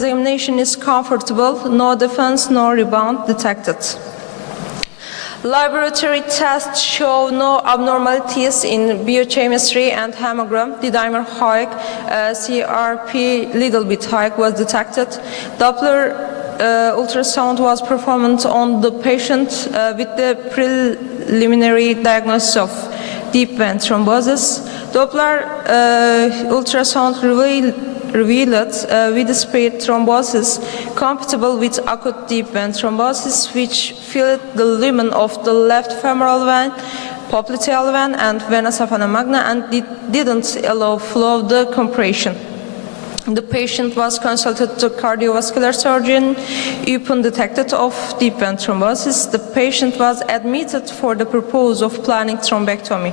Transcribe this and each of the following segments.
Examination is comfortable, no defense, no rebound detected. Laboratory tests show no abnormalities in biochemistry and hemogram. D-dimer high, CRP little bit high was detected. Doppler ultrasound was performed on the patient with the preliminary diagnosis of deep vein thrombosis. Doppler ultrasound revealed widespread thrombosis compatible with acute deep vein thrombosis, which filled the lumen of the left femoral vein, popliteal vein, and vena saphana magna, and didn't allow flow the compression. The patient was consulted to cardiovascular surgeon. Upon detected of deep vein thrombosis, the patient was admitted for the purpose of planning thrombectomy.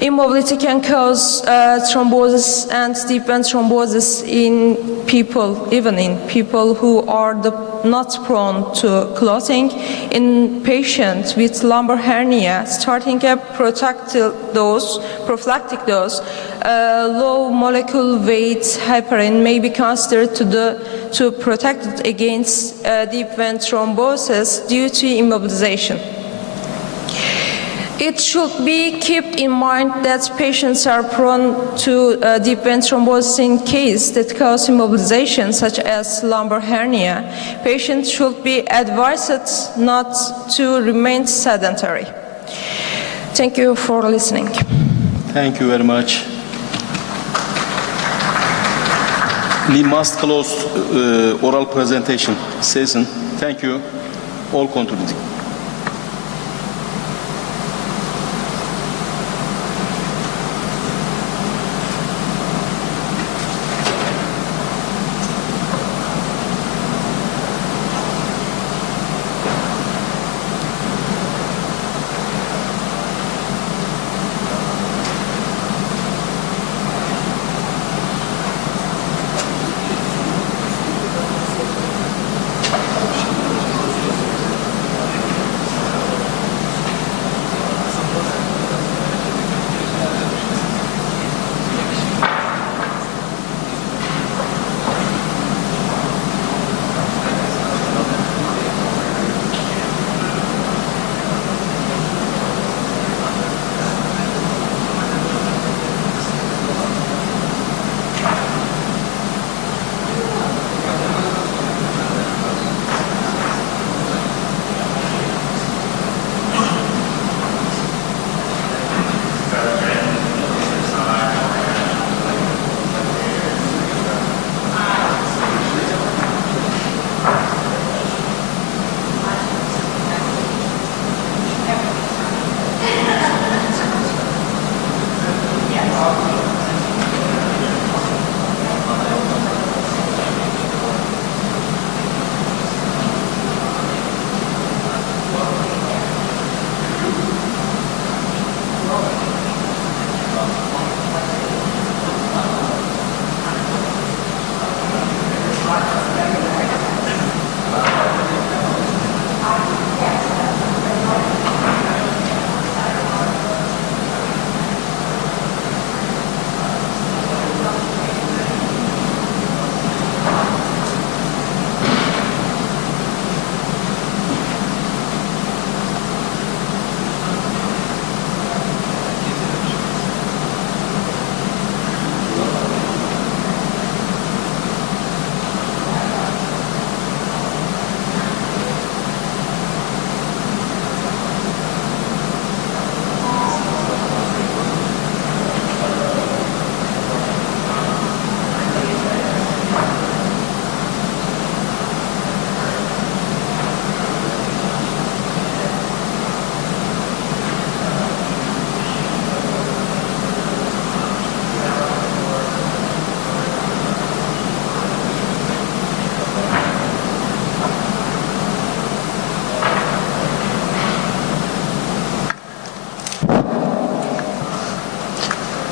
Immobility can cause thrombosis and deep vein thrombosis in people, even in people who are not prone to clotting. In patients with lumbar hernia, starting a prophylactic dose, low molecular weight heparin may be considered to protect against deep vein thrombosis due to immobilization. It should be kept in mind that patients are prone to deep vein thrombosis in cases that cause immobilization, such as lumbar hernia. Patients should be advised not to remain sedentary. Thank you for listening. Thank you very much. We must close oral presentation session. Thank you, all contributing.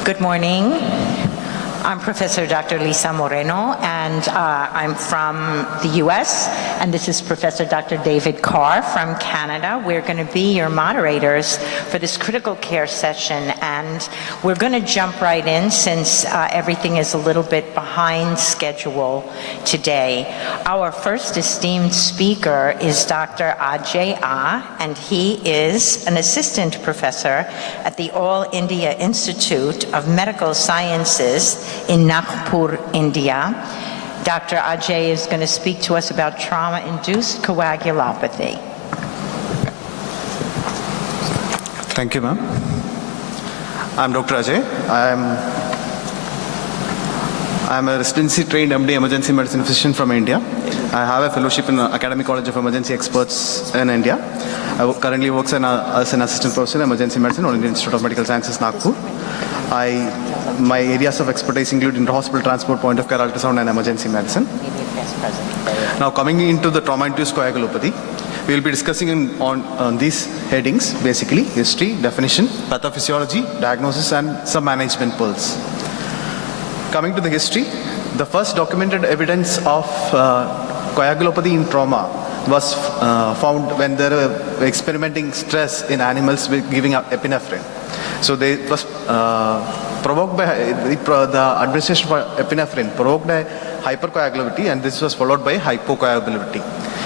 Good morning. I'm Professor Dr. Lisa Moreno, and and I'm from the US, and this is Professor Dr. David Carr from Canada. We're going to be your moderators for this critical care session, and we're going to jump right in since everything is a little bit behind schedule today. Our first esteemed speaker is Dr. Ajay Ah, and he is an assistant professor at the All India Institute of Medical Sciences in Nagpur, India. Dr. Ajay is going to speak to us about trauma-induced coagulopathy. Thank you, ma'am. I'm Dr. Ajay. I'm a residency-trained MD emergency medicine physician from India. I have a fellowship in Academic College of Emergency Experts in India. I currently work as an assistant professor in emergency medicine at Indian Institute of Medical Sciences, Nagpur. My areas of expertise include inter-hospital transport, point of care ultrasound, and emergency medicine. Now, coming into the trauma-induced coagulopathy, we will be discussing on these headings, basically history, definition, pathophysiology, diagnosis, and some management pearls. Coming to the history, the first documented evidence of coagulopathy in trauma was found when they were experimenting stress in animals with giving up epinephrine. So it was provoked by the administration of epinephrine, provoked a hypercoagulability, and this was followed by hypocoagulability.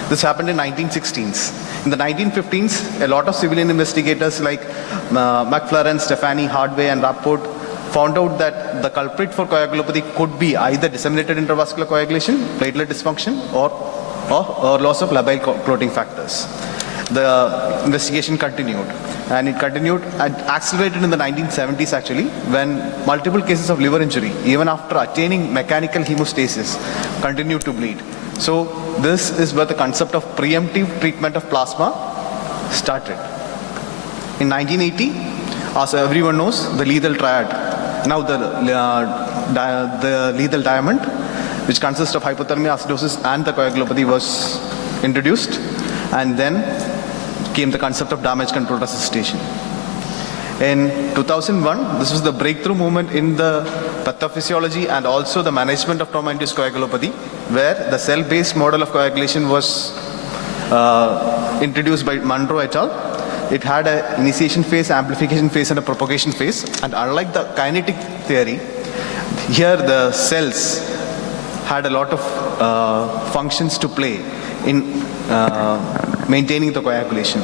This happened in 1916s. In the 1915s, a lot of civilian investigators like McFlaren, Stefani, Hardway, and Rapport found out that the culprit for coagulopathy could be either disseminated intravascular coagulation, platelet dysfunction, or loss of labile clotting factors. The investigation continued, and it continued and accelerated in the 1970s actually, when multiple cases of liver injury, even after attaining mechanical hemostasis, continued to bleed. So this is where the concept of preemptive treatment of plasma started. In 1980, as everyone knows, the lethal triad, now the lethal diamond, which consists of hypothermia, acidosis, and the coagulopathy, was introduced, and then came the concept of damage control resuscitation. In 2001, this was the breakthrough moment in the pathophysiology and also the management of trauma-induced coagulopathy, where the cell-based model of coagulation was introduced by Monroe et al. It had an initiation phase, amplification phase, and a propagation phase. And unlike the kinetic theory, here the cells had a lot of functions to play in maintaining the coagulation.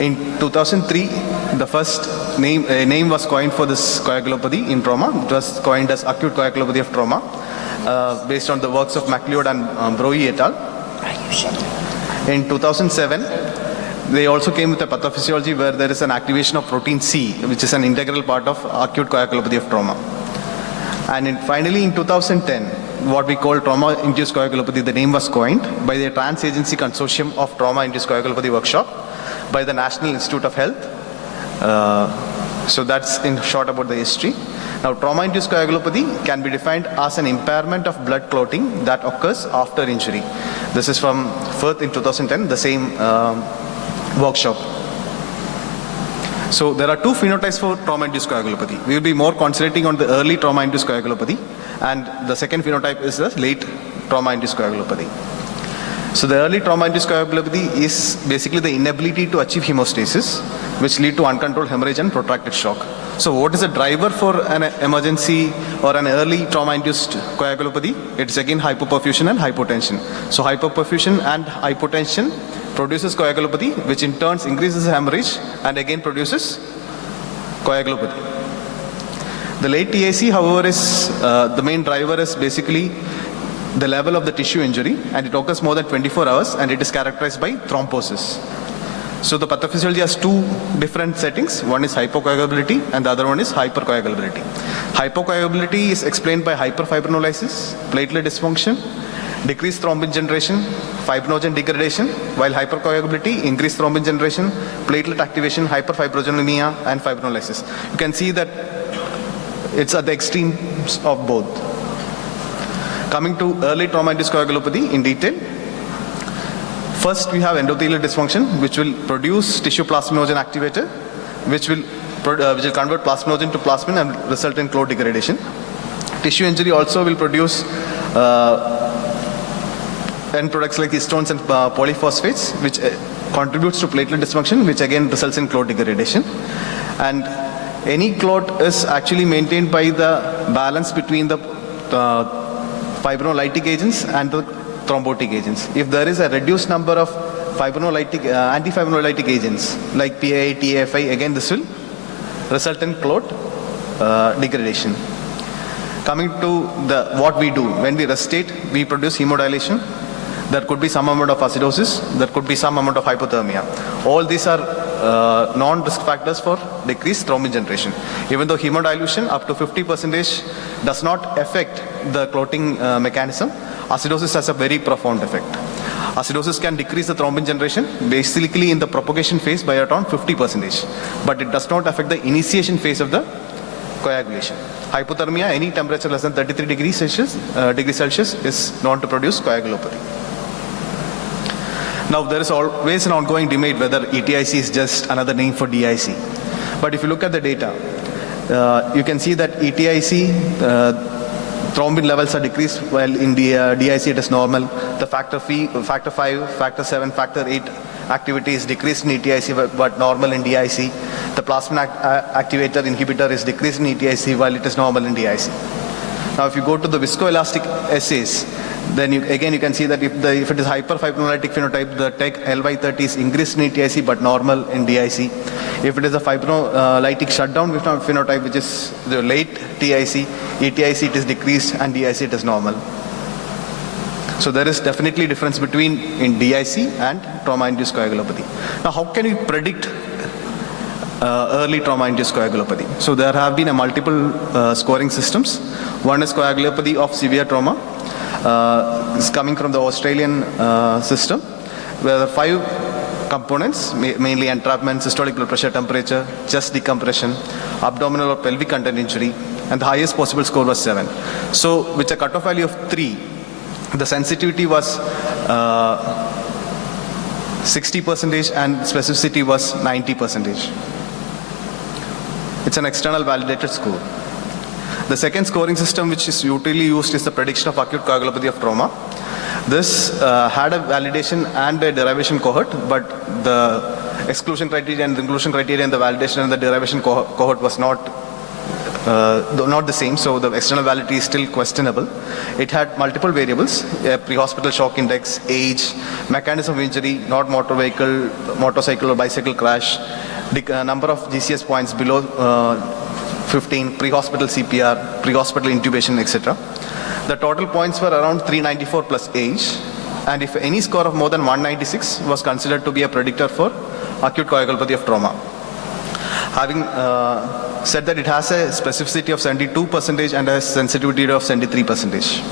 In 2003, the first name was coined for this coagulopathy in trauma. It was coined as acute coagulopathy of trauma, based on the works of MacLeod and Broe et al. In 2007, they also came with a pathophysiology where there is an activation of protein C, which is an integral part of acute coagulopathy of trauma. And finally, in 2010, what we call trauma-induced coagulopathy, the name was coined by the Trans-Agency Consortium of Trauma-Induced Coagulopathy Workshop by the National Institute of Health. So that's in short about the history. Now, trauma-induced coagulopathy can be defined as an impairment of blood clotting that occurs after injury. This is from Firth in 2010, the same workshop. So there are two phenotypes for trauma-induced coagulopathy. We will be more concentrating on the early trauma-induced coagulopathy, and the second phenotype is the late trauma-induced coagulopathy. So the early trauma-induced coagulopathy is basically the inability to achieve hemostasis, which lead to uncontrolled hemorrhage and protracted shock. So what is the driver for an emergency or an early trauma-induced coagulopathy? It's again hypoperfusion and hypotension. So hypoperfusion and hypotension produces coagulopathy, which in turn increases hemorrhage and again produces coagulopathy. The late TAC, however, is the main driver is basically the level of the tissue injury, and it occurs more than 24 hours, and it is characterized by thrombosis. So the pathophysiology has two different settings. One is hypocoagulability and the other one is hypercoagulability. Hypocoagulability is explained by hyperfibrinolysis, platelet dysfunction, decreased thrombin generation, fibrinogen degradation, while hypercoagulability, increased thrombin generation, platelet activation, hyperfibrinogenemia, and fibrinolysis. You can see that it's at the extremes of both. Coming to early trauma-induced coagulopathy in detail, first we have endothelial dysfunction, which will produce tissue plasminogen activator, which will convert plasminogen to plasmin and result in clot degradation. Tissue injury also will produce end products like histones and polyphosphates, which contributes to platelet dysfunction, which again results in clot degradation. And any clot is actually maintained by the balance between the fibrinolytic agents and the thrombotic agents. If there is a reduced number of anti-fibrinolytic agents like PAI, TAFI, again this will result in clot degradation. Coming to what we do, when we restate, we produce hemodilation. There could be some amount of acidosis, there could be some amount of hypothermia. All these are non-risk factors for decreased thrombin generation. Even though hemodilution up to 50% does not affect the clotting mechanism, acidosis has a very profound effect. Acidosis can decrease the thrombin generation basically in the propagation phase by around 50%, but it does not affect the initiation phase of the coagulation. Hypothermia, any temperature less than 33 degrees Celsius is known to produce coagulopathy. Now, there is always an ongoing debate whether ETIC is just another name for DIC. But if you look at the data, you can see that ETIC, thrombin levels are decreased, while in the DIC it is normal. The factor 5, factor 7, factor 8 activity is decreased in ETIC but normal in DIC. The plasmin activator inhibitor is decreased in ETIC while it is normal in DIC. Now, if you go to the viscoelastic assays, then you can see that if it is hyperfibrinolytic phenotype, the TEC LY30 is increased in ETIC but normal in DIC. If it is a fibrinolytic shutdown phenotype, which is the late TIC, ETIC it is decreased and DIC it is normal. So there is definitely difference between in DIC and trauma-induced coagulopathy. Now, how can we predict early trauma-induced coagulopathy? So there have been multiple scoring systems. One is coagulopathy of severe trauma. Is coming from the Australian system, where there are 5 components, mainly entrapment, systolic blood pressure, temperature, chest decompression, abdominal or pelvic content injury, and the highest possible score was 7. So with a cutoff value of 3, the sensitivity was 60% and specificity was 90%. It's an external validated score. The second scoring system which is usually used is the prediction of acute coagulopathy of trauma. This had a validation and a derivation cohort, but the exclusion criteria and the inclusion criteria and the validation and the derivation cohort was not the same, so the external validity is still questionable. It had multiple variables: pre-hospital shock index, age, mechanism of injury, not motor vehicle, motorcycle or bicycle crash, number of GCS points below 15, pre-hospital CPR, pre-hospital intubation, etc. The total points were around 394 plus age, and if any score of more than 196 was considered to be a predictor for acute coagulopathy of trauma. Having said that, it has a specificity of 72% and a sensitivity of 73%.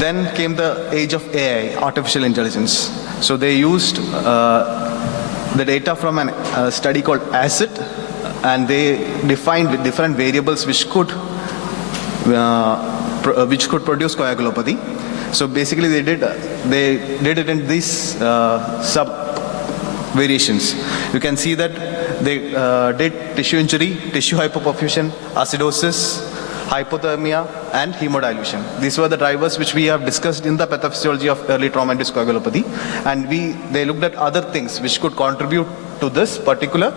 Then came the age of AI, artificial intelligence. So they used the data from a study called Acil, and they defined different variables which could produce coagulopathy. So basically they did it in these sub variations. You can see that they did tissue injury, tissue hypoperfusion, acidosis, hypothermia, and hemodilution. These were the drivers which we have discussed in the pathophysiology of early trauma-induced coagulopathy, and they looked at other things which could contribute to this particular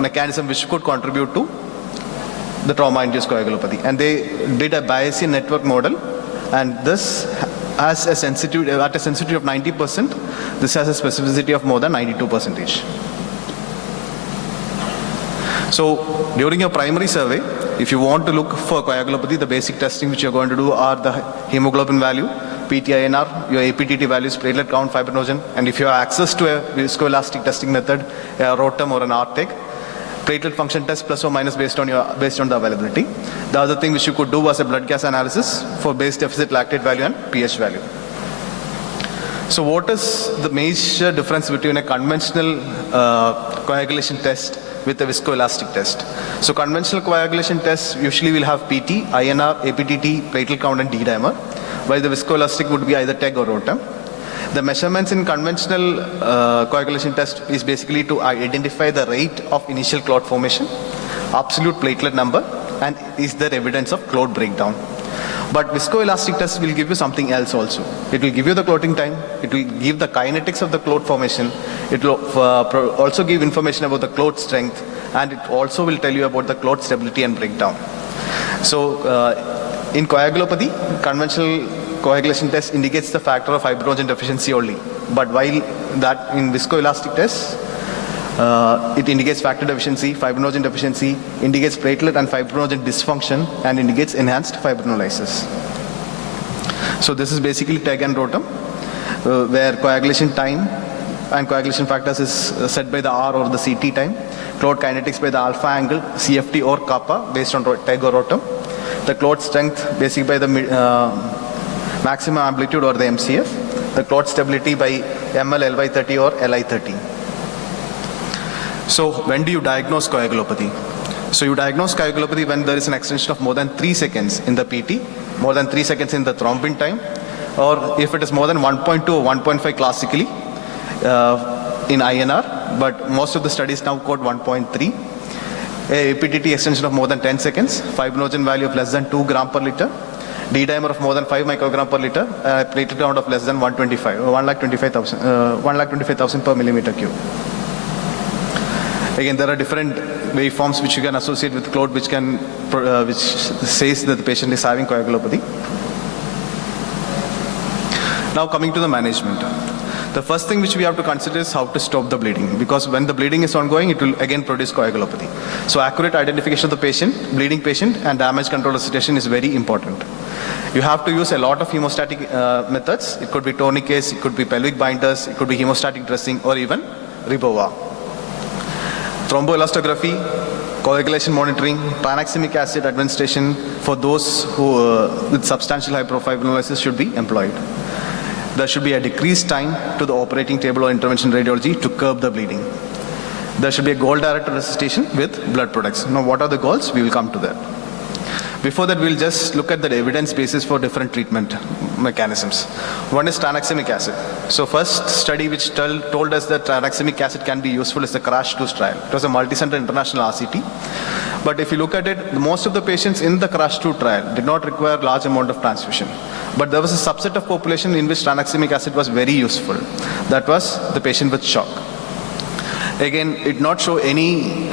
mechanism which could contribute to the trauma-induced coagulopathy. And they did a Bayesian network model, and this has a sensitivity, at a sensitivity of 90%, this has a specificity of more than 92%. So during your primary survey, if you want to look for coagulopathy, the basic testing which you're going to do are the hemoglobin value, PTINR, your APTT values, platelet count, fibrinogen, and if you have access to a viscoelastic testing method, a ROTEM or an RTEC, platelet function test plus or minus based on the availability. The other thing which you could do was a blood gas analysis for base deficit lactate value and pH value. So what is the major difference between a conventional coagulation test with a viscoelastic test? So conventional coagulation tests usually will have PT, INR, APTT, platelet count and D-dimer, while the viscoelastic would be either TEG or ROTEM. The measurements in conventional coagulation test is basically to identify the rate of initial clot formation, absolute platelet number, and is there evidence of clot breakdown. But viscoelastic test will give you something else also. It will give you the clotting time, it will give the kinetics of the clot formation, it will also give information about the clot strength, and it also will tell you about the clot stability and breakdown. So in coagulopathy, conventional coagulation test indicates the factor of fibrinogen deficiency only. But while that in viscoelastic test, it indicates factor deficiency, fibrinogen deficiency, indicates platelet and fibrinogen dysfunction, and indicates enhanced fibrinolysis. So this is basically TEG and ROTEM, where coagulation time and coagulation factors is set by the R or the CT time, clot kinetics by the alpha angle, CFT or kappa based on TEG or ROTEM, the clot strength basically by the maximum amplitude or the MCF, the clot stability by ML, LY30 or LI30. So when do you diagnose coagulopathy? So you diagnose coagulopathy when there is an extension of more than 3 seconds in the PT, more than 3 seconds in the thrombin time, or if it is more than 1.2 or 1.5 classically in INR, but most of the studies now quote 1.3. A APTT extension of more than 10 seconds, fibrinogen value of less than 2 gram per liter, D-dimer of more than 5 microgram per liter, platelet count of less than 125, 1,25,000 per millimeter cube. Again, there are different waveforms which you can associate with clot, which says that the patient is having coagulopathy. Now coming to the management. The first thing which we have to consider is how to stop the bleeding, because when the bleeding is ongoing, it will again produce coagulopathy. So accurate identification of the patient, bleeding patient, and damage control resuscitation is very important. You have to use a lot of hemostatic methods. It could be tourniquets, it could be pelvic binders, it could be hemostatic dressing, or even Ribova. Thromboelastography, coagulation monitoring, tranexamic acid administration for those who with substantial hyperfibrinolysis should be employed. There should be a decreased time to the operating table or intervention radiology to curb the bleeding. There should be a goal-directed resuscitation with blood products. Now, what are the goals? We will come to that. Before that, we'll just look at the evidence basis for different treatment mechanisms. One is tranexamic acid. So first study which told us that tranexamic acid can be useful is the CRASH-2 trial. It was a multi-center international RCT. But if you look at it, most of the patients in the CRASH-2 trial did not require large amount of transfusion. But there was a subset of population in which tranexamic acid was very useful. That was the patient with shock. Again, it did not show any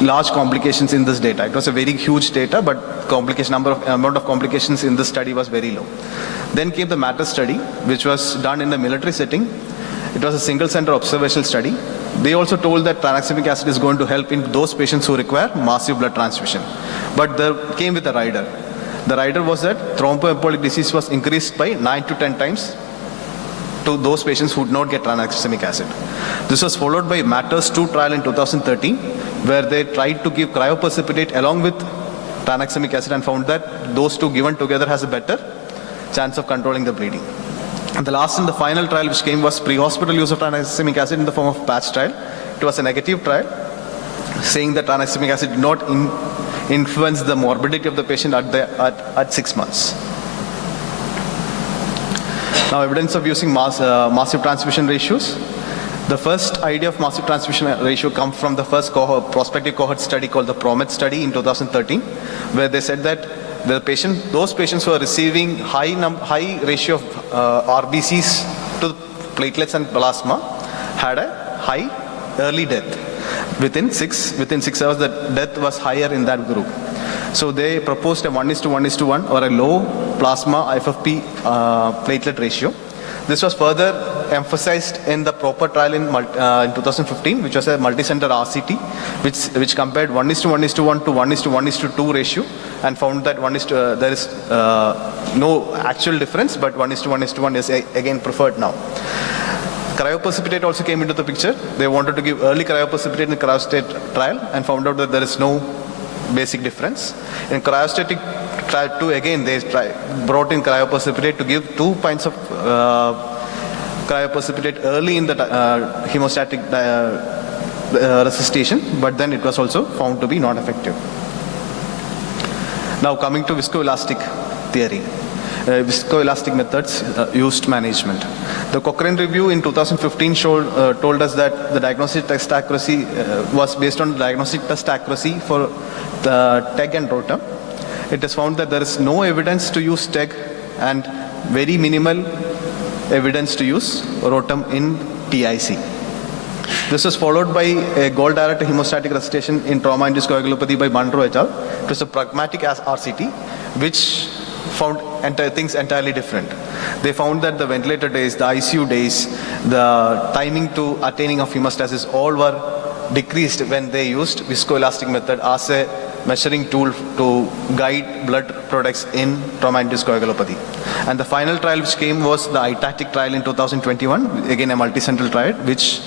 large complications in this data. It was a very huge data, but amount of complications in this study was very low. Then came the MATTER study, which was done in the military setting. It was a single center observational study. They also told that tranexamic acid is going to help in those patients who require massive blood transfusion. But there came with a rider. The rider was that thromboembolic disease was increased by 9 to 10 times to those patients who did not get tranexamic acid. This was followed by MATTERS 2 trial in 2013, where they tried to give cryoprecipitate along with tranexamic acid and found that those two given together has a better chance of controlling the bleeding. And the last and the final trial which came was pre-hospital use of tranexamic acid in the form of patch trial. It was a negative trial, saying that tranexamic acid did not influence the morbidity of the patient at 6 months. Now, evidence of using massive transfusion ratios. The first idea of massive transfusion ratio comes from the first prospective cohort study called the PROMET study in 2013, where they said that those patients who are receiving high ratio of RBCs to platelets and plasma had a high early death. Within 6 hours, the death was higher in that group. So they proposed a 1:1:1 or a low plasma FFP platelet ratio. This was further emphasized in the proper trial in 2015, which was a multi-center RCT, which compared 1:1:1 to 1:1:2 ratio and found that there is no actual difference, but 1:1:1 is again preferred now. Cryoprecipitate also came into the picture. They wanted to give early cryoprecipitate in the cryostate trial and found out that there is no basic difference. In cryostatic trial 2, again they brought in cryoprecipitate to give 2 pints of cryoprecipitate early in the hemostatic resuscitation, but then it was also found to be not effective. Now coming to viscoelastic theory. Viscoelastic methods used management. The Cochrane review in 2015 told us that the diagnostic test accuracy was based on diagnostic test accuracy for the TEG and ROTEM, it is found that there is no evidence to use TEG and very minimal evidence to use ROTEM in TIC. This was followed by a goal-directed hemostatic resuscitation in trauma-induced coagulopathy by Monroe et al. It was a pragmatic RCT, which found things entirely different. They found that the ventilator days, the ICU days, the timing to attaining of hemostasis all were decreased when they used viscoelastic method as a measuring tool to guide blood products in trauma-induced coagulopathy. And the final trial which came was the ITATIC trial in 2021, again a multicentral trial, which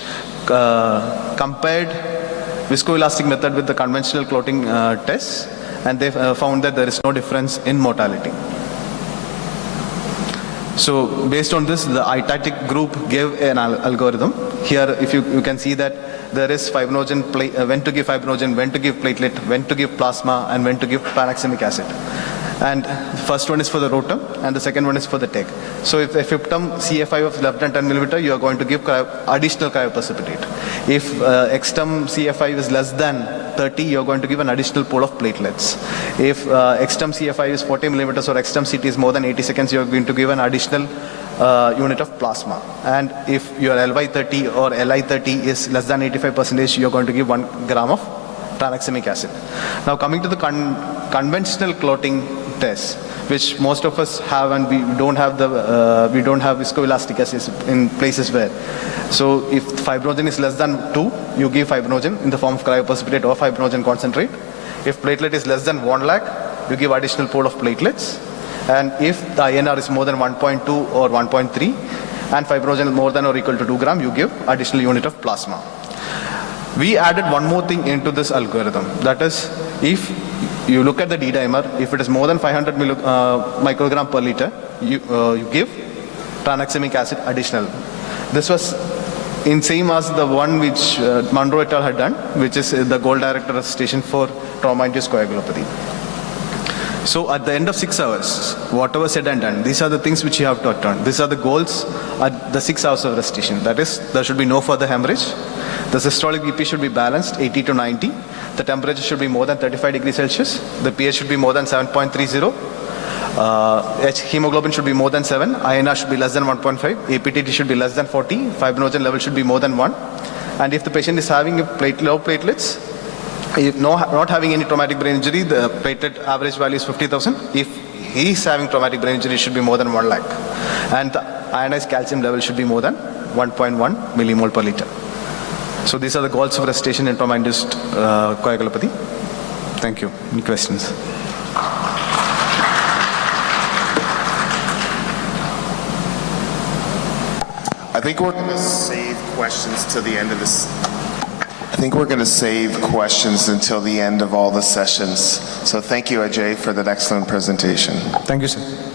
compared viscoelastic method with the conventional clotting tests, and they found that there is no difference in mortality. So based on this, the ITATIC group gave an algorithm. Here, if you can see that there is fibrinogen, when to give fibrinogen, when to give platelet, when to give plasma, and when to give tranexamic acid. And the first one is for the ROTEM, and the second one is for the TEG. So if a FIPTUM CFI of less than 10 millimeter, you are going to give additional cryoprecipitate. If EXTUM CFI is less than 30, you are going to give an additional pool of platelets. If EXTUM CFI is 40 millimeters or EXTUM CT is more than 80 seconds, you are going to give an additional unit of plasma. And if your LY30 or LI30 is less than 85%, you are going to give 1 gram of tranexamic acid. Now coming to the conventional clotting test, which most of us have, and we don't have viscoelastic acids in places where. So if fibrinogen is less than 2, you give fibrinogen in the form of cryoprecipitate or fibrinogen concentrate. If platelet is less than 1 lakh, you give additional pool of platelets. And if the INR is more than 1.2 or 1.3, and fibrinogen is more than or equal to 2 gram, you give additional unit of plasma. We added one more thing into this algorithm. That is, if you look at the D-dimer, if it is more than 500 microgram per liter, you give tranexamic acid additional. This was in same as the one which Monroe et al. Had done, which is the goal-directed resuscitation for trauma-induced coagulopathy. So at the end of 6 hours, whatever said and done, these are the things which you have to attain. These are the goals at the 6 hours of resuscitation. That is, there should be no further hemorrhage. The systolic BP should be balanced, 80 to 90. The temperature should be more than 35 degrees Celsius. The pH should be more than 7.30. Hemoglobin should be more than 7. INR should be less than 1.5. APTT should be less than 40. Fibrinogen level should be more than 1. And if the patient is having low platelets, if not having any traumatic brain injury, the platelet average value is 50,000. If he is having traumatic brain injury, it should be more than 1 lakh. And the ionized calcium level should be more than 1.1 millimole per liter. So these are the goals of resuscitation in trauma-induced coagulopathy. Thank you. Any questions? I think we're going to save questions till the end of this. I think we're going to save questions until the end of all the sessions. So thank you, Ajay, for that excellent presentation. Thank you, sir.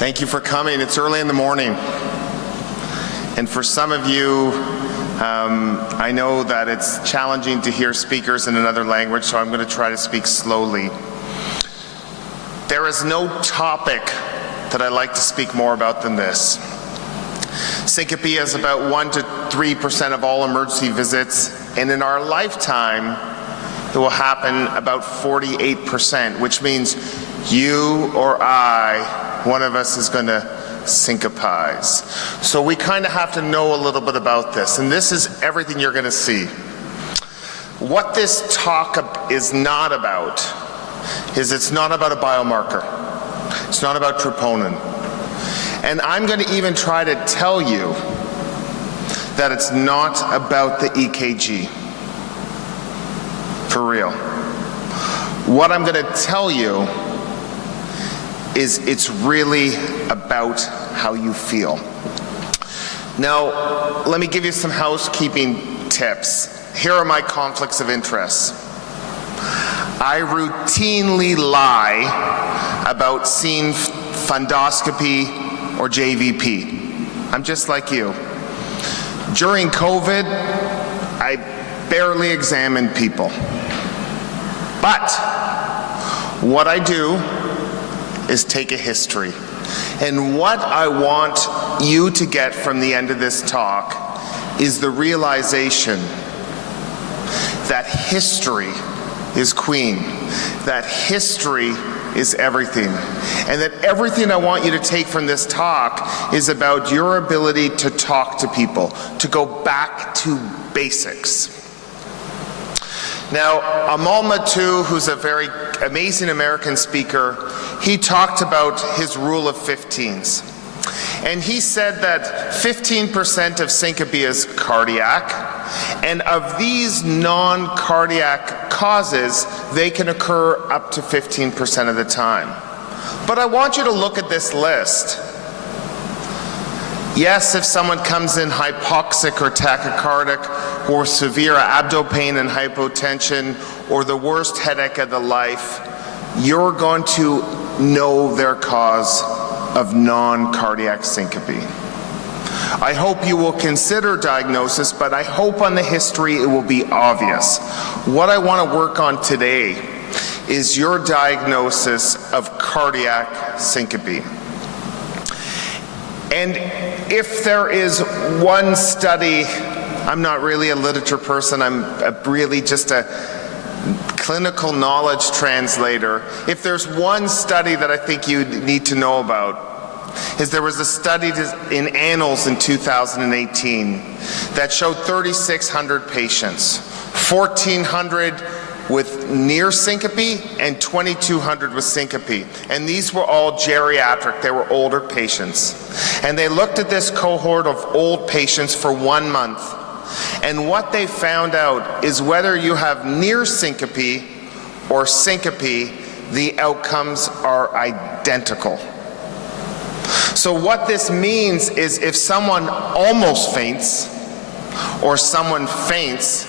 Thank you for coming. It's early in the morning. And for some of you, I know that it's challenging to hear speakers in another language, so I'm going to try to speak slowly. There is no topic that I like to speak more about than this. Syncope is about 1 to 3% of all emergency visits, and in our lifetime, it will happen about 48%, which means you or I, one of us is going to syncopize. So we kind of have to know a little bit about this, and this is everything you're going to see. What this talk is not about is it's not about a biomarker. It's not about troponin. And I'm going to even try to tell you that it's not about the EKG. For real. What I'm going to tell you is it's really about how you feel. Now, let me give you some housekeeping tips. Here are my conflicts of interest. I routinely lie about seeing fundoscopy or JVP. I'm just like you. During COVID, I barely examined people. But what I do is take a history. And what I want you to get from the end of this talk is the realization that history is queen, that history is everything, and that everything I want you to take from this talk is about your ability to talk to people, to go back to basics. Now, Amal Mattu, who's a very amazing American speaker, he talked about his rule of 15s. And he said that 15% of syncope is cardiac, and of these non-cardiac causes, they can occur up to 15% of the time. But I want you to look at this list. Yes, if someone comes in hypoxic or tachycardic, or severe abdo pain and hypotension, or the worst headache of the life, you're going to know their cause of non-cardiac syncope. I hope you will consider diagnosis, but I hope on the history it will be obvious. What I want to work on today is your diagnosis of cardiac syncope. And if there is one study, I'm not really a literature person, I'm really just a clinical knowledge translator. If there's one study that I think you need to know about, is there was a study in Annals in 2018 that showed 3,600 patients, 1,400 with near syncope and 2,200 with syncope. And these were all geriatric, they were older patients. And they looked at this cohort of old patients for 1 month. And what they found out is whether you have near syncope or syncope, the outcomes are identical. So what this means is if someone almost faints or someone faints,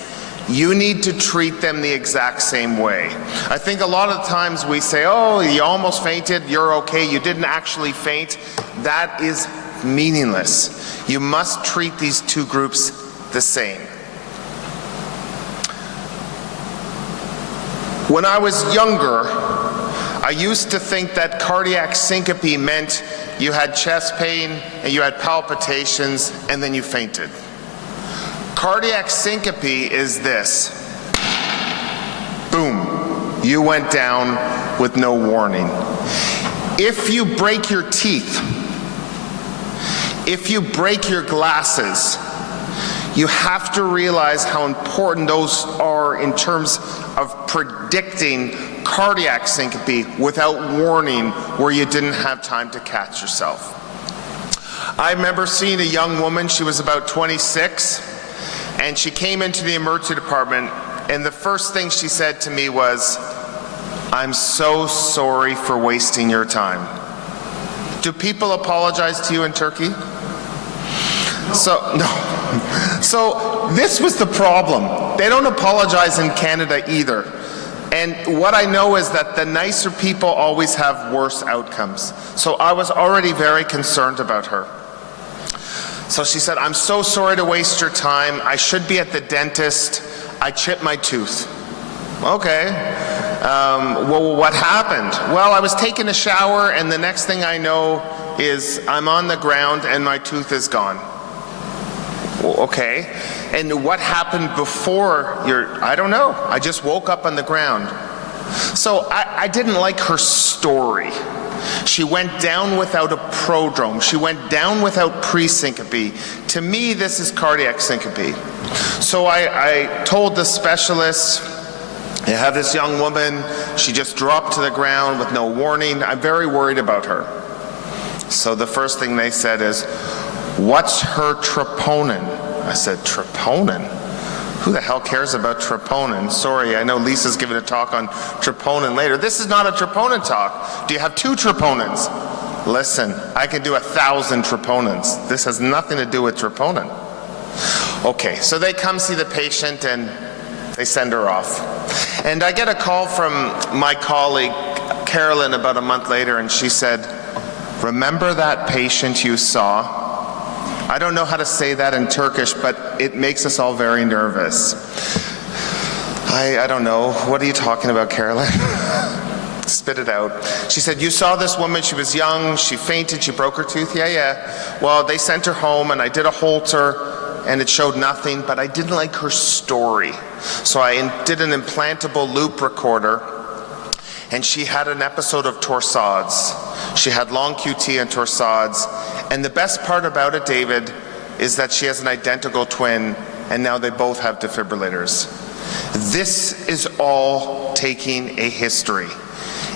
you need to treat them the exact same way. I think a lot of times we say, oh, you almost fainted, you're okay, you didn't actually faint. That is meaningless. You must treat these two groups the same. When I was younger, I used to think that cardiac syncope meant you had chest pain and you had palpitations and then you fainted. Cardiac syncope is this. Boom, you went down with no warning. If you break your teeth, if you break your glasses, you have to realize how important those are in terms of predicting cardiac syncope without warning where you didn't have time to catch yourself. I remember seeing a young woman, she was about 26, and she came into the emergency department, and the first thing she said to me was, "I'm so sorry for wasting your time." Do people apologize to you in Turkey? No. So this was the problem. They don't apologize in Canada either. And what I know is that the nicer people always have worse outcomes. So I was already very concerned about her. So she said, "I'm so sorry to waste your time. I should be at the dentist. I chipped my tooth." Okay. Well, what happened? Well, I was taking a shower and the next thing I know is I'm on the ground and my tooth is gone. Okay. And what happened before I don't know. I just woke up on the ground. So I didn't like her story. She went down without a prodrome. She went down without pre-syncope. To me, this is cardiac syncope. So I told the specialist, I have this young woman, she just dropped to the ground with no warning. I'm very worried about her. So the first thing they said is, "What's her troponin?" I said, "Troponin? Who the hell cares about troponin?" Sorry, I know Lisa's giving a talk on troponin later. This is not a troponin talk. Do you have 2 troponins? Listen, I can do 1,000 troponins. This has nothing to do with troponin. Okay, so they come see the patient and they send her off. And I get a call from my colleague, Carolyn, about a month later, and she said, "Remember that patient you saw? I don't know how to say that in Turkish, but it makes us all very nervous. I don't know. What are you talking about, Caroline? Spit it out. She said, you saw this woman, she was young, she fainted, she broke her tooth. Yeah. Well, they sent her home and I did a Holter and it showed nothing, but I didn't like her story. So I did an implantable loop recorder and she had an episode of torsades. She had long QT and torsades. And the best part about it, David, is that she has an identical twin and now they both have defibrillators. This is all taking a history.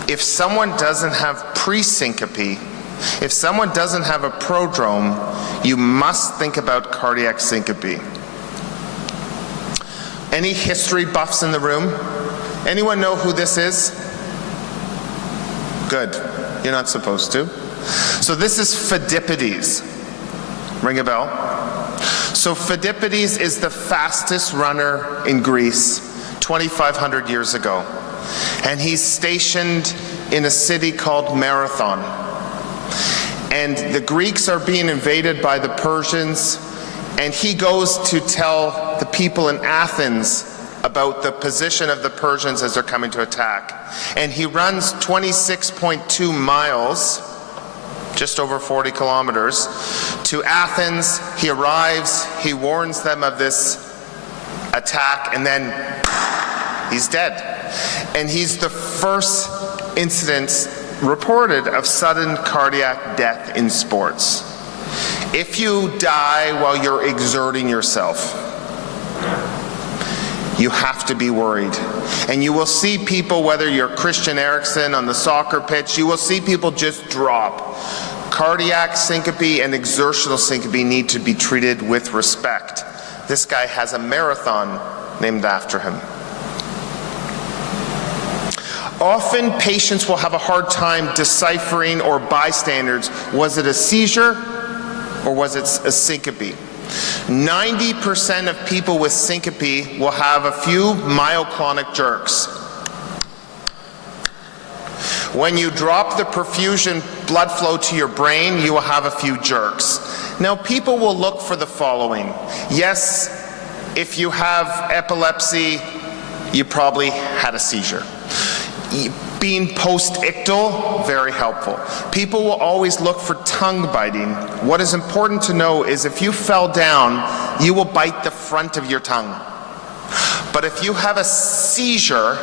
If someone doesn't have pre-syncope, if someone doesn't have a prodrome, you must think about cardiac syncope. Any history buffs in the room? Anyone know who this is? Good. You're not supposed to. So this is Phidippides. Ring a bell? So Phidippides is the fastest runner in Greece 2,500 years ago. And he's stationed in a city called Marathon. And the Greeks are being invaded by the Persians, and he goes to tell the people in Athens about the position of the Persians as they're coming to attack. And he runs 26.2 miles, just over 40 kilometers, to Athens. He arrives, he warns them of this attack, and then he's dead. And he's the first incident reported of sudden cardiac death in sports. If you die while you're exerting yourself, you have to be worried. And you will see people, whether you're Christian Eriksen on the soccer pitch, you will see people just drop. Cardiac syncope and exertional syncope need to be treated with respect. This guy has a marathon named after him. Often patients will have a hard time deciphering, or bystanders, was it a seizure or was it a syncope? 90% of people with syncope will have a few myoclonic jerks. When you drop the perfusion blood flow to your brain, you will have a few jerks. Now, people will look for the following. Yes, if you have epilepsy, you probably had a seizure. Being post-ictal, very helpful. People will always look for tongue biting. What is important to know is if you fell down, you will bite the front of your tongue. But if you have a seizure,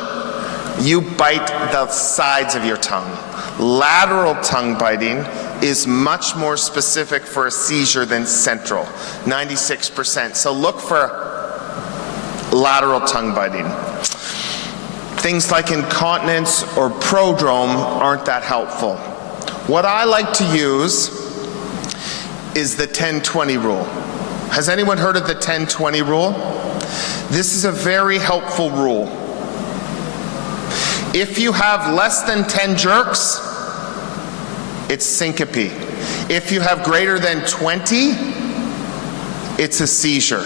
you bite the sides of your tongue. Lateral tongue biting is much more specific for a seizure than central, 96%. So look for lateral tongue biting. Things like incontinence or prodrome aren't that helpful. What I like to use is the 10-20 rule. Has anyone heard of the 10-20 rule? This is a very helpful rule. If you have less than 10 jerks, it's syncope. If you have greater than 20, it's a seizure.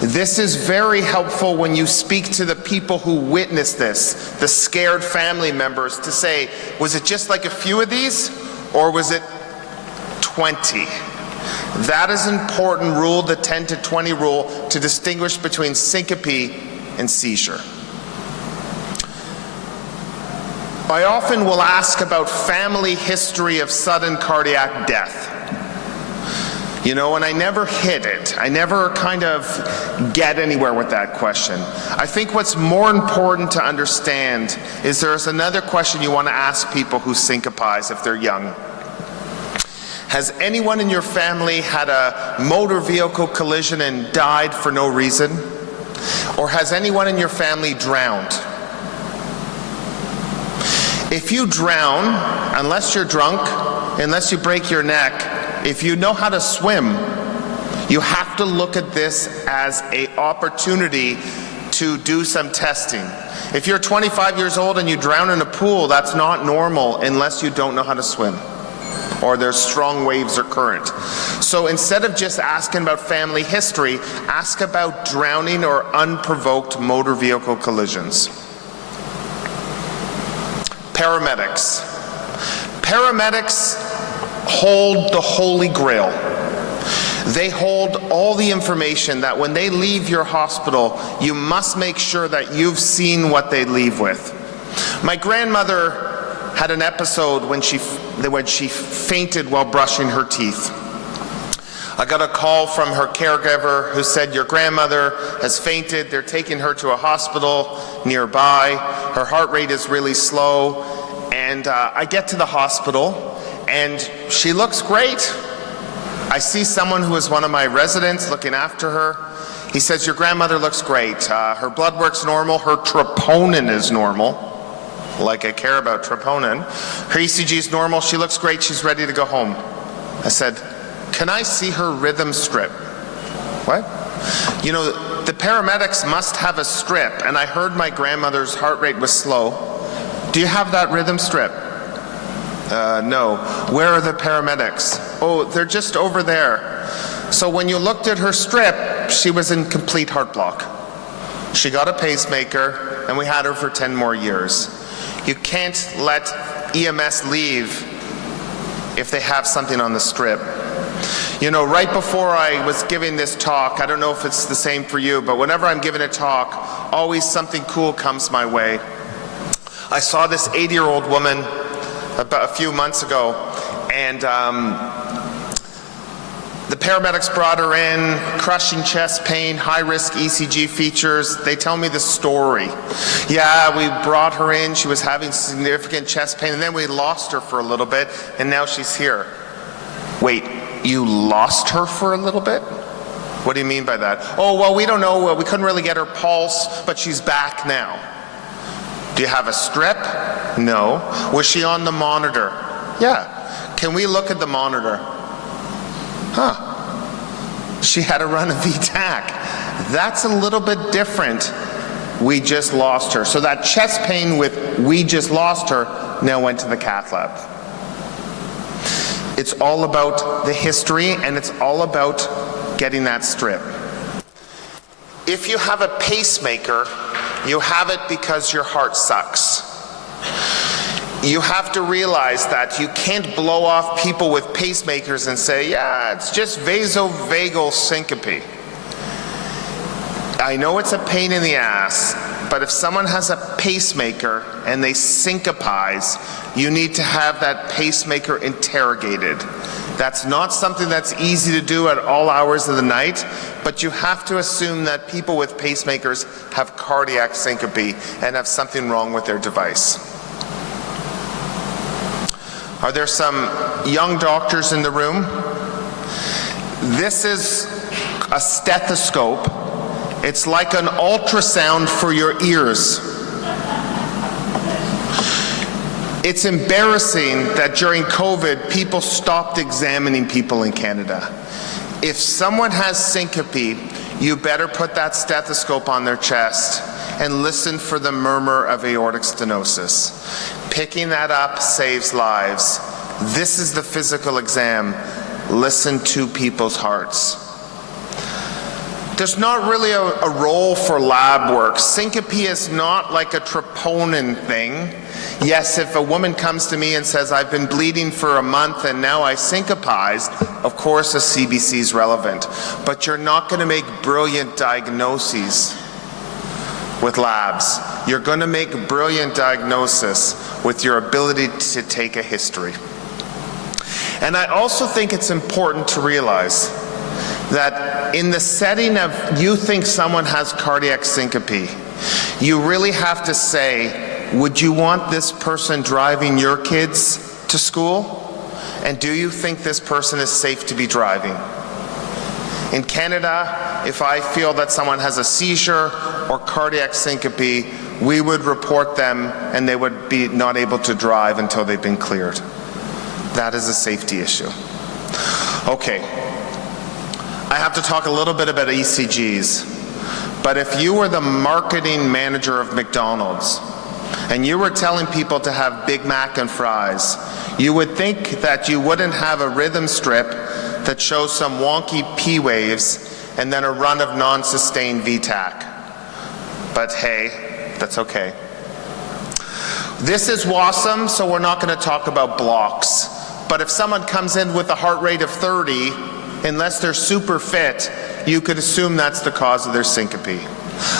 This is very helpful when you speak to the people who witness this, the scared family members, to say, was it just like a few of these, or was it 20? That is an important rule, the 10-20 rule, to distinguish between syncope and seizure. I often will ask about family history of sudden cardiac death. You know, and I never hit it. I never kind of get anywhere with that question. I think what's more important to understand is there's another question you want to ask people who syncopize if they're young. Has anyone in your family had a motor vehicle collision and died for no reason? Or has anyone in your family drowned? If you drown, unless you're drunk, unless you break your neck, if you know how to swim, you have to look at this as an opportunity to do some testing. If you're 25 years old and you drown in a pool, that's not normal unless you don't know how to swim or there's strong waves or current. So instead of just asking about family history, ask about drowning or unprovoked motor vehicle collisions. Paramedics. Paramedics hold the Holy Grail. They hold all the information that when they leave your hospital, you must make sure that you've seen what they leave with. My grandmother had an episode when she fainted while brushing her teeth. I got a call from her caregiver who said, your grandmother has fainted. They're taking her to a hospital nearby. Her heart rate is really slow. And I get to the hospital and she looks great. I see someone who is one of my residents looking after her. He says, your grandmother looks great. Her blood work's normal. Her troponin is normal. Like I care about troponin. Her ECG is normal. She looks great. She's ready to go home. I said, can I see her rhythm strip? What? You know, the paramedics must have a strip, and I heard my grandmother's heart rate was slow. Do you have that rhythm strip? No. Where are the paramedics? Oh, they're just over there. So when you looked at her strip, she was in complete heart block. She got a pacemaker, and we had her for 10 more years. You can't let EMS leave if they have something on the strip. You know, right before I was giving this talk, I don't know if it's the same for you, but whenever I'm giving a talk, always something cool comes my way. I saw this 80-year-old woman about a few months ago, and the paramedics brought her in, crushing chest pain, high-risk ECG features. They tell me the story. Yeah, we brought her in, she was having significant chest pain, and then we lost her for a little bit, and now she's here. Wait, you lost her for a little bit? What do you mean by that? Oh, well, we don't know. We couldn't really get her pulse, but she's back now. Do you have a strip? No. Was she on the monitor? Yeah. Can we look at the monitor? Huh. She had to run a VTAC. That's a little bit different. We just lost her. So that chest pain with we just lost her now went to the cath lab. It's all about the history, and it's all about getting that strip. If you have a pacemaker, you have it because your heart sucks. You have to realize that you can't blow off people with pacemakers and say, yeah, it's just vasovagal syncope. I know it's a pain in the ass, but if someone has a pacemaker and they syncopize, you need to have that pacemaker interrogated. That's not something that's easy to do at all hours of the night, but you have to assume that people with pacemakers have cardiac syncope and have something wrong with their device. Are there some young doctors in the room? This is a stethoscope. It's like an ultrasound for your ears. It's embarrassing that during COVID, people stopped examining people in Canada. If someone has syncope, you better put that stethoscope on their chest and listen for the murmur of aortic stenosis. Picking that up saves lives. This is the physical exam. Listen to people's hearts. There's not really a role for lab work. Syncope is not like a troponin thing. Yes, if a woman comes to me and says, I've been bleeding for a month and now I syncopized, of course a CBC is relevant. But you're not going to make brilliant diagnoses with labs. You're going to make brilliant diagnosis with your ability to take a history. And I also think it's important to realize that in the setting of you think someone has cardiac syncope, you really have to say, would you want this person driving your kids to school? And do you think this person is safe to be driving? In Canada, if I feel that someone has a seizure or cardiac syncope, we would report them and they would be not able to drive until they've been cleared. That is a safety issue. Okay. I have to talk a little bit about ECGs, but if you were the marketing manager of McDonald's and you were telling people to have Big Mac and fries, you would think that you wouldn't have a rhythm strip that shows some wonky P waves and then a run of non-sustained VTAC. But hey, that's okay. This is WASM, so we're not going to talk about blocks. But if someone comes in with a heart rate of 30, unless they're super fit, you could assume that's the cause of their syncope.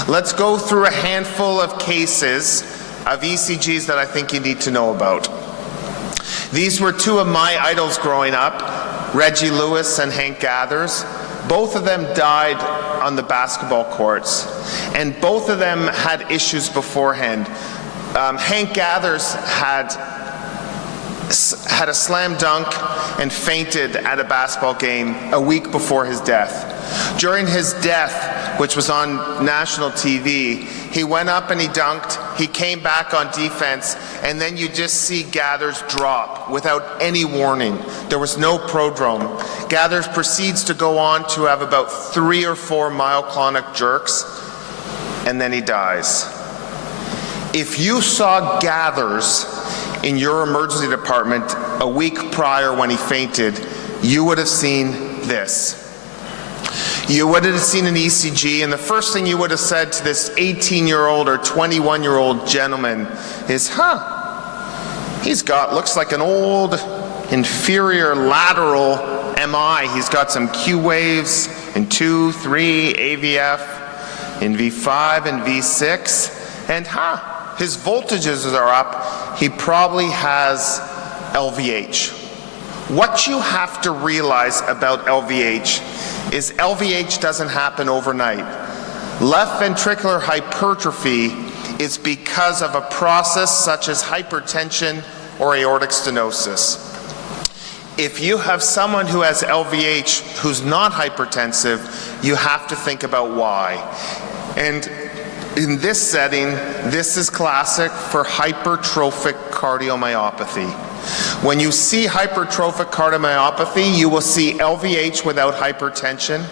Let's go through a handful of cases of ECGs that I think you need to know about. These were two of my idols growing up, Reggie Lewis and Hank Gathers. Both of them died on the basketball courts, and both of them had issues beforehand. Hank Gathers had a slam dunk and fainted at a basketball game a week before his death. During his death, which was on national TV, he went up and he dunked, he came back on defense, and then you just see Gathers drop without any warning. There was no prodrome. Gathers proceeds to go on to have about 3 or 4 myoclonic jerks, and then he dies. If you saw Gathers in your emergency department a week prior when he fainted, you would have seen this. You would have seen an ECG, and the first thing you would have said to this 18-year-old or 21-year-old gentleman is, he's got, looks like an old inferior lateral MI. He's got some Q waves in 2, 3, AVF, in V5 and V6, and his voltages are up. He probably has LVH. What you have to realize about LVH is LVH doesn't happen overnight. Left ventricular hypertrophy is because of a process such as hypertension or aortic stenosis. If you have someone who has LVH who's not hypertensive, you have to think about why. And in this setting, this is classic for hypertrophic cardiomyopathy. When you see hypertrophic cardiomyopathy, you will see LVH without hypertension,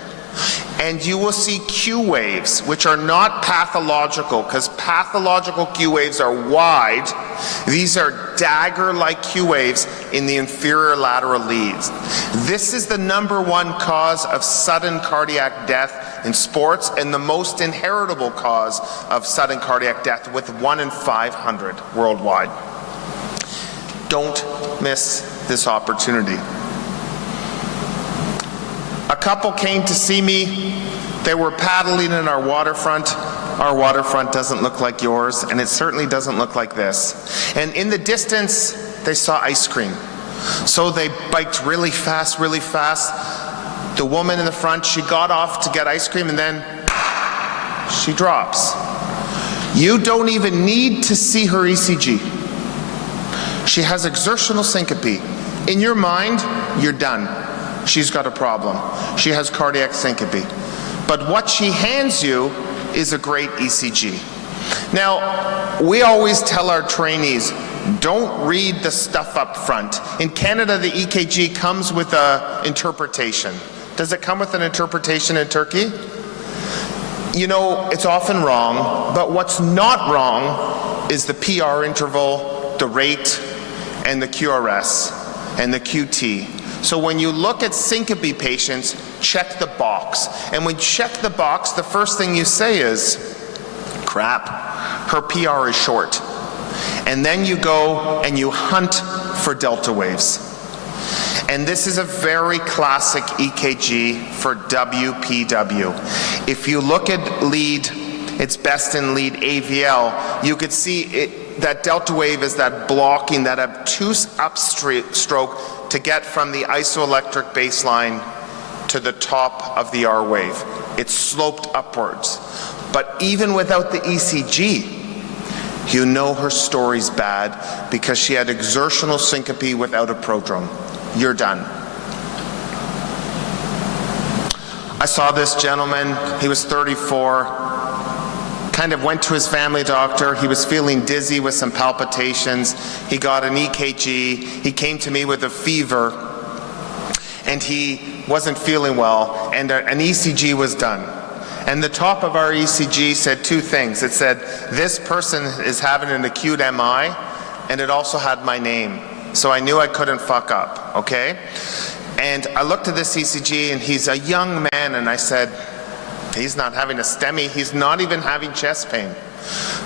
and you will see Q waves, which are not pathological, because pathological Q waves are wide. These are dagger-like Q waves in the inferior lateral leads. This is the #1 cause of sudden cardiac death in sports, and the most inheritable cause of sudden cardiac death, with 1 in 500 worldwide. Don't miss this opportunity. A couple came to see me. They were paddling in our waterfront. Our waterfront doesn't look like yours, and it certainly doesn't look like this. And in the distance, they saw ice cream. So they biked really fast, really fast. The woman in the front, she got off to get ice cream, and then she drops. You don't even need to see her ECG. She has exertional syncope. In your mind, you're done. She's got a problem. She has cardiac syncope. But what she hands you is a great ECG. Now, we always tell our trainees, don't read the stuff up front. In Canada, the EKG comes with an interpretation. Does it come with an interpretation in Turkey? You know, it's often wrong, but what's not wrong is the PR interval, the rate, and the QRS, and the QT. So when you look at syncope patients, check the box. And when you check the box, the first thing you say is, crap, her PR is short. And then you go and you hunt for delta waves. And this is a very classic EKG for WPW. If you look at lead, it's best in lead AVL, you could see that delta wave is that blocking, that obtuse upstroke to get from the isoelectric baseline to the top of the R wave. It's sloped upwards. But even without the ECG, you know her story's bad because she had exertional syncope without a prodrome. You're done. I saw this gentleman, he was 34, kind of went to his family doctor. He was feeling dizzy with some palpitations. He got an EKG. He came to me with a fever, and he wasn't feeling well, and an ECG was done. And the top of our ECG said two things. It said, this person is having an acute MI, and it also had my name. So I knew I couldn't fuck up, okay? And I looked at this ECG, and he's a young man, and I said, he's not having a STEMI, he's not even having chest pain.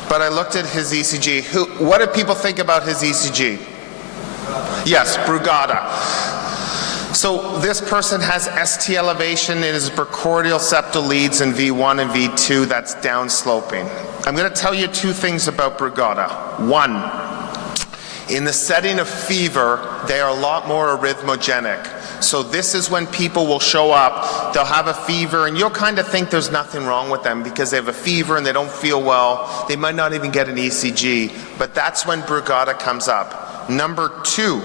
But I looked at his ECG. What do people think about his ECG? Yes, Brugada. So this person has ST elevation in his precordial septal leads in V1 and V2, that's downsloping. I'm going to tell you two things about Brugada. One, in the setting of fever, they are a lot more arrhythmogenic. So this is when people will show up, they'll have a fever, and you'll kind of think there's nothing wrong with them because they have a fever and they don't feel well. They might not even get an ECG, but that's when Brugada comes up. Number two,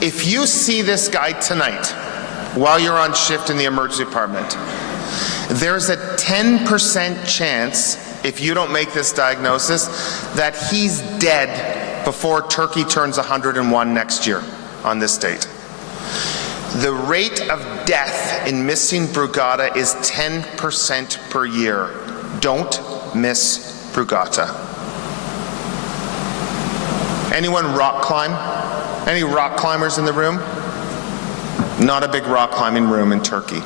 if you see this guy tonight while you're on shift in the emergency department, there's a 10% chance, if you don't make this diagnosis, that he's dead before Turkey turns 101 next year on this date. The rate of death in missing Brugada is 10% per year. Don't miss Brugada. Anyone rock climb? Any rock climbers in the room? Not a big rock climbing room in Turkey.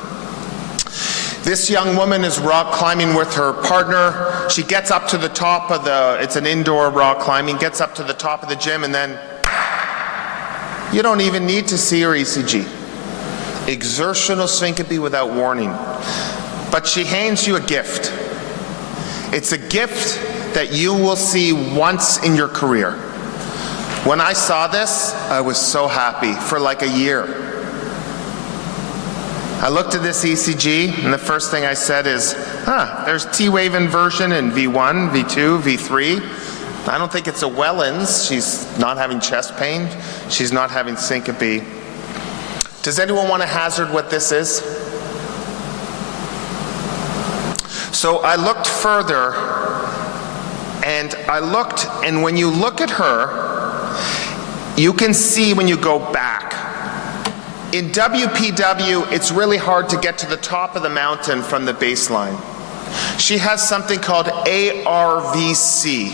This young woman is rock climbing with her partner. She gets up to the top of it's an indoor rock climbing, gets up to the top of the gym, and then you don't even need to see her ECG. Exertional syncope without warning. But she hands you a gift. It's a gift that you will see once in your career. When I saw this, I was so happy for like a year. I looked at this ECG, and the first thing I said is, there's T-wave inversion in V1, V2, V3. I don't think it's a Wellens. She's not having chest pain. She's not having syncope. Does anyone want to hazard what this is? So I looked further, and when you look at her, you can see when you go back. In WPW, it's really hard to get to the top of the mountain from the baseline. She has something called ARVC,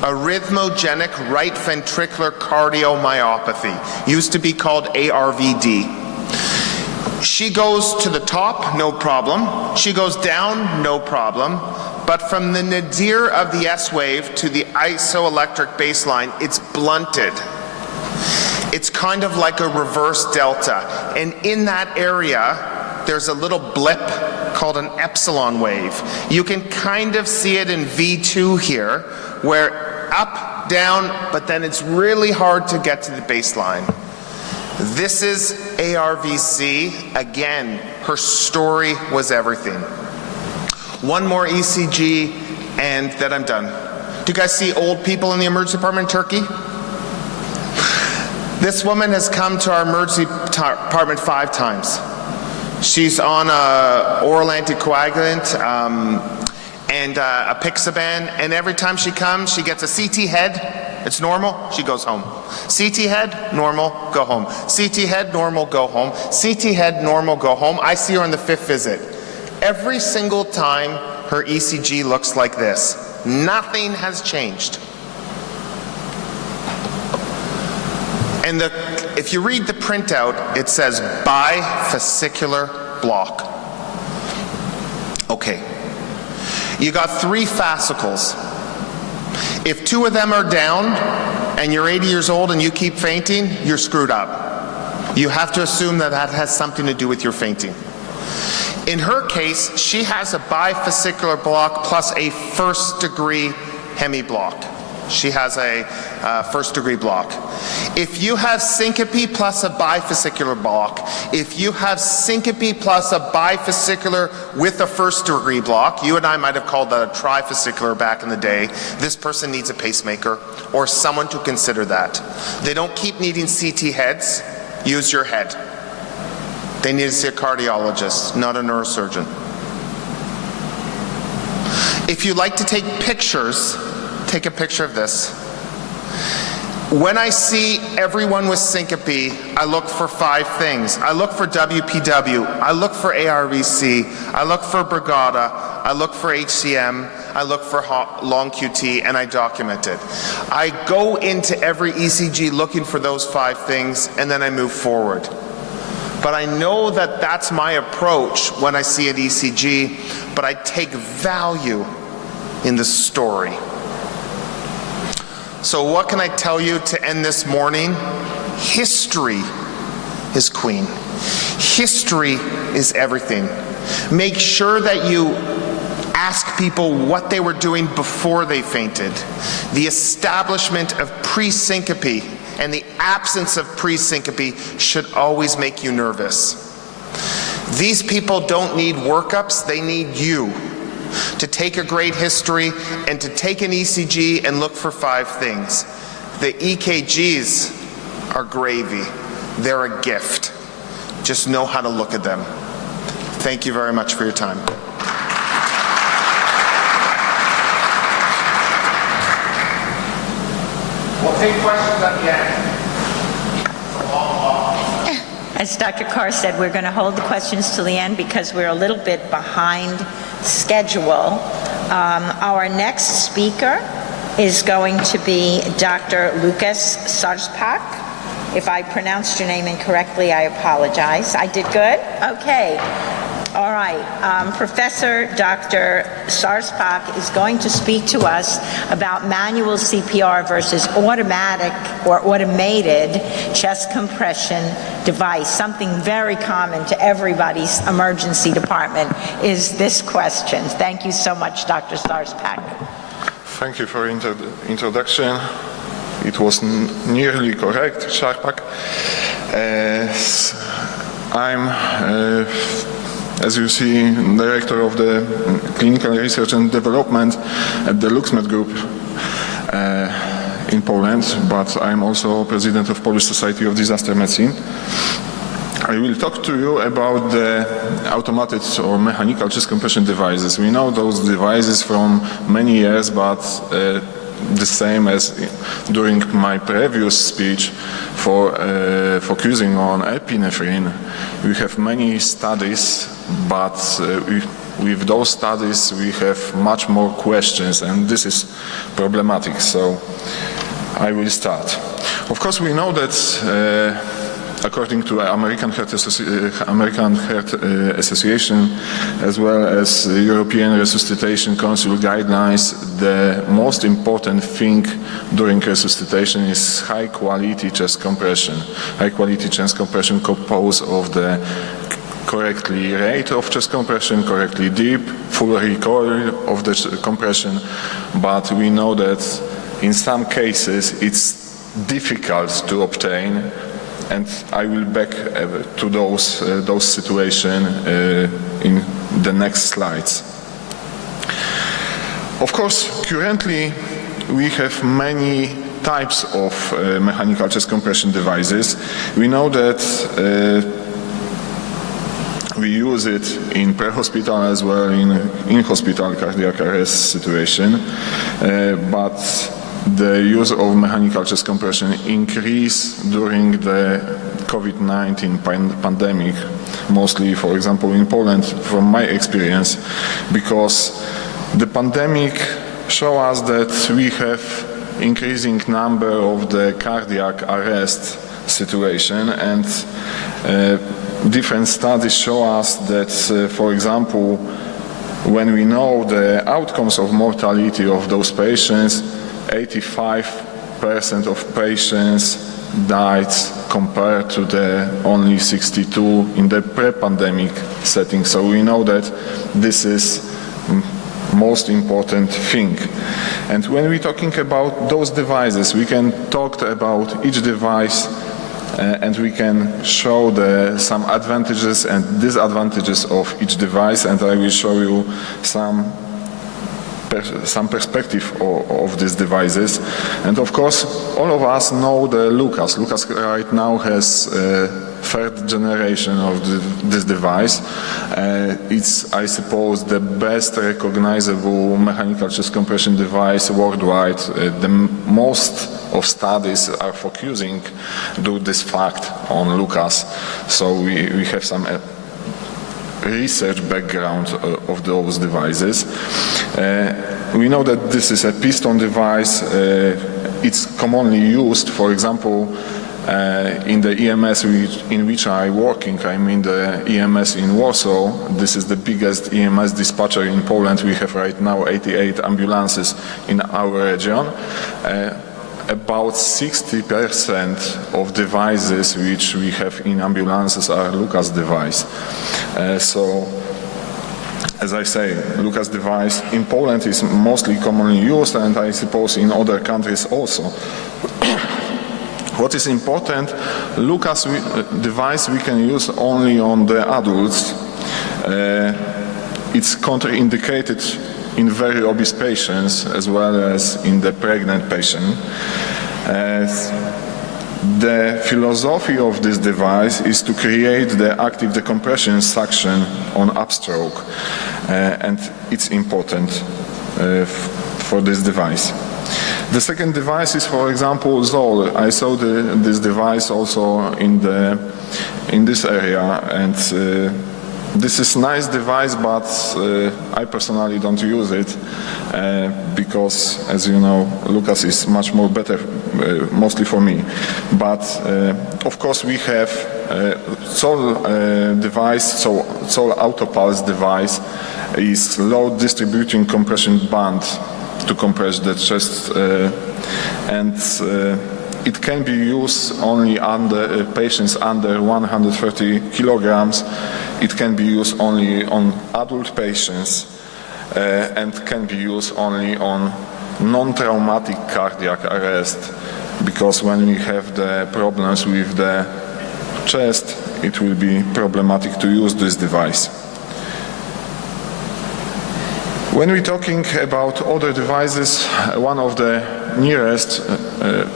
arrhythmogenic right ventricular cardiomyopathy, used to be called ARVD. She goes to the top, no problem. She goes down, no problem. But from the nadir of the S wave to the isoelectric baseline, it's blunted. It's kind of like a reverse delta. And in that area, there's a little blip called an epsilon wave. You can kind of see it in V2 here, where up, down, but then it's really hard to get to the baseline. This is ARVC. Again, her story was everything. One more ECG, and then I'm done. Do you guys see old people in the emergency department in Turkey? This woman has come to our emergency department 5 times. She's on an oral anticoagulant and a Pixaban, and every time she comes, she gets a CT head. It's normal, she goes home. CT head, normal, go home. CT head, normal, go home. CT head, normal, go home. I see her on the 5th visit. Every single time, her ECG looks like this. Nothing has changed. And if you read the printout, it says bifascicular block. Okay. You got 3 fascicles. If 2 of them are down and you're 80 years old and you keep fainting, you're screwed up. You have to assume that that has something to do with your fainting. In her case, she has a bifascicular block plus a first-degree hemiblock. She has a first-degree block. If you have syncope plus a bifascicular block, if you have syncope plus a bifascicular with a first-degree block, you and I might have called that a trifascicular back in the day, this person needs a pacemaker or someone to consider that. They don't keep needing CT heads. Use your head. They need to see a cardiologist, not a neurosurgeon. If you like to take pictures, take a picture of this. When I see everyone with syncope, I look for 5 things. I look for WPW, I look for ARVC, I look for Brugada, I look for HCM, I look for long QT, and I document it. I go into every ECG looking for those 5 things, and then I move forward. But I know that that's my approach when I see an ECG, but I take value in the story. So what can I tell you to end this morning? History is queen. History is everything. Make sure that you ask people what they were doing before they fainted. The establishment of pre-syncope and the absence of pre-syncope should always make you nervous. These people don't need workups, they need you to take a great history and to take an ECG and look for 5 things. The EKGs are gravy. They're a gift. Just know how to look at them. Thank you very much for your time. We'll take questions at the end. As Dr. Carr said, we're going to hold the questions till the end because we're a little bit behind schedule. Our next speaker is going to be Dr. Lucas Sarspak. If I pronounced your name incorrectly, I apologize. I did good? Okay. All right. Professor Dr. Sarspak is going to speak to us about manual CPR versus automatic or automated chest compression device. Something very common to everybody's emergency department is this question. Thank you so much, Dr. Sarspak. Thank you for introduction. It was nearly correct, Sharpak. I'm, as you see, director of the clinical research and development at the LuxMed Group in Poland, but I'm also president of Polish Society of Disaster Medicine. I will talk to you about the automated or mechanical chest compression devices. We know those devices from many years, but the same as during my previous speech for focusing on epinephrine. We have many studies, but with those studies we have much more questions, and this is problematic. So I will start. Of course, we know that according to American Heart Association, as well as the European Resuscitation Council guidelines, the most important thing during resuscitation is high-quality chest compression. High-quality chest compression composed of the correctly rate of chest compression, correctly deep, full recoil of the compression, but we know that in some cases it's difficult to obtain. And I will back to those situations in the next slides. Of course, currently we have many types of mechanical chest compression devices. We know that we use it in pre-hospital as well in hospital cardiac arrest situation, but the use of mechanical chest compression increased during the COVID-19 pandemic, mostly, for example, in Poland, from my experience, because the pandemic showed us that we have increasing number of the cardiac arrest situation, and different studies show us that, for example, when we know the outcomes of mortality of those patients, 85% of patients died compared to the only 62 in the pre-pandemic setting. So we know that this is most important thing. And when we're talking about those devices, we can talk about each device and we can show some advantages and disadvantages of each device, and I will show you some perspective of these devices. And of course, all of us know the Lucas. Lucas right now has third generation of this device. It's, I suppose, the best recognizable mechanical chest compression device worldwide. The most of studies are focusing to this fact on Lucas. So we have some research background of those devices. We know that this is a piston device. It's commonly used, for example, in the EMS in which I'm working. I'm in the EMS in Warsaw. This is the biggest EMS dispatcher in Poland. We have right now 88 ambulances in our region. about 60% of devices which we have in ambulances are Lucas device. So, as I say, Lucas device in Poland is mostly commonly used, and I suppose in other countries also. What is important, Lucas device we can use only on the adults. It's contraindicated in very obese patients as well as in the pregnant patient. The philosophy of this device is to create the active decompression suction on upstroke, and it's important for this device. The second device is, for example, Zoll. I saw this device also in this area, and this is nice device, but I personally don't use it because, as you know, Lucas is much more better, mostly for me. But of course, we have Zoll device, so Zoll Autopulse device is low distributing compression band to compress the chest, and it can be used only under patients under 130 kilograms. It can be used only on adult patients and can be used only on non-traumatic cardiac arrest, because when we have the problems with the chest, it will be problematic to use this device. When we're talking about other devices, one of the nearest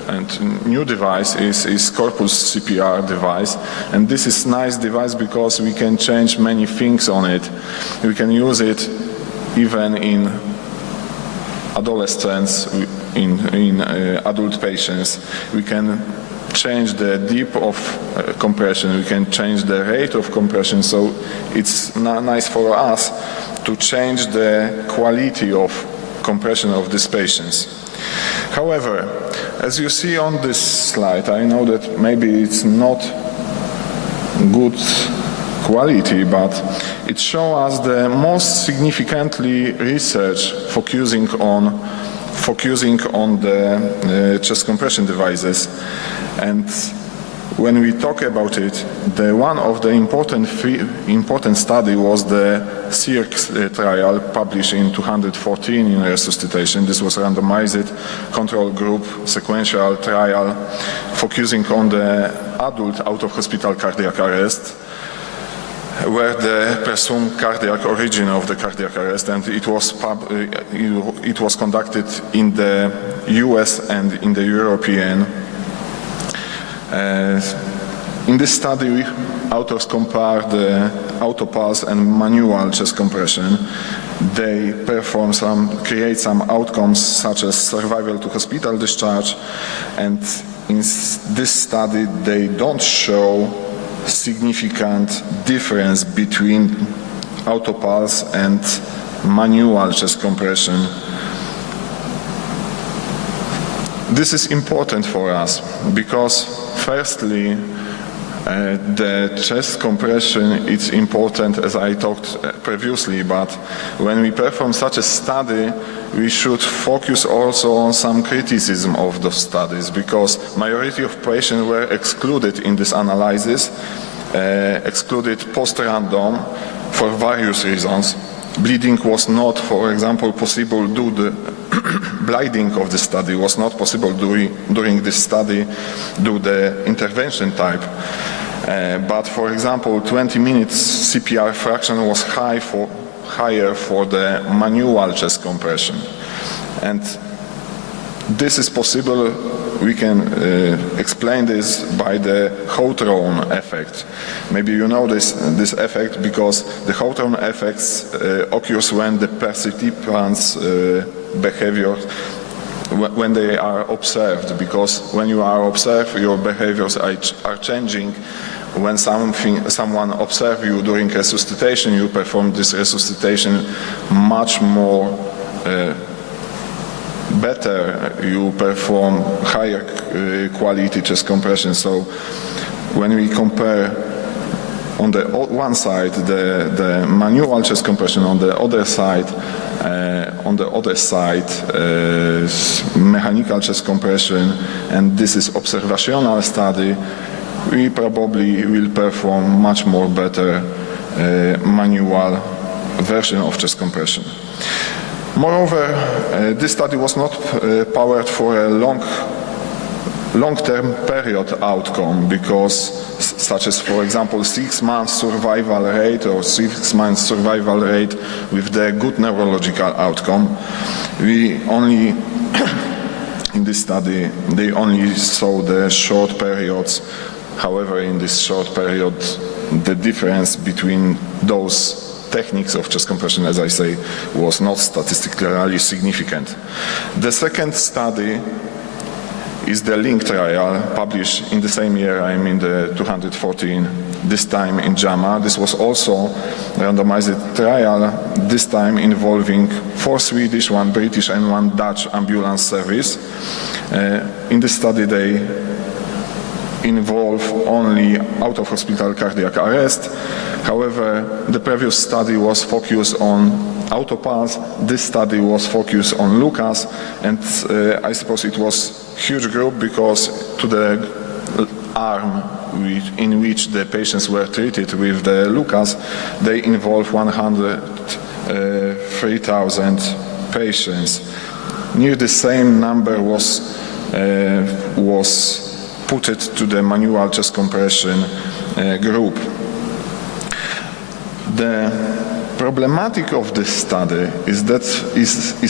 and new device is Corpus CPR device, and this is nice device because we can change many things on it. We can use it even in adolescents, in adult patients. We can change the depth of compression, we can change the rate of compression, so it's nice for us to change the quality of compression of these patients. However, as you see on this slide, I know that maybe it's not good quality, but it shows us the most significantly research focusing on the chest compression devices. And when we talk about it, one of the important study was the CIRC trial published in 2014 in resuscitation. This was randomized control group sequential trial focusing on the adult out-of-hospital cardiac arrest, where the presumed cardiac origin of the cardiac arrest, and it was conducted in the US and in the European. In this study, authors compared the autopulse and manual chest compression. They create some outcomes such as survival to hospital discharge, and in this study they don't show significant difference between autopulse and manual chest compression. This is important for us because, firstly, the chest compression is important, as I talked previously, but when we perform such a study, we should focus also on some criticism of those studies, because majority of patients were excluded in this analysis, excluded post-random for various reasons. Bleeding was not, for example, possible due to the blinding of the study was not possible during this study due to the intervention type. But for example, 20 minutes CPR fraction was higher for the manual chest compression. And this is possible. We can explain this by the Hawthorne effect. Maybe you know this effect because the Hawthorne effect occurs when the participants' behavior, when they are observed, because when you are observed, your behaviors are changing. When someone observes you during resuscitation, you perform this resuscitation much more better, you perform higher quality chest compression. So when we compare on the one side the manual chest compression, on the other side mechanical chest compression, and this is observational study, we probably will perform much more better manual version of chest compression. Moreover, this study was not powered for a long-term period outcome, because such as, for example, 6 months survival rate or 6 months survival rate with the good neurological outcome. We only, in this study, they only saw the short periods. However, in this short period, the difference between those techniques of chest compression, as I say, was not statistically significant. The second study is the LINK trial, published in the same year, I mean the 214, this time in JAMA. This was also a randomized trial, this time involving 4 Swedish, 1 British and 1 Dutch ambulance service. In this study they involve only out-of-hospital cardiac arrest. However, the previous study was focused on autopulse. This study was focused on Lucas, and I suppose it was huge group because to the arm in which the patients were treated with the Lucas, they involved 103,000 patients. Near the same number was put it to the manual chest compression group. The problematic of this study is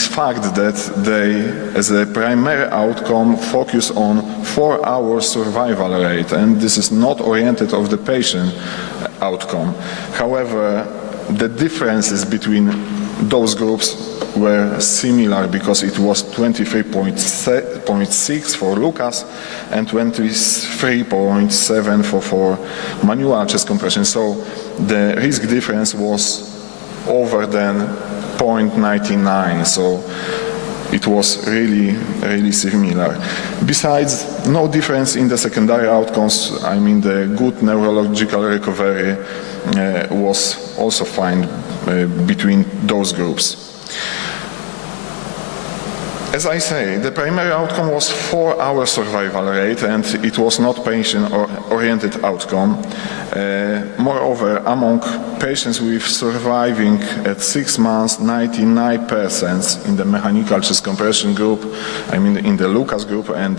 fact that they, as a primary outcome, focus on 4-hour survival rate, and this is not oriented of the patient outcome. However, the differences between those groups were similar, because it was 23.6 for Lucas and 23.7 for manual chest compression. So the risk difference was over than 0.99, so it was really similar. Besides, no difference in the secondary outcomes. I mean, the good neurological recovery was also found between those groups. As I say, the primary outcome was 4-hour survival rate, and it was not patient-oriented outcome. Moreover, among patients with surviving at 6 months, 99% in the mechanical chest compression group, I mean in the Lucas group, and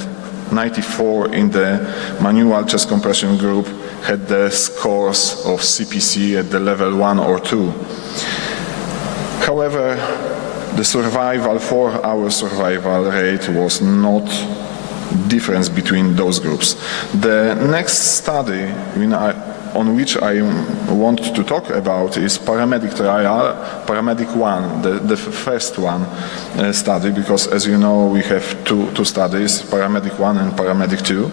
94 in the manual chest compression group had the scores of CPC at the level 1 or 2. However, the 4-hour survival rate was not difference between those groups. The next study on which I want to talk about is paramedic trial, paramedic 1, the first one study, because as you know we have two studies, paramedic 1 and paramedic 2.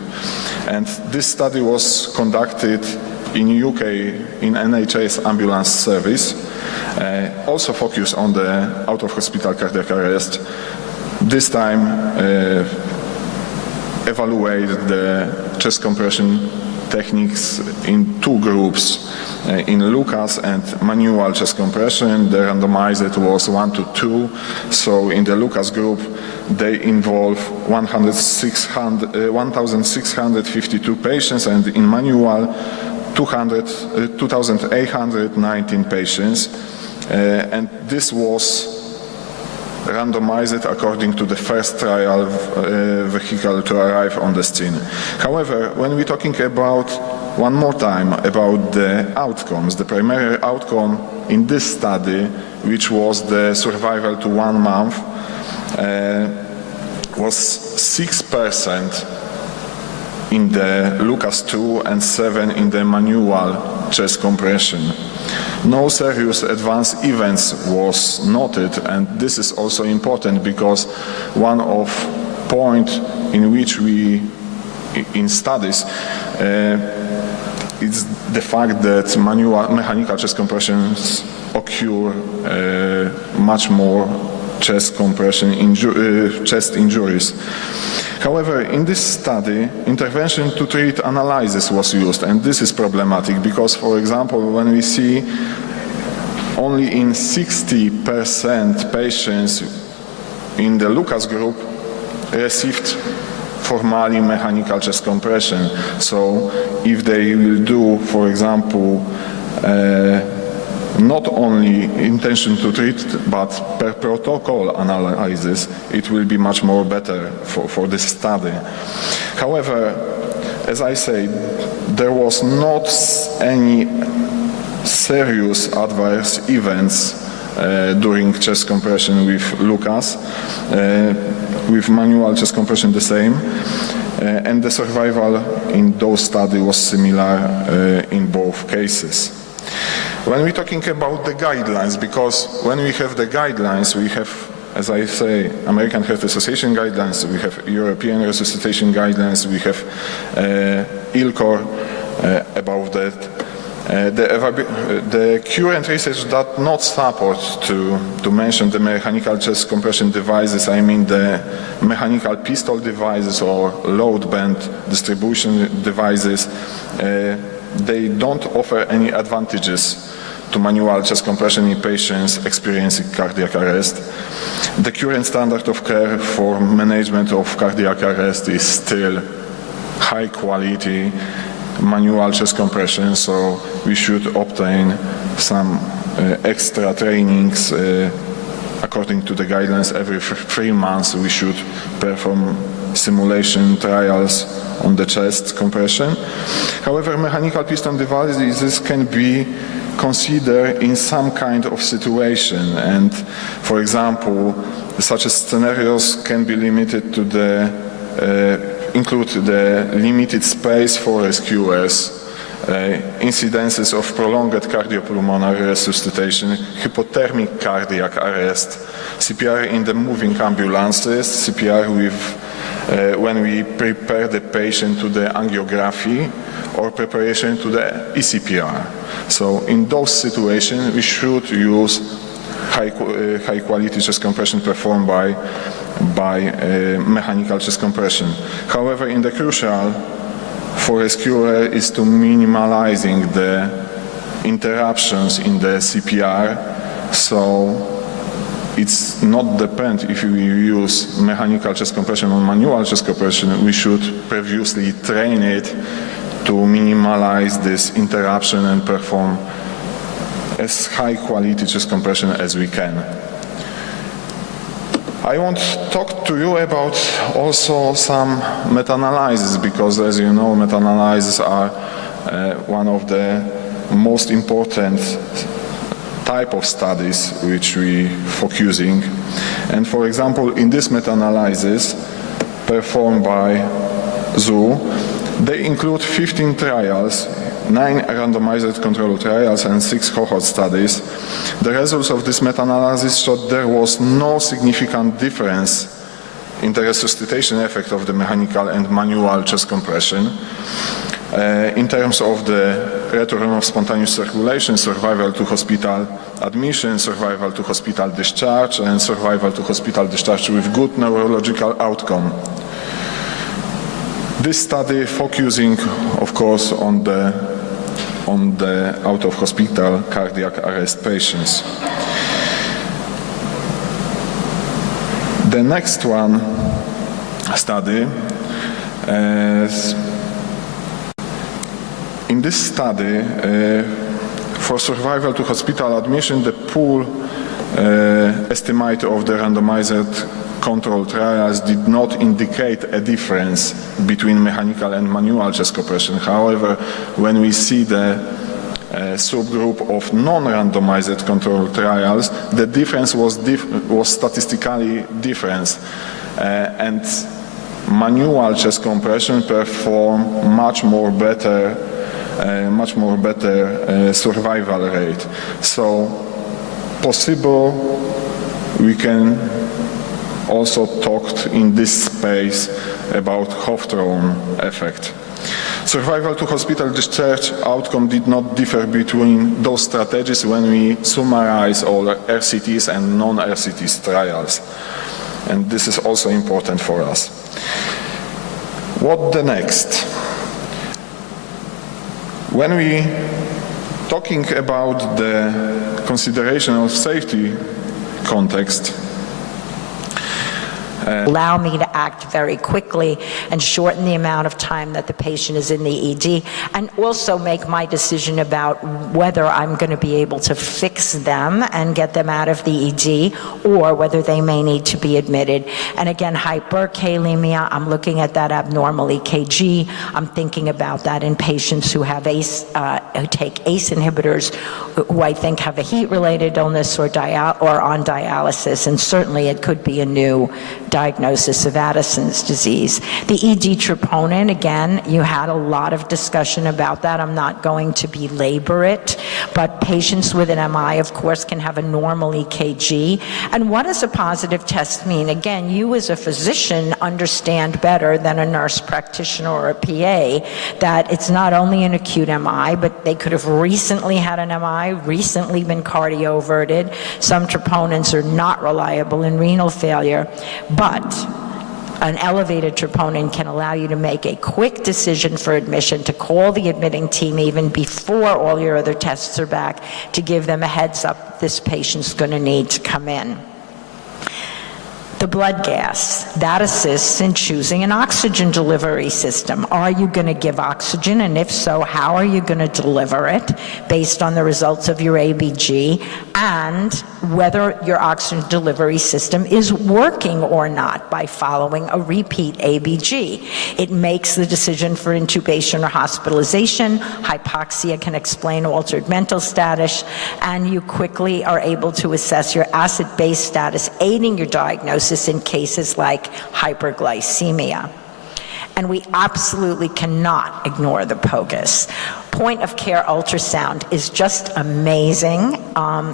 And this study was conducted in UK in NHS ambulance service. Also focus on the out-of-hospital cardiac arrest. This time evaluated the chest compression techniques in 2 groups, in Lucas and manual chest compression. The randomized was 1:2. So in the Lucas group, they involve 1,652 patients, and in manual 2,819 patients. And this was randomized according to the first trial vehicle to arrive on the scene. However, when we're talking about, one more time, about the outcomes, the primary outcome in this study, which was the survival to 1 month, was 6% in the Lucas 2 and 7 in the manual chest compression. No serious advanced events was noted, and this is also important because one of point in which we in studies is the fact that mechanical chest compressions occur much more chest compression chest injuries. However, in this study, intervention to treat analysis was used, and this is problematic because, for example, when we see only in 60% patients in the Lucas group received formally mechanical chest compression. So if they will do, for example, not only intention to treat, but per protocol analysis, it will be much more better for this study. However, as I say, there was not any serious adverse events during chest compression with Lucas, with manual chest compression the same, and the survival in those studies was similar in both cases. When we're talking about the guidelines, because when we have the guidelines, we have, as I say, American Heart Association guidelines, we have European resuscitation guidelines, we have ILCOR about that. The current research does not support to mention the mechanical chest compression devices, I mean the mechanical pistol devices or load band distribution devices. They don't offer any advantages to manual chest compression in patients experiencing cardiac arrest. The current standard of care for management of cardiac arrest is still high quality manual chest compression, so we should obtain some extra trainings. According to the guidelines, every 3 months we should perform simulation trials on the chest compression. However, mechanical piston devices can be considered in some kind of situation, and for example, such scenarios can be limited to include the limited space for rescuers, incidences of prolonged cardiopulmonary resuscitation, hypothermic cardiac arrest, CPR in the moving ambulances, CPR when we prepare the patient to the angiography or preparation to the ECPR. So in those situations, we should use high quality chest compression performed by mechanical chest compression. However, in the crucial for rescuer is to minimizing the interruptions in the CPR, so it's not depend if we use mechanical chest compression or manual chest compression. We should previously train it to minimize this interruption and perform as high quality chest compression as we can. I want to talk to you about also some meta-analysis, because as you know, meta-analysis are one of the most important type of studies which we focusing. And for example, in this meta-analysis performed by ZOO, they include 15 trials, 9 randomized controlled trials and 6 cohort studies. The results of this meta-analysis showed there was no significant difference in the resuscitation effect of the mechanical and manual chest compression. In terms of the return of spontaneous circulation, survival to hospital admission, survival to hospital discharge, and survival to hospital discharge with good neurological outcome. This study focusing, of course, on the out-of-hospital cardiac arrest patients. The next one study in this study, for survival to hospital admission, the pool estimate of the randomized control trials did not indicate a difference between mechanical and manual chest compression. However, when we see the subgroup of non-randomized control trials, the difference was statistically different, and manual chest compression performed much more better survival rate. So possible we can also talked in this space about Hofstrom effect. Survival to hospital discharge outcome did not differ between those strategies when we summarize all RCTs and non-RCTs trials. And this is also important for us. What the next? When we talking about the consideration of safety context, allow me to act very quickly and shorten the amount of time that the patient is in the ED, and also make my decision about whether I'm going to be able to fix them and get them out of the ED, or whether they may need to be admitted. And again, hyperkalemia, I'm looking at that abnormal EKG. I'm thinking about that in patients who have who take ACE inhibitors, who I think have a heat-related illness or on dialysis, and certainly it could be a new diagnosis of Addison's disease. The ED troponin, again, you had a lot of discussion about that. I'm not going to belabor it, but patients with an MI, of course, can have a normal EKG. And what does a positive test mean? Again, you as a physician understand better than a nurse practitioner or a PA that it's not only an acute MI, but they could have recently had an MI, recently been cardioverted. Some troponins are not reliable in renal failure, but an elevated troponin can allow you to make a quick decision for admission, to call the admitting team even before all your other tests are back, to give them a heads up this patient's going to need to come in. The blood gas, that assists in choosing an oxygen delivery system. Are you going to give oxygen? And if so, how are you going to deliver it based on the results of your ABG, and whether your oxygen delivery system is working or not by following a repeat ABG. It makes the decision for intubation or hospitalization. Hypoxia can explain altered mental status, and you quickly are able to assess your acid-base status, aiding your diagnosis in cases like hyperglycemia. And we absolutely cannot ignore the POCUS. Point of care ultrasound is just amazing.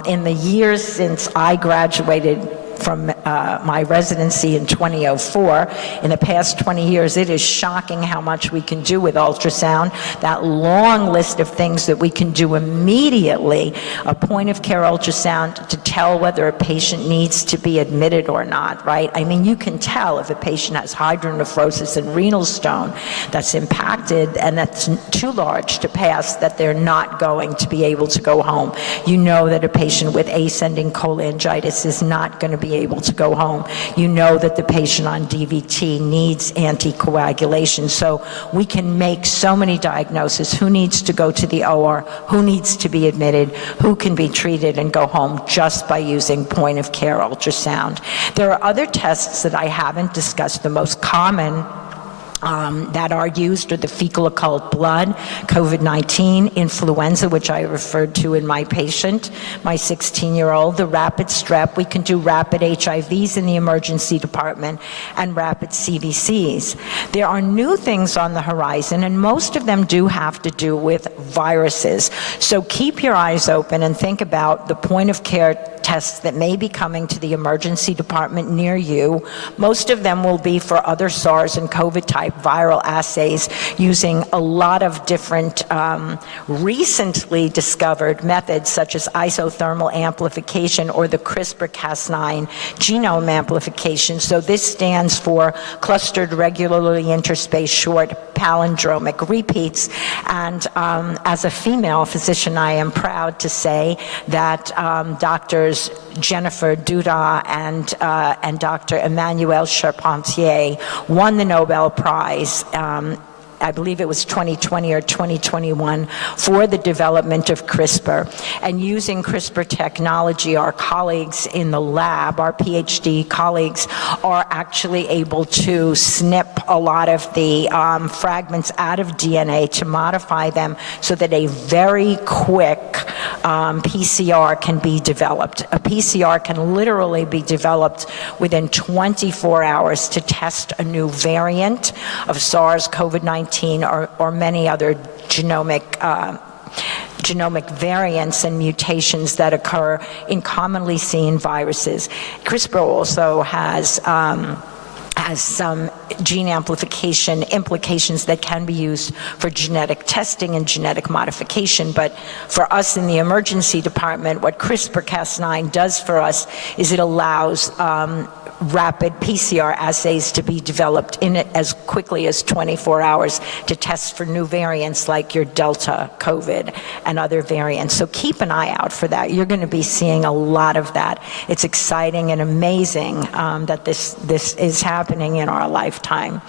In the years since I graduated from my residency in 2004, in the past 20 years, it is shocking how much we can do with ultrasound. That long list of things that we can do immediately, a point of care ultrasound to tell whether a patient needs to be admitted or not, right? I mean, you can tell if a patient has hydronephrosis and renal stone that's impacted and that's too large to pass, that they're not going to be able to go home. You know that a patient with ascending cholangitis is not going to be able to go home. You know that the patient on DVT needs anticoagulation. So we can make so many diagnoses. Who needs to go to the OR? Who needs to be admitted? Who can be treated and go home just by using point of care ultrasound? There are other tests that I haven't discussed. The most common that are used are the fecal occult blood, COVID-19, influenza, which I referred to in my patient, my 16-year-old, the rapid strep. We can do rapid HIVs in the emergency department and rapid CVCs. There are new things on the horizon, and most of them do have to do with viruses. So keep your eyes open and think about the point of care tests that may be coming to the emergency department near you. Most of them will be for other SARS and COVID type viral assays using a lot of different recently discovered methods such as isothermal amplification or the CRISPR-Cas9 genome amplification. So this stands for clustered regularly interspaced short palindromic repeats. And as a female physician, I am proud to say that Doctors Jennifer Duda and Dr. Emmanuel Charpentier won the Nobel Prize, I believe it was 2020 or 2021, for the development of CRISPR. And using CRISPR technology, our colleagues in the lab, our PhD colleagues, are actually able to snip a lot of the fragments out of DNA to modify them so that a very quick PCR can be developed. A PCR can literally be developed within 24 hours to test a new variant of SARS-CoV-19 or many other genomic variants and mutations that occur in commonly seen viruses. CRISPR also has some gene amplification implications that can be used for genetic testing and genetic modification. But for us in the emergency department, what CRISPR-Cas9 does for us is it allows rapid PCR assays to be developed in it as quickly as 24 hours to test for new variants like your Delta COVID and other variants. So keep an eye out for that. You're going to be seeing a lot of that. It's exciting and amazing that this is happening in our lifetime.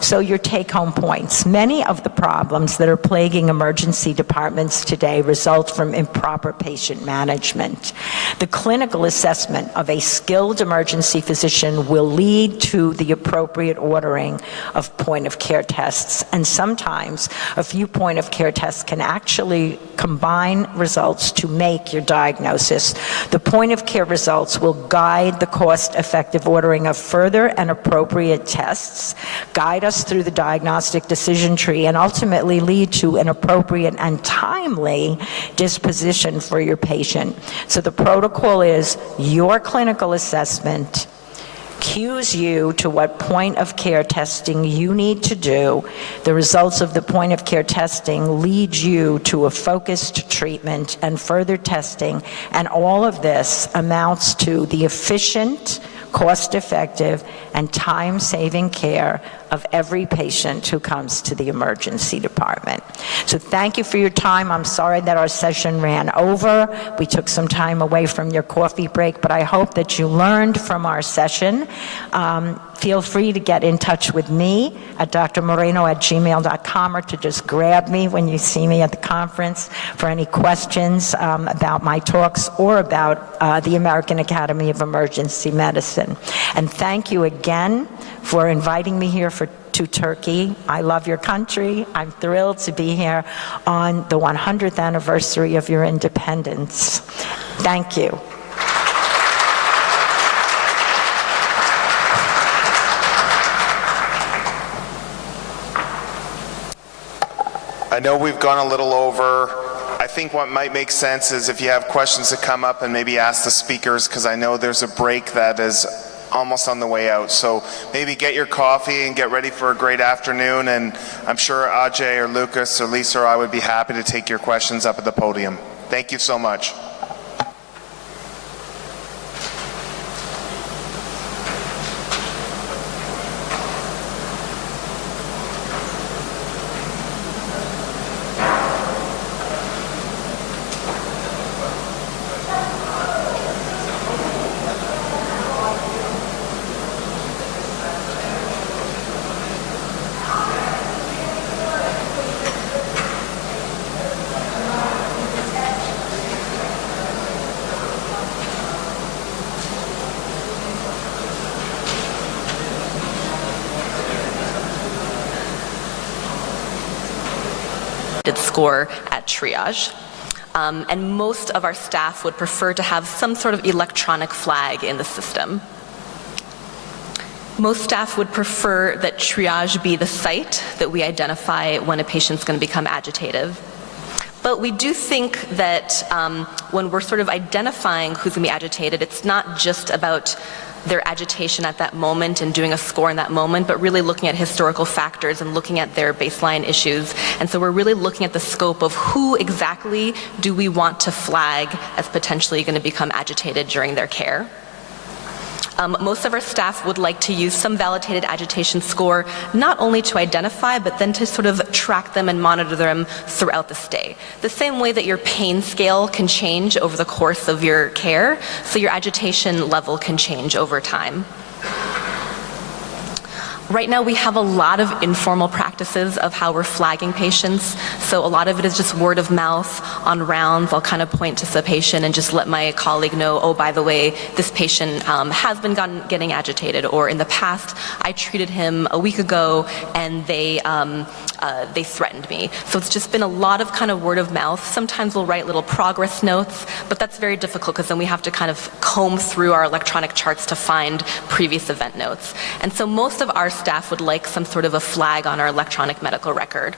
So your take-home points. Many of the problems that are plaguing emergency departments today result from improper patient management. The clinical assessment of a skilled emergency physician will lead to the appropriate ordering of point-of-care tests, and sometimes a few point-of-care tests can actually combine results to make your diagnosis. The point-of-care results will guide the cost-effective ordering of further and appropriate tests, guide us through the diagnostic decision tree, and ultimately lead to an appropriate and timely disposition for your patient. So the protocol is your clinical assessment cues you to what point-of-care testing you need to do. The results of the point-of-care testing lead you to a focused treatment and further testing, and all of this amounts to the efficient, cost-effective, and time-saving care of every patient who comes to the emergency department. So thank you for your time. I'm sorry that our session ran over. We took some time away from your coffee break, but I hope that you learned from our session. Feel free to get in touch with me at drmoreno@gmail.com, or to just grab me when you see me at the conference for any questions about my talks or about the American Academy of Emergency Medicine. And thank you again for inviting me here to Turkey. I love your country. I'm thrilled to be here on the 100th anniversary of your independence. Thank you. I know we've gone a little over. I think what might make sense is if you have questions to come up and maybe ask the speakers, because I know there's a break that is almost on the way out. So maybe get your coffee and get ready for a great afternoon, and I'm sure Ajay or Lucas or Lisa or I would be happy to take your questions up at the podium. Thank you so much. Score at triage. And most of our staff would prefer to have some sort of electronic flag in the system. Most staff would prefer that triage be the site that we identify when a patient's going to become agitated. But we do think that when we're sort of identifying who's going to be agitated, it's not just about their agitation at that moment and doing a score in that moment, but really looking at historical factors and looking at their baseline issues. And so we're really looking at the scope of who exactly do we want to flag as potentially going to become agitated during their care. Most of our staff would like to use some validated agitation score, not only to identify, but then to sort of track them and monitor them throughout the stay. The same way that your pain scale can change over the course of your care, so your agitation level can change over time. Right now we have a lot of informal practices of how we're flagging patients. So a lot of it is just word of mouth on rounds. I'll kind of point to the patient and just let my colleague know, oh, by the way, this patient has been getting agitated, or in the past I treated him a week ago and they threatened me. So it's just been a lot of kind of word of mouth. Sometimes we'll write little progress notes, but that's very difficult because then we have to kind of comb through our electronic charts to find previous event notes. And so most of our staff would like some sort of a flag on our electronic medical record.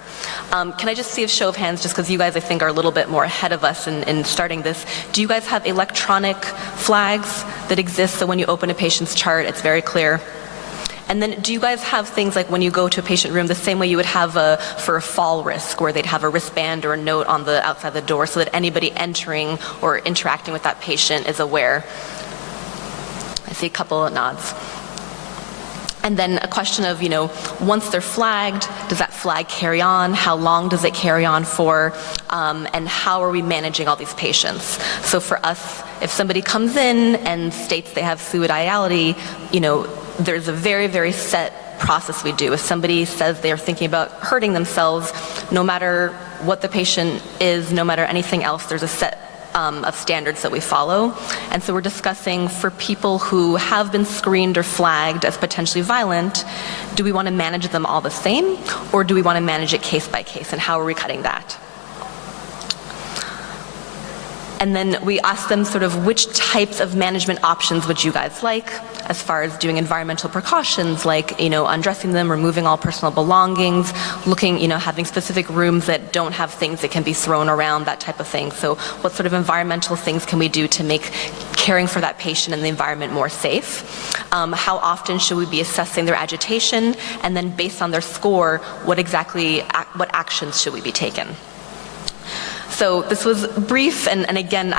Can I just see a show of hands, just because you guys I think are a little bit more ahead of us in starting this. Do you guys have electronic flags that exist so when you open a patient's chart it's very clear? And then do you guys have things like when you go to a patient room the same way you would have for a fall risk, where they'd have a wristband or a note on the outside the door so that anybody entering or interacting with that patient is aware? I see a couple of nods. And then a question of, once they're flagged, does that flag carry on? How long does it carry on for? And how are we managing all these patients? So for us, if somebody comes in and states they have suicidality, there's a very, very set process we do. If somebody says they are thinking about hurting themselves, no matter what the patient is, no matter anything else, there's a set of standards that we follow. And so we're discussing for people who have been screened or flagged as potentially violent, do we want to manage them all the same, or do we want to manage it case by case, and how are we cutting that? And then we ask them sort of which types of management options would you guys like, as far as doing environmental precautions like, undressing them, removing all personal belongings, looking, having specific rooms that don't have things that can be thrown around, that type of thing. So what sort of environmental things can we do to make caring for that patient and the environment more safe? How often should we be assessing their agitation? And then based on their score, what actions should we be taking? So this was brief, and again,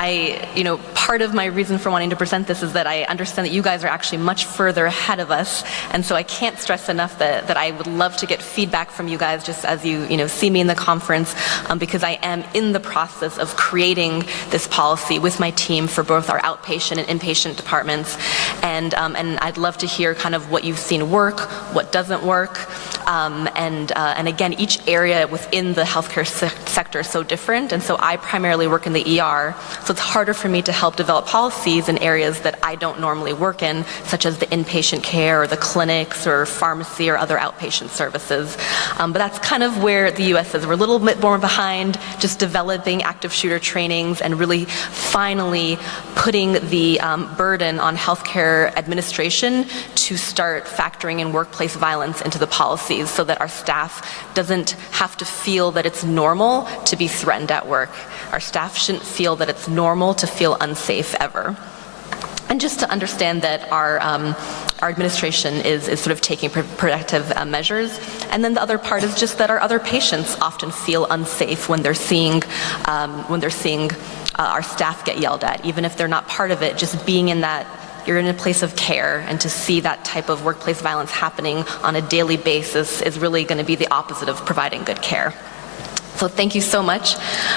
part of my reason for wanting to present this is that I understand that you guys are actually much further ahead of us, and so I can't stress enough that I would love to get feedback from you guys just as you see me in the conference, because I am in the process of creating this policy with my team for both our outpatient and inpatient departments, and I'd love to hear kind of what you've seen work, what doesn't work, and again, each area within the healthcare sector is so different, and so I primarily work in the ER, so it's harder for me to help develop policies in areas that I don't normally work in, such as the inpatient care or the clinics or pharmacy or other outpatient services. But that's kind of where the US is. We're a little bit more behind just developing active shooter trainings and really finally putting the burden on healthcare administration to start factoring in workplace violence into the policies so that our staff doesn't have to feel that it's normal to be threatened at work. Our staff shouldn't feel that it's normal to feel unsafe ever. And just to understand that our administration is sort of taking protective measures. And then the other part is just that our other patients often feel unsafe when they're seeing our staff get yelled at, even if they're not part of it. Just being in that, you're in a place of care, and to see that type of workplace violence happening on a daily basis is really going to be the opposite of providing good care. So thank you so much.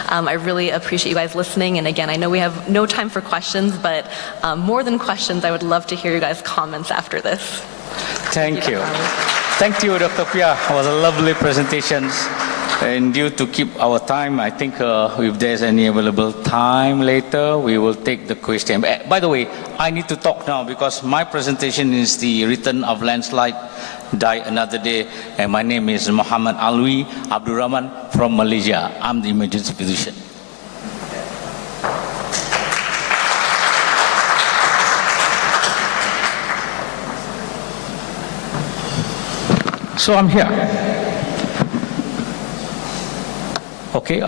I really appreciate you guys listening. And again, I know we have no time for questions, but more than questions, I would love to hear you guys' comments after this. Thank you. Thank you, Dr. Pia. It was a lovely presentation. And due to keep our time, I think if there's any available time later, we will take the question. By the way, I need to talk now because my presentation is the return of landslide, Die Another Day, and my name is Muhammad Alwi Abdurrahman from Malaysia. I'm the emergency physician. So I'm here. Okay,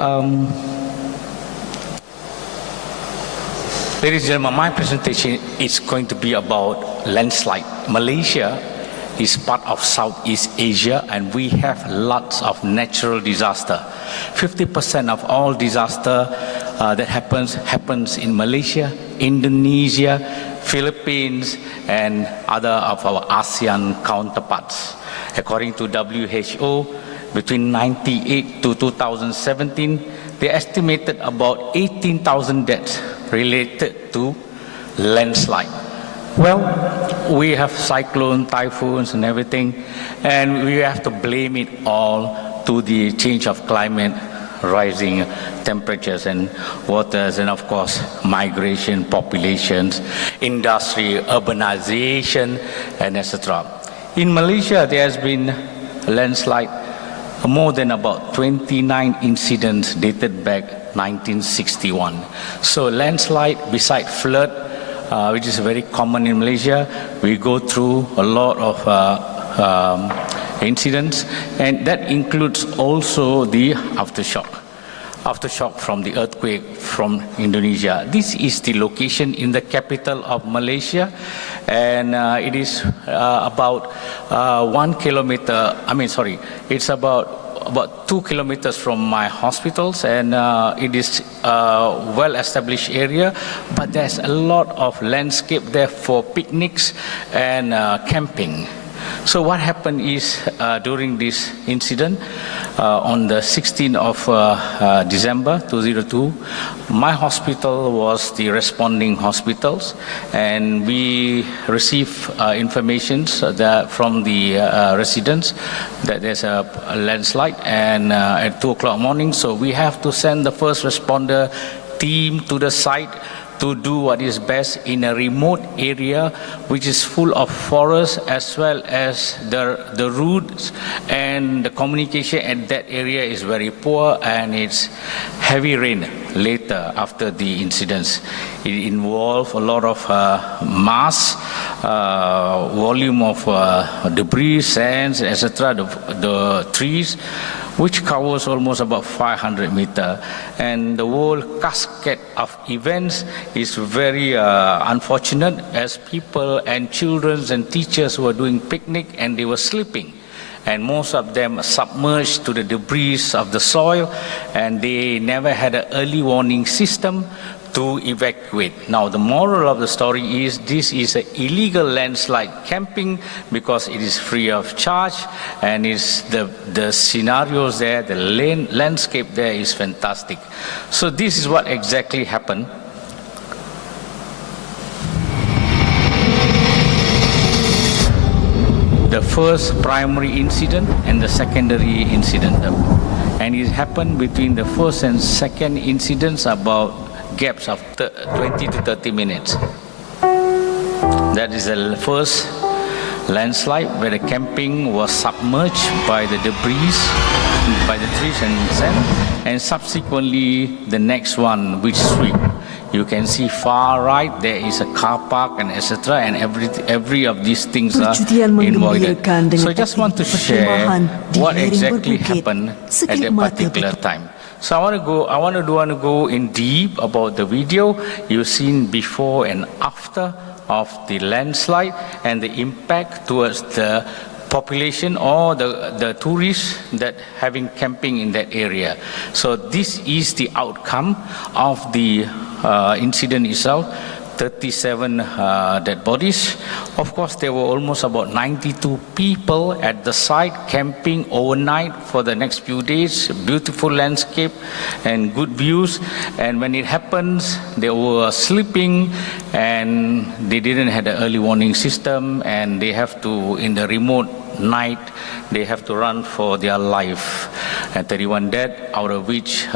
ladies and gentlemen, my presentation is going to be about landslide. Malaysia is part of Southeast Asia, and we have lots of natural disaster. 50% of all disaster that happens in Malaysia, Indonesia, Philippines, and other of our ASEAN counterparts. According to WHO, between 1998 to 2017, they estimated about 18,000 deaths related to landslide. Well, we have cyclones, typhoons, and everything, and we have to blame it all to the change of climate, rising temperatures and waters, and of course, migration, populations, industry, urbanization, and etc. In Malaysia, there has been landslide, more than about 29 incidents dated back 1961. So landslide, beside flood, which is very common in Malaysia, we go through a lot of incidents, and that includes also the aftershock from the earthquake from Indonesia. This is the location in the capital of Malaysia, and it is about 1 kilometer, it's about about 2 kilometers from my hospitals, and it is a well-established area, but there's a lot of landscape there for picnics and camping. So what happened is during this incident on the 16th of December 2002, my hospital was the responding hospitals, and we received information from the residents that there's a landslide and at 2 o'clock morning, so we have to send the first responder team to the site to do what is best in a remote area which is full of forest, as well as the routes and the communication at that area is very poor, and it's heavy rain later after the incidents. It involved a lot of mass, volume of debris, sands, etc., the trees, which covers almost about 500 meters. And the whole cascade of events is very unfortunate, as people and children and teachers were doing picnic and they were sleeping. And most of them submerged to the debris of the soil, and they never had an early warning system to evacuate. Now, the moral of the story is this is an illegal landslide camping because it is free of charge, and it's the scenarios there, the landscape there is fantastic. So this is what exactly happened. The first primary incident and the secondary incident. And it happened between the first and second incidents about gaps of 20 to 30 minutes. That is the first landslide where the camping was submerged by the debris, by the trees and sand, and subsequently the next one which sweep. You can see far right there is a car park and etc., and every of these things are involved. So I just want to share what exactly happened at that particular time. So I want to go in deep about the video you've seen before and after of the landslide and the impact towards the population or the tourists that having camping in that area. So this is the outcome of the incident itself. 37 dead bodies. Of course, there were almost about 92 people at the site camping overnight for the next few days. Beautiful landscape and good views. And when it happens, they were sleeping and they didn't have the early warning system, and they have to, in the remote night, they have to run for their life. And 31 dead, out of which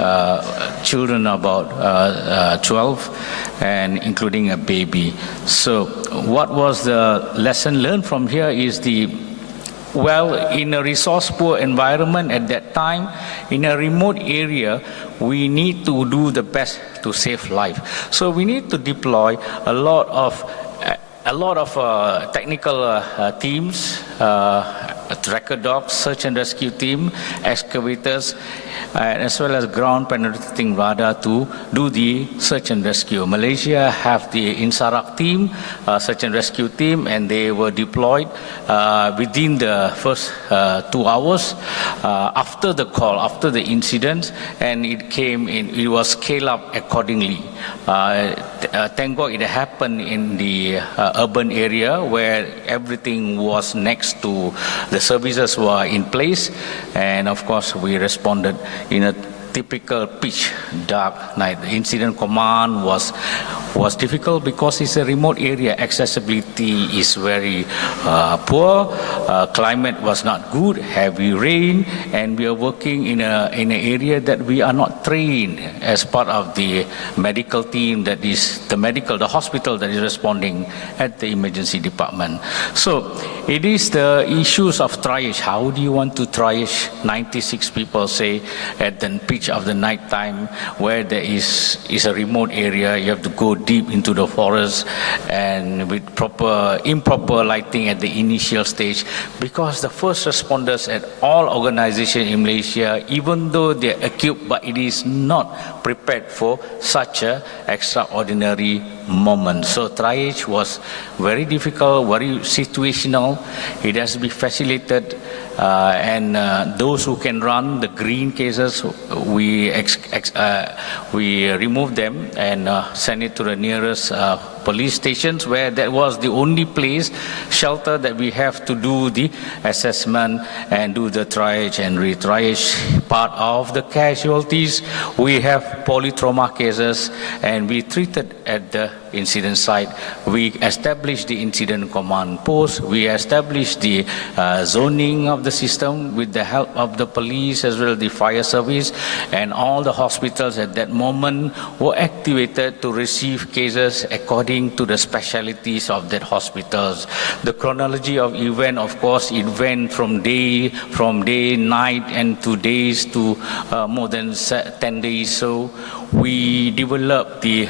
children about 12, and including a baby. So what was the lesson learned from here is in a resource poor environment at that time, in a remote area, we need to do the best to save life. So we need to deploy a lot of technical teams, tracker dogs, search and rescue team, excavators, as well as ground penetrating radar to do the search and rescue. Malaysia have the INSARAG team, search and rescue team, and they were deployed within the first 2 hours after the call, after the incident, and it was scaled up accordingly. Thank God it happened in the urban area where everything was next to the services were in place, and of course we responded in a typical pitch dark night. The incident command was difficult because it's a remote area. Accessibility is very poor. Climate was not good. Heavy rain, and we are working in an area that we are not trained as part of the medical team. That is the hospital that is responding at the emergency department. So it is the issues of triage. How do you want to triage 96 people, say, at the pitch pitch of the night time where there is a remote area. You have to go deep into the forest and with improper lighting at the initial stage, because the first responders at all organizations in Malaysia, even though they're equipped, but it is not prepared for such a extraordinary moment. So triage was very difficult, very situational. It has to be facilitated, and those who can run the green cases, we remove them and send it to the nearest police stations, where that was the only place, shelter, that we have to do the assessment and do the triage and retriage part of the casualties. We have polytrauma cases, and we treated at the incident site. We established the incident command post. We established the zoning of the system with the help of the police as well as the fire service, and all the hospitals at that moment were activated to receive cases according to the specialties of that hospitals. The chronology of event, of course, it went from day, night, and to days to more than 10 days. So we developed the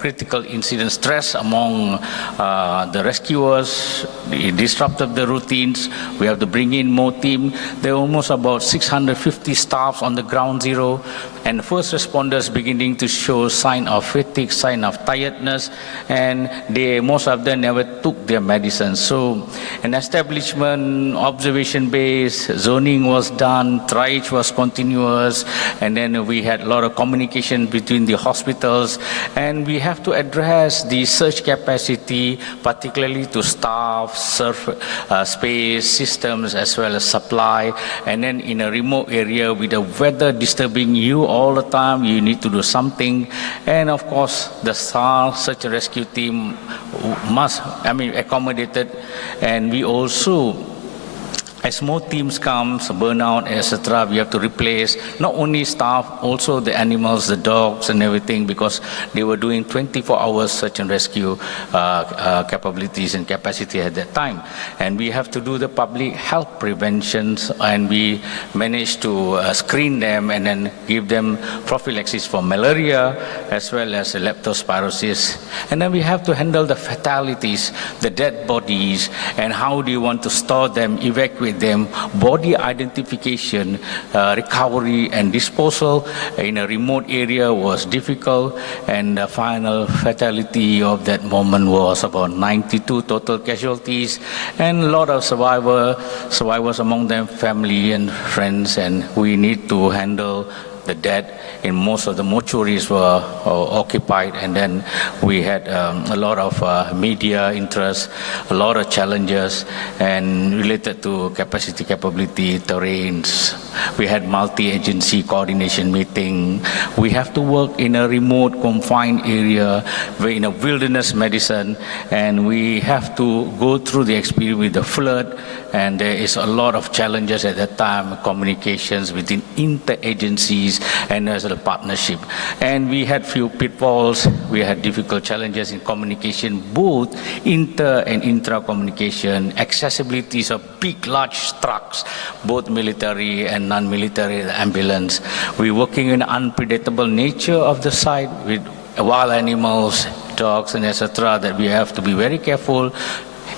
critical incident stress among the rescuers. It disrupted the routines. We have to bring in more team. There are almost about 650 staffs on the ground zero, and first responders beginning to show sign of fatigue, sign of tiredness, and most of them never took their medicine. So an establishment, observation based, zoning was done, triage was continuous, and then we had a lot of communication between the hospitals, and we have to address the surge capacity, particularly to staff, space, systems, as well as supply. And then in a remote area with the weather disturbing you all the time, you need to do something. And of course, the search and rescue team must, accommodated. And we also, as more teams come, burnout, etc., we have to replace not only staff, also the animals, the dogs and everything, because they were doing 24 hours search and rescue capabilities and capacity at that time. And we have to do the public health preventions, and we managed to screen them and then give them prophylaxis for malaria as well as leptospirosis. And then we have to handle the fatalities, the dead bodies, and how do you want to store them, evacuate them, body identification, recovery and disposal in a remote area was difficult, and the final fatality of that moment was about 92 total casualties, and a lot of survivors, among them family and friends, and we need to handle the dead. In most of the mortuaries were occupied, and then we had a lot of media interest, a lot of challenges, and related to capacity, capability, terrains. We had multi-agency coordination meeting. We have to work in a remote, confined area, in a wilderness medicine, and we have to go through the experience with the flood, and there is a lot of challenges at that time, communications within inter-agencies and as a partnership. And we had few pitfalls, we had difficult challenges in communication, both inter and intra communication, accessibilities of big, large trucks, both military and non-military ambulance. We're working in unpredictable nature of the site with wild animals, dogs and etc., that we have to be very careful,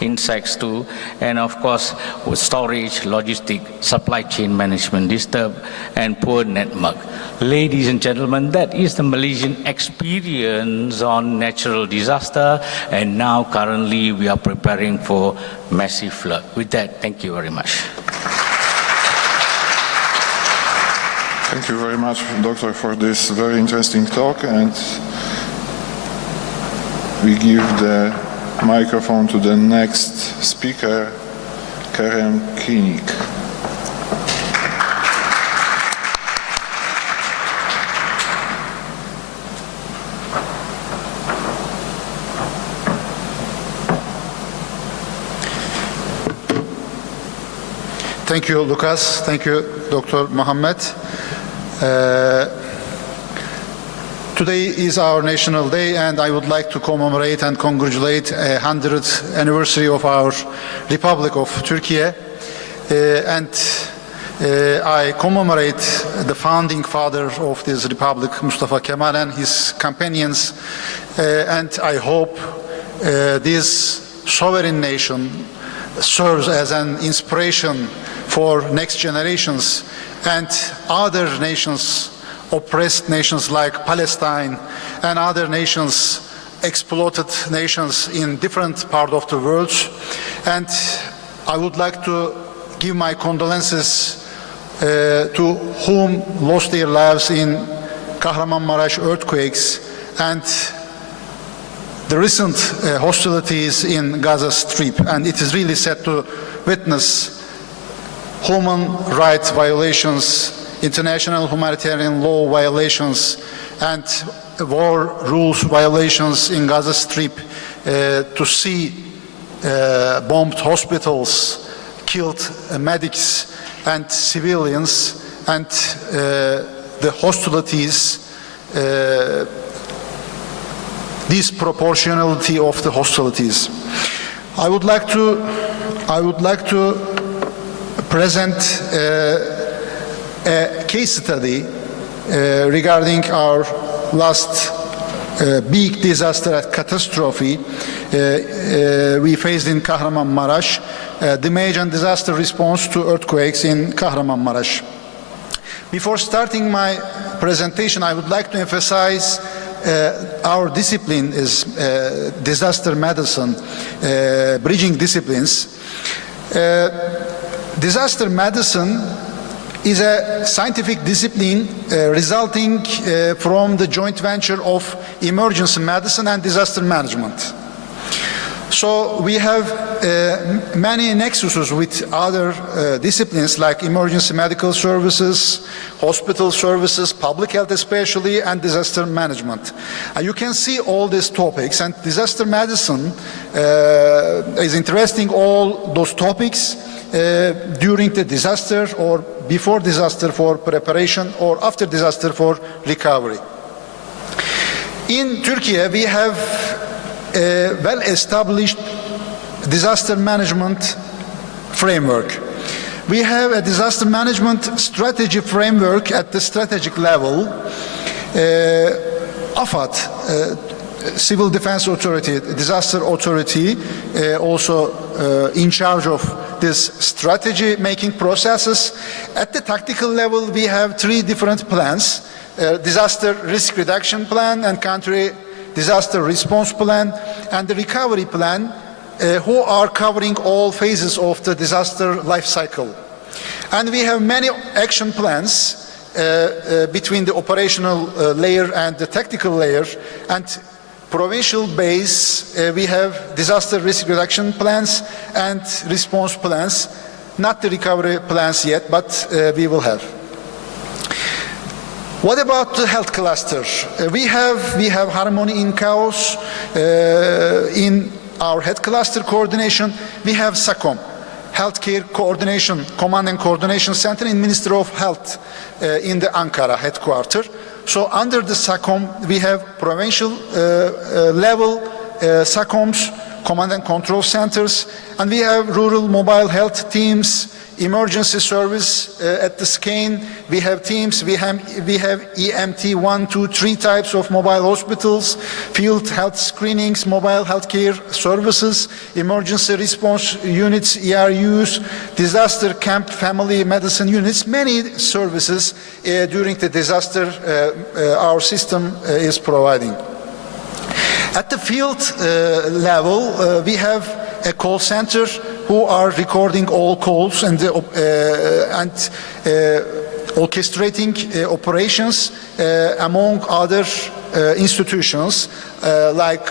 insects too, and of course with storage, logistic, supply chain management disturbed, and poor network. Ladies and gentlemen, that is the Malaysian experience on natural disaster, and now currently we are preparing for massive flood. With that, thank you very much. Thank you very much, Doctor, for this very interesting talk, and we give the microphone to the next speaker, Karen Koenig. Thank you, Lucas. Thank you, Dr. Mohammed. Today is our National Day, and I would like to commemorate and congratulate the 100th anniversary of our Republic of Turkey. And I commemorate the founding father of this republic, Mustafa Kemal, and his companions, and I hope this sovereign nation serves as an inspiration for next generations and other nations, oppressed nations like Palestine and other nations, exploited nations in different parts of the world. And I would like to give my condolences to whom lost their lives in Kahramanmaraş earthquakes and the recent hostilities in Gaza Strip. And it is really sad to witness human rights violations, international humanitarian law violations, and war rules violations in Gaza Strip, to see bombed hospitals, killed medics and civilians, and the hostilities, disproportionality of the hostilities. I would like to present a case study regarding our last big disaster catastrophe we faced in Kahramanmaraş, damage and disaster response to earthquakes in Kahramanmaraş. Before starting my presentation, I would like to emphasize our discipline is disaster medicine, bridging disciplines. Disaster medicine is a scientific discipline resulting from the joint venture of emergency medicine and disaster management. So we have many nexuses with other disciplines like emergency medical services, hospital services, public health especially, and disaster management. You can see all these topics, and disaster medicine is interesting all those topics during the disaster or before disaster for preparation or after disaster for recovery. In Turkey, we have a well-established disaster management framework. We have a disaster management strategy framework at the strategic level. AFAD, Civil Defense Authority, Disaster Authority, also in charge of this strategy making processes. At the tactical level, we have three different plans: disaster risk reduction plan and country disaster response plan and the recovery plan, who are covering all phases of the disaster life cycle. And we have many action plans between the operational layer and the tactical layer, and provincial base, we have disaster risk reduction plans and response plans, not the recovery plans yet, but we will have. What about the health cluster? We have harmony in chaos in our health cluster coordination. We have SACOM, Healthcare Coordination Command and Coordination Center in Ministry of Health in the Ankara headquarters. So under the SACOM, we have provincial level SACOMs, command and control centers, and we have rural mobile health teams, emergency service at the scan. We have teams, we have EMT 1, 2, 3 types of mobile hospitals, field health screenings, mobile healthcare services, emergency response units, ERUs, disaster camp family medicine units, many services during the disaster our system is providing. At the field level, we have a call center who are recording all calls and orchestrating operations among other institutions like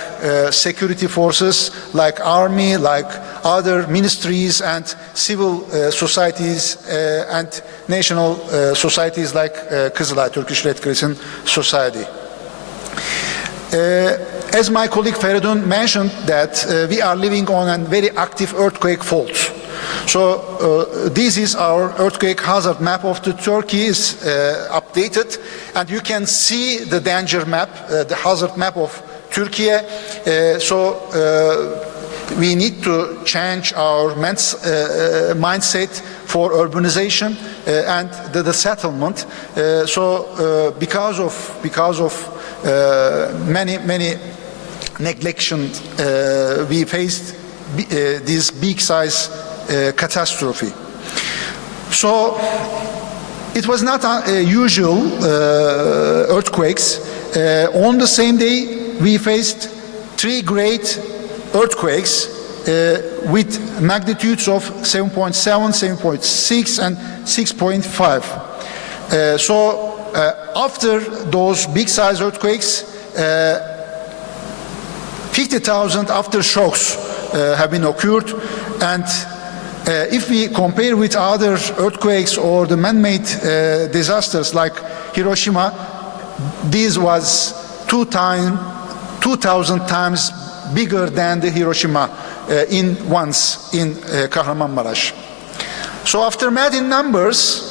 security forces, like army, like other ministries and civil societies and national societies like Kızılay, Turkish Red Crescent Society. As my colleague Feridun mentioned that we are living on a very active earthquake fault. So this is our earthquake hazard map of the Turkey is updated, and you can see the danger map, the hazard map of Turkey. We need to change our mindset for urbanization and the settlement. Because of many neglection, we faced this big size catastrophe. So it was not usual earthquakes. On the same day, we faced 3 great earthquakes with magnitudes of 7.7, 7.6, and 6.5. After those big-size earthquakes, 50,000 aftershocks have been occurred, and if we compare with other earthquakes or the man-made disasters like Hiroshima, this was 2,000 times bigger than the Hiroshima in Kahramanmaraş. So after math in numbers,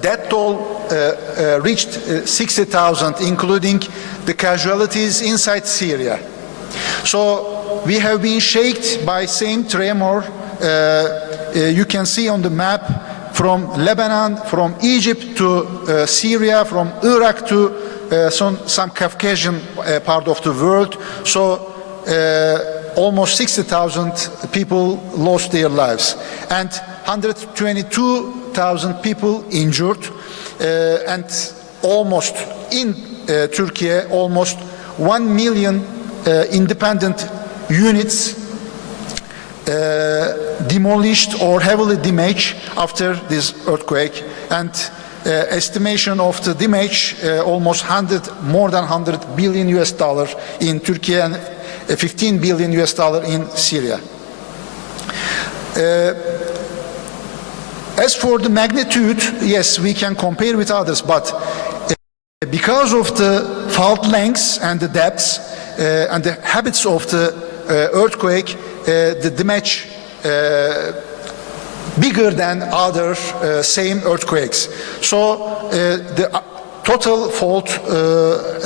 death toll reached 60,000, including the casualties inside Syria. So we have been shaken by same tremor. You can see on the map from Lebanon, from Egypt to Syria, from Iraq to some Caucasian part of the world. So almost 60,000 people lost their lives, and 122,000 people injured, and almost in Turkey, almost 1 million independent units demolished or heavily damaged after this earthquake, and estimation of the damage almost more than 100 billion US dollars in Turkey and 15 billion US dollars in Syria. As for the magnitude, yes, we can compare with others, but because of the fault lengths and the depths and the habits of the earthquake, the damage bigger than other same earthquakes. So the total fault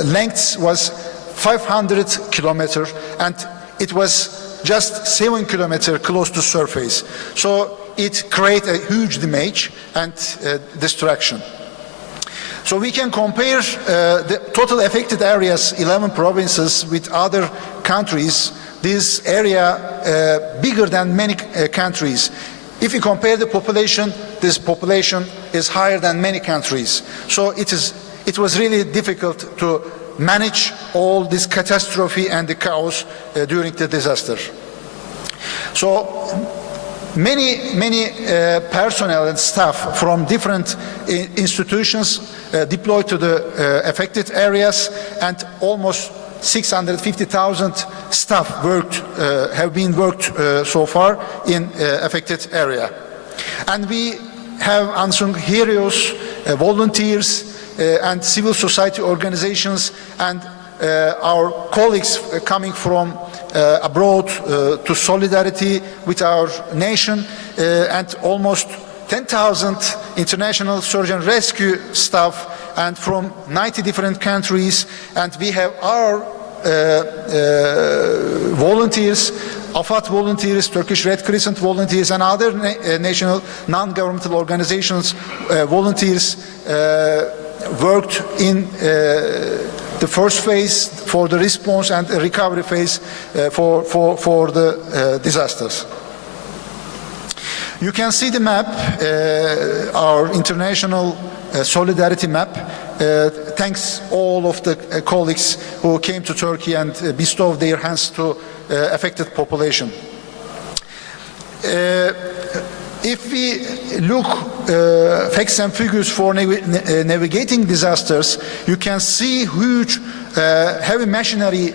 length was 500 kilometers, and it was just 7 kilometers close to surface. So it created a huge damage and destruction. So we can compare the total affected areas, 11 provinces, with other countries. This area bigger than many countries. If you compare the population, this population is higher than many countries. So it was really difficult to manage all this catastrophe and the chaos during the disaster. So many personnel and staff from different institutions deployed to the affected areas, and almost 650,000 staff have been worked so far in affected area. And we have unsung heroes, volunteers, and civil society organizations, and our colleagues coming from abroad to solidarity with our nation, and almost 10,000 international search and rescue staff, and from 90 different countries. And we have our volunteers, AFAD volunteers, Turkish Red Crescent volunteers, and other national non-governmental organizations volunteers worked in the first phase for the response and the recovery phase for the disasters. You can see the map, our international solidarity map. Thanks all of the colleagues who came to Turkey and bestowed their hands to affected population. If we look facts and figures for navigating disasters, you can see huge heavy machinery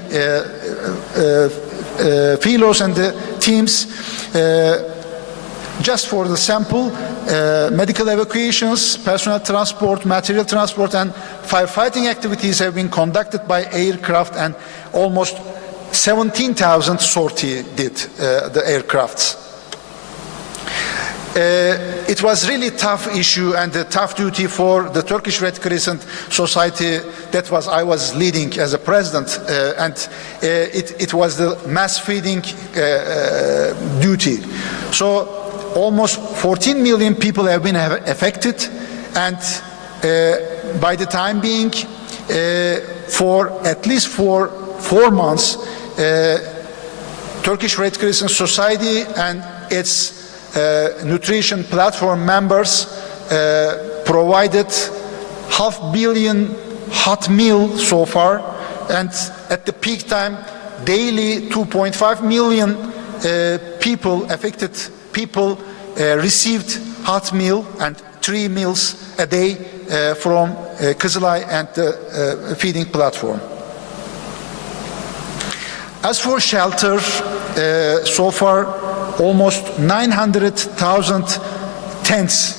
philos and the teams. Just for the sample, medical evacuations, personnel transport, material transport, and firefighting activities have been conducted by aircraft, and almost 17,000 sorties did the aircrafts. It was really tough issue and a tough duty for the Turkish Red Crescent Society that I was leading as a president, and it was the mass feeding duty. So almost 14 million people have been affected, and by the time being, for at least 4 months, Turkish Red Crescent Society and its nutrition platform members provided 500 million hot meal so far, and at the peak time, daily 2.5 million affected people received hot meal and 3 meals a day from Kızılay and the feeding platform. As for shelter, so far almost 900,000 tents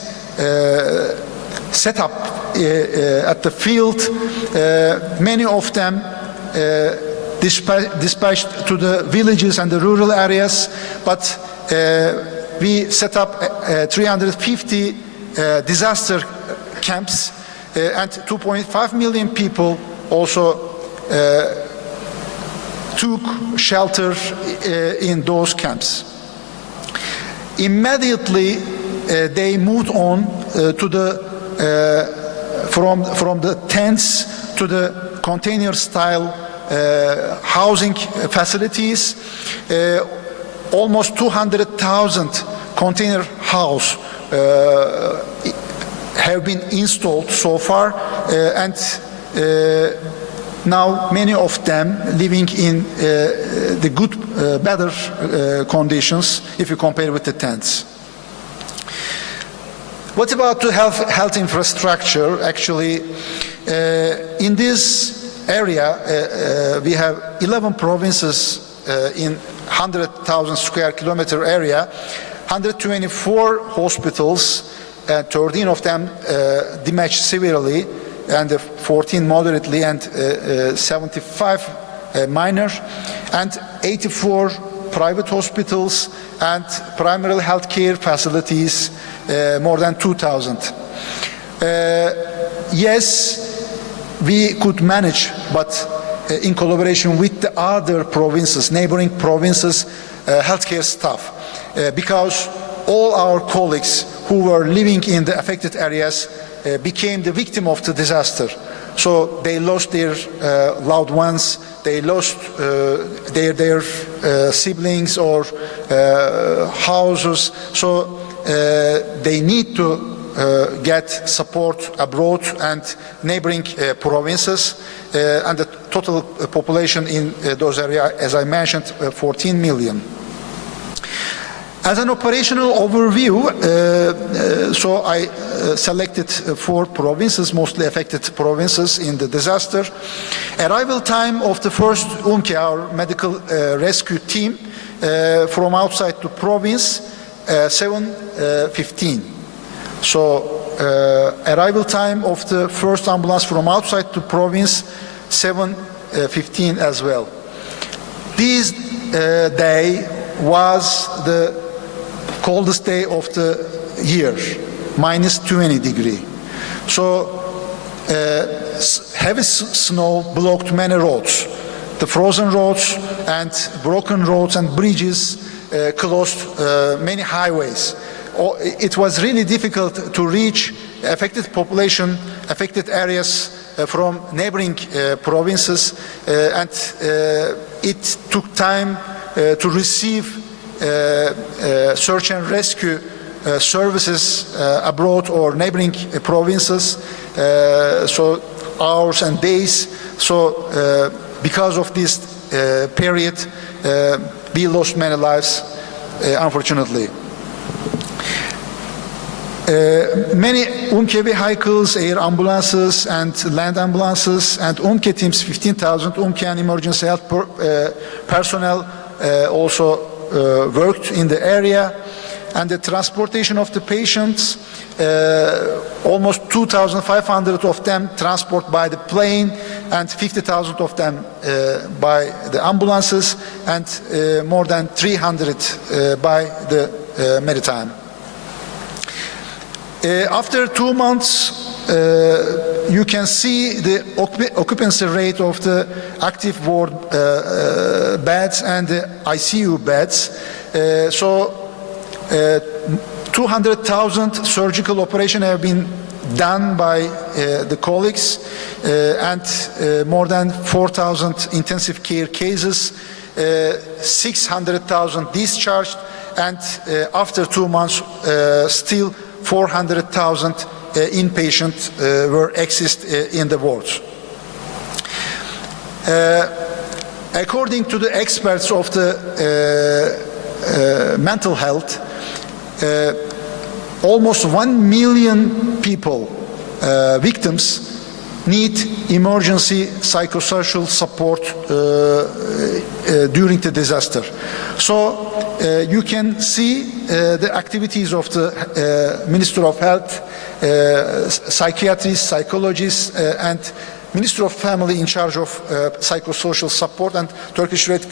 set up at the field, many of them dispatched to the villages and the rural areas, but we set up 350 disaster camps, and 2.5 million people also took shelter in those camps. Immediately they moved on to the from the tents to the container style housing facilities. Almost 200,000 container house have been installed so far, and now many of them living in the good, better conditions if you compare with the tents. What about the health infrastructure? Actually, in this area, we have 11 provinces in 100,000 square kilometer area, 124 hospitals, 13 of them damaged severely, and 14 moderately, and 75 minor, and 84 private hospitals and primary health care facilities, more than 2,000. Yes, we could manage, but in collaboration with the other provinces, neighboring provinces, healthcare staff, because all our colleagues who were living in the affected areas became the victim of the disaster. So they lost their loved ones, they lost their siblings or houses. So they need to get support abroad and neighboring provinces, and the total population in those areas, as I mentioned, 14 million. As an operational overview, so I selected 4 provinces, mostly affected provinces in the disaster. Arrival time of the first UMKE, our medical rescue team, from outside the province, 7:15. So arrival time of the first ambulance from outside the province, 7:15 as well. This day was the coldest day of the year, minus 20 degrees. So heavy snow blocked many roads. The frozen roads and broken roads and bridges closed many highways. It was really difficult to reach affected population, affected areas from neighboring provinces, and it took time to receive search and rescue services abroad or neighboring provinces, so hours and days. So because of this period, we lost many lives, unfortunately. Many UMKE vehicles, air ambulances and land ambulances, and UMKE teams, 15,000 UMKE and emergency health personnel also worked in the area, and the transportation of the patients, almost 2,500 of them transport by the plane, and 50,000 of them by the ambulances, and more than 300 by the maritime. After 2 months, you can see the occupancy rate of the active ward beds and the ICU beds. So 200,000 surgical operations have been done by the colleagues and more than 4,000 intensive care cases, 600,000 discharged, and after 2 months still 400,000 inpatients were exist in the wards. According to the experts of the mental health, almost 1 million people, victims, need emergency psychosocial support during the disaster. So you can see the activities of the Minister of Health, psychiatrists, psychologists, and Minister of Family in charge of psychosocial support, and Turkish Red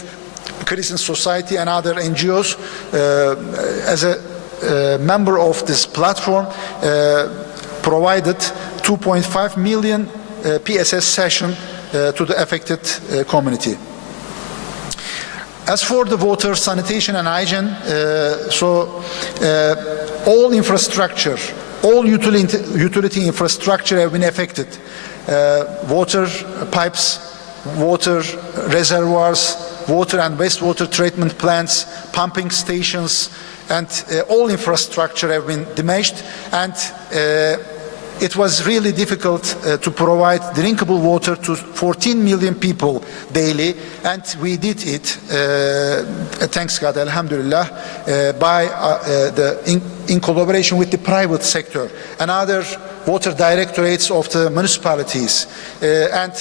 Crescent Society and other NGOs as a member of this platform provided 2.5 million PSS sessions to the affected community. As for the water, sanitation and hygiene, all infrastructure, all utility infrastructure have been affected. Water pipes, water reservoirs, water and wastewater treatment plants, pumping stations, and all infrastructure have been damaged, and it was really difficult to provide drinkable water to 14 million people daily, and we did it, thanks God, alhamdulillah, in collaboration with the private sector and other water directorates of the municipalities and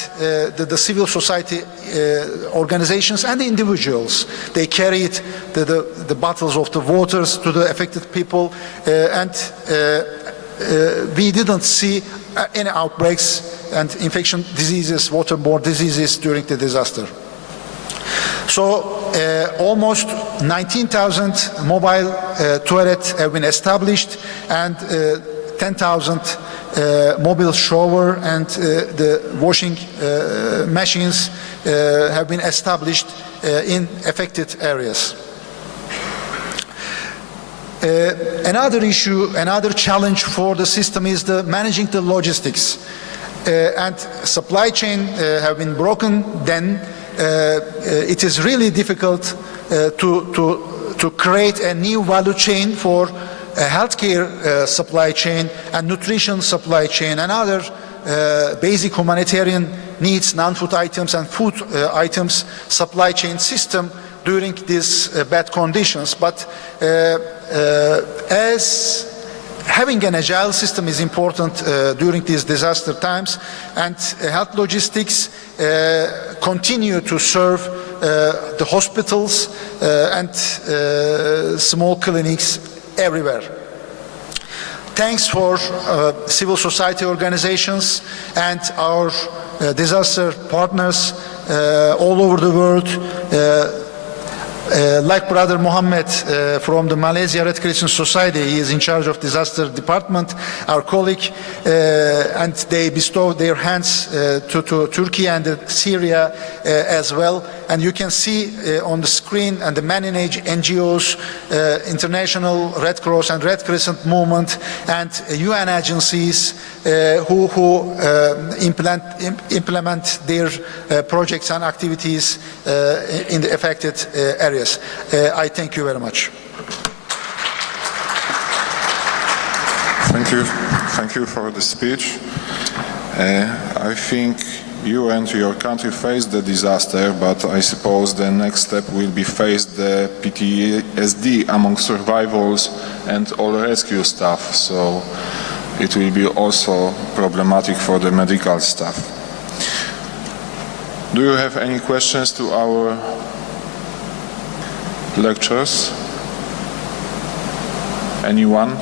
the civil society organizations and the individuals. They carried the bottles of the waters to the affected people, and we didn't see any outbreaks and infection diseases, waterborne diseases during the disaster. So almost 19,000 mobile toilets have been established, and 10,000 mobile shower and the washing machines have been established in affected areas. Another issue, another challenge for the system is managing the logistics. And supply chain have been broken, then it is really difficult to create a new value chain for a healthcare supply chain and nutrition supply chain and other basic humanitarian needs, non-food items and food items supply chain system during these bad conditions. But as having an agile system is important during these disaster times, and health logistics continue to serve the hospitals and small clinics everywhere. Thanks for civil society organizations and our disaster partners all over the world. Like Brother Mohammed from the Malaysia Red Crescent Society, he is in charge of disaster department, our colleague, and they bestow their hands to Turkey and Syria as well. And you can see on the screen and the many NGOs, International Red Cross and Red Crescent Movement, and UN agencies who implement their projects and activities in the affected areas. I thank you very much. Thank you for the speech. I think you and your country faced the disaster, but I suppose the next step will be face the PTSD among survivors and all rescue staff, so it will be also problematic for the medical staff. Do you have any questions to our lecturers? Anyone?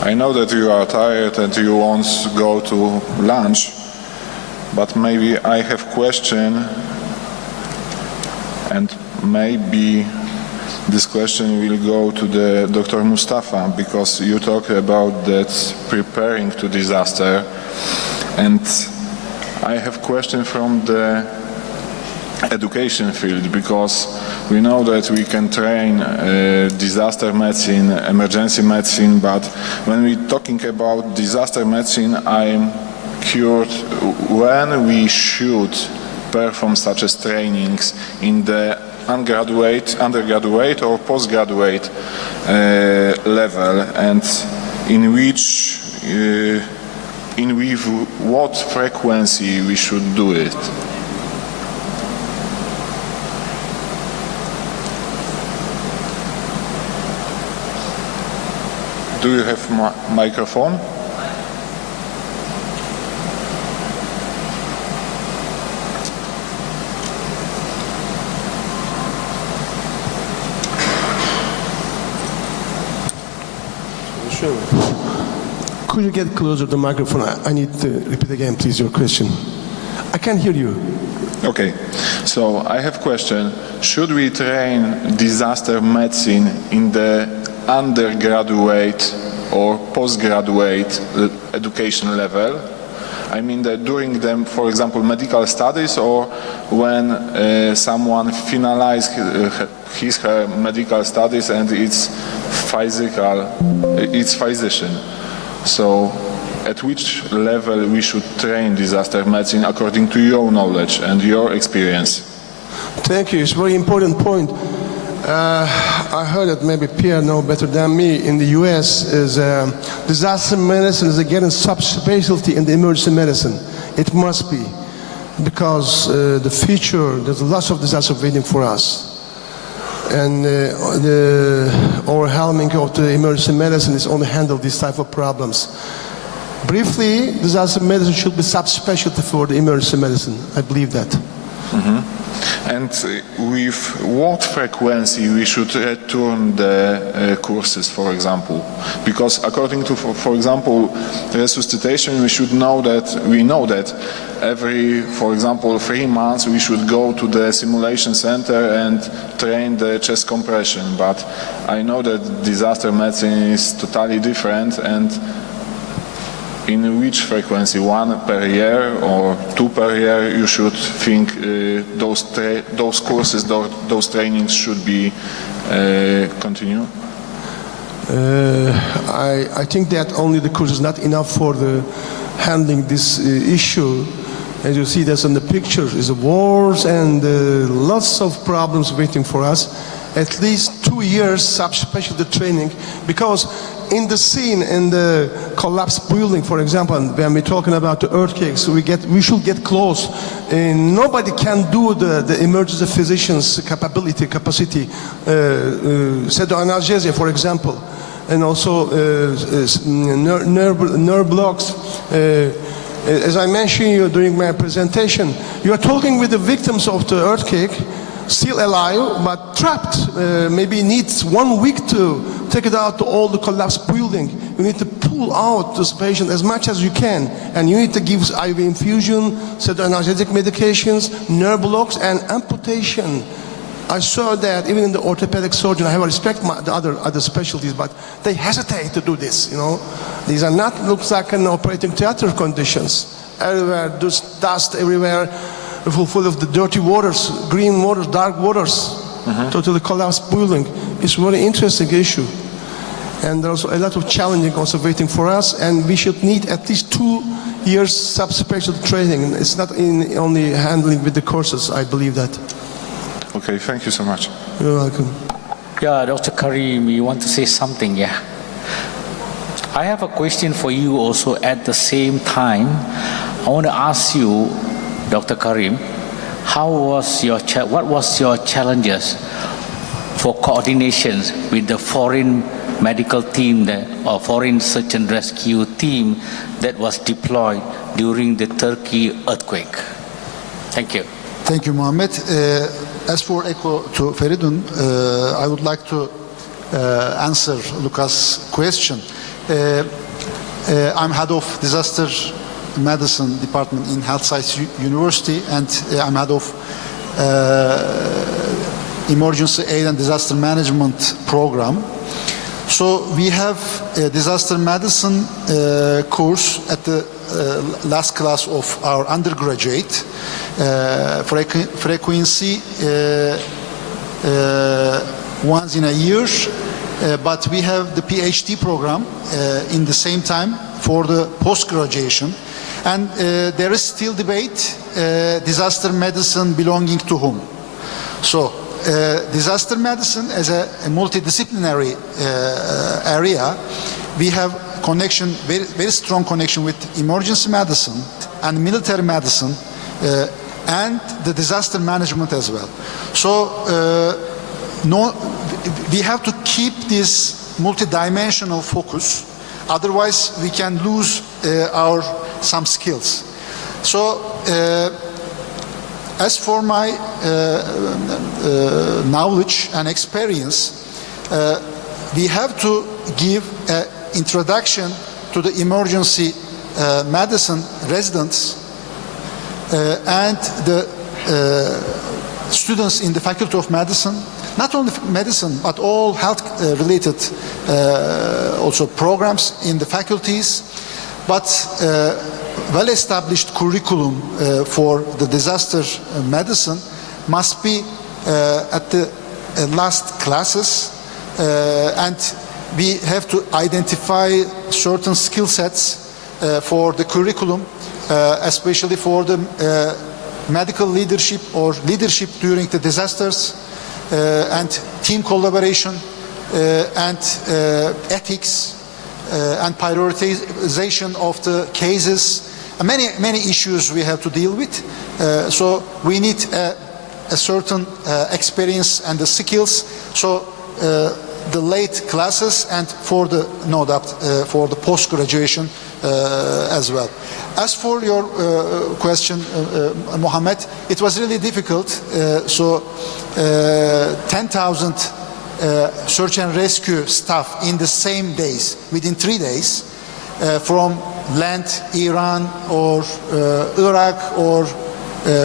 I know that you are tired and you want to go to lunch, but maybe I have a question, and maybe this question will go to the Dr. Mustafa, because you talk about that preparing to disaster, and I have a question from the education field, because we know that we can train disaster medicine, emergency medicine, but when we're talking about disaster medicine, I'm curious when we should perform such as trainings in the undergraduate or postgraduate level, and with what frequency we should do it. Do you have microphone? Could you get closer to the microphone? I need to repeat again, please, your question. I can't hear you. Okay, so I have a question. Should we train disaster medicine in the undergraduate or postgraduate education level? I mean that during them, for example, medical studies, or when someone finalizes her medical studies and it's physician. So at which level we should train disaster medicine according to your knowledge and your experience? Thank you. It's a very important point. I heard that maybe Pierre knows better than me. In the U.S., is disaster medicine is getting subspecialty in the emergency medicine. It must be, because the future, there's lots of disaster waiting for us. And the overwhelming of the emergency medicine is only handle these type of problems. Briefly, disaster medicine should be subspecialty for the emergency medicine. I believe that. Mm-hmm. And with what frequency we should return the courses, for example? Because according to, for example, resuscitation, we know that every, for example, 3 months we should go to the simulation center and train the chest compression. But I know that disaster medicine is totally different, and in which frequency, 1 per year or 2 per year, you should think those courses, those trainings should be continue? I think that only the course is not enough for the handling this issue. As you see, that's in the picture, is wars and lots of problems waiting for us. At least 2 years subspecialty training, because in the scene, in the collapsed building, for example, when we're talking about the earthquakes, we should get close. Nobody can do the emergency physician's capacity, pseudoanaesthesia, for example, and also nerve blocks. As I mentioned you during my presentation, you are talking with the victims of the earthquake, still alive but trapped. Maybe needs 1 week to take it out to all the collapsed building. You need to pull out this patient as much as you can, and you need to give IV infusion, pseudoanaesthetic medications, nerve blocks, and amputation. I saw that even in the orthopedic surgeon. I have respect the other specialties, but they hesitate to do this. You know, these are not looks like an operating theater conditions. Everywhere, there's dust everywhere. Full of the dirty waters, green waters, dark waters, totally collapsed building. It's a very interesting issue. And there's a lot of challenging also waiting for us, and we should need at least 2 years subspecialty training. It's not only handling with the courses, I believe that. Okay, thank you so much. You're welcome. Yeah, Dr. Karim, you want to say something, yeah? I have a question for you also at the same time. I want to ask you, Dr. Karim, what was your challenges for coordination with the foreign medical team or foreign search and rescue team that was deployed during the Turkey earthquake? Thank you. Thank you, Mohammed. As for echo to Feridun, I would like to answer Lucas' question. I'm head of disaster medicine department in Health Science University, and I'm head of emergency aid and disaster management program. So we have a disaster medicine course at the last class of our undergraduate. Frequency once in a year, but we have the PhD program in the same time for the post-graduation. And there is still debate, disaster medicine belonging to whom. So disaster medicine as a multidisciplinary area, we have connection, very strong connection with emergency medicine and military medicine and the disaster management as well. So we have to keep this multidimensional focus, otherwise we can lose some skills. So as for my knowledge and experience, we have to give an introduction to the emergency medicine residents and the students in the Faculty of Medicine, not only medicine, but all health-related also programs in the faculties, but well-established curriculum for the disaster medicine must be at the last classes, and we have to identify certain skill sets for the curriculum, especially for the medical leadership or leadership during the disasters, and team collaboration, and ethics, and prioritization of the cases. Many issues we have to deal with. So we need a certain experience and the skills. So the late classes and for the no doubt for the post graduation as well. As for your question, Mohammed, it was really difficult. So 10,000 search and rescue staff in the same days, within 3 days, from land, Iran or Iraq or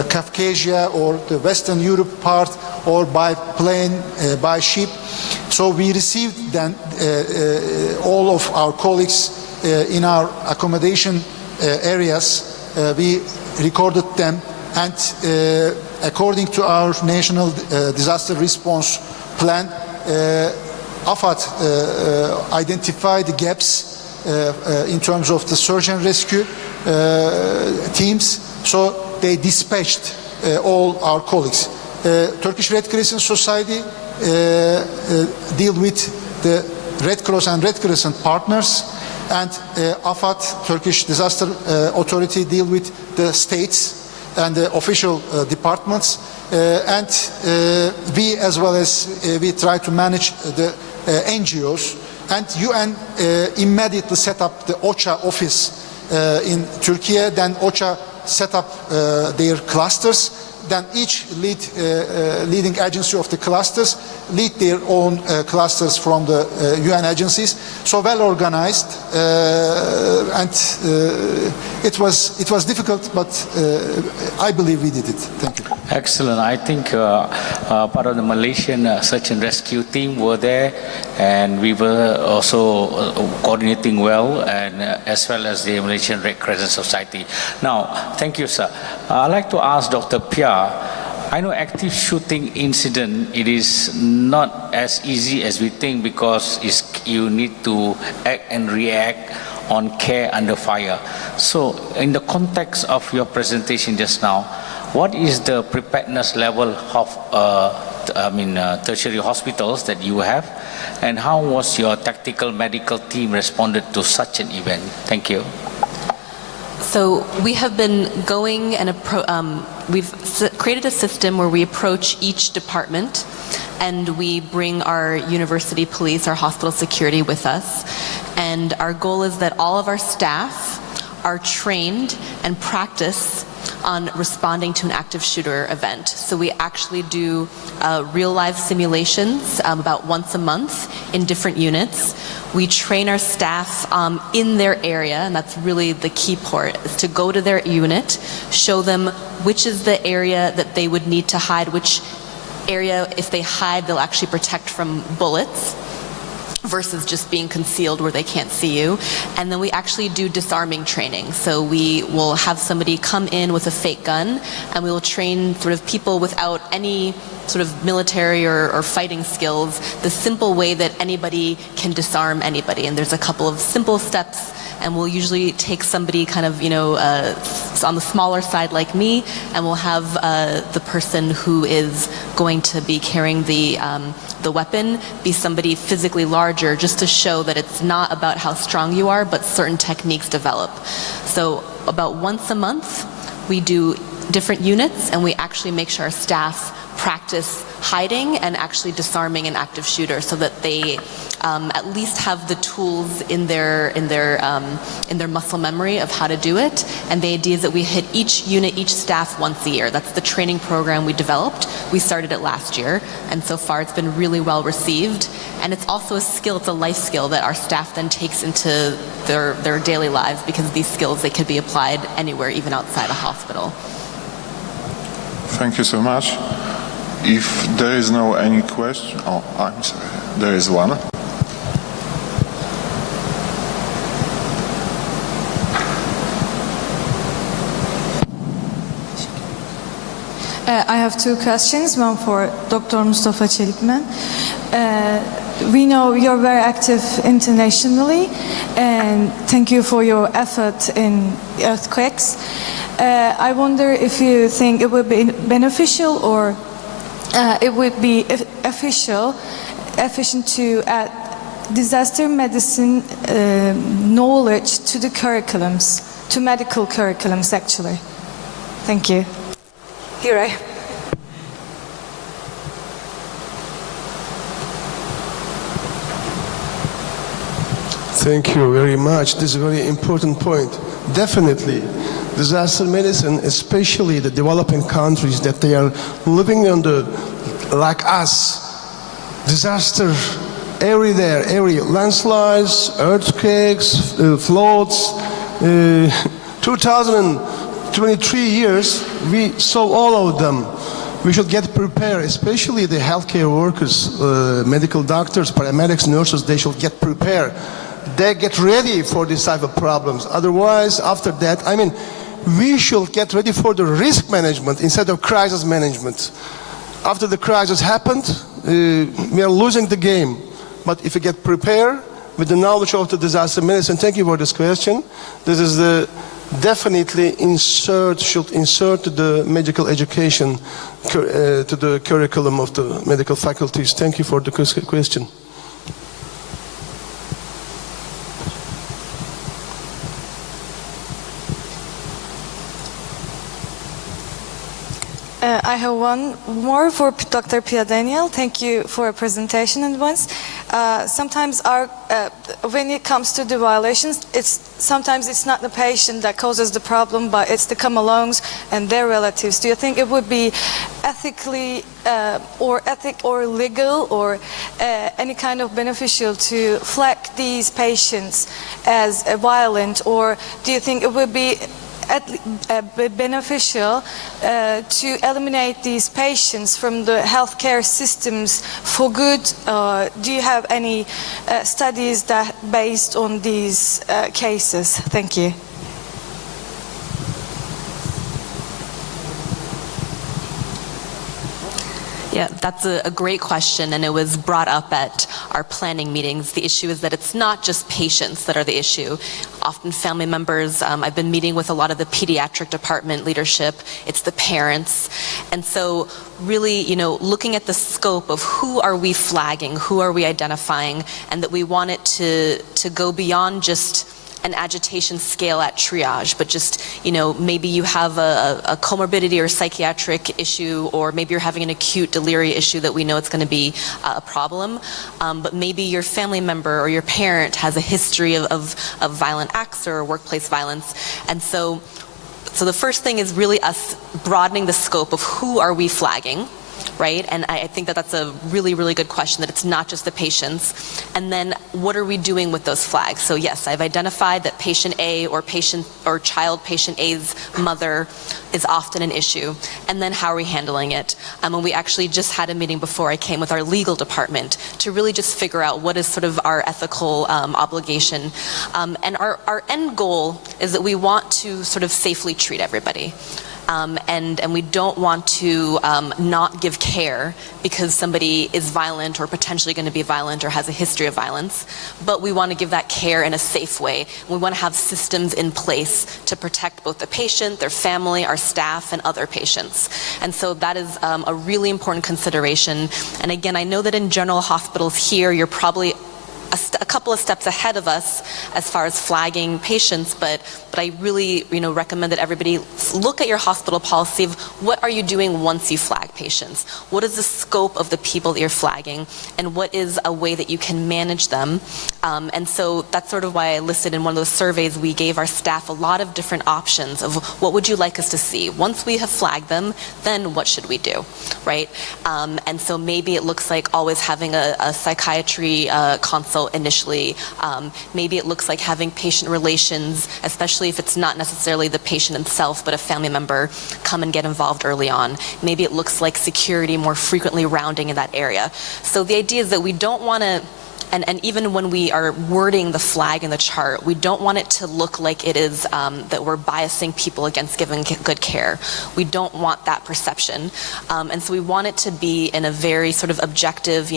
Caucasia or the Western Europe part, or by plane, by ship. So we received then all of our colleagues in our accommodation areas. We recorded them, and according to our national disaster response plan, AFAD identified the gaps in terms of the search and rescue teams, so they dispatched all our colleagues. Turkish Red Crescent Society deal with the Red Cross and Red Crescent partners, and AFAD, Turkish Disaster Authority, deal with the states and the official departments, and we as well as we try to manage the NGOs, and UN immediately set up the OCHA office in Turkey. Then OCHA set up their clusters. Then each leading agency of the clusters lead their own clusters from the UN agencies. So well organized, and it was difficult, but I believe we did it. Thank you. Excellent. I think part of the Malaysian search and rescue team were there, and we were also coordinating well, and as well as the Malaysian Red Crescent Society. Now, thank you, sir. I'd like to ask Dr. Pia. I know active shooting incident, it is not as easy as we think, because you need to act and react on care under fire. So in the context of your presentation just now, what is the preparedness level of tertiary hospitals that you have, and how was your tactical medical team responded to such an event? Thank you. So we have been going and we've created a system where we approach each department, and we bring our university police, our hospital security with us. And our goal is that all of our staff are trained and practice on responding to an active shooter event. So we actually do real live simulations about once a month in different units. We train our staff in their area, and that's really the key part, is to go to their unit, show them which is the area that they would need to hide, which area, if they hide, they'll actually protect from bullets. versus just being concealed where they can't see you. And then we actually do disarming training. So we will have somebody come in with a fake gun, and we will train sort of people without any sort of military or fighting skills, the simple way that anybody can disarm anybody. And there's a couple of simple steps, and we'll usually take somebody kind of, on the smaller side like me, and we'll have the person who is going to be carrying the weapon be somebody physically larger, just to show that it's not about how strong you are, but certain techniques develop. So about once a month, we do different units, and we actually make sure our staff practice hiding and actually disarming an active shooter, so that they at least have the tools in their muscle memory of how to do it. And the idea is that we hit each unit, each staff once a year. That's the training program we developed. We started it last year, and so far it's been really well received. And it's also a skill, it's a life skill that our staff then takes into their daily lives, because these skills, they could be applied anywhere, even outside a hospital. Thank you so much. If there is no any question, I'm sorry, there is one. I have two questions, one for Dr. Mustafa Çelikmen. We know you're very active internationally, and thank you for your effort in earthquakes. I wonder if you think it would be beneficial, or it would be efficient to add disaster medicine knowledge to the curriculums, to medical curriculums actually. Thank you. Here I am. Thank you very much. This is a very important point. Definitely, disaster medicine, especially the developing countries that they are living under, like us, disaster every landslides, earthquakes, floods. 2023 years, we saw all of them. We should get prepared, especially the healthcare workers, medical doctors, paramedics, nurses, they should get prepared. They get ready for this type of problems. Otherwise, after that, we should get ready for the risk management instead of crisis management. After the crisis happened, we are losing the game. But if we get prepared with the knowledge of the disaster medicine, thank you for this question. This is definitely should insert the medical education to the curriculum of the medical faculties. Thank you for the question. I have one more for Dr. Pia Daniel. Thank you for a presentation in advance. Sometimes when it comes to the violations, sometimes it's not the patient that causes the problem, but it's the come-alongs and their relatives. Do you think it would be ethically or legal or any kind of beneficial to flag these patients as violent, or do you think it would be beneficial to eliminate these patients from the healthcare systems for good? Do you have any studies that based on these cases? Thank you. Yeah, that's a great question, and it was brought up at our planning meetings. The issue is that it's not just patients that are the issue. Often family members, I've been meeting with a lot of the pediatric department leadership, it's the parents. And so really, looking at the scope of who are we flagging, who are we identifying, and that we want it to go beyond just an agitation scale at triage, but just, maybe you have a comorbidity or psychiatric issue, or maybe you're having an acute delirium issue that we know it's going to be a problem, but maybe your family member or your parent has a history of violent acts or workplace violence. And so the first thing is really us broadening the scope of who are we flagging. right? And I think that that's a really, really good question, that it's not just the patients. And then what are we doing with those flags? So yes, I've identified that patient A or child patient A's mother is often an issue. And then how are we handling it? And we actually just had a meeting before I came with our legal department to really just figure out what is sort of our ethical obligation. And our end goal is that we want to sort of safely treat everybody. And we don't want to not give care because somebody is violent or potentially going to be violent or has a history of violence, but we want to give that care in a safe way. We want to have systems in place to protect both the patient, their family, our staff, and other patients. And so that is a really important consideration. And again, I know that in general hospitals here, you're probably a couple of steps ahead of us as far as flagging patients, but I really recommend that everybody look at your hospital policy of what are you doing once you flag patients? What is the scope of the people that you're flagging, and what is a way that you can manage them? And so that's sort of why I listed in one of those surveys, we gave our staff a lot of different options of what would you like us to see? Once we have flagged them, then what should we do, right? And so maybe it looks like always having a psychiatry consult initially. Maybe it looks like having patient relations, especially if it's not necessarily the patient himself, but a family member, come and get involved early on. Maybe it looks like security more frequently rounding in that area. So the idea is that we don't want to, and even when we are wording the flag in the chart, we don't want it to look like it is that we're biasing people against giving good care. We don't want that perception. And so we want it to be in a very sort of objective,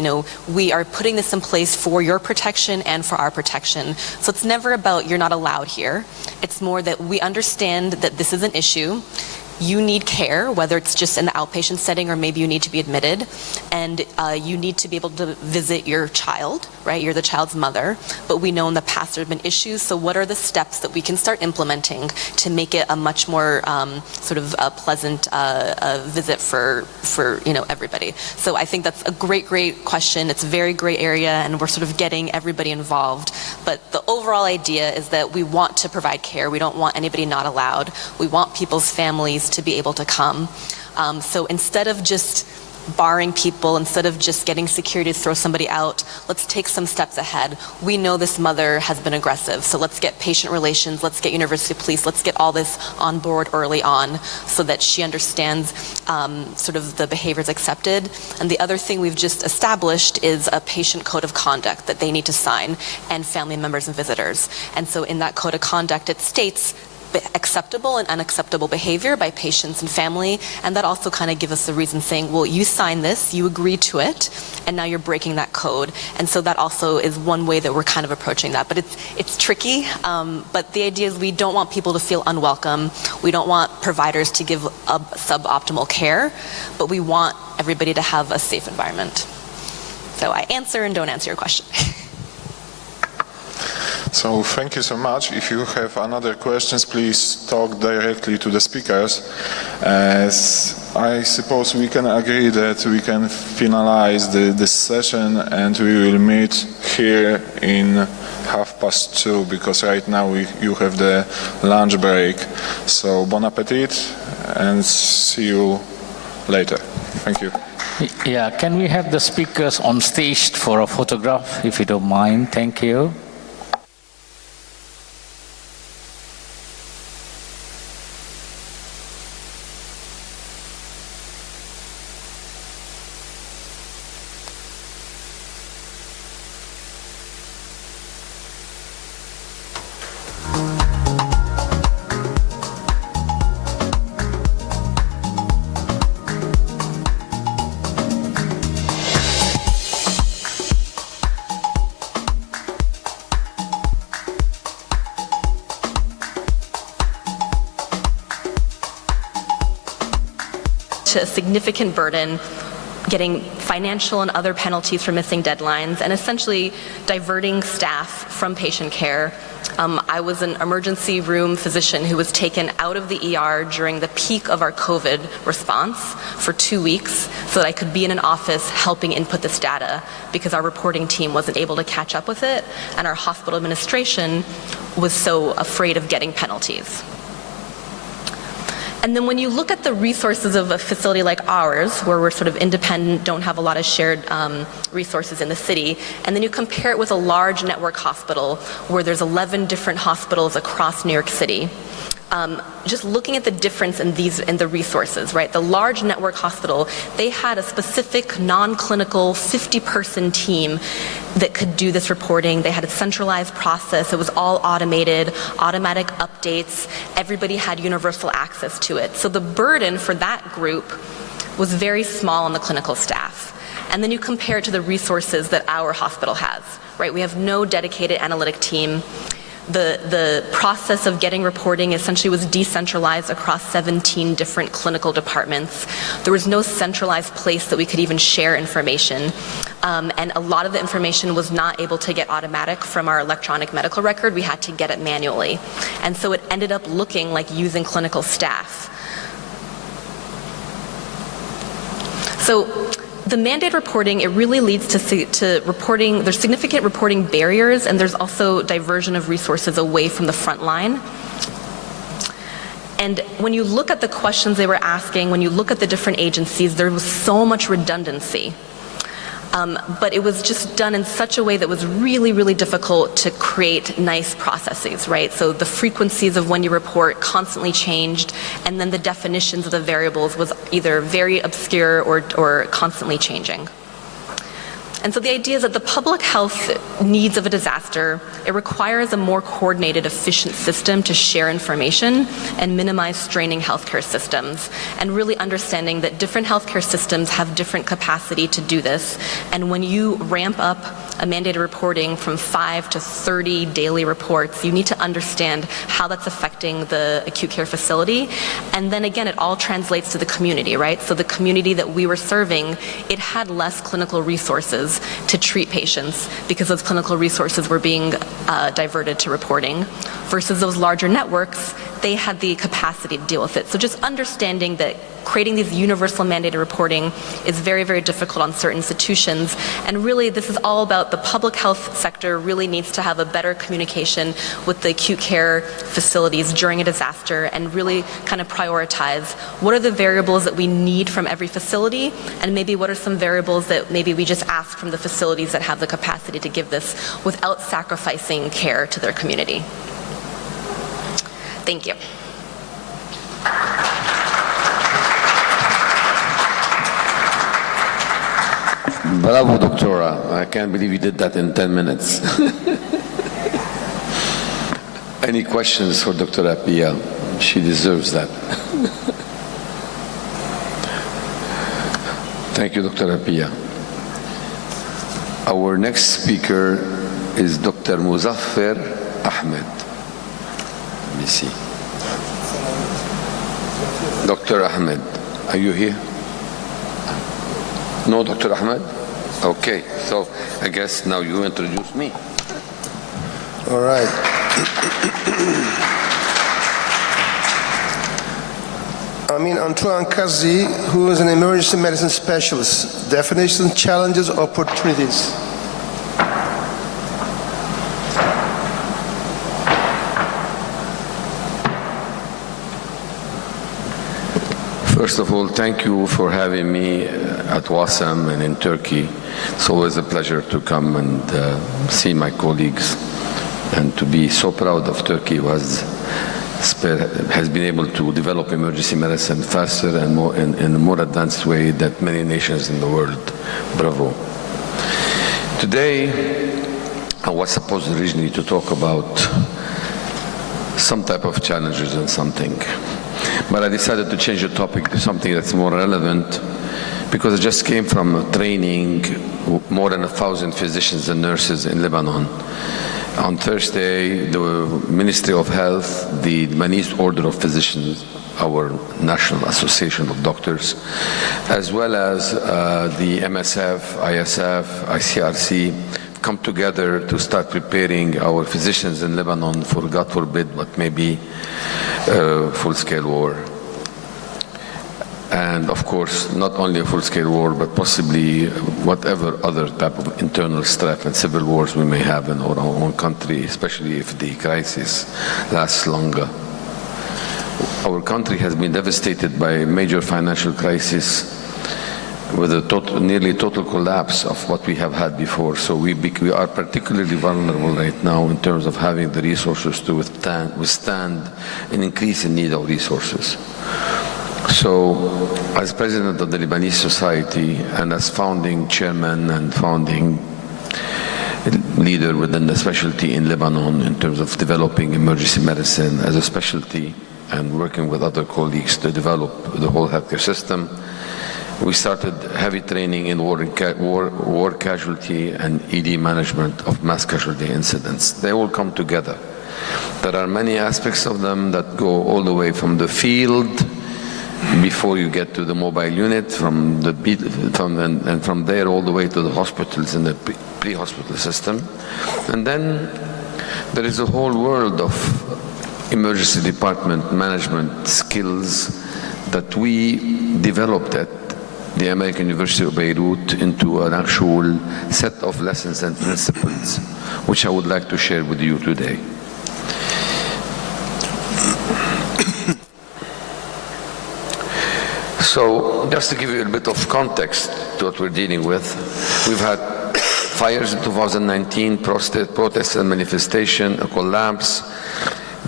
we are putting this in place for your protection and for our protection. So it's never about you're not allowed here. It's more that we understand that this is an issue. You need care, whether it's just in the outpatient setting or maybe you need to be admitted, and you need to be able to visit your child, right? You're the child's mother, but we know in the past there have been issues, so what are the steps that we can start implementing to make it a much more sort of a pleasant visit for everybody? So I think that's a great question. It's a very gray area, and we're sort of getting everybody involved, but the overall idea is that we want to provide care. We don't want anybody not allowed. We want people's families to be able to come. So instead of just barring people, instead of just getting security to throw somebody out, let's take some steps ahead. We know this mother has been aggressive, so let's get patient relations, let's get university police, let's get all this on board early on so that she understands sort of the behaviors accepted. And the other thing we've just established is a patient code of conduct that they need to sign, and family members and visitors. And so in that code of conduct, it states acceptable and unacceptable behavior by patients and family, and that also kind of gives us the reason saying, well, you signed this, you agreed to it, and now you're breaking that code. And so that also is one way that we're kind of approaching that. But it's tricky, but the idea is we don't want people to feel unwelcome. We don't want providers to give suboptimal care, but we want everybody to have a safe environment. So I answer and don't answer your question. So thank you so much. If you have another questions, please talk directly to the speakers. As I suppose we can agree that we can finalize this session, and we will meet here in 2:30, because right now you have the lunch break. So bon appetit and see you later. Thank you. Yeah, can we have the speakers on stage for a photograph, if you don't mind? Thank you. A significant burden, getting financial and other penalties for missing deadlines, and essentially diverting staff from patient care. I was an emergency room physician who was taken out of the ER during the peak of our COVID response for 2 weeks so that I could be in an office helping input this data, because our reporting team wasn't able to catch up with it, and our hospital administration was so afraid of getting penalties. And then when you look at the resources of a facility like ours, where we're sort of independent, don't have a lot of shared resources in the city, and then you compare it with a large network hospital where there's 11 different hospitals across New York City, just looking at the difference in the resources, right? The large network hospital, they had a specific non-clinical 50-person team that could do this reporting. They had a centralized process. It was all automated, automatic updates. Everybody had universal access to it. So the burden for that group was very small on the clinical staff. And then you compare it to the resources that our hospital has, right? We have no dedicated analytic team. The process of getting reporting essentially was decentralized across 17 different clinical departments. There was no centralized place that we could even share information. And a lot of the information was not able to get automatic from our electronic medical record. We had to get it manually. And so it ended up looking like using clinical staff. So the mandate reporting, it really leads to reporting, there's significant reporting barriers, and there's also diversion of resources away from the front line. And when you look at the questions they were asking, when you look at the different agencies, there was so much redundancy. But it was just done in such a way that was really, really difficult to create nice processes, right? So the frequencies of when you report constantly changed, and then the definitions of the variables was either very obscure or constantly changing. And so the idea is that the public health needs of a disaster, it requires a more coordinated, efficient system to share information and minimize straining healthcare systems, and really understanding that different healthcare systems have different capacity to do this. And when you ramp up a mandated reporting from 5 to 30 daily reports, you need to understand how that's affecting the acute care facility. And then again, it all translates to the community, right? So the community that we were serving, it had less clinical resources to treat patients because those clinical resources were being diverted to reporting, versus those larger networks, they had the capacity to deal with it. So just understanding that creating these universal mandated reporting is very, very difficult on certain institutions. And really, this is all about the public health sector really needs to have a better communication with the acute care facilities during a disaster, and really kind of prioritize what are the variables that we need from every facility, and maybe what are some variables that maybe we just ask from the facilities that have the capacity to give this without sacrificing care to their community. Thank you. Bravo, Doctora. I can't believe you did that in 10 minutes. Any questions for Dr. Appiah? She deserves that. Thank you, Dr. Appiah. Our next speaker is Dr. Muzaffar Ahmed. Let me see. Dr. Ahmed, are you here? No, Dr. Ahmed? Okay, so I guess now you introduce me. All right. Amin Antoine Kazi, who is an emergency medicine specialist. Definitions, challenges, opportunities. First of all, thank you for having me at WASM and in Turkey. It's always a pleasure to come and see my colleagues, and to be so proud of Turkey, who has been able to develop emergency medicine faster and more in a more advanced way than many nations in the world. Bravo. Today, I was supposed originally to talk about some type of challenges and something. But I decided to change the topic to something that's more relevant, because I just came from training more than 1,000 physicians and nurses in Lebanon. On Thursday, the Ministry of Health, the Lebanese Order of Physicians, our National Association of Doctors, as well as the MSF, ISF, ICRC, come together to start preparing our physicians in Lebanon for, God forbid, what may be full-scale war. And of course, not only a full-scale war, but possibly whatever other type of internal strife and civil wars we may have in our own country, especially if the crisis lasts longer. our country has been devastated by a major financial crisis with a nearly total collapse of what we have had before. So we are particularly vulnerable right now in terms of having the resources to withstand an increase in need of resources. So as president of the Lebanese Society and as founding chairman and founding leader within the specialty in Lebanon in terms of developing emergency medicine as a specialty and working with other colleagues to develop the whole healthcare system, we started heavy training in war casualty and ED management of mass casualty incidents. They all come together. There are many aspects of them that go all the way from the field before you get to the mobile unit, from there all the way to the hospitals and the pre-hospital system. And then there is a whole world of emergency department management skills that we developed at the American University of Beirut into an actual set of lessons and principles, which I would like to share with you today. So, just to give you a bit of context to what we're dealing with, we've had fires in 2019, protests and manifestation, a collapse,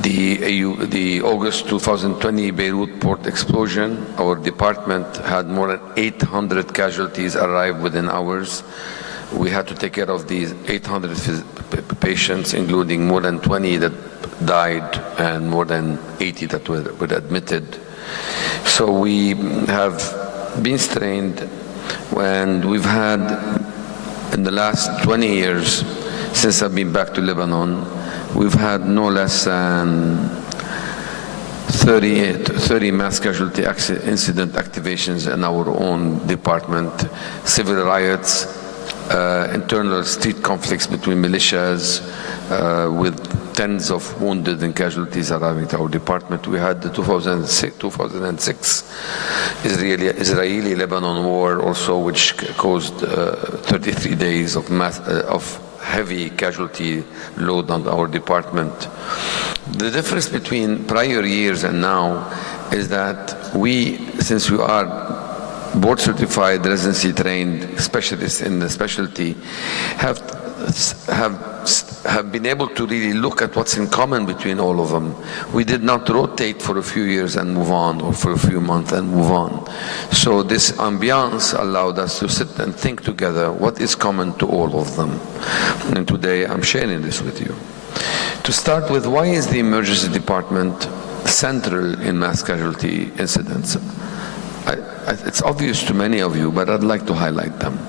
the August 2020 Beirut port explosion. Our department had more than 800 casualties arrive within hours. We had to take care of these 800 patients, including more than 20 that died and more than 80 that were admitted. So we have been strained, and we've had, in the last 20 years, since I've been back to Lebanon, we've had no less than 30 mass casualty incident activations in our own department, civil riots, internal street conflicts between militias, with tens of wounded and casualties arriving to our department. We had the 2006 Israeli-Lebanon war also, which caused 33 days of heavy casualty load on our department. The difference between prior years and now is that since we are board-certified, residency-trained specialists in the specialty, have been able to really look at what's in common between all of them. We did not rotate for a few years and move on, or for a few months and move on. So this ambiance allowed us to sit and think together what is common to all of them. And today I'm sharing this with you. To start with, why is the emergency department central in mass casualty incidents? It's obvious to many of you, but I'd like to highlight them.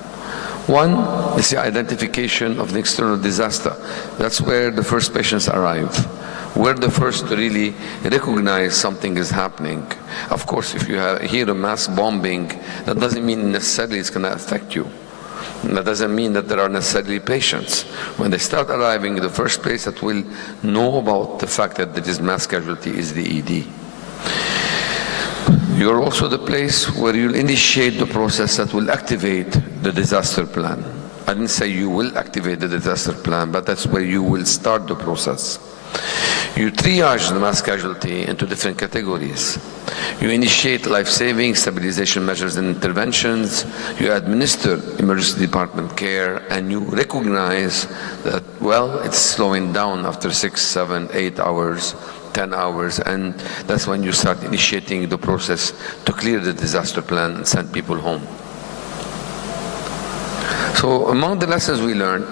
One is the identification of the external disaster. That's where the first patients arrive. We're the first to really recognize something is happening. Of course, if you hear a mass bombing, that doesn't mean necessarily it's going to affect you. That doesn't mean that there are necessarily patients. When they start arriving, the first place that will know about the fact that there is mass casualty is the ED. You're also the place where you'll initiate the process that will activate the disaster plan. I didn't say you will activate the disaster plan, but that's where you will start the process. You triage the mass casualty into different categories. You initiate life-saving, stabilization measures and interventions. You administer emergency department care, and you recognize that, well, it's slowing down after 6, 7, 8 hours. 10 hours, and that's when you start initiating the process to clear the disaster plan and send people home. So among the lessons we learned,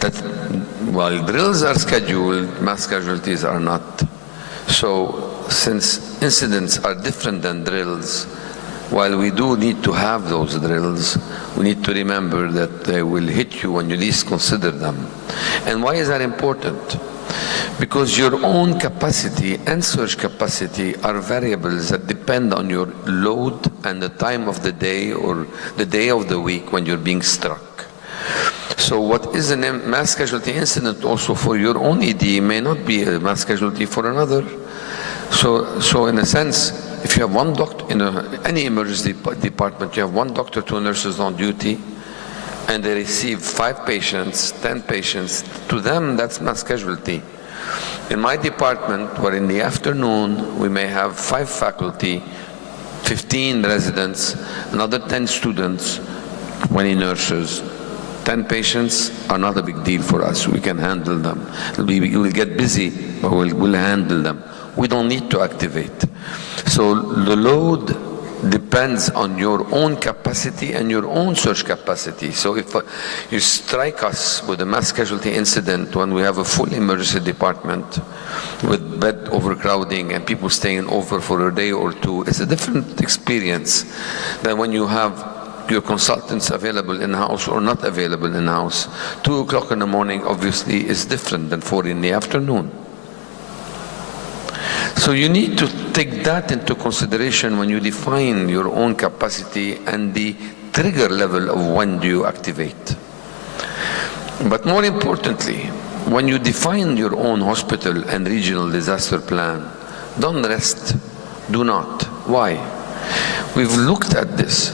that while drills are scheduled, mass casualties are not. So since incidents are different than drills, while we do need to have those drills, we need to remember that they will hit you when you least consider them. And why is that important? Because your own capacity and surge capacity are variables that depend on your load and the time of the day or the day of the week when you're being struck. So what is a mass casualty incident also for your own ED may not be a mass casualty for another. So in a sense, if you have one doctor in any emergency department, you have one doctor, 2 nurses on duty, and they receive 5 patients, 10 patients, to them that's mass casualty. In my department, where in the afternoon we may have 5 faculty, 15 residents, another 10 students, 20 nurses, 10 patients are not a big deal for us. We can handle them. We'll get busy, but we'll handle them. We don't need to activate. So the load depends on your own capacity and your own search capacity. So if you strike us with a mass casualty incident when we have a full emergency department with bed overcrowding and people staying over for a day or two, it's a different experience than when you have your consultants available in-house or not available in-house. 2 o'clock in the morning obviously is different than 4 in the afternoon. So you need to take that into consideration when you define your own capacity and the trigger level of when do you activate. But more importantly, when you define your own hospital and regional disaster plan, don't rest, do not. Why? We've looked at this,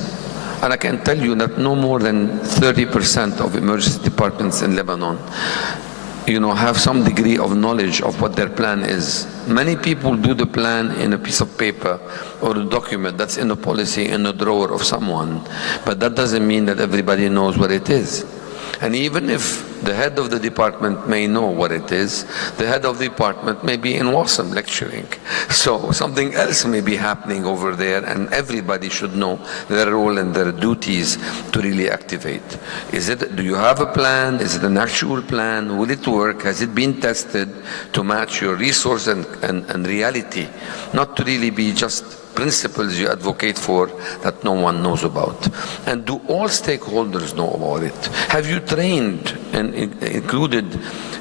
and I can tell you that no more than 30% of emergency departments in Lebanon have some degree of knowledge of what their plan is. Many people do the plan in a piece of paper or a document that's in a policy in a drawer of someone, but that doesn't mean that everybody knows what it is. And even if the head of the department may know what it is, the head of the department may be in Wasam lecturing. So something else may be happening over there, and everybody should know their role and their duties to really activate. Do you have a plan? Is it an actual plan? Will it work? Has it been tested to match your resource and reality? Not to really be just principles you advocate for that no one knows about. And do all stakeholders know about it? Have you trained and included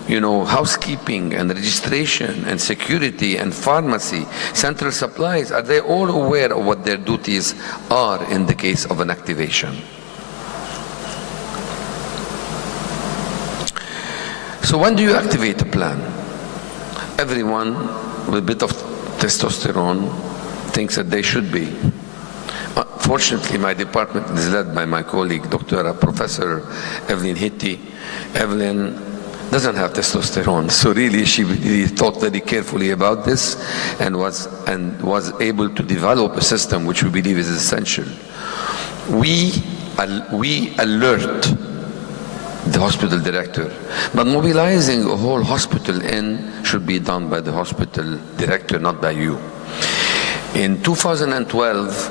housekeeping and registration and security and pharmacy, central supplies? Are they all aware of what their duties are in the case of an activation? So when do you activate a plan? Everyone with a bit of testosterone thinks that they should be. Fortunately, my department is led by my colleague, Professor Evelyn Hitti. Evelyn doesn't have testosterone, so really she really thought very carefully about this and was able to develop a system which we believe is essential. We alert the hospital director, but mobilizing a whole hospital should be done by the hospital director, not by you. In 2012,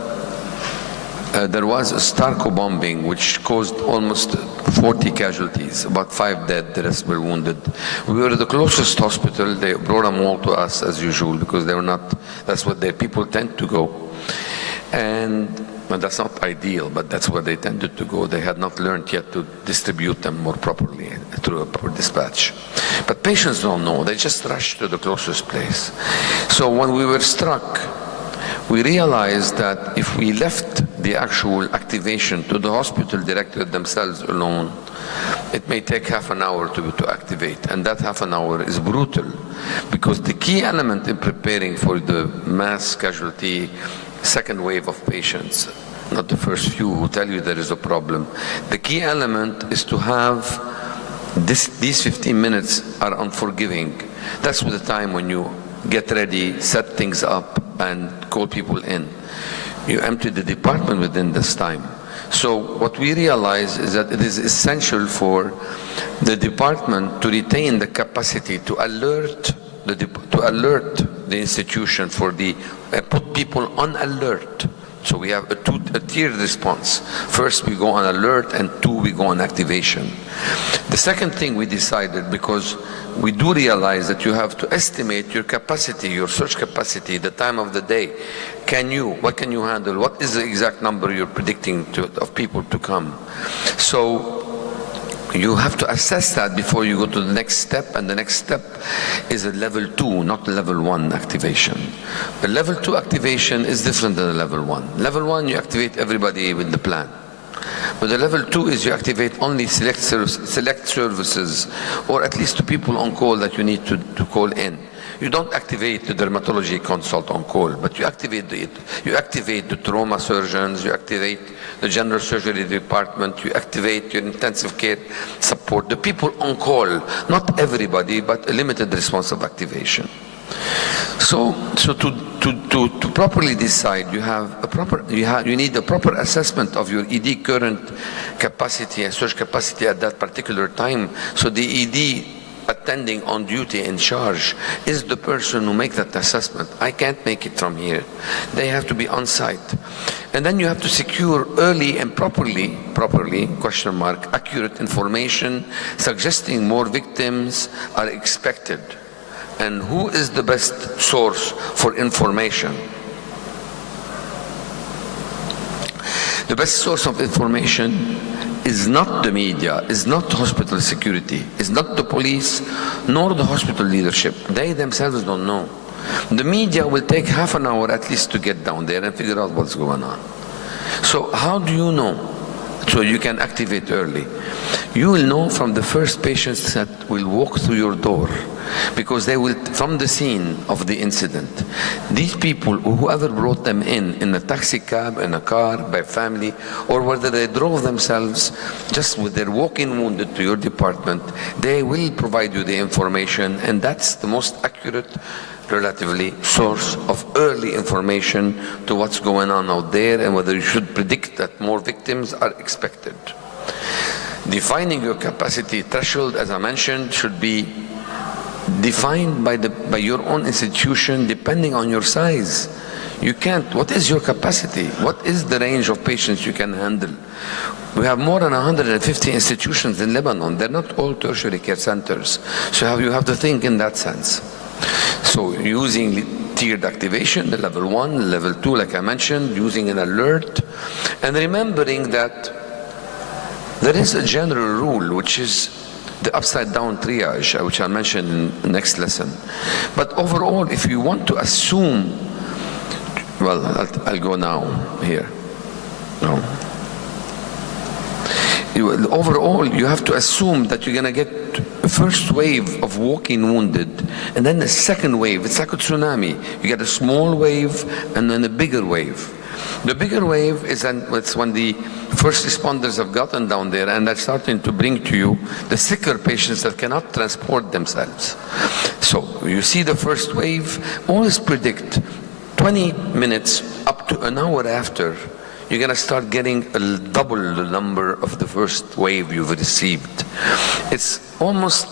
there was a Starko bombing which caused almost 40 casualties, about 5 dead, the rest were wounded. We were the closest hospital. They brought them all to us as usual because they were not, that's what their people tend to go. And that's not ideal, but that's where they tended to go. They had not learned yet to distribute them more properly through a proper dispatch. But patients don't know. They just rush to the closest place. So when we were struck, we realized that if we left the actual activation to the hospital director themselves alone, it may take half an hour to activate, and that half an hour is brutal, because the key element in preparing for the mass casualty second wave of patients, not the first few who tell you there is a problem, the key element is to have these 15 minutes are unforgiving. That's the time when you get ready, set things up, and call people in. You empty the department within this time. So what we realize is that it is essential for the department to retain the capacity to alert the institution for put people on alert. So we have a tiered response. First we go on alert, and 2 we go on activation. The second thing we decided, because we do realize that you have to estimate your capacity, your search capacity, the time of the day. What can you handle? What is the exact number you're predicting of people to come? So you have to assess that before you go to the next step, and the next step is a level 2, not a level 1 activation. The level 2 activation is different than a level 1. Level 1, you activate everybody with the plan. But the level 2 is you activate only select services, or at least 2 people on call that you need to call in. You don't activate the dermatology consult on call, but you activate the trauma surgeons, you activate the general surgery department, you activate your intensive care support, the people on call, not everybody, but a limited response of activation. So to properly decide, you need a proper assessment of your ED current capacity and surge capacity at that particular time. So the ED attending on duty in charge is the person who makes that assessment. I can't make it from here. They have to be on site. And then you have to secure early and properly, question mark, accurate information suggesting more victims are expected. And who is the best source for information? The best source of information is not the media, is not hospital security, is not the police, nor the hospital leadership. They themselves don't know. The media will take half an hour at least to get down there and figure out what's going on. So how do you know? So you can activate early. You will know from the first patients that will walk through your door, because they will, from the scene of the incident, these people, whoever brought them in a taxi cab, in a car, by family, or whether they drove themselves just with their walk-in wounded to your department, they will provide you the information, and that's the most accurate, relatively, source of early information to what's going on out there and whether you should predict that more victims are expected. Defining your capacity threshold, as I mentioned, should be defined by your own institution depending on your size. You can't, what is your capacity? What is the range of patients you can handle? We have more than 150 institutions in Lebanon. They're not all tertiary care centers. So you have to think in that sense. So using tiered activation, the level 1, level 2, like I mentioned, using an alert, and remembering that there is a general rule, which is the upside-down triage, which I'll mention in the next lesson. But overall, if you want to assume, well, I'll go now here. No. Overall, you have to assume that you're going to get a first wave of walking wounded, and then a second wave. It's like a tsunami. You get a small wave and then a bigger wave. The bigger wave is when the first responders have gotten down there and they're starting to bring to you the sicker patients that cannot transport themselves. So you see the first wave, always predict 20 minutes up to an hour after, you're going to start getting double the number of the first wave you've received. It's almost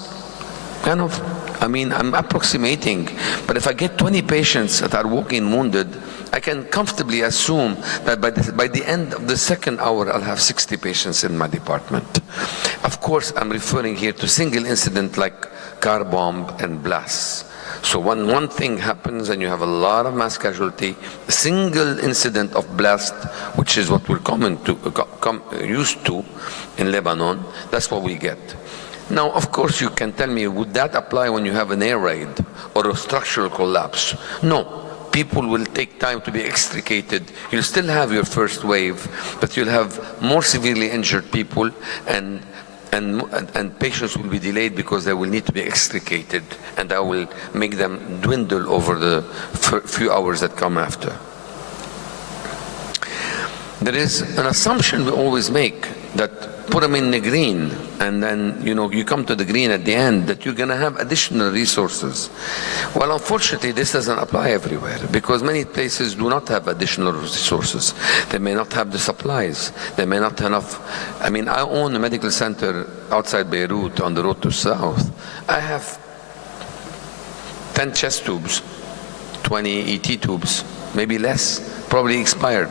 kind of, I'm approximating, but if I get 20 patients that are walking wounded, I can comfortably assume that by the end of the second hour, I'll have 60 patients in my department. Of course, I'm referring here to single incident like car bomb and blasts. So when one thing happens and you have a lot of mass casualty, a single incident of blast, which is what we're used to in Lebanon, that's what we get. Now, of course, you can tell me, would that apply when you have an air raid or a structural collapse? No. People will take time to be extricated. You'll still have your first wave, but you'll have more severely injured people, and patients will be delayed because they will need to be extricated, and that will make them dwindle over the few hours that come after. There is an assumption we always make that put them in the green, and then you come to the green at the end, that you're going to have additional resources. Well, unfortunately, this doesn't apply everywhere, because many places do not have additional resources. They may not have the supplies. They may not have enough. I own a medical center outside Beirut on the road to South. I have 10 chest tubes, 20 ET tubes, maybe less, probably expired.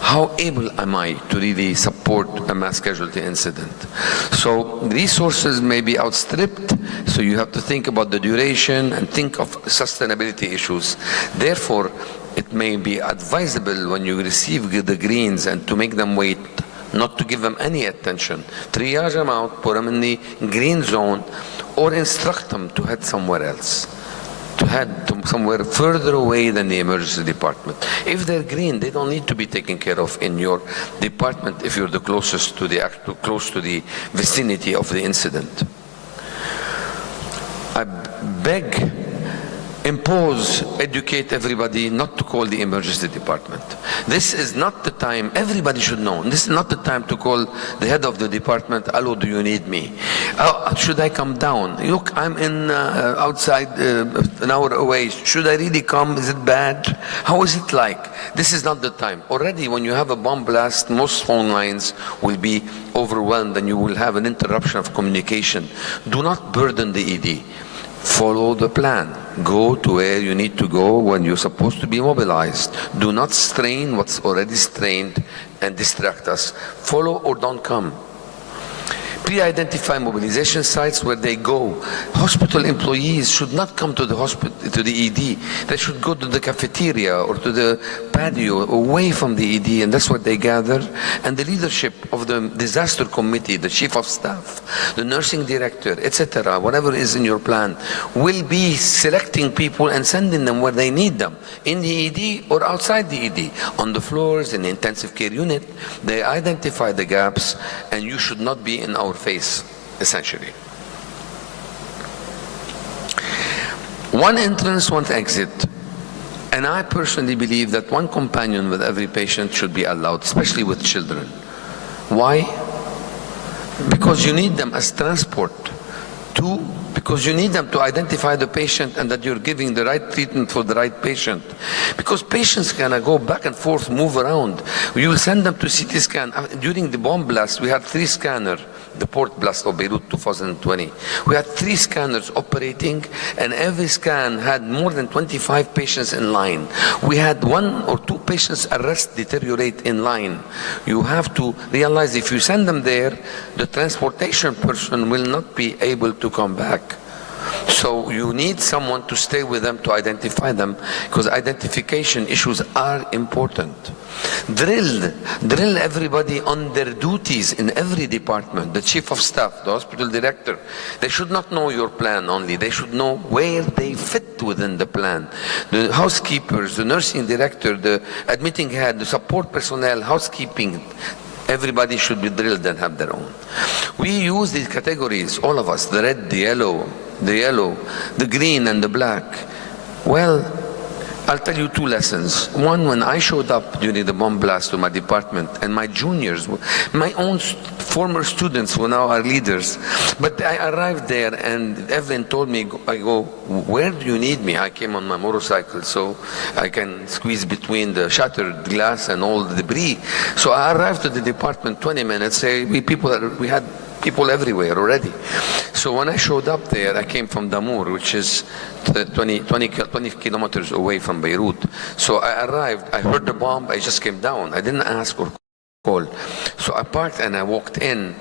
How able am I to really support a mass casualty incident? So resources may be outstripped, so you have to think about the duration and think of sustainability issues. Therefore, it may be advisable when you receive the greens and to make them wait, not to give them any attention. Triage them out, put them in the green zone, or instruct them to head somewhere else. to head to somewhere further away than the emergency department. If they're green, they don't need to be taken care of in your department if you're the closest to the close to the vicinity of the incident. I beg, impose, educate everybody not to call the emergency department. This is not the time, everybody should know, this is not the time to call the head of the department, hello, do you need me? Should I come down? Look, I'm in outside an hour away. Should I really come? Is it bad? How is it like? This is not the time. Already when you have a bomb blast, most phone lines will be overwhelmed and you will have an interruption of communication. Do not burden the ED. Follow the plan. Go to where you need to go when you're supposed to be mobilized. Do not strain what's already strained and distract us. Follow or don't come. Pre-identify mobilization sites where they go. Hospital employees should not come to the hospital, to the ED. They should go to the cafeteria or to the patio away from the ED, and that's where they gather. And the leadership of the disaster committee, the chief of staff, the nursing director, etc., whatever is in your plan, will be selecting people and sending them where they need them, in the ED or outside the ED, on the floors, in the intensive care unit. They identify the gaps, and you should not be in our face, essentially. One entrance, one exit. And I personally believe that one companion with every patient should be allowed, especially with children. Why? Because you need them as transport. Two, because you need them to identify the patient and that you're giving the right treatment for the right patient. Because patients can go back and forth, move around. You will send them to CT scan. During the bomb blast, we had 3 scanners, the port blast of Beirut 2020. We had 3 scanners operating, and every scan had more than 25 patients in line. We had 1 or 2 patients arrest, deteriorate in line. You have to realize if you send them there, the transportation person will not be able to come back. So you need someone to stay with them to identify them, because identification issues are important. Drill everybody on their duties in every department, the chief of staff, the hospital director. They should not know your plan only, they should know where they fit within the plan. The housekeepers, the nursing director, the admitting head, the support personnel, housekeeping, everybody should be drilled and have their own. We use these categories, all of us, the red, the yellow, the green and the black. Well, I'll tell you 2 lessons. One, when I showed up during the bomb blast to my department, and my juniors, my own former students who now are leaders, but I arrived there and Evelyn told me, I go, where do you need me? I came on my motorcycle so I can squeeze between the shattered glass and all the debris. So I arrived to the department 20 minutes, we had people everywhere already. So when I showed up there, I came from Damour, which is 20 kilometers away from Beirut. So I arrived, I heard the bomb, I just came down. I didn't ask or call. So I parked and I walked in.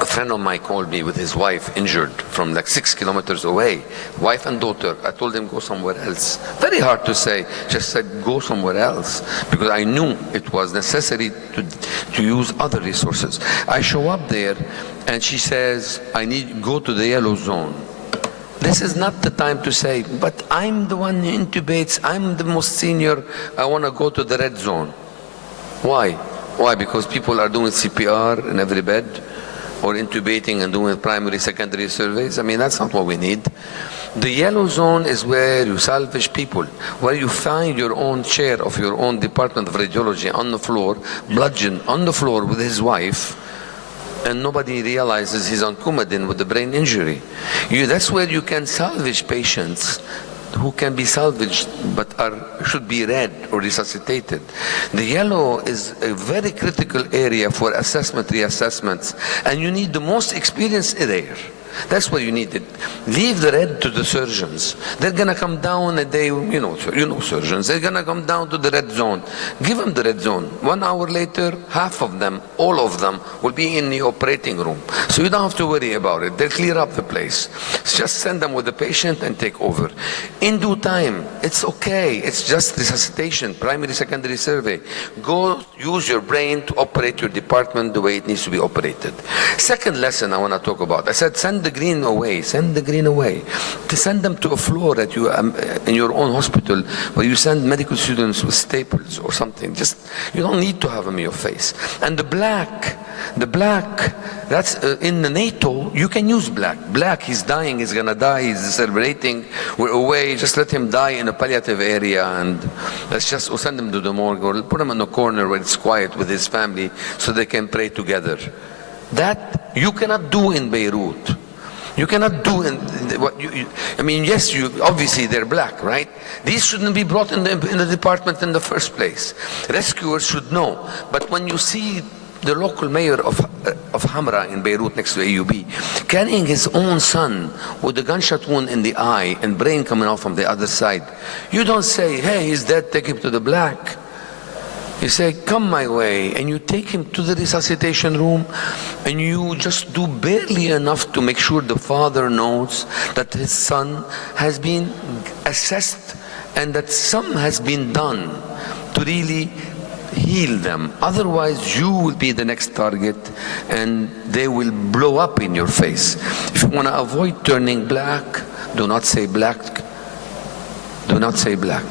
A friend of mine called me with his wife injured from like 6 kilometers away, wife and daughter. I told him go somewhere else. Very hard to say, just said go somewhere else, because I knew it was necessary to use other resources. I show up there and she says, I need to go to the yellow zone. This is not the time to say, but I'm the one who intubates, I'm the most senior, I want to go to the red zone. Why? Why? Because people are doing CPR in every bed, or intubating and doing primary, secondary surveys. I mean, that's not what we need. The yellow zone is where you salvage people, where you find your own chair of your own department of radiology on the floor, bludgeoned on the floor with his wife, and nobody realizes he's on Coumadin with a brain injury. That's where you can salvage patients who can be salvaged but should be read or resuscitated. The yellow is a very critical area for assessment, reassessments, and you need the most experience there. That's what you need. Leave the red to the surgeons. They're gonna come down and you know surgeons, they're gonna come down to the red zone. Give them the red zone. 1 hour later, half of them, all of them, will be in the operating room. So you don't have to worry about it. They'll clear up the place. Just send them with the patient and take over. In due time, it's okay. It's just resuscitation, primary, secondary survey. Go use your brain to operate your department the way it needs to be operated. Second lesson I want to talk about. I said send send the green away, send the green away. To send them to a floor that you, in your own hospital, where you send medical students with staples or something. Just, you don't need to have them in your face. And the black, that's in the NATO, you can use black. Black, he's dying, he's gonna die, he's celebrating, we're away, just let him die in a palliative area, and let's just, or send him to the morgue, or put him in a corner where it's quiet with his family so they can pray together. That you cannot do in Beirut. You cannot do I mean, yes, obviously they're black, right? These shouldn't be brought in the department in the first place. Rescuers should know. But when you see the local mayor of Hamra in Beirut next to AUB carrying his own son with a gunshot wound in the eye and brain coming out from the other side, you don't say, hey, he's dead, take him to the black. You say, come my way, and you take him to the resuscitation room, and you just do barely enough to make sure the father knows that his son has been assessed and that some has been done to really heal them. Otherwise, you will be the next target, and they will blow up in your face. If you want to avoid turning black, do not say black. Do not say black.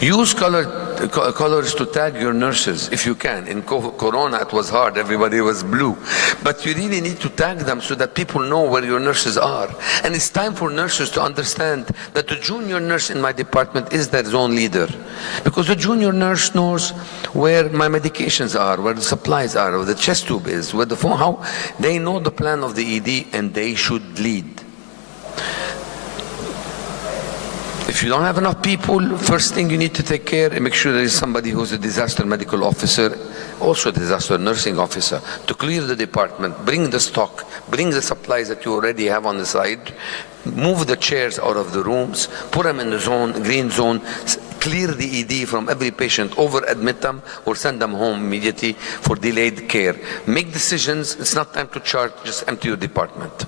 Use colors to tag your nurses if you can. In Corona it was hard, everybody was blue. But you really need to tag them so that people know where your nurses are. And it's time for nurses to understand that the junior nurse in my department is their zone leader. Because the junior nurse knows where my medications are, where the supplies are, where the chest tube is, where the phone, how they know the plan of the ED, and they should lead. If you don't have enough people, first thing you need to take care and make sure there is somebody who's a disaster medical officer, also a disaster nursing officer, to clear the department, bring the stock, bring the supplies that you already have on the side, move the chairs out of the rooms, put them in the zone, green zone, clear the ED from every patient, over-admit them or send them home immediately for delayed care. Make decisions. It's not time to charge, just empty your department.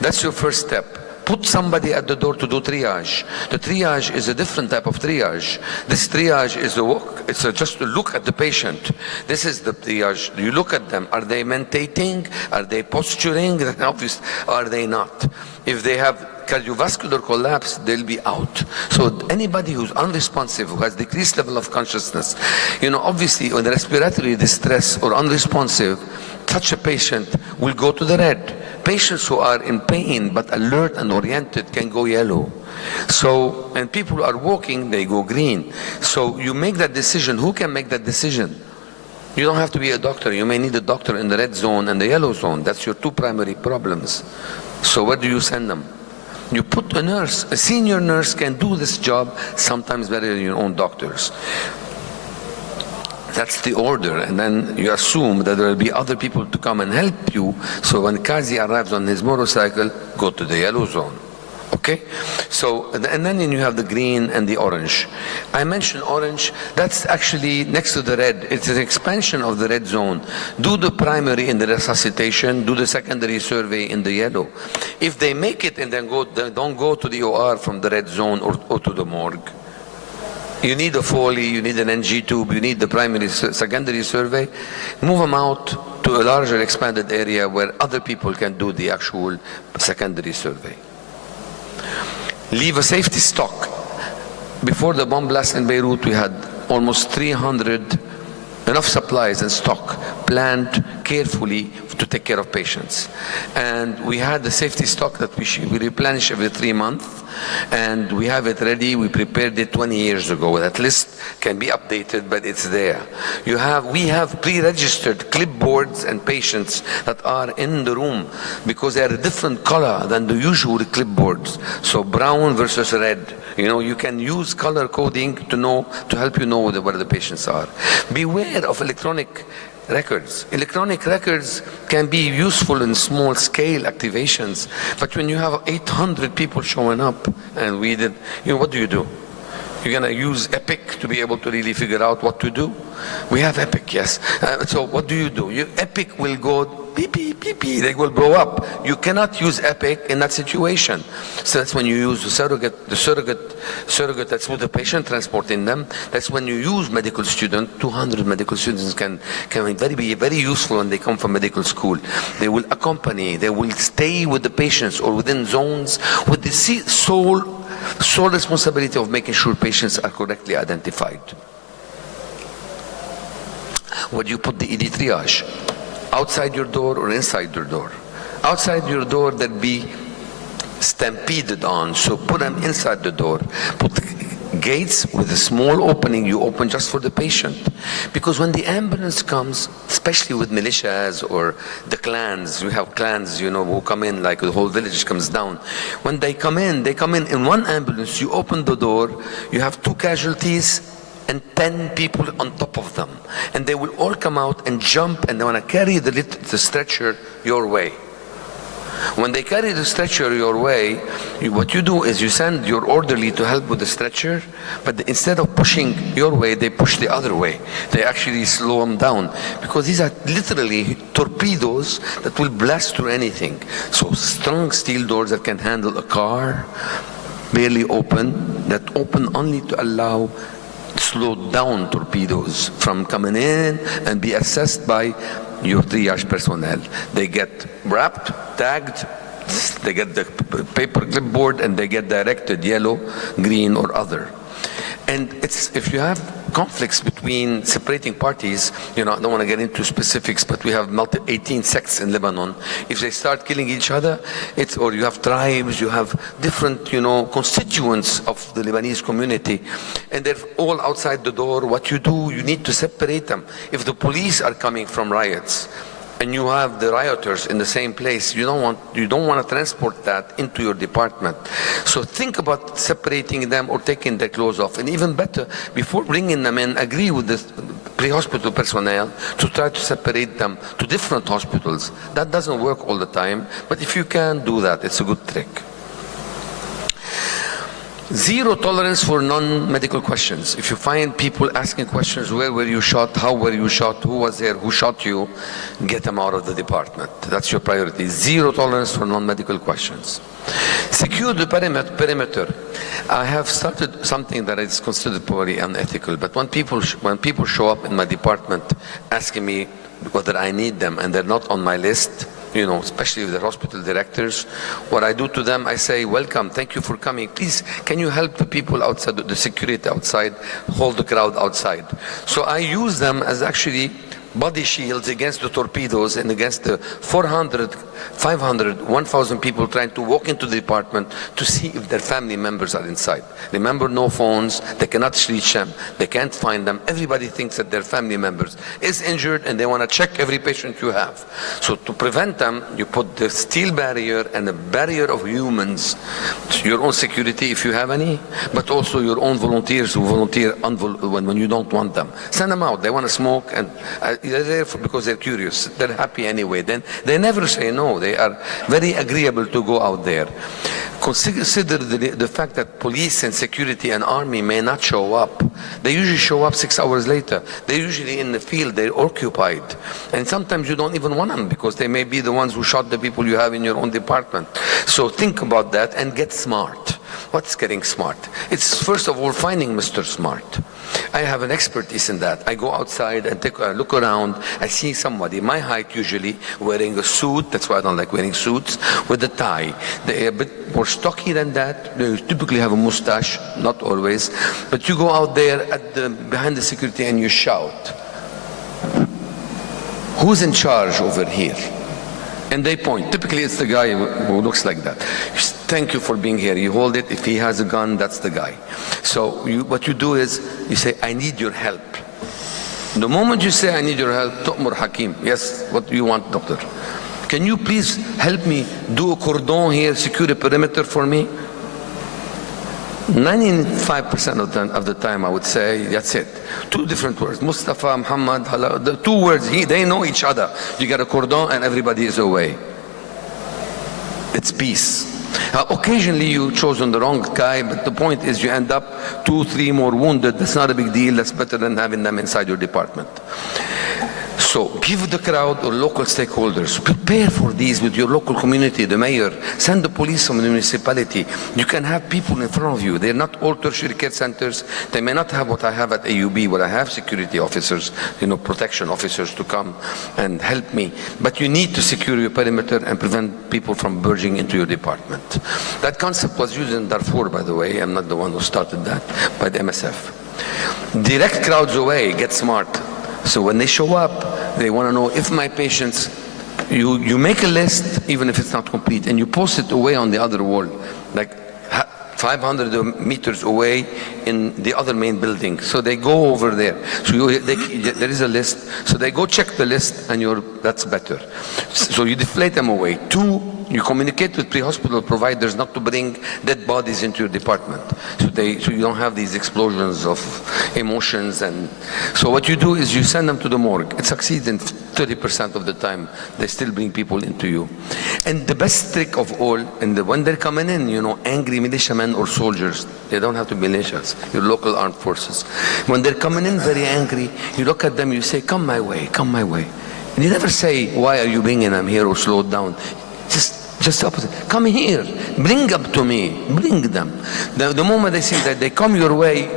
That's your first step. Put somebody at the door to do triage. The triage is a different type of triage. This triage is just to look at the patient. This is the triage. You look at them. Are they mentating? Are they posturing? Obviously, are they not? If they have cardiovascular collapse, they'll be out. So anybody who's unresponsive, who has decreased level of consciousness, obviously when respiratory distress or unresponsive, such a patient will go to the red. Patients who are in pain but alert and oriented can go yellow. So, and people who are walking, they go green. So you make that decision. Who can make that decision? You don't have to be a doctor. You may need a doctor in the red zone and the yellow zone. That's your two primary problems. So where do you send them? You put a nurse, a senior nurse can do this job sometimes better than your own doctors. That's the order, and then you assume that there will be other people to come and help you. So when Kazi arrives on his motorcycle, go to the yellow zone. Okay? So, and then you have the green and the orange. I mentioned orange, that's actually next to the red. It's an expansion of the red zone. Do the primary in the resuscitation, do the secondary survey in the yellow. If they make it and then don't go to the OR from the red zone or to the morgue. You need a Foley, you need an NG tube, you need the primary, secondary survey. Move them out to a larger expanded area where other people can do the actual secondary survey. Leave a safety stock. Before the bomb blast in Beirut, we had almost 300 enough supplies and stock planned carefully to take care of patients. And we had the safety stock that we replenish every 3 months, and we have it ready. We prepared it 20 years ago. That list can be updated, but it's there. We have pre-registered clipboards and patients that are in the room because they are a different color than the usual clipboards. So brown versus red. You can use color coding to help you know where the patients are. Beware of electronic records. Electronic records can be useful in small scale activations, but when you have 800 people showing up, and we did, what do? You're going to use Epic to be able to really figure out what to do? We have Epic, yes. So what do? Epic will go beep, beep, beep, beep, they will blow up. You cannot use Epic in that situation. So that's when you use the surrogate, that's with the patient transporting them. That's when you use medical student. 200 medical students can be very useful when they come from medical school. They will accompany, they will stay with the patients or within zones with the sole responsibility of making sure patients are correctly identified. Would you put the ED triage outside your door or inside your door? Outside your door, they'd be stampeded on, so put them inside the door. Put the gates with a small opening you open just for the patient. Because when the ambulance comes, especially with militias or the clans, we have clans, who come in, like the whole village comes down. When they come in one ambulance, you open the door, you have 2 casualties, and 10 people on top of them. And they will all come out and jump, and they want to carry the stretcher your way. When they carry the stretcher your way, what you do is you send your orderly to help with the stretcher, but instead of pushing your way, they push the other way. They actually slow them down, because these are literally torpedoes that will blast through anything. So strong steel doors that can handle a car, barely open, that open only to allow slowed down torpedoes from coming in and be assessed by your triage personnel. They get wrapped, tagged, they get the paper clipboard, and they get directed yellow, green, or other. And if you have conflicts between separating parties, I don't want to get into specifics, but we have 18 sects in Lebanon. If they start killing each other, or you have tribes, you have different, constituents of the Lebanese community, and they're all outside the door. What you do, you need to separate them. If the police are coming from riots, and you have the rioters in the same place, you don't want to transport that into your department. So think about separating them or taking their clothes off. And even better, before bringing them in, agree with the pre-hospital personnel to try to separate them to different hospitals. That doesn't work all the time, but if you can do that, it's a good trick. Zero tolerance for non-medical questions. If you find people asking questions, where were you shot, how were you shot, who was there, who shot you, get them out of the department. That's your priority. Zero tolerance for non-medical questions. Secure the perimeter. I have started something that is considered probably unethical, but when people show up in my department asking me whether I need them and they're not on my list, especially with the hospital directors, what I do to them, I say, welcome, thank you for coming. Please, can you help the people outside, the security outside, hold the crowd outside? So I use them as actually body shields against the torpedoes and against the 400, 500, 1,000 people trying to walk into the department to see if their family members are inside. Remember, no phones, they cannot reach them, they can't find them. Everybody thinks that their family members is injured and they want to check every patient you have. So to prevent them, you put the steel barrier and a barrier of humans, your own security if you have any, but also your own volunteers who volunteer when you don't want them. Send them out, they want to smoke, and they're there because they're curious. They're happy anyway. Then they never say no. They are very agreeable to go out there. Consider the fact that police and security and army may not show up. They usually show up 6 hours later. They're usually in the field. They're occupied. And sometimes you don't even want them because they may be the ones who shot the people you have in your own department. So think about that and get smart. What's getting smart? It's first of all finding Mr. Smart. I have an expertise in that. I go outside and take a look around. I see somebody, my height usually, wearing a suit. That's why I don't like wearing suits, with a tie. They're a bit more stocky than that. They typically have a mustache, not always. But you go out there behind the security and you shout, "Who's in charge over here?" And they point. Typically it's the guy who looks like that. "Thank you for being here." You hold it. If he has a gun, that's the guy. So what you do is you say, "I need your help." The moment you say, "I need your help," tu'mur hakim. "Yes, what do you want, doctor? Can you please help me do a cordon here, secure a perimeter for me?" 95% of the time I would say, that's it. Two different words. Mustafa, Muhammad, Hala, the two words, they know each other. You get a cordon and everybody is away. It's peace. Occasionally you chosen the wrong guy, but the point is you end up 2, 3 more wounded. That's not a big deal. That's better than having them inside your department. So give the crowd or local stakeholders, prepare for these with your local community, the mayor, send the police from the municipality. You can have people in front of you. They're not all tertiary care centers. They may not have what I have at AUB, where I have security officers, protection officers to come and help me. But you need to secure your perimeter and prevent people from burgeoning into your department. That concept was used in Darfur, by the way. I'm not the one who started that, by the MSF. Direct crowds away, get smart. So when they show up, they want to know if my patients, you make a list, even if it's not complete, and you post it away on the other wall, like 500 meters away in the other main building. So they go over there. So there is a list. So they go check the list, and that's better. So you deflate them away. 2, you communicate with pre-hospital providers not to bring dead bodies into your department. So you don't have these explosions of emotions. And so what you do is you send them to the morgue. It succeeds in 30% of the time. They still bring people into you. And the best trick of all, when they're coming in, angry militiamen or soldiers, they don't have to be militias, your local armed forces. When they're coming in very angry, you look at them, you say, come my way, come my way. And you never say, why are you bringing them here, or slow down. Just opposite. Come here, bring them to me, bring them. The moment they see that they come your way,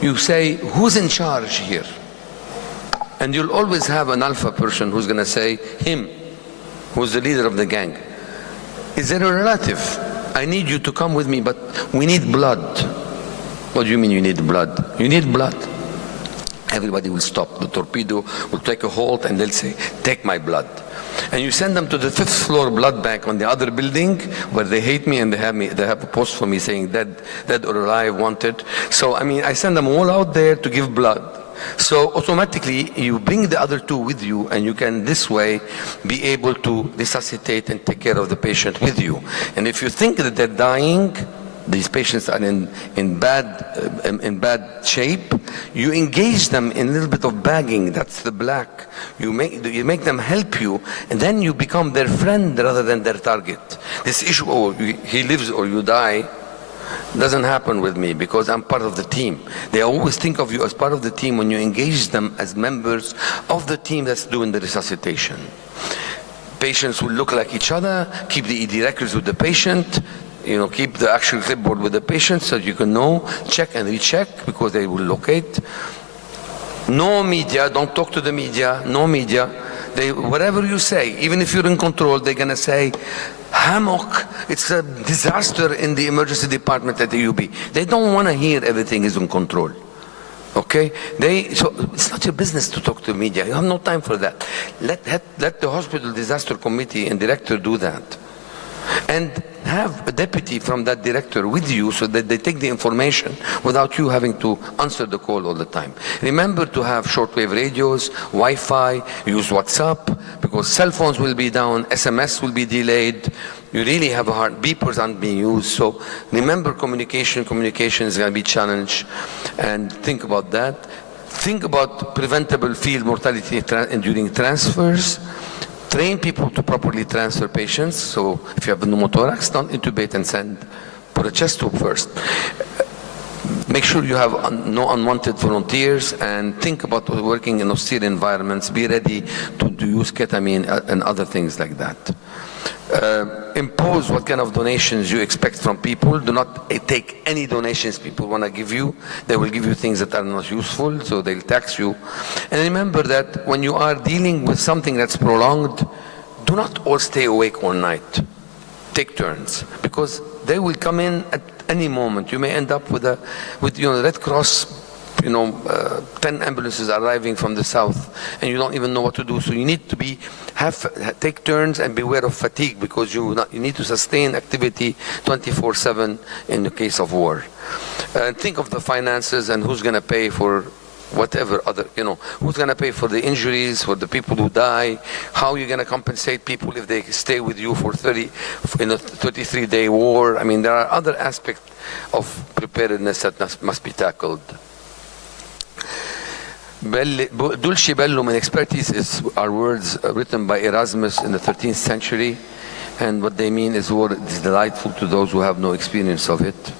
you say, who's in charge here? And you'll always have an alpha person who's going to say, him, who's the leader of the gang. Is there a relative? I need you to come with me, but we need blood. What do you mean you need blood? You need blood. Everybody will stop. The torpedo will take a halt, and they'll say, take my blood. And you send them to the 5th floor blood bank on the other building, where they hate me, and they have a post for me saying dead or alive, wanted. So I send them all out there to give blood. So automatically you bring the other 2 with you, and you can this way be able to resuscitate and take care of the patient with you. And if you think that they're dying, these patients are in bad shape, you engage them in a little bit of bagging. That's the black. You make them help you, and then you become their friend rather than their target. This issue, he lives or you die, doesn't happen with me, because I'm part of the team. They always think of you as part of the team when you engage them as members of the team that's doing the resuscitation. Patients will look like each other, keep the ED records with the patient, keep the actual clipboard with the patient so you can know, check and recheck, because they will locate. No media, don't talk to the media, no media. Whatever you say, even if you're in control, they're going to say, Hammock, it's a disaster in the emergency department at the UB. They don't want to hear everything is in control. Okay? So it's not your business to talk to the media. You have no time for that. Let the hospital disaster committee and director do that. And have a deputy from that director with you, so that they take the information without you having to answer the call all the time. Remember to have shortwave radios, Wi-Fi, use WhatsApp, because cell phones will be down, SMS will be delayed. You really have a hard, beepers aren't being used. So remember communication is going to be challenged, and think about that. Think about preventable field mortality during transfers. Train people to properly transfer patients. So if you have a pneumothorax, don't intubate and put a chest tube first. Make sure you have no unwanted volunteers, and think about working in austere environments. Be ready to use ketamine and other things like that. Impose what kind of donations you expect from people. Do not take any donations people want to give you. They will give you things that are not useful, so they'll tax you. And remember that when you are dealing with something that's prolonged, do not all stay awake all night. Take turns, because they will come in at any moment. You may end up with Red Cross, 10 ambulances arriving from the south, and you don't even know what to do. So you need to take turns and beware of fatigue, because you need to sustain activity 24/7 in the case of war. Think of the finances and who's going to pay for whatever other, who's going to pay for the injuries, for the people who die, how you're going to compensate people if they stay with you for 33-day war. There are other aspects of preparedness that must be tackled. Dulci bellum and expertise are words written by Erasmus in the 13th century, and what they mean is war is delightful to those who have no experience of it.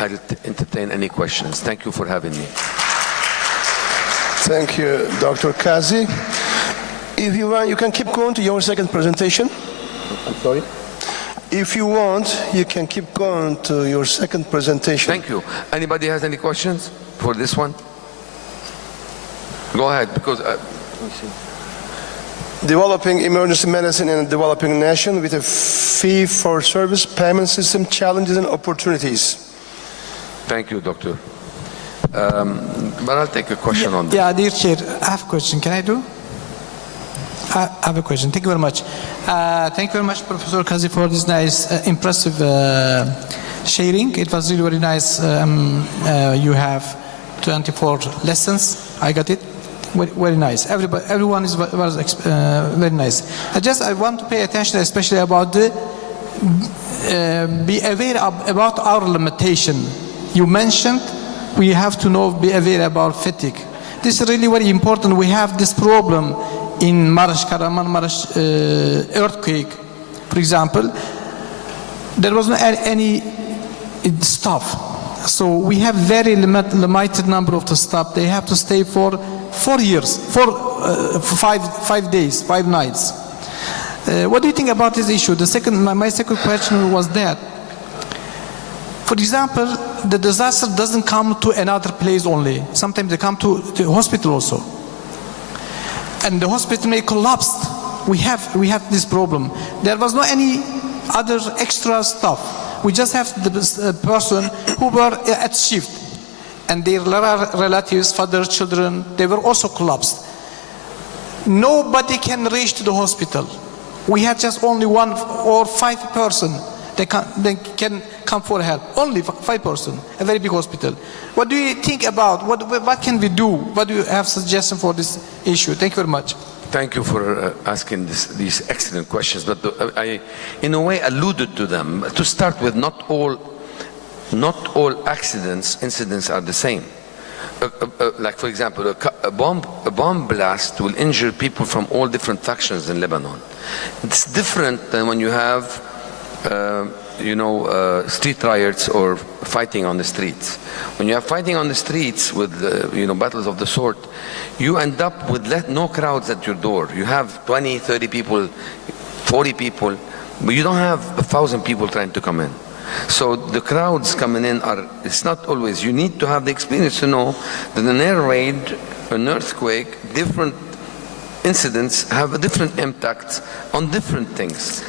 I'll entertain any questions. Thank you for having me. Thank you, Dr. Kazi. If you want, you can keep going to your second presentation. I'm sorry? If you want, you can keep going to your second presentation. Thank you. Anybody has any questions for this one? Go ahead, because Developing emergency medicine in a developing nation with a fee-for-service payment system, challenges and opportunities. thank you, doctor. But I'll take a question on that. Yeah, dear Chair, I have a question. Can I do? I have a question. Thank you very much. Thank you very much, Professor Kazi, for this nice, impressive sharing. It was really very nice. You have 24 lessons. I got it. Very nice. Everyone was very nice. I want to pay attention, especially about the be aware about our limitation. You mentioned we have to be aware about fatigue. This is really very important. We have this problem in Kahramanmaraş earthquake, for example. There was not any staff, so we have very limited number of the staff. They have to stay for 4 years, for 5 days, 5 nights. What do you think about this issue? My second question was that, for example, the disaster doesn't come to another place only. Sometimes they come to the hospital also. And the hospital may collapse. We have this problem. There was not any other extra stuff. We just have the person who were at shift. And their relatives, father, children, they were also collapsed. Nobody can reach to the hospital. We had just only 1 or 5 person. They can come for help. Only 5 person, a very big hospital. What do you think about, what can we do? What do you have suggestion for this issue? Thank you very much. Thank you for asking these excellent questions, but I, in a way, alluded to them. To start with, not all incidents are the same. Like, for example, a bomb blast will injure people from all different factions in Lebanon. It's different than when you have street riots or fighting on the streets. When you have fighting on the streets with battles of the sword, you end up with no crowds at your door. You have 20, 30 people, 40 people, but you don't have 1,000 people trying to come in. So the crowds coming in it's not always. You need to have the experience to know that an air raid, an earthquake, different incidents have a different impact on different things.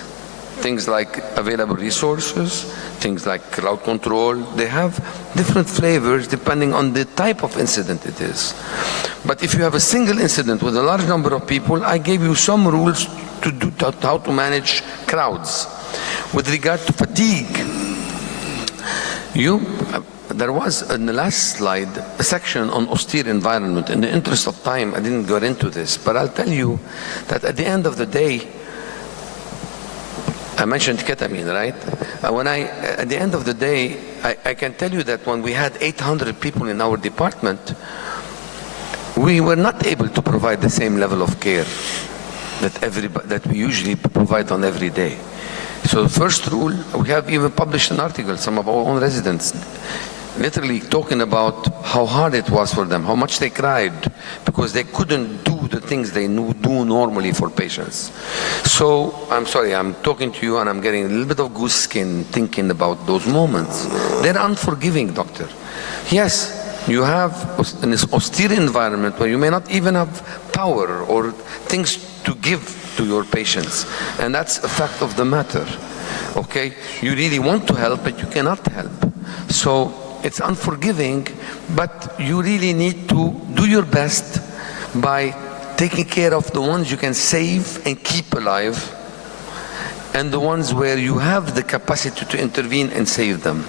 Things like available resources, things like crowd control, they have different flavors depending on the type of incident it is. But if you have a single incident with a large number of people, I gave you some rules to how to manage crowds. With regard to fatigue, there was in the last slide a section on austere environment. In the interest of time, I didn't go into this, but I'll tell you that at the end of the day, I mentioned ketamine, right? At the end of the day, I can tell you that when we had 800 people in our department, we were not able to provide the same level of care that we usually provide on every day. So the first rule, we have even published an article, some of our own residents, literally talking about how hard it was for them, how much they cried because they couldn't do the things they do normally for patients. So I'm sorry, I'm talking to you and I'm getting a little bit of goose skin thinking about those moments. They're unforgiving, doctor. Yes, you have in this austere environment where you may not even have power or things to give to your patients, and that's a fact of the matter. Okay, you really want to help, but you cannot help. So it's unforgiving, but you really need to do your best by taking care of the ones you can save and keep alive, and the ones where you have the capacity to intervene and save them.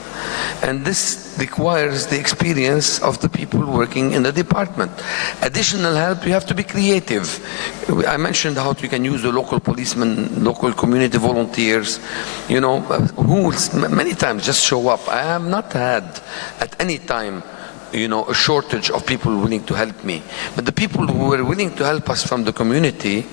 And this requires the experience of the people working in the department. Additional help, you have to be creative. I mentioned how you can use the local policemen, local community volunteers, who will many times just show up. I have not had at any time a shortage of people willing to help me. But the people who were willing to help us from the community,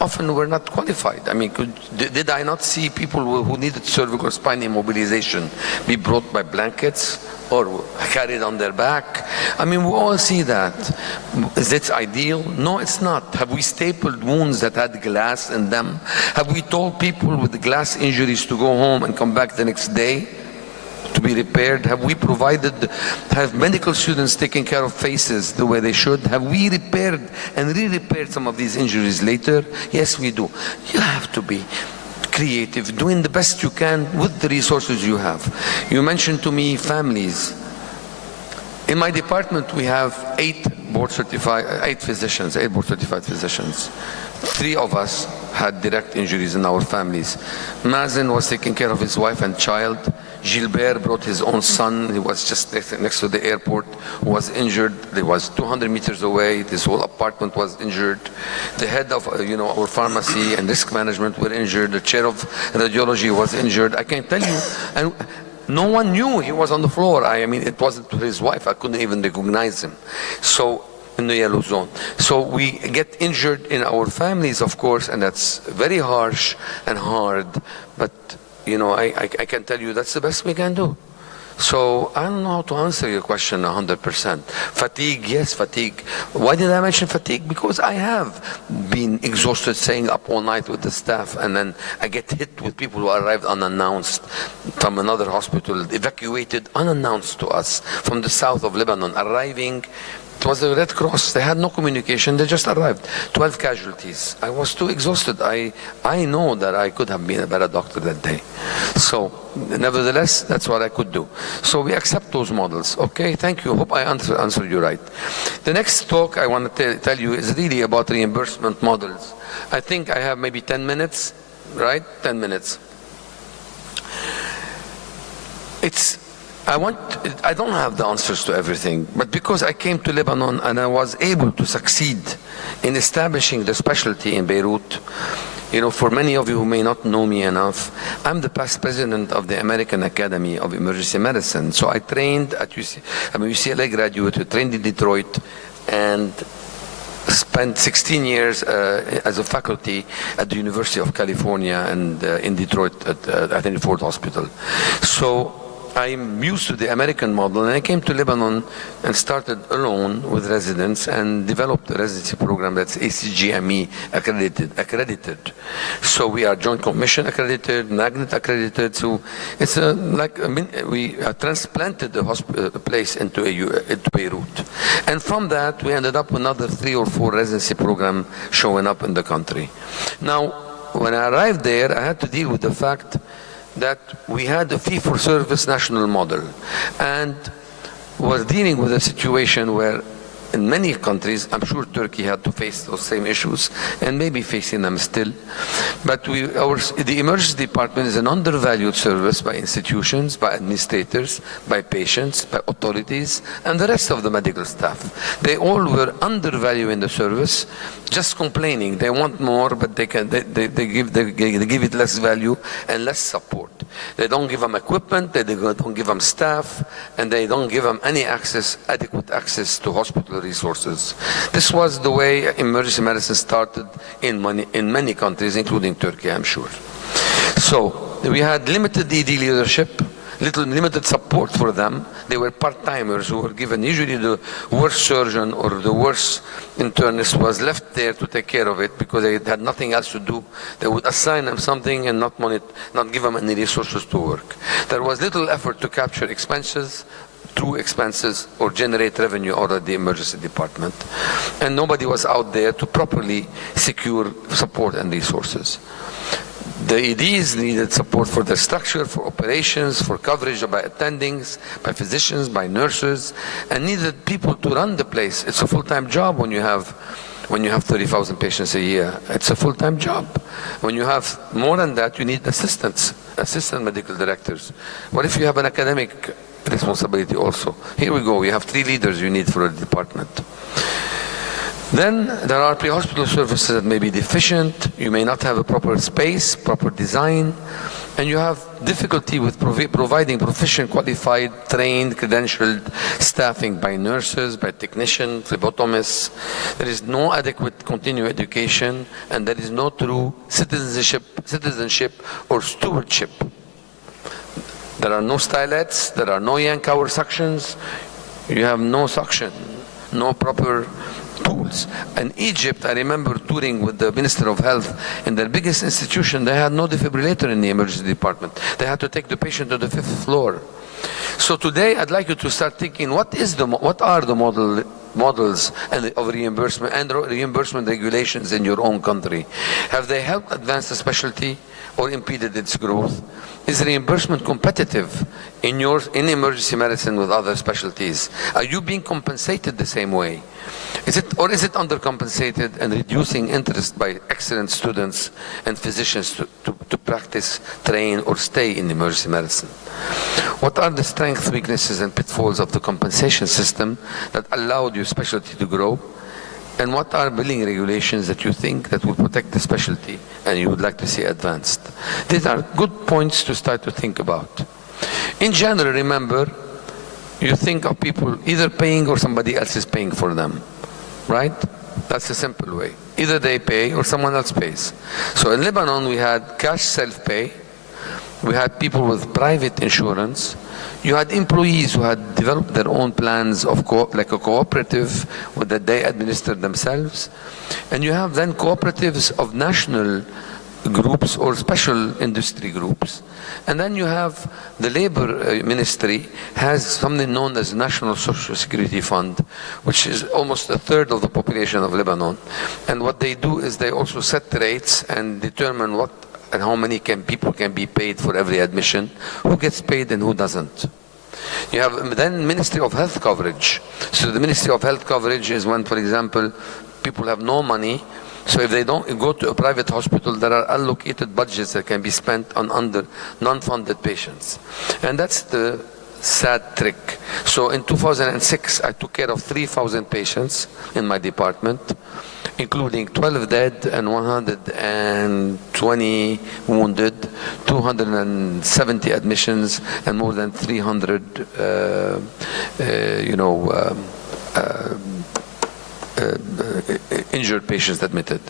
often were not qualified. I mean, did I not see people who needed cervical spine immobilization be brought by blankets or carried on their back? I mean, we all see that. Is it ideal? No, it's not. Have we stapled wounds that had glass in them? Have we told people with glass injuries to go home and come back the next day to be repaired? Have we have medical students taken care of faces the way they should? Have we repaired and re-repaired some of these injuries later? Yes, we do. You have to be creative, doing the best you can with the resources you have. You mentioned to me families. In my department, we have 8 board-certified physicians. 3 of us had direct injuries in our families. Mazen was taking care of his wife and child. Gilbert brought his own son. He was just next to the airport, who was injured. He was 200 meters away. This whole apartment was injured. The head of our pharmacy and risk management were injured. The chair of radiology was injured. I can tell you, and no one knew he was on the floor. I mean, it wasn't his wife. I couldn't even recognize him. So, in the yellow zone. So we get injured in our families, of course, and that's very harsh and hard. But, I can tell you that's the best we can do. So I don't know how to answer your question 100%. Fatigue, yes, fatigue. Why did I mention fatigue? Because I have been exhausted staying up all night with the staff, and then I get hit with people who arrived unannounced from another hospital, evacuated unannounced to us from the south of Lebanon, arriving. It was the Red Cross. They had no communication. They just arrived. 12 casualties. I was too exhausted. I know that I could have been a better doctor that day. So, nevertheless, that's what I could do. So we accept those models. Okay, thank you. Hope I answered you right. The next talk I want to tell you is really about reimbursement models. I think I have maybe 10 minutes, right? 10 minutes. I don't have the answers to everything, but because I came to Lebanon and I was able to succeed in establishing the specialty in Beirut, for many of you who may not know me enough, I'm the past president of the American Academy of Emergency Medicine. So I trained at I'm a UCLA graduate who trained in Detroit and spent 16 years as a faculty at the University of California and in Detroit at Henry Ford Hospital. So I'm used to the American model, and I came to Lebanon and started alone with residents and developed a residency program that's ACGME accredited. So we are Joint Commission accredited, Magnet accredited. So it's we transplanted the place into Beirut. And from that, we ended up with another 3 or 4 residency programs showing up in the country. Now, when I arrived there, I had to deal with the fact that we had a fee-for-service national model, and was dealing with a situation where in many countries, I'm sure Turkey had to face those same issues, and maybe facing them still. But the emergency department is an undervalued service by institutions, by administrators, by patients, by authorities, and the rest of the medical staff. They all were undervaluing the service, just complaining. They want more, but they give it less value and less support. They don't give them equipment, they don't give them staff, and they don't give them any adequate access to hospital resources. This was the way emergency medicine started in many countries, including Turkey, I'm sure. So we had limited ED leadership, limited support for them. They were part-timers who were given, usually the worst surgeon or the worst internist was left there to take care of it because they had nothing else to do. They would assign them something and not give them any resources to work. There was little effort to capture expenses, true expenses, or generate revenue out of the emergency department. And nobody was out there to properly secure support and resources. The EDs needed support for their structure, for operations, for coverage by attendings, by physicians, by nurses, and needed people to run the place. It's a full-time job when you have 30,000 patients a year. It's a full-time job. When you have more than that, you need assistant medical directors. What if you have an academic responsibility also? Here we go. You have 3 leaders you need for a department. Then there are pre-hospital services that may be deficient. You may not have a proper space, proper design. And you have difficulty with providing proficient, qualified, trained, credentialed staffing by nurses, by technicians, phlebotomists. There is no adequate continuing education, and there is no true citizenship or stewardship. There are no stylets, there are no yank hour suctions, you have no suction, no proper tools. In Egypt, I remember touring with the Minister of Health in their biggest institution. They had no defibrillator in the emergency department. They had to take the patient to the 5th floor. So today, I'd like you to start thinking, what are the models of reimbursement and reimbursement regulations in your own country? Have they helped advance the specialty or impeded its growth? Is reimbursement competitive in emergency medicine with other specialties? Are you being compensated the same way? Is it undercompensated and reducing interest by excellent students and physicians to practice, train, or stay in emergency medicine? What are the strengths, weaknesses, and pitfalls of the compensation system that allowed your specialty to grow? And what are billing regulations that you think that will protect the specialty and you would like to see advanced? These are good points to start to think about. In general, remember, you think of people either paying or somebody else is paying for them, right? That's a simple way. Either they pay or someone else pays. So in Lebanon, we had cash self-pay. We had people with private insurance. You had employees who had developed their own plans of like a cooperative that they administered themselves. And you have then cooperatives of national groups or special industry groups. And then you have the labor ministry has something known as National Social Security Fund, which is almost a third of the population of Lebanon. And what they do is they also set rates and determine what and how many people can be paid for every admission, who gets paid and who doesn't. You have then Ministry of Health coverage. So the Ministry of Health coverage is when, for example, people have no money. So if they don't go to a private hospital, there are allocated budgets that can be spent on non-funded patients. And that's the sad trick. So in 2006, I took care of 3,000 patients in my department, including 12 dead and 120 wounded, 270 admissions, and more than 300, injured patients admitted.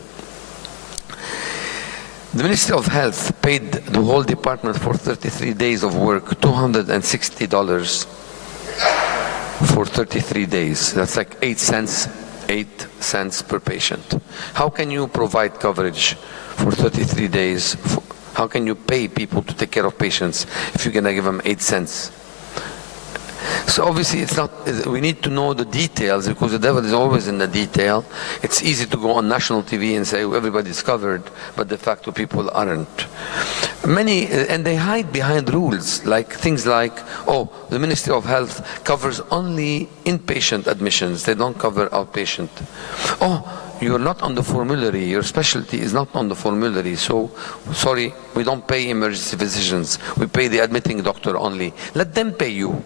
The Ministry of Health paid the whole department for 33 days of work, $260 for 33 days. That's like 8 cents per patient. How can you provide coverage for 33 days? How can you pay people to take care of patients if you're going to give them 8 cents? So obviously it's not, we need to know the details because the devil is always in the detail. It's easy to go on national TV and say everybody's covered, but de facto people aren't. And they hide behind rules, like things like, oh, the Ministry of Health covers only inpatient admissions, they don't cover outpatient. Oh, you're not on the formulary, your specialty is not on the formulary, so sorry, we don't pay emergency physicians, we pay the admitting doctor only. Let them pay you.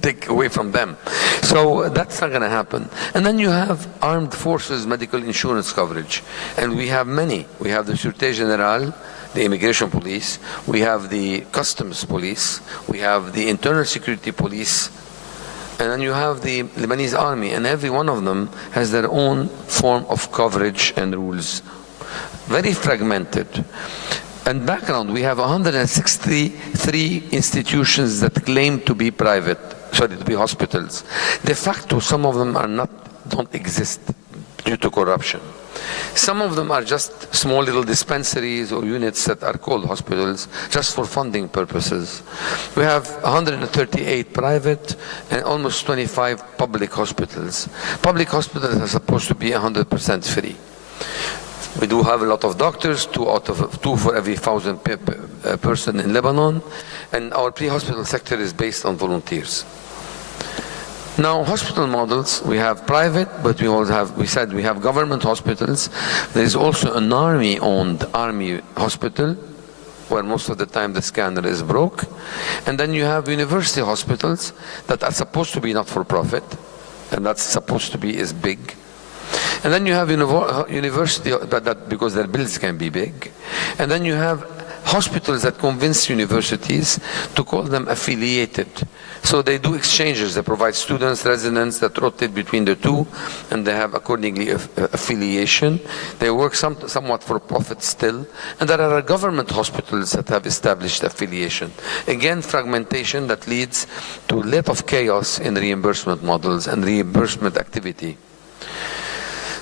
Take away from them. So that's not going to happen. And then you have armed forces medical insurance coverage. And we have many. We have the Sûreté Générale, the immigration police. We have the customs police. We have the internal security police. And then you have the Lebanese army. And every one of them has their own form of coverage and rules. Very fragmented. And background, we have 163 institutions that claim to be to be hospitals. De facto, some of them don't exist due to corruption. Some of them are just small little dispensaries or units that are called hospitals just for funding purposes. We have 138 private and almost 25 public hospitals. Public hospitals are supposed to be 100% free. We do have a lot of doctors, two for every 1,000 person in Lebanon, and our pre-hospital sector is based on volunteers. Now, hospital models, we have private, but we have government hospitals. There is also an army-owned army hospital, where most of the time the scanner is broke. And then you have university hospitals that are supposed to be not-for-profit, and that's supposed to be as big. And then you have university, because their bills can be big. And then you have hospitals that convince universities to call them affiliated. So they do exchanges. They provide students, residents that rotate between the two, and they have accordingly affiliation. They work somewhat for profit still. And there are government hospitals that have established affiliation. Again, fragmentation that leads to a lot of chaos in reimbursement models and reimbursement activity.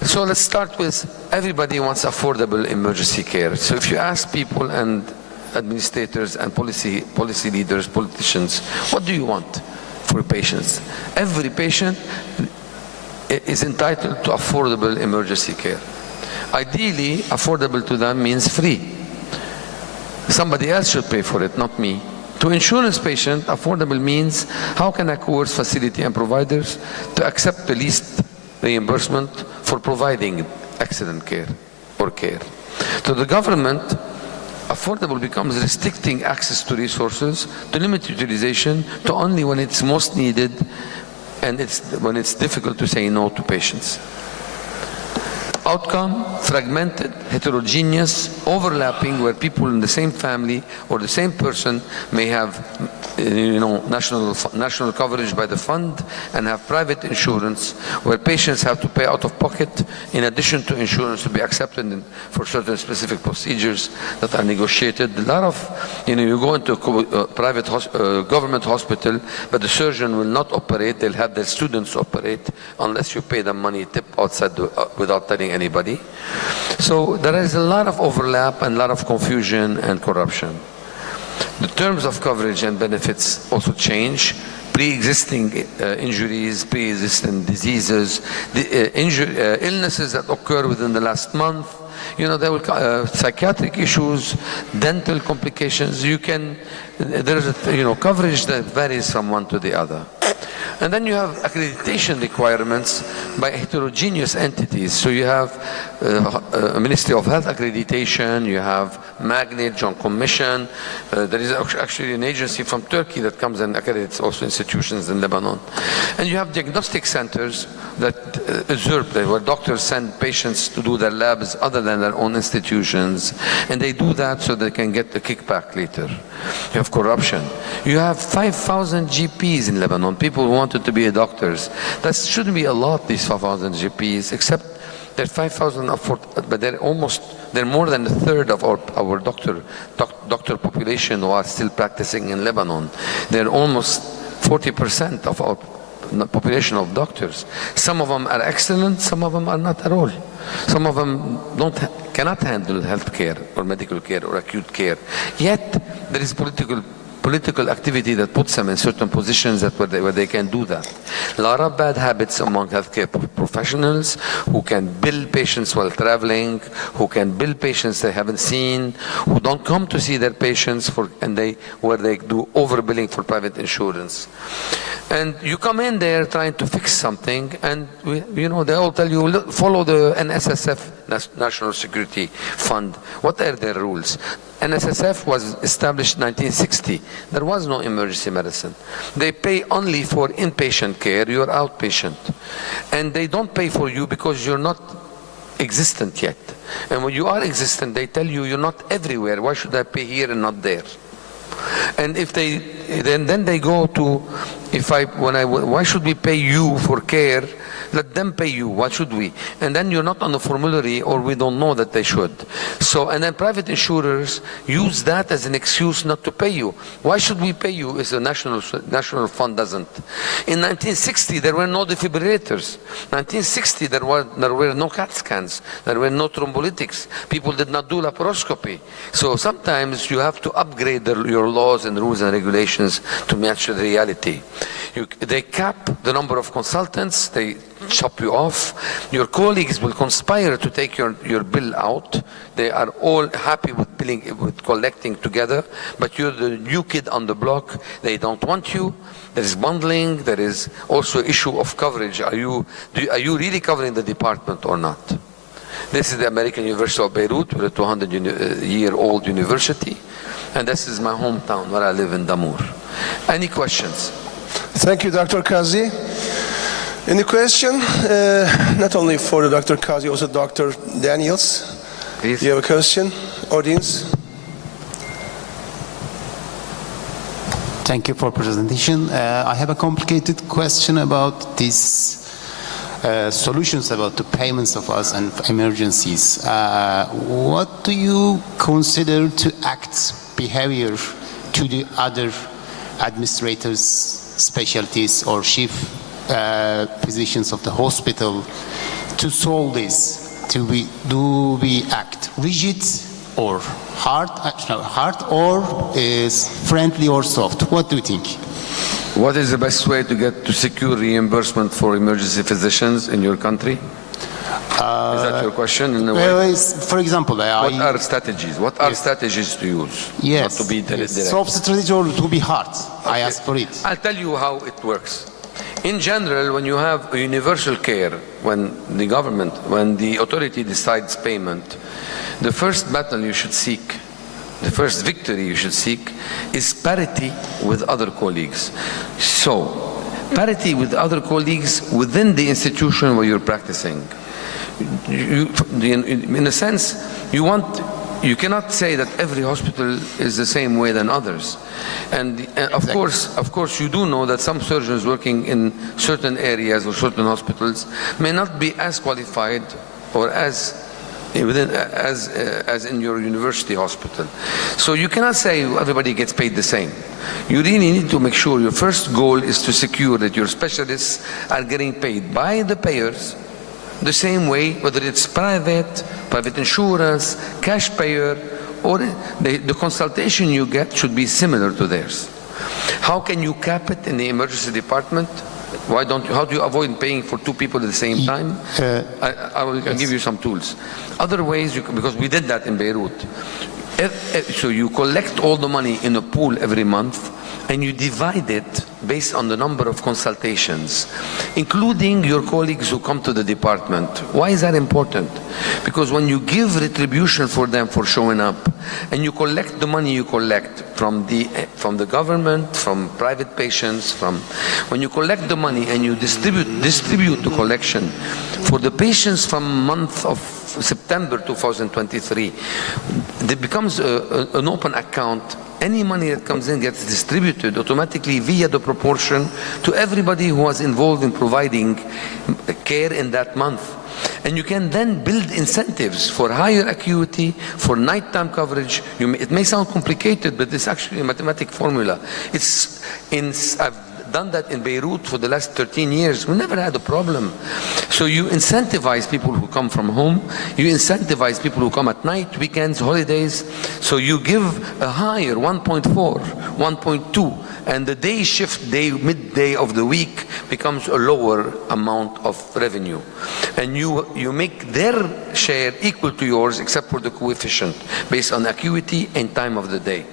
So let's start with everybody wants affordable emergency care. So if you ask people and administrators and policy leaders, politicians, what do you want for patients? Every patient is entitled to affordable emergency care. Ideally, affordable to them means free. Somebody else should pay for it, not me. To insurance patient, affordable means how can I coerce facility and providers to accept the least reimbursement for providing excellent care or care. To the government, affordable becomes restricting access to resources, to limit utilization, to only when it's most needed, and when it's difficult to say no to patients. Outcome, fragmented, heterogeneous, overlapping, where people in the same family or the same person may have national coverage by the fund and have private insurance, where patients have to pay out of pocket in addition to insurance to be accepted for certain specific procedures that are negotiated. A lot of, you go into a private government hospital, but the surgeon will not operate. They'll have their students operate unless you pay them money tip outside without telling anybody. So there is a lot of overlap and a lot of confusion and corruption. The terms of coverage and benefits also change. Pre-existing injuries, pre-existing diseases, illnesses that occur within the last month, there will psychiatric issues, dental complications. There is coverage that varies from one to the other. And then you have accreditation requirements by heterogeneous entities. So you have Ministry of Health accreditation, you have Magnet, John Commission. There is actually an agency from Turkey that comes and accredits also institutions in Lebanon. And you have diagnostic centers that where doctors send patients to do their labs other than their own institutions. And they do that so they can get the kickback later. You have corruption. You have 5,000 GPs in Lebanon, people who wanted to be doctors. That shouldn't be a lot, these 5,000 GPs, except that 5,000, but they're more than a third of our doctor population who are still practicing in Lebanon. They're almost 40% of our population of doctors. Some of them are excellent, some of them are not at all. Some of them cannot handle health care or medical care or acute care. Yet there is political activity that puts them in certain positions where they can do that. A lot of bad habits among healthcare professionals who can bill patients while traveling, who can bill patients they haven't seen, who don't come to see their patients where they do overbilling for private insurance. And you come in there trying to fix something, and they all tell you, look, follow the NSSF, National Security Fund. What are their rules? NSSF was established in 1960. There was no emergency medicine. They pay only for inpatient care. You're outpatient. And they don't pay for you because you're not existent yet. And when you are existent, they tell you you're not everywhere. Why should I pay here and not there? And if then they go to, why should we pay you for care? Let them pay you. Why should we? And then you're not on the formulary, or we don't know that they should. So, and then private insurers use that as an excuse not to pay you. Why should we pay you if the national fund doesn't? In 1960, there were no defibrillators. 1960, there were no CAT scans. There were no thrombolytics. People did not do laparoscopy. So sometimes you have to upgrade your laws and rules and regulations to match the reality. They cap the number of consultants. They chop you off. Your colleagues will conspire to take your bill out. They are all happy with collecting together, but you're the new kid on the block. They don't want you. There is bundling. There is also issue of coverage. Are you really covering the department or not? This is the American University of Beirut. We're a 200-year-old university. And this is my hometown where I live in Damour. Any questions? Thank you, Dr. Kazi. Any question? Not only for Dr. Kazi, also Dr. Daniels. Please. Do you have a question, audience? Thank you for presentation. I have a complicated question about these solutions about the payments of us and emergencies. What do you consider to act behavior to the other administrators, specialties, or chief physicians of the hospital to solve this? Do we act rigid or hard or is friendly or soft? What do you think? What is the best way to secure reimbursement for emergency physicians in your country? Is that your question in a way? Well, for example, what are strategies? What are strategies to use? Yes. Not to be direct. Soft strategy or to be hard? Okay. I ask for it. I'll tell you how it works. In general, when you have a universal care, when the authority decides payment, the first battle you should seek, the first victory you should seek is parity with other colleagues. So, parity with other colleagues within the institution where you're practicing. In a sense, you cannot say that every hospital is the same way than others. And of course, you do know that some surgeons working in certain areas or certain hospitals may not be as qualified or as in your university hospital. So you cannot say everybody gets paid the same. You really need to make sure your first goal is to secure that your specialists are getting paid by the payers the same way, whether it's private insurance, cash payer, or the consultation you get should be similar to theirs. How can you cap it in the emergency department? How do you avoid paying for two people at the same time? I will give you some tools. Other ways, because we did that in Beirut. So you collect all the money in a pool every month and you divide it based on the number of consultations, including your colleagues who come to the department. Why is that important? Because when you give retribution for them for showing up, and you collect the money you collect from the government, from private patients, when you collect the money and you distribute the collection for the patients from month of September 2023, it becomes an open account. Any money that comes in gets distributed automatically via the proportion to everybody who was involved in providing care in that month. And you can then build incentives for higher acuity, for nighttime coverage. It may sound complicated, but it's actually a mathematic formula. I've done that in Beirut for the last 13 years. We never had a problem. So you incentivize people who come from home. You incentivize people who come at night, weekends, holidays. So you give a higher 1.4, 1.2, and the day shift, midday of the week becomes a lower amount of revenue. And you make their share equal to yours except for the coefficient based on acuity and time of the day.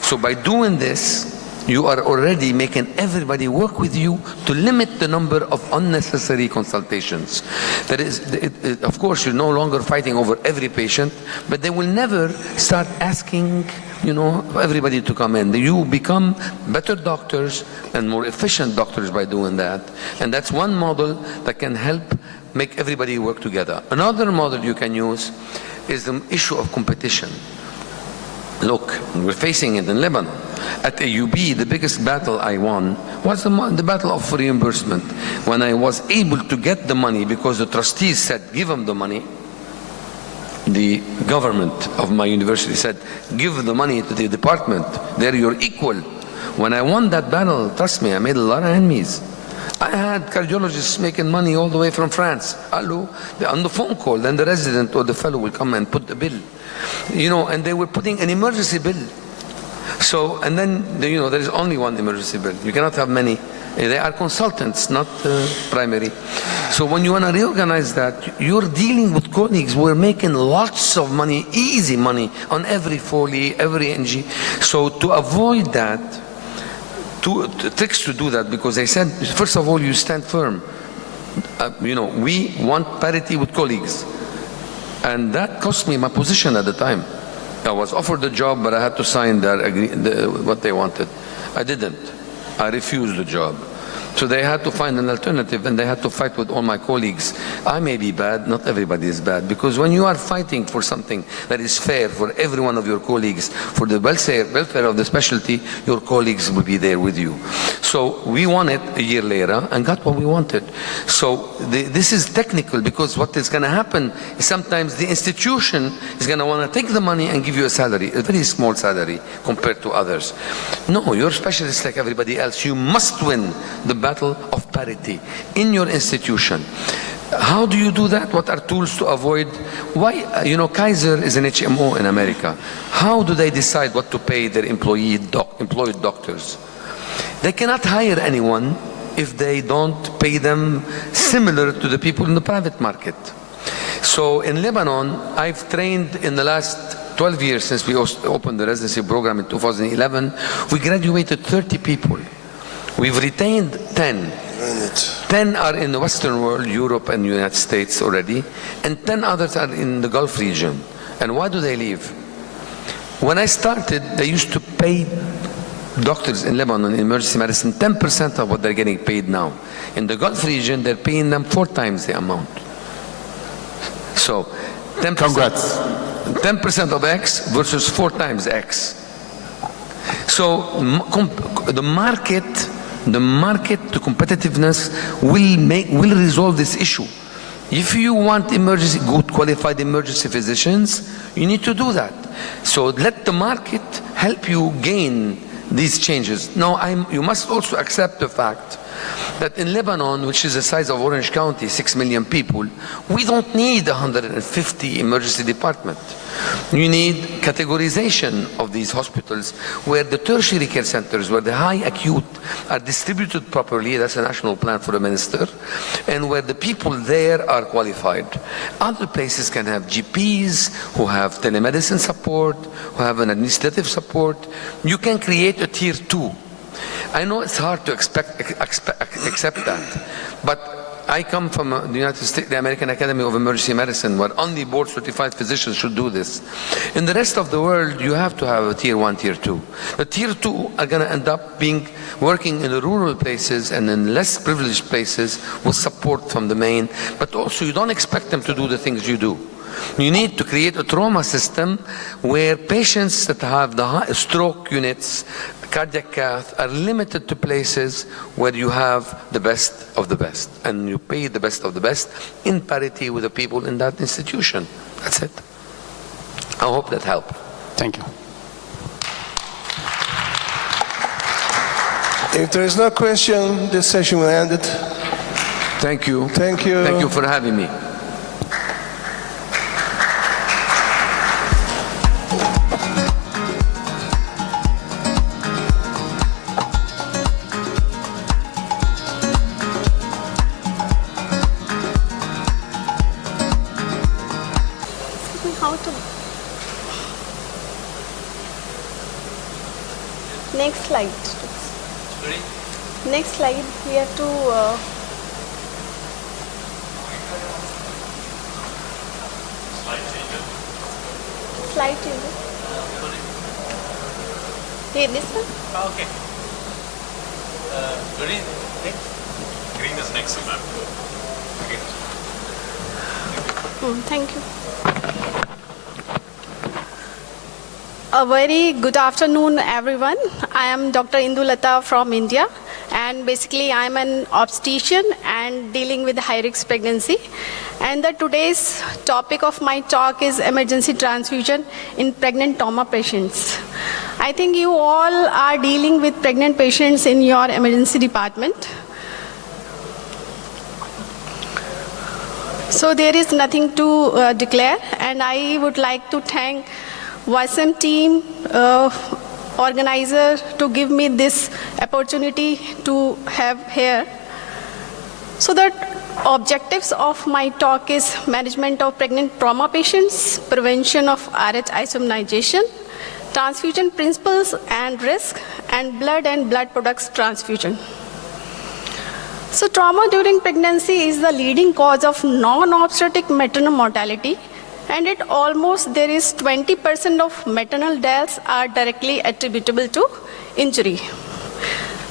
So by doing this, you are already making everybody work with you to limit the number of unnecessary consultations. That is, of course, you're no longer fighting over every patient, but they will never start asking, everybody to come in. You become better doctors and more efficient doctors by doing that. And that's one model that can help make everybody work together. Another model you can use is the issue of competition. Look, we're facing it in Lebanon. At AUB, the biggest battle I won was the battle of reimbursement. When I was able to get the money because the trustees said, give them the money, the government of my university said, give the money to the department, they're your equal. When I won that battle, trust me, I made a lot of enemies. I had cardiologists making money all the way from France. Hello, on the phone call, then the resident or the fellow will come and put the bill. And they were putting an emergency bill. So, and then, there is only one emergency bill. You cannot have many. They are consultants, not primary. So when you want to reorganize that, you're dealing with colleagues who are making lots of money, easy money, on every Foley, every NG. So to avoid that, tricks to do that, because they said, first of all, you stand firm. We want parity with colleagues. And that cost me my position at the time. I was offered the job, but I had to sign what they wanted. I didn't. I refused the job. So they had to find an alternative, and they had to fight with all my colleagues. I may be bad, not everybody is bad, because when you are fighting for something that is fair for every one of your colleagues, for the welfare of the specialty, your colleagues will be there with you. So we won it a year later and got what we wanted. So this is technical, because what is going to happen is sometimes the institution is going to want to take the money and give you a salary, a very small salary compared to others. No, you're specialists like everybody else. You must win the battle of parity in your institution. How do you do that? What are tools to avoid? Why, Kaiser is an HMO in America. How do they decide what to pay their employed doctors? They cannot hire anyone if they don't pay them similar to the people in the private market. So in Lebanon, I've trained in the last 12 years since we opened the residency program in 2011, we graduated 30 people. We've retained 10. 10 are in the Western world, Europe and United States already, and 10 others are in the Gulf region. And why do they leave? When I started, they used to pay doctors in Lebanon in emergency medicine 10% of what they're getting paid now. In the Gulf region, they're paying them 4 times the amount. So 10%, Congrats. 10% of X versus 4 times X. So the market, the competitiveness will resolve this issue. If you want good qualified emergency physicians, you need to do that. So let the market help you gain these changes. Now, you must also accept the fact that in Lebanon, which is the size of Orange County, 6 million people, we don't need 150 emergency department. You need categorization of these hospitals where the tertiary care centers, where the high acute are distributed properly, that's a national plan for the minister, and where the people there are qualified. Other places can have GPs who have telemedicine support, who have an administrative support. You can create a tier 2. I know it's hard to accept that, but I come from the United States, the American Academy of Emergency Medicine, where only board-certified physicians should do this. In the rest of the world, you have to have a tier 1, tier 2. The tier 2 are going to end up working in the rural places and in less privileged places with support from the main, but also you don't expect them to do the things you do. You need to create a trauma system where patients that have the stroke units, cardiac cath, are limited to places where you have the best of the best, and you pay the best of the best in parity with the people in that institution. That's it. I hope that helped. Thank you. If there is no question, this session will end it. Thank you. Thank you. Thank you for having me. Next slide. Next slide, we have to slide changes. Here, this one? Okay. Green next? Green is next, ma'am. Okay. Thank you. A very good afternoon, everyone. I am Dr. Indulata from India, and basically I am an obstetrician and dealing with high-risk pregnancy. And today's topic of my talk is emergency transfusion in pregnant trauma patients. I think you all are dealing with pregnant patients in your emergency department. So there is nothing to declare, and I would like to thank YSM team, organizer, to give me this opportunity to have here. So the objectives of my talk is management of pregnant trauma patients, prevention of RH isomerization, transfusion principles and risk, and blood products transfusion. So trauma during pregnancy is the leading cause of non-obstetric maternal mortality, and there is 20% of maternal deaths are directly attributable to injury.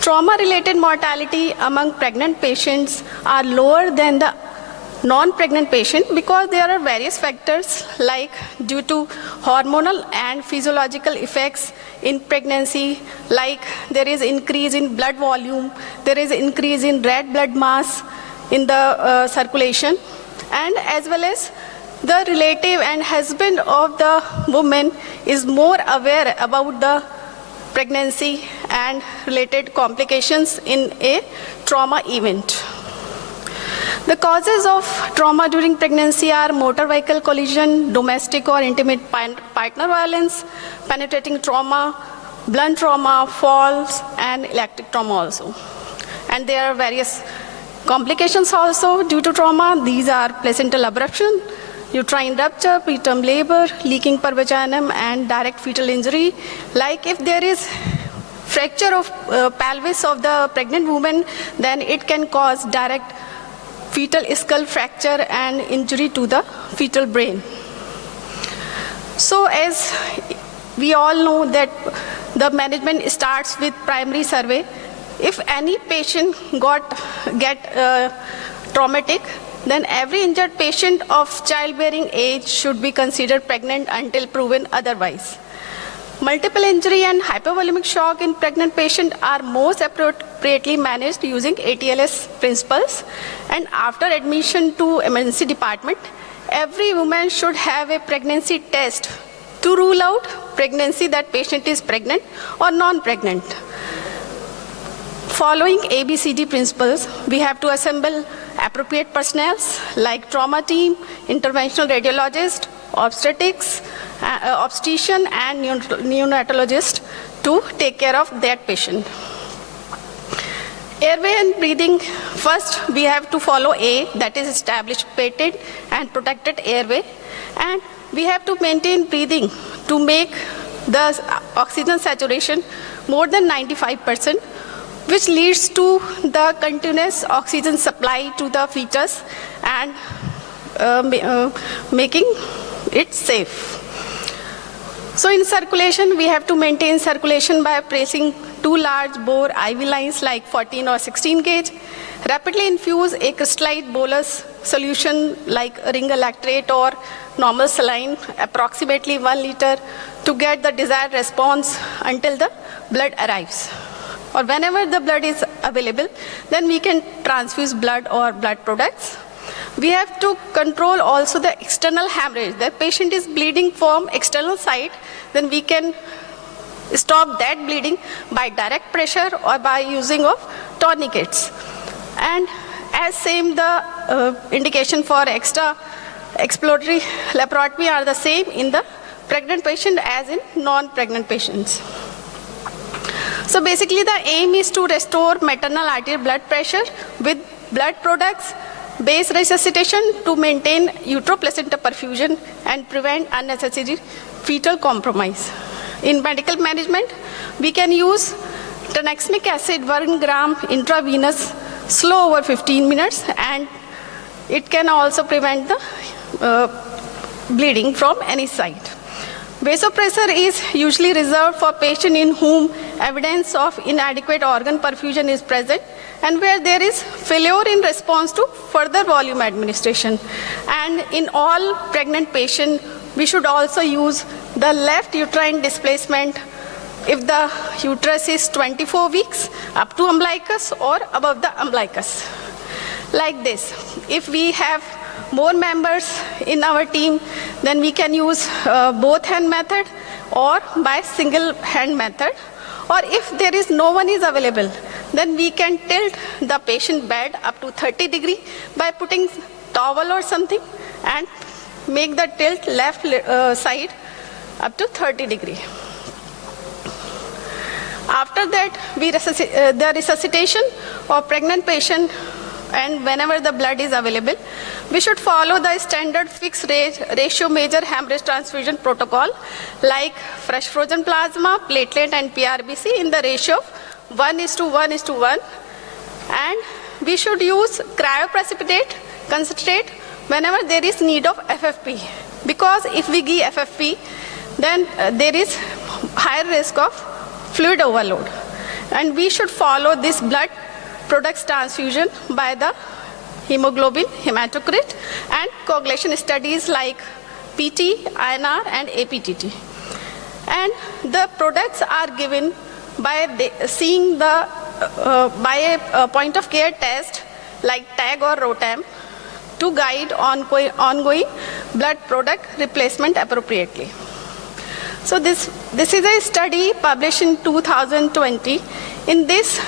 Trauma-related mortality among pregnant patients are lower than the non-pregnant patient because there are various factors like due to hormonal and physiological effects in pregnancy, like there is increase in blood volume, there is increase in red blood mass in the circulation, and as well as the relative and husband of the woman is more aware about the pregnancy and related complications in a trauma event. The causes of trauma during pregnancy are motor vehicle collision, domestic or intimate partner violence, penetrating trauma, blunt trauma, falls, and electric trauma also. And there are various complications also due to trauma. These are placental abruption, uterine rupture, preterm labor, leaking per vaginum, and direct fetal injury. Like if there is fracture of pelvis of the pregnant woman, then it can cause direct fetal skull fracture and injury to the fetal brain. So as we all know that the management starts with primary survey. If any patient get traumatic, then every injured patient of childbearing age should be considered pregnant until proven otherwise. Multiple injury and hypovolemic shock in pregnant patients are most appropriately managed using ATLS principles. And after admission to emergency department, every woman should have a pregnancy test to rule out pregnancy that patient is pregnant or non-pregnant. Following ABCD principles, we have to assemble appropriate personnel like trauma team, interventional radiologist, obstetrics, obstetrician, and neonatologist to take care of that patient. Airway and breathing, first we have to follow A, that is establish patent and protected airway, and we have to maintain breathing to make the oxygen saturation more than 95%, which leads to the continuous oxygen supply to the fetus and making it safe. So in circulation, we have to maintain circulation by placing 2 large bore IV lines like 14 or 16 gauge, rapidly infuse a crystallized bolus solution like ringalactrate or normal saline, approximately 1 liter, to get the desired response until the blood arrives. Or whenever the blood is available, then we can transfuse blood or blood products. We have to control also the external hemorrhage. The patient is bleeding from external side, then we can stop that bleeding by direct pressure or by using of tourniquets. And as same, the indication for extra exploratory laparoscopy are the same in the pregnant patient as in non-pregnant patients. So basically the aim is to restore maternal arterial blood pressure with blood products, base resuscitation to maintain uteroplacenta perfusion and prevent unnecessary fetal compromise. In medical management, we can use tranexamic acid 1 gram intravenous slow over 15 minutes, and it can also prevent the bleeding from any side. Vasopressor is usually reserved for patients in whom evidence of inadequate organ perfusion is present and where there is failure in response to further volume administration. And in all pregnant patients, we should also use the left uterine displacement if the uterus is 24 weeks up to umbilicus or above the umbilicus. Like this. If we have more members in our team, then we can use both hand method or by single hand method. Or if there is no one is available, then we can tilt the patient bed up to 30 degrees by putting towel or something and make the tilt left side up to 30 degrees. After that, the resuscitation of pregnant patient, and whenever the blood is available, we should follow the standard fixed ratio major hemorrhage transfusion protocol like fresh frozen plasma, platelet and PRBC in the ratio of 1:1:1. And we should use cryoprecipitate concentrate whenever there is need of FFP. Because if we give FFP, then there is higher risk of fluid overload. And we should follow this blood products transfusion by the hemoglobin, hematocrit, and coagulation studies like PT, INR, and APTT. And the products are given by seeing the by a point of care test like TAG or ROTAM to guide ongoing blood product replacement appropriately. So this is a study published in 2020. In this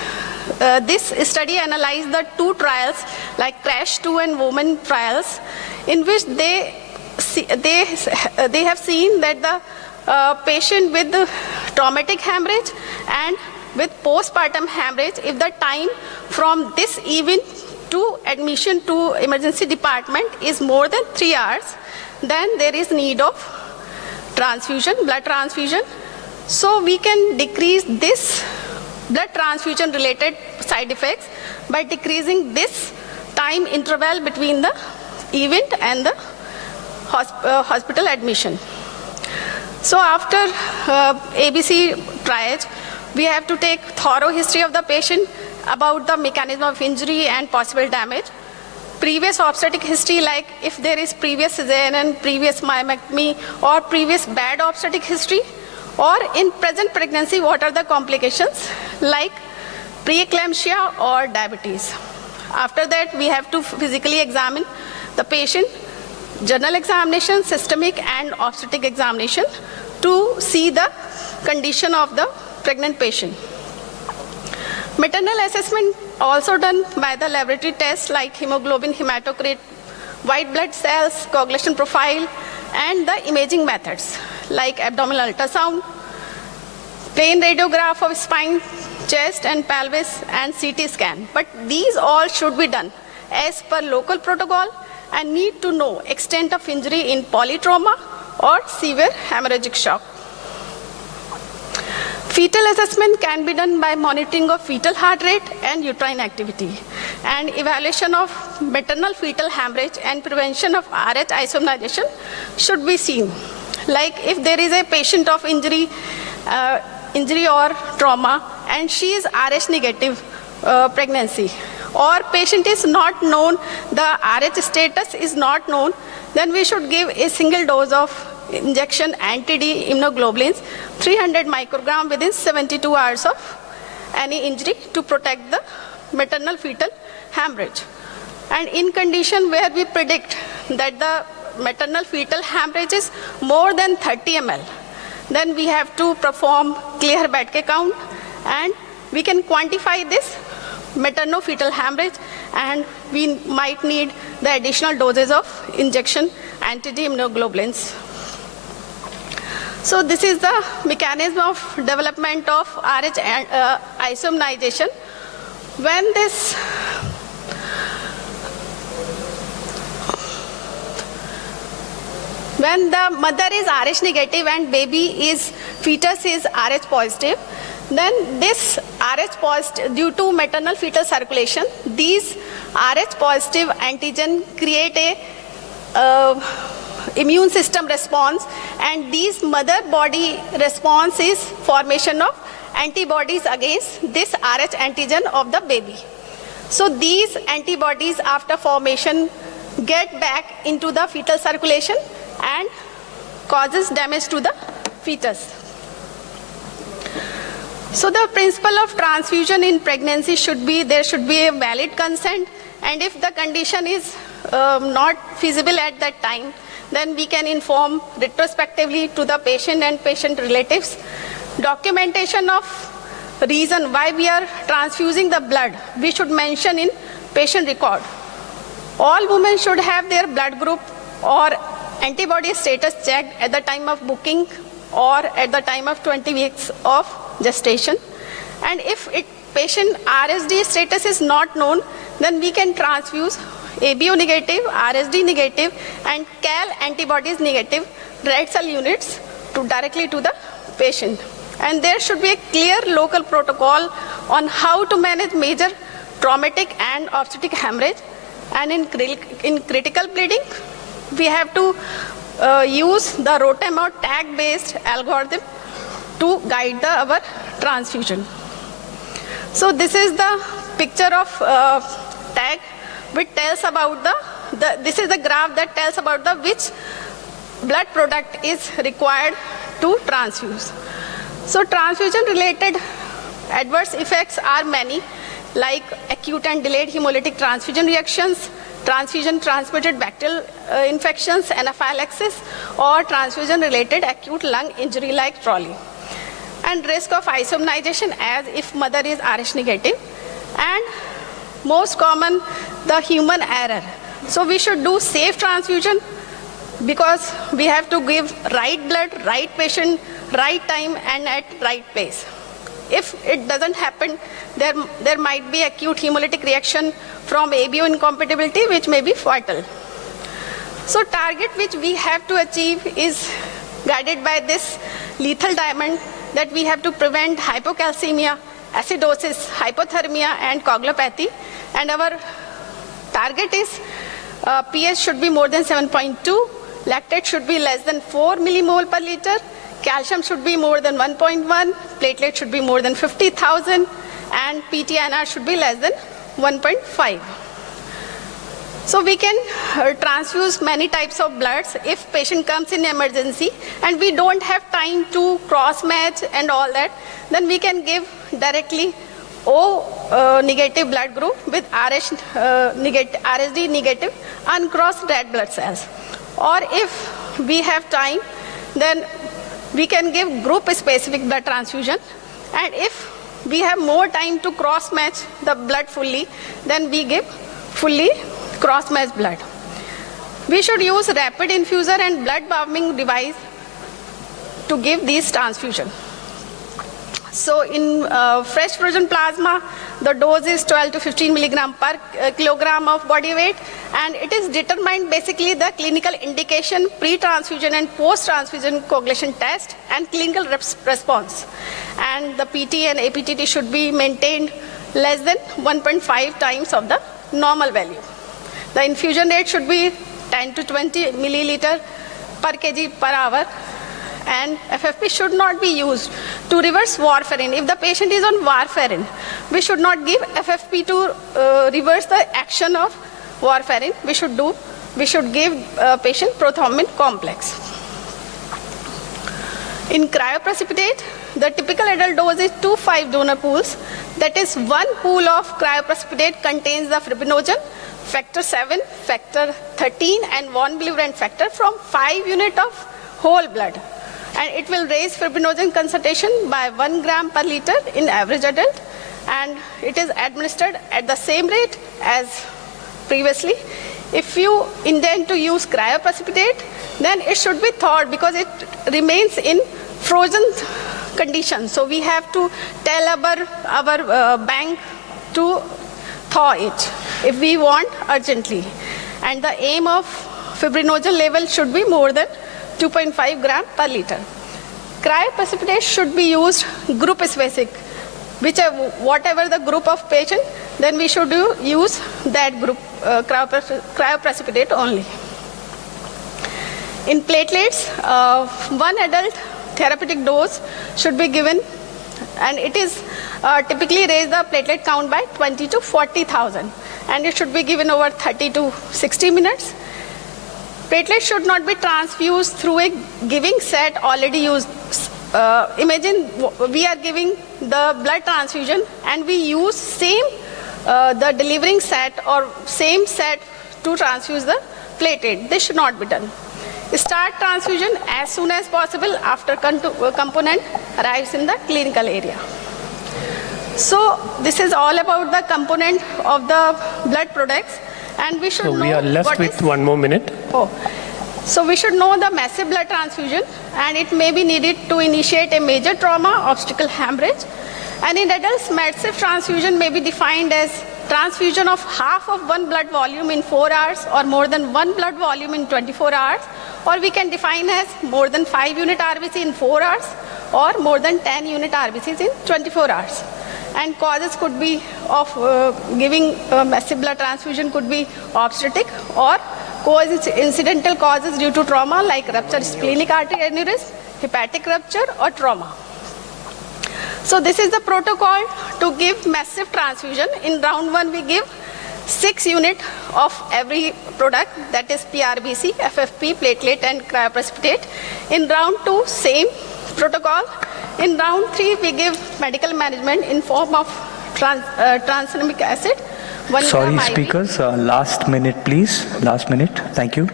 study analyzed the two trials like CRASH 2 and WOMAN trials, in which they have seen that the patient with the traumatic hemorrhage and with postpartum hemorrhage, if the time from this event to admission to emergency department is more than 3 hours, then there is need of transfusion, blood transfusion. So we can decrease this blood transfusion related side effects by decreasing this time interval between the event and the hospital admission. So after ABC triage, we have to take thorough history of the patient about the mechanism of injury and possible damage. Previous obstetric history, like if there is previous cesarean, previous myomectomy, or previous bad obstetric history, or in present pregnancy, what are the complications like preeclampsia or diabetes. After that, we have to physically examine the patient, general examination, systemic and obstetric examination to see the condition of the pregnant patient. Maternal assessment also done by the laboratory tests like hemoglobin, hematocrit, white blood cells, coagulation profile, and the imaging methods like abdominal ultrasound, plain radiograph of spine, chest and pelvis, and CT scan. But these all should be done as per local protocol and need to know extent of injury in polytrauma or severe hemorrhagic shock. Fetal assessment can be done by monitoring of fetal heart rate and uterine activity, and evaluation of maternal fetal hemorrhage and prevention of RH isomnization should be seen. Like if there is a patient of injury or trauma and she is RH negative pregnancy, or patient is not known, the RH status is not known, then we should give a single dose of injection anti-D immunoglobulins 300 microgram within 72 hours of any injury to protect the maternal fetal hemorrhage. And in condition where we predict that the maternal fetal hemorrhage is more than 30 ml, then we have to perform clear Bedke count, and we can quantify this maternal-fetal hemorrhage, and we might need the additional doses of injection anti-D immunoglobulins. So this is the mechanism of development of RH isomnization. When the mother is RH negative and fetus is RH positive, then this RH positive, due to maternal fetal circulation, these RH positive antigen create a immune system response, and these mother body response is formation of antibodies against this RH antigen of the baby. So these antibodies after formation get back into the fetal circulation and causes damage to the fetus. So the principle of transfusion in pregnancy should be, there should be a valid consent, and if the condition is not feasible at that time, then we can inform retrospectively to the patient and patient relatives. Documentation of reason why we are transfusing the blood, we should mention in patient record. All women should have their blood group or antibody status checked at the time of booking or at the time of 20 weeks of gestation. And if patient RSD status is not known, then we can transfuse ABO negative, RSD negative, and CAL antibodies negative red cell units directly to the patient. And there should be a clear local protocol on how to manage major traumatic and obstetric hemorrhage. And in critical bleeding, we have to use the ROTAM or tag-based algorithm to guide our transfusion. So this is the picture of tag which tells about this is the graph that tells about which blood product is required to transfuse. So transfusion related adverse effects are many, like acute and delayed hemolytic transfusion reactions, transfusion transmitted bacterial infections, anaphylaxis, or transfusion related acute lung injury like Trolley. And risk of isomnization as if mother is Rh negative, and most common, the human error. So we should do safe transfusion because we have to give right blood, right patient, right time, and at right pace. If it doesn't happen, there might be acute hemolytic reaction from ABO incompatibility, which may be fatal. So target which we have to achieve is guided by this lethal diamond, that we have to prevent hypocalcemia, acidosis, hypothermia, and coagulopathy. And our target is pH should be more than 7.2, lactate should be less than 4 millimole per liter, calcium should be more than 1.1, platelet should be more than 50,000, and PTNR should be less than 1.5. So we can transfuse many types of bloods if patient comes in emergency and we don't have time to cross match and all that, then we can give directly O negative blood group with RSD negative uncrossed red blood cells. Or if we have time, then we can give group specific blood transfusion, and if we have more time to cross match the blood fully, then we give fully cross match blood. We should use rapid infuser and blood warming device to give these transfusion. So in fresh frozen plasma, the dose is 12 to 15 milligram per kilogram of body weight, and it is determined basically the clinical indication, pre-transfusion and post-transfusion coagulation test, and clinical response. And the PT and APTT should be maintained less than 1.5 times of the normal value. The infusion rate should be 10 to 20 milliliter per kg per hour, and FFP should not be used to reverse warfarin. If the patient is on warfarin, we should not give FFP to reverse the action of warfarin. We should give patient prothrombin complex. In cryoprecipitate, the typical adult dose is 2-5 donor pools. That is, one pool of cryoprecipitate contains the fibrinogen, factor 7, factor 13, and von Willebrand factor from 5 units of whole blood. And it will raise fibrinogen concentration by 1 gram per liter in average adult, and it is administered at the same rate as previously. If you intend to use cryoprecipitate, then it should be thawed because it remains in frozen condition. So we have to tell our bank to thaw it if we want urgently. And the aim of fibrinogen level should be more than 2.5 gram per liter. Cryoprecipitate should be used group specific, whatever the group of patient, then we should use that group cryoprecipitate only. In platelets, one adult therapeutic dose should be given, and it is typically raise the platelet count by 20 to 40,000, and it should be given over 30 to 60 minutes. Platelets should not be transfused through a giving set already used. Imagine we are giving the blood transfusion and we use the delivering set or same set to transfuse the platelet. This should not be done. Start transfusion as soon as possible after component arrives in the clinical area. So this is all about the component of the blood products, and we should know. We are left with 1 more minute. So we should know the massive blood transfusion, and it may be needed to initiate a major trauma, obstetrical hemorrhage. And in adults, massive transfusion may be defined as transfusion of half of one blood volume in 4 hours, or more than one blood volume in 24 hours, or we can define as more than 5 unit RBC in 4 hours, or more than 10 unit RBCs in 24 hours. And causes could be of giving massive blood transfusion could be obstetric, or incidental causes due to trauma like rupture splenic artery aneurysm, hepatic rupture, or trauma. So this is the protocol to give massive transfusion. In round 1, we give 6 units of every product, that is PRBC, FFP, platelet, and cryoprecipitate. In round 2, same protocol. In round 3, we give medical management in form of tranexamic acid. 1 Sorry, gram IV. speakers, last minute, please. Last minute. Thank you.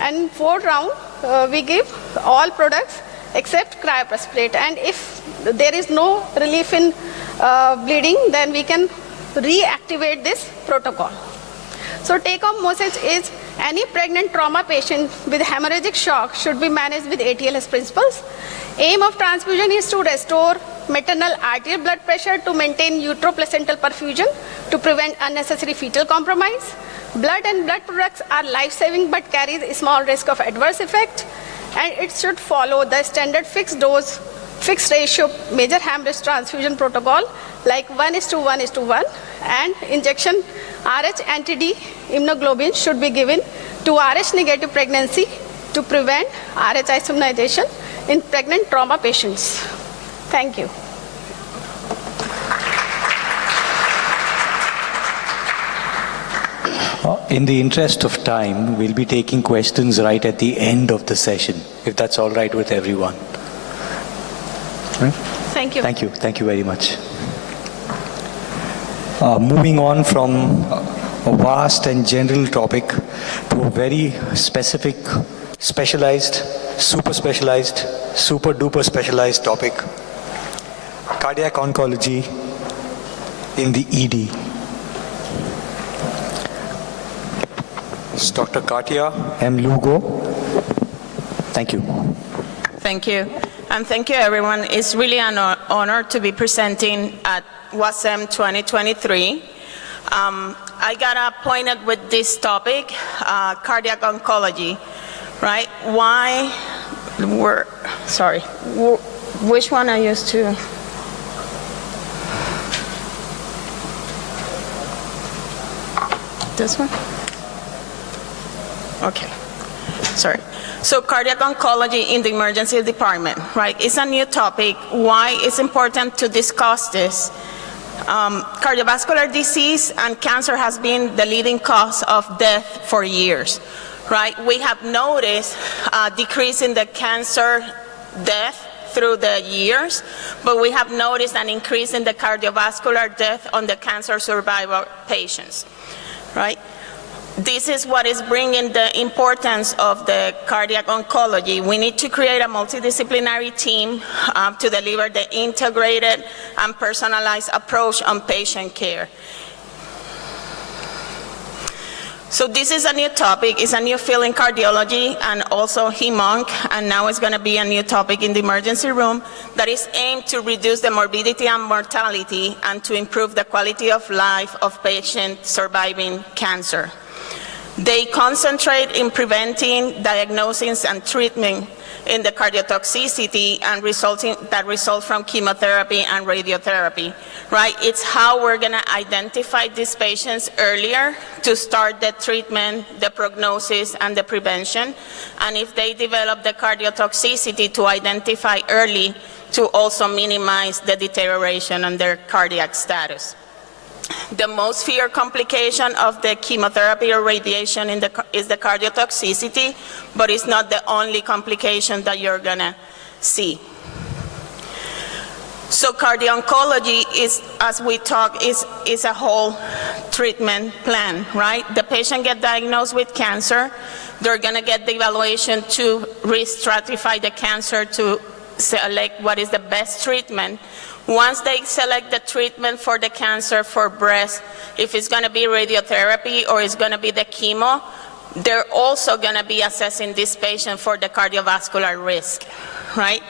And 4th round, we give all products except cryoprecipitate. And if there is no relief in bleeding, then we can reactivate this protocol. So take-home message is any pregnant trauma patient with hemorrhagic shock should be managed with ATLS principles. Aim of transfusion is to restore maternal arterial blood pressure to maintain uteroplacental perfusion to prevent unnecessary fetal compromise. Blood and blood products are life-saving but carries a small risk of adverse effect, and it should follow the standard fixed dose, fixed ratio major hemorrhage transfusion protocol like 1:1:1, and injection RH anti-D immunoglobulin should be given to RH negative pregnancy to prevent RH isomerization in pregnant trauma patients. Thank you. In the interest of time, we'll be taking questions right at the end of the session, if that's all right with everyone. Right? Thank you. Thank you. Thank you very much. Moving on from a vast and general topic to a very specific, specialized, super duper specialized topic, cardiac oncology in the ED. It's Dr. Katia M. Lugo. Thank you. Thank you. And thank you, everyone. It's really an honor to be presenting at WASM 2023. I got appointed with this topic, cardiac oncology, right? Why were, sorry, which one I used to? This one? Okay, sorry. So cardiac oncology in the emergency department, right? It's a new topic. Why it's important to discuss this? Cardiovascular disease and cancer has been the leading cause of death for years, right? We have noticed a decrease in the cancer death through the years, but we have noticed an increase in the cardiovascular death on the cancer survivor patients, right? This is what is bringing the importance of the cardiac oncology. We need to create a multidisciplinary team to deliver the integrated and personalized approach on patient care. So this is a new topic. It's a new field in cardiology and also hem-onc, and now it's going to be a new topic in the emergency room that is aimed to reduce the morbidity and mortality and to improve the quality of life of patients surviving cancer. They concentrate in preventing, diagnosing, and treatment in the cardiotoxicity and that result from chemotherapy and radiotherapy, right? It's how we're going to identify these patients earlier to start the treatment, the prognosis, and the prevention. And if they develop the cardiotoxicity, to identify early to also minimize the deterioration on their cardiac status. The most feared complication of the chemotherapy or radiation is the cardiotoxicity, but it's not the only complication that you're gonna see. So cardio-oncology is, as we talk, is a whole treatment plan, right? The patient gets diagnosed with cancer, they're gonna get the evaluation to re-stratify the cancer to select what is the best treatment. Once they select the treatment for the cancer for breast, if it's going to be radiotherapy or it's going to be the chemo, they're also going to be assessing this patient for the cardiovascular risk, right?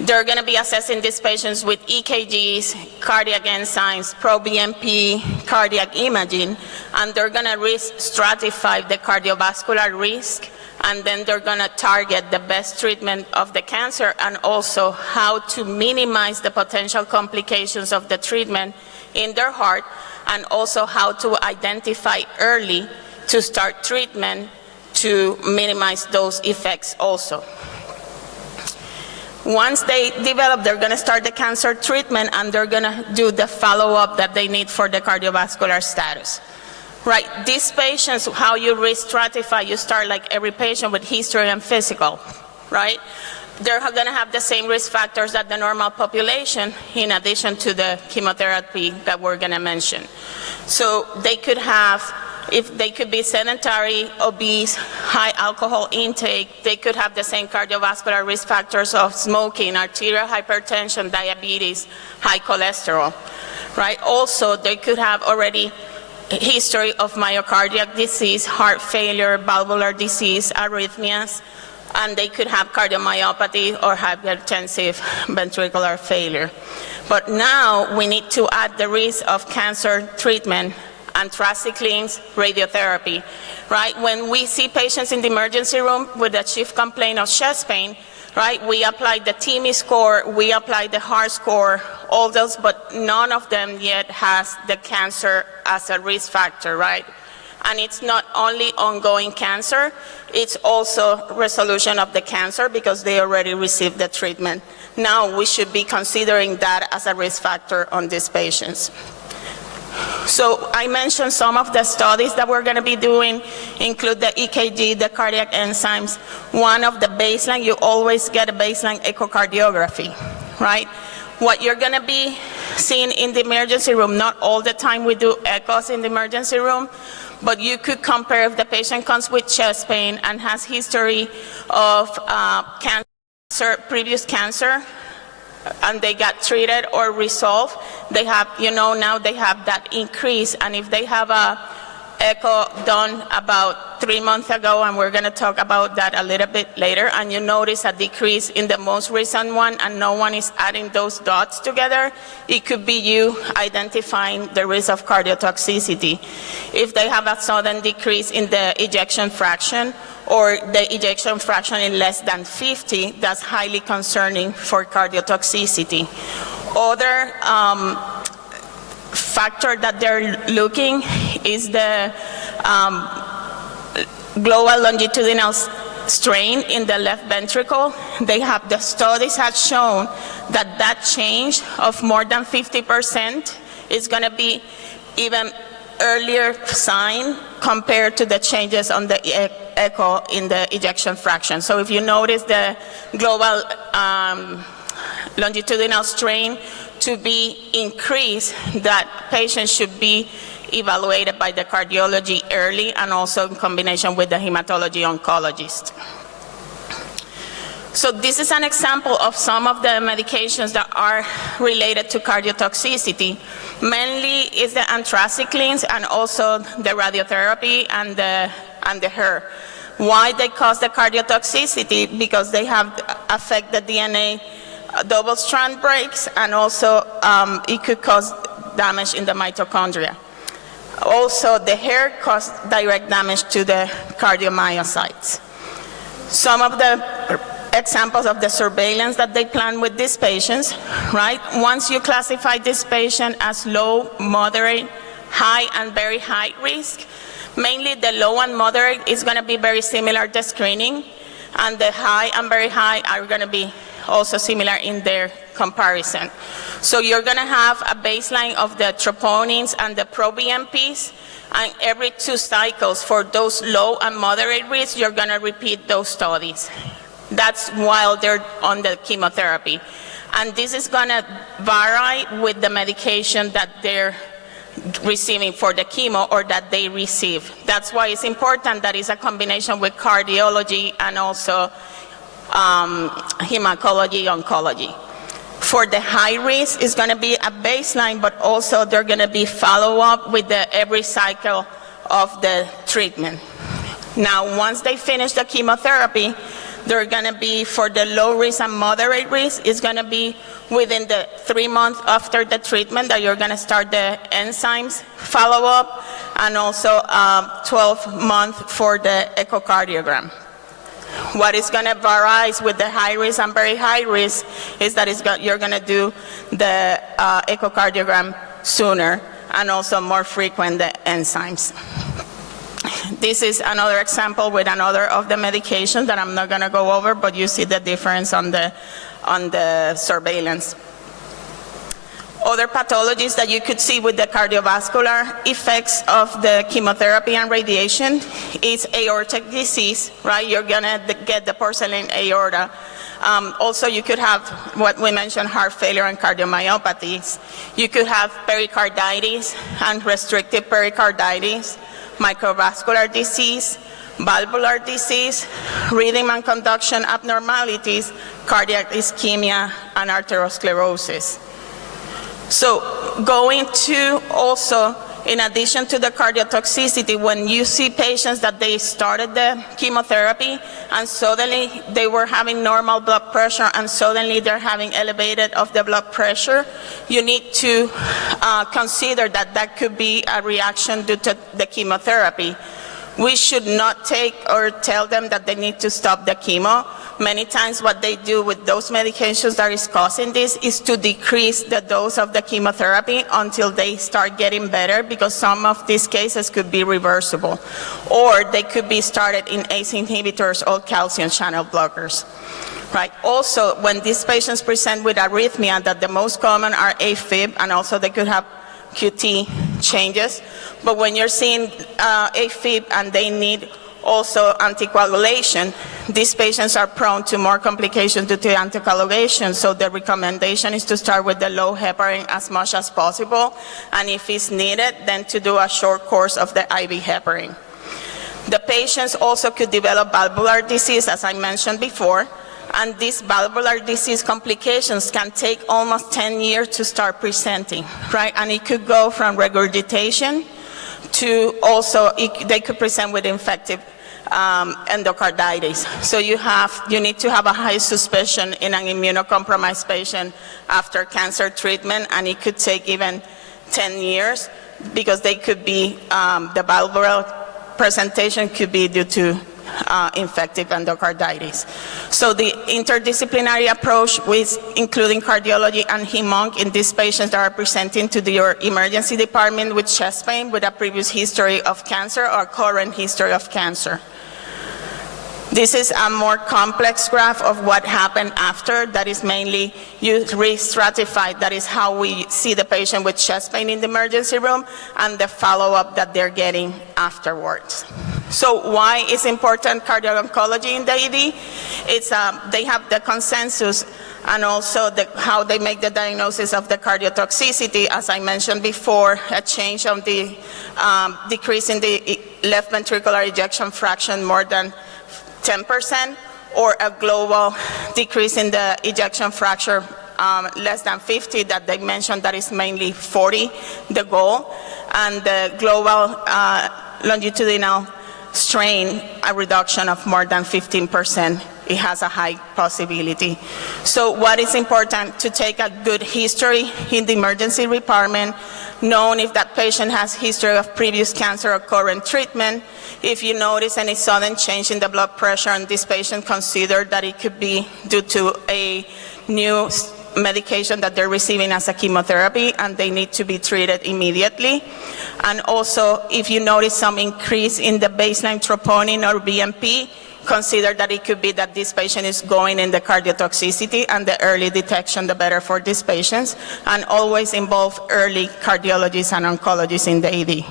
They're going to be assessing these patients with EKGs, cardiac enzymes, pro-BNP, cardiac imaging, and they're going to risk stratify the cardiovascular risk, and then they're going to target the best treatment of the cancer and also how to minimize the potential complications of the treatment in their heart, and also how to identify early to start treatment to minimize those effects also. Once they develop, they're going to start the cancer treatment and they're going to do the follow-up that they need for the cardiovascular status. Right, these patients, how you re-stratify, you start like every patient with history and physical, right? They're going to have the same risk factors that the normal population, in addition to the chemotherapy that we're going to mention. So they could have, if they could be sedentary, obese, high alcohol intake, they could have the same cardiovascular risk factors of smoking, arterial hypertension, diabetes, high cholesterol, right? Also, they could have already history of myocardial disease, heart failure, valvular disease, arrhythmias, and they could have cardiomyopathy or hypertensive ventricular failure. But now we need to add the risk of cancer treatment, anthracyclines, radiotherapy, right? When we see patients in the emergency room with a chief complaint of chest pain, right, we apply the TIMI score, we apply the HART score, all those, but none of them yet has the cancer as a risk factor, right? And it's not only ongoing cancer, it's also resolution of the cancer because they already received the treatment. Now we should be considering that as a risk factor on these patients. So I mentioned some of the studies that we're going to be doing, include the EKG, the cardiac enzymes. One of the baseline, you always get a baseline echocardiography, right? What you're going to be seeing in the emergency room, not all the time we do echoes in the emergency room, but you could compare if the patient comes with chest pain and has history of cancer, previous cancer, and they got treated or resolved, they have, now they have that increase. And if they have a echo done about 3 months ago, and we're going to talk about that a little bit later, and you notice a decrease in the most recent one, and no one is adding those dots together, it could be you identifying the risk of cardiotoxicity. If they have a sudden decrease in the ejection fraction, or the ejection fraction in less than 50, that's highly concerning for cardiotoxicity. Other factor that they're looking is the global longitudinal strain in the left ventricle. The studies have shown that that change of more than 50% is going to be even earlier sign compared to the changes on the echo in the ejection fraction. So if you notice the global longitudinal strain to be increased, that patient should be evaluated by the cardiology early and also in combination with the hematology oncologist. So this is an example of some of the medications that are related to cardiotoxicity. Mainly is the anthracyclines and also the radiotherapy and the HER. Why they cause the cardiotoxicity? Because they have affect the DNA double strand breaks, and also it could cause damage in the mitochondria. Also, the HER causes direct damage to the cardiomyocytes. Some of the examples of the surveillance that they plan with these patients, right? Once you classify this patient as low, moderate, high, and very high risk, mainly the low and moderate is going to be very similar to screening, and the high and very high are going to be also similar in their comparison. So you're going to have a baseline of the troponins and the proBNPs, and every 2 cycles for those low and moderate risk, you're going to repeat those studies. That's while they're on the chemotherapy. And this is going to vary with the medication that they're receiving for the chemo or that they receive. That's why it's important that it's a combination with cardiology and also hematology, oncology. For the high risk, it's going to be a baseline, but also they're going to be follow-up with every cycle of the treatment. Now, once they finish the chemotherapy, they're going to be, for the low risk and moderate risk, it's going to be within the 3 months after the treatment that you're going to start the enzymes follow-up, and also 12 months for the echocardiogram. What is going to vary with the high risk and very high risk is that you're going to do the echocardiogram sooner, and also more frequent the enzymes. This is another example with another of the medications that I'm not going to go over, but you see the difference on the on the surveillance. Other pathologies that you could see with the cardiovascular effects of the chemotherapy and radiation is aortic disease, right? You're gonna get the porcelain aorta. Also, you could have what we mentioned, heart failure and cardiomyopathies. You could have pericarditis and restrictive pericarditis, microvascular disease, valvular disease, rhythm and conduction abnormalities, cardiac ischemia, and arteriosclerosis. So going to also, in addition to the cardiotoxicity, when you see patients that they started the chemotherapy and suddenly they were having normal blood pressure and suddenly they're having elevated of the blood pressure, you need to consider that that could be a reaction due to the chemotherapy. We should not take or tell them that they need to stop the chemo. Many times what they do with those medications that is causing this is to decrease the dose of the chemotherapy until they start getting better, because some of these cases could be reversible. Or they could be started in ACE inhibitors or calcium channel blockers. Right. Also, when these patients present with arrhythmia, that the most common are AFib, and also they could have QT changes. But when you're seeing AFib and they need also anticoagulation, these patients are prone to more complications due to anticoagulation. So the recommendation is to start with the low heparin as much as possible, and if it's needed, then to do a short course of the IV heparin. The patients also could develop valvular disease, as I mentioned before, and these valvular disease complications can take almost 10 years to start presenting, right? And it could go from regurgitation to also, they could present with infective endocarditis. So you need to have a high suspicion in an immunocompromised patient after cancer treatment, and it could take even 10 years because they could be, the valvular presentation could be due to infective endocarditis. So the interdisciplinary approach with including cardiology and hem-onc in these patients that are presenting to your emergency department with chest pain with a previous history of cancer or current history of cancer. This is a more complex graph of what happened after. That is mainly you re-stratify. That is how we see the patient with chest pain in the emergency room and the follow-up that they're getting afterwards. So why is important cardio-oncology in the ED? It's, they have the consensus and also how they make the diagnosis of the cardiotoxicity. As I mentioned before, a change of the decrease in the left ventricular ejection fraction more than 10%, or a global decrease in the ejection fraction less than 50 that they mentioned, that is mainly 40, the goal, and the global longitudinal strain, a reduction of more than 15%. It has a high possibility. So what is important to take a good history in the emergency department, knowing if that patient has history of previous cancer or current treatment. If you notice any sudden change in the blood pressure and this patient, consider that it could be due to a new medication that they're receiving as a chemotherapy and they need to be treated immediately. And also, if you notice some increase in the baseline troponin or BNP, consider that it could be that this patient is going in the cardiotoxicity, and the early detection, the better for these patients. And always involve early cardiologists and oncologists in the ED.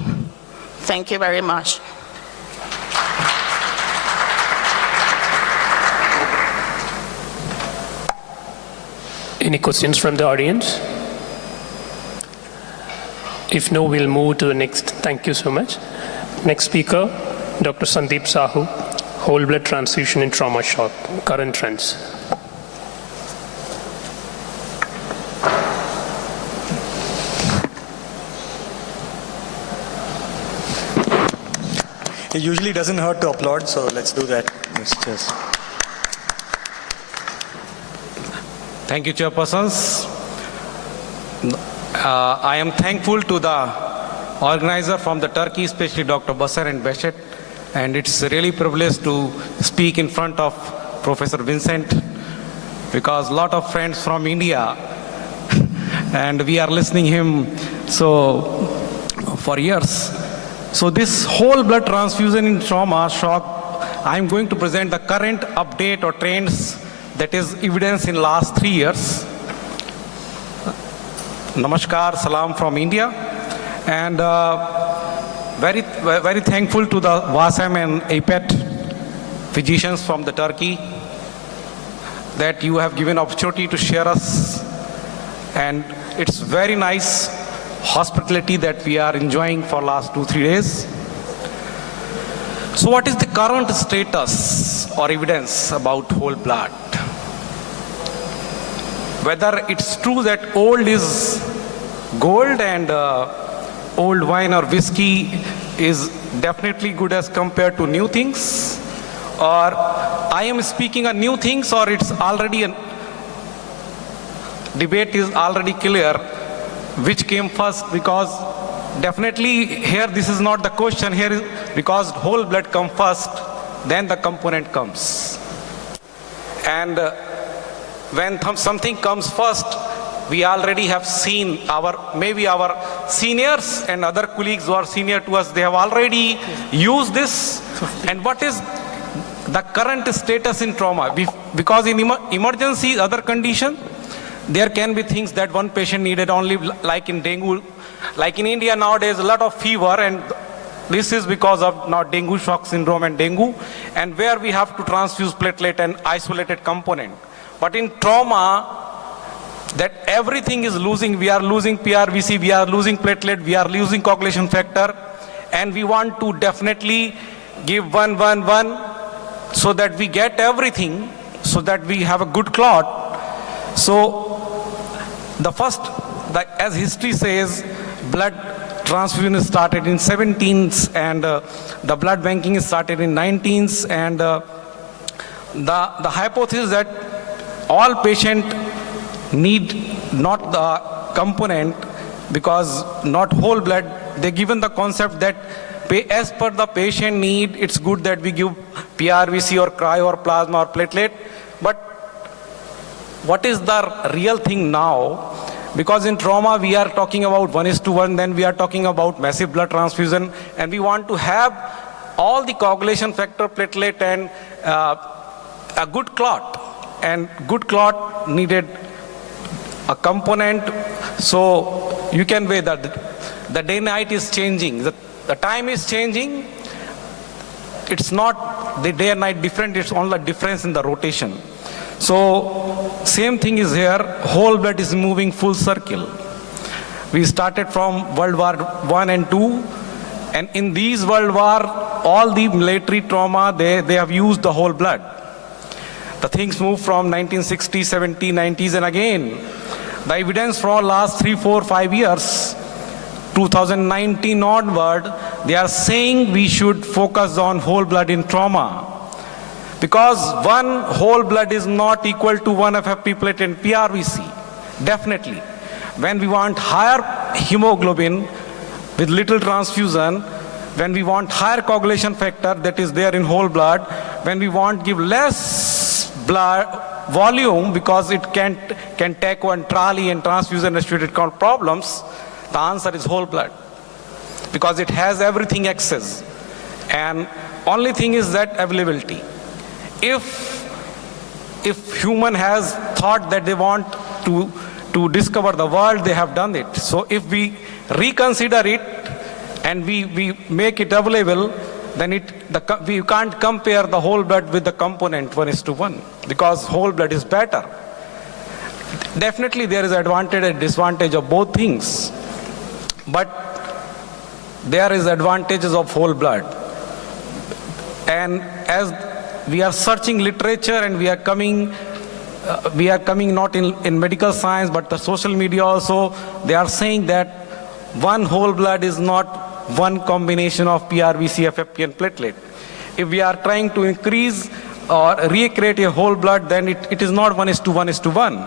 Thank you very much. Any questions from the audience? If no, we'll move to the next. Thank you so much. Next speaker, Dr. Sandeep Sahu, whole blood transfusion in trauma shock, current trends. It usually doesn't hurt to applaud, so let's do that. Cheers. Thank you, chairpersons. I am thankful to the organizer from the Turkey, especially Dr. Basar and Beshet, and it's really a privilege to speak in front of Professor Vincent, because a lot of friends from India, and we are listening him for years. So this whole blood transfusion in trauma shock, I'm going to present the current update or trends that is evidence in last 3 years. Namaskar, salam from India, and very thankful to the WASM and APET physicians from the Turkey that you have given opportunity to share us, and it's very nice hospitality that we are enjoying for last 2-3 days. So what is the current status or evidence about whole blood? Whether it's true that old is gold and old wine or whiskey is definitely good as compared to new things, or I am speaking of new things, or it's already a debate is already clear which came first, because definitely here this is not the question here is because whole blood comes first, then the component comes. And when something comes first, we already have seen maybe our seniors and other colleagues who are senior to us, they have already used this. And what is the current status in trauma? Because in emergency, other condition, there can be things that one patient needed only, like in dengue. Like in India nowadays, a lot of fever, and this is because of now dengue shock syndrome and dengue, and where we have to transfuse platelet and isolated component. But in trauma, that everything is losing. We are losing PRVC, we are losing platelet, we are losing coagulation factor, and we want to definitely give 1 so that we get everything, so that we have a good clot. So the first, as history says, blood transfusion started in 17th, and the blood banking started in 19th, and the hypothesis that all patients need not the component, because not whole blood, they given the concept that as per the patient need, it's good that we give PRVC or cryo or plasma or platelet. But what is the real thing now? Because in trauma we are talking about 1:1, then we are talking about massive blood transfusion, and we want to have all the coagulation factor, platelet, and a good clot. And good clot needed a component. So you can weigh that the day-night is changing, the time is changing. It's not the day and night different, it's only a difference in the rotation. So same thing is here, whole blood is moving full circle. We started from World War I and II, and in these World War, all the military trauma, they have used the whole blood. The things moved from 1960s, 70s, 90s, and again, the evidence for last 3, 4, 5 years, 2019 onward, they are saying we should focus on whole blood in trauma. Because one whole blood is not equal to 1 FFP platelet and PRVC, definitely. When we want higher hemoglobin with little transfusion, when we want higher coagulation factor that is there in whole blood, when we want give less blood volume because it can take one trolley and transfusion restricted count problems, the answer is whole blood. Because it has everything excess. And only thing is that availability. If human has thought that they want to discover the world, they have done it. So if we reconsider it and we make it available, then we can't compare the whole blood with the component 1:1, because whole blood is better. Definitely there is advantage and disadvantage of both things, but there is advantages of whole blood. And as we are searching literature and we are coming not in medical science but the social media also, they are saying that one whole blood is not one combination of PRVC, FFP and platelet. If we are trying to increase or recreate a whole blood, then it is not 1:1.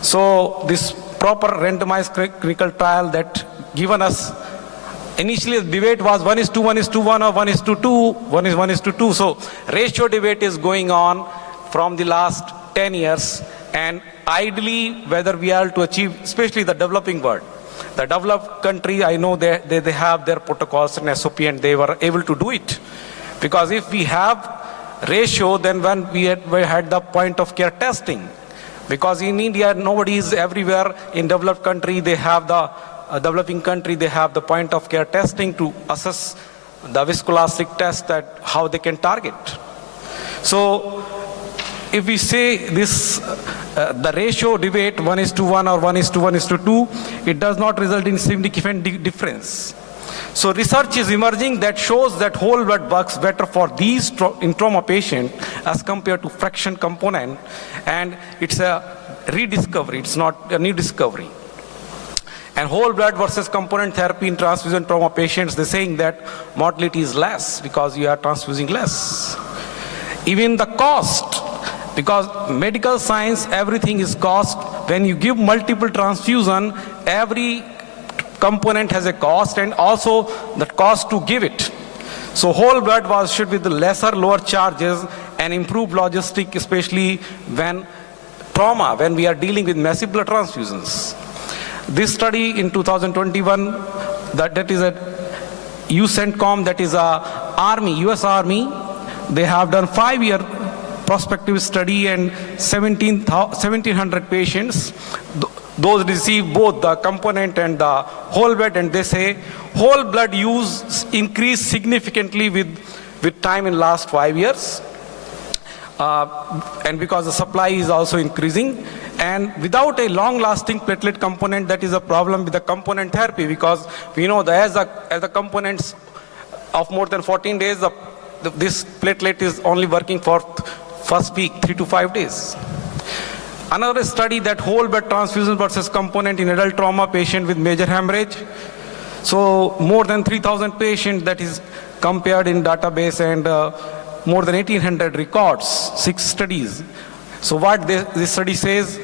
So this proper randomized clinical trial that given us, initially the debate was 1:1 or 1:2, 1:2. So ratio debate is going on from the last 10 years, and ideally whether we are to achieve, especially the developing world. The developed country, I know they have their protocols and SOP and they were able to do it. Because if we have ratio than when we had the point of care testing. Because in India, nobody is everywhere. In developed country, they have the developing country, they have the point of care testing to assess the viscoelastic test that how they can target. So if we say this, the ratio debate 1:1 or 1:1:2, it does not result in significant difference. So research is emerging that shows that whole blood works better for these in trauma patient as compared to fraction component, and it's a rediscovery, it's not a new discovery. And whole blood versus component therapy in transfusion trauma patients, they're saying that mortality is less because you are transfusing less. Even the cost, because medical science, everything is cost. When you give multiple transfusion, every component has a cost and also the cost to give it. So whole blood was should with the lesser, lower charges and improved logistic, especially when trauma, when we are dealing with massive blood transfusions. This study in 2021, that is a UCENTCOM, that is a Army, US Army, they have done 5-year prospective study and 1,700 patients. Those receive both the component and the whole blood, and they say whole blood use increased significantly with time in last 5 years. And because the supply is also increasing. And without a long-lasting platelet component, that is a problem with the component therapy, because we know that as the components of more than 14 days, this platelet is only working for first week, 3 to 5 days. Another study that whole blood transfusion versus component in adult trauma patient with major hemorrhage. So more than 3,000 patients that is compared in database, and more than 1,800 records, 6 studies. So what this study says,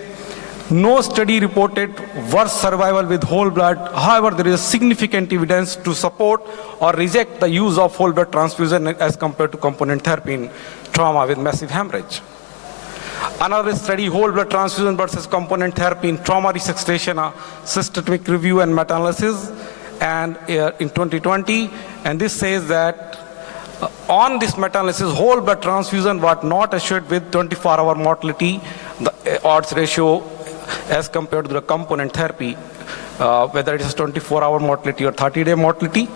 no study reported worse survival with whole blood. However, there is significant evidence to support or reject the use of whole blood transfusion as compared to component therapy in trauma with massive hemorrhage. Another study, whole blood transfusion versus component therapy in trauma resuscitation, a systematic review and meta-analysis, and in 2020, and this says that on this meta-analysis, whole blood transfusion was not assured with 24-hour mortality, the odds ratio as compared to the component therapy, whether it is 24-hour mortality or 30-day mortality.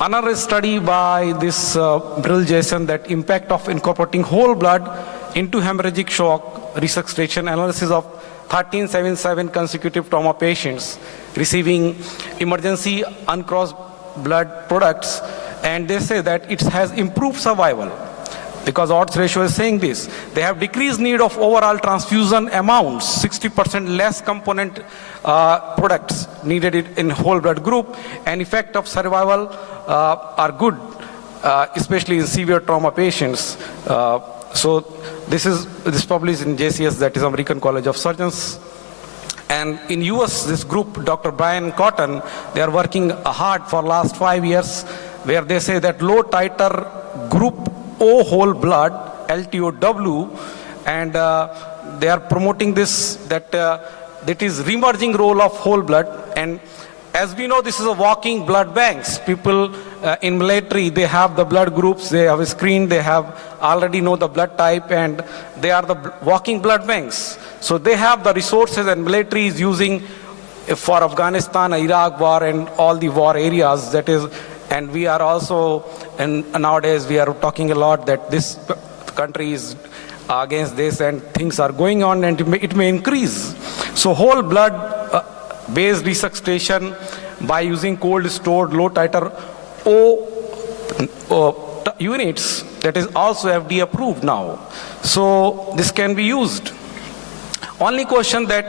Another study by this Brill Jason, that impact of incorporating whole blood into hemorrhagic shock resuscitation, analysis of 1377 consecutive trauma patients receiving emergency uncrossed blood products, and they say that it has improved survival because odds ratio is saying this. They have decreased need of overall transfusion amounts, 60% less component products needed in whole blood group, and effect of survival are good, especially in severe trauma patients. So this published in JCS, that is American College of Surgeons. And in US, this group, Dr. Brian Cotton, they are working hard for last 5 years, where they say that low titer group O whole blood, LTOW, and they are promoting this, that is remerging role of whole blood. And as we know, this is a walking blood banks. People in military, they have the blood groups, they have a screen, they have already know the blood type, and they are the walking blood banks. So they have the resources, and military is using for Afghanistan, Iraq war, and all the war areas. That is, and we are also, and nowadays we are talking a lot that this country is against this, and things are going on, and it may increase. So whole blood based resuscitation by using cold stored low titer O units, that is also FDA approved now. So this can be used. Only question that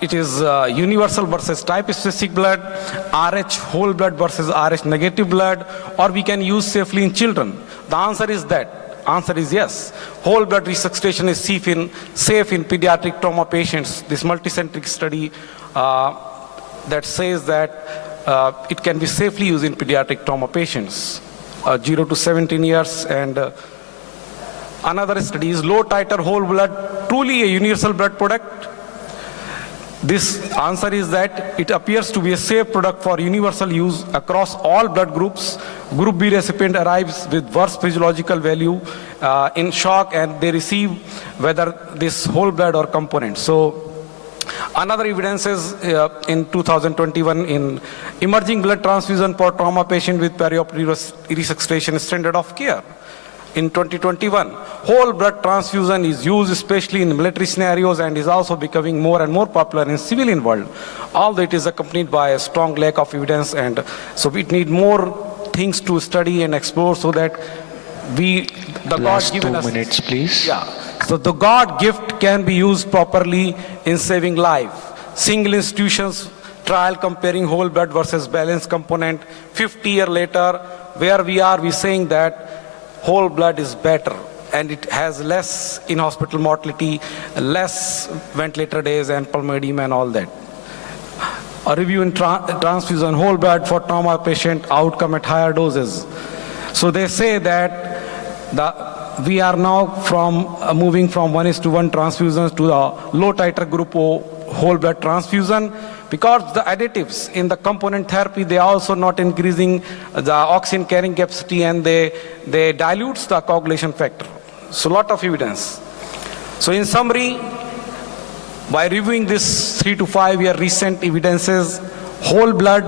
it is universal versus type specific blood, RH whole blood versus RH negative blood, or we can use safely in children. The answer is yes. Whole blood resuscitation is safe in pediatric trauma patients. This multicentric study that says that it can be safely used in pediatric trauma patients, 0 to 17 years. And another study is low titer whole blood, truly a universal blood product. This answer is that it appears to be a safe product for universal use across all blood groups. Group B recipient arrives with worse physiological value in shock, and they receive whether this whole blood or component. So another evidence is in 2021 in emerging blood transfusion for trauma patient with perioperative resuscitation standard of care. In 2021, whole blood transfusion is used especially in military scenarios and is also becoming more and more popular in civilian world, although it is accompanied by a strong lack of evidence, and so we need more things to study and explore so that the Last God given 2 us, minutes, please. yeah, so the God gift can be used properly in saving life. Single institutions trial comparing whole blood versus balanced component. 50 years later, where we are, we saying that whole blood is better and it has less in-hospital mortality, less ventilator days and pulmonary edema and all that. A review in transfusion whole blood for trauma patient outcome at higher doses. So they say that we are now moving from 1:1 transfusions to the low titer group O whole blood transfusion, because the additives in the component therapy, they are also not increasing the oxygen carrying capacity, and they dilutes the coagulation factor. So lot of evidence. So in summary, by reviewing this 3 to 5 year recent evidences, whole blood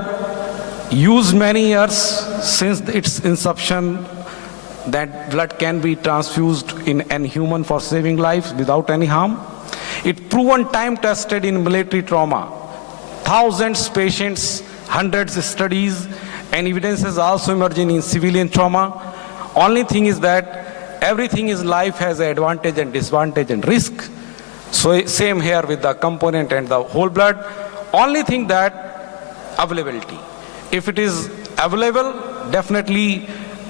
used many years since its inception, that blood can be transfused in an human for saving lives without any harm. It proven time tested in military trauma. Thousands patients, hundreds of studies, and evidences also emerging in civilian trauma. Only thing is that everything in life has an advantage and disadvantage and risk. So same here with the component and the whole blood. Only thing that availability. If it is available, definitely,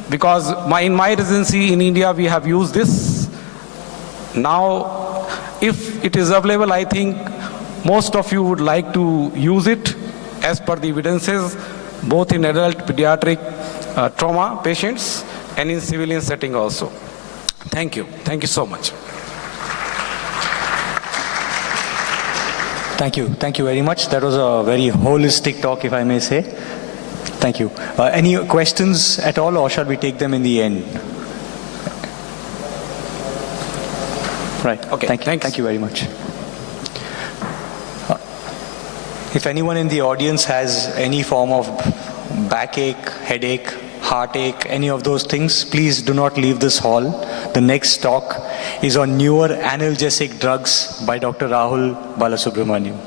because in my residency in India we have used this. Now, if it is available, I think most of you would like to use it as per the evidences, both in adult pediatric trauma patients and in civilian setting also. Thank you. Thank you so much. Thank you. Thank you very much. That was a very holistic talk, if I may say. Thank you. Any questions at all, or shall we take them in the end? Right. Okay. Thank you very much. If anyone in the audience has any form of backache, headache, heartache, any of those things, please do not leave this hall. The next talk is on newer analgesic drugs by Dr. Rahul Balasubramaniam.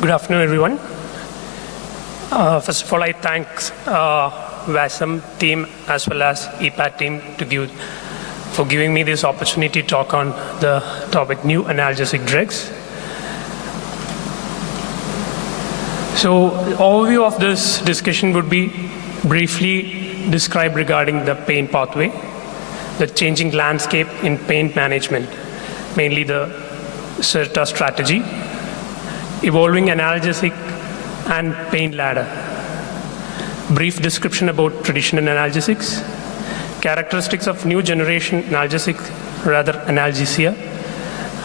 Good afternoon, everyone. First of all, I thank WASM team as well as EPAT team for giving me this opportunity to talk on the topic new analgesic drugs. So, overview of this discussion would be briefly described regarding the pain pathway, the changing landscape in pain management, mainly the CERTA strategy, evolving analgesic and pain ladder, brief description about traditional analgesics, characteristics of new generation analgesic, rather analgesia,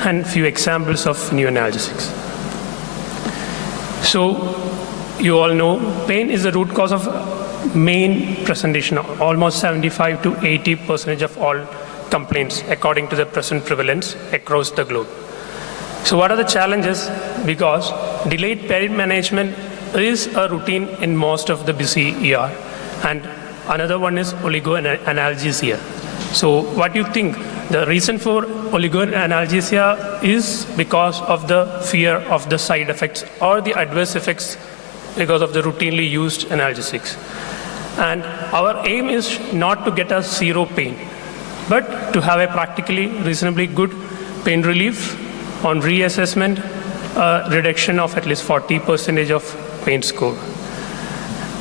and few examples of new analgesics. So, you all know pain is the root cause of main presentation, almost 75 to 80% of all complaints according to the present prevalence across the globe. So what are the challenges? Because delayed pain management is a routine in most of the busy ER. And another one is oligoanalgesia. So what do you think? The reason for oligoanalgesia is because of the fear of the side effects or the adverse effects because of the routinely used analgesics. And our aim is not to get a zero pain, but to have a practically reasonably good pain relief on reassessment, reduction of at least 40% of pain score.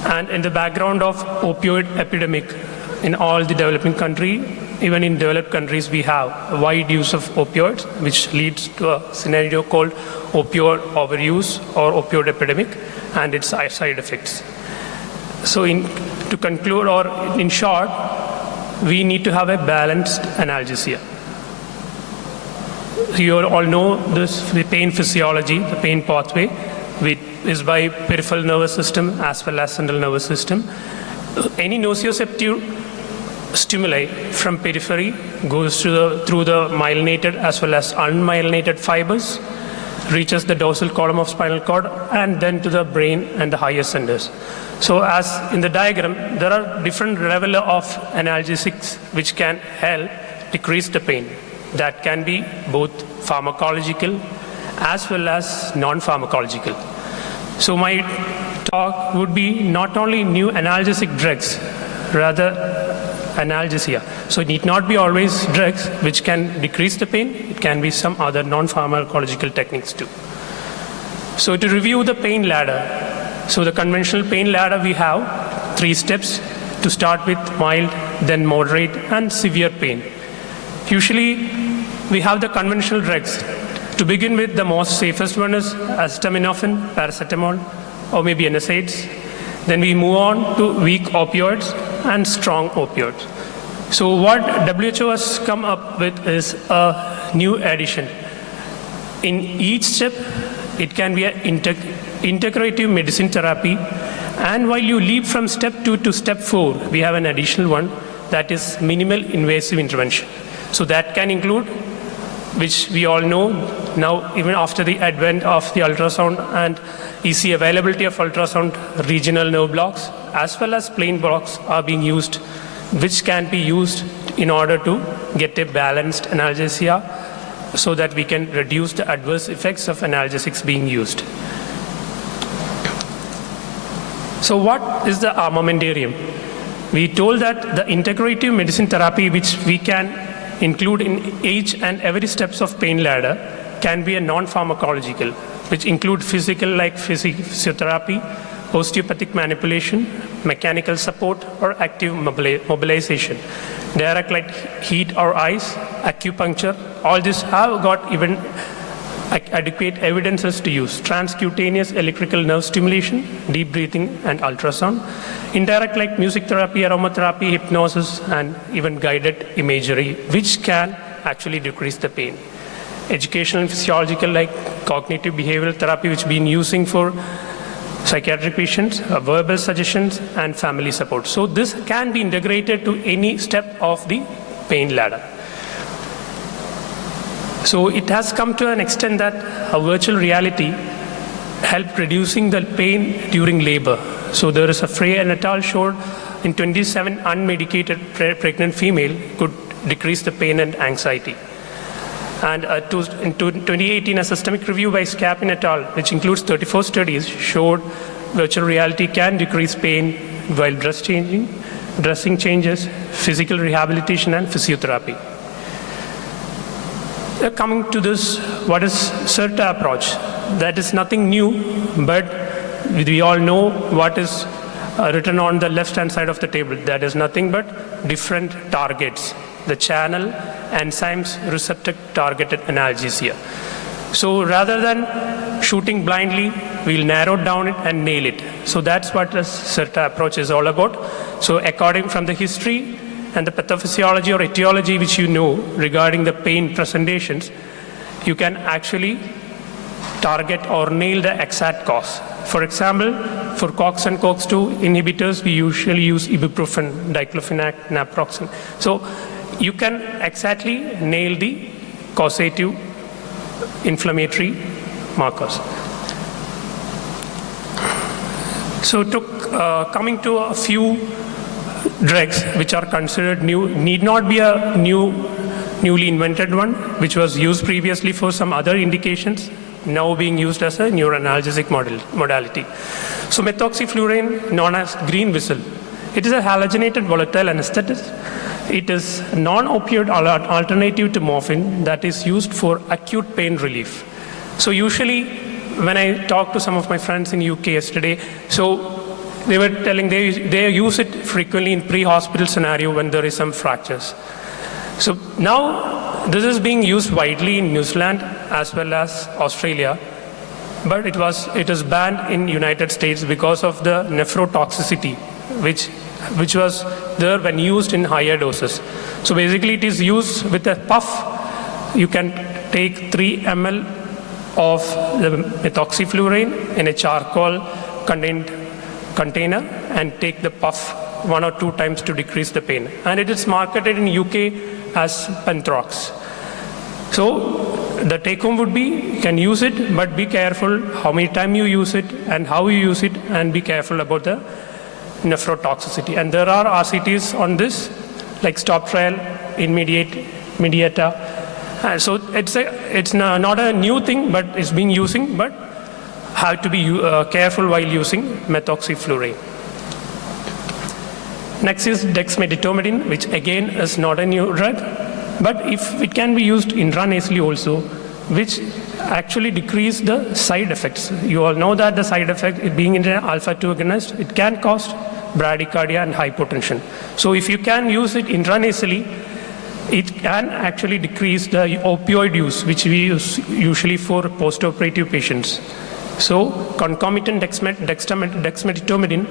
And in the background of opioid epidemic in all the developing country, even in developed countries, we have a wide use of opioids, which leads to a scenario called opioid overuse or opioid epidemic and its side effects. So to conclude, or in short, we need to have a balanced analgesia. You all know this, the pain physiology, the pain pathway, which is by peripheral nervous system as well as central nervous system. Any nociceptive stimuli from periphery goes through the myelinated as well as unmyelinated fibers, reaches the dorsal column of spinal cord, and then to the brain and the higher centers. So as in the diagram, there are different levels of analgesics which can help decrease the pain. That can be both pharmacological as well as non-pharmacological. So my talk would be not only new analgesic drugs, rather analgesia. So it need not be always drugs which can decrease the pain. It can be some other non-pharmacological techniques too. So to review the pain ladder, so the conventional pain ladder, we have 3 steps to start with: mild, then moderate, and severe pain. Usually we have the conventional drugs. To begin with, the most safest one is acetaminophen, paracetamol, or maybe NSAIDs. Then we move on to weak opioids and strong opioids. So what WHO has come up with is a new addition. In each step, it can be an integrative medicine therapy. And while you leap from step 2 to step 4, we have an additional one, that is minimal invasive intervention. So that can include, which we all know now, even after the advent of the ultrasound and easy availability of ultrasound, regional nerve blocks as well as plain blocks are being used, which can be used in order to get a balanced analgesia so that we can reduce the adverse effects of analgesics being used. So what is the armamentarium? We told that the integrative medicine therapy, which we can include in each and every steps of pain ladder, can be a non-pharmacological, which include physical like physiotherapy, osteopathic manipulation, mechanical support, or active mobilization. Direct like heat or ice, acupuncture, all this have got even adequate evidences to use. Transcutaneous electrical nerve stimulation, deep breathing, and ultrasound. Indirect like music therapy, aromatherapy, hypnosis, and even guided imagery, which can actually decrease the pain. Educational and physiological like cognitive behavioral therapy, which been using for psychiatric patients, verbal suggestions, and family support. So this can be integrated to any step of the pain ladder. So it has come to an extent that a virtual reality helped reducing the pain during labor. So there is a Frey and al. Showed in 27 unmedicated pregnant female could decrease the pain and anxiety. And in 2018, a systemic review by Scapin et al., which includes 34 studies, showed virtual reality can decrease pain while dressing changes, physical rehabilitation, and physiotherapy. Coming to this, what is CERTA approach? That is nothing new, but we all know what is written on the left-hand side of the table. That is nothing but different targets. The channel, enzymes, receptor targeted analgesia. So rather than shooting blindly, we'll narrow down it and nail it. So that's what the CERTA approach is all about. So according from the history and the pathophysiology or etiology which you know regarding the pain presentations, you can actually target or nail the exact cause. For example, for COX and COX-2 inhibitors, we usually use ibuprofen, diclofenac, naproxen. So you can exactly nail the causative inflammatory markers. So coming to a few drugs which are considered new, need not be a newly invented one, which was used previously for some other indications, now being used as a neuroanalgesic modality. So methoxyfluorine, known as green whistle, it is a halogenated volatile anesthetic. It is a non-opioid alternative to morphine that is used for acute pain relief. So usually when I talked to some of my friends in UK yesterday, so they were telling they use it frequently in pre-hospital scenario when there is some fractures. So now this is being used widely in New Zealand as well as Australia, but it is banned in United States because of the nephrotoxicity, which was there when used in higher doses. So basically it is used with a puff. You can take 3 ml of the methoxyflurane in a charcoal container and take the puff 1 or 2 times to decrease the pain. And it is marketed in UK as Penthrox. So the take home would be, you can use it, but be careful how many times you use it and how you use it, and be careful about the nephrotoxicity. And there are RCTs on this, like stop trial, Mediata. So it's not a new thing, but it's being using, but have to be careful while using methoxyflurane. Next is dexmedetomidine, which again is not a new drug, but if it can be used intranasally also, which actually decrease the side effects. You all know that the side effect, it being an alpha-2 agonist, it can cause bradycardia and hypotension. So if you can use it intranasally, it can actually decrease the opioid use, which we use usually for postoperative patients. So concomitant dexmedetomidine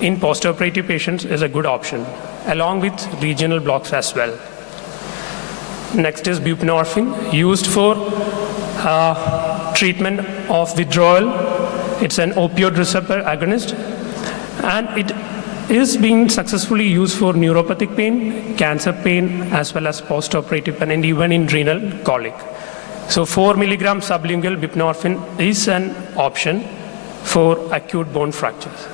in postoperative patients is a good option, along with regional blocks as well. Next is buprenorphine, used for treatment of withdrawal. It's an opioid receptor agonist, and it is being successfully used for neuropathic pain, cancer pain, as well as postoperative pain, and even in renal colic. So 4 milligram sublingual buprenorphine is an option for acute bone fractures.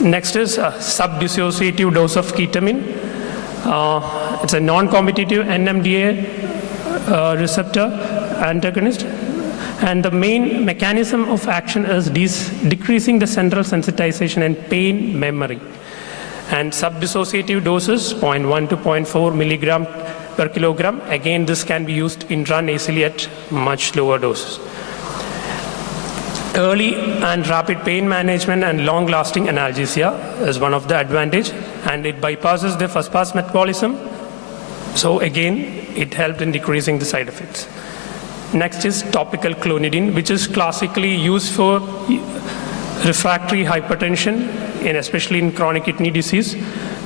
Next is a subdissociative dose of ketamine. It's a non-competitive NMDA receptor antagonist. And the main mechanism of action is decreasing the central sensitization and pain memory. And subdissociative doses, 0.1 to 0.4 milligram per kilogram. Again, this can be used intranasally at much lower doses. Early and rapid pain management and long-lasting analgesia is one of the advantage, and it bypasses the first-pass metabolism. So again, it helped in decreasing the side effects. Next is topical clonidine, which is classically used for refractory hypertension, especially in chronic kidney disease.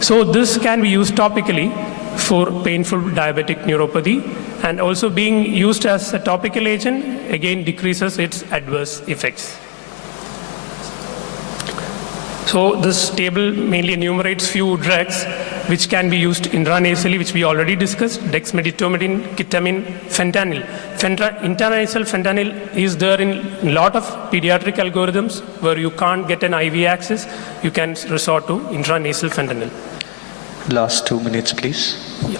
So this can be used topically for painful diabetic neuropathy, and also being used as a topical agent, again decreases its adverse effects. So this table mainly enumerates few drugs which can be used intranasally, which we already discussed: dexmedetomidine, ketamine, fentanyl. Intranasal fentanyl is there in a lot of pediatric algorithms where you can't get an IV access. You can resort to intranasal fentanyl. Last 2 minutes, please. Yeah.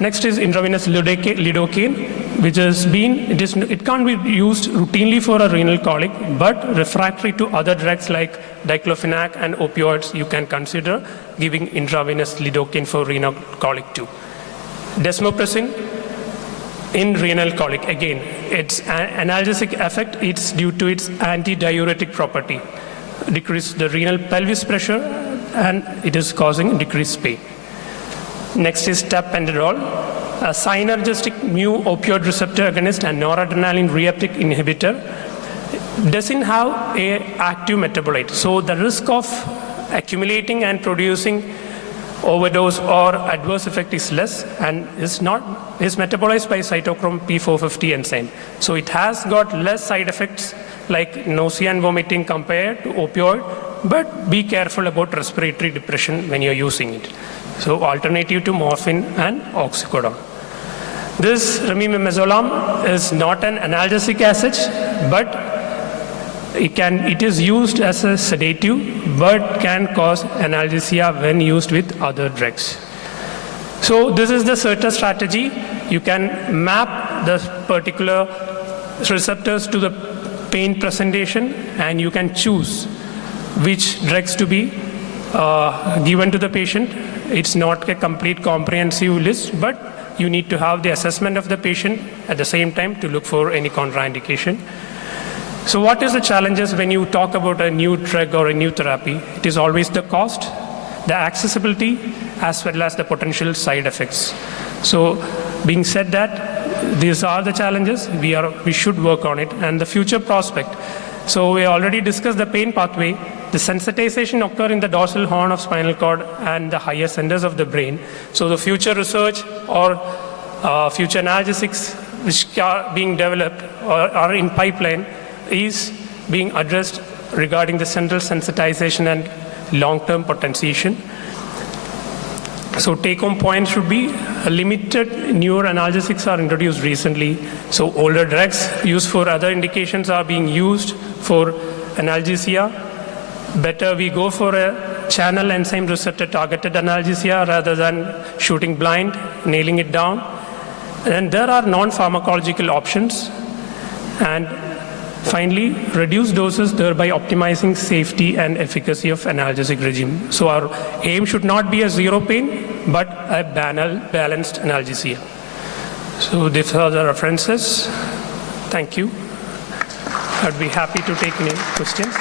Next is intravenous lidocaine, which has been, it can't be used routinely for a renal colic, but refractory to other drugs like diclofenac and opioids, you can consider giving intravenous lidocaine for renal colic too. Desmopressin in renal colic, again, its analgesic effect, it's due to its antidiuretic property. Decrease the renal pelvis pressure, and it is causing decreased pain. Next is tapentadol, a synergistic mu opioid receptor agonist and noradrenaline reuptake inhibitor. Doesn't have an active metabolite, so the risk of accumulating and producing overdose or adverse effect is less, and is metabolized by cytochrome P450 enzyme. So it has got less side effects like nausea and vomiting compared to opioid, but be careful about respiratory depression when you're using it. So alternative to morphine and oxycodone. This remimazolam is not an analgesic as such, but it is used as a sedative, but can cause analgesia when used with other drugs. So this is the CERTA strategy. You can map the particular receptors to the pain presentation, and you can choose which drugs to be given to the patient. It's not a complete comprehensive list, but you need to have the assessment of the patient at the same time to look for any contraindication. So what is the challenges when you talk about a new drug or a new therapy? It is always the cost, the accessibility, as well as the potential side effects. So, being said that, these are the challenges, we should work on it, and the future prospect. So we already discussed the pain pathway. The sensitization occur in the dorsal horn of spinal cord and the higher centers of the brain. So the future research or future analgesics which are being developed or are in pipeline is being addressed regarding the central sensitization and long-term potentiation. So take-home point should be limited newer analgesics are introduced recently. So older drugs used for other indications are being used for analgesia. Better we go for a channel enzyme receptor targeted analgesia rather than shooting blind, nailing it down. And there are non-pharmacological options. And finally, reduce doses, thereby optimizing safety and efficacy of analgesic regime. So our aim should not be a zero pain, but a balanced analgesia. So these are the references. Thank you. I'd be happy to take any questions.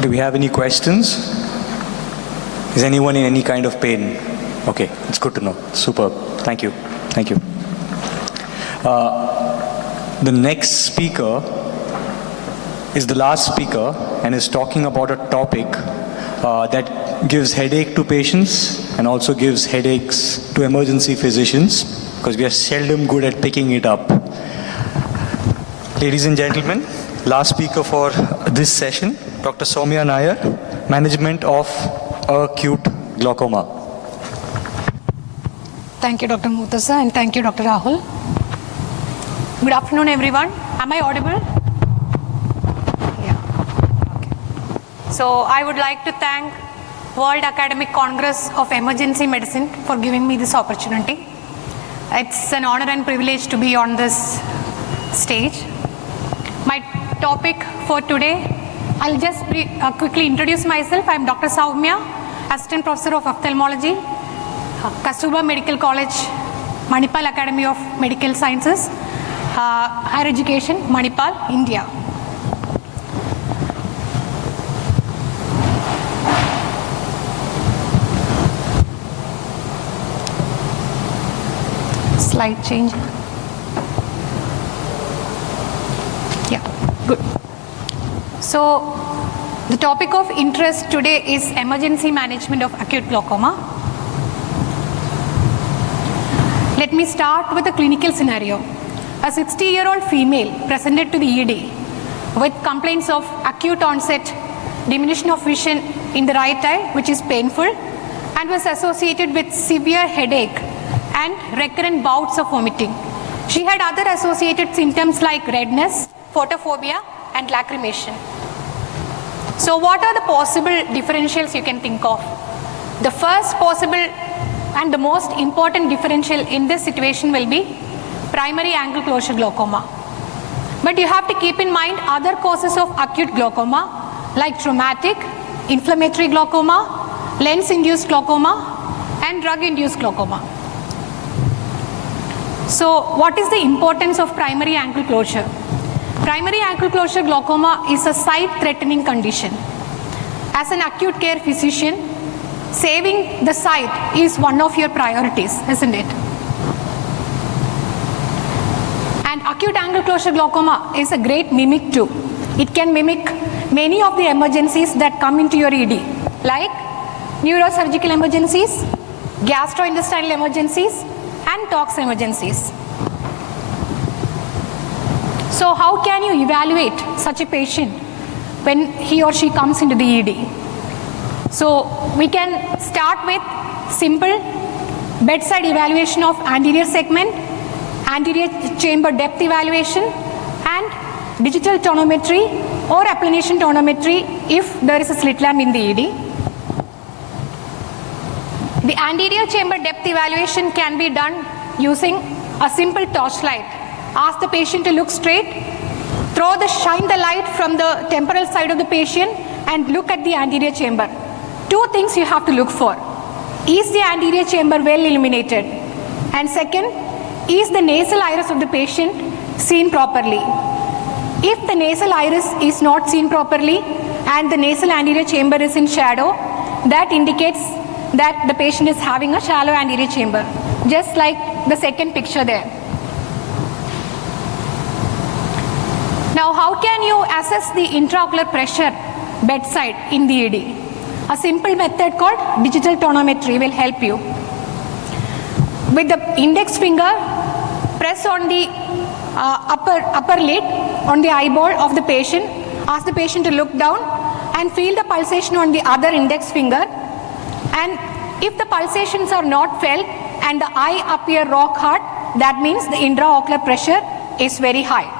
Do we have any questions? Is anyone in any kind of pain? Okay, it's good to know. Superb. Thank you. Thank you. The next speaker is the last speaker and is talking about a topic that gives headache to patients and also gives headaches to emergency physicians, because we are seldom good at picking it up. Ladies and gentlemen, last speaker for this session, Dr. Soumya Nair, Management of Acute Glaucoma. Thank you, Dr. Mutasa, and thank you, Dr. Rahul. Good afternoon, everyone. Am I audible? Yeah. Okay. So I would like to thank World Academic Congress of Emergency Medicine for giving me this opportunity. It's an honor and privilege to be on this stage. My topic for today, I'll just quickly introduce myself. I'm Dr. Soumya, Assistant Professor of Ophthalmology, Kasturba Medical College, Manipal Academy of Medical Sciences, Higher Education, Manipal, India. Slide change. Yeah, good. So, the topic of interest today is emergency management of acute glaucoma. Let me start with a clinical scenario. A 60-year-old female presented to the ED with complaints of acute onset diminution of vision in the right eye, which is painful, and was associated with severe headache and recurrent bouts of vomiting. She had other associated symptoms like redness, photophobia, and lacrimation. So what are the possible differentials you can think of? The first possible and the most important differential in this situation will be primary angle closure glaucoma. But you have to keep in mind other causes of acute glaucoma like traumatic, inflammatory glaucoma, lens-induced glaucoma, and drug-induced glaucoma. So what is the importance of primary angle closure? Primary angle closure glaucoma is a sight-threatening condition. As an acute care physician, saving the sight is one of your priorities, isn't it? And acute angle closure glaucoma is a great mimic too. It can mimic many of the emergencies that come into your ED, like neurosurgical emergencies, gastrointestinal emergencies, and tox emergencies. So how can you evaluate such a patient when he or she comes into the ED? So we can start with simple bedside evaluation of anterior segment, anterior chamber depth evaluation, and digital tonometry or applanation tonometry if there is a slit lamp in the ED. The anterior chamber depth evaluation can be done using a simple torchlight. Ask the patient to look straight, shine the light from the temporal side of the patient and look at the anterior chamber. Two things you have to look for. Is the anterior chamber well illuminated? And second, is the nasal iris of the patient seen properly? If the nasal iris is not seen properly, and the nasal anterior chamber is in shadow, that indicates that the patient is having a shallow anterior chamber, just like the second picture there. Now, how can you assess the intraocular pressure bedside in the ED? A simple method called digital tonometry will help you. With the index finger, press on the upper lid on the eyeball of the patient. Ask the patient to look down and feel the pulsation on the other index finger. And if the pulsations are not felt and the eye appear rock hard, that means the intraocular pressure is very high.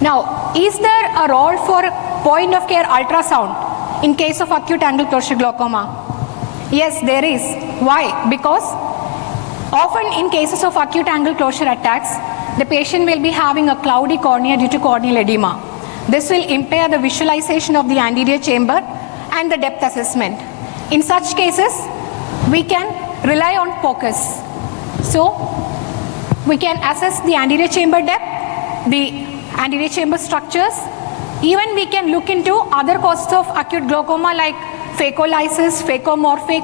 Now, is there a role for point of care ultrasound in case of acute angle closure glaucoma? Yes, there is. Why? Because often in cases of acute angle closure attacks, the patient will be having a cloudy cornea due to corneal edema. This will impair the visualization of the anterior chamber and the depth assessment. In such cases, we can rely on focus. So, we can assess the anterior chamber depth, the anterior chamber structures. Even we can look into other causes of acute glaucoma like phacolysis, phacomorphic,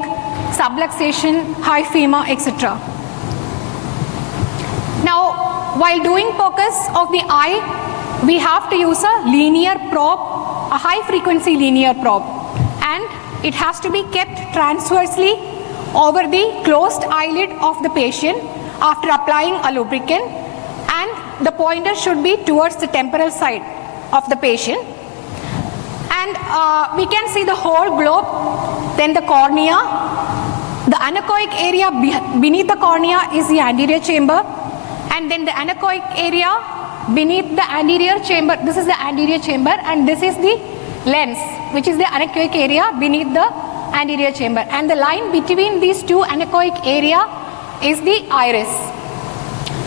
subluxation, hyphema, etc. Now, while doing focus of the eye, we have to use a linear probe, a high frequency linear probe, and it has to be kept transversely over the closed eyelid of the patient after applying a lubricant, and the pointer should be towards the temporal side of the patient. And we can see the whole globe, then the cornea. The anechoic area beneath the cornea is the anterior chamber, and then the anechoic area beneath the anterior chamber, this is the anterior chamber, and this is the lens, which is the anechoic area beneath the anterior chamber. And the line between these two anechoic area is the iris.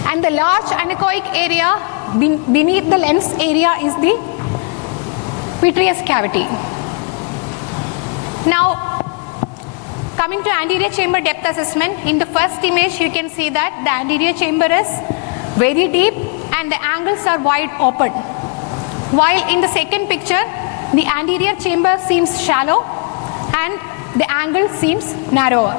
And the large anechoic area beneath the lens area is the vitreous cavity. Now, coming to anterior chamber depth assessment, in the first image you can see that the anterior chamber is very deep and the angles are wide open. While in the second picture, the anterior chamber seems shallow and the angle seems narrower.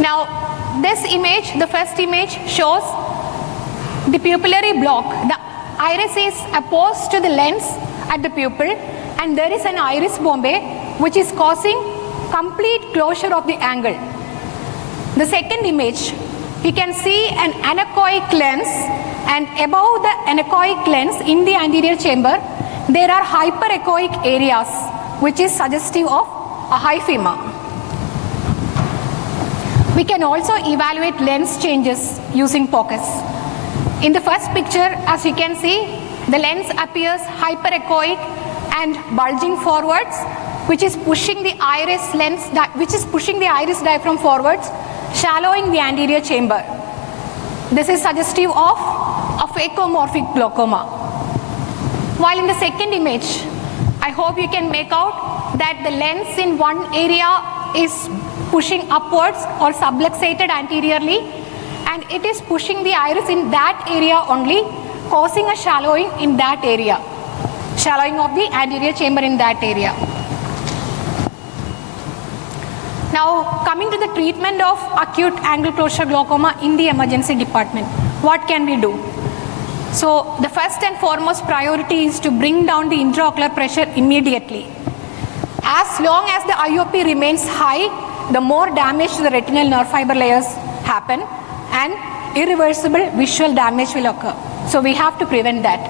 Now, this image, the first image, shows the pupillary block. The iris is opposed to the lens at the pupil, and there is an iris bombe which is causing complete closure of the angle. The second image, you can see an anechoic lens, and above the anechoic lens in the anterior chamber, there are hyperechoic areas which is suggestive of a hyphema. We can also evaluate lens changes using focus. In the first picture, as you can see, the lens appears hyperechoic and bulging forwards, which is pushing the iris diaphragm forwards, shallowing the anterior chamber. This is suggestive of a phacomorphic glaucoma. While in the second image, I hope you can make out that the lens in one area is pushing upwards or subluxated anteriorly, and it is pushing the iris in that area only, causing a shallowing in that area, shallowing of the anterior chamber in that area. Now, coming to the treatment of acute angle closure glaucoma in the emergency department, what can we do? So, the first and foremost priority is to bring down the intraocular pressure immediately. As long as the IOP remains high, the more damage to the retinal nerve fiber layers happen and irreversible visual damage will occur. So we have to prevent that.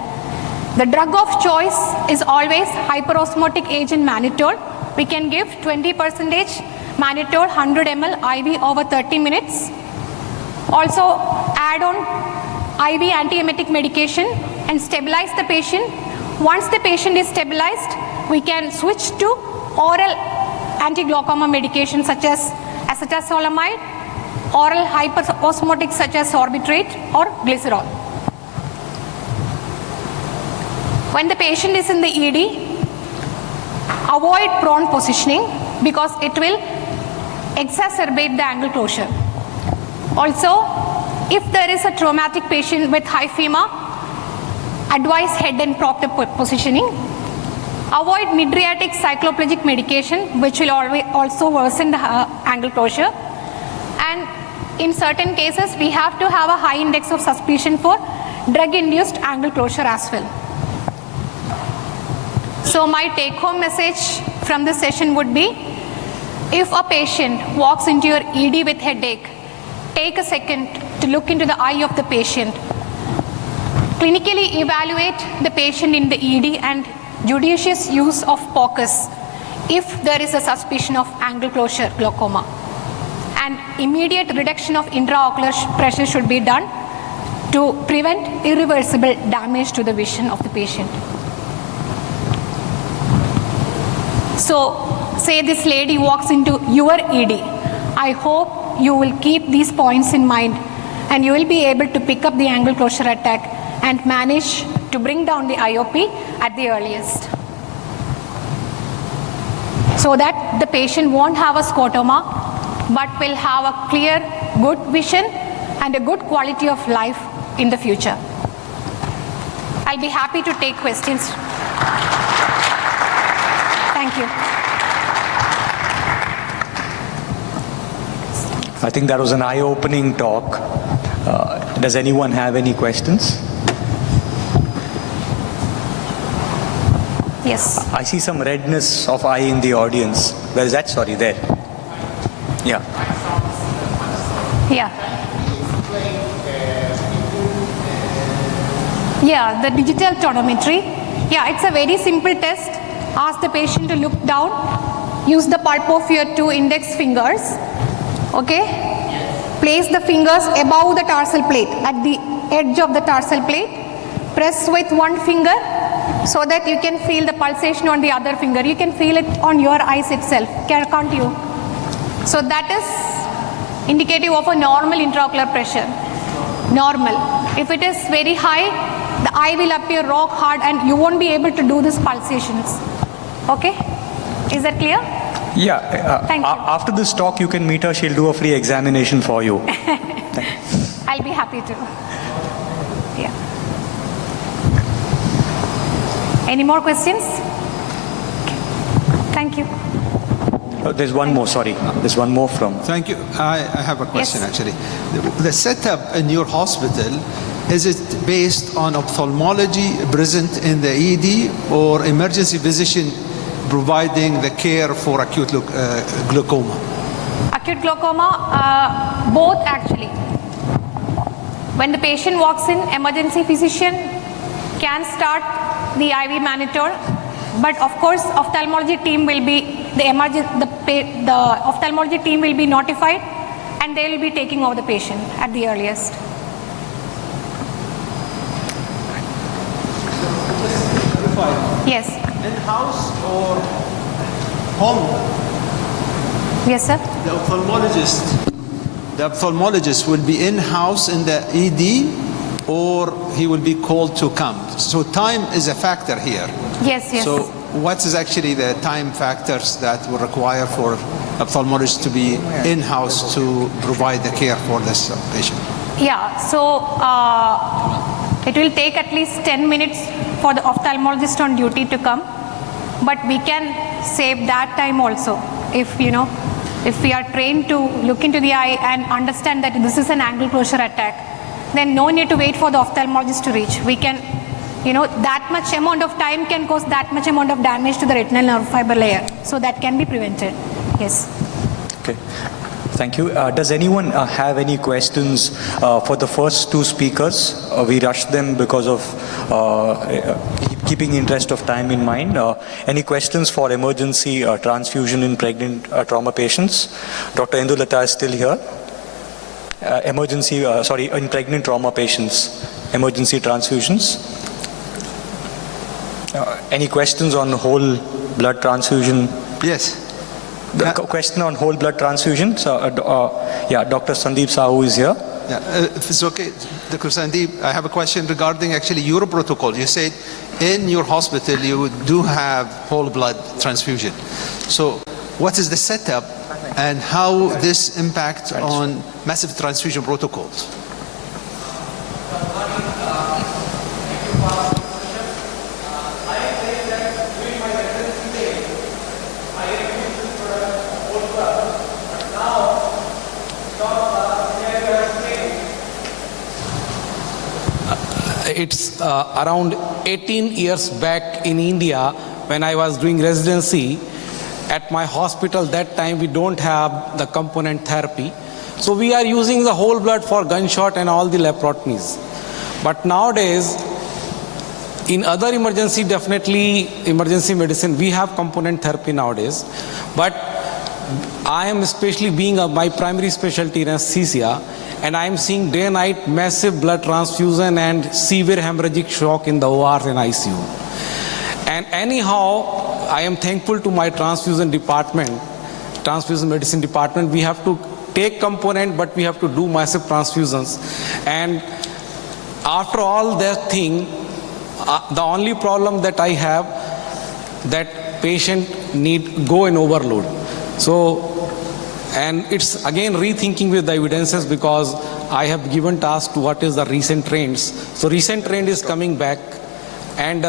The drug of choice is always hyperosmotic agent mannitol. We can give 20% mannitol 100 ml IV over 30 minutes. Also add on IV antiemetic medication and stabilize the patient. Once the patient is stabilized, we can switch to oral anti-glaucoma medication such as acetazolamide, oral hyperosmotics such as sorbitrate or glycerol. When the patient is in the ED, avoid prone positioning because it will exacerbate the angle closure. Also, if there is a traumatic patient with high FEMA, advise head and proper positioning. Avoid mydriatic cycloplegic medication, which will also worsen the angle closure. And in certain cases, we have to have a high index of suspicion for drug-induced angle closure as well. So my take-home message from this session would be, if a patient walks into your ED with headache, take a second to look into the eye of the patient. Clinically evaluate the patient in the ED and judicious use of POCUS if there is a suspicion of angle closure glaucoma. And immediate reduction of intraocular pressure should be done to prevent irreversible damage to the vision of the patient. So, say this lady walks into your ED. I hope you will keep these points in mind and you will be able to pick up the angle closure attack and manage to bring down the IOP at the earliest, so that the patient won't have a scotoma but will have a clear, good vision and a good quality of life in the future. I'll be happy to take questions. Thank you. I think that was an eye-opening talk. Does anyone have any questions? Yes. I see some redness of eye in the audience. Where is that? Sorry, there. Yeah. Yeah. Yeah, the digital tonometry. Yeah, it's a very simple test. Ask the patient to look down. Use the pulp of your 2 index fingers. Okay? Place the fingers above the tarsal plate, at the edge of the tarsal plate. Press with 1 finger so that you can feel the pulsation on the other finger. You can feel it on your eyes itself, can't you? So that is indicative of a normal intraocular pressure. Normal. If it is very high, the eye will appear rock hard and you won't be able to do these pulsations. Okay? Is that clear? Yeah. Thank you. After this talk, you can meet her. She'll do a free examination for you. I'll be happy to. Yeah. Any more questions? Thank you. There's one more, sorry. There's one more from... Thank you. I have a question, Yes. actually. The setup in your hospital, is it based on ophthalmology present in the ED or emergency physician providing the care for acute glaucoma? Acute glaucoma, both actually. When the patient walks in, emergency physician can start the IV monitor, but of course ophthalmology team will be the ophthalmology team will be notified and they will be taking over the patient at the earliest. Yes. In-house or home? Yes, sir. The ophthalmologist will be in-house in the ED or he will be called to come. So time is a factor here. Yes, yes. So what is actually the time factors that will require for ophthalmologist to be in-house to provide the care for this patient? Yeah, so it will take at least 10 minutes for the ophthalmologist on duty to come, but we can save that time also if we are trained to look into the eye and understand that this is an angle closure attack, then no need to wait for the ophthalmologist to reach. We can, that much amount of time can cause that much amount of damage to the retinal nerve fiber layer, so that can be prevented. Yes. Okay. Thank you. Does anyone have any questions for the first 2 speakers? We rushed them because of keeping interest of time in mind. Any questions for emergency transfusion in pregnant trauma patients? Dr. Indulata is still here. In pregnant trauma patients, emergency transfusions. Any questions on whole blood transfusion? Yes. The question on whole blood transfusion. So, Dr. Sandeep Sahu is here. Yeah, if it's okay, Dr. Sandeep, I have a question regarding actually your protocol. You said in your hospital you do have whole blood transfusion. So what is the setup and how this impacts on massive transfusion protocols? It's around 18 years back in India when I was doing residency. At my hospital that time we don't have the component therapy. So we are using the whole blood for gunshot and all the laparotomies. But nowadays, in other emergency, definitely emergency medicine, we have component therapy nowadays. But I am especially being my primary specialty in anesthesia, and I am seeing day and night massive blood transfusion and severe hemorrhagic shock in the ORs and ICU. And anyhow, I am thankful to my transfusion department, transfusion medicine department. We have to take component, but we have to do massive transfusions. And after all that thing, the only problem that I have, that patient need go in overload. So, and it's again rethinking with the evidences, because I have given task to what is the recent trends. So recent trend is coming back, and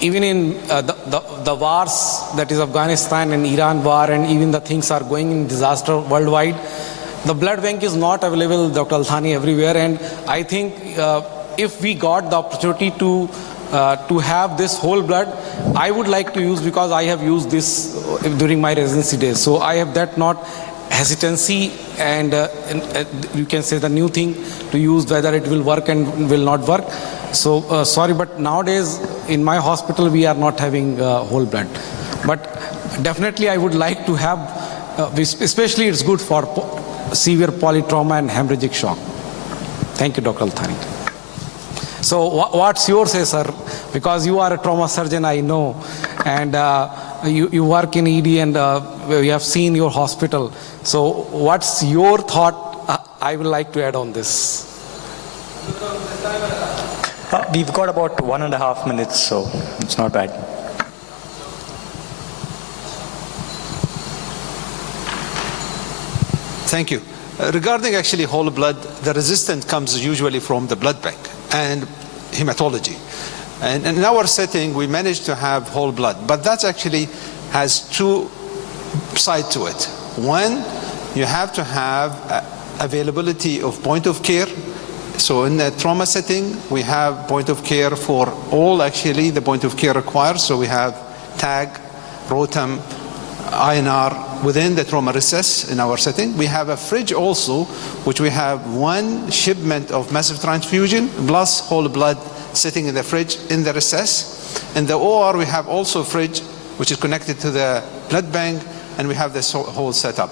even in the wars, that is Afghanistan and Iran war, and even the things are going in disaster worldwide, the blood bank is not available, Dr. Althani, everywhere. And I think if we got the opportunity to have this whole blood, I would like to use, because I have used this during my residency days. So I have that not hesitancy, and you can say the new thing to use, whether it will work and will not work. So sorry, but nowadays in my hospital we are not having whole blood. But definitely I would like to have, especially it's good for severe polytrauma and hemorrhagic shock. Thank you, Dr. Althani. So what's your say, sir? Because you are a trauma surgeon, I know, and you work in ED, and we have seen your hospital. So what's your thought? I would like to add on this. We've got about 1.5 minutes, so it's not bad. Thank you. Regarding actually whole blood, the resistance comes usually from the blood bank and hematology. And in our setting, we managed to have whole blood, but that actually has two sides to it. One, you have to have availability of point of care. So in the trauma setting, we have point of care for all actually the point of care required. So we have TAG, ROTAM, INR within the trauma recess in our setting. We have a fridge also, which we have one shipment of massive transfusion plus whole blood sitting in the fridge in the recess. In the OR, we have also a fridge which is connected to the blood bank, and we have this whole setup.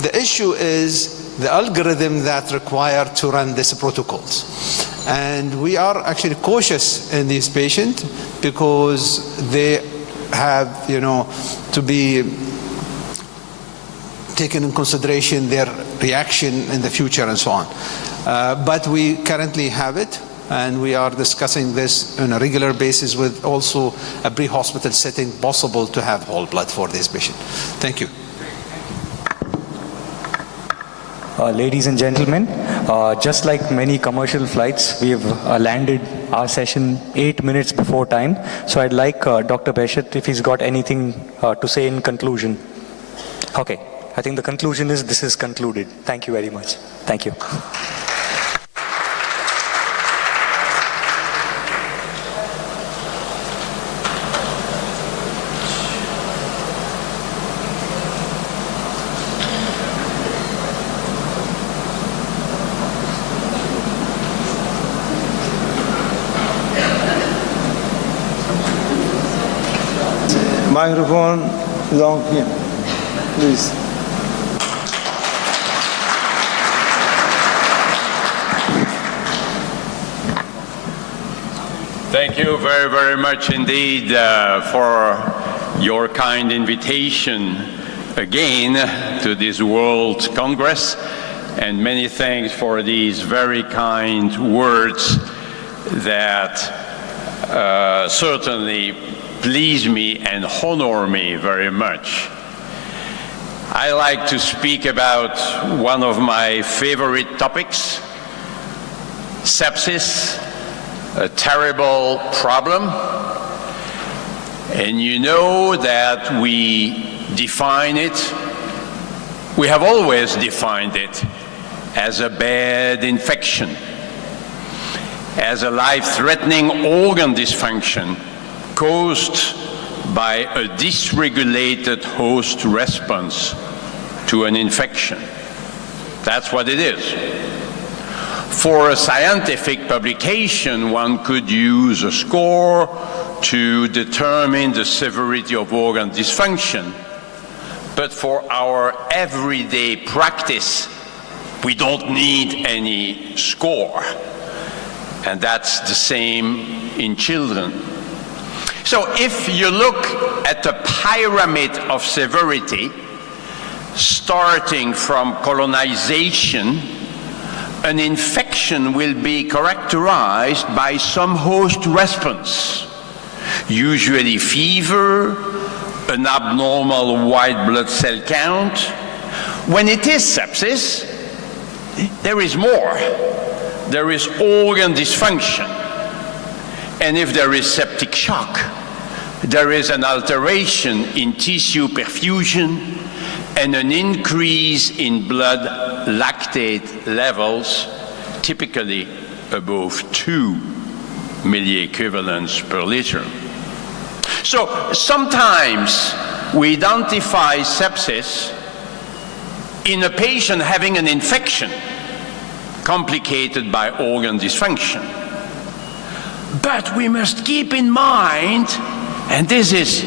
The issue is the algorithm that required to run these protocols. And we are actually cautious in these patients because they have, to be taken in consideration their reaction in the future and so on. But we currently have it, and we are discussing this on a regular basis with also a pre-hospital setting possible to have whole blood for this patient. Thank you. Ladies and gentlemen, just like many commercial flights, we've landed our session 8 minutes before time. So I'd like Dr. Beshet, if he's got anything to say in conclusion. Okay, I think the conclusion is this is concluded. Thank you very much. Thank you. Microphone long here, please. Thank you very, very much indeed for your kind invitation again to this World Congress, and many thanks for these very kind words that certainly please me and honor me very much. I like to speak about one of my favorite topics, sepsis, a terrible problem. And you know that we define it, we have always defined it as a bad infection. as a life-threatening organ dysfunction caused by a dysregulated host response to an infection. That's what it is. For a scientific publication, one could use a score to determine the severity of organ dysfunction. But for our everyday practice, we don't need any score. And that's the same in children. So if you look at the pyramid of severity, starting from colonization, an infection will be characterized by some host response, usually fever, an abnormal white blood cell count. When it is sepsis, there is more. There is organ dysfunction. And if there is septic shock, there is an alteration in tissue perfusion and an increase in blood lactate levels, typically above 2 milliequivalents per liter. So sometimes we identify sepsis in a patient having an infection complicated by organ dysfunction. But we must keep in mind, and this is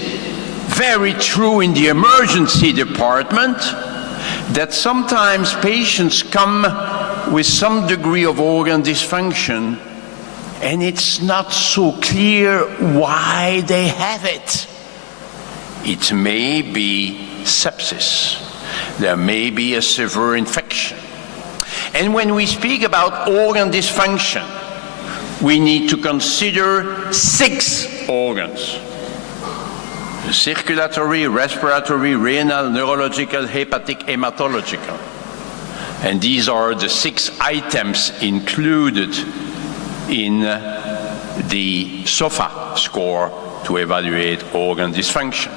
very true in the emergency department, that sometimes patients come with some degree of organ dysfunction and it's not so clear why they have it. It may be sepsis. There may be a severe infection. And when we speak about organ dysfunction, we need to consider 6 organs: circulatory, respiratory, renal, neurological, hepatic, hematological. And these are the 6 items included in the SOFA score to evaluate organ dysfunction.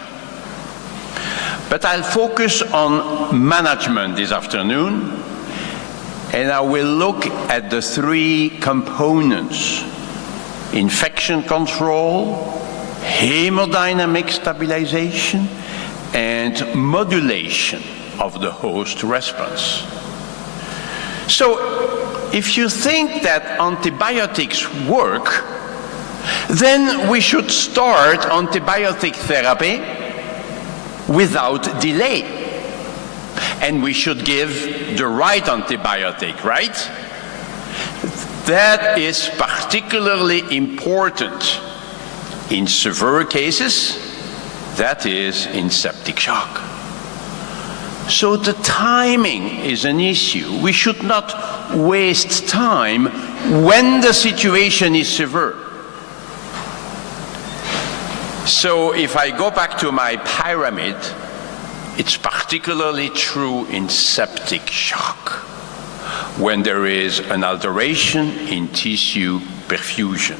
But I'll focus on management this afternoon, and I will look at the 3 components: infection control, hemodynamic stabilization, and modulation of the host response. So if you think that antibiotics work, then we should start antibiotic therapy without delay. And we should give the right antibiotic, right? That is particularly important in severe cases, that is in septic shock. So the timing is an issue. We should not waste time when the situation is severe. So if I go back to my pyramid, it's particularly true in septic shock, when there is an alteration in tissue perfusion.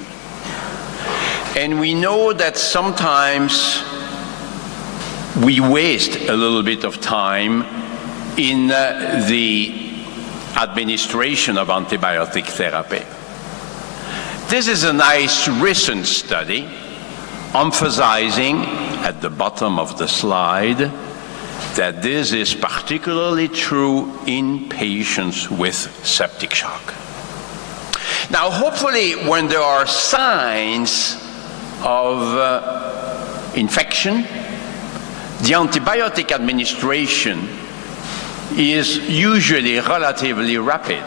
And we know that sometimes we waste a little bit of time in the administration of antibiotic therapy. This is a nice recent study emphasizing at the bottom of the slide that this is particularly true in patients with septic shock. Now, hopefully, when there are signs of infection, the antibiotic administration is usually relatively rapid.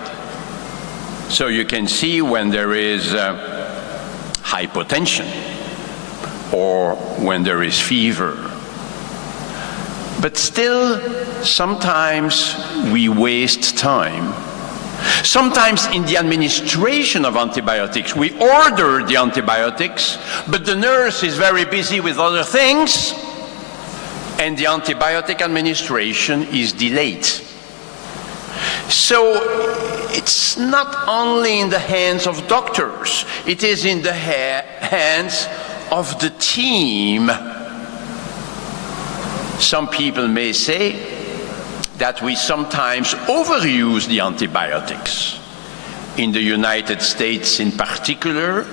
So you can see when there is hypotension or when there is fever. But still, sometimes we waste time. Sometimes in the administration of antibiotics, we order the antibiotics, but the nurse is very busy with other things, and the antibiotic administration is delayed. So it's not only in the hands of doctors, it is in the hands of the team. Some people may say that we sometimes overuse the antibiotics. in the United States in particular,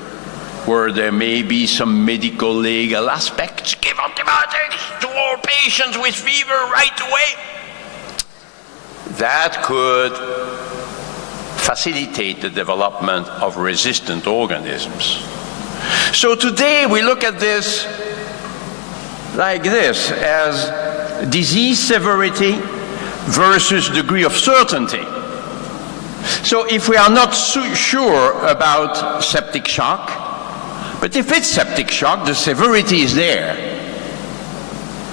where there may be some medical legal aspects, give antibiotics to all patients with fever right away. That could facilitate the development of resistant organisms. So today we look at this like this, as disease severity versus degree of certainty. So if we are not so sure about septic shock, but if it's septic shock, the severity is there,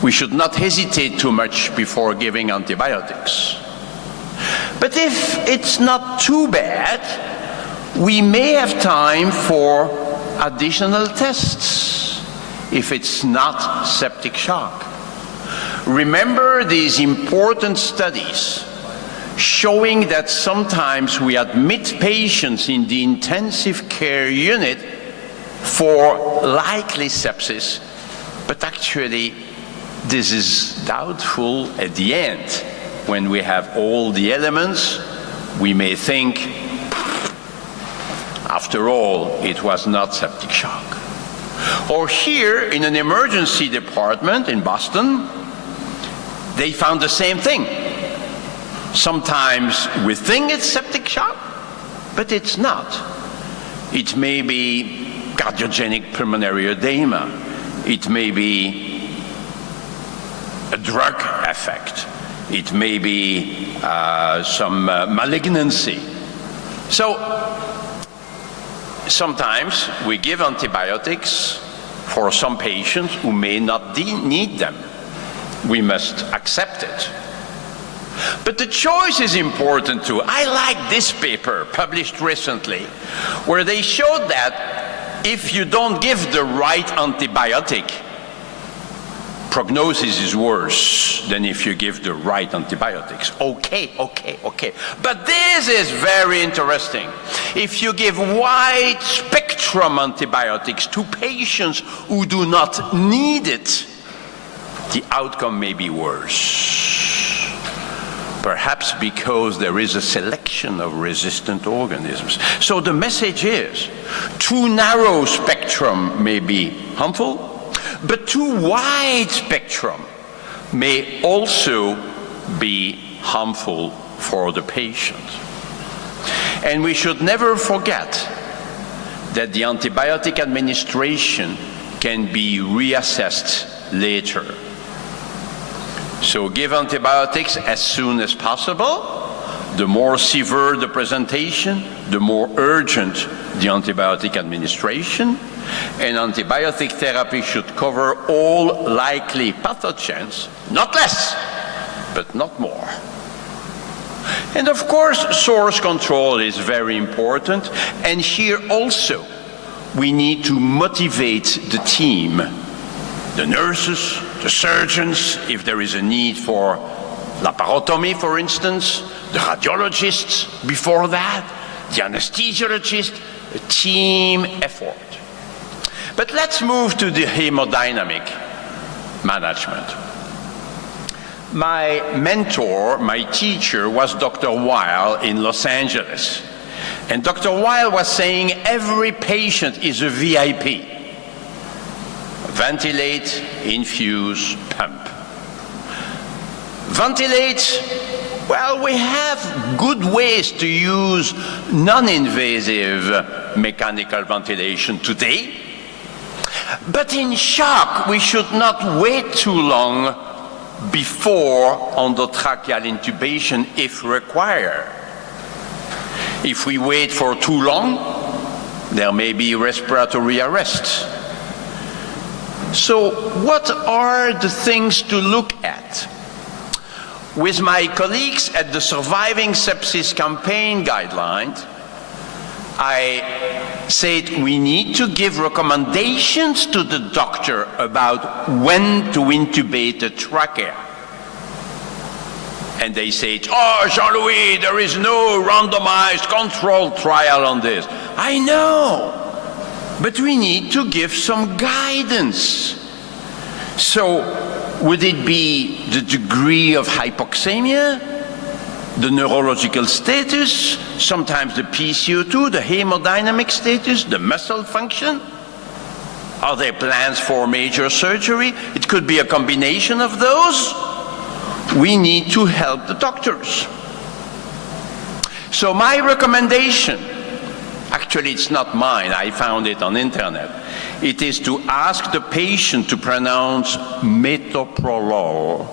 we should not hesitate too much before giving antibiotics. But if it's not too bad, we may have time for additional tests if it's not septic shock. Remember these important studies showing that sometimes we admit patients in the intensive care unit for likely sepsis, but actually this is doubtful at the end. When we have all the elements, we may think, after all, it was not septic shock. Or here in an emergency department in Boston, they found the same thing. Sometimes we think it's septic shock, but it's not. It may be cardiogenic pulmonary edema. It may be a drug effect. It may be some malignancy. So sometimes we give antibiotics for some patients who may not need them. We must accept it. But the choice is important too. I like this paper published recently where they showed that if you don't give the right antibiotic, prognosis is worse than if you give the right antibiotics. Okay. But this is very interesting. If you give wide spectrum antibiotics to patients who do not need it, the outcome may be worse. Perhaps because there is a selection of resistant organisms. So the message is, too narrow spectrum may be harmful, but too wide spectrum may also be harmful for the patient. And we should never forget that the antibiotic administration can be reassessed later. So give antibiotics as soon as possible. The more severe the presentation, the more urgent the antibiotic administration. And antibiotic therapy should cover all likely pathogens, not less, but not more. And of course, source control is very important. And here also, we need to motivate the team, the nurses, the surgeons, if there is a need for laparotomy, for instance, the radiologists before that, the anesthesiologist, a team effort. But let's move to the hemodynamic management. My mentor, my teacher, was Dr. Weil in Los Angeles. And Dr. Weil was saying every patient is a VIP. Ventilate, infuse, pump. Ventilate, well, we have good ways to use non-invasive mechanical ventilation today. But in shock, we should not wait too long before endotracheal intubation if required. If we wait for too long, there may be respiratory arrest. So what are the things to look at? With my colleagues at the Surviving Sepsis Campaign guidelines, I said we need to give recommendations to the doctor about when to intubate a trachea. And they said, oh, Jean-Louis, there is no randomized controlled trial on this. I know. But we need to give some guidance. So would it be the degree of hypoxemia, the neurological status, sometimes the PCO2, the hemodynamic status, the muscle function. Are there plans for major surgery? It could be a combination of those. We need to help the doctors. So my recommendation, actually it's not mine, I found it on internet. It is to ask the patient to pronounce metoprolol.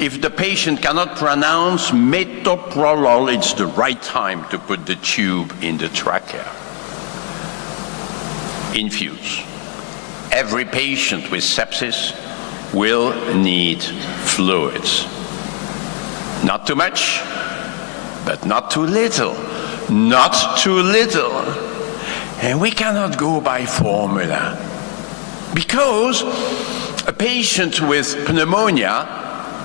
If the patient cannot pronounce metoprolol, it's the right time to put the tube in the trachea. Infuse. Every patient with sepsis will need fluids. Not too much, but not too little. Not too little. And we cannot go by formula. Because a patient with pneumonia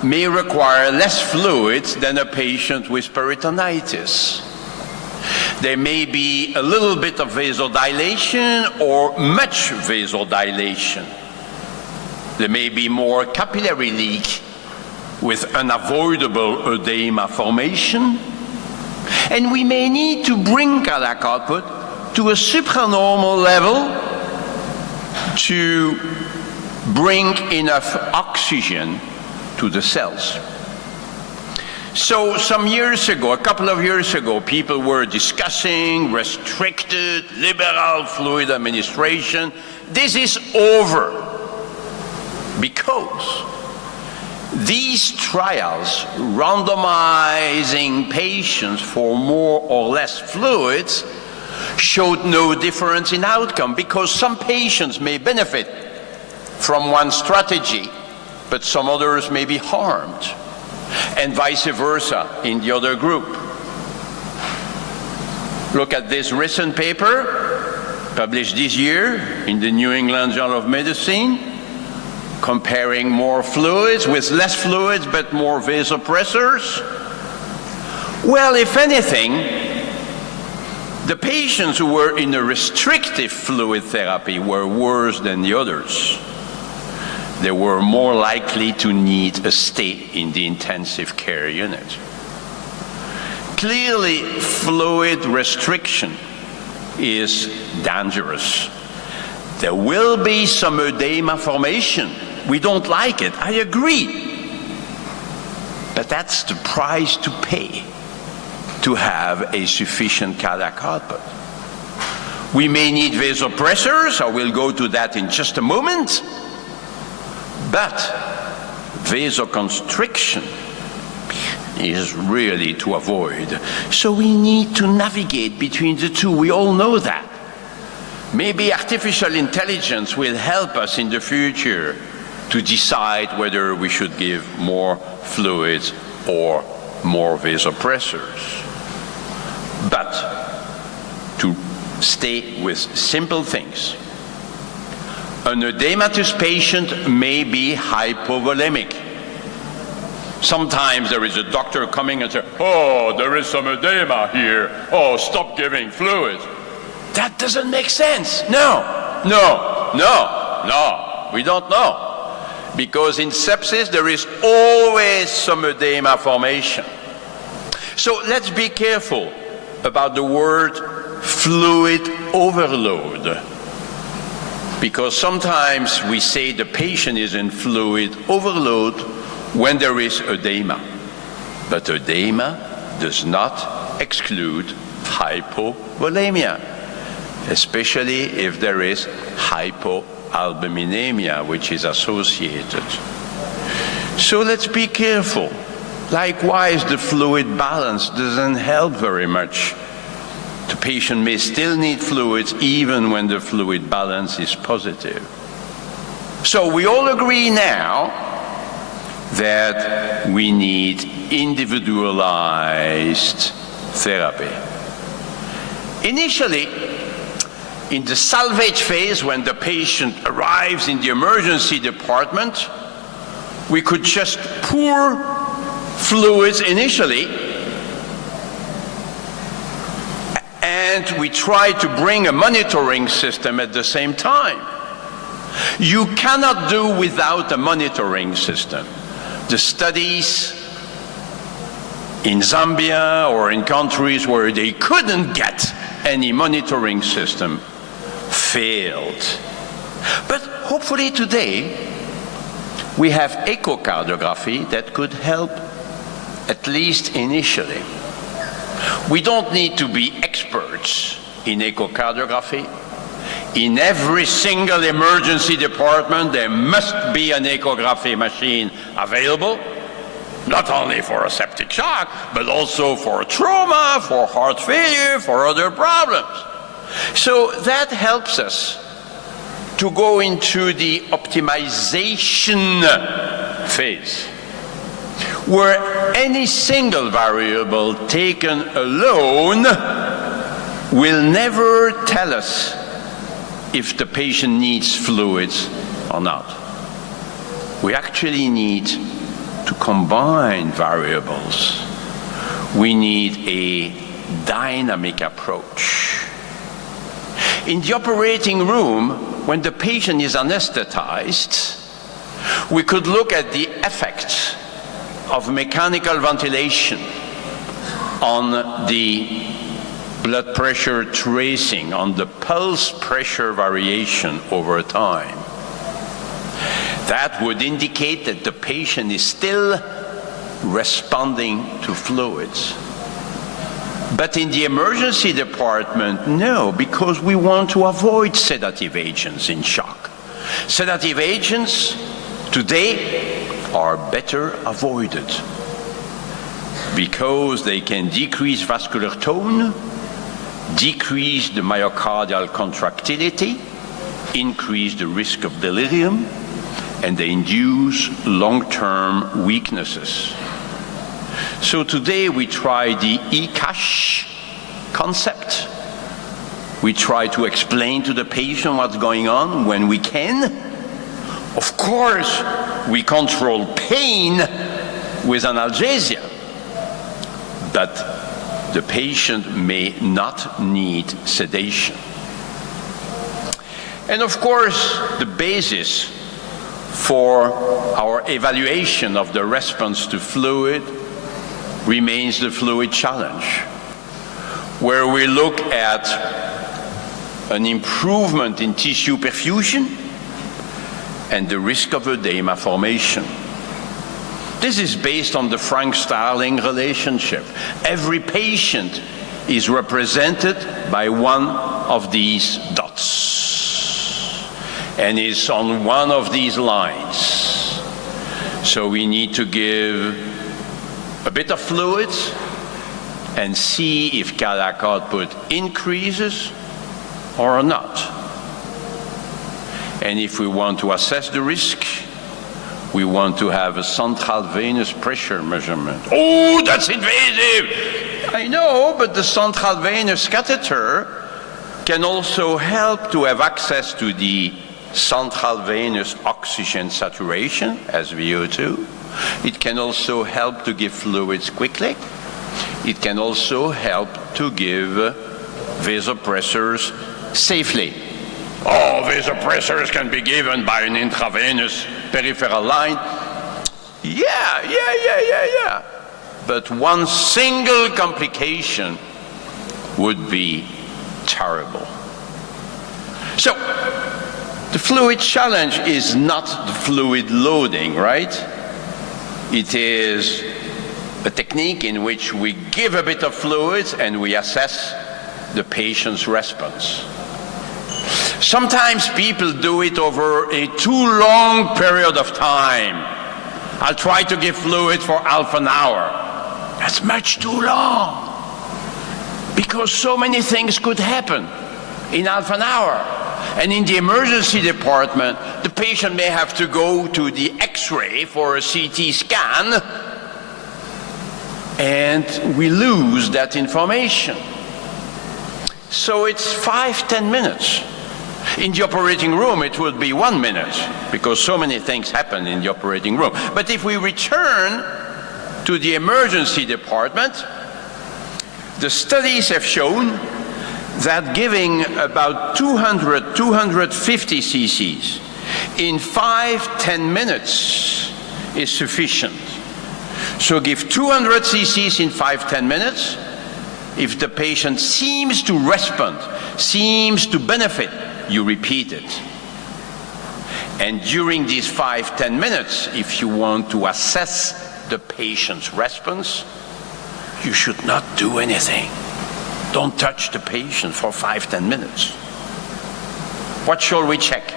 may require less fluids than a patient with peritonitis. There may be a little bit of vasodilation or much vasodilation. There may be more capillary leak with unavoidable edema formation. And we may need to bring cardiac output to a supranormal level to bring enough oxygen to the cells. So some years ago, a couple of years ago, people were discussing restricted liberal fluid administration. This is over because these trials randomizing patients for more or less fluids showed no difference in outcome, because some patients may benefit from one strategy, but some others may be harmed, and vice versa in the other group. Look at this recent paper published this year in the New England Journal of Medicine, comparing more fluids with less fluids but more vasopressors. Well, if anything, the patients who were in a restrictive fluid therapy were worse than the others. They were more likely to need a stay in the intensive care unit. Clearly, fluid restriction is dangerous. There will be some edema formation. We don't like it, I agree. But that's the price to pay to have a sufficient cardiac output. We may need vasopressors, I will go to that in just a moment. But vasoconstriction is really to avoid. So we need to navigate between the two. We all know that. Maybe artificial intelligence will help us in the future to decide whether we should give more fluids or more vasopressors. But to stay with simple things. An edematous patient may be hypovolemic. Sometimes there is a doctor coming and saying, oh, there is some edema here. Oh, stop giving fluids. That doesn't make sense. No, we don't know. Because in sepsis, there is always some edema formation. So let's be careful about the word fluid overload. Because sometimes we say the patient is in fluid overload when there is edema. But edema does not exclude hypovolemia, especially if there is hypoalbuminemia, which is associated. So let's be careful. Likewise, the fluid balance doesn't help very much. The patient may still need fluids even when the fluid balance is positive. So we all agree now that we need individualized therapy. Initially, in the salvage phase, when the patient arrives in the emergency department, we could just pour fluids initially, and we try to bring a monitoring system at the same time. You cannot do without a monitoring system. The studies in Zambia or in countries where they couldn't get any monitoring system failed. But hopefully today we have echocardiography that could help, at least initially. We don't need to be experts in echocardiography. In every single emergency department, there must be an echography machine available, not only for a septic shock, but also for trauma, for heart failure, for other problems. So that helps us to go into the optimization phase, where any single variable taken alone will never tell us if the patient needs fluids or not. We actually need to combine variables. We need a dynamic approach. In the operating room, when the patient is anesthetized, we could look at the effects of mechanical ventilation on the blood pressure tracing, on the pulse pressure variation over time. That would indicate that the patient is still responding to fluids. But in the emergency department, no, because we want to avoid sedative agents in shock. Sedative agents today are better avoided because they can decrease vascular tone, decrease the myocardial contractility, increase the risk of delirium, and they induce long-term weaknesses. So today we try the ECASH concept. We try to explain to the patient what's going on when we can. Of course, we control pain with analgesia, but the patient may not need sedation. And of course, the basis for our evaluation of the response to fluid remains the fluid challenge, where we look at an improvement in tissue perfusion and the risk of edema formation. This is based on the Frank-Starling relationship. Every patient is represented by one of these dots and is on one of these lines. So we need to give a bit of fluids and see if cardiac output increases or not. And if we want to assess the risk, we want to have a central venous pressure measurement. Oh, that's invasive! I know, but the central venous catheter can also help to have access to the central venous oxygen saturation, SVO2. It can also help to give fluids quickly. It can also help to give vasopressors safely. Oh, vasopressors can be given by an intravenous peripheral line. Yeah. But one single complication would be terrible. So, the fluid challenge is not the fluid loading, right? It is a technique in which we give a bit of fluids and we assess the patient's response. Sometimes people do it over a too long period of time. I'll try to give fluid for half an hour. That's much too long, because so many things could happen in half an hour. And in the emergency department, the patient may have to go to the X-ray for a CT scan, and we lose that information. So it's 5-10 minutes. In the operating room, it would be 1 minute, because so many things happen in the operating room. But if we return to the emergency department, the studies have shown that giving about 200-250 cc's in 5-10 minutes is sufficient So give 200 cc's in 5-10 minutes. If the patient seems to respond, seems to benefit, you repeat it. And during these 5-10 minutes, if you want to assess the patient's response, you should not do anything. Don't touch the patient for 5-10 minutes. What shall we check?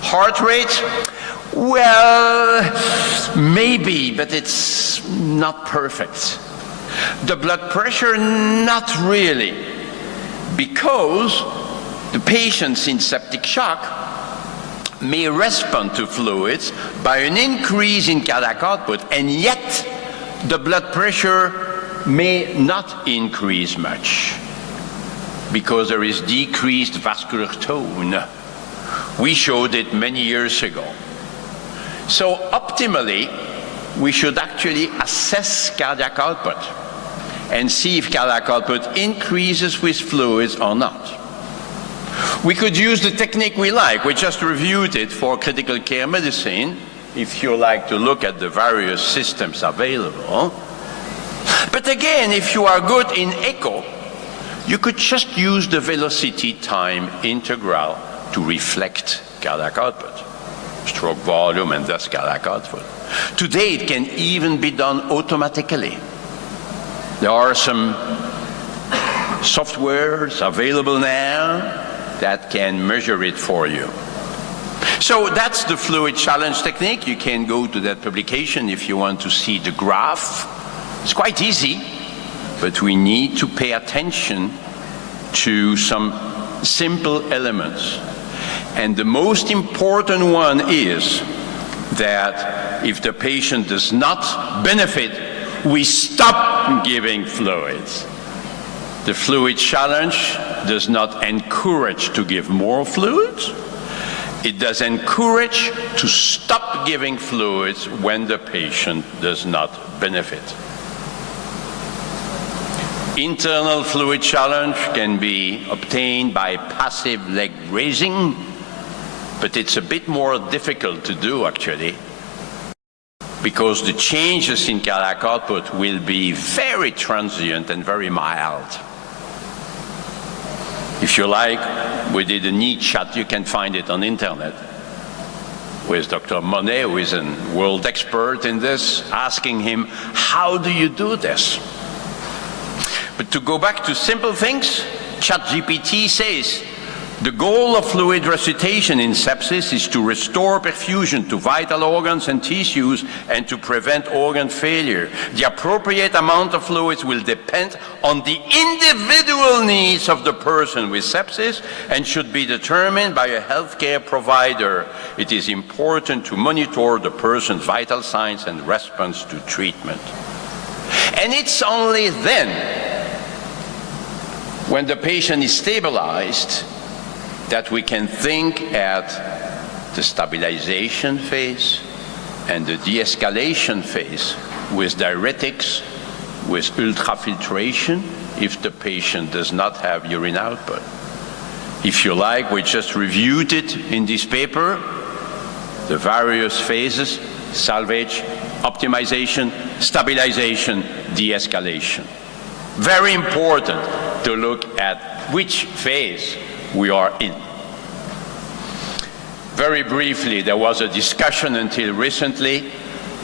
Heart rate? Well, maybe, but it's not perfect. The blood pressure, not really, because the patients in septic shock may respond to fluids by an increase in cardiac output, and yet the blood pressure may not increase much because there is decreased vascular tone. We showed it many years ago. So optimally, we should actually assess cardiac output and see if cardiac output increases with fluids or not. We could use the technique we like. We just reviewed it for critical care medicine, if you like to look at the various systems available. But again, if you are good in echo, you could just use the velocity time integral to reflect cardiac output, stroke volume, and thus cardiac output. Today, it can even be done automatically. There are some softwares available now that can measure it for you. So that's the fluid challenge technique. You can go to that publication if you want to see the graph. It's quite easy, but we need to pay attention to some simple elements. And the most important one is that if the patient does not benefit, we stop giving fluids. The fluid challenge does not encourage to give more fluids. It does encourage to stop giving fluids when the patient does not benefit. Internal fluid challenge can be obtained by passive leg raising, but it's a bit more difficult to do actually, because the changes in cardiac output will be very transient and very mild. If you like, we did a neat chat, you can find it on internet, with Dr. Monet, who is a world expert in this, asking him, how do you do this? But to go back to simple things, ChatGPT says, the goal of fluid resuscitation in sepsis is to restore perfusion to vital organs and tissues and to prevent organ failure. The appropriate amount of fluids will depend on the individual needs of the person with sepsis and should be determined by a healthcare provider. It is important to monitor the person's vital signs and response to treatment. And it's only then, when the patient is stabilized, that we can think at the stabilization phase and the de-escalation phase with diuretics, with ultrafiltration, if the patient does not have urine output. If you like, we just reviewed it in this paper, the various phases: salvage, optimization, stabilization, de-escalation. Very important to look at which phase we are in. Very briefly, there was a discussion until recently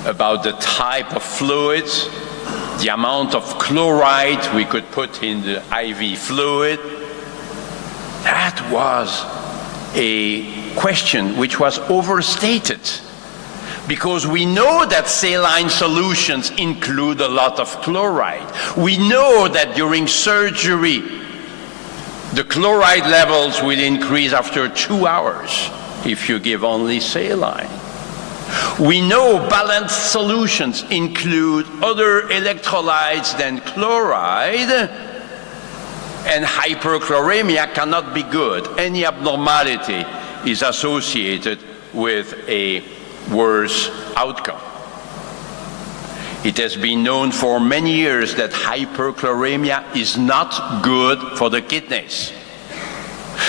about the type of fluids, the amount of chloride we could put in the IV fluid. That was a question which was overstated, because we know that saline solutions include a lot of chloride. We know that during surgery, the chloride levels will increase after 2 hours if you give only saline. We know balanced solutions include other electrolytes than chloride, and hyperchloremia cannot be good. Any abnormality is associated with a worse outcome. It has been known for many years that hyperchloremia is not good for the kidneys.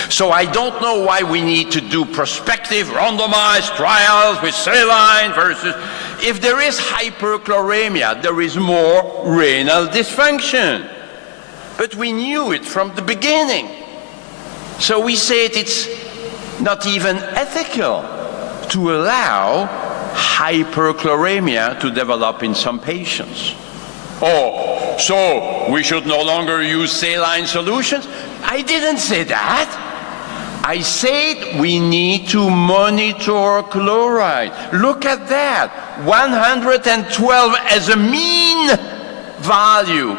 So I don't know why we need to do prospective randomized trials with saline versus... If there is hyperchloremia, there is more renal dysfunction. But we knew it from the beginning. So we said it's not even ethical to allow hyperchloremia to develop in some patients. Oh, so we should no longer use saline solutions? I didn't say that. I said we need to monitor chloride. Look at that, 112 as a mean value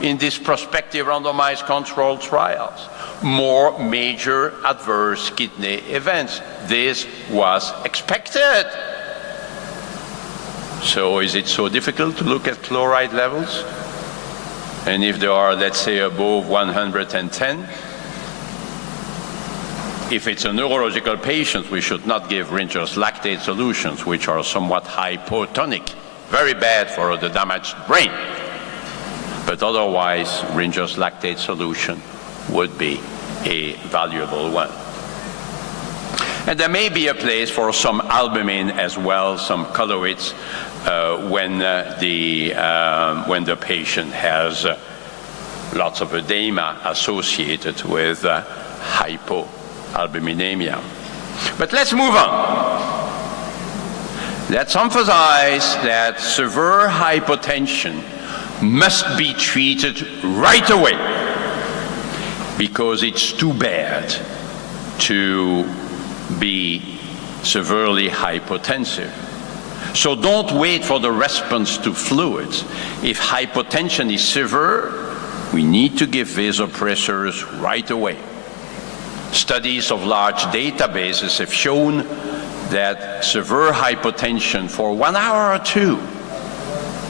in these prospective randomized controlled trials. More major adverse kidney events. This was expected. So is it so difficult to look at chloride levels? And if they are, let's say, above 110, if it's a neurological patient, we should not give Ringer's lactate solutions, which are somewhat hypotonic, very bad for the damaged brain. But otherwise, Ringer's lactate solution would be a valuable one. And there may be a place for some albumin as well, some colloids, when the patient has lots of edema associated with hypoalbuminemia. But let's move on. Let's emphasize that severe hypotension must be treated right away, because it's too bad to be severely hypotensive. So don't wait for the response to fluids. If hypotension is severe, we need to give vasopressors right away. Studies of large databases have shown that severe hypotension for 1 hour or 2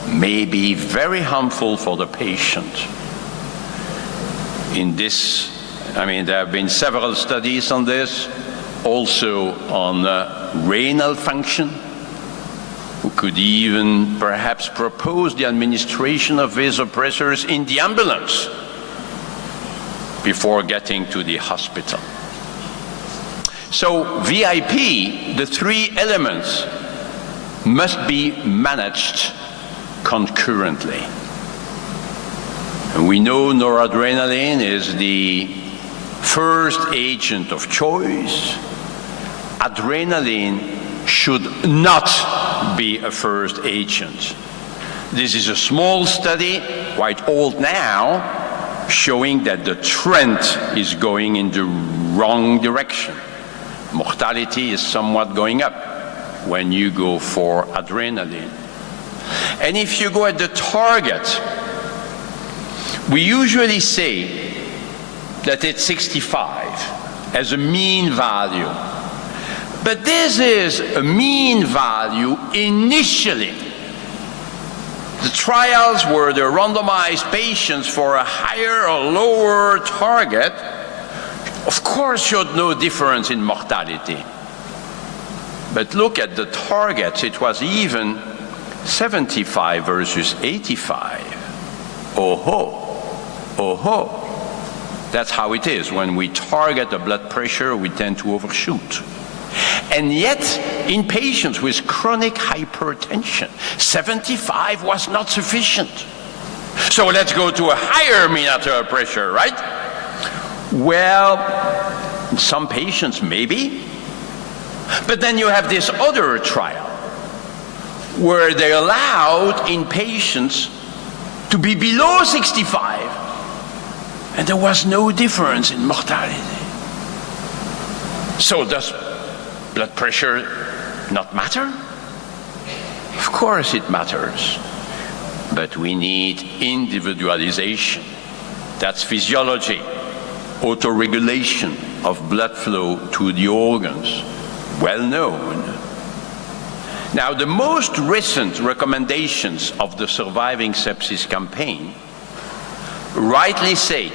may be very harmful for the patient. In this, there have been several studies on this, also on renal function. We could even perhaps propose the administration of vasopressors in the ambulance before getting to the hospital. So VIP, the 3 elements, must be managed concurrently. And we know noradrenaline is the first agent of choice. Adrenaline should not be a first agent. This is a small study, quite old now, showing that the trend is going in the wrong direction. Mortality is somewhat going up when you go for adrenaline. And if you go at the target, we usually say that it's 65 as a mean value. But this is a mean value initially. The trials were the randomized patients for a higher or lower target, of course, showed no difference in mortality. But look at the targets, it was even 75 versus 85. Oh-ho. That's how it is. When we target the blood pressure, we tend to overshoot. And yet, in patients with chronic hypertension, 75 was not sufficient. So let's go to a higher mean arterial pressure, right? Well, in some patients, maybe. But then you have this other trial where they allowed in patients to be below 65, and there was no difference in mortality. So does blood pressure not matter? Of course it matters, but we need individualization. That's physiology, autoregulation of blood flow to the organs, well known. Now, the most recent recommendations of the Surviving Sepsis campaign rightly said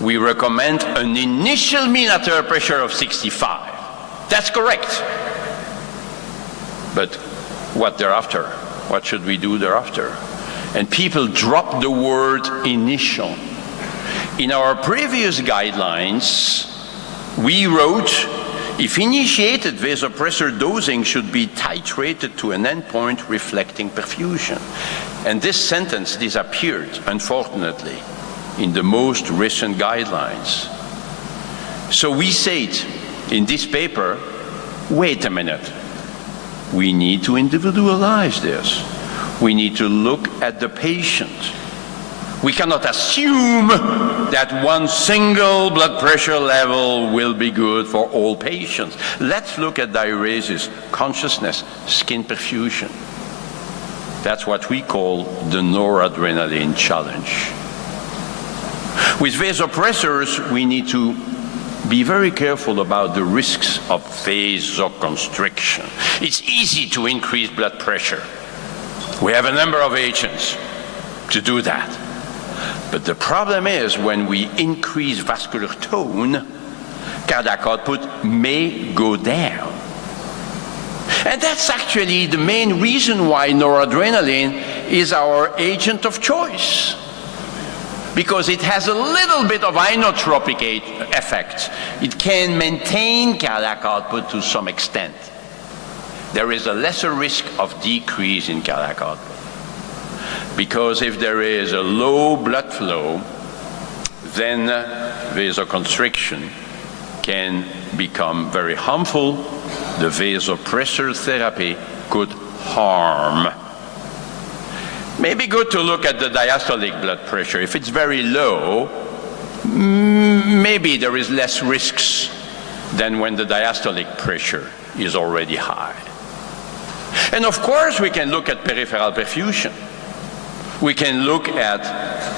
we recommend an initial mean arterial pressure of 65. That's correct. But what thereafter? What should we do thereafter? And people drop the word initial. In our previous guidelines, We wrote, if initiated, vasopressor dosing should be titrated to an endpoint reflecting perfusion. And this sentence disappeared, unfortunately, in the most recent guidelines. So we said in this paper, wait a minute, we need to individualize this. We need to look at the patient. We cannot assume that one single blood pressure level will be good for all patients. Let's look at diuresis, consciousness, skin perfusion. That's what we call the noradrenaline challenge. With vasopressors, we need to be very careful about the risks of vasoconstriction. It's easy to increase blood pressure. We have a number of agents to do that. But the problem is when we increase vascular tone, cardiac output may go down. And that's actually the main reason why noradrenaline is our agent of choice. Because it has a little bit of inotropic effect. It can maintain cardiac output to some extent. There is a lesser risk of decrease in cardiac output. Because if there is a low blood flow, then vasoconstriction can become very harmful. The vasopressor therapy could harm. Maybe good to look at the diastolic blood pressure. If it's very low, maybe there is less risks than when the diastolic pressure is already high. And of course, we can look at peripheral perfusion. We can look at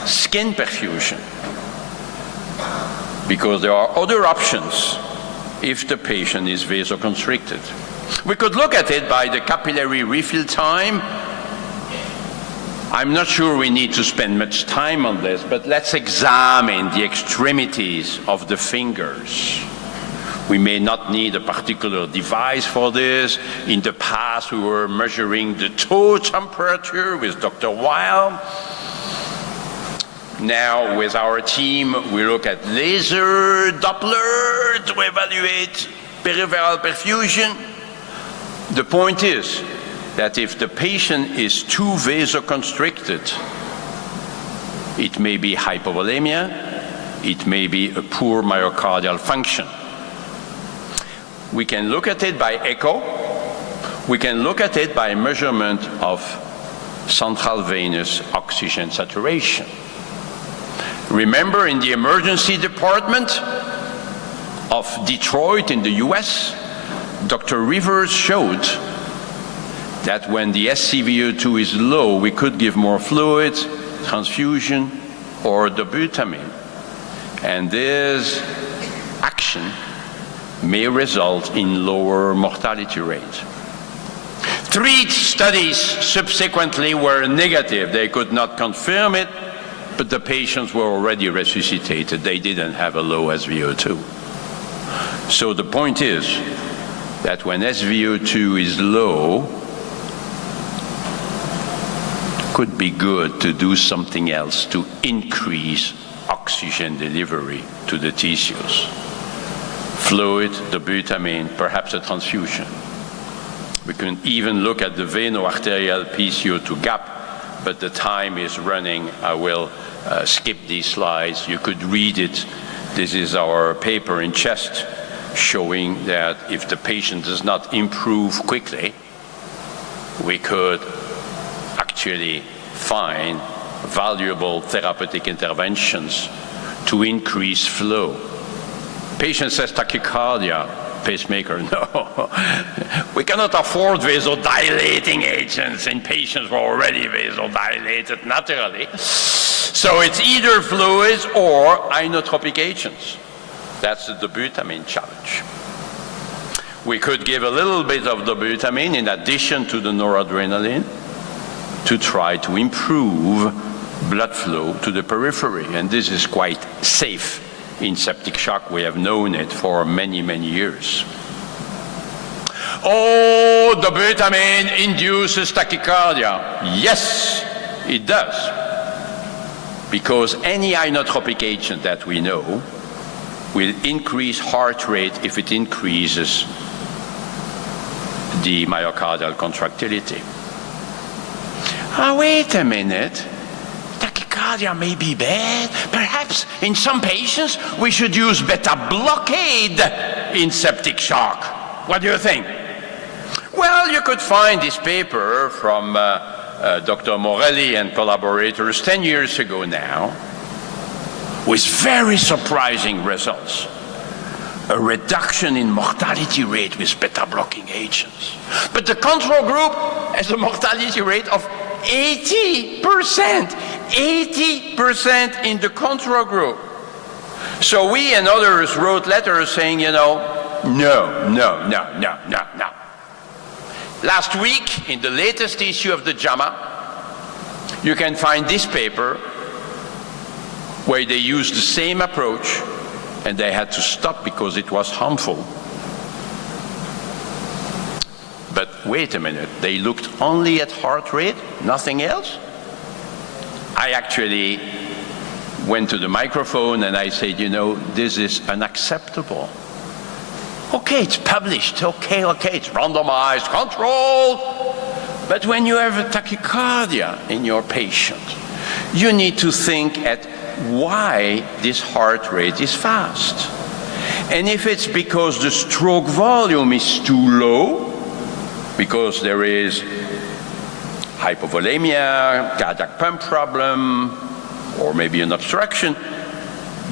skin perfusion, because there are other options if the patient is vasoconstricted. We could look at it by the capillary refill time. I'm not sure we need to spend much time on this, but let's examine the extremities of the fingers. We may not need a particular device for this. In the past, we were measuring the toe temperature with Dr. Weil. Now, with our team, we look at laser Doppler to evaluate peripheral perfusion. The point is that if the patient is too vasoconstricted, it may be hypovolemia, it may be a poor myocardial function. We can look at it by echo. We can look at it by measurement of central venous oxygen saturation. Remember, in the emergency department of Detroit in the US, Dr. Rivers showed that when the SCVO2 is low, we could give more fluid, transfusion, or dobutamine. And this action may result in lower mortality rate. 3 studies subsequently were negative. They could not confirm it, but the patients were already resuscitated. They didn't have a low SVO2. So the point is that when SVO2 is low, it could be good to do something else to increase oxygen delivery to the tissues. Fluid, dobutamine, perhaps a transfusion. We can even look at the veno-arterial PCO2 gap, but the time is running. I will skip these slides. You could read it. This is our paper in Chest showing that if the patient does not improve quickly, we could actually find valuable therapeutic interventions to increase flow. Patient says tachycardia, pacemaker. No, we cannot afford vasodilating agents in patients who are already vasodilated naturally. So it's either fluids or inotropic agents. That's the dobutamine challenge. We could give a little bit of dobutamine in addition to the noradrenaline to try to improve blood flow to the periphery, and this is quite safe. In septic shock, we have known it for many, many years. Oh, dobutamine induces tachycardia. Yes, it does. Because any inotropic agent that we know will increase heart rate if it increases the myocardial contractility. Wait a minute. Tachycardia may be bad. Perhaps in some patients we should use beta blockade in septic shock. What do you think? Well, you could find this paper from Dr. Morelli and collaborators 10 years ago now, with very surprising results. A reduction in mortality rate with beta-blocking agents. But the control group has a mortality rate of 80%. 80% in the control group. So we and others wrote letters saying, you know, no. Last week, in the latest issue of the JAMA, you can find this paper where they used the same approach and they had to stop because it was harmful. But wait a minute, they looked only at heart rate, nothing else? I actually went to the microphone and I said, you know, this is unacceptable. Okay, it's published, okay, it's randomized, controlled. But when you have a tachycardia in your patient, you need to think at why this heart rate is fast. And if it's because the stroke volume is too low, because there is hypovolemia, cardiac pump problem, or maybe an obstruction,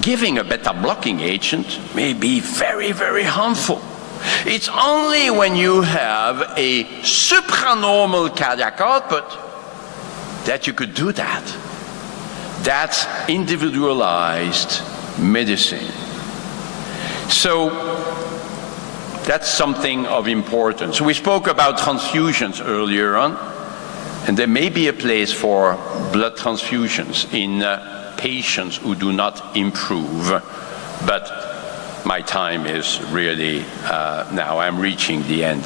giving a beta-blocking agent may be very, very harmful. It's only when you have a supranormal cardiac output that you could do that. That's individualized medicine. So that's something of importance. We spoke about transfusions earlier on, and there may be a place for blood transfusions in patients who do not improve, but my time is really, now I'm reaching the end.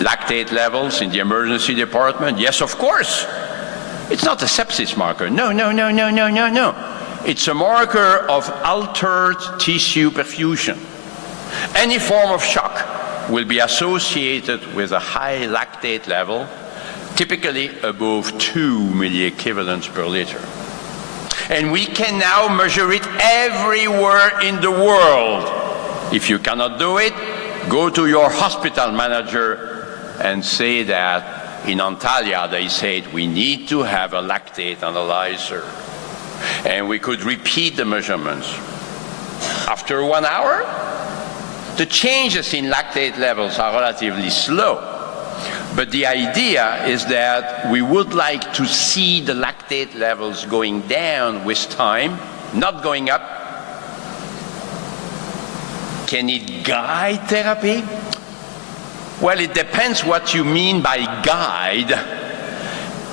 Lactate levels in the emergency department, yes, of course. It's not a sepsis marker, no. It's a marker of altered tissue perfusion. Any form of shock will be associated with a high lactate level, typically above 2 milliequivalents per liter. And we can now measure it everywhere in the world. If you cannot do it, go to your hospital manager and say that in Antalya they said we need to have a lactate analyzer. And we could repeat the measurements. After 1 hour, the changes in lactate levels are relatively slow. But the idea is that we would like to see the lactate levels going down with time, not going up. Can it guide therapy? Well, it depends what you mean by guide.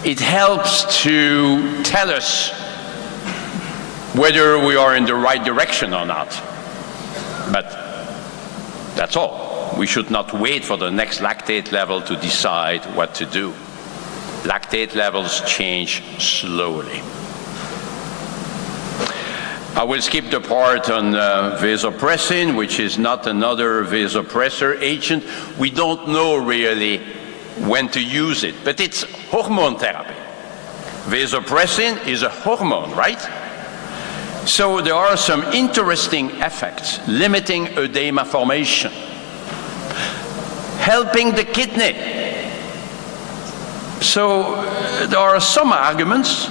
It helps to tell us whether we are in the right direction or not. But that's all. We should not wait for the next lactate level to decide what to do. Lactate levels change slowly. I will skip the part on vasopressin, which is not another vasopressor agent. We don't know really when to use it, but it's hormone therapy. Vasopressin is a hormone, right? So there are some interesting effects, limiting edema formation, helping the kidney. So there are some arguments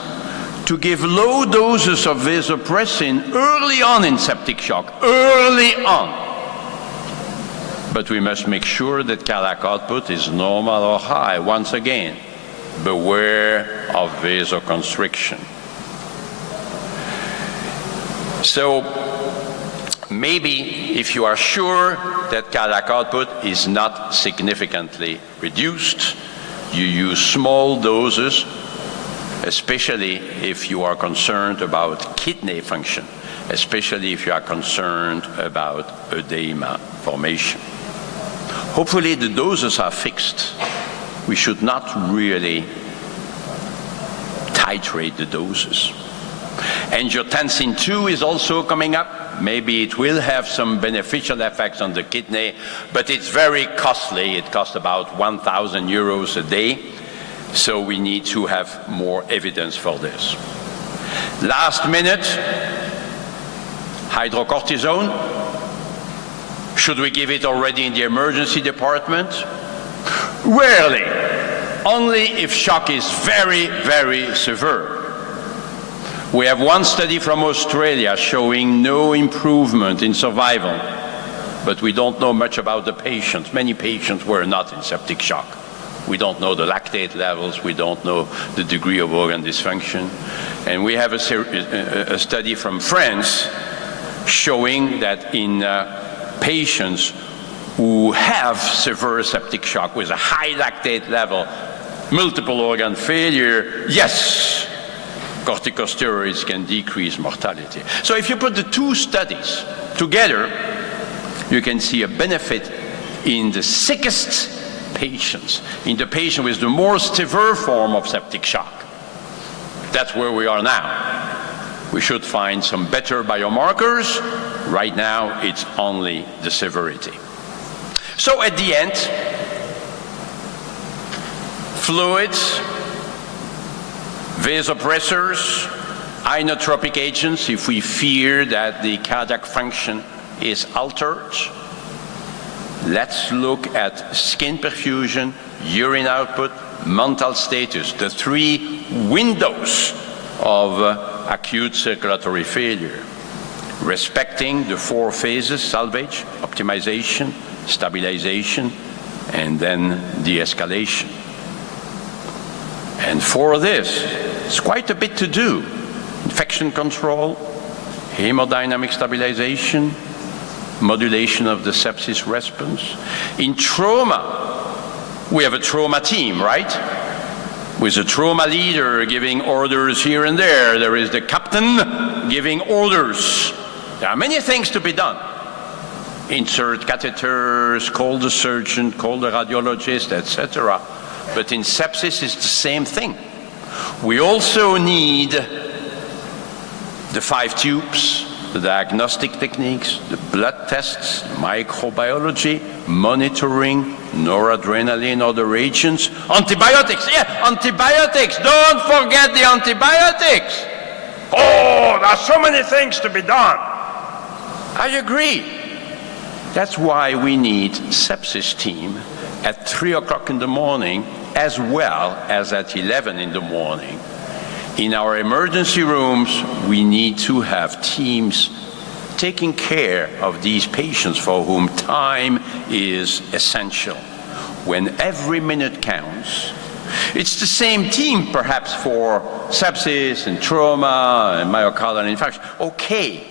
to give low doses of vasopressin early on in septic shock, early on. But we must make sure that cardiac output is normal or high. Once again, beware of vasoconstriction. So maybe if you are sure that cardiac output is not significantly reduced, you use small doses, especially if you are concerned about kidney function, especially if you are concerned about edema formation. Hopefully the doses are fixed. We should not really titrate the doses. Angiotensin II is also coming up. Maybe it will have some beneficial effects on the kidney, but it's very costly. It costs about 1,000 euros a day. So we need to have more evidence for this. Last minute, hydrocortisone. Should we give it already in the emergency department? Rarely. Only if shock is very, very severe. We have one study from Australia showing no improvement in survival, but we don't know much about the patients. Many patients were not in septic shock. We don't know the lactate levels, we don't know the degree of organ dysfunction. And we have a study from France showing that in patients who have severe septic shock with a high lactate level, multiple organ failure, yes, corticosteroids can decrease mortality. So if you put the two studies together, you can see a benefit in the sickest patients, in the patient with the more severe form of septic shock. That's where we are now. We should find some better biomarkers. Right now, it's only the severity. So at the end, fluids, vasopressors, inotropic agents if we fear that the cardiac function is altered. Let's look at skin perfusion, urine output, mental status, the three windows of acute circulatory failure, respecting the four phases: salvage, optimization, stabilization, and then de-escalation. And for this, it's quite a bit to do. Infection control, hemodynamic stabilization, modulation of the sepsis response. In trauma, we have a trauma team, right? With a trauma leader giving orders here and there. There is the captain giving orders. There are many things to be done. Insert catheters, call the surgeon, call the radiologist, etc. But in sepsis, it's the same thing. We also need the 5 tubes, the diagnostic techniques, the blood tests, microbiology, monitoring, noradrenaline, other agents, antibiotics. Yeah, antibiotics. Don't forget the antibiotics. Oh, there are so many things to be done. I agree. That's why we need sepsis team at 3 o'clock in the morning as well as at 11 in the morning. In our emergency rooms, we need to have teams taking care of these patients for whom time is essential. When every minute counts, it's the same team perhaps for sepsis and trauma and myocardial infarction. Okay,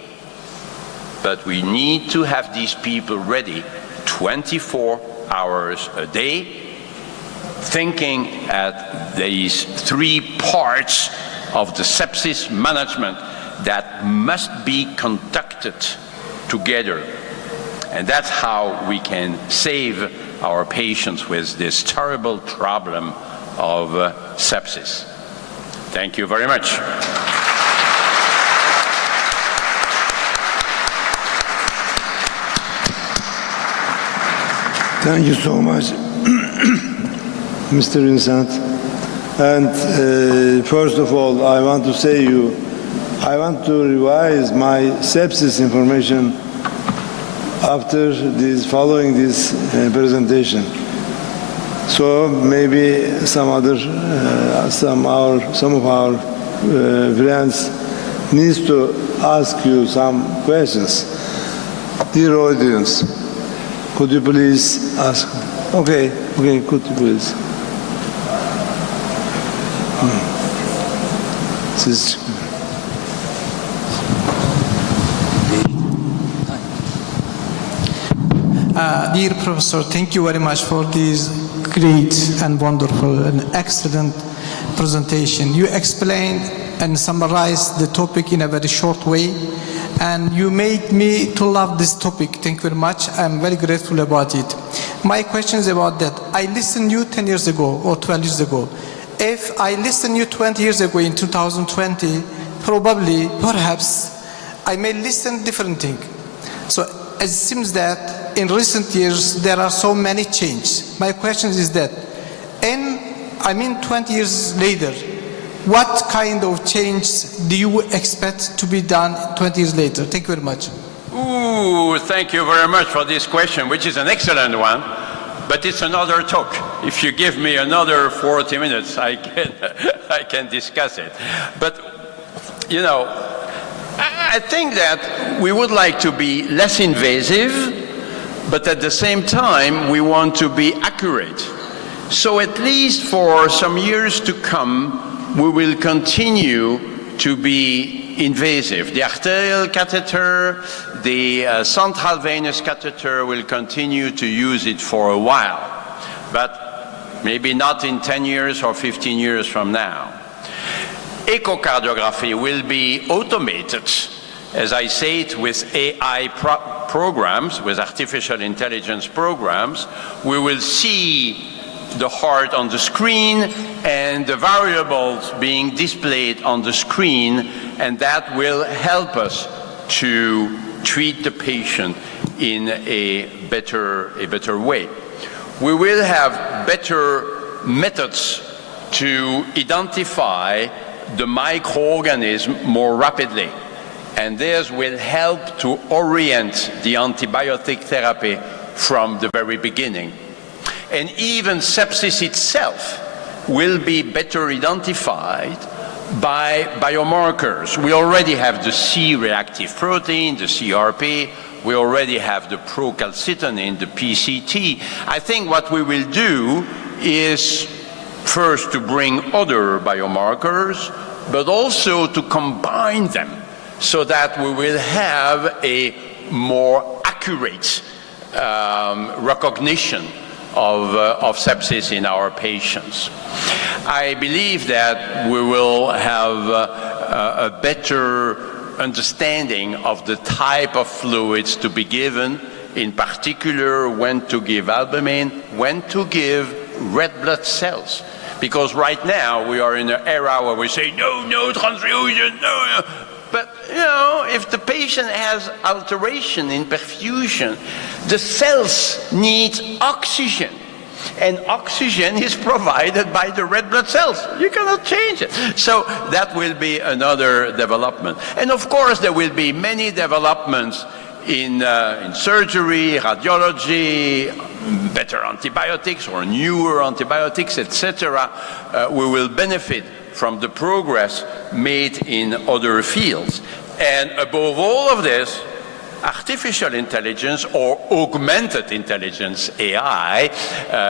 but we need to have these people ready 24 hours a day, thinking at these 3 parts of the sepsis management that must be conducted together. And that's how we can save our patients with this terrible problem of sepsis. Thank you very much. Thank you so much, Mr. Vincent. And first of all, I want to say I want to revise my sepsis information after following this presentation. So maybe some of our friends needs to ask you some questions. Dear audience, could you please ask? Okay, could you please? Dear Professor, thank you very much for this great and wonderful and excellent presentation. You explained and summarized the topic in a very short way, and you made me to love this topic. Thank you very much. I'm very grateful about it. My question is about that. I listened to you 10 years ago or 12 years ago. If I listened to you 20 years ago in 2020, probably, perhaps, I may listen different thing. So it seems that in recent years there are so many changes. My question is that, 20 years later, what kind of change do you expect to be done 20 years later? Thank you very much. Ooh, thank you very much for this question, which is an excellent one, but it's another talk. If you give me another 40 minutes, I can discuss it. But, you know, I think that we would like to be less invasive, but at the same time, we want to be accurate. So at least for some years to come, we will continue to be invasive. The arterial catheter, the central venous catheter will continue to use it for a while, but maybe not in 10 years or 15 years from now. Echocardiography will be automated, as I say it, with AI programs, with artificial intelligence programs. We will see the heart on the screen and the variables being displayed on the screen, and that will help us to treat the patient in a better way. We will have better methods to identify the microorganism more rapidly, and this will help to orient the antibiotic therapy from the very beginning. And even sepsis itself will be better identified by biomarkers. We already have the C-reactive protein, the CRP. We already have the procalcitonin, the PCT. I think what we will do is first to bring other biomarkers, but also to combine them so that we will have a more accurate recognition of sepsis in our patients. I believe that we will have a better understanding of the type of fluids to be given, in particular when to give albumin, when to give red blood cells. Because right now we are in an era where we say, no transfusion, no. But, you know, if the patient has alteration in perfusion, the cells need oxygen. And oxygen is provided by the red blood cells. You cannot change it. So that will be another development. And of course, there will be many developments in surgery, radiology, better antibiotics or newer antibiotics, etc. We will benefit from the progress made in other fields. And above all of this, artificial intelligence or augmented intelligence, AI,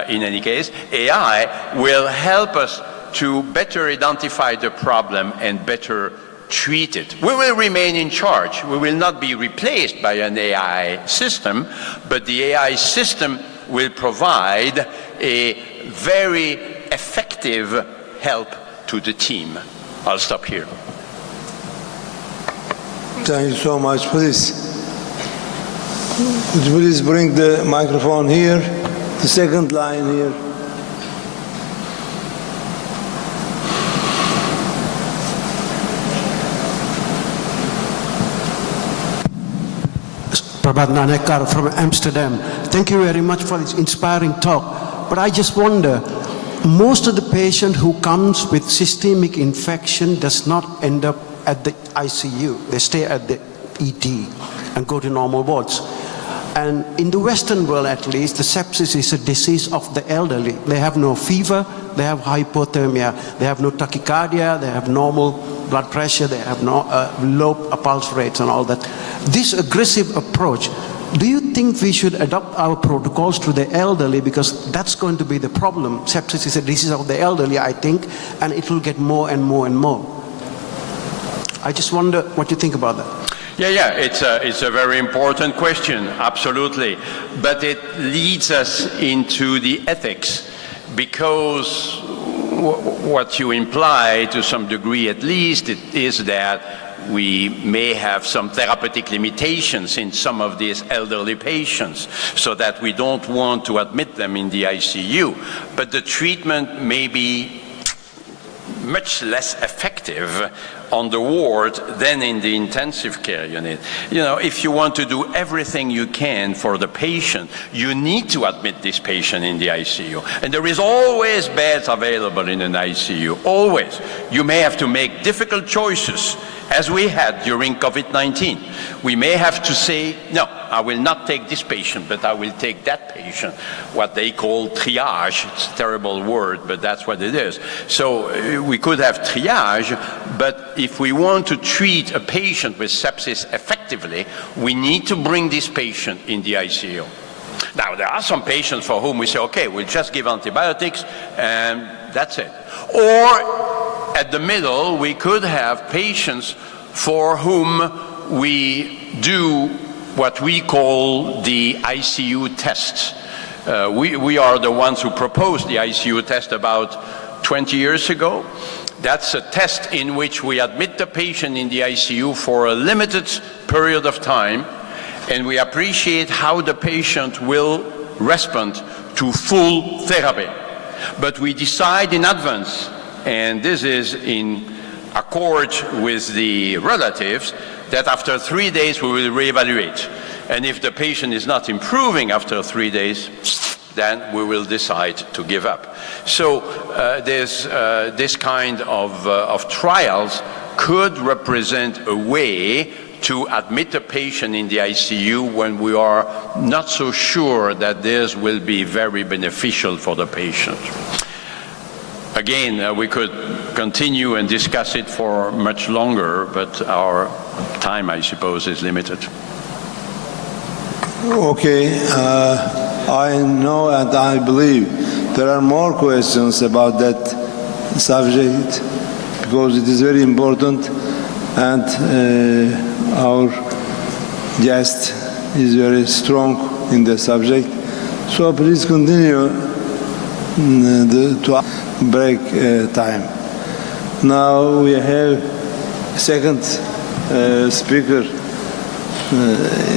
in any case, AI will help us to better identify the problem and better treat it. We will remain in charge. We will not be replaced by an AI system, but the AI system will provide a very effective help to the team. I'll stop here. Thank you so much. Please. Would you please bring the microphone here, the second line here. Prabhat Nanekar from Amsterdam. Thank you very much for this inspiring talk. But I just wonder, most of the patient who comes with systemic infection does not end up at the ICU. They stay at the ED and go to normal wards. And in the Western world, at least, the sepsis is a disease of the elderly. They have no fever, they have hypothermia, they have no tachycardia, they have normal blood pressure, they have no low pulse rates and all that. This aggressive approach, do you think we should adopt our protocols to the elderly, because that's going to be the problem? Sepsis is a disease of the elderly, I think, and it will get more and more and more. I just wonder what you think about that. Yeah, it's a very important question, absolutely. But it leads us into the ethics, because what you imply, to some degree at least, it is that we may have some therapeutic limitations in some of these elderly patients, so that we don't want to admit them in the ICU. But the treatment may be much less effective on the ward than in the intensive care unit. You know, if you want to do everything you can for the patient, you need to admit this patient in the ICU. And there is always beds available in an ICU, always. You may have to make difficult choices, as we had during COVID-19. We may have to say, no, I will not take this patient, but I will take that patient, what they call triage. It's a terrible word, but that's what it is. So we could have triage, but if we want to treat a patient with sepsis effectively, we need to bring this patient in the ICU. Now, there are some patients for whom we say, okay, we'll just give antibiotics and that's it. Or at the middle, we could have patients for whom we do what we call the ICU test. We are the ones who proposed the ICU test about 20 years ago. That's a test in which we admit the patient in the ICU for a limited period of time, and we appreciate how the patient will respond to full therapy. But we decide in advance, and this is in accord with the relatives, that after 3 days we will reevaluate. And if the patient is not improving after 3 days, then we will decide to give up. So this kind of trials could represent a way to admit a patient in the ICU when we are not so sure that this will be very beneficial for the patient. Again, we could continue and discuss it for much longer, but our time, I suppose, is limited. Okay, I know and I believe there are more questions about that subject because it is very important, and our guest is very strong in the subject. So please continue to break time. Now we have second speaker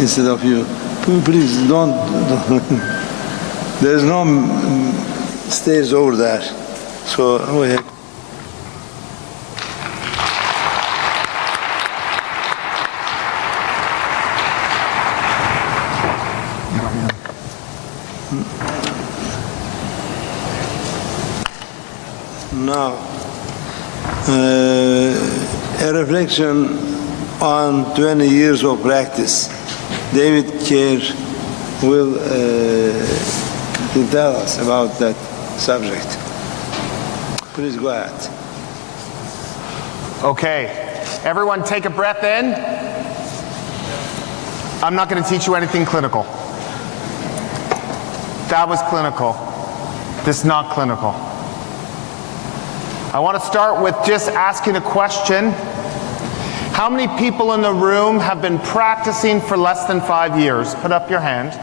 instead of you. Please don't. There's no stairs over there. So we have. Now, a reflection on 20 years of practice. David Kerr will tell us about that subject. Please go ahead. Okay, everyone take a breath in. I'm not going to teach you anything clinical. That was clinical. This is not clinical. I want to start with just asking a question. How many people in the room have been practicing for less than 5 years? Put up your hand.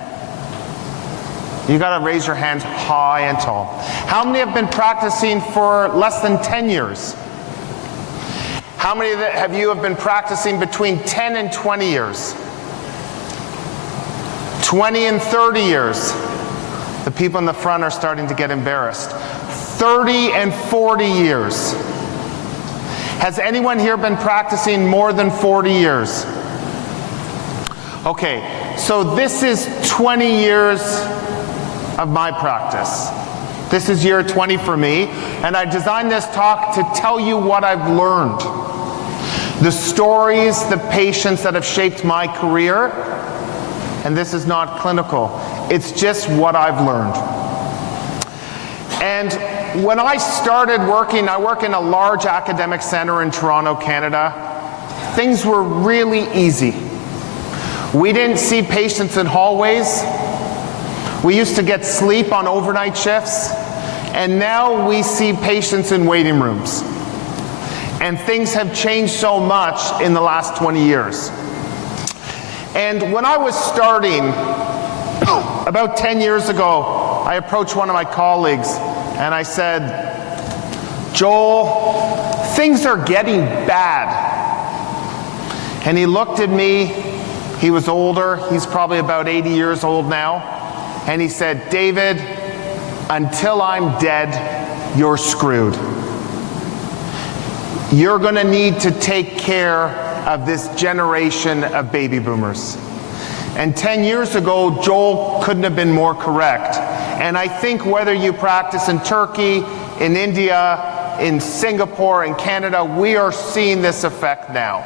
You got to raise your hand high and tall. How many have been practicing for less than 10 years? How many of you have been practicing between 10 and 20 years? 20 and 30 years. The people in the front are starting to get embarrassed. 30 and 40 years. Has anyone here been practicing more than 40 years? Okay, so this is 20 years of my practice. This is year 20 for me, and I designed this talk to tell you what I've learned. The stories, the patients that have shaped my career, and this is not clinical. It's just what I've learned. And when I started working, I work in a large academic center in Toronto, Canada. Things were really easy. We didn't see patients in hallways. We used to get sleep on overnight shifts. And now we see patients in waiting rooms. And things have changed so much in the last 20 years. And when I was starting, about 10 years ago, I approached one of my colleagues and I said, Joel, things are getting bad. And he looked at me, he was older, he's probably about 80 years old now, and he said, David, until I'm dead, you're screwed. You're going to need to take care of this generation of baby boomers. And 10 years ago, Joel couldn't have been more correct. And I think whether you practice in Turkey, in India, in Singapore, in Canada, we are seeing this effect now.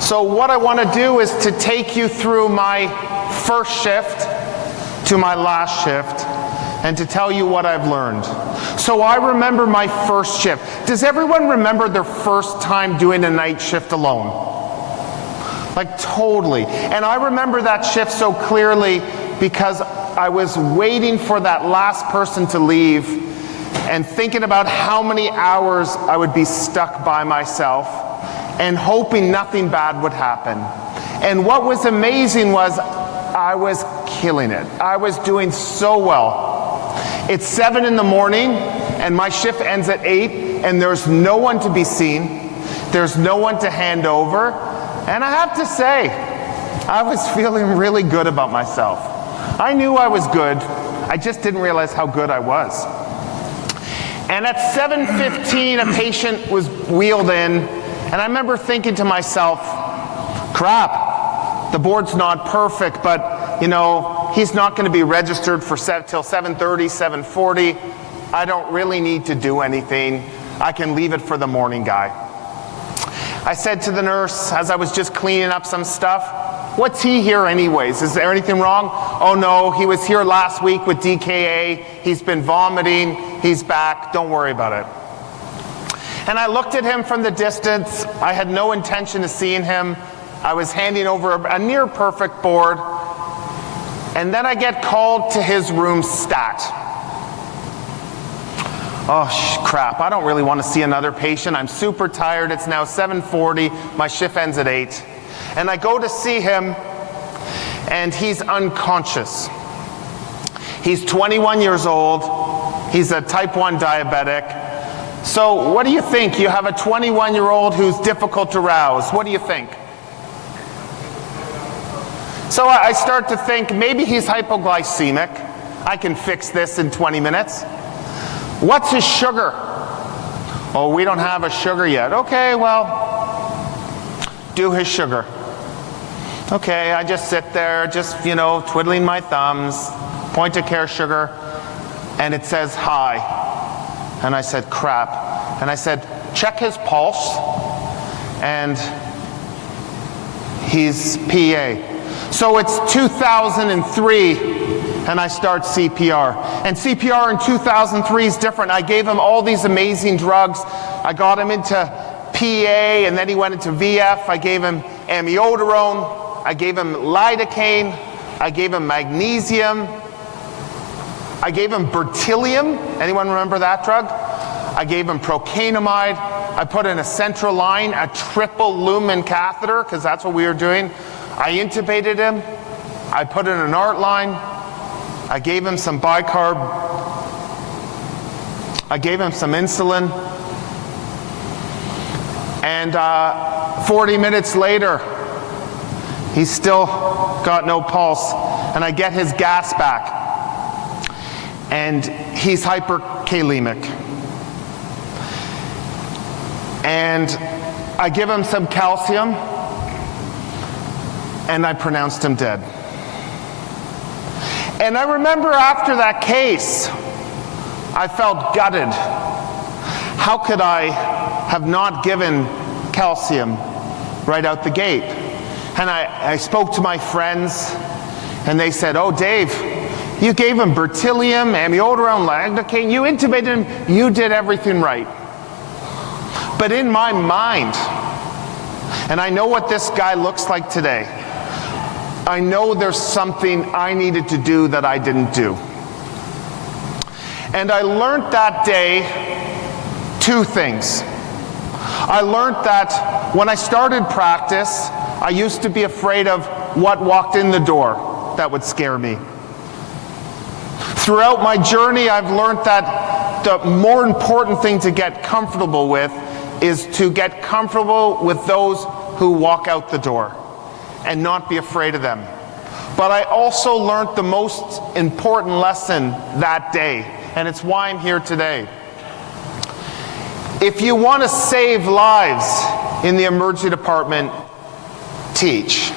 So what I want to do is to take you through my first shift to my last shift and to tell you what I've learned. So I remember my first shift. Does everyone remember their first time doing a night shift alone? Like totally. And I remember that shift so clearly because I was waiting for that last person to leave and thinking about how many hours I would be stuck by myself and hoping nothing bad would happen. And what was amazing was I was killing it. I was doing so well. It's 7 in the morning and my shift ends at 8 and there's no one to be seen. There's no one to hand over. And I have to say, I was feeling really good about myself. I knew I was good. I just didn't realize how good I was. And at 7:15, a patient was wheeled in, and I remember thinking to myself, crap, the board's not perfect, but you know, he's not going to be registered for till 7:30, 7:40. I don't really need to do anything. I can leave it for the morning guy. I said to the nurse, as I was just cleaning up some stuff, what's he here anyways? Is there anything wrong? Oh no, he was here last week with DKA. He's been vomiting. He's back. Don't worry about it. And I looked at him from the distance. I had no intention of seeing him. I was handing over a near perfect board. And then I get called to his room stat. Oh, crap, I don't really want to see another patient. I'm super tired. It's now 7:40. My shift ends at 8. And I go to see him, and he's unconscious. He's 21 years old. He's a type 1 diabetic. So what do you think? You have a 21-year-old who's difficult to rouse. What do you think? So I start to think maybe he's hypoglycemic. I can fix this in 20 minutes. What's his sugar? Oh, we don't have a sugar yet. Okay, well, do his sugar. Okay, I just sit there, just, you know, twiddling my thumbs, point of care sugar, and it says high. And I said, crap. And I said, check his pulse, and he's PA. So it's 2003. And I start CPR. And CPR in 2003 is different. I gave him all these amazing drugs. I got him into PA, and then he went into VF. I gave him amiodarone. I gave him lidocaine. I gave him magnesium. I gave him bertilium. Anyone remember that drug? I gave him procainamide. I put in a central line, a triple lumen catheter, because that's what we were doing. I intubated him. I put in an art line. I gave him some bicarb. I gave him some insulin. And 40 minutes later, he's still got no pulse. And I get his gas back. And he's hyperkalemic. And I give him some calcium. And I pronounced him dead. And I remember after that case, I felt gutted. How could I have not given calcium right out the gate? And I spoke to my friends, and they said, oh, Dave, you gave him bertilium, amiodarone, lidocaine, you intubated him, you did everything right. But in my mind, and I know what this guy looks like today, I know there's something I needed to do that I didn't do. And I learned that day 2 things. I learned that when I started practice, I used to be afraid of what walked in the door that would scare me. Throughout my journey, I've learned that the more important thing to get comfortable with is to get comfortable with those who walk out the door and not be afraid of them. But I also learned the most important lesson that day, and it's why I'm here today. If you want to save lives in the emergency department, teach.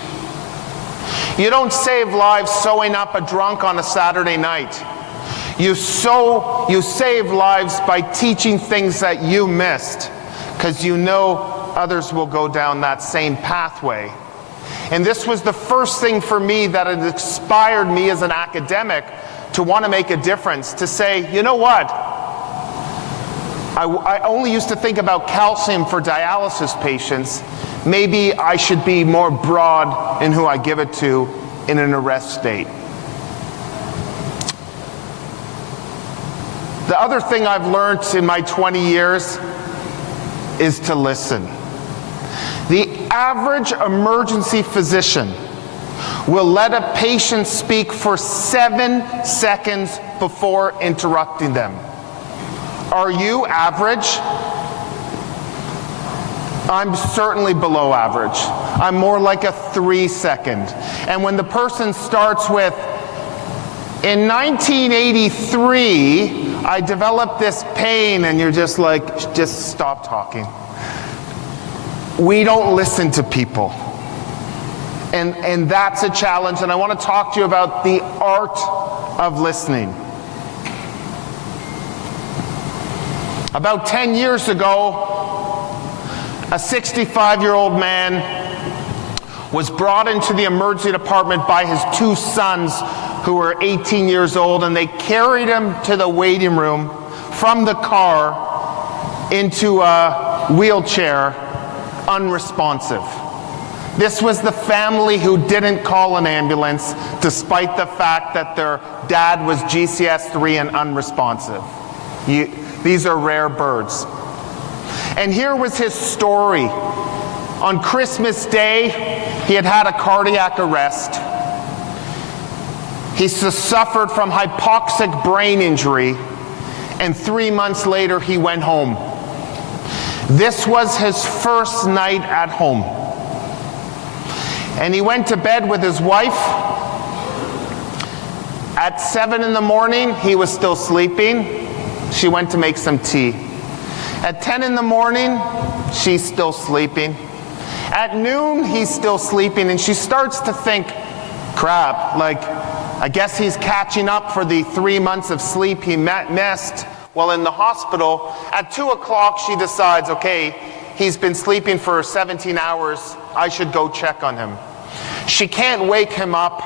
You don't save lives sewing up a drunk on a Saturday night. You save lives by teaching things that you missed, because you know others will go down that same pathway. And this was the first thing for me that had inspired me as an academic to want to make a difference, to say, you know what? I only used to think about calcium for dialysis patients. Maybe I should be more broad in who I give it to in an arrest state. The other thing I've learned in my 20 years is to listen. The average emergency physician will let a patient speak for 7 seconds before interrupting them. Are you average? I'm certainly below average. I'm more like a 3-second. And when the person starts with, in 1983, I developed this pain, and you're just like, just stop talking. We don't listen to people. And that's a challenge, and I want to talk to you about the art of listening. About 10 years ago, a 65-year-old man was brought into the emergency department by his 2 sons who were 18 years old, and they carried him to the waiting room from the car into a wheelchair, unresponsive. This was the family who didn't call an ambulance, despite the fact that their dad was GCS3 and unresponsive. These are rare birds. And here was his story. On Christmas Day, he had had a cardiac arrest. He suffered from hypoxic brain injury, and 3 months later he went home. This was his first night at home. And he went to bed with his wife. At 7 in the morning, he was still sleeping. She went to make some tea. At 10 in the morning, she's still sleeping. At noon, he's still sleeping, and she starts to think, crap, like, I guess he's catching up for the 3 months of sleep he missed while in the hospital. At 2 o'clock, she decides, okay, he's been sleeping for 17 hours. I should go check on him. She can't wake him up.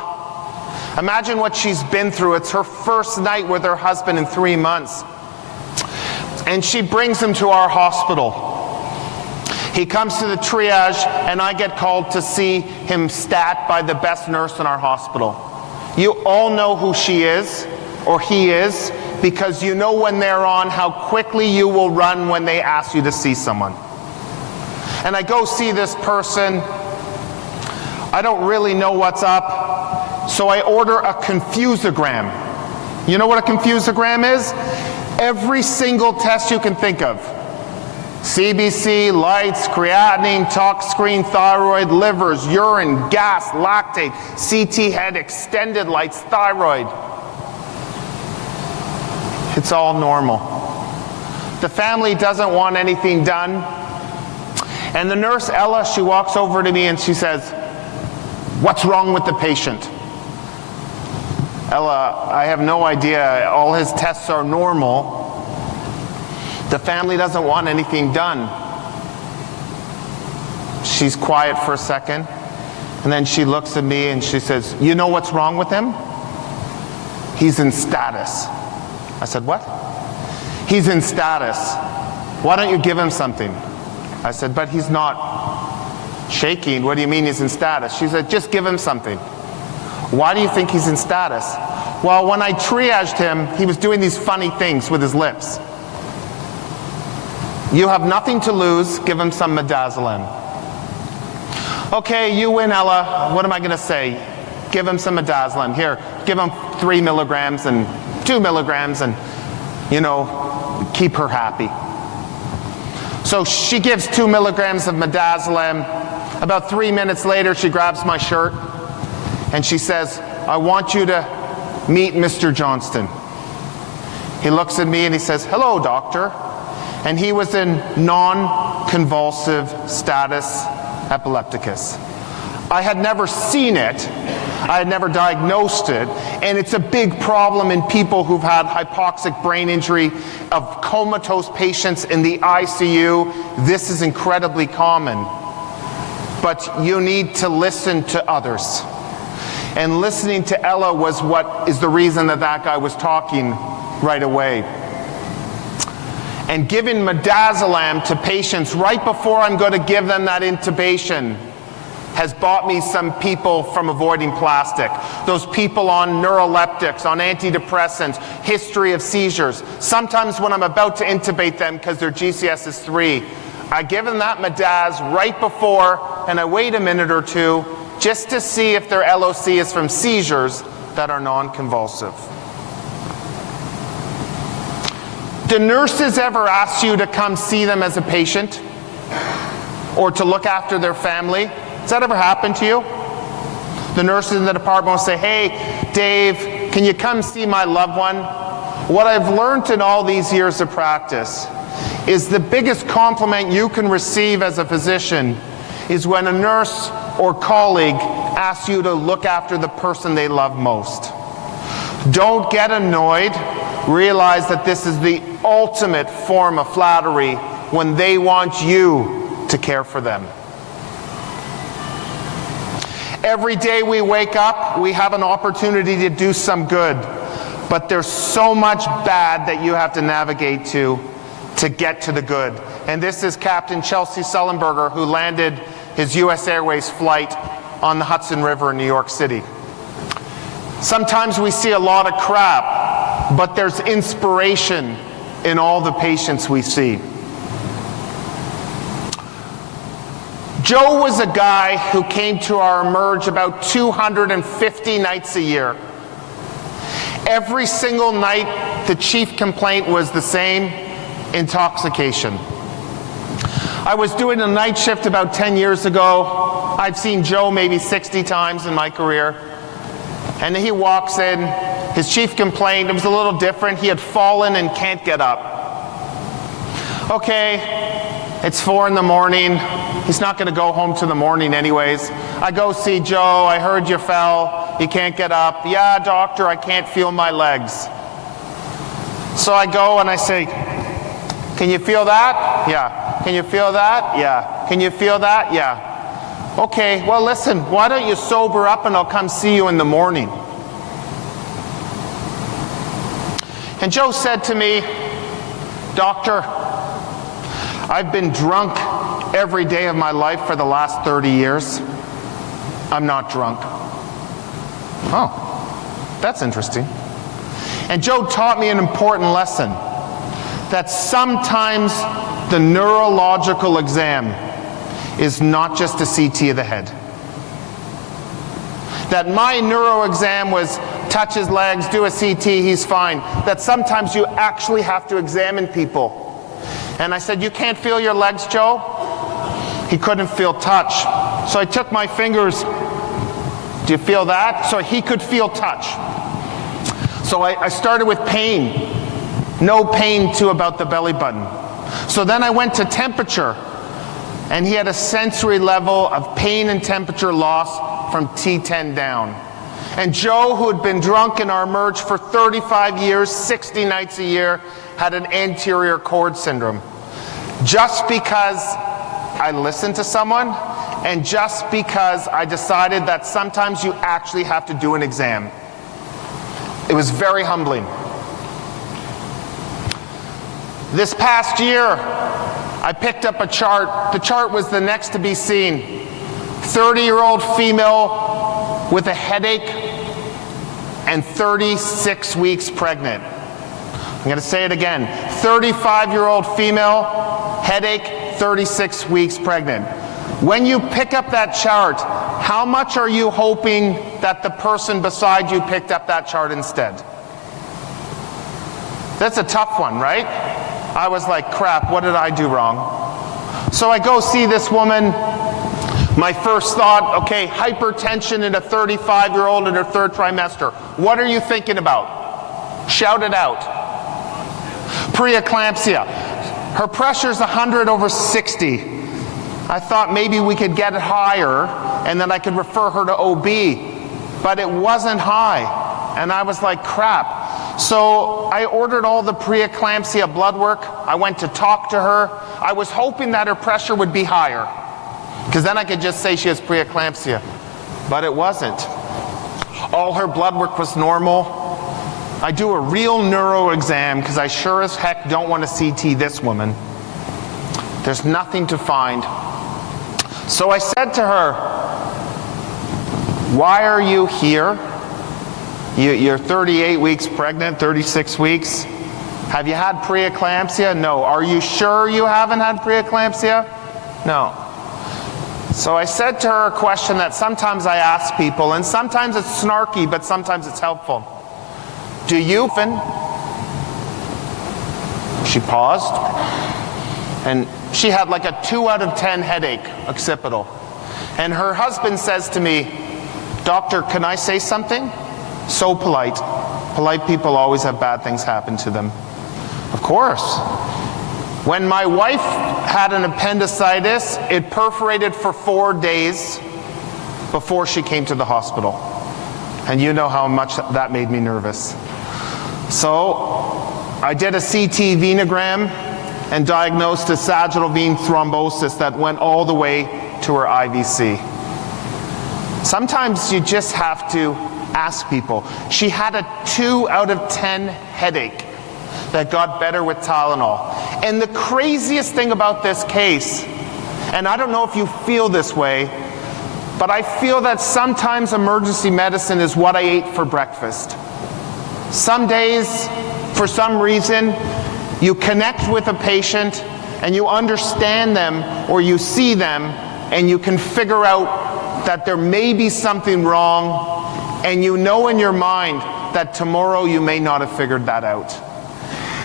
Imagine what she's been through. It's her first night with her husband in 3 months. And she brings him to our hospital. He comes to the triage, and I get called to see him stat by the best nurse in our hospital. You all know who she is, or he is, because you know when they're on how quickly you will run when they ask you to see someone. And I go see this person. I don't really know what's up, so I order a confusogram. You know what a confusogram is? Every single test you can think of. CBC, lights, creatinine, tox screen, thyroid, livers, urine, gas, lactate, CT head, extended lights, thyroid. It's all normal. The family doesn't want anything done. And the nurse, Ella, she walks over to me and she says, "What's wrong with the patient?" Ella, I have no idea. All his tests are normal. The family doesn't want anything done. She's quiet for a second, and then she looks at me and she says, "You know what's wrong with him? He's in status." I said, "What?" "He's in status. Why don't you give him something?" I said, "But he's not shaking. What do you mean he's in status?" She said, "Just give him something." "Why do you think he's in status?" "Well, when I triaged him, he was doing these funny things with his lips." "You have nothing to lose. Give him some midazolam." "Okay, you win, Ella. What am I going to say? Give him some midazolam. Here, give him 3 milligrams and 2 milligrams and, you know, keep her happy." So she gives 2 milligrams of midazolam. About 3 minutes later, she grabs my shirt and she says, "I want you to meet Mr. Johnston." He looks at me and he says, "Hello, doctor." and he was in non-convulsive status epilepticus. I had never seen it, I had never diagnosed it, and it's a big problem in people who've had hypoxic brain injury, of comatose patients in the ICU. This is incredibly common. But you need to listen to others. And listening to Ella was what is the reason that that guy was talking right away. And giving midazolam to patients right before I'm going to give them that intubation has bought me some people from avoiding plastic. Those people on neuroleptics, on antidepressants, history of seizures. Sometimes when I'm about to intubate them because their GCS is 3, I give them that midaz right before, and I wait a minute or two just to see if their LOC is from seizures that are non-convulsive. Do nurses ever ask you to come see them as a patient or to look after their family? Has that ever happened to you? The nurses in the department will say, hey, Dave, can you come see my loved one? What I've learned in all these years of practice is the biggest compliment you can receive as a physician is when a nurse or colleague asks you to look after the person they love most. Don't get annoyed. Realize that this is the ultimate form of flattery when they want you to care for them. Every day we wake up, we have an opportunity to do some good, but there's so much bad that you have to navigate to get to the good. And this is Captain Chelsea Sullenberger, who landed his US Airways flight on the Hudson River in New York City. Sometimes we see a lot of crap, but there's inspiration in all the patients we see. Joe was a guy who came to our Emerge about 250 nights a year. Every single night, the chief complaint was the same: intoxication. I was doing a night shift about 10 years ago. I've seen Joe maybe 60 times in my career. And he walks in, his chief complaint, it was a little different. He had fallen and can't get up. Okay, it's 4 in the morning. He's not going to go home to the morning anyways. I go see Joe. I heard you fell. You can't get up. Yeah, doctor, I can't feel my legs. So I go and I say, can you feel that? Yeah. Can you feel that? Yeah. Can you feel that? Yeah. Okay, well listen, why don't you sober up and I'll come see you in the morning. And Joe said to me, doctor, I've been drunk every day of my life for the last 30 years. I'm not drunk. Oh, that's interesting. And Joe taught me an important lesson, that sometimes the neurological exam is not just a CT of the head. That my neuro exam was touch his legs, do a CT, he's fine. That sometimes you actually have to examine people. And I said, you can't feel your legs, Joe? He couldn't feel touch. So I took my fingers, do you feel that? So he could feel touch. So I started with pain. No pain to about the belly button. So then I went to temperature, and he had a sensory level of pain and temperature loss from T10 down. And Joe, who had been drunk in our Emerge for 35 years, 60 nights a year, had an anterior cord syndrome. Just because I listened to someone, and just because I decided that sometimes you actually have to do an exam. It was very humbling. This past year, I picked up a chart. The chart was the next to be seen. 30-year-old female with a headache and 36 weeks pregnant. I'm going to say it again. 35-year-old female, headache, 36 weeks pregnant. When you pick up that chart, how much are you hoping that the person beside you picked up that chart instead? That's a tough one, right? I was like, crap, what did I do wrong? So I go see this woman. My first thought, okay, hypertension in a 35-year-old in her 3rd trimester. What are you thinking about? Shout it out. Preeclampsia. Her pressure's 100/60. I thought maybe we could get it higher and then I could refer her to OB, but it wasn't high. And I was like, crap. So I ordered all the preeclampsia blood work. I went to talk to her. I was hoping that her pressure would be higher, because then I could just say she has preeclampsia, but it wasn't. All her blood work was normal. I do a real neuro exam because I sure as heck don't want to CT this woman. There's nothing to find. So I said to her, why are you here? You're 38 weeks pregnant, 36 weeks. Have you had preeclampsia? No. Are you sure you haven't had preeclampsia? No. So I said to her a question that sometimes I ask people, and sometimes it's snarky, but sometimes it's helpful. Do you often? She paused, and she had like a 2 out of 10 headache, occipital. And her husband says to me, doctor, can I say something? So polite. Polite people always have bad things happen to them. Of course. When my wife had an appendicitis, it perforated for 4 days before she came to the hospital. And you know how much that made me nervous. So I did a CT venogram and diagnosed a sagittal vein thrombosis that went all the way to her IVC. Sometimes you just have to ask people. She had a 2 out of 10 headache that got better with Tylenol. And the craziest thing about this case, and I don't know if you feel this way, but I feel that sometimes emergency medicine is what I ate for breakfast. Some days, for some reason, you connect with a patient and you understand them or you see them and you can figure out that there may be something wrong, and you know in your mind that tomorrow you may not have figured that out.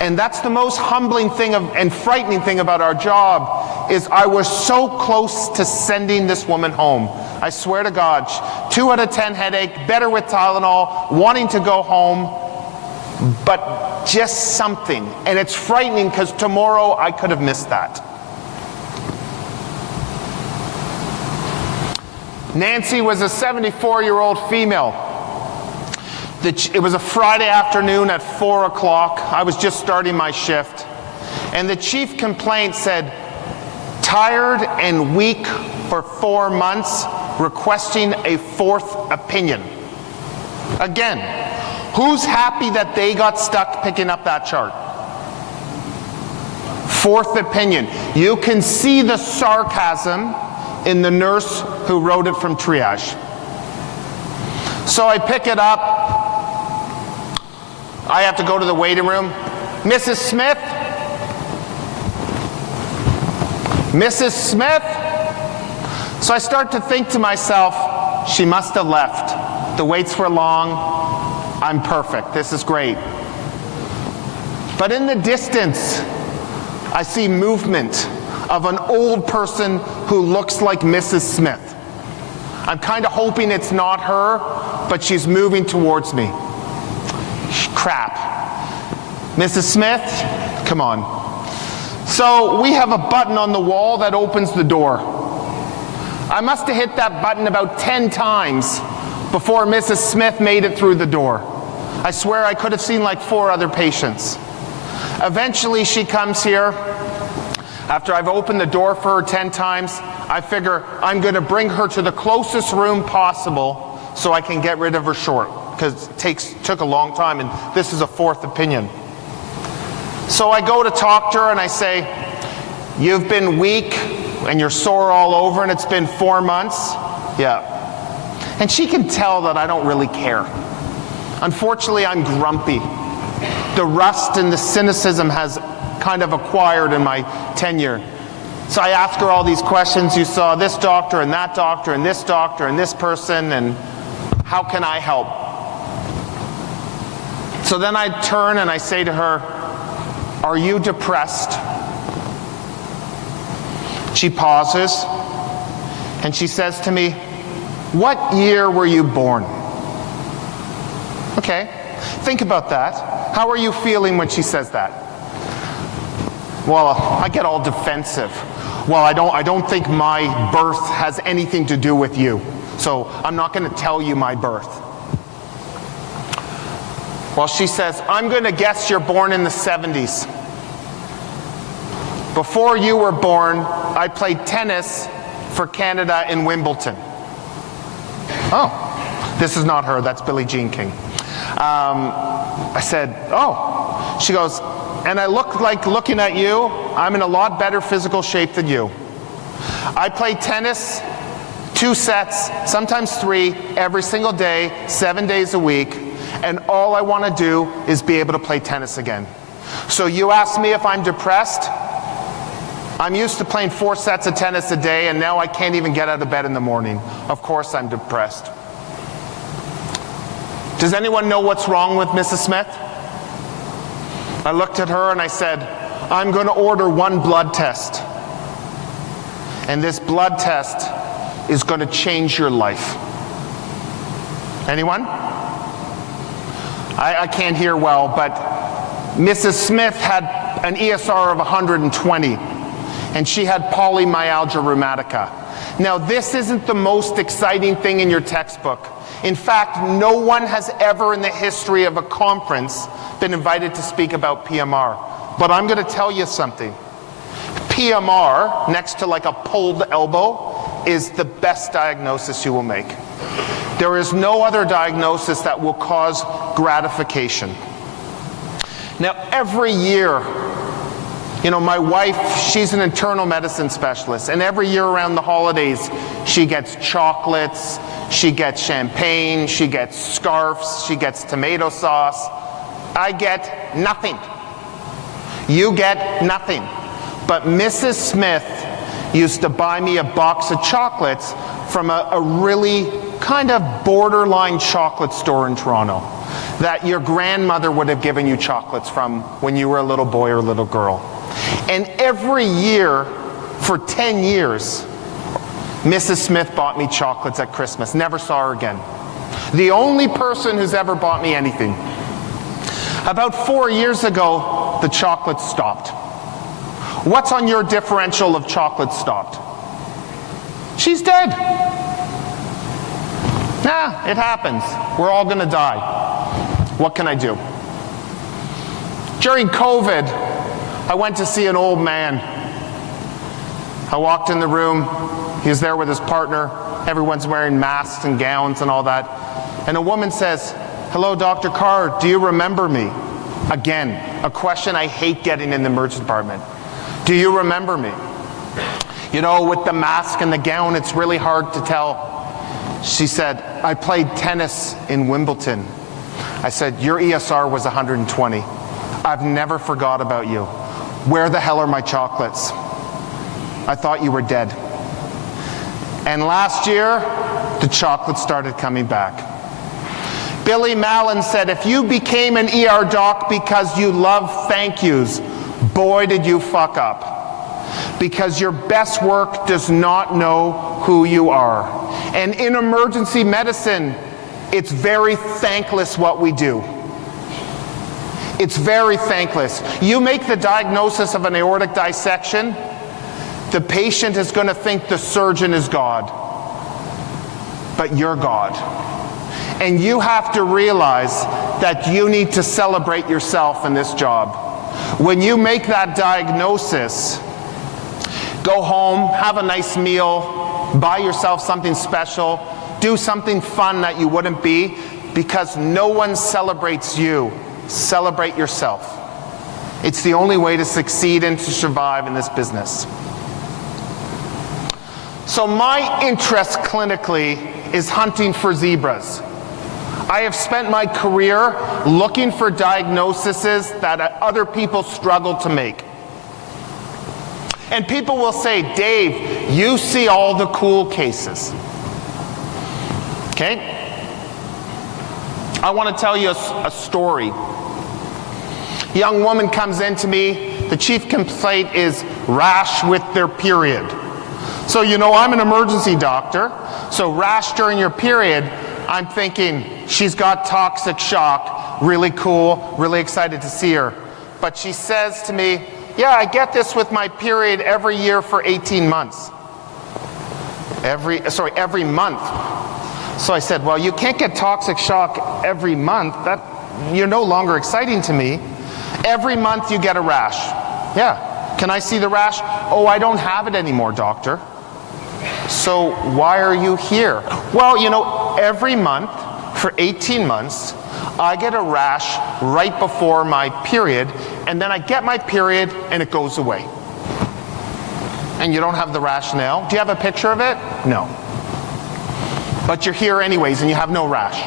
And that's the most humbling thing and frightening thing about our job, is I was so close to sending this woman home. I swear to God, 2 out of 10 headache, better with Tylenol, wanting to go home, but just something. And it's frightening because tomorrow I could have missed that. Nancy was a 74-year-old female. It was a Friday afternoon at 4 o'clock. I was just starting my shift. And the chief complaint said, tired and weak for 4 months, requesting a 4th opinion. Again, who's happy that they got stuck picking up that chart? 4th opinion. You can see the sarcasm in the nurse who wrote it from triage. So I pick it up. I have to go to the waiting room. Mrs. Smith? Mrs. Smith? So I start to think to myself, she must have left. The waits were long. I'm perfect. This is great. But in the distance, I see movement of an old person who looks like Mrs. Smith. I'm kind of hoping it's not her, but she's moving towards me. Crap. Mrs. Smith, come on. So we have a button on the wall that opens the door. I must have hit that button about 10 times before Mrs. Smith made it through the door. I swear I could have seen like 4 other patients. Eventually she comes here. After I've opened the door for her 10 times, I figure I'm going to bring her to the closest room possible so I can get rid of her short, because it took a long time, and this is a 4th opinion. So I go to talk to her and I say, you've been weak and you're sore all over and it's been 4 months? Yeah. And she can tell that I don't really care. Unfortunately, I'm grumpy. The rust and the cynicism has kind of acquired in my tenure. So I ask her all these questions. You saw this doctor and that doctor and this doctor and this person, and how can I help? So then I turn and I say to her, are you depressed? She pauses and she says to me, what year were you born? Okay, think about that. How are you feeling when she says that? Well, I get all defensive. Well, I don't think my birth has anything to do with you, so I'm not going to tell you my birth. Well, she says, I'm going to guess you're born in the 70s. Before you were born, I played tennis for Canada in Wimbledon. Oh, this is not her, that's Billie Jean King. I said, oh. She goes, and I look like looking at you, I'm in a lot better physical shape than you. I play tennis 2 sets, sometimes 3, every single day, 7 days a week, and all I want to do is be able to play tennis again. So you ask me if I'm depressed? I'm used to playing 4 sets of tennis a day, and now I can't even get out of bed in the morning. Of course I'm depressed. Does anyone know what's wrong with Mrs. Smith? I looked at her and I said, I'm going to order 1 blood test. And this blood test is going to change your life. Anyone? I can't hear well, but Mrs. Smith had an ESR of 120, and she had polymyalgia rheumatica. Now, this isn't the most exciting thing in your textbook. In fact, no one has ever in the history of a conference been invited to speak about PMR. But I'm going to tell you something. PMR, next to like a pulled elbow, is the best diagnosis you will make. There is no other diagnosis that will cause gratification. Now, every year, you know, my wife, she's an internal medicine specialist, and every year around the holidays, she gets chocolates, she gets champagne, she gets scarves, she gets tomato sauce. I get nothing. You get nothing. But Mrs. Smith used to buy me a box of chocolates from a really kind of borderline chocolate store in Toronto that your grandmother would have given you chocolates from when you were a little boy or a little girl. And every year, for 10 years, Mrs. Smith bought me chocolates at Christmas. Never saw her again. The only person who's ever bought me anything. About 4 years ago, the chocolates stopped. What's on your differential of chocolate stopped? She's dead. Nah, it happens. We're all going to die. What can I do? During COVID, I went to see an old man. I walked in the room. He was there with his partner. Everyone's wearing masks and gowns and all that. And a woman says, hello, Dr. Carr, do you remember me? Again, a question I hate getting in the emergency department. Do you remember me? You know, with the mask and the gown, it's really hard to tell. She said, I played tennis in Wimbledon. I said, your ESR was 120. I've never forgot about you. Where the hell are my chocolates? I thought you were dead. And last year, the chocolates started coming back. Billy Mallon said, if you became an ER doc because you love thank yous, boy, did you fuck up. Because your best work does not know who you are. And in emergency medicine, it's very thankless what we do. It's very thankless. You make the diagnosis of an aortic dissection, the patient is going to think the surgeon is God. But you're God. And you have to realize that you need to celebrate yourself in this job. When you make that diagnosis, go home, have a nice meal, buy yourself something special, do something fun that you wouldn't be, because no one celebrates you. Celebrate yourself. It's the only way to succeed and to survive in this business. So my interest clinically is hunting for zebras. I have spent my career looking for diagnoses that other people struggle to make. And people will say, Dave, you see all the cool cases. Okay? I want to tell you a story. A young woman comes in to me. The chief complaint is rash with their period. So, you know, I'm an emergency doctor. So rash during your period, I'm thinking she's got toxic shock. Really cool, really excited to see her. But she says to me, Yeah, I get this with my period every year for 18 months. Every month. So I said, well, you can't get toxic shock every month. You're no longer exciting to me. Every month you get a rash. Yeah. Can I see the rash? Oh, I don't have it anymore, doctor. So why are you here? Well, you know, every month for 18 months, I get a rash right before my period, and then I get my period and it goes away. And you don't have the rash now? Do you have a picture of it? No. But you're here anyways and you have no rash,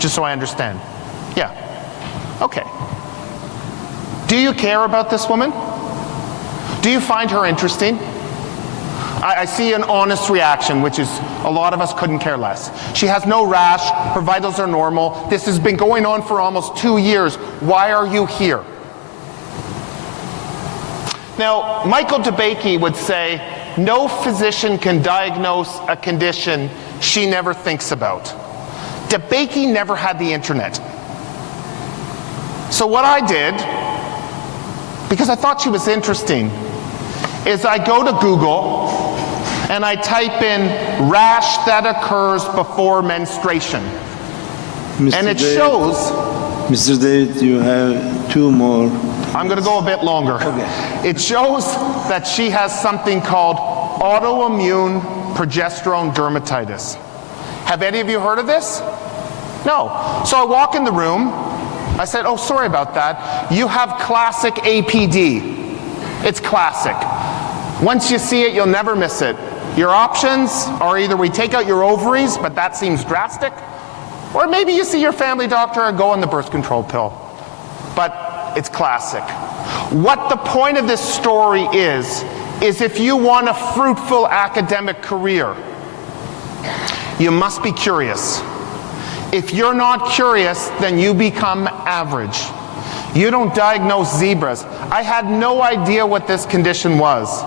just so I understand. Yeah. Okay. Do you care about this woman? Do you find her interesting? I see an honest reaction, which is a lot of us couldn't care less. She has no rash, her vitals are normal. This has been going on for almost 2 years. Why are you here? Now, Michael DeBakey would say, no physician can diagnose a condition she never thinks about. DeBakey never had the internet. So what I did, because I thought she was interesting, is I go to Google and I type in rash that occurs before menstruation. And it shows... Mr. David, you have 2 more. I'm going to go a bit longer. Okay. It shows that she has something called autoimmune progesterone dermatitis. Have any of you heard of this? No. So I walk in the room. I said, oh, sorry about that. You have classic APD. It's classic. Once you see it, you'll never miss it. Your options are either we take out your ovaries, but that seems drastic, or maybe you see your family doctor and go on the birth control pill. But it's classic. What the point of this story is if you want a fruitful academic career, you must be curious. If you're not curious, then you become average. You don't diagnose zebras. I had no idea what this condition was.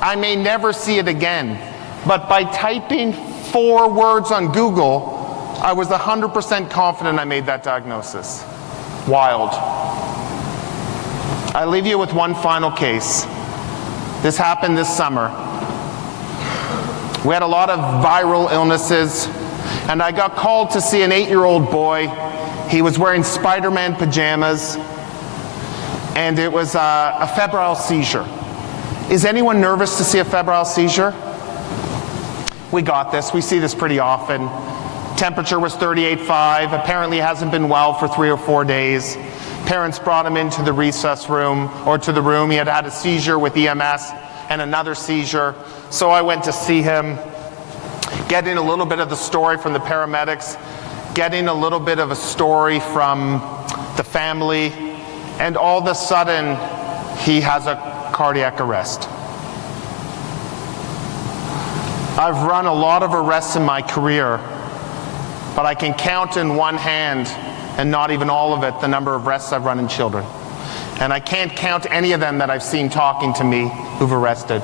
I may never see it again. But by typing 4 words on Google, I was 100% confident I made that diagnosis. Wild. I leave you with one final case. This happened this summer. We had a lot of viral illnesses, and I got called to see an 8-year-old boy. He was wearing Spider-Man pajamas, and it was a febrile seizure. Is anyone nervous to see a febrile seizure? We got this. We see this pretty often. Temperature was 38.5. Apparently hasn't been well for 3 or 4 days. Parents brought him into the recess room, or to the room. He had had a seizure with EMS and another seizure. So I went to see him, getting a little bit of the story from the paramedics, getting a little bit of a story from the family, and all of a sudden, he has a cardiac arrest. I've run a lot of arrests in my career, but I can count in one hand, and not even all of it, the number of arrests I've run in children. And I can't count any of them that I've seen talking to me who've arrested.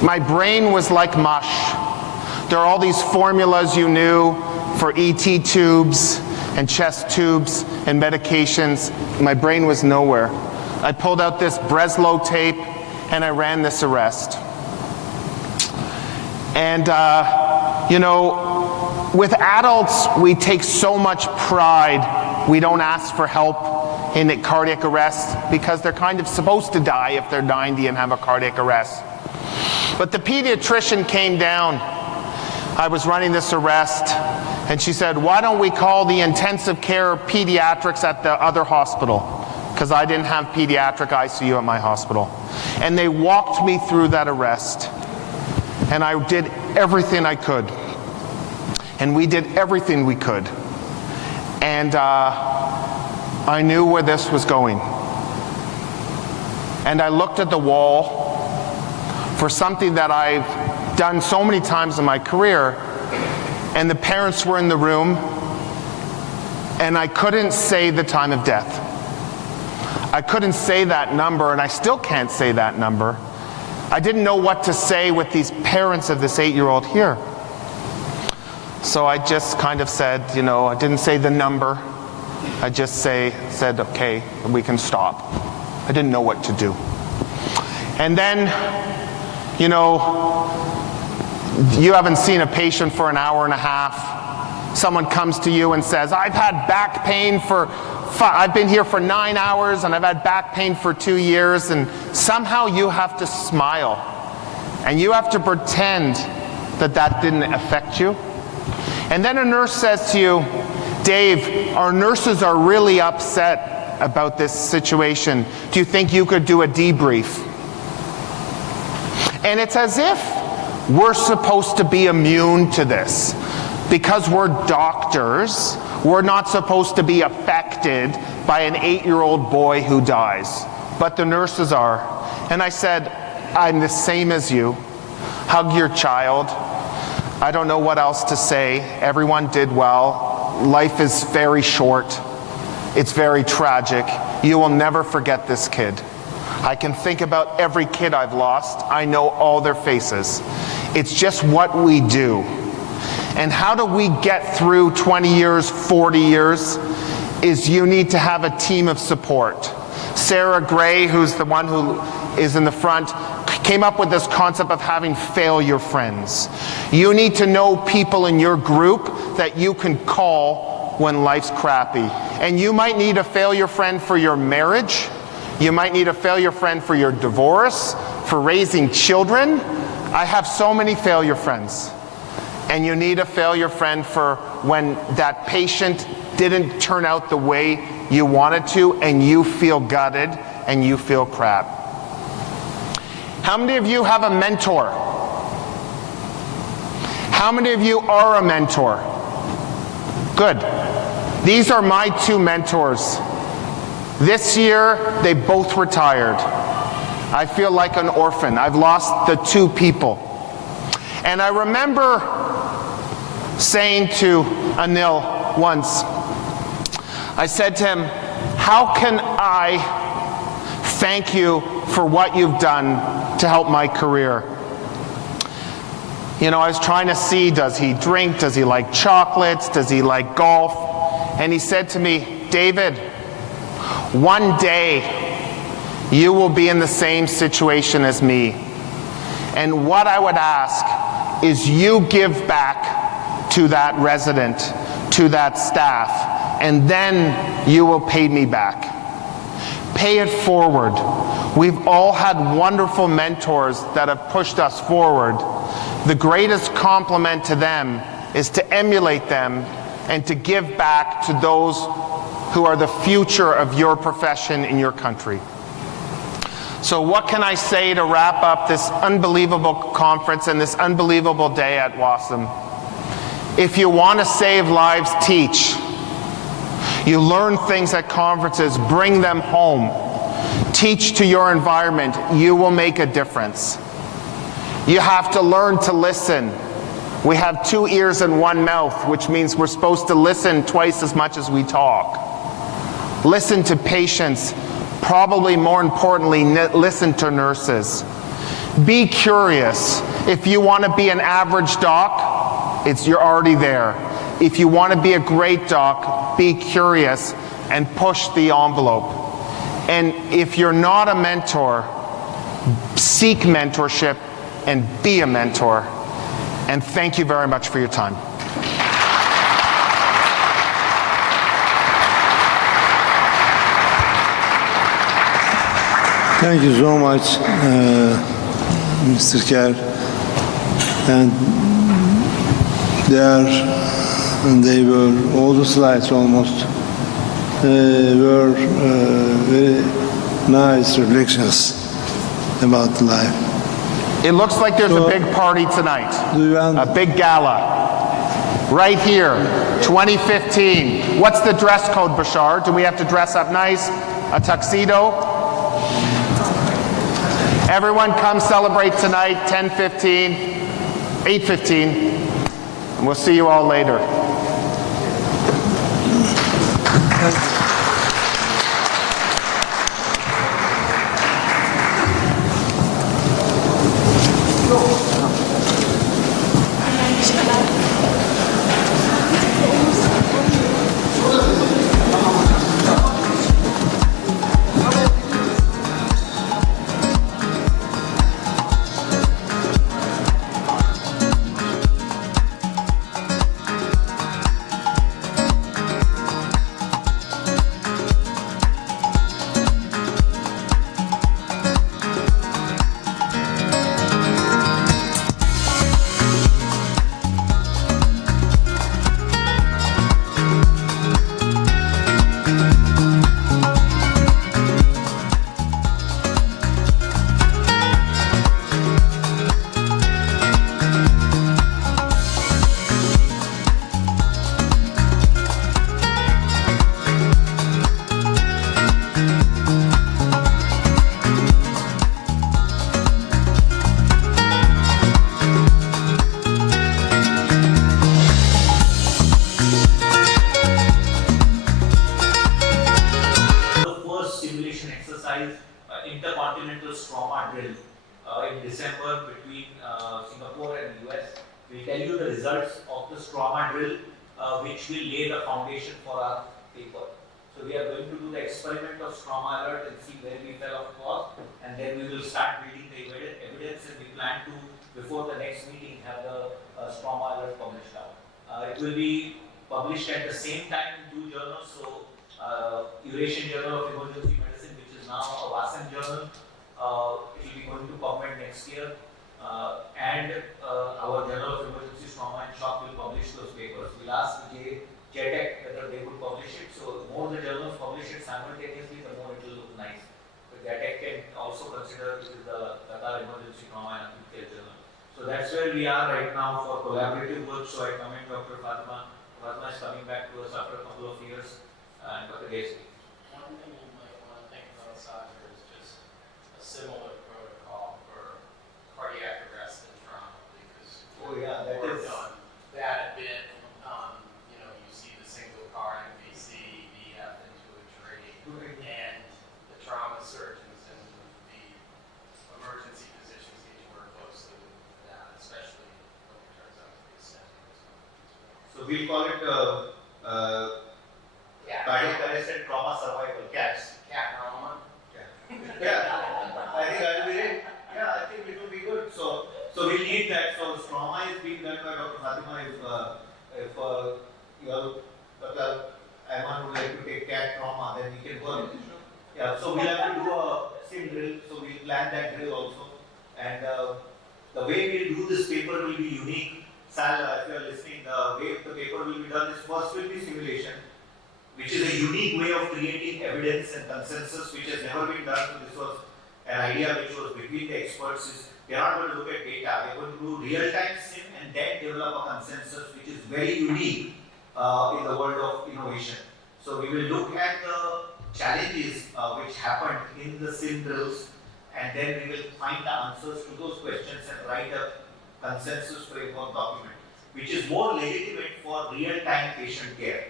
My brain was like mush. There are all these formulas you knew for ET tubes and chest tubes and medications. My brain was nowhere. I pulled out this Breslow tape and I ran this arrest. And, you know, with adults, we take so much pride. We don't ask for help in a cardiac arrest because they're kind of supposed to die if they're 90 and have a cardiac arrest. But the pediatrician came down. I was running this arrest, and she said, why don't we call the intensive care pediatrics at the other hospital? Because I didn't have pediatric ICU at my hospital. And they walked me through that arrest. And I did everything I could. And we did everything we could. And I knew where this was going. And I looked at the wall for something that I've done so many times in my career, and the parents were in the room, and I couldn't say the time of death. I couldn't say that number, and I still can't say that number. I didn't know what to say with these parents of this 8-year-old here. So I just kind of said, you know, I didn't say the number. I just said, okay, we can stop. I didn't know what to do. And then, you know, you haven't seen a patient for an hour and a half. Someone comes to you and says, I've had back pain I've been here for 9 hours and I've had back pain for 2 years, and somehow you have to smile and you have to pretend that that didn't affect you. And then a nurse says to you, Dave, our nurses are really upset about this situation. Do you think you could do a debrief? And it's as if we're supposed to be immune to this. Because we're doctors, we're not supposed to be affected by an 8-year-old boy who dies. But the nurses are. And I said, I'm the same as you. Hug your child. I don't know what else to say. Everyone did well. Life is very short. It's very tragic. You will never forget this kid. I can think about every kid I've lost. I know all their faces. It's just what we do. And how do we get through 20 years, 40 years? Is you need to have a team of support. Sarah Gray, who's the one who is in the front, came up with this concept of having failure friends. You need to know people in your group that you can call when life's crappy. And you might need a failure friend for your marriage. You might need a failure friend for your divorce, for raising children. I have so many failure friends. And you need a failure friend for when that patient didn't turn out the way you wanted to and you feel gutted and you feel crap. How many of you have a mentor? How many of you are a mentor? Good. These are my 2 mentors. This year, they both retired. I feel like an orphan. I've lost the 2 people. And I remember saying to Anil once, I said to him, how can I thank you for what you've done to help my career? You know, I was trying to see, does he drink? Does he like chocolates? Does he like golf? And he said to me, David, one day you will be in the same situation as me. And what I would ask is you give back to that resident, to that staff, and then you will pay me back. Pay it forward. We've all had wonderful mentors that have pushed us forward. The greatest compliment to them is to emulate them and to give back to those who are the future of your profession in your country. So what can I say to wrap up this unbelievable conference and this unbelievable day at WASM? If you want to save lives, teach. You learn things at conferences, bring them home. Teach to your environment. You will make a difference. You have to learn to listen. We have 2 ears and 1 mouth, which means we're supposed to listen twice as much as we talk. Listen to patients. Probably more importantly, listen to nurses. Be curious. If you want to be an average doc, you're already there. If you want to be a great doc, be curious and push the envelope. And if you're not a mentor, seek mentorship and be a mentor. And thank you very much for your time. Thank you so much, Mr. Kerr. And they were, all the slides almost, were very nice reflections about life. It looks like there's a big party tonight, a big gala. Right here, 2015. What's the dress code, Bashar? Do we have to dress up nice? A tuxedo? Everyone come celebrate tonight, 10:15, 8:15, and we'll see you all later. results of the trauma drill, which will lay the foundation for our paper. So we are going to do the experiment of trauma alert and see where we fell off course, and then we will start building the evidence, and we plan to, before the next meeting, have the trauma alert published out. It will be published at the same time in 2 journals, so Eurasian Journal of Emergency Medicine, which is now a WASM journal, it will be going to PubMed next year, and our Journal of Emergency Trauma and Shock will publish those papers. We'll ask JTEC whether they would publish it. So the more the journals publish it simultaneously, the more it will look nice. So JTEC can also consider this is the Qatar Emergency Trauma and Acute Care Journal. So that's where we are right now for collaborative work. So I commend Dr. Fatima. Fatima is coming back to us after a couple of years, and Dr. Desi. One thing you might want to think about, Sasha, is just a similar protocol for cardiac arrest and trauma, because that we've is done that a bit. You know, you see the single car MVC, VF into a tree, and the trauma surgeons and the emergency physicians need to work closely with that, especially when it turns out to be a sensitive. So we'll call it cardiac arrest and trauma survival, CATS. Cat trauma. Yeah, I think I'll be it. Yeah, I think it will be good. So we'll need that. So trauma is being done by Dr. Fatima. If you have Dr. Ayman would like to take CAT trauma, then we can work. Yeah, so we'll have to do a sim drill. So we'll plan that drill also. And the way we'll do this paper will be unique. Sal, if you are listening, the way the paper will be done is first will be simulation, which is a unique way of creating evidence and consensus, which has never been done. So this was an idea which was between the experts. They are not going to look at data. They are going to do real-time sim and then develop a consensus, which is very unique in the world of innovation. So we will look at the challenges which happened in the sim drills, and then we will find the answers to those questions and write a consensus framework document, which is more legitimate for real-time patient care.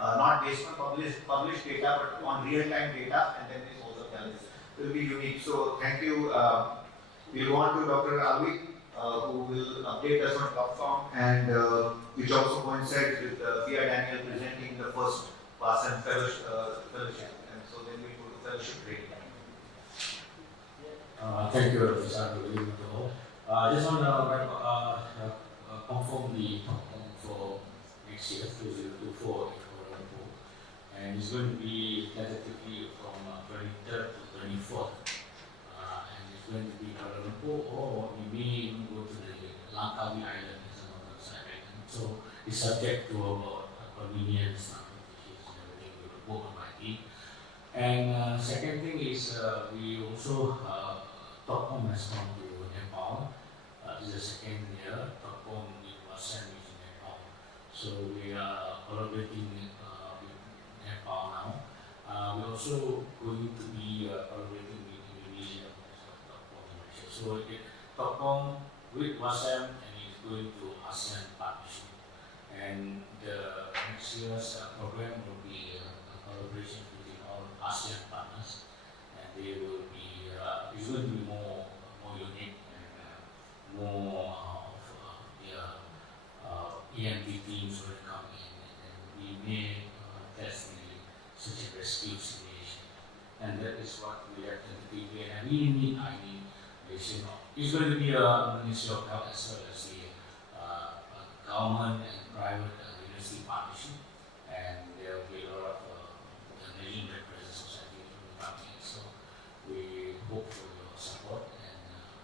Not based on published data, but on real-time data, and then we solve the challenges. It will be unique. So thank you. We'll go on to Dr. Alvi, who will update us on TopForm, and which also coincides with Pia Daniel presenting the first WASM fellowship. And so then we go to fellowship training. Thank you, Dr. Sar, for giving the whole. I just want to confirm the TopForm for next year, 2024 in Kuala Lumpur. And it's going to be tentatively from 23rd to 24th. And it's going to be Kuala Lumpur, or we may even go to the Langkawi Island as another side island. So it's subject to about convenience, notifications, and everything. We will book on my team. And second thing is we also TopForm has gone to Nepal. This is the second year. TopForm was sent in Nepal. So we are collaborating with Nepal now. We're also going to be collaborating with Indonesia as TopForm in Malaysia. So TopForm with WASM and it's going to ASEAN partnership. And the next year's program will be a collaboration between all ASEAN partners, and they will be it's going to be more unique and more of their EMT teams will come in, and we may test the search and rescue simulation, and that is what we are tentatively. And we need Malaysia. It's going to be a Ministry of Health as well as the government and private university partnership, and there will be a lot of the Nation Red Crescent Society coming in. So we hope for your support and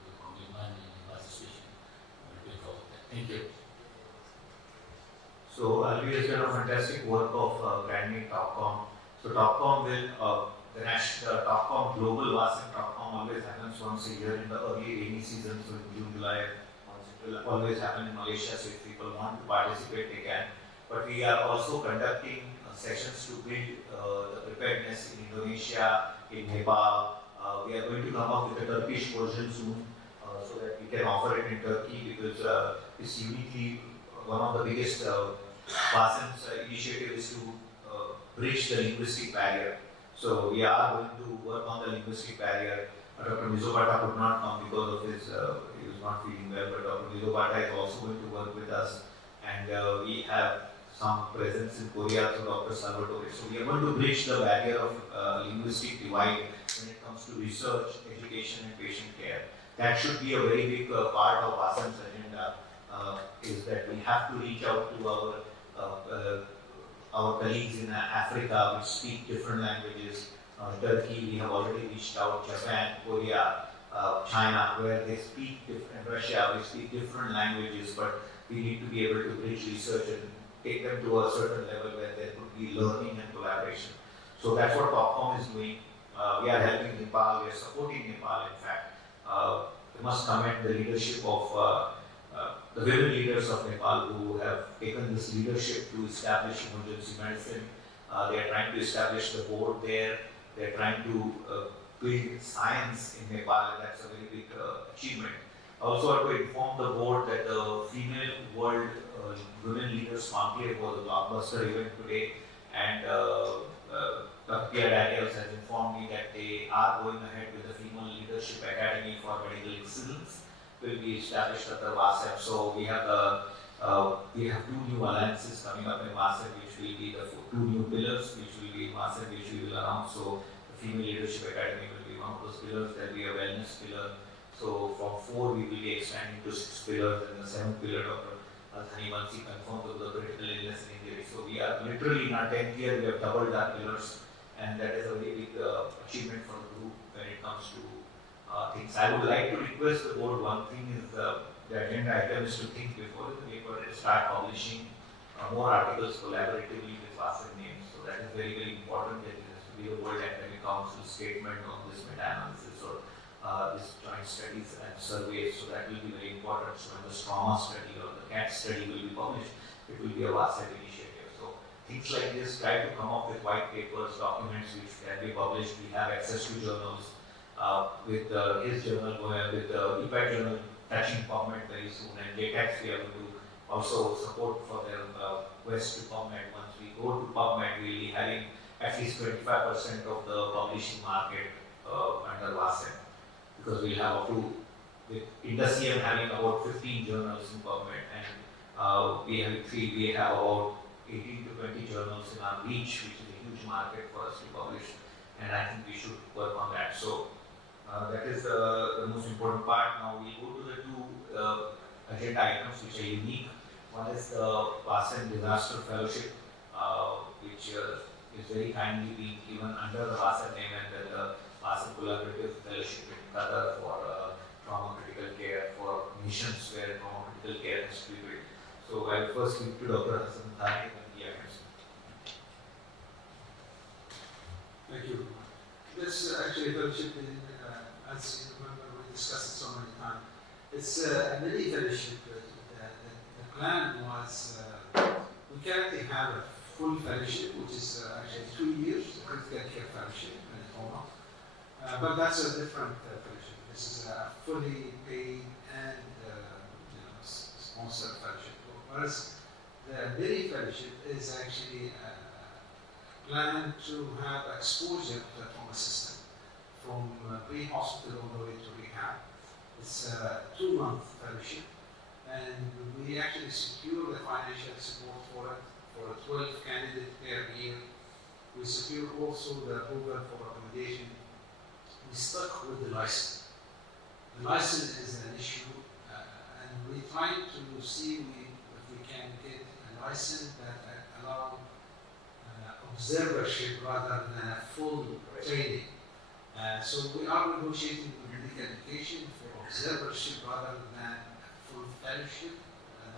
your commitment and participation. We're looking forward to that. Thank you. So Alvi has done a fantastic work of branding TopForm. So TopForm will, the national TopForm Global WASM TopForm always happens once a year in the early rainy season, so in June, July. It will always happen in Malaysia, so if people want to participate, they can. But we are also conducting sessions to build the preparedness in Indonesia, in Nepal. We are going to come up with a Turkish version soon, so that we can offer it in Turkey, because it's uniquely one of the biggest WASM's initiative is to bridge the linguistic barrier. So we are going to work on the linguistic barrier. Dr. Mizobata could not come because of his, he was not feeling well, but Dr. Mizobata is also going to work with us and we have some presence in Korea through Dr. Salvatore. So we are going to bridge the barrier of linguistic divide when it comes to research, education, and patient care. That should be a very big part of ASEM's agenda, is that we have to reach out to our colleagues in Africa which speak different languages. Turkey, we have already reached out, Japan, Korea, China, where they speak different, Russia, we speak different languages, but we need to be able to bridge research and take them to a certain level where there could be learning and collaboration. So that's what TopCom is doing. We are helping Nepal, we are supporting Nepal in fact. We must commend the leadership of the women leaders of Nepal who have taken this leadership to establish emergency medicine. They are trying to establish the board there. They are trying to build science in Nepal, and that's a very big achievement. I also want to inform the board that the Female World Women Leaders Conclave was a blockbuster event today, and Dr. Pierre Daniels has informed me that they are going ahead with the Female Leadership Academy for Medical Excellence, will be established at the WASEP. So we have two new alliances coming up in WASEP, which will be the two new pillars, which will be in WASEP, which we will announce. So the Female Leadership Academy will be one of those pillars. There will be a wellness pillar. So from 4 we will be expanding to 6 pillars, and the 7th pillar, Dr. Althani Vansi confirmed to the critical illness and injury. So we are literally in our 10th year, we have doubled our pillars, and that is a very big achievement for the group when it comes to things. I would like to request the board, one thing is the agenda item is to think before the paper and start publishing more articles collaboratively with WASEP names. So that is very, very important, that it has to be the World Academic Council statement on this meta-analysis or this joint studies and surveys. So that will be very important. So when the trauma study or the CAT study will be published, it will be a WASEP initiative. So things like this, try to come up with white papers, documents which can be published. We have access to journals. With his journal, with the EPAT journal touching PubMed very soon, and JTAX we are going to also support for their quest to PubMed. Once we go to PubMed, we will be having at least 25% of the publishing market under WASEP, because we will have up to, with INDUSIAM having about 15 journals in PubMed, and we have about 18 to 20 journals in our reach, which is a huge market for us to publish, and I think we should work on that. So that is the most important part. Now we go to the two agenda items which are unique. One is the WASEP Disaster Fellowship, which is very kindly being given under the WASEP name, and then the WASEP Collaborative Fellowship in Qatar for trauma critical care for nations where trauma critical care has to be built. So I will first speak to Dr. Hassan Thani and the items. Thank you. This actually fellowship, as you remember, we discussed it so many times. It's a mini fellowship. The plan was we currently have a full fellowship, which is actually 2 years, a critical care fellowship in trauma. But that's a different fellowship. This is a fully paid and sponsored fellowship. Whereas the mini fellowship is actually planned to have exposure to the trauma system from pre-hospital all the way to rehab. It's a 2-month fellowship, and we actually secure the financial support for it for 12 candidates per year. We secure also the approval for accommodation. We stuck with the license. The license is an issue, and we're trying to see if we can get a license that allows observership rather than a full training. So we are negotiating with medical education for observership rather than full fellowship.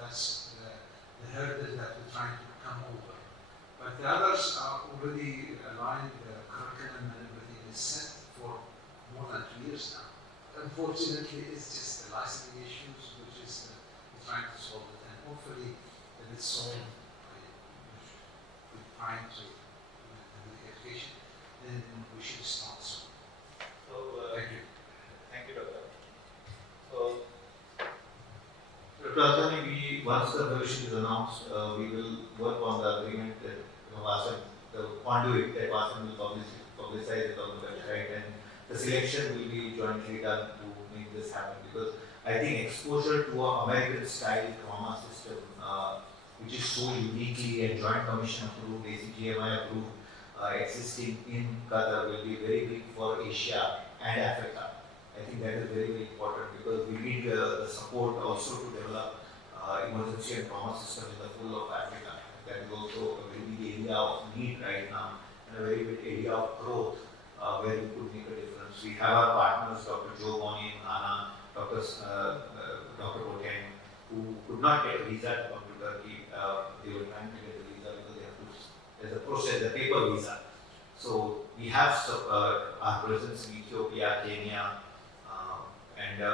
That's the hurdle that we're trying to come over. But the others are already aligned, the curriculum and everything is set for more than 2 years now. Unfortunately, it's just the licensing issues which is we're trying to solve it, and hopefully if it's solved, we're trying to education, then we should start soon. So, thank you. Thank you, Doctor. So, Dr. Althani, once the fellowship is announced, we will work on the agreement that WASEP, the conduit that WASEP will publicize it on the website, and the selection will be jointly done to make this happen. Because I think exposure to an American-style trauma system which is so uniquely a joint commission approved, ACGMI approved, existing in Qatar, will be very big for Asia and Africa. I think that is very, very important because we need the support also to develop emergency and trauma system in the whole of Africa. That is also a very big area of need right now and a very big area of growth where we could make a difference. We have our partners, Dr. Joe Boni, Anna, Dr. Boten, who could not get a visa to come to Turkey. They were trying to get a visa because they have to, there's a process, a paper visa. So we have our presence in Ethiopia, Kenya, and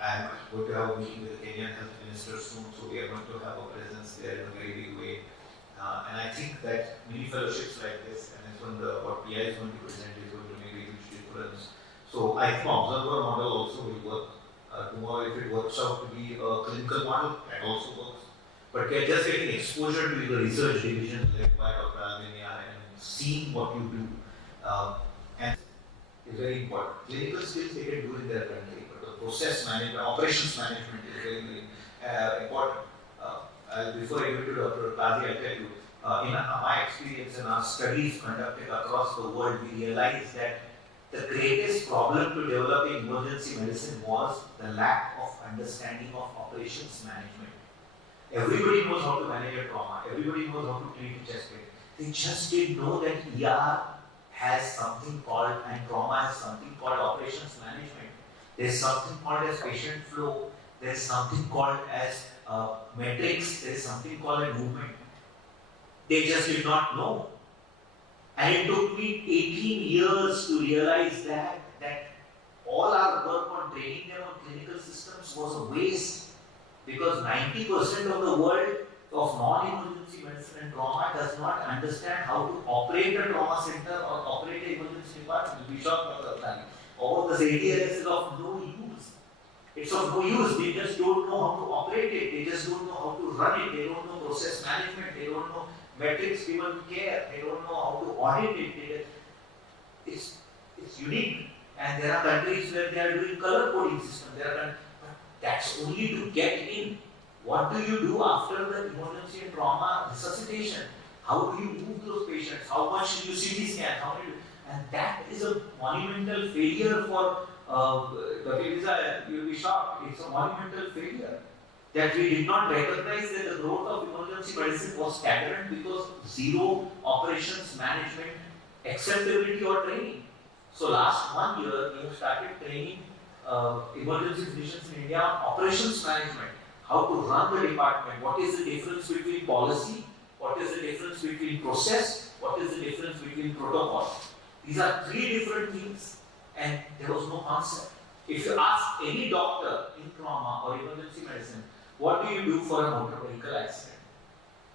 I'm going to have a meeting with the Kenyan Health Minister soon, so we are going to have a presence there in a very big way. And I think that many fellowships like this, and this one, what PI is going to present is going to make a huge difference. So I think observer model also will work. Tomorrow, if it works out to be a clinical model, that also works. But we are just getting exposure to the research division led by Dr. Alvenia and seeing what you do. And is very important. Clinical skills they can do in their country, but the process management, operations management is very, very important. Before I go to Dr. Qazi, I'll tell you, in my experience and our studies conducted across the world, we realized that the greatest problem to developing emergency medicine was the lack of understanding of operations management. Everybody knows how to manage a trauma, everybody knows how to treat a chest pain. They just didn't know that ER has something called, and trauma has something called operations management. There's something called as patient flow, there's something called as metrics, there's something called a movement. They just did not know. And it took me 18 years to realize that all our work on training them on clinical systems was a waste, because 90% of the world of non-emergency medicine and trauma does not understand how to operate a trauma center or operate an emergency department. We talked about the planning. All this ADLS is of no use. It's of no use. They just don't know how to operate it. They just don't know how to run it. They don't know process management. They don't know metrics given care. They don't know how to audit it. It's unique. And there are countries where they are doing color coding system. But that's only to get in. What do you do after the emergency and trauma resuscitation? How do you move those patients? How much do you CT scan? And that is a monumental failure for Dr. Lisa, you'll be shocked. It's a monumental failure that we did not recognize that the growth of emergency medicine was stagnant because zero operations management acceptability or training. So last 1 year, we have started training emergency physicians in India on operations management. How to run the department, what is the difference between policy, what is the difference between process, what is the difference between protocol. These are three different things and there was no concept. If you ask any doctor in trauma or emergency medicine, what do you do for a motor vehicle accident?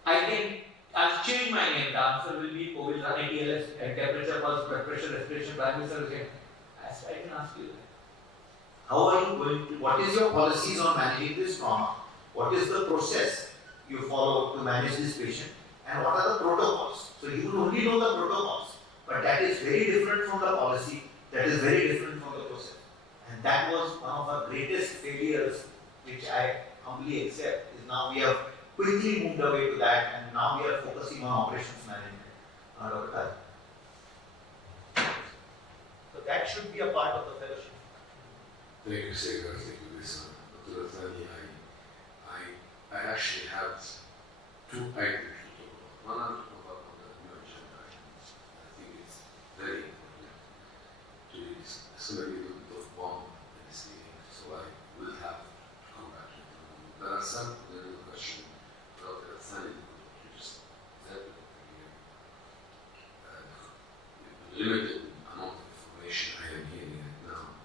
I'll change my name, the answer will be, will run ATLS, temperature, pulse, blood pressure, respiration, primary service. I can ask you that. How are you going to, what is your policies on managing this trauma? What is the process you follow to manage this patient? And what are the protocols? So you will only know the protocols, but that is very different from the policy, that is very different from the process. And that was one of our greatest failures, which I humbly accept, is now we have quickly moved away to that and now we are focusing on operations management. Dr. Khan. So that should be a part of the fellowship. Thank you, Segar. Thank you, Lisa. Dr. Athani, I actually had two items to talk about. One, I'm talking about the new agenda items. I think it's very important to use. It's going to be a little bit of bomb in this meeting, so I will have to come back to it. There are some little questions about Dr. Athani, you just said here. The limited amount of information I am hearing right now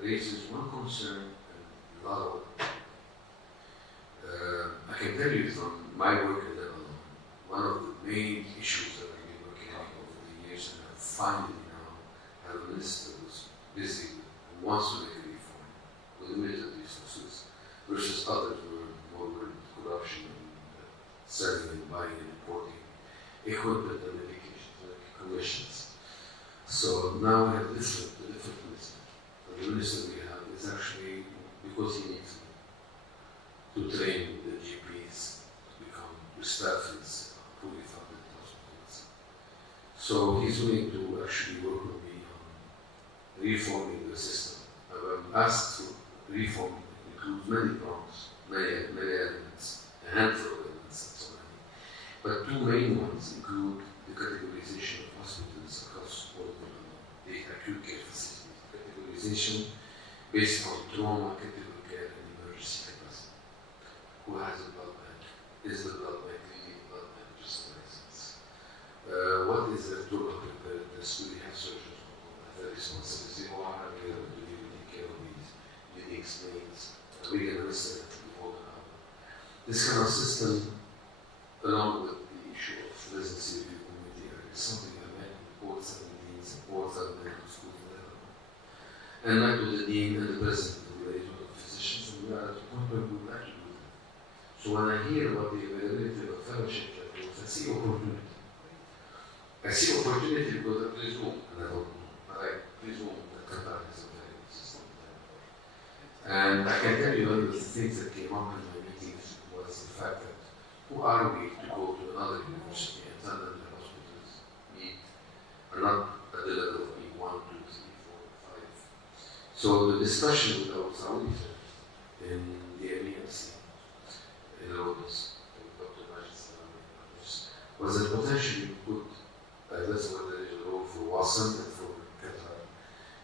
raises one concern and a lot of I can tell you from my work in Lebanon, one of the main issues that I've been working on over the years, and I finally now have a minister who's busy and wants to make a reform with limited resources versus others who are more with corruption and selling and buying and importing equipment and medications like commissions. So now we have a different minister. The minister we have is actually because he needs to train the GPs to become So he's willing to actually work with me on reforming the system. I'm asked to reform includes many problems, many elements, a handful of elements, and so many. But two main ones include the categorization of hospitals across all the acute care facilities. Categorization based on trauma, critical care, and emergency capacity. Who has a blood bank? Is the blood bank really blood bank just a license? What is the trauma preparedness? Do we have surgeons who have the responsibility or are we able to really take care of these unique needs? Are we going to listen to the whole hour? This kind of system, along with the issue of residency review committee, is something I met with all 7 deans and all 7 medical schools in Lebanon. And met with the dean and the president of the Related of Physicians, and we are at the point where we would like to do that. So when I hear about the availability of fellowship levels, I see opportunity. I see opportunity because I presume, and I don't know, but I presume that Qatar has a very good system. And I can tell you one of the things that came up in my meetings was the fact that who are we to go to another university and tell them their hospitals are not at the level of being 1, 2, 3, 4, 5. So the discussion with our Saudi friend in the MEMC, in Rhodes, with Dr. Majid Salami and others, was that potentially could, that's what there is a role for WASM and for Qatar,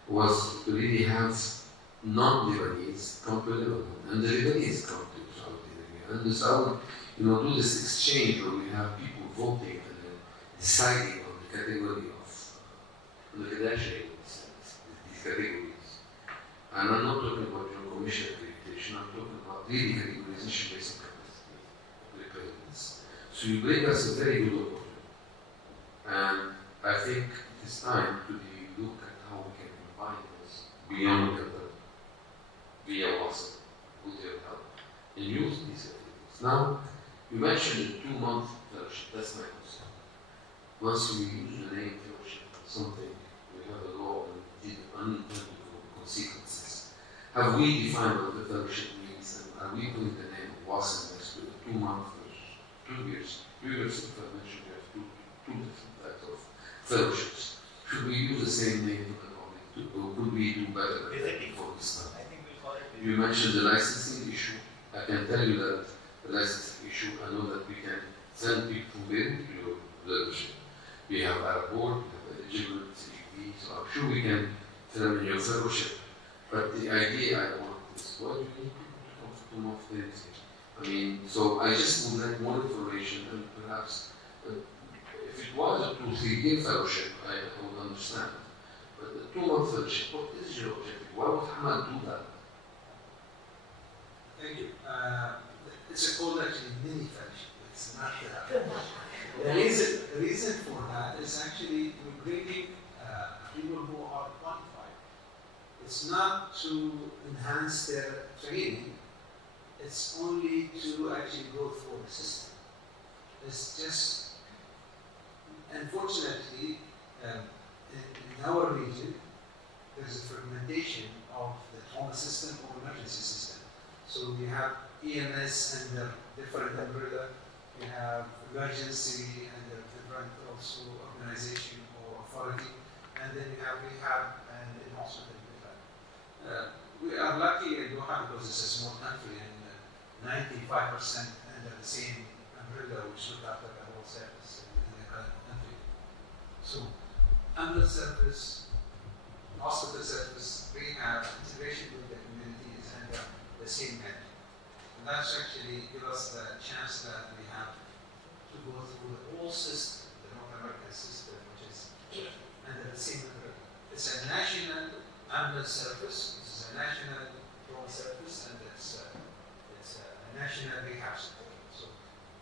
was to really have non-Lebanese come to Lebanon, and the Lebanese come to Saudi Arabia, and the Saudi, do this exchange where we have people voting and then deciding on the category of, on the credentialing of these categories. And I'm not talking about your commission accreditation, I'm talking about really categorization based on capacity of preparedness. So you bring us a very good opportunity. And I think it is time to really look at how we can combine this beyond Qatar, via WASM, with your help, and use these activities. Now, you mentioned the 2-month fellowship, that's my concern. Once we use the name fellowship for something, we have a law and the unintended consequences. Have we defined what the fellowship means, and are we putting the name of WASM next to the 2-month fellowship? 2 years. 2 years, if I mentioned, we have two different types of fellowships. Should we use the same name for the public, or could we do better for this time? You mentioned the licensing issue. I can tell you that the licensing issue, I know that we can send people from Beirut to your fellowship. We have our board, we have eligible CEP, so I'm sure we can fill them in your fellowship. But the idea I want is, what do you need to come off things? I mean, so I just would like more information, and perhaps if it was a 2-3 year fellowship, I would understand. But the 2-month fellowship, what is your objective? Why would Hamad do that? Thank you. It's called actually mini fellowship. It's not the reason for that is actually we're bringing people who are qualified. It's not to enhance their training. It's only to actually go through the system. It's just, unfortunately, in our region, there's a fragmentation of the trauma system or emergency system. So we have EMS under different umbrella, we have emergency under different also organization or authority, and then we have rehab and also the we are lucky in Doha because it's a small country and 95% under the same umbrella which look after the whole service in the country. So ambulance service, hospital service, rehab, integration with the community is under the same head. And that's actually give us the chance that we have to go through the whole system, the North American system, which is under the same umbrella. It's a national ambulance service, it's a national drone service, and it's a national rehab support. So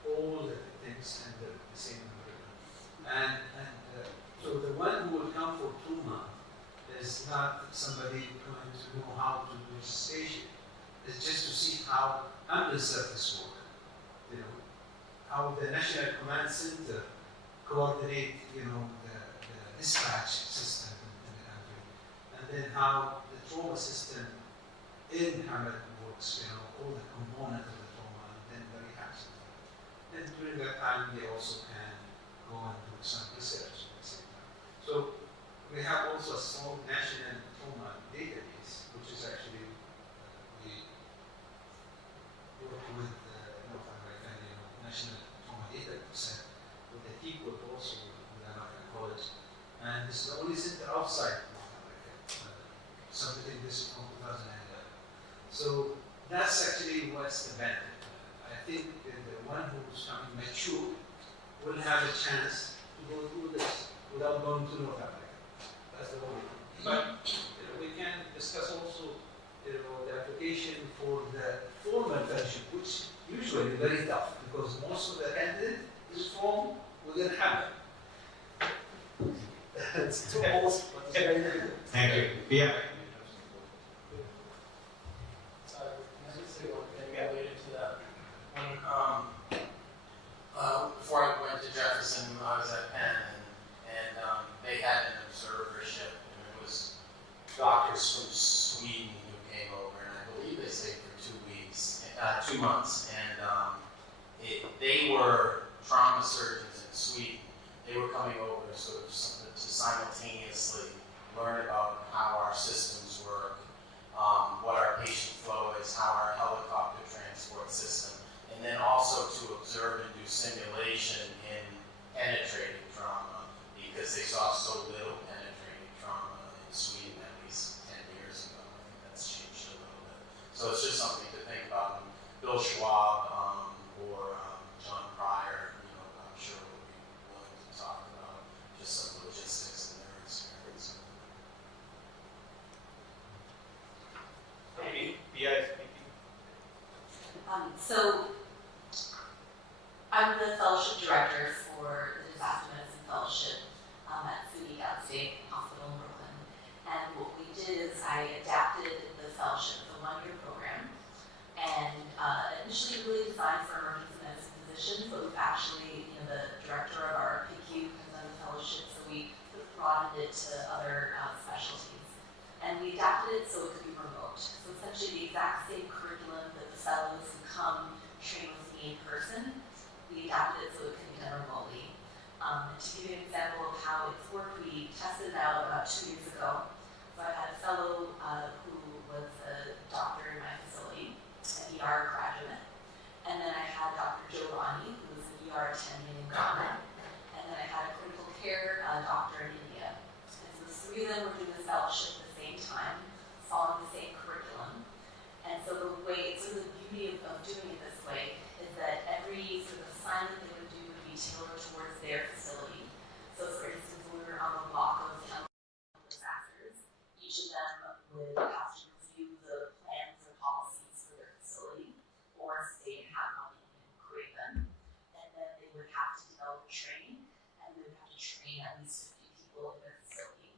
all the things under the same umbrella. And so the one who will come for 2 months is not somebody going to know how to do station. It's just to see how ambulance service work. How the National Command Center coordinate, the dispatch system in the country, and then how the trauma system in Hamad works. All the components of the trauma, and then the rehab system. And during that time, they also can go and do some research at the same time. So we have also a small national trauma database, which is actually we work with North American National Trauma Data Set with the team, but also with American College. And this is the only center outside North America, submitting this from 2011. So that's actually what's the benefit. I think that the one who's coming mature will have a chance to go through this without going to North America. That's the only thing. But we can discuss also the application for the formal fellowship, which usually is very tough because most of the candidate is from within Hammer. It's too old, but it's very difficult. Thank you. Yeah. Can I just say one thing related to that? Before I went to Jefferson, I was at Penn, and they had an observership, and it was doctors from Sweden who came over, and I believe they stayed for 2 months, and they were trauma surgeons in Sweden. They were coming over sort of to simultaneously learn about how our systems work, what our patient flow is, how our helicopter transport system, and then also to observe and do simulation in penetrating trauma, because they saw so little penetrating trauma in Sweden at least 10 years ago. I think that's changed a little bit. So it's just something to think about. And Bill Schwab or John Pryor, I'm sure would be willing to talk about just some logistics in their experience. Maybe PI speaking. So I'm the fellowship director for the Disaster Medicine Fellowship at SUNY Downstate Hospital in Brooklyn. And what we did is I adapted the fellowship, the one-year program, and initially really designed for emergency medicine physicians, but we've actually, the director of our PQ has done the fellowship, so we broadened it to other specialties. And we adapted it so it could be remote. So essentially the exact same curriculum that the fellows who come train with me in person, we adapted it so it could be done remotely. And to give you an example of how it's worked, we tested it out about 2 years ago. So I had a fellow who was a doctor in my facility, an ER graduate. And then I had Dr. Joe Rani, who was an ER attending in Ghana. And then I had a critical care doctor in India. And so the three of them were doing this fellowship at the same time, following the same curriculum. And so the beauty of doing it this way is that every sort of assignment they would do would be tailored towards their facility. So for instance, when we were on the block of chemical disasters, each of them would have to review the plans or policies for their facility, or if they didn't have money and create them. And then they would have to develop training, and they would have to train at least 50 people in their facility.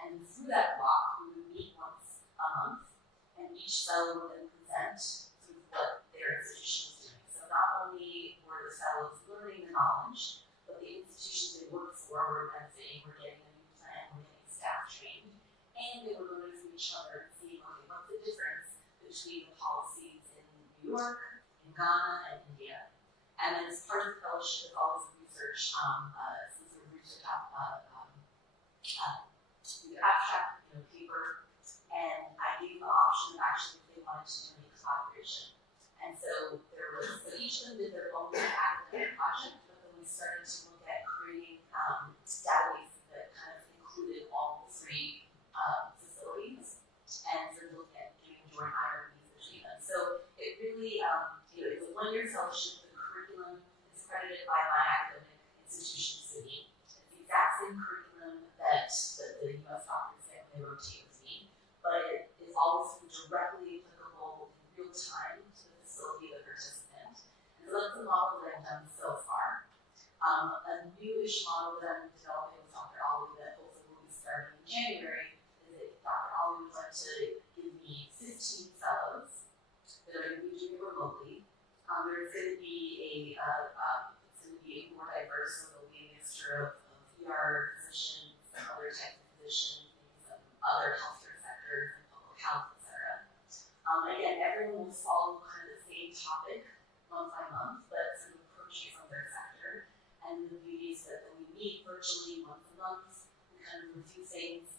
And through that block, we would meet once a month, and each fellow would then present through what their institution was doing. So not only were the fellows learning the knowledge, but the institutions they worked for were benefiting, were getting a new plan, were getting staff trained, and they were learning from each other and seeing, okay, what's the difference between the policies in New York, in Ghana, and India. And then as part of the fellowship is always research, some sort of research either abstract, paper, and I gave them the option of actually if they wanted to do any collaboration. And so each of them did their own academic project, but then we started to look at creating databases that kind of included all three facilities, and sort of looking at doing joint IRBs between them. So it really, it's a one-year fellowship. The curriculum is credited by my academic institution, SUNY. It's the exact same curriculum that the U.S. doctors get when they rotate with me, but it is always directly applicable in real time to the facility of the participant. And so that's the model that I've done so far. A newish model that I'm developing with Dr. Ali that hopefully will be starting in January is that Dr. Ali would like to give me 15 fellows that are going to be doing it remotely. There's going to be more diverse, so there'll be a mixture of ER physicians, and other types of physicians, maybe some other healthcare sectors, and public health, etc. Again, everyone will follow kind of the same topic month by month, but sort of approach it from their sector. And the beauty is that when we meet virtually once a month, we kind kind of review things.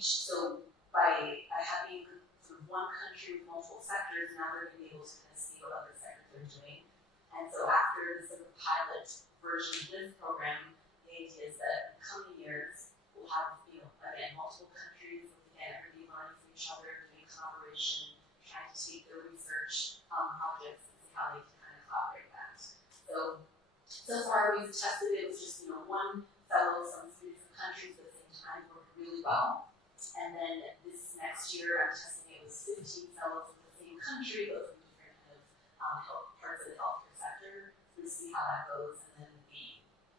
So by having sort of one country with multiple sectors, now they're going to be able to kind of see what other sectors are doing. And so after the sort of pilot version of this program, the idea is that in the coming years, we'll have, again, multiple countries, again, everybody learning from each other, doing collaboration, trying to take their research objects and see how they can kind of collaborate that. So far we've tested it with just, one fellow from 3 different countries at the same time, worked really well. And then this next year, I'm testing it with 15 fellows from the same country, but from different kind of parts of the healthcare sector. We'll see how that goes. And then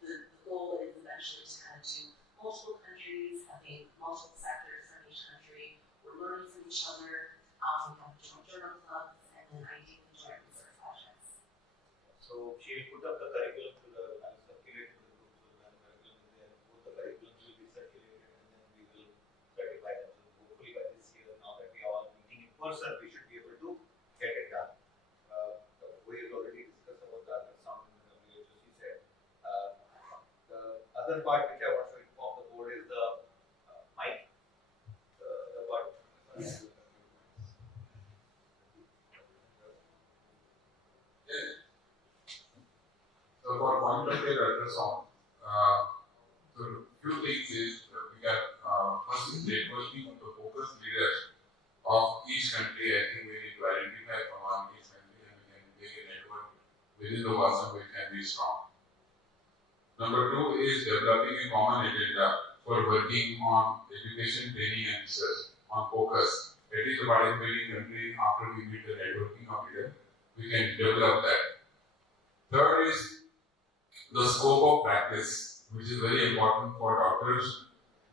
the goal is eventually to kind of do multiple countries, having multiple sectors from each country. We're learning from each other. We have joint journal clubs, and then ideally joint research projects. So she'll put up the curriculum to the circulate to the group, so the curriculum is there. Both the curriculums will be circulated, and then we will certify them. So hopefully by this year, now that we are all meeting in person, we should be able to get it done. We have already discussed about the ultrasound in the WHO, she said. The other part which I want to inform the board is the mic. The part. So for point of care ultrasound, so few things is we got first is networking of the focus leaders of each country. I think we need to identify from each country and we can make a network within the WASM which can be strong. Number 2 is developing a common agenda for working on education, training and research on focus. At least the participating country, after we meet the networking of leaders, we can develop that. Third is the scope of practice, which is very important for doctors,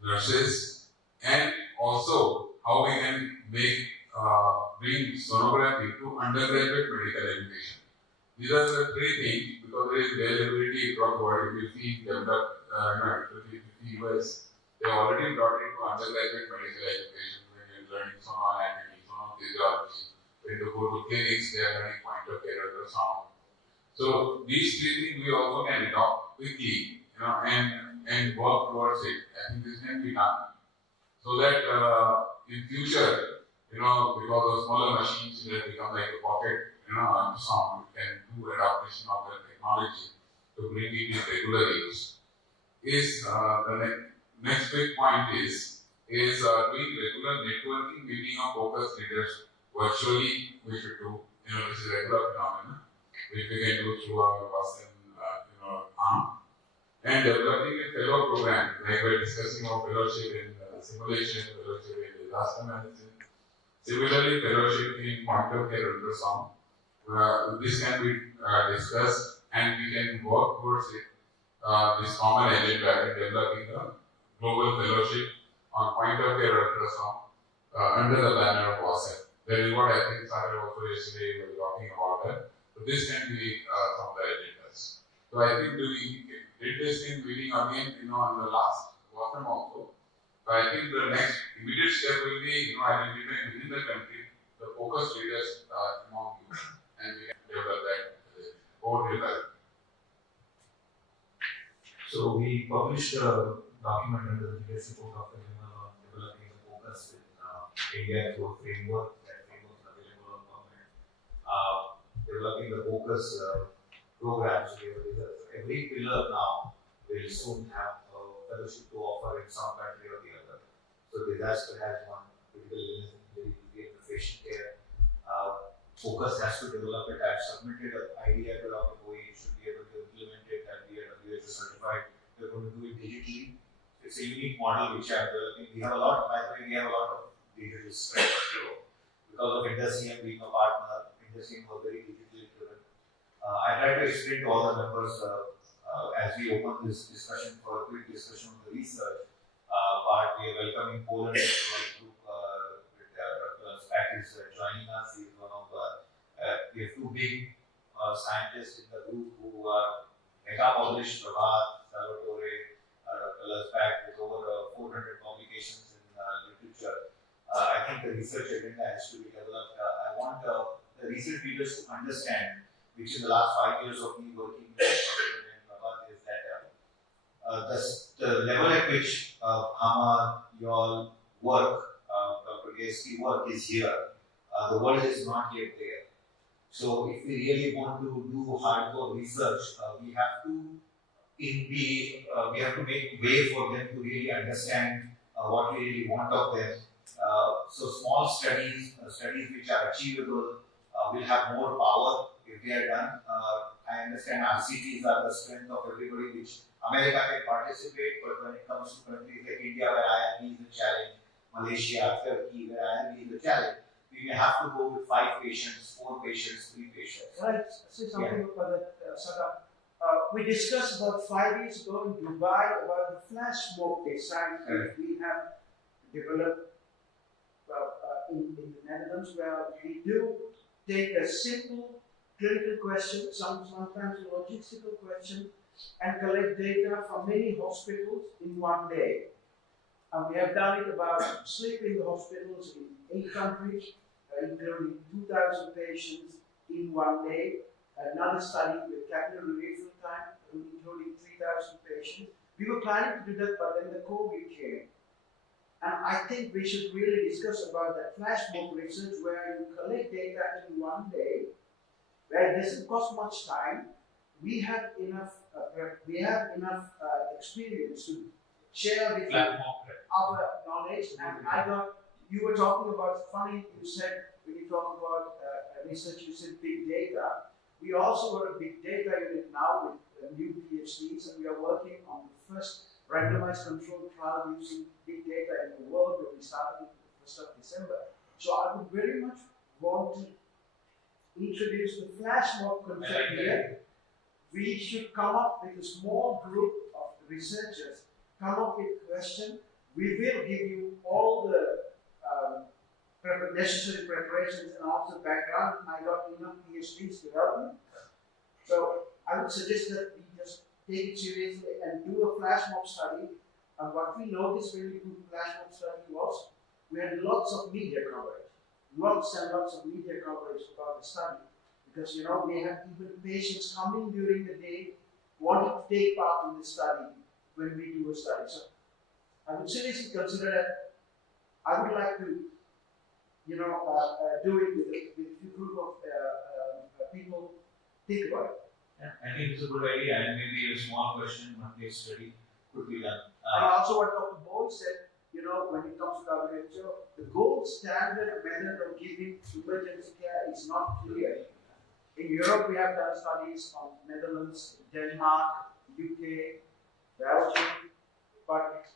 nurses, and also how we can bring sonography to undergraduate medical education. These are the 3 things because there is availability across the world. If you see developed, if you see US, they already brought into undergraduate medical education when you're learning sonoanatomy, sonophysiology. When you go to clinics, they are learning point of care ultrasound. So these 3 things we also can adopt quickly, and work towards it. I think this can be done. So that in future, because of smaller machines, it has become like a pocket, ultrasound, we can do adaptation of the technology to bring it in regular use. The next big point is doing regular networking, meeting of focus leaders virtually. We should do, this is a regular phenomenon, which we can do through our WASM, arm. And developing a fellow program, like we're discussing our fellowship in simulation, fellowship in disaster management. Similarly, fellowship in point of care ultrasound. This can be discussed and we can work towards it, this common agenda in developing a global fellowship on point of care ultrasound under the banner of WASM. That is what I think Sarah also yesterday was talking about that. So this can be some of the agendas. So I think we did this in meeting again, on the last WASM also. So I think the next immediate step will be, identifying within the country the focus leaders among you, and we can develop that over development. So we published a document under the leadership of Dr. Canlı on developing the focus in India through a framework. That framework is available on government. Developing the focus programs. Every pillar now will soon have a fellowship to offer in some country or the other. So disaster has one, critical illness, injury, patient care. Focus has to develop it. I've submitted an idea to Dr. Bowie. You should be able to implement it and be WHO certified. We're going to do it digitally. It's a unique model which I'm developing. We have a lot, by the way, we have a lot of digital strength. Because of Indus being a partner, Indus was very digitally driven. I tried to explain to all the members as we open this discussion for a quick discussion on the research part. We are welcoming Poland to our group with Dr. Spack is joining us. He's one of we have 2 big scientists in the group who are mega published, Prabhat, Salvatore, Dr. Spack with over 400 publications in literature. I think the research agenda has to be developed. I want the research leaders to understand, which in the last 5 years of me working with Prabhat, is that the level at which your work, Dr. Gay's work is here. The world is not yet there. So if we really want to do hardcore research, we have to make way for them to really understand what we really want of them. So small studies which are achievable, will have more power if they are done. I understand RCTs are the strength of everybody, which America can participate, but when it comes to countries like India, where IME is the challenge, Malaysia, Turkey, where IME is the challenge, we may have to go with 5 patients, 4 patients, 3 patients. Can I say something about that, Sada? We discussed about 5 years ago in Dubai about the flash mob design that we have developed in the Netherlands, where we do take a simple clinical question, sometimes a logistical question, and collect data from many hospitals in one day. And we have done it about sleep in the hospitals in 8 countries, including 2,000 patients in one day. Another study with capillary refill time, including 3,000 patients. We were planning to do that, but then the COVID came. And I think we should really discuss about that flash mob research where you collect data in one day, where it doesn't cost much time. We have enough experience to share with you our knowledge. And you were talking about, funny you said, when you talk about research, you said big data. We also got a big data unit now with new PhDs, and we are working on the first randomized controlled trial using big data in the world, where we started the 1st of December. So I would very much want to introduce the flash mob concept here. We should come up with a small group of researchers, come up with a question. We will give you all the necessary preparations and also background. I got enough PhDs to help me. So I would suggest that we just take it seriously and do a flash mob study. And what we noticed when we did the flash mob study was we had lots of media coverage, lots and lots of media coverage about the study. Because we have even patients coming during the day wanting to take part in the study when we do a study. So I would seriously consider that. I would like to do it with a group of people. Think about it. Yeah, I think it's a good idea, and maybe a small question, one case study could be done. And also what Dr. Boyd said, when it comes to WHO, the gold standard method of giving emergency care is not clear. In Europe, we have done studies on Netherlands, Denmark, UK, Belgium, but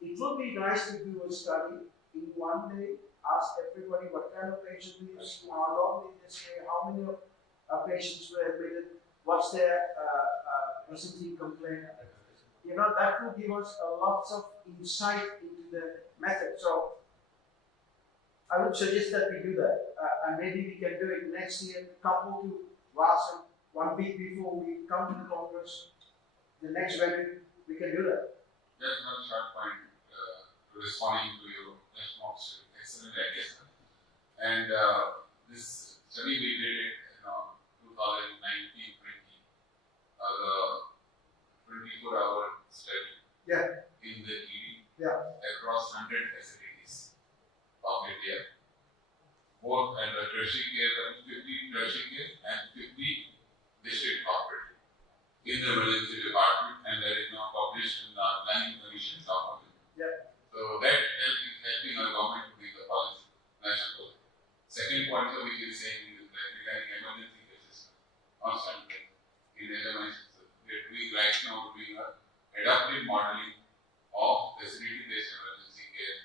it would be nice to do a study in one day, ask everybody what kind of patient do you see, how long did they stay, how many of patients were admitted, what's their presenting complaint. That will give us a lot of insight into the method. So I would suggest that we do that. And maybe we can do it next year, couple to Vasan, 1 week before we come to the Congress, the next venue, we can do that. Just one short point responding to your response. Excellent idea. And this study we did it in 2019-20, the 24-hour study in the ED across 100 facilities of India. Both at the tertiary care, 50 tertiary care and 50 district hospital in the emergency department, and that is now published in the planning commission document. So that is helping our government to make the policy national. Second point which is saying is that regarding emergency cases, constantly in LMIs, we are doing right now adaptive modeling of facility-based emergency care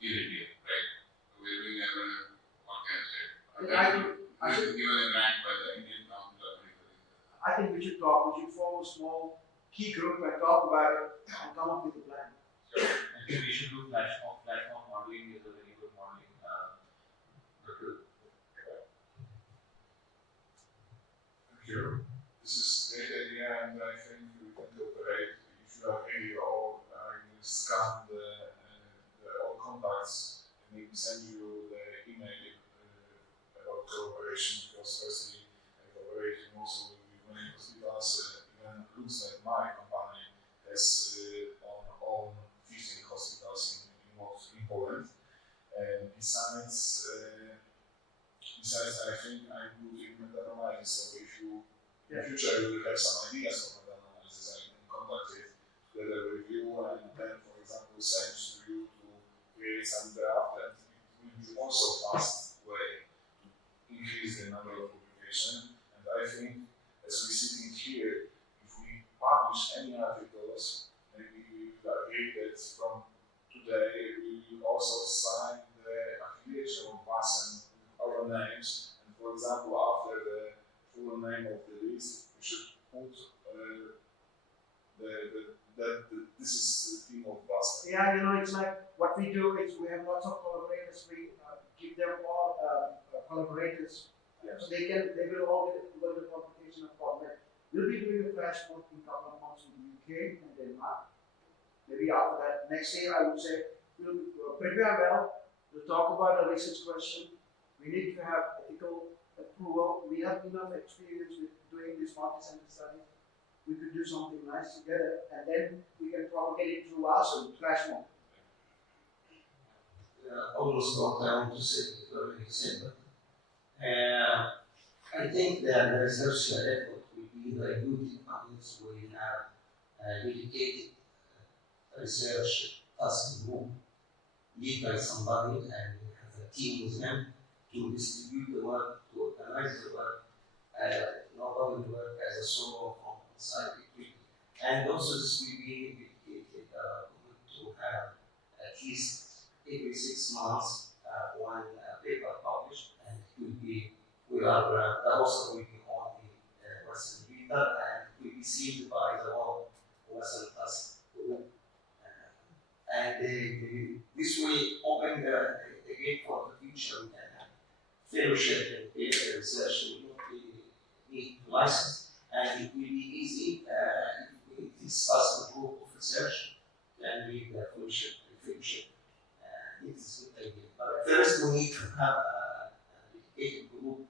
in India, right? So we are doing what can I say? I should given a grant by the Indian Council of Medical Research. I think we should talk. We should form a small key group and talk about it and come up with a plan. Sure. I think we should do platform modeling is a very good modeling. Sure. This is a great idea, and I think we can cooperate. You should have all scan all contacts, and we can send you the email about cooperation, because firstly, cooperating also with many hospitals, even looks like my company has on own besides, I think I'm good in meta-analysis, so if you, in future you will have some ideas for meta-analysis, I can contact it together with you, and then, for example, send to you to create some draft, and it will be also fast way to increase the number of publication. And I think, as we're sitting here, if we publish any articles, maybe we will agree that from today we will also sign the affiliation of us and our names. And for example, after the full name of the list, we should put that this is the team of Boston. Yeah, it's like what we do is we have lots of collaborators. We give them all collaborators, so they will all go to the publication of format. We'll be doing a flash mode in a couple of months in the UK and Denmark. Maybe after that, next year I would say we'll prepare well. We'll talk about a research question. We need to have ethical approval. We have enough experience with doing this multi-center study. We could do something nice together, and then we can propagate it through Acil, flash mode. Also, what I want to say before we example. I think that the research effort will be very good in audience where we have a dedicated research task group led by somebody and have a team with them to distribute the work, to organize the work, nobody will work as a solo from inside the group. And also this will be dedicated to have at least every 6 months one paper published, and it will be, the author will be on the Western reader and will be sealed by the whole Western task group. And this way open the gate for the future. We can have fellowship and data research will not need license, and it will be easy if this task group of research can be the fellowship and fellowship. It's a good idea. But first, we need to have a dedicated group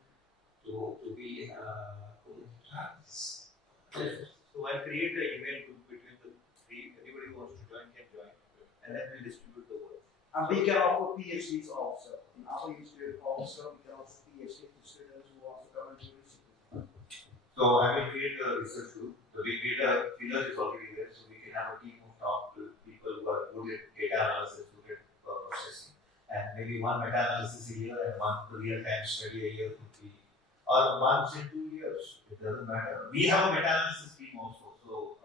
to be committed to have this. So I'll create an email group between the three. Anybody who wants to join can join, and then we'll distribute the work. And we can offer PhDs also. In our institute also, we can offer PhD to students who want to come and do research. So I will create a research group. So we create a filler is already there, so we can have a team of top people who are good at data analysis, good at processing, and maybe one meta-analysis a year and one real-time study a year could be, or once in 2 years. It doesn't matter. We have a meta-analysis team also. So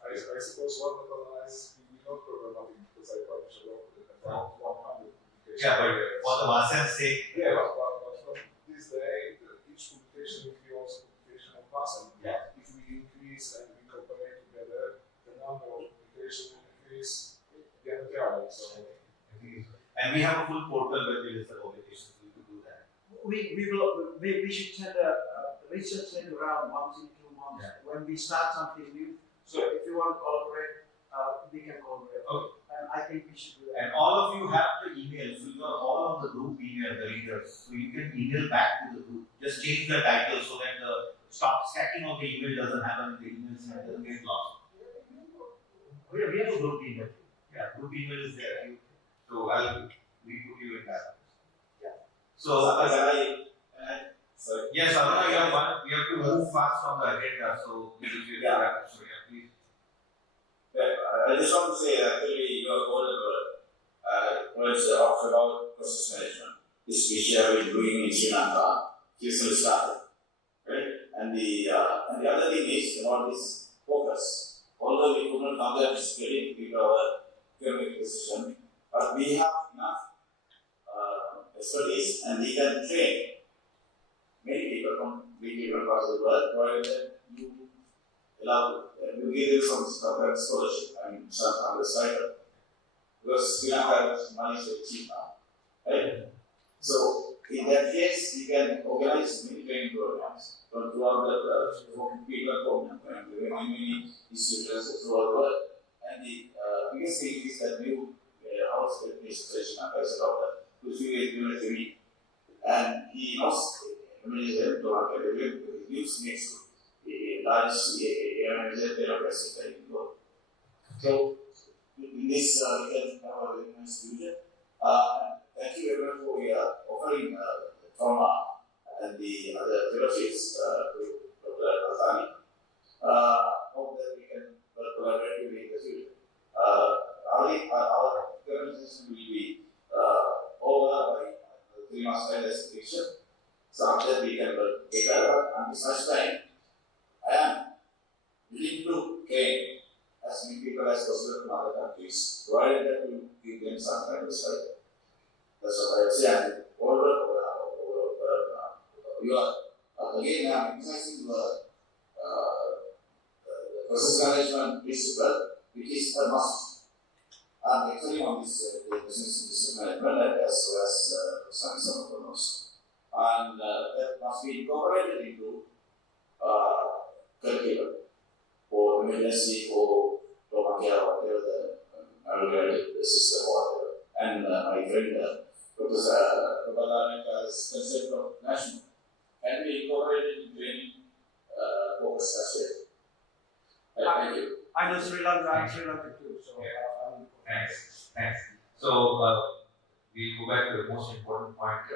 I suppose one meta-analysis will be not problematic because I publish around 100 publications. yeah, but for the Vasan's sake. Yeah, but from this day, each publication will be also publication of Vasan. Yeah. If we increase and we cooperate together, the number of publications will increase diametrically. So, and we have a full portal where we list the publications. We could do that. We should send a research link around once in 2 months when we start something new. So if you want to collaborate, we can collaborate. Okay. And I think we should do that. And all of you have the email, so you are all on the group email, the readers. So you can email back to the group. Just change the title so that the stacking of the email doesn't happen in the emails and doesn't get lost. We have a group email. Yeah, group email is there. So I'll re-put you in that. Yeah. So yes, Aruna, you have one. We have to move fast on the agenda. So please. I just want to say, actually, your whole words about process management, this which you have been doing in Sri Lanka, recently started, right? And the other thing is about this focus. Although we could not come there physically with our economic position, but we have enough expertise and we can train many people from different parts of the world, provided you allow, you give them some scholarship and some other side. Because Sri Lanka has money so cheap now, right? So in that case, you can organize many training programs from throughout the people program and many institutions throughout the world. And the biggest thing is that new house administration as a doctor who is university, and he knows management to market use next to large management so in this we can have a very nice future. thank you very much for offering trauma and the other fellowships to Dr. Azani. Hope that we can work collaboratively in the future. Our organization will be over by 3 months time as picture. So after we can work together, and besides time, I am willing to gain as many people as possible from other countries, provided that we give them some kind of study. That's what I would say. And you are again emphasizing the process management principle, which is a must. I'm actually on this business management as well as some of those. And that must be incorporated into curriculum for emergency or trauma care or whatever the system or whatever. And my friend Professor Babalanka's concept of national can be incorporated into any focus as well. Thank you. I know Sri Lanka, I'm Sri Lanka too, so Thanks. So we go back to the most important point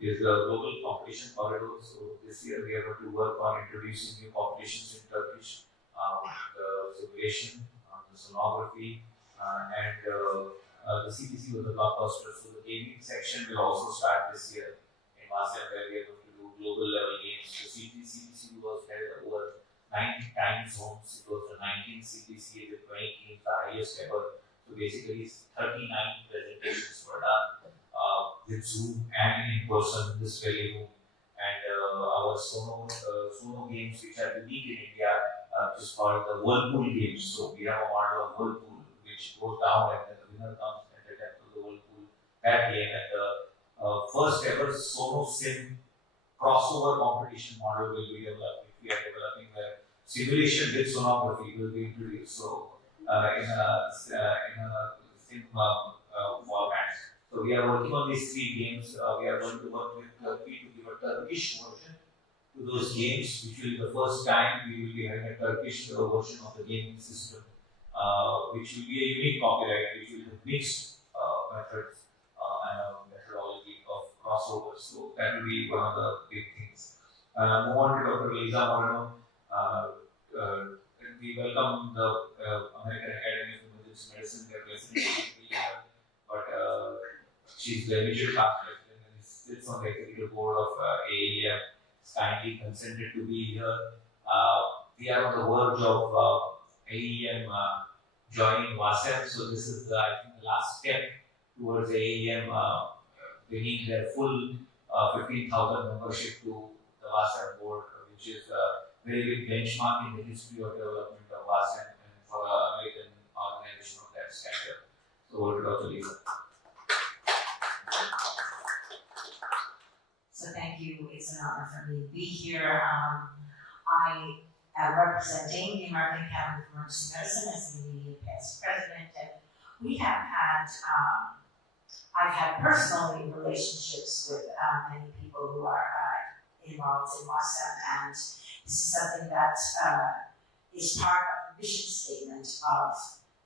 is the global competition corridor. So this year we are going to work on introducing new competitions in Turkish, the simulation, the sonography, and the CTC was the blockbuster. So the gaming section will also start this year in Marseille, where we are going to do global level games. The CTC was held over 9 time zones. It was the 19th CTC with 20 games, the highest ever. So basically, 39 presentations were done with Zoom and in person in this very room. And our Sono games, which are unique in India, is called the Whirlpool games. So we have a model of Whirlpool, which goes down and then the winner comes at the depth of the Whirlpool that game. And the first ever Sono Sim crossover competition model will be developed. We are developing the simulation with sonography will be introduced. So in a sim format. So we are working on these 3 games. We are going to work with Turkey to give a Turkish version to those games, which will be the first time we will be having a Turkish version of the gaming system, which will be a unique copyright, which will have mixed methods and a methodology of crossovers. So that will be one of the big things. Move on to Dr. Lisa Moreno. We welcome the American Academy of Emergency Medicine. They are president here, but she's the immediate past president and sits on the executive board of AEM. Is kindly consented to be here. We are on the verge of AEM joining WASEM, so this is I think the last step towards AEM bringing their full 15,000 membership to the WASEM board, which is very big benchmark in the history of development of WASEM and for an American organization of that stature. So over to Dr. Lisa. So thank you. It's an honor for me to be here. I am representing the American Academy of Emergency Medicine as the immediate past president, and we have had, I've had personally relationships with many people who are involved in WASEM, and this is something that is part of the mission statement of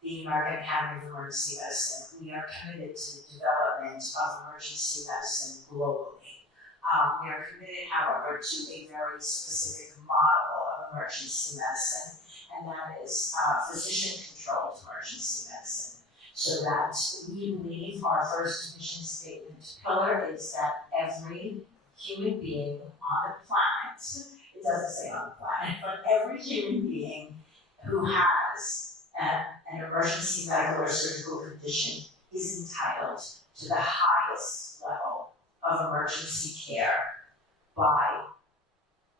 the American Academy of Emergency Medicine. We are committed to the development of emergency medicine globally. We are committed, however, to a very specific model of emergency medicine, and that is physician-controlled emergency medicine. So that we believe our first mission statement pillar is that every human being on the planet, it doesn't say on the planet, but every human being who has an emergency medical or surgical condition is entitled to the highest level of emergency care by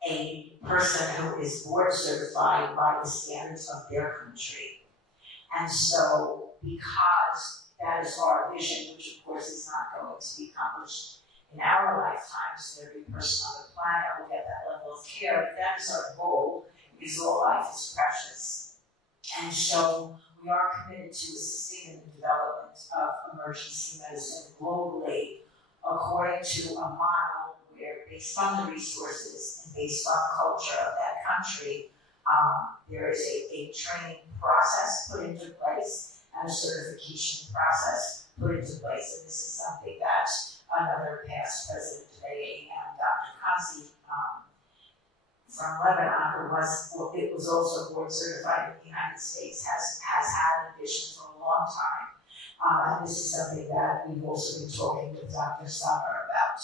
a person who is board certified by the standards of their country. And so, because that is our vision, which of course is not going to be accomplished in our lifetimes, every person on the planet will get that level of care. That is our goal, because all life is precious. And so we are committed to assisting in the development of emergency medicine globally according to a model where, based on the resources and based on the culture of that country, there is a training process put into place and a certification process put into place. And this is something that another past president of AAM, Dr. Kazi, from Lebanon, it was also board certified in the United States, has had a vision for a long time. And this is something that we've also been talking with Dr. Summer about.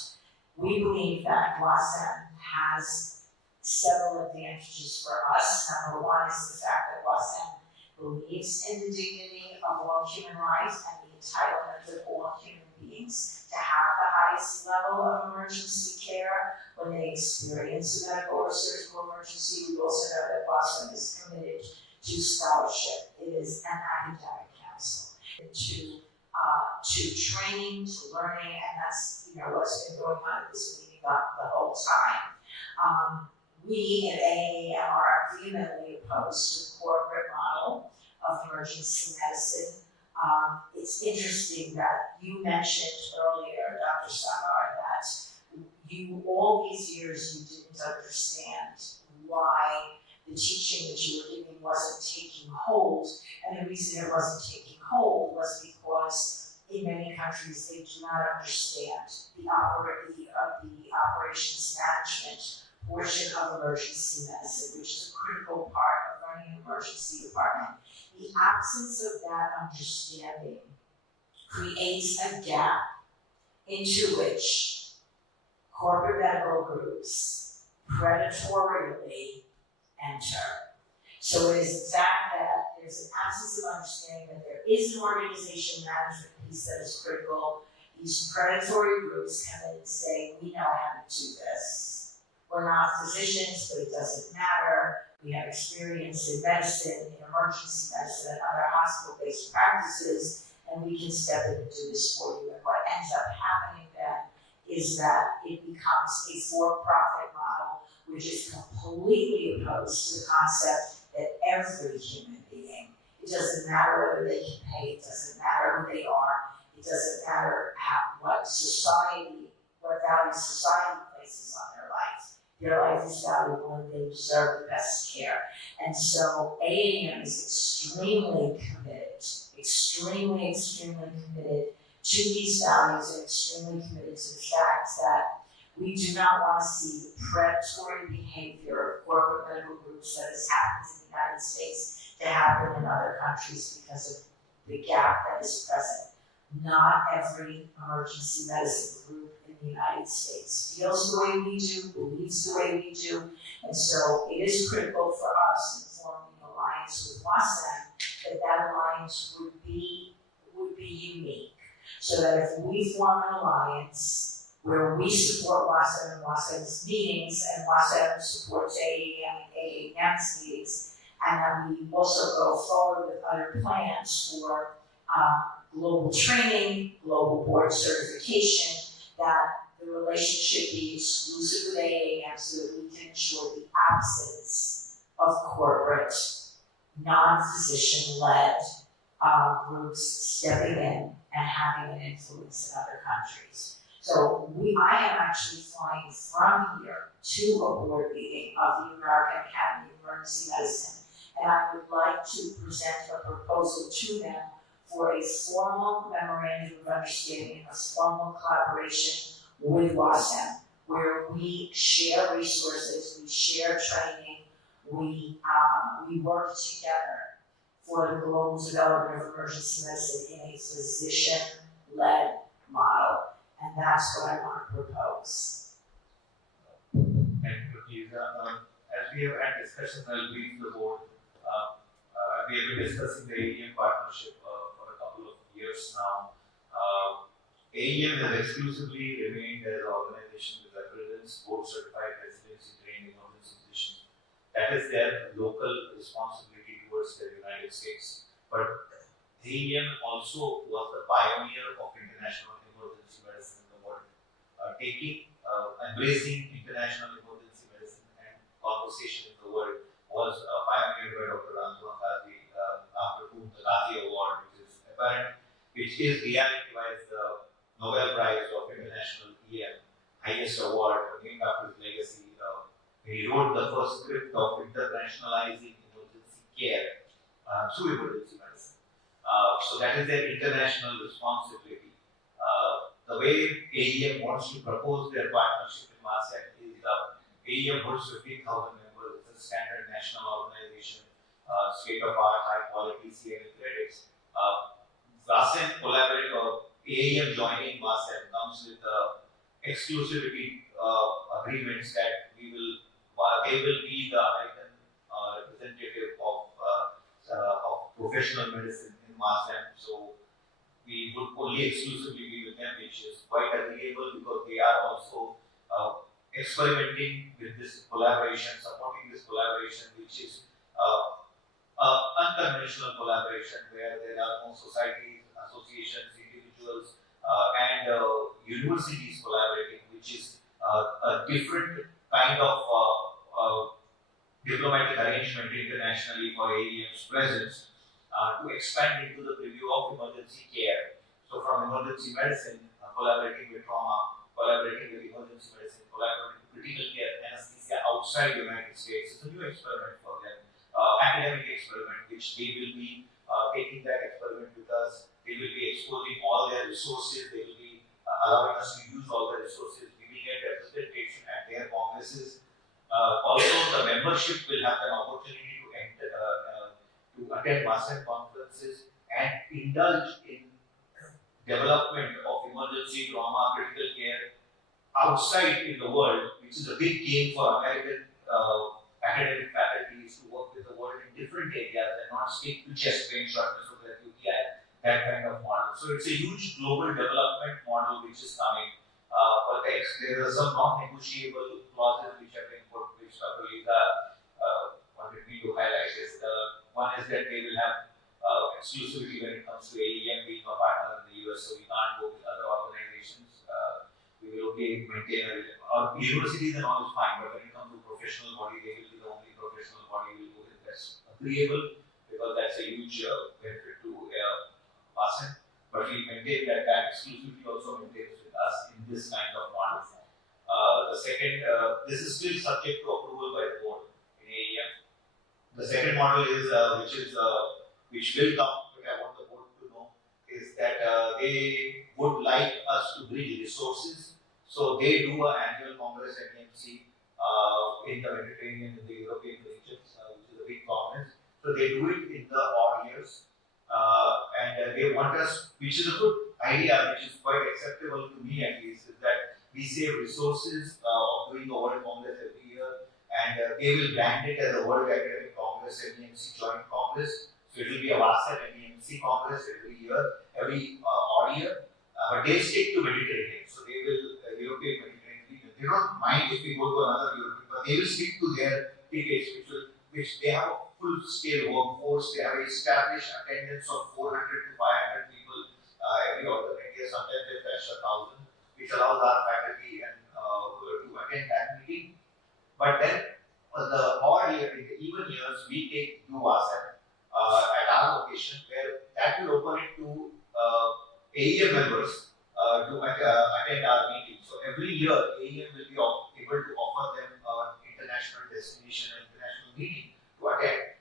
We believe that WASM has several advantages for us. Number one is the fact that WASM believes in the dignity of all human life and the entitlement of all human beings to have the highest level of emergency care when they experience a medical or surgical emergency. We also know that WASM is committed to scholarship. It is an academic council. To training, to learning, and that's what's been going on at this meeting the whole time. We at AAM are vehemently opposed to the corporate model of emergency medicine. It's interesting that you mentioned earlier, Dr. Samar, that all these years you didn't understand why the teaching that you were giving wasn't taking hold, and the reason it wasn't taking hold was because in many countries they do not understand the operations management portion of emergency medicine, which is a critical part of running an emergency department. The absence of that understanding creates a gap into which corporate medical groups predatorily enter. So it is the fact that there's an absence of understanding that there is an organization management piece that is critical. These predatory groups come in and say, we know how to do this. We're not physicians, but it doesn't matter. We have experience in medicine, in emergency medicine, and other hospital-based practices, and we can step in and do this for you. And what ends up happening then is that it becomes a for-profit model, which is completely opposed to the concept that every human being, it doesn't matter whether they can pay, it doesn't matter who they are, it doesn't matter what value society places on their life. Their life is valuable and they deserve the best care. And so AAM is extremely committed to these values and extremely committed to the fact that we do not want to see the predatory behavior of corporate medical groups that has happened in the United States to happen in other countries because of the gap that is present. Not every emergency medicine group in the United States feels the way we do, believes the way we do, and so it is critical for us in forming an alliance with WASM that alliance would be unique. So that if we form an alliance where we support WASM and WASM's meetings, and WASM supports AAM and AAM's meetings, and then we also go forward with other plans for global training, global board certification, that the relationship be exclusive with AAM so that we can ensure the absence of corporate, non-physician-led groups stepping in and having an influence in other countries. So I am actually flying from here to a board meeting of the American Academy of Emergency Medicine, and I would like to present a proposal to them for a formal memorandum of understanding, a formal collaboration with WASM, where we share resources, we share training, we work together for the global development of emergency medicine in a physician-led model. And that's what I want to propose. Thank you, Lisa. As we have had discussions, I'll brief the board. We have been discussing the AEM partnership for a couple of years now. AEM has exclusively remained as an organization with accreditants, board certified residency trained emergency physicians. That is their local responsibility towards the United States. But AEM also was the pioneer of international emergency medicine in the world. Embracing international emergency medicine and conversation in the world was pioneered by Dr. Kazi, after whom the Kazi Award, which is reality-wise the Nobel Prize of International EM, highest award named after his legacy. He wrote the first script of internationalizing emergency care through emergency medicine. So that is their international responsibility. The way AEM wants to propose their partnership with MASEP is AEM holds 15,000 members. It's a standard national organization, state-of-art, high-quality CME credits. MASEP collaborate or AEM joining MASEP comes with exclusivity agreements that they will be the American representative of professional medicine in MASEP. So we would only exclusively be with them, which is quite agreeable because they are also experimenting with this collaboration, supporting this collaboration, which is unconventional collaboration where there are no societies, associations, individuals, and universities collaborating, which is a different kind of diplomatic arrangement internationally for AEM's presence to expand into the preview of emergency care. So from emergency medicine, collaborating with trauma, collaborating with emergency medicine, collaborating with critical care, anesthesia outside the United States. It's a new experiment for them, academic experiment, which they will be taking that experiment with us. They will be exposing all their resources. They will be allowing us to use all the resources. We will get representation at their congresses. Also, the membership will have an opportunity to enter, to attend MASEP conferences and indulge in development of emergency trauma, critical care outside in the world, which is a big gain for American academic faculties to work with the world in different areas and not stick to chest pain, shortness of breath, UTI, that kind of model. So it's a huge global development model which is coming. But there are some non-negotiable clauses which have been put, which Dr. Lisa wanted me to highlight. One is that they will have exclusivity when it comes to AEM being a partner in the US, so we can't go with other organizations. We will only maintain our universities and all is fine, but when it comes to professional body, they will be the only professional body we will go with. That's agreeable because that's a huge benefit to MASEP. But we maintain that exclusivity also maintains with us in this kind of model. The second, this is still subject to approval by the board in AEM. The second model is, which will come, but I want the board to know, is that they would like us to bridge resources. So they do an annual Congress at NMC in the Mediterranean and the European regions, which is a big conference. So they do it in the odd years. And they want us, which is a good idea, which is quite acceptable to me at least, is that we save resources of doing the World Congress every year, and they will brand it as a World Academic Congress, NEMC Joint Congress. So it will be a WASEP NEMC Congress every year, every odd year, but they stick to Mediterranean. So they will, European Mediterranean region. They don't mind if we go to another European, but they will stick to their tickets, which they have a full-scale workforce. They have established attendance of 400 to 500 people every alternate year. Sometimes they touch 1,000, which allows our faculty and to attend that meeting. But then, the odd year, in the even years, we do WASEP at our location, where that will open it to AEM members to attend our meeting. So every year, AEM will be able to offer them an international destination and international meeting to attend.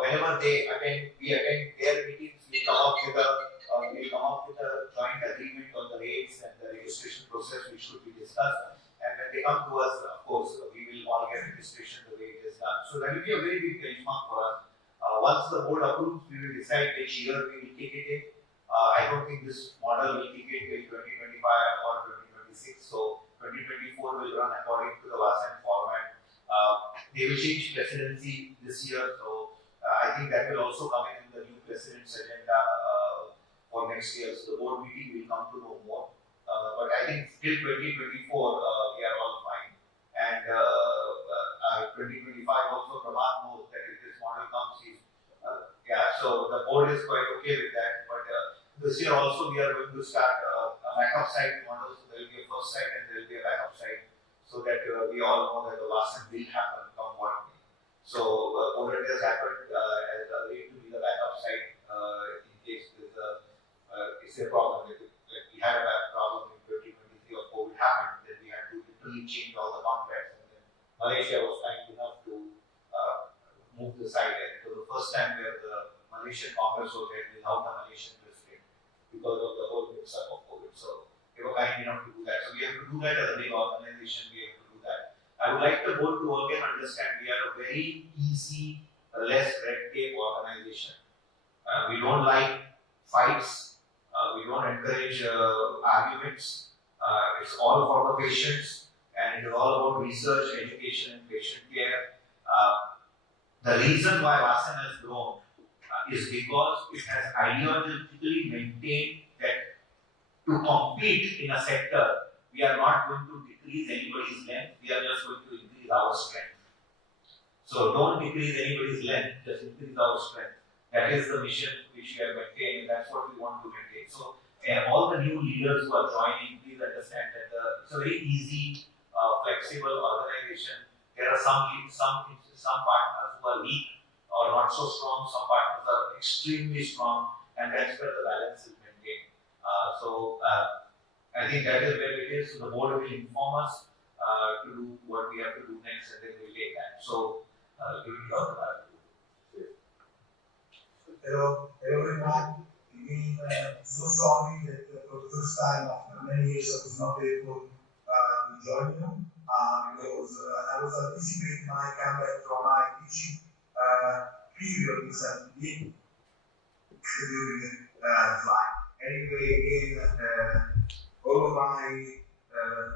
Whenever they attend, we attend their meetings. We come up with a joint agreement on the rates and the registration process, which should be discussed. And when they come to us, of course, we will all get registration the way it is done. So that will be a very big benchmark for us. Once the board approves, we will decide which year we will kick it in. I don't think this model will kick in till 2025 or 2026. So 2024 will run according to the WASEP format. They will change presidency this year, so I think that will also come in the new president's agenda for next year. So the board meeting will come to know more. But I think till 2024 we are all fine. And 2025 also, Prabhat knows that if this model comes, so the board is quite okay with that. But this year also we are going to start a backup site model. So there will be a first site and there will be a backup site, so that we all know that the WASEP will happen come what may. So what has happened as a way to be the backup site in case it's a problem. Like we had a problem in 2023 of COVID happened, then we had to literally change all the contracts, and then Malaysia was kind enough to move the site. And it was the first time where the Malaysian Congress was held without the Malaysian president because of the whole mix-up of COVID. So they were kind enough to do that. So we have to do that as a big organization. We have to do that. I would like the board to again understand we are a very easy, less red tape organization. We don't like fights. We don't encourage arguments. It's all for the patients, and it is all about research, education, and patient care. The reason why Vasan has grown is because it has ideologically maintained that to compete in a sector, we are not going to decrease anybody's length, we are just going to increase our strength. So don't decrease anybody's length, just increase our strength. That is the mission which we have maintained, and that's what we want to maintain. So all the new leaders who are joining, please understand that it's a very easy, flexible organization. There are some partners who are weak or not so strong, some partners are extremely strong, and that's where the balance is maintained. I think that is where it is. So the board will inform us to do what we have to do next, and then we'll take that. So, give it to the Hello everyone. Again, so sorry that for the first time after many years I was not able to join you because I was anticipating my comeback from my teaching period in San Diego during the flight. Anyway, again, all of my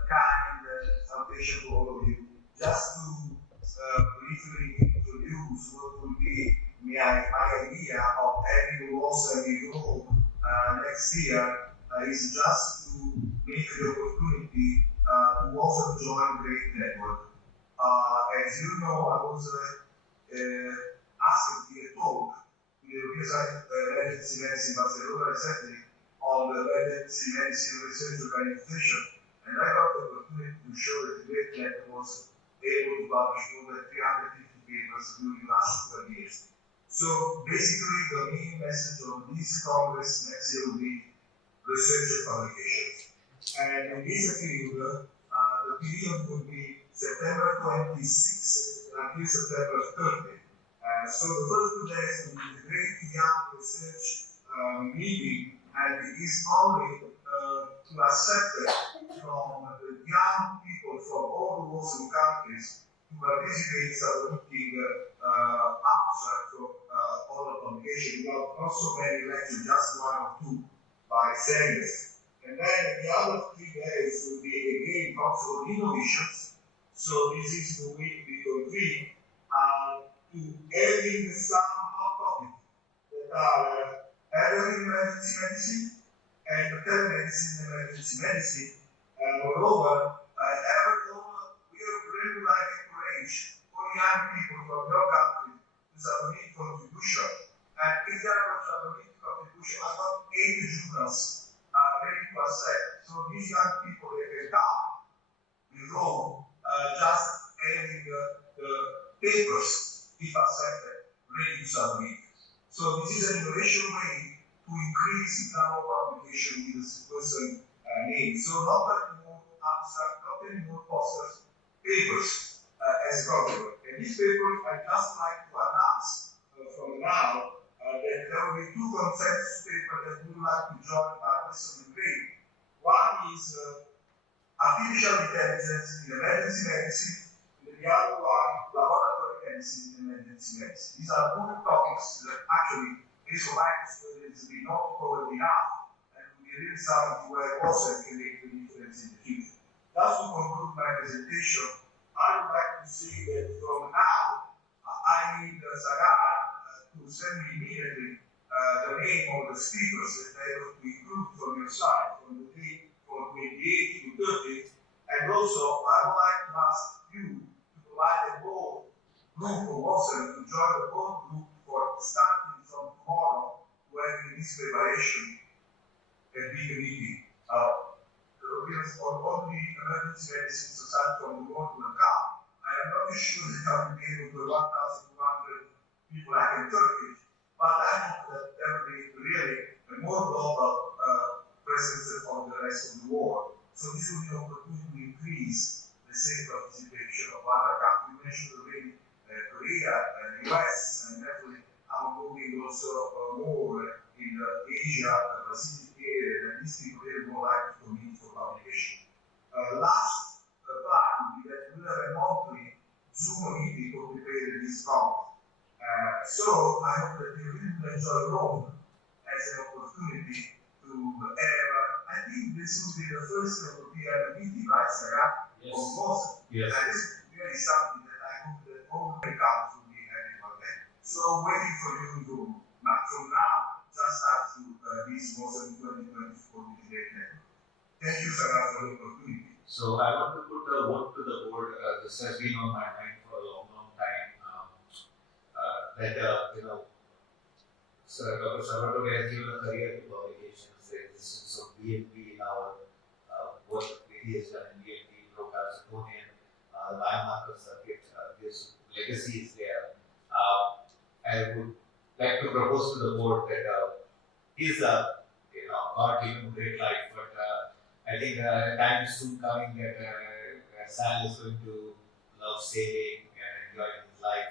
kind salutation to all of you. Just to briefly introduce what will be my idea of having also a role next year is just to make the opportunity to also join Great Network. As you know, I was asked to give a talk to the European Emergency Medicine Barcelona recently on the Emergency Medicine Research Organization, and I got the opportunity to show that the Great Network was able to publish more than 350 papers during the last 12 years. So basically, the main message of this Congress next year will be research and publications. And in this field, the period will be September 26 until September 30. So the first 2 days will be a great young research meeting, and it is only to accept from the young people from all the Muslim countries to participate in submitting abstract of all the publication. We have not so many lectures, just 1 or 2 by seniors. And then the other 3 days will be again also innovations. So this is the week we agree to adding some hot topics that are either in emergency medicine and telemedicine and emergency medicine. Moreover, we are really like encourage all young people from your country to submit contribution. And if they are going to submit contribution, I got 80 journals ready to accept. So these young people, they can come in Rome, just having the papers, if accepted, ready to submit. So this is an innovation way to increase the number of publication with this person name. So not any more abstract, not any more posters, papers as government. And these papers, I just like to announce from now that there will be 2 consensus papers that we would like to join by Western grade. One is artificial intelligence in emergency medicine, and the other one, laboratory medicine in emergency medicine. These are good topics that actually this has been not covered enough, and will be really something where also can make the difference in the future. Just to conclude my presentation, I would like to say that from now, I need Sagar to send me immediately the name of the speakers that I have to include from your side, from the date from 28 to 30. And also, I would like to ask you to provide a board group of also to join the board group for starting from tomorrow, when this preparation can be the meeting. All the emergency medicine society from the world will come. I am not sure that I will be able to 1,200 people like in Turkey, but I hope that there will be really a more global presence of the rest of the world. So this will be an opportunity to increase the safe participation of other countries. You mentioned already Korea and the US, and definitely I'm moving also more in the Asia Pacific area, and these people are more likely to meet for publication. Last part would be that we have a monthly Zoom meeting to prepare this conference. So I hope that you will enjoy Rome as an opportunity to have, I think this will be the first European meeting, right, Sarah? Yes. Of course. Yes. And this is really something that I hope that all the countries will be happy about that. So waiting for you to, not from now, just up to this was in 2024 with the great network. Thank you, Sarah, for the opportunity. So I want to put a word to the board. This has been on my mind for a long, long time. Dr. Salvatore has given a career to publications, the existence of BNP in our work that he has done in BNP, Procalcitonin, the biomarker circuit, his legacy is there. I would like to propose to the board that he's God gave him a great life, but I think time is soon coming that Sal is going to love sailing and enjoying his life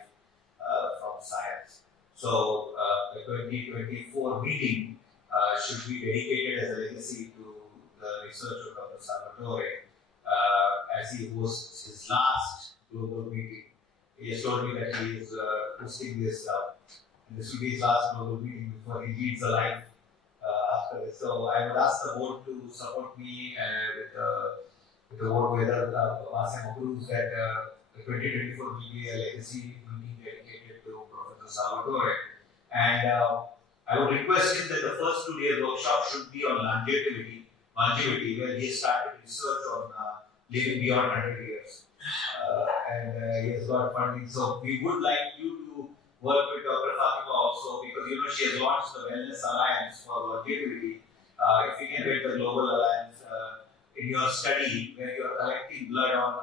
from science. So the 2024 meeting should be dedicated as a legacy to the research of Dr. Salvatore as he hosts his last global meeting. He has told me that he is hosting this, and this will be his last global meeting before he leads a life after this. So I would ask the board to support me with the board, whether Masimo approves that the 2024 will be a legacy meeting dedicated to Professor Salvatore. And I would request him that the first 2 days workshop should be on longevity, where he has started research on living beyond 100 years. And he has got funding. So we would like you to work with Dr. Fatima also, because she has launched the Wellness Alliance for longevity. If you can get the Global Alliance in your study, where you are collecting blood on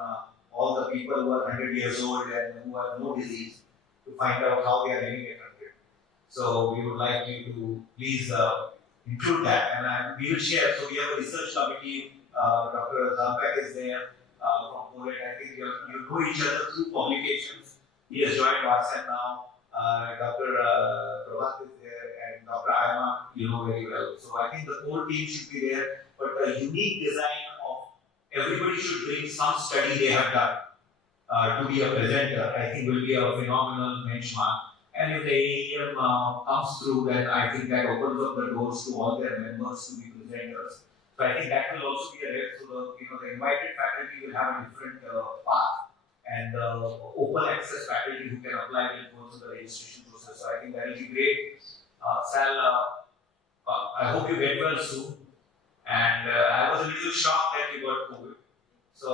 all the people who are 100 years old and who have no disease, to find out how they are living at 100. So we would like you to please include that, and we will share. So we have a research committee. Dr. Zampek is there from Poland. I think you know each other through publications. He has joined Watson now. Dr. Prabhat is there, and Dr. Ayman, you know very well. So I think the whole team should be there, but a unique design of everybody should bring some study they have done to be a presenter. I think will be a phenomenal benchmark. And if the AEM comes through, then I think that opens up the doors to all their members to be presenters. So I think that will also be a rep. So the invited faculty will have a different path, and open access faculty who can apply will go through the registration process. So I think that will be great. Sal, I hope you get well soon. And I was a little shocked that you got COVID. So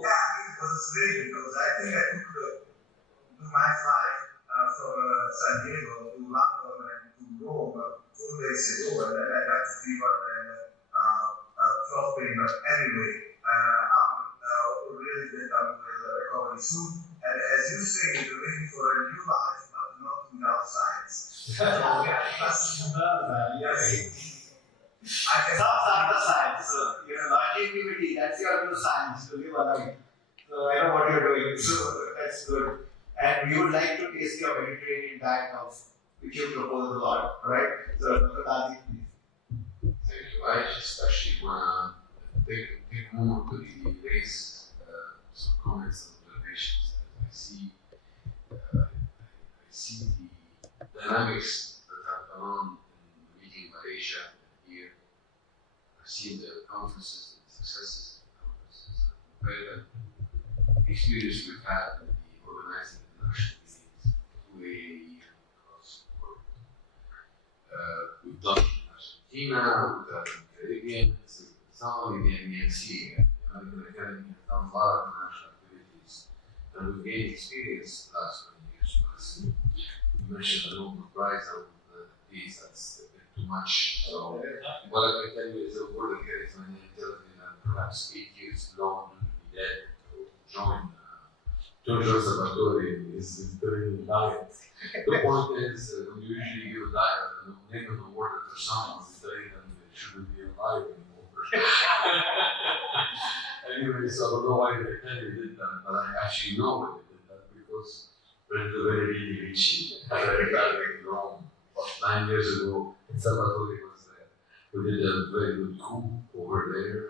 yeah, it was great because I think I took my flight from San Diego to London and to Rome 4 days ago, and then I got fever and throat pain. But anyway, I'm really that I'm recovery soon. And as you say, you're waiting for a new life, but not without science. So yes. Some other science, longevity, that's your new science to live a life. So I know what you're doing, so that's good. And we would like to taste your Mediterranean diet of which you propose a lot, right? So Dr. Qazi, please. Thank you. I just actually want to take a moment to raise some comments and observations. I see the dynamics that have gone on in meeting Malaysia here. I've seen the conferences, the successes of the conferences, the experience we've had in the organizing international meetings through AAE and across the world. We've done in Argentina, we've done in the Caribbean, some of the MEMC, the American Academy has done a lot of international activities, and we've gained experience the last 20 years. But you mentioned the Nobel Prize, please, that's a bit too much. So, what I can tell you is a word that carries my name, and perhaps 8 years long, to be dead, to join Giorgio Salvatore is doing diet. The point is, when you usually give a diet, and the name of the word after someone is telling them they shouldn't be alive anymore. Anyway, so I don't know why they tell you did that, but I actually know why they did that, because we're very rich, very Rome. But 9 years ago, Salvatore was there. We did a very good coup over there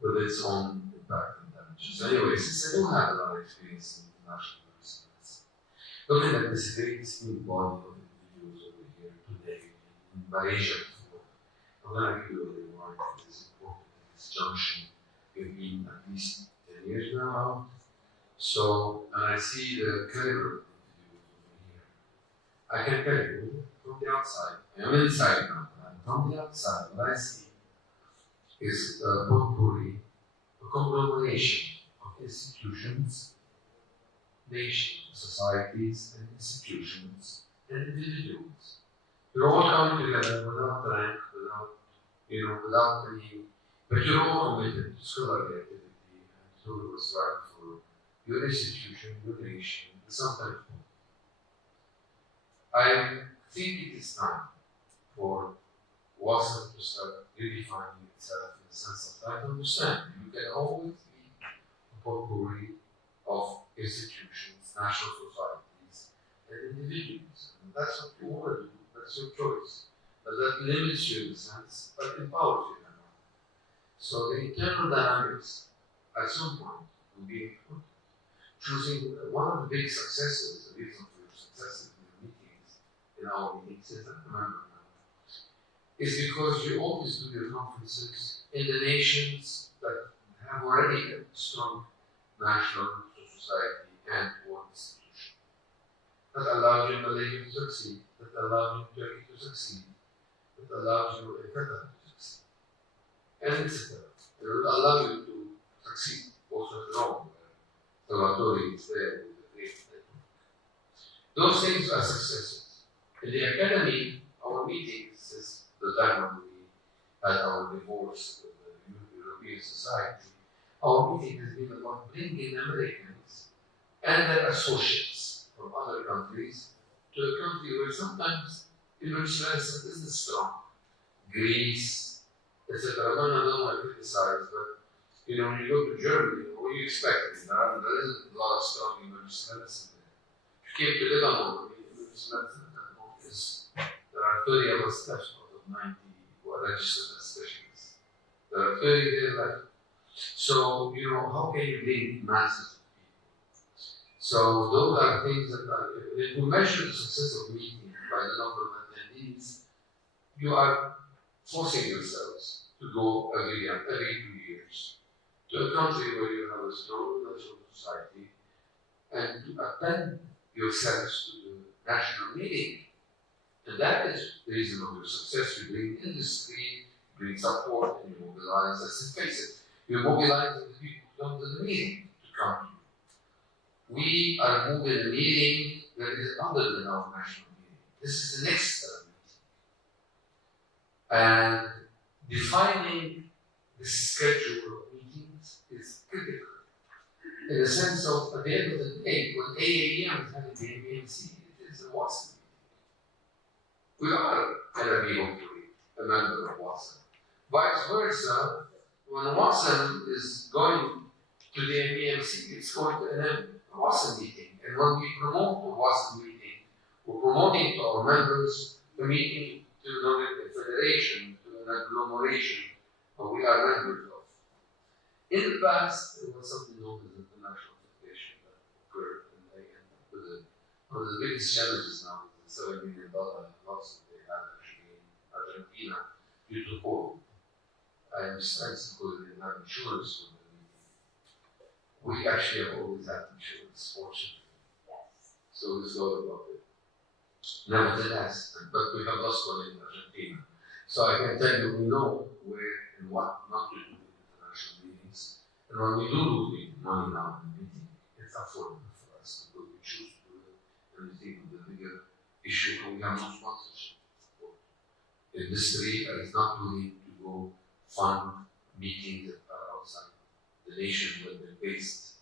with its own impact and damages. Anyway, since I don't have a lot of experience in international business, looking at this very esteemed body of individuals over here today, in Malaysia before, I'm going to give you a reward that is important at this junction. We've been at least 10 years now. So, and I see the caliber of individuals over here. I can tell you from the outside, I'm inside now, and from the outside, what I see is a potpourri, a conglomeration of institutions, nations, societies, and institutions, and individuals. They're all coming together without rank, without any, but you're all committed to scholarly activity and to what's right for your institution, your nation, and sometimes more. I think it is time for WASM to start redefining itself in the sense of trying to understand you can always be a potpourri of institutions, national societies, and individuals. And that's what you want to do, that's your choice. But that limits you in a sense, but empowers you in another. So the internal dynamics at some point will be important. Choosing one of the big successes, the reason for your successes in our meetings, if I remember now, is because you always do your conferences in the nations that have already a strong national society and or institution. That allows you in Malaysia to succeed, that allows you in Turkey to succeed, that allows you in Qatar to succeed, and etc. It will allow you to succeed also at Rome, where Salvatore is there with the great network. Those things are successes. In the academy, our meetings, since the time when we had our divorce with the European Society, our meeting has been about bringing Americans and their associates from other countries to a country where sometimes emergency isn't strong. Greece, etc. I don't want to criticize, but when you go to Germany, what do you expect? There isn't a lot of strong emergency medicine there. If you came to Lebanon, emergency medicine, there are 30 of us left out of 90 who are registered as specialists. There are 30 there left. So, how can you bring masses of people? So, those are things that if we measure the success of meeting by the number of attendees, you are forcing yourselves to go every 2 years to a country where you have a strong national society and to append yourselves to the national meeting. And that is the reason of your success. You bring industry, you bring support, and you mobilize. Let's face it, you mobilize the people who come to the meeting to come to you. We are moving a meeting that is other than our national meeting. This is the next meeting. And defining the schedule of meetings is critical. In the sense of, at the end of the day, when AAEM is having the AMC, it is a WASM. We are going to be hopefully a member of WASM. Vice versa, when WASM is going to the MEMC, it's going to an WASM meeting. And when we promote the WASM meeting, we're promoting to our members the meeting to a federation, to an agglomeration that we are members of. In the past, there was something known as international federation that occurred, and they ended up with one of the biggest challenges now. $7 million loss that they had actually in Argentina due to COVID. I understand it's because they didn't have insurance for the meeting. We actually have always had insurance, fortunately. So it's all about it. Nevertheless, but we have lost one in Argentina. So I can tell you, we know where and what not to do in international meetings. And when we do lose money now in the meeting, it's affordable for us because we choose to do it. And we think of the bigger issue, and we have no sponsorship. Industry is not willing to go fund meetings that are outside the nation where they're based.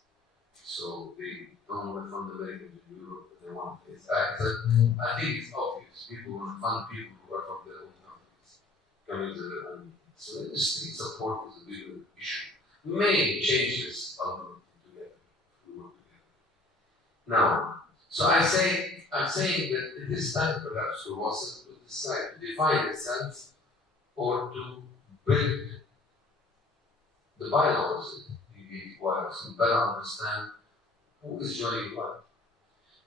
So they don't want to fund Americans in Europe, but they want to. I think it's obvious. People want to fund people who are from their own countries, coming to their own meetings. So industry support is a bigger issue. We may change this ultimately together if we work together. Now, so I say, I'm saying that it is time perhaps for WASM to decide to define itself or to build the bylaws it requires to better understand who is joining what.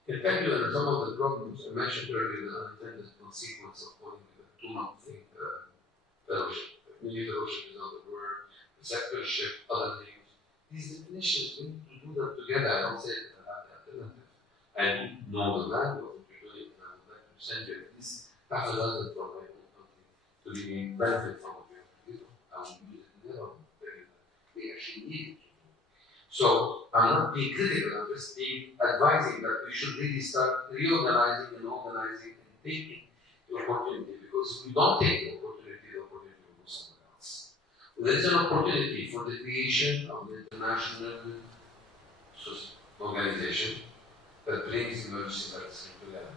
In fact, some of the problems I mentioned earlier, the unintended consequence of going with a 2-month fellowship. Maybe fellowship is not the word, sectorship, other things. These definitions, we need to do them together. I don't say that I have the alternative. I know the value of what you're doing, and I would like to send you at least half a dozen from my own country to be benefit from what you're doing. I will use it in their own area. They actually need it. So I'm not being critical, I'm just advising that we should really start reorganizing and organizing and taking the opportunity, because if we don't take the opportunity will go somewhere else. There is an opportunity for the creation of the international organization that brings emergency medicine together.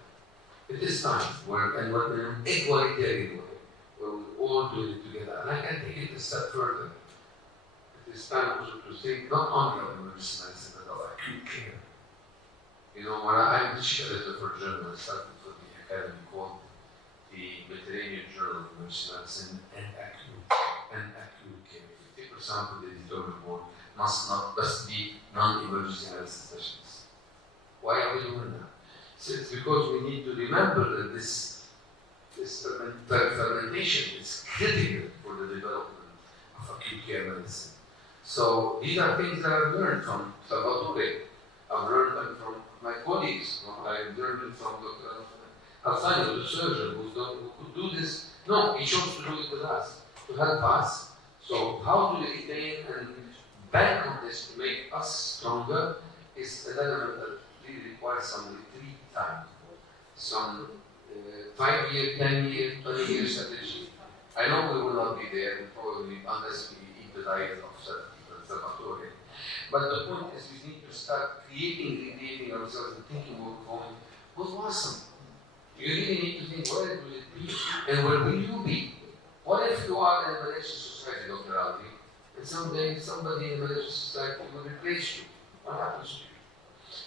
It is time and we're in an equalitarian way, where we all do it together. And I can take it a step further. It is time also to think not only of emergency medicine, but of acute care. You know, when I'm the chief editor for a journal, I started for the academy called the Mediterranean Journal of Emergency Medicine and acute care. 50% of the editorial board must be non-emergency medicine specialists. Why are we doing that? So it's because we need to remember that this fermentation is critical for the development of acute care medicine. So these are things that I've learned from Salvatore. I've learned them from my colleagues. I've learned it from Dr. Alfano, the surgeon who could do this. No, he chose to do it with us, to help us. So how do we retain and bank on this to make us stronger is an element that really requires some retreat time, some 5-year, 10-year, 20-year strategy. I know we will not be there probably unless we eat the diet of Salvatore. But the point is we need to start recreating ourselves and thinking what we're going. What was awesome? You really need to think, where will it be? And where will you be? What if you are in a Malaysian society, Dr. Ali, and someday somebody in a Malaysian society will replace you? What happens to you?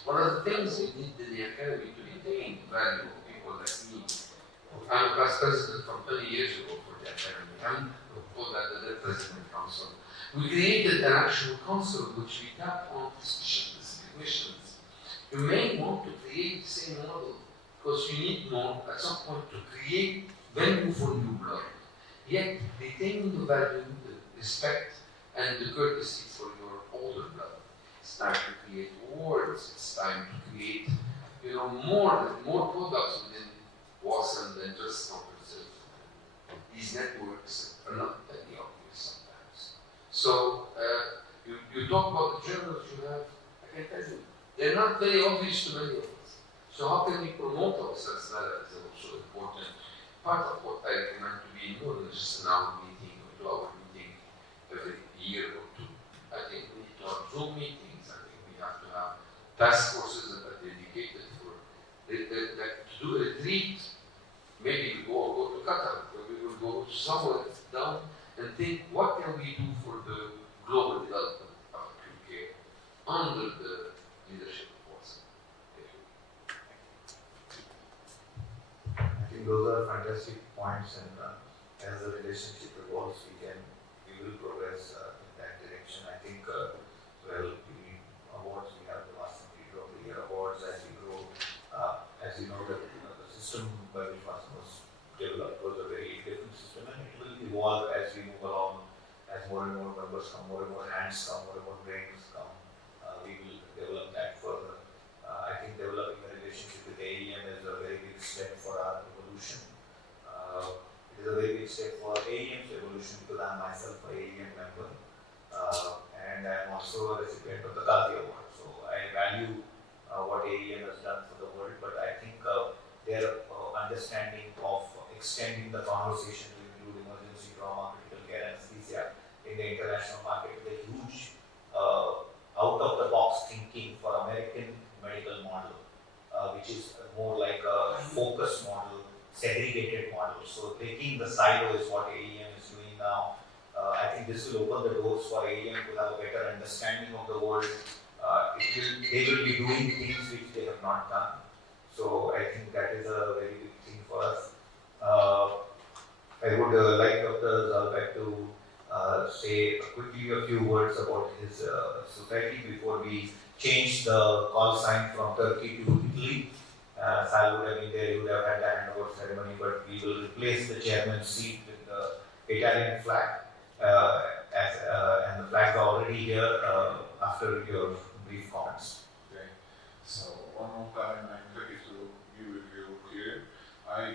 One of the things we need in the academy to retain value of people like me. I'm a past president from 20 years ago for the academy. I'm called that the president council. We created an actual council which we tapped on specifications. You may want to create the same model because you need more at some point to create value for new blood, yet retaining the value, the respect, and the courtesy for your older blood. It's time to create awards. It's time to create, more products within WASM than just conferences. These networks are not very obvious sometimes. So you talk about the journals you have. I can tell you, they're not very obvious to many of us. So how can we promote ourselves better is also important. Part of what I recommend to be more than just an hour meeting or 2-hour meeting every year or two. I think we need to have Zoom meetings. I think we have to have task forces that are dedicated for to do a retreat. Maybe we go to Qatar, or we will go somewhere down and think what can we do for the global development of acute care under the leadership of WASM. I think those are fantastic points, and as the relationship evolves, we will progress in that direction. I think, the awards, we have the WASM Leader of the Year awards as we grow. As you know, the system by which WASM was developed was a very different system, and it will evolve as we move along, as more and more members come, more and more hands come, more and more brains come. We will develop that further. I think developing a relationship with AEM is a very big step for our evolution. It is a very big step for AEM's evolution because I am myself an AEM member, and I am also a recipient of the Canlı Award. So I value what AEM has done for the world, but I think their understanding of extending the conversation to include emergency trauma, critical care, anesthesia in the international market with a huge out-of-the-box thinking for American medical model, which is more like a focus model, segregated model. So taking the silo is what AEM is doing now. I think this will open the doors for AEM to have a better understanding of the world. They will be doing things which they have not done. So So I think that is a very big thing for us. I would like Dr. Zalbek to say quickly a few words about his society before we change the call sign from Turkey to Italy. Sal would have been there, he would have had the handover ceremony, but we will replace the chairman's seat with the Italian flag. And the flags are already here after your brief comments. Okay. So one more time, I'm happy to be with you here. I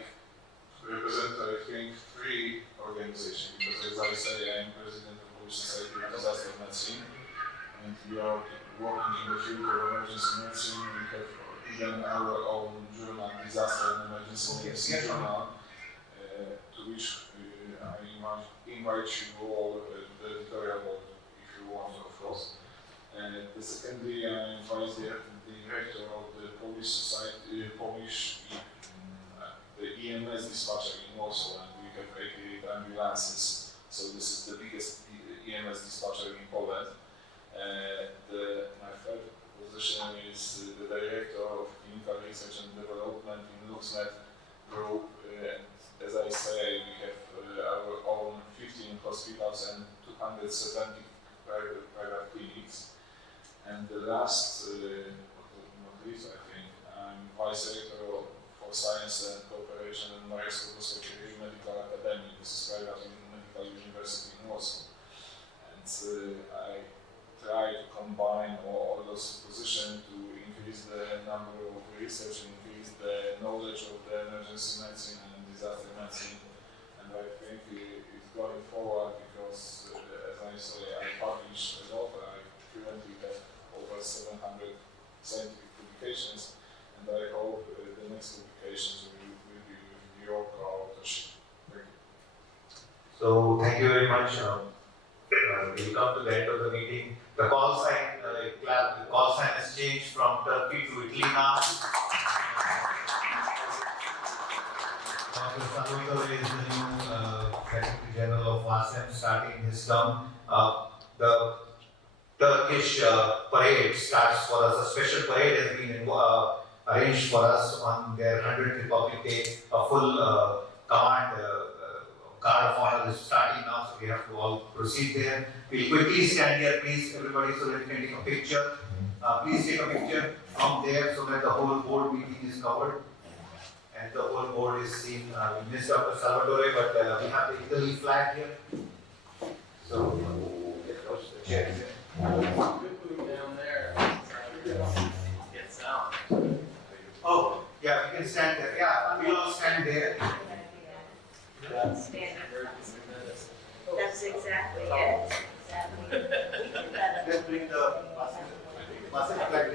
represent, I think, 3 organizations, because as I say, I'm president of the Polish Society of Disaster Medicine, and we are working in the field of emergency medicine. We have even our own journal, Disaster and Emergency Medicine Journal, to which I invite you all the editorial board, if you want, of course. The secondly, I'm vice director of the Polish Society, the EMS dispatcher in Warsaw, and we have 88 ambulances. So this is the biggest EMS dispatcher in Poland. My third position is the director of clinical research and development in LuxMed Group. As I say, we have our own 15 hospitals and 270 private clinics. And the last, not least, I think, I'm vice director for science and cooperation and Mariacko Medical Academy. This is private medical university in Warsaw. And I try to combine all those positions to increase the number of research, increase the knowledge of the emergency medicine and disaster medicine. And I think it's going forward because, as I say, I publish a lot. I currently have over 700 scientific publications, and I hope the next publications will be with your authorship. Thank you. So thank you very much. We'll come to the end of the meeting. The call sign has changed from Turkey to Italy now. Dr. Samuito is the new Secretary General of WASEM starting his term. The Turkish parade starts for us. A special parade has been arranged for us on their 100th Republic Day. A full command guard of honor is starting now, so we have to all proceed there. We'll quickly stand here, please, everybody, so that we can take a picture. Please take a picture from there so that the whole board meeting is covered. And the whole board is seen. We missed Dr. Salvatore, but we have the Italy flag here. So, let's go to the chair. Down there, get sound. Oh, yeah, we can stand there. Yeah, we'll all stand there. That's exactly it. Let's bring the flag.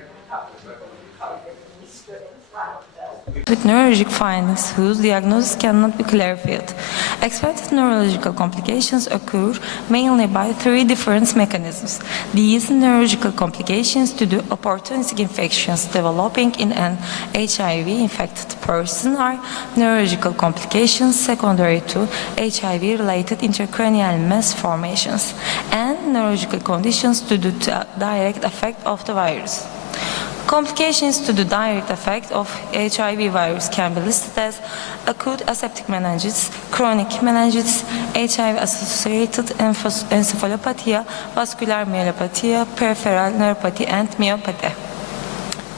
With neurologic findings whose diagnosis cannot be clarified. Expected neurological complications occur mainly by 3 different mechanisms. These neurological complications due to opportunistic infections developing in an HIV-infected person are neurological complications secondary to HIV-related intracranial mass formations and neurological conditions due to the direct effect of the virus. Complications to the direct effect of HIV virus can be listed as acute aseptic meningitis, chronic meningitis, HIV-associated encephalopathy, vascular myelopathy, peripheral neuropathy, and myopathy.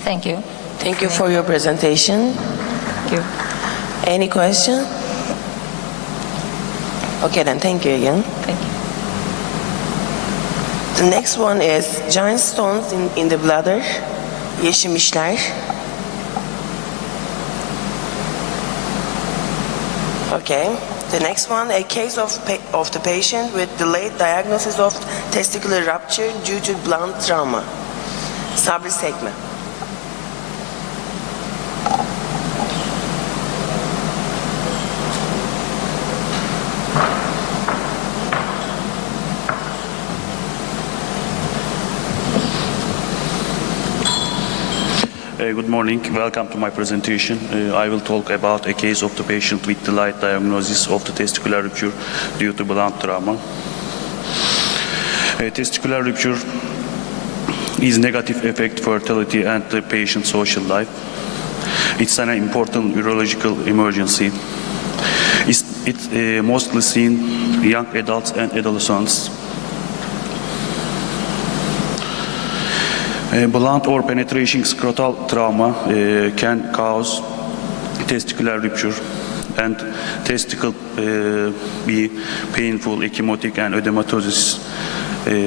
Thank you. Thank you for your presentation. Thank you. Any question? Okay, then thank you again. Thank you. The next one is giant stones in the bladder. Yeşilmişler. Okay. The next one, a case of the patient with delayed diagnosis of testicular rupture due to blunt trauma. Sabri Sekme. Good morning. Welcome to my presentation. I will talk about a case of the patient with delayed diagnosis of the testicular rupture due to blunt trauma. Testicular rupture is negative effect fertility and the patient's social life. It's an important urological emergency. It's mostly seen in young adults and adolescents. Blunt or penetration scrotal trauma can cause testicular rupture and testicle be painful, ecchymotic and ödematosis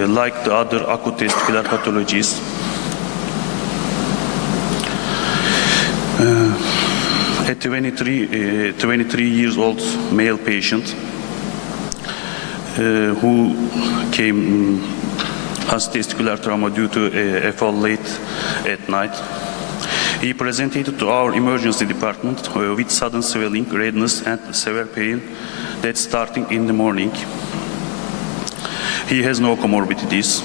like the other acute testicular pathologies. A 23 years old male patient who came has testicular trauma due to a fall late at night. He presented to our emergency department with sudden swelling, redness and severe pain that starting in the morning. He has no comorbidities.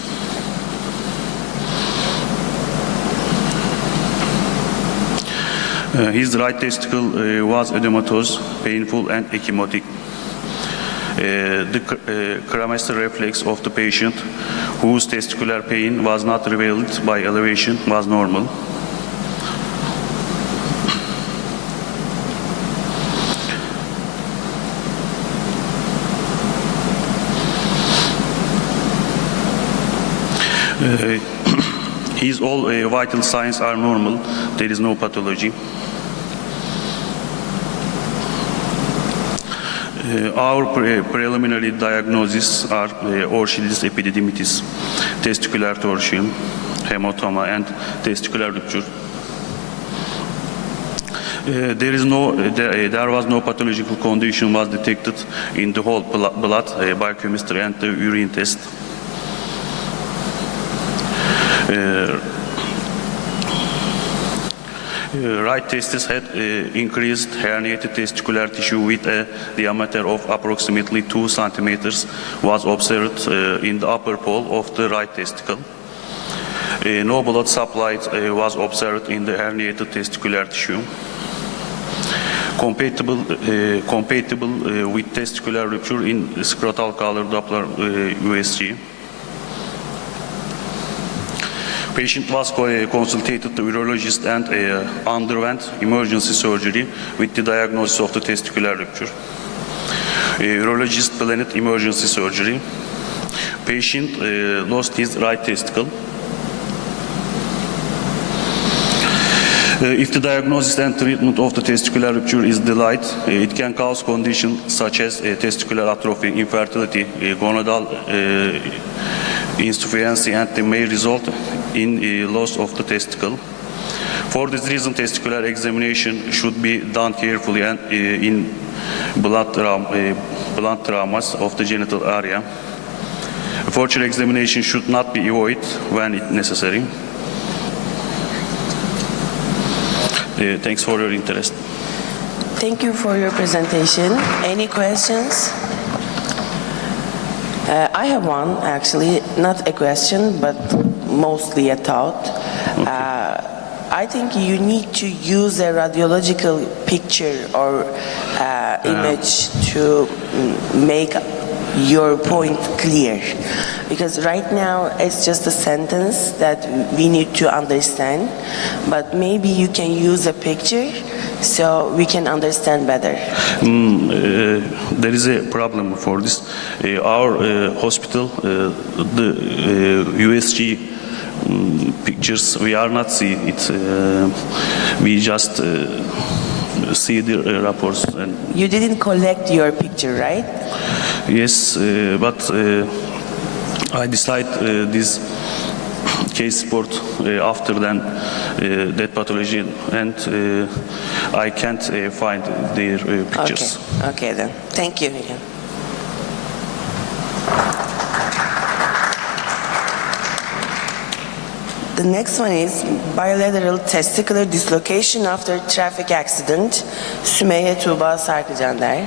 His right testicle was ödematous, painful and ecchymotic. The cremaster reflex of the patient, whose testicular pain was not revealed by elevation, was normal. His all vital signs are normal. There is no pathology. Our preliminary diagnoses are Orchilis epididymitis, testicular torsion, hematoma, and testicular rupture. There was no pathological condition was detected in the whole blood biochemistry and the urine test. Right testis had increased herniated testicular tissue with a diameter of approximately 2 centimeters was observed in the upper pole of the right testicle. No blood supply was observed in the herniated testicular tissue. Compatible with testicular rupture in scrotal color Doppler USG. Patient was consulted to urologist and underwent emergency surgery with the diagnosis of the testicular rupture. Urologist planned emergency surgery. Patient lost his right testicle. If the diagnosis and treatment of the testicular rupture is delayed, it can cause conditions such as testicular atrophy, infertility, gonadal insufficiency, and they may result in loss of the testicle. For this reason, testicular examination should be done carefully and in blunt traumas of the genital area. Further examination should not be avoided when it necessary. Thanks for your interest. Thank you for your presentation. Any questions? I have one, actually, not a question, but mostly a thought. I think you need to use a radiological picture or image to make your point clear. Because right now it's just a sentence that we need to understand, but maybe you can use a picture so we can understand better. There is a problem for this. Our hospital, the USG pictures, we are not see it. We just see the reports. And you didn't collect your picture, right? Yes, but I decide this case report after that pathology, and I can't find their pictures. Okay then. Thank you. The next one is bilateral testicular dislocation after traffic accident. Sümeyye Tuğba Sarkıcander.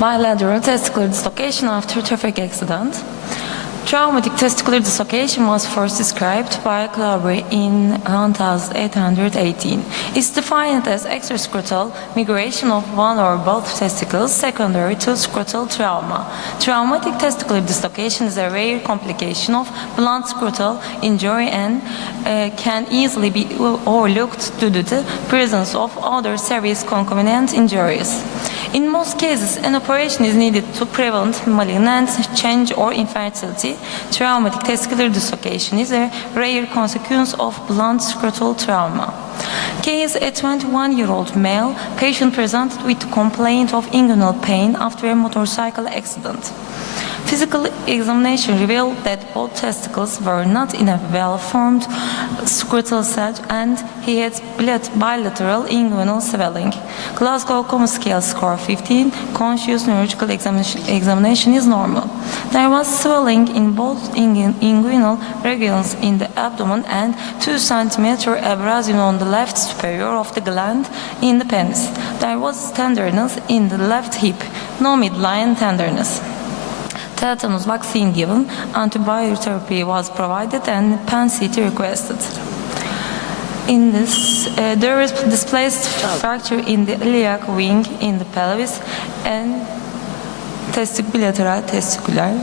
Bilateral testicular dislocation after traffic accident. Traumatic testicular dislocation was first described by Claubre in 1818. It's defined as extrascrotal migration of one or both testicles secondary to scrotal trauma. Traumatic testicular dislocation is a rare complication of blunt scrotal injury and can easily be overlooked due to the presence of other serious concomitant injuries. In most cases, an operation is needed to prevent malignant change or infertility. Traumatic testicular dislocation is a rare consequence of blunt scrotal trauma. Case: a 21-year-old male patient presented with complaint of inguinal pain after a motorcycle accident. Physical examination revealed that both testicles were not in a well-formed scrotal set and he had bilateral inguinal swelling. Glasgow Coma Scale score 15, conscious neurological examination is normal. There was swelling in both inguinal regions in the abdomen and 2 cm abrasion on the left superior of the gland in the penis. There was tenderness in the left hip, no midline tenderness. Tetanus vaccine given, antibiotic was provided and PAN-CT requested. In this, there is displaced fracture in the iliac wing in the pelvis and bilateral testicular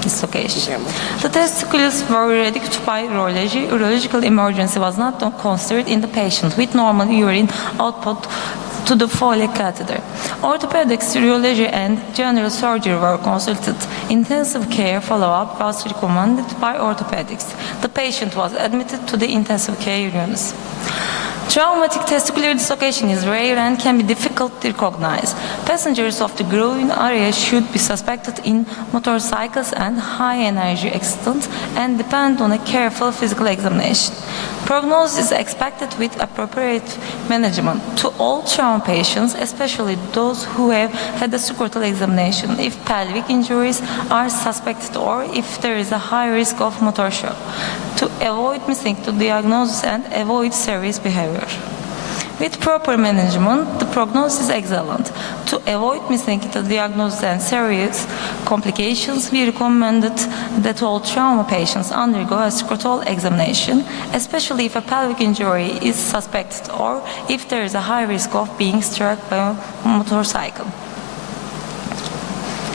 dislocation. The testicles were reduced by urology. Urological emergency was not considered in the patient with normal urine output to the Foley catheter. Orthopedics, urology, and general surgery were consulted. Intensive care follow-up was recommended by orthopedics. The patient was admitted to the intensive care units. Traumatic testicular dislocation is rare and can be difficult to recognize. Passengers of the groin area should be suspected in motorcycles and high-energy accidents and depend on a careful physical examination. Prognosis is expected with appropriate management to all trauma patients, especially those who have had a scrotal examination, if pelvic injuries are suspected or if there is a high risk of motor shock, to avoid missing the diagnosis and avoid serious behavior. With proper management, the prognosis is excellent. To avoid missing the diagnosis and serious complications, we recommended that all trauma patients undergo a scrotal examination, especially if a pelvic injury is suspected or if there is a high risk of being struck by a motorcycle.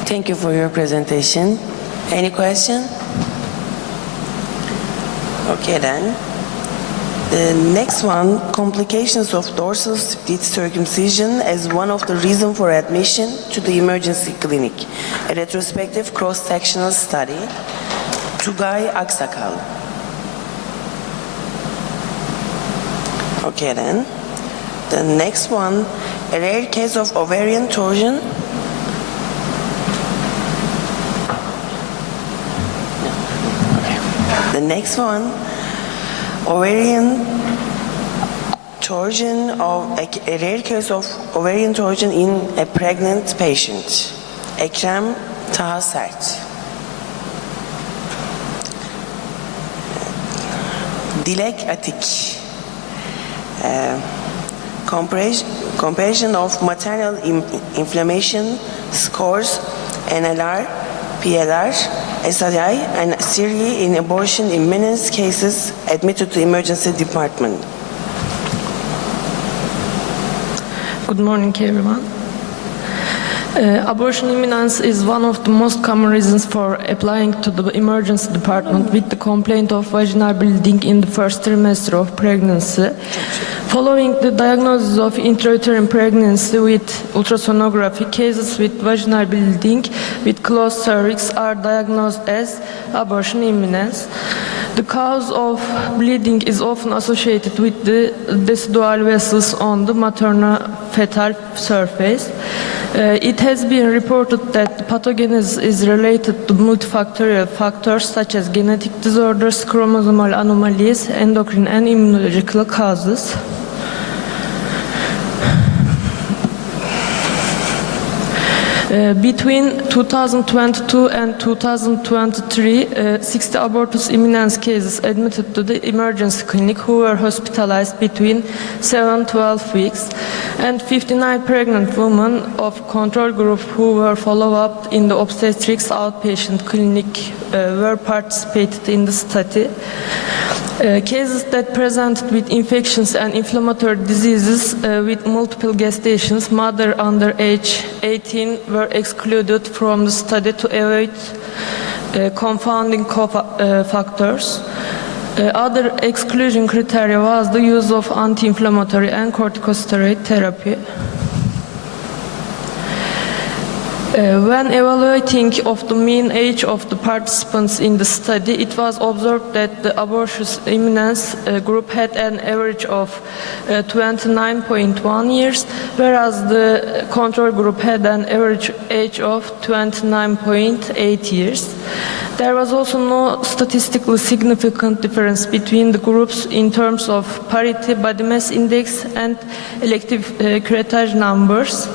Thank you for your presentation. Any question? Okay then. The next one, complications of dorsal split circumcision as one of the reasons for admission to the emergency clinic. A retrospective cross-sectional study. Tugay Aksakal. Okay then. The next one, a rare case of ovarian torsion. The next one, ovarian torsion of a rare case of ovarian torsion in a pregnant patient. Ekrem Tahasert. Dilek Atik. Comparison of maternal inflammation scores, NLR, PLR, SII, and Syria in abortion imminence cases admitted to emergency department. Good morning, everyone. Abortion imminence is one of the most common reasons for applying to the emergency department with the complaint of vaginal bleeding in the first trimester of pregnancy. Following the diagnosis of intrauterine pregnancy with ultrasonography, cases with vaginal bleeding with closed cervix are diagnosed as abortion imminence. The cause of bleeding is often associated with the decidual vessels on the maternal-fetal surface. It has been reported that the pathogenesis is related to multifactorial factors such as genetic disorders, chromosomal anomalies, endocrine and immunological causes. Between 2022 and 2023, 60 abortus imminens cases admitted to the emergency clinic who were hospitalized between 7-12 weeks, and 59 pregnant women of control group who were followed up in the obstetrics outpatient clinic were participated in the study. Cases that presented with infections and inflammatory diseases with multiple gestations, mother under age 18, were excluded from the study to avoid confounding factors. Other exclusion criteria was the use of anti-inflammatory and corticosteroid therapy. When evaluating of the mean age of the participants in the study, it was observed that the abortus imminens group had an average of 29.1 years, whereas the control group had an average age of 29.8 years. There was also no statistically significant difference between the groups in terms of parity, body mass index, and elective curettage numbers,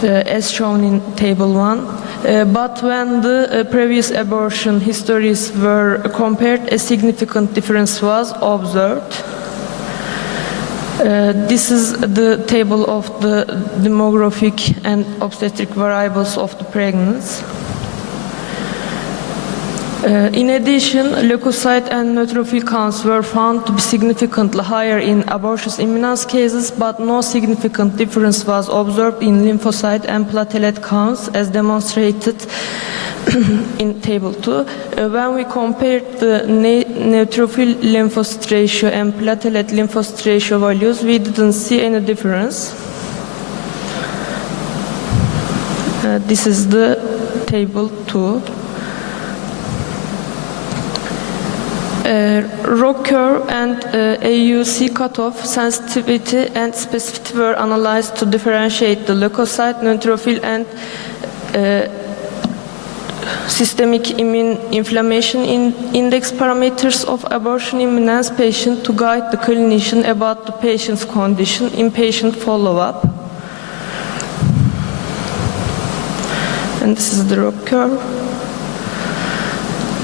as shown in Table 1. But when the previous abortion histories were compared, a significant difference was observed. This is the table of the demographic and obstetric variables of the pregnancy. In addition, leukocyte and neutrophil counts were found to be significantly higher in abortus imminens cases, but no significant difference was observed in lymphocyte and platelet counts, as demonstrated in Table 2. When we compared the neutrophil lymphocyte ratio and platelet lymphocyte ratio values, we didn't see any difference. This is the Table 2. ROC curve and AUC cutoff sensitivity and specificity were analyzed to differentiate the leukocyte, neutrophil, and systemic immune inflammation index parameters of abortion imminens patient to guide the clinician about the patient's condition in patient follow-up. And this is the ROC curve.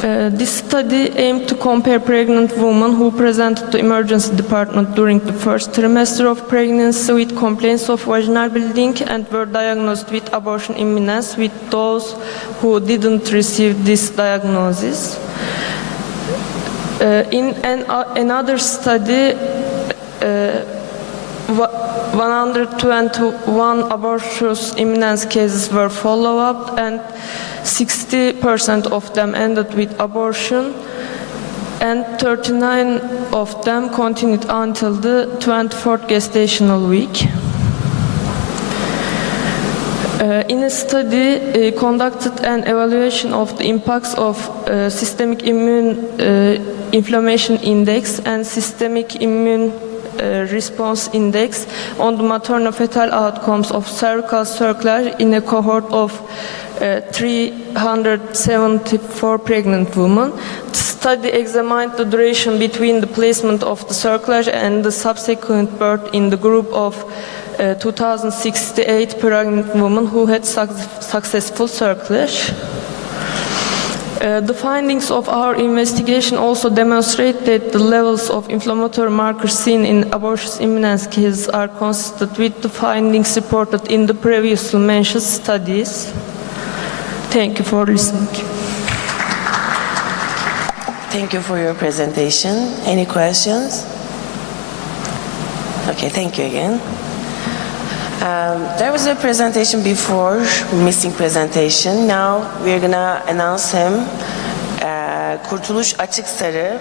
This study aimed to compare pregnant women who presented to emergency department during the first trimester of pregnancy with complaints of vaginal bleeding and were diagnosed with abortion imminens with those who didn't receive this diagnosis. In another study, 121 abortus imminens cases were followed up, and 60% of them ended with abortion, and 39 of them continued until the 24th gestational week. In a study conducted an evaluation of the impacts of systemic immune inflammation index and systemic immune response index on the maternal-fetal outcomes of cervical circlage in a cohort of 374 pregnant women. The study examined the duration between the placement of the circlage and the subsequent birth in the group of 2,068 pregnant women who had successful circlage. The findings of our investigation also demonstrate that the levels of inflammatory markers seen in abortus imminens cases are consistent with the findings reported in the previously mentioned studies. Thank you for listening. Thank you for your presentation. Any questions? Okay, thank you again. There was a presentation before, missing presentation. Now we're gonna announce him. Kurtuluş Açıksarı.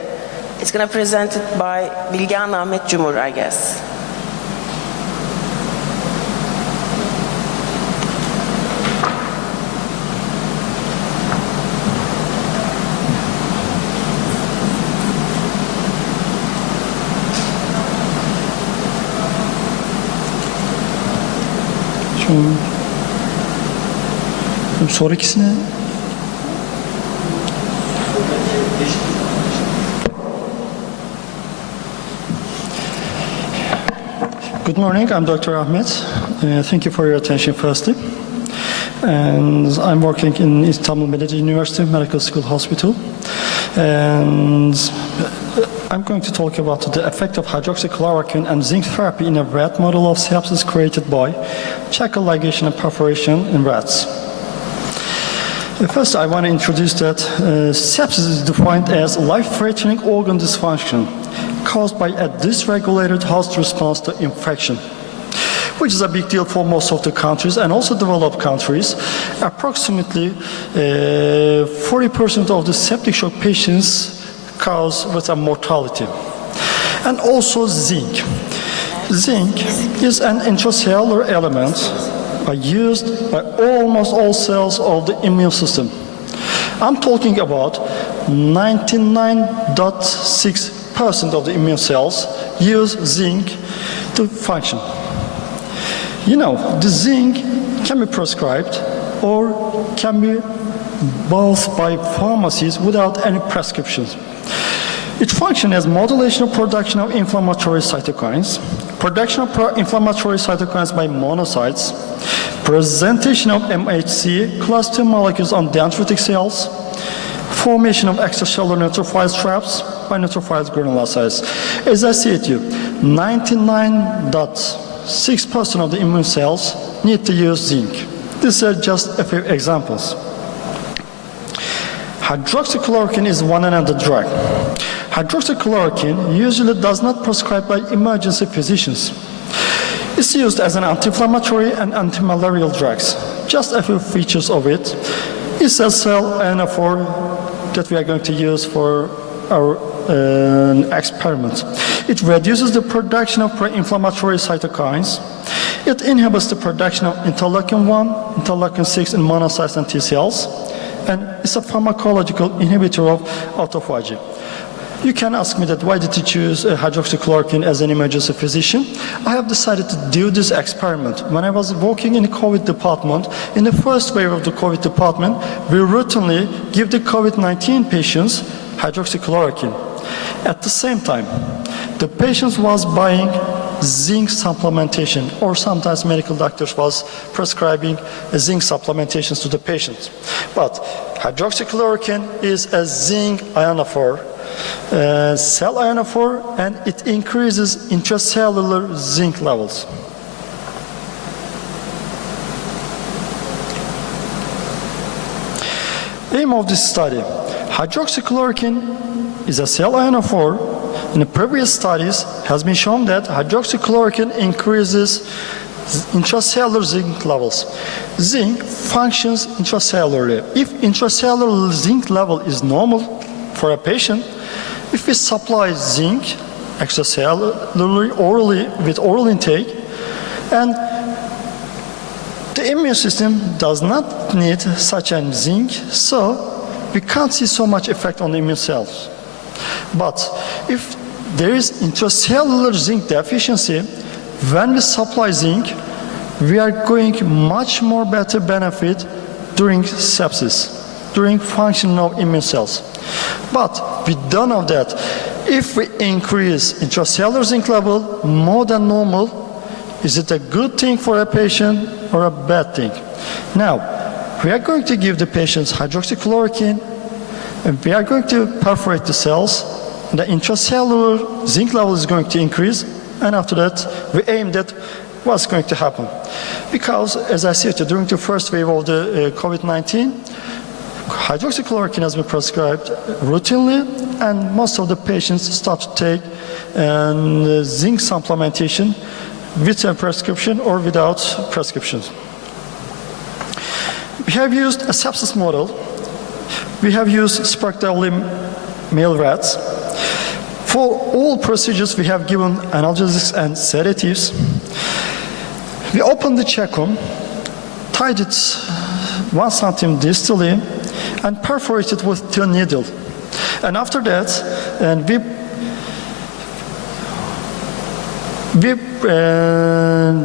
It's gonna be presented by Bilgehan Ahmet Cumhur, I guess. Sonrakisine Good morning, I'm Dr. Ahmet. Thank you for your attention firstly. and I'm working in Istanbul Medeniyet University Medical School Hospital. And I'm going to talk about the effect of hydroxychloroquine and zinc therapy in a rat model of sepsis created by chacal ligation and perforation in rats. First, I want to introduce that sepsis is defined as life-threatening organ dysfunction caused by a dysregulated host response to infection, which is a big deal for most of the countries and also developed countries. Approximately 40% of the septic shock patients cause with a mortality. And also zinc. Zinc is an intracellular element used by almost all cells of the immune system. I'm talking about 99.6% of the immune cells use zinc to function. You know, the zinc can be prescribed or can be bought by pharmacies without any prescriptions. It functions as modulation of production of inflammatory cytokines, production of pro-inflammatory cytokines by monocytes, presentation of MHC class II molecules on dendritic cells, formation of extracellular neutrophil traps by neutrophil granulocytes. As I said to you, 99.6% of the immune cells need to use zinc. These are just a few examples. Hydroxychloroquine is one another drug. Hydroxychloroquine usually does not prescribed by emergency physicians. It's used as an anti-inflammatory and anti-malarial drugs. Just a few features of it. It's a cell ionophore that we are going to use for our experiment. It reduces the production of pro-inflammatory cytokines. It inhibits the production of interleukin-1, interleukin-6 in monocytes and T cells. And it's a pharmacological inhibitor of autophagy. You can ask me that why did you choose hydroxychloroquine as an emergency physician? I have decided to do this experiment. When I was working in the COVID department, in the first wave of the COVID department, we routinely give the COVID-19 patients hydroxychloroquine. At the same time, the patients was buying zinc supplementation, or sometimes medical doctors was prescribing zinc supplementations to the patients. But hydroxychloroquine is a zinc ionophore, cell ionophore, and it increases intracellular zinc levels. Aim of this study: hydroxychloroquine is a cell ionophore. In the previous studies, has been shown that hydroxychloroquine increases intracellular zinc levels. Zinc functions intracellularly. If intracellular zinc level is normal for a patient, if we supply zinc extracellularly orally with oral intake, and the immune system does not need such a zinc, so we can't see so much effect on the immune cells. But if there is intracellular zinc deficiency, when we supply zinc, we are going much more better benefit during sepsis, during functioning of immune cells. But we don't know that if we increase intracellular zinc level more than normal, is it a good thing for a patient or a bad thing? Now, we are going to give the patients hydroxychloroquine, and we are going to perforate the cells. The intracellular zinc level is going to increase, and after that, we aim at what's going to happen. Because, as I said, during the first wave of the COVID-19, hydroxychloroquine has been prescribed routinely, and most of the patients start to take zinc supplementation with a prescription or without prescriptions. We have used a sepsis model. We have used spectrally male rats. For all procedures, we have given analgesics and sedatives. We opened the cecum, tied it 1 cm distally, and perforated with 2 needles. And after that,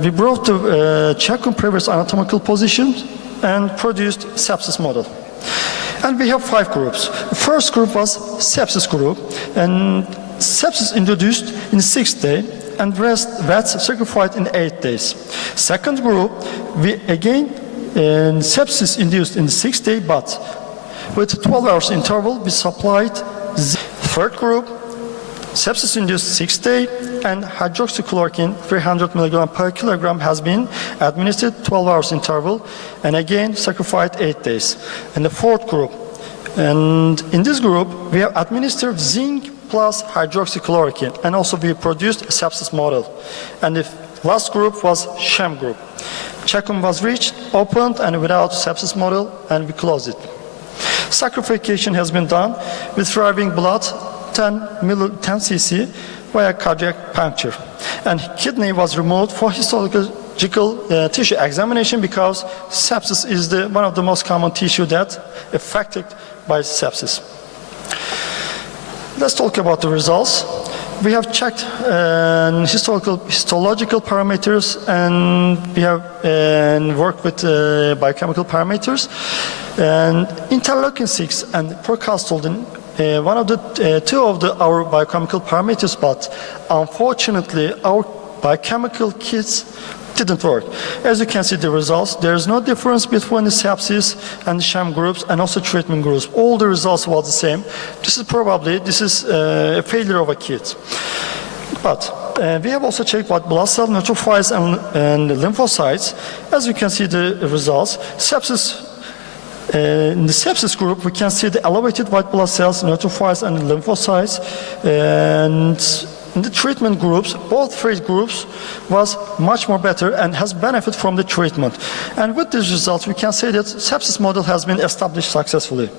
we brought the cecum previous anatomical position and produced sepsis model. And we have 5 groups. The first group was sepsis group, and sepsis introduced in 6th day, and rats sacrificed in 8 days. Second group, we again sepsis induced in the 6th day, but with 12 hours interval, we supplied the third group, sepsis induced 6th day, and hydroxychloroquine 300 milligram per kilogram has been administered 12 hours interval, and again sacrificed 8 days. And the fourth group, and in this group, we have administered zinc plus hydroxychloroquine, and also we produced a sepsis model. And the last group was sham group. Check-in was reached, opened, and without sepsis model, and we closed it. Sacrification has been done with thriving blood 10 cc via cardiac puncture. And kidney was removed for histological tissue examination because sepsis is one of the most common tissue that affected by sepsis. Let's talk about the results. We have checked histological parameters, and we have worked with biochemical parameters. And interleukin-6 and procalcitonin, one of the two of our biochemical parameters, but unfortunately our biochemical kits didn't work. As you can see the results, there is no difference between the sepsis and the sham groups and also treatment groups. All the results were the same. This is a failure of a kit. But we have also checked what blood cell neutrophils and lymphocytes. As you can see the results, in the sepsis group, we can see the elevated white blood cells, neutrophils, and lymphocytes. And in the treatment groups, both three groups was much more better and has benefit from the treatment. And with these results, we can say that sepsis model has been established successfully.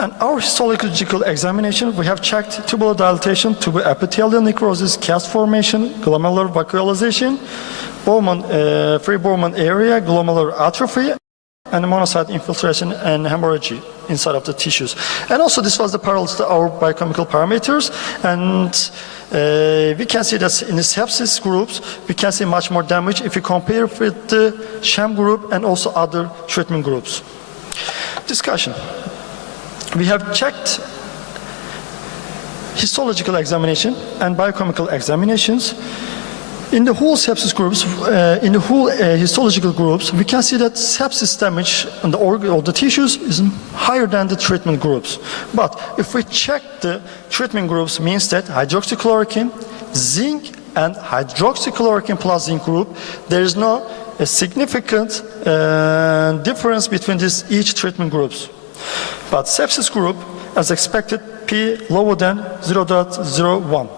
And our histological examination, we have checked tubular dilatation, tubular epithelial necrosis, cast formation, glomerular vacuolization, free Bowman area, glomerular atrophy, and monocyte infiltration and hemorrhage inside of the tissues. And also this was the parallels to our biochemical parameters, and we can see that in the sepsis groups, we can see much more damage if you compare with the sham group and also other treatment groups. Discussion. We have checked histological examination and biochemical examinations. In the whole sepsis groups, in the whole histological groups, we can see that sepsis damage on the organ or the tissues is higher than the treatment groups. But if we check the treatment groups, means that hydroxychloroquine, zinc, and hydroxychloroquine plus zinc group, there is no significant difference between each treatment groups. But sepsis group, as expected, P lower than 0.01.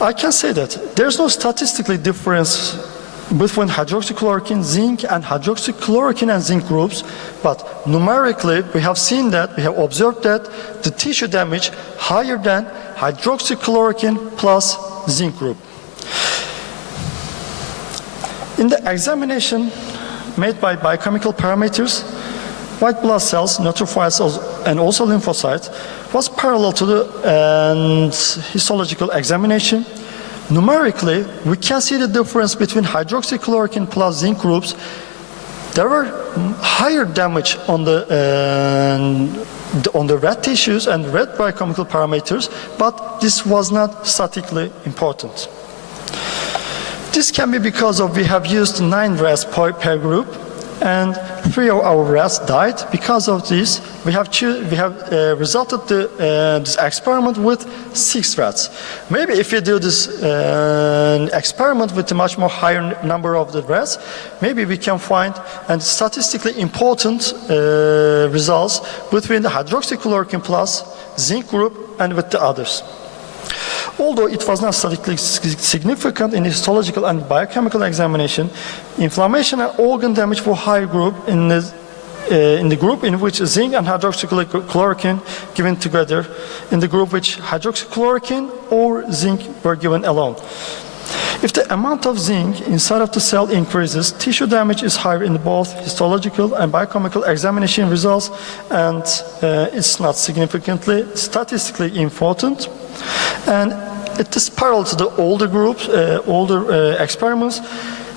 I can say that there's no statistical difference between hydroxychloroquine, zinc, and hydroxychloroquine and zinc groups, but numerically we have seen that, we have observed that the tissue damage higher than hydroxychloroquine plus zinc group. In the examination made by biochemical parameters, white blood cells, neutrophils, and also lymphocytes was parallel to the histological examination. Numerically, we can see the difference between hydroxychloroquine plus zinc groups. There were higher damage on the red tissues and red biochemical parameters, but this was not statistically important. This can be because of we have used 9 rats per group, and 3 of our rats died. Because of this, we have resulted this experiment with 6 rats. Maybe if we do this experiment with a much more higher number of the rats, maybe we can find statistically important results between the hydroxychloroquine plus zinc group and with the others. Although it was not statistically significant in histological and biochemical examination, inflammation and organ damage were higher group in the group in which zinc and hydroxychloroquine given together, in the group which hydroxychloroquine or zinc were given alone. If the amount of zinc inside of the cell increases, tissue damage is higher in both histological and biochemical examination results, and it's not significantly statistically important. And it is parallel to the older groups, older experiments.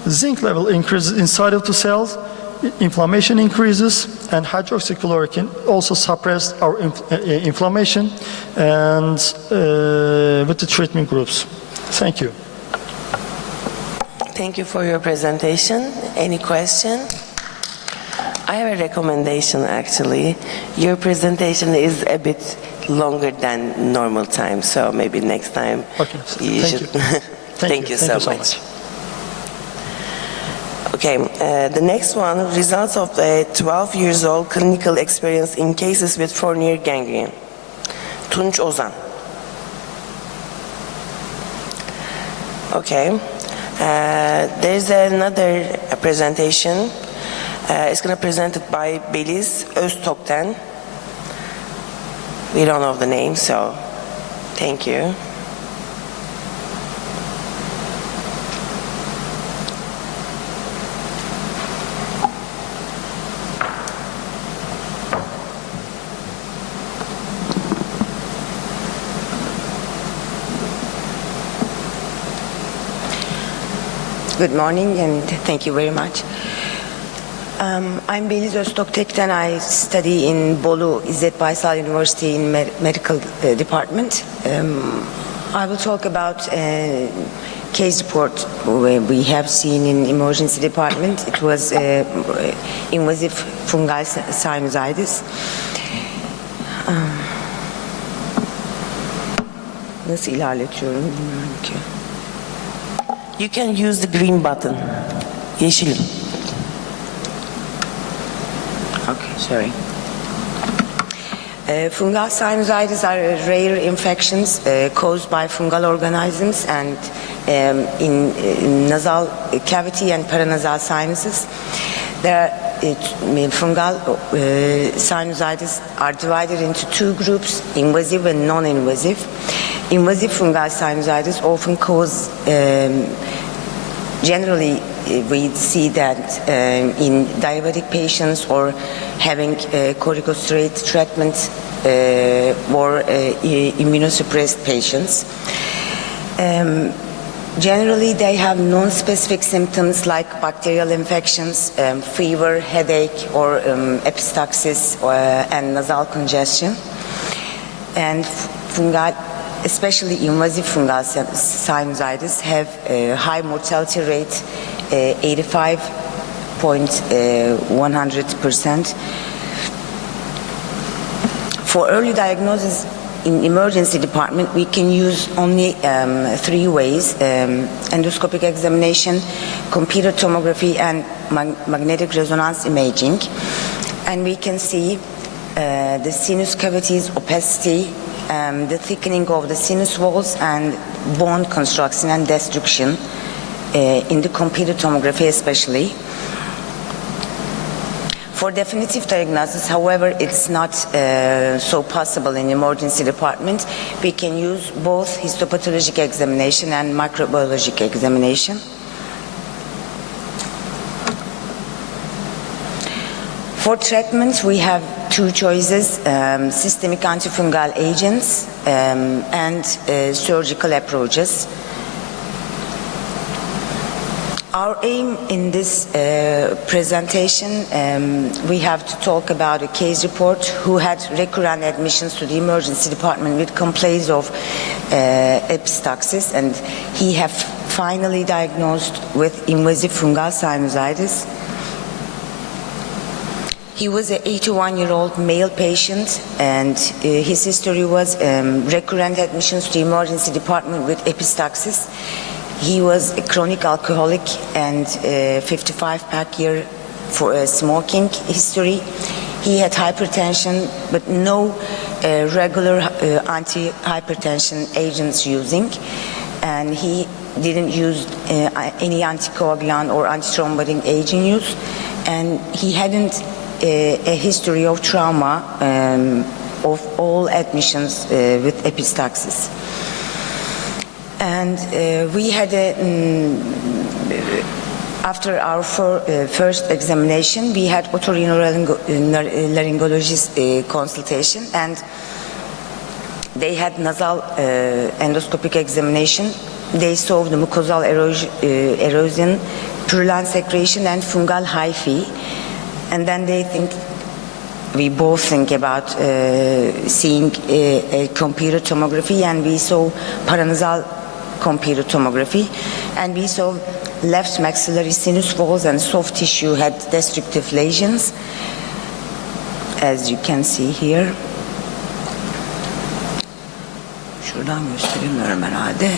Zinc level increases inside of the cells, inflammation increases, and hydroxychloroquine also suppressed our inflammation and with the treatment groups. Thank you. Thank you for your presentation. Any question? I have a recommendation actually. Your presentation is a bit longer than normal time, so maybe next time you should. Thank you so much. Okay, the next one, results of a 12 years old clinical experience in cases with Fournier gangrene. Tunç Ozan. Okay, there's another presentation. It's going to be presented by Beliz Öztokten. We don't know the name, so thank you. Good morning and thank you very much. I'm Beliz Öztokten. I study in Bolu İzzet Baysal University in medical department. I will talk about a case report we have seen in emergency department. It was invasive fungal sinusitis. Nasıl ilerletiyorum bilmiyorum ki. You can use the green button. Yeşil. Okay, sorry. Fungal sinusitis are rare infections caused by fungal organisms and in nasal cavity and paranasal sinuses. Fungal sinusitis are divided into two groups, invasive and non-invasive. Invasive fungal sinusitis often cause, generally we see that in diabetic patients or having corticosteroid treatment or immunosuppressed patients. Generally, they have non-specific symptoms like bacterial infections, fever, headache, or epistaxis and nasal congestion. And fungal, especially invasive fungal sinusitis, have a high mortality rate, 85.100%. For early diagnosis in emergency department, we can use only three ways: endoscopic examination, computer tomography, and magnetic resonance imaging. And we can see the sinus cavities, opacity, the thickening of the sinus walls, and bone construction and destruction in the computer tomography especially. For definitive diagnosis, however, it's not so possible in emergency department. We can use both histopathologic examination and microbiologic examination. For treatment, we have two choices, systemic antifungal agents and surgical approaches. Our aim in this presentation, we have to talk about a case report who had recurrent admissions to the emergency department with complaints of epistaxis, and he have finally diagnosed with invasive fungal sinusitis. He was an 81-year-old male patient, and his history was recurrent admissions to the emergency department with epistaxis. He was a chronic alcoholic and 55-pack year for smoking history. He had hypertension, but no regular anti-hypertension agents using, and he didn't use any anticoagulant or antithrombotic agent use, and he hadn't a history of trauma of all admissions with epistaxis. And we had after our first examination, we had otorhinolaryngologist consultation, and they had nasal endoscopic examination. They saw the mucosal erosion, purulent secretion, and fungal hyphae. And then we both think about seeing a computer tomography, and we saw paranasal computer tomography, and we saw left maxillary sinus walls and soft tissue had destructive lesions, as you can see here. Şuradan gösteremiyorum herhalde.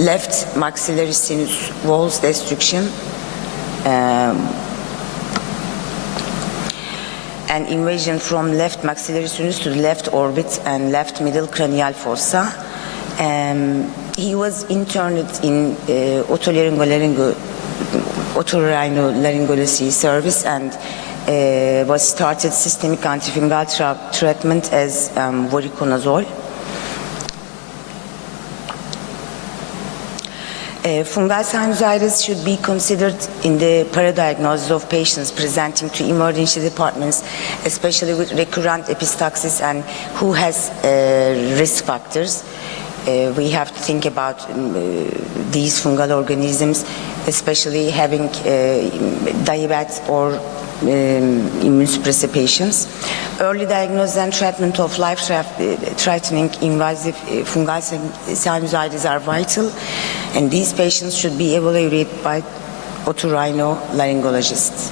Left maxillary sinus walls destruction, and invasion from left maxillary sinus to the left orbit and left middle cranial fossa. He was interned in otorhinolaryngology service and was started systemic antifungal treatment as voriconazole. Fungal sinusitis should be considered in the paradiagnosis of patients presenting to emergency departments, especially with recurrent epistaxis and who has risk factors. We have to think about these fungal organisms, especially having diabetes or immunosuppressive patients. Early diagnosis and treatment of life-threatening invasive fungal sinusitis are vital, and these patients should be evaluated by otorhinolaryngologists.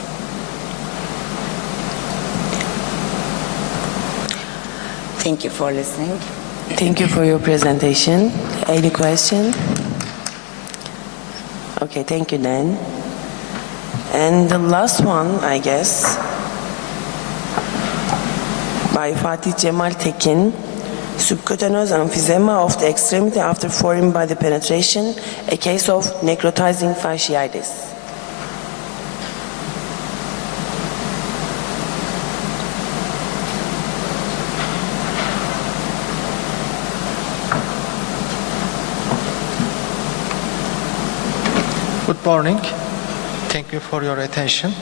Thank you for listening. Thank you for your presentation. Any question? Okay, thank you, Dan. And the last one, I guess, by Fatih Cemal Tekin, subcutaneous emphysema of the extremity after foreign body penetration, a case of necrotizing fasciitis. Good morning. Thank you for your attention.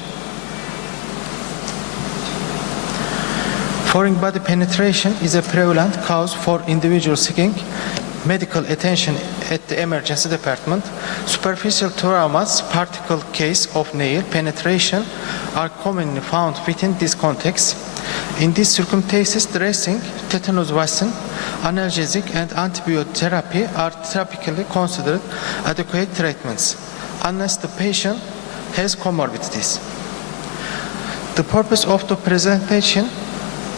Foreign body penetration is a prevalent cause for individuals seeking medical attention at the emergency department. Superficial traumas, particle case of nail penetration, are commonly found within this context. In these circumstances, dressing, tetanus vaccine, analgesic, and antibiotic therapy are typically considered adequate treatments, unless the patient has comorbidities. The purpose of the presentation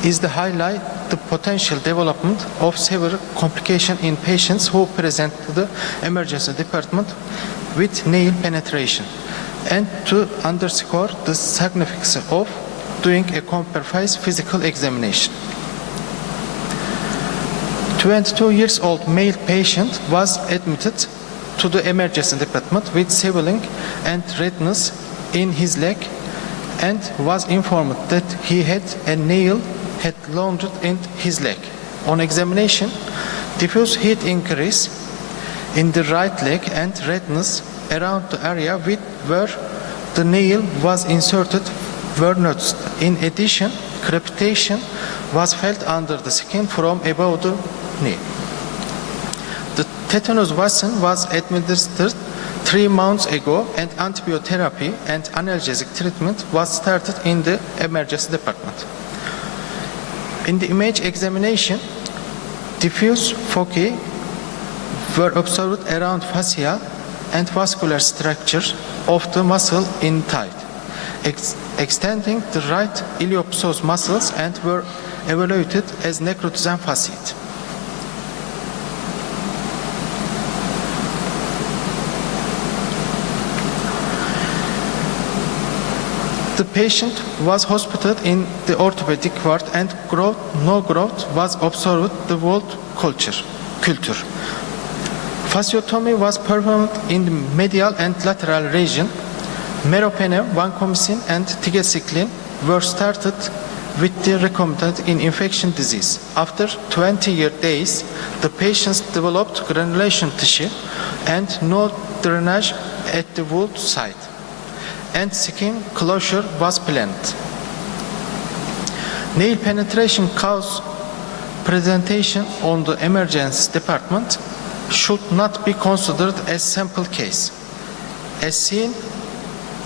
is to highlight the potential development of severe complications in patients who present to the emergency department with nail penetration, and to underscore the significance of doing a comprehensive physical examination. 22-year-old male patient was admitted to the emergency department with swelling and redness in his leg and was informed that he had a nail had lodged in his leg. On examination, diffuse heat increase in the right leg and redness around the area where the nail was inserted were noticed. In addition, crepitation was felt under the skin from above the knee. The tetanus vaccine was administered 3 months ago, and antibiotic therapy and analgesic treatment was started in the emergency department. In the image examination, diffuse foci were observed around fascia and vascular structure of the muscle in thigh, extending the right iliopsoas muscles, and were evaluated as necrotizing fasciitis. The patient was hospitalized in the orthopedic ward, and no growth was observed the wound culture. Fasciotomy was performed in the medial and lateral region. Meropenem, vancomycin, and tigecycline were started with the recommended in infection disease. After 20 days, the patients developed granulation tissue and no drainage at the wound site, and skin closure was planned. Nail penetration cause presentation on the emergency department should not be considered as sample case. As seen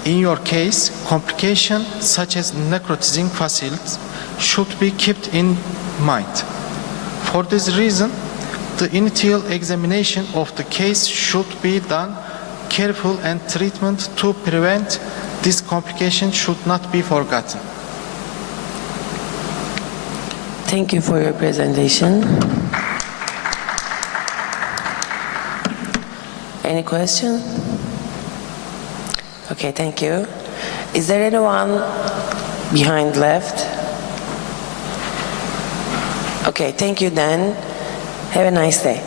in your case, complications such as necrotizing fasciitis should be kept in mind. For this reason, The initial examination of the case should be done careful and treatment to prevent this complication should not be forgotten. Thank you for your presentation. Any question? Okay, thank you. Is there anyone behind left? Okay, thank you then. Have a nice day.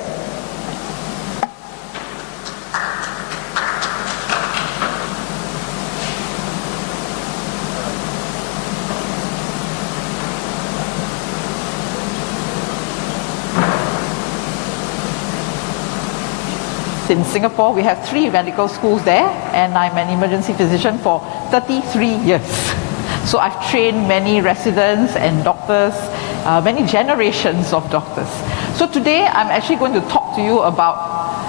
In Singapore, we have 3 medical schools there, and I'm an emergency physician for 33 years. So I've trained many residents and doctors, many generations of doctors. So today I'm actually going to talk to you about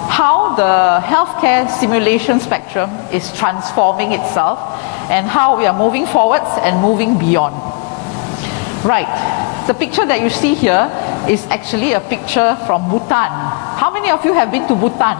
how the healthcare simulation spectrum is transforming itself and how we are moving forwards and moving beyond. Right, the picture that you see here is actually a picture from Bhutan. How many of you have been to Bhutan?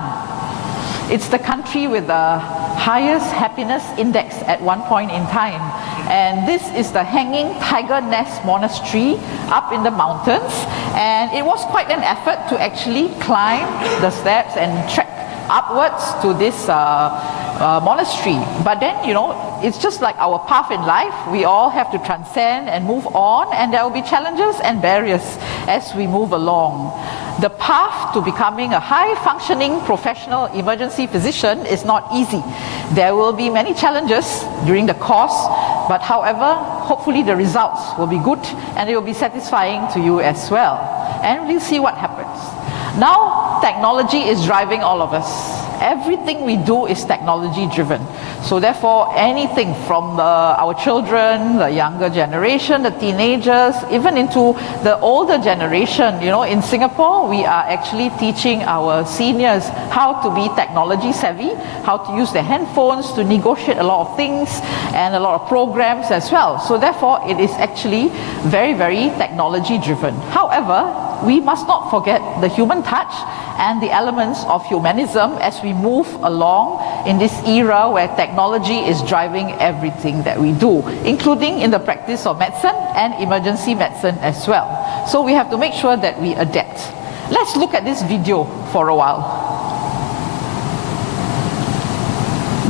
It's the country with the highest happiness index at one point in time. And this is the Hanging Tiger Nest Monastery up in the mountains. And it was quite an effort to actually climb the steps and trek upwards to this monastery. But then, you know, it's just like our path in life. We all have to transcend and move on, and there will be challenges and barriers as we move along. The path to becoming a high-functioning professional emergency physician is not easy. There will be many challenges during the course, but however, hopefully the results will be good and it will be satisfying to you as well. And we'll see what happens. Now, technology is driving all of us. Everything we do is technology driven. So therefore, anything from our children, the younger generation, the teenagers, even into the older generation, you know, in Singapore, we are actually teaching our seniors how to be technology savvy, how to use their handphones to negotiate a lot of things and a lot of programs as well. So therefore, it is actually very, very technology driven. However, we must not forget the human touch and the elements of humanism as we move along in this era where technology is driving everything that we do, including in the practice of medicine and emergency medicine as well. So we have to make sure that we adapt. Let's look at this video for a while.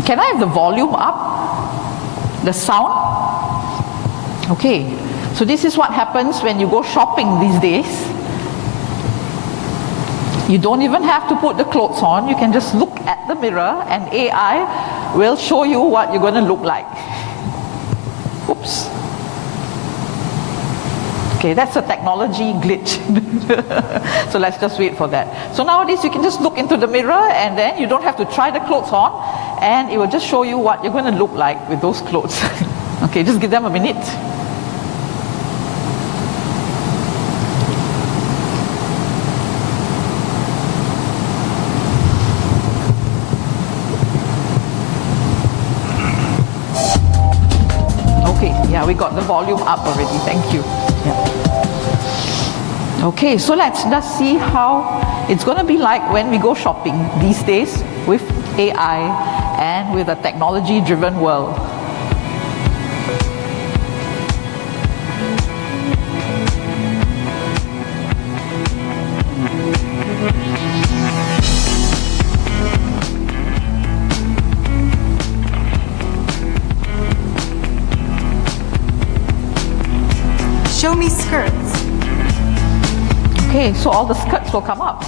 Can I have the volume up? The sound? Okay, so this is what happens when you go shopping these days. You don't even have to put the clothes on. You can just look at the mirror and AI will show you what you're going to look like. Oops. Okay, that's a technology glitch. So let's just wait for that. So nowadays you can just look into the mirror and then you don't have to try the clothes on and it will just show you what you're going to look like with those clothes. Okay, just give them a minute. Yeah, we got the volume up already. Thank you. Yeah. Okay, so let's just see how it's going to be like when we go shopping these days with AI and with a technology-driven world. Show me skirts. Okay, so all the skirts will come up.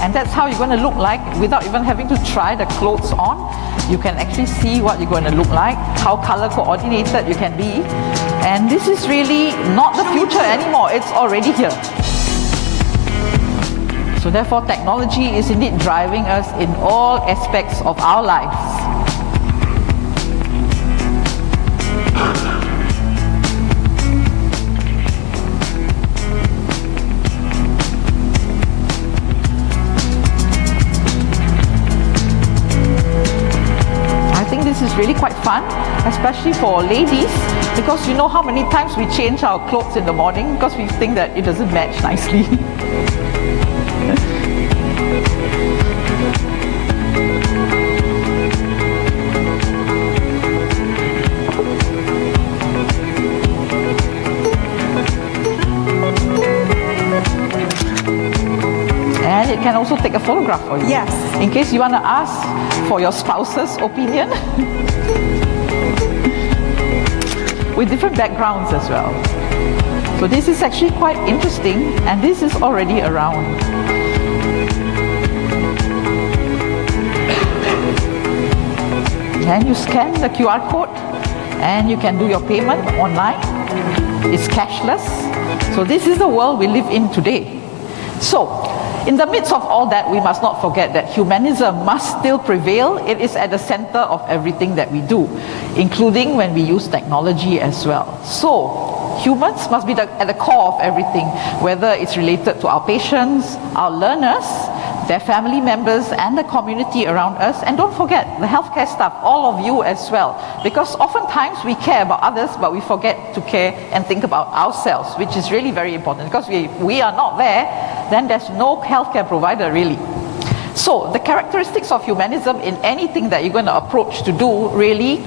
And that's how you're going to look like without even having to try the clothes on. You can actually see what you're going to look like, how color coordinated you can be. And this is really not the future anymore, it's already here. So therefore, technology is indeed driving us in all aspects of our lives. This is really quite fun, especially for ladies, because you know how many times we change our clothes in the morning because we think that it doesn't match nicely. And it can also take a photograph for you. Yes. In case you want to ask for your spouse's opinion. With different backgrounds as well. So this is actually quite interesting, and this is already around. And you scan the QR code and you can do your payment online. It's cashless. So this is the world we live in today. So in the midst of all that, we must not forget that humanism must still prevail. It is at the center of everything that we do, including when we use technology as well. So humans must be at the core of everything, whether it's related to our patients, our learners, their family members, and the community around us. And don't forget the healthcare staff, all of you as well, because oftentimes we care about others, but we forget to care and think about ourselves, which is really very important, because we are not there, then there's no healthcare provider really. So the characteristics of humanism in anything that you're going to approach to do really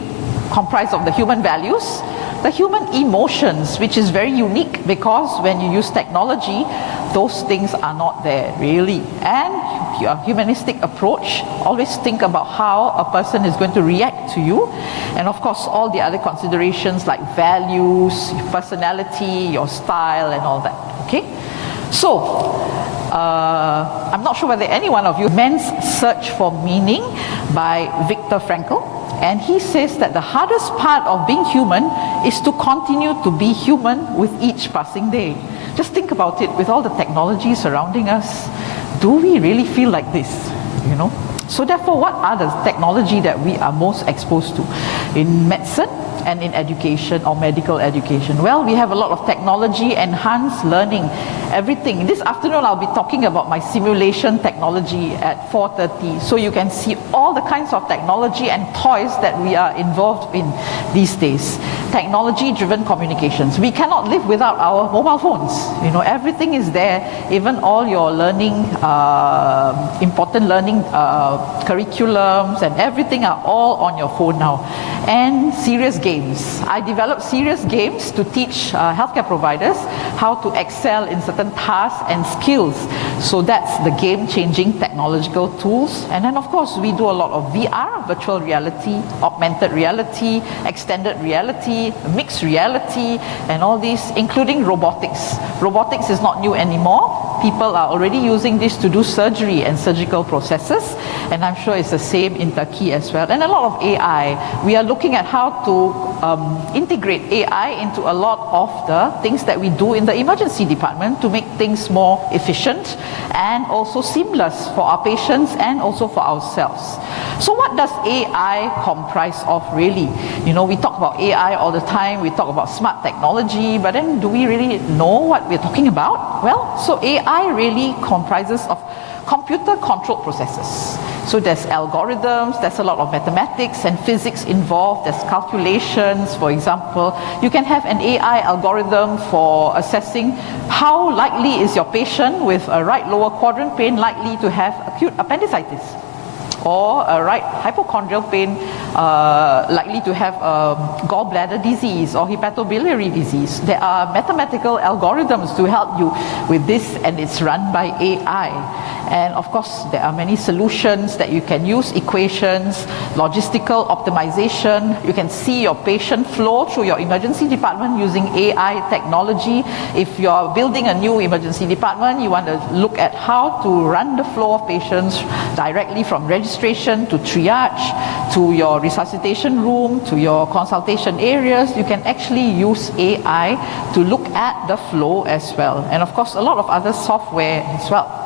comprise of the human values, the human emotions, which is very unique, because when you use technology, those things are not there really. And your humanistic approach, always think about how a person is going to react to you, and of course all the other considerations like values, personality, your style, and all that. Okay, so I'm not sure whether any one of you, Man's Search for Meaning by Viktor Frankl, and he says that the hardest part of being human is to continue to be human with each passing day. Just think about it, with all the technology surrounding us, do we really feel like this, you know? So therefore, what are the technology that we are most exposed to in medicine and in education or medical education? Well, we have a lot of technology enhanced learning, everything. This afternoon I'll be talking about my simulation technology at 4:30, so you can see all the kinds of technology and toys that we are involved in these days. Technology driven communications. We cannot live without our mobile phones. You know, everything is there, even all your learning, important learning curriculums and everything are all on your phone now. And serious games. I developed serious games to teach healthcare providers how to excel in certain tasks and skills. So that's the game-changing technological tools. And then of course we do a lot of VR, virtual reality, augmented reality, extended reality, mixed reality, and all these, including robotics. Robotics is not new anymore. People are already using this to do surgery and surgical processes, and I'm sure it's the same in Turkey as well. And a lot of AI. We are looking at how to integrate AI into a lot of the things that we do in the emergency department to make things more efficient and also seamless for our patients and also for ourselves. So what does AI comprise of really? You know, we talk about AI all the time, we talk about smart technology, but then do we really know what we're talking about? Well, so AI really comprises of computer controlled processes. So there's algorithms, there's a lot of mathematics and physics involved, there's calculations, for example. You can have an AI algorithm for assessing how likely is your patient with a right lower quadrant pain likely to have acute appendicitis, or a right hypochondrial pain likely to have gallbladder disease or hepatobiliary disease. There are mathematical algorithms to help you with this, and it's run by AI. And of course, there are many solutions that you can use, equations, logistical optimization. You can see your patient flow through your emergency department using AI technology. If you're building a new emergency department, you want to look at how to run the flow of patients directly from registration to triage, to your resuscitation room, to your consultation areas. You can actually use AI to look at the flow as well. And of course, a lot of other software as well.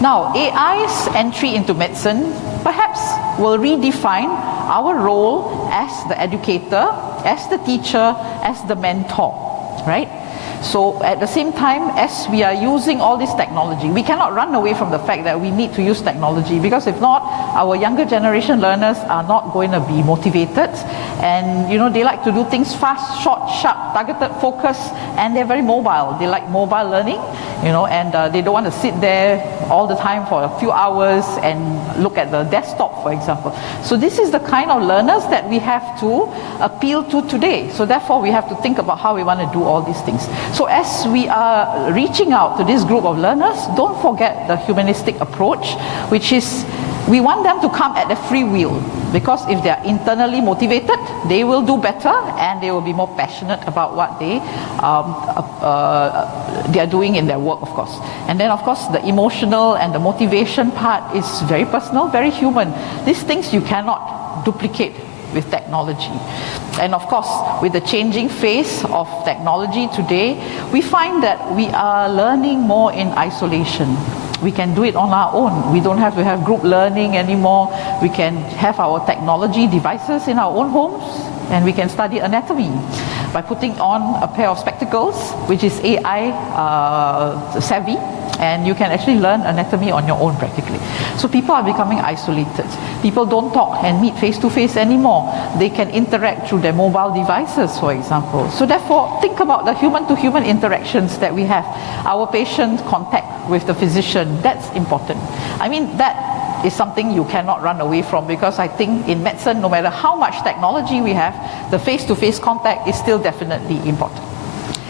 Now, AI's entry into medicine perhaps will redefine our role as the educator, as the teacher, as the mentor, right? So at the same time as we are using all this technology, we cannot run away from the fact that we need to use technology, because if not, our younger generation learners are not going to be motivated And they like to do things fast, short, sharp, targeted, focused, and they're very mobile. They like mobile learning, and they don't want to sit there all the time for a few hours and look at the desktop, for example. So this is the kind of learners that we have to appeal to today. So therefore we have to think about how we want to do all these things. So as we are reaching out to this group of learners, don't forget the humanistic approach, which is we want them to come at their free will, because if they are internally motivated, they will do better and they will be more passionate about what they are doing in their work, of course. And then, of course, the emotional and the motivation part is very personal, very human. These things you cannot duplicate with technology. And of course, with the changing face of technology today, we find that we are learning more in isolation. We can do it on our own. We don't have to have group learning anymore. We can have our technology devices in our own homes, and we can study anatomy by putting on a pair of spectacles, which is AI savvy, and you can actually learn anatomy on your own practically. So people are becoming isolated. People don't talk and meet face to face anymore. They can interact through their mobile devices, for example. So therefore, think about the human-to-human interactions that we have. Our patient contact with the physician, that's important. I mean, that is something you cannot run away from, because I think in medicine, no matter how much technology we have, the face-to-face contact is still definitely important.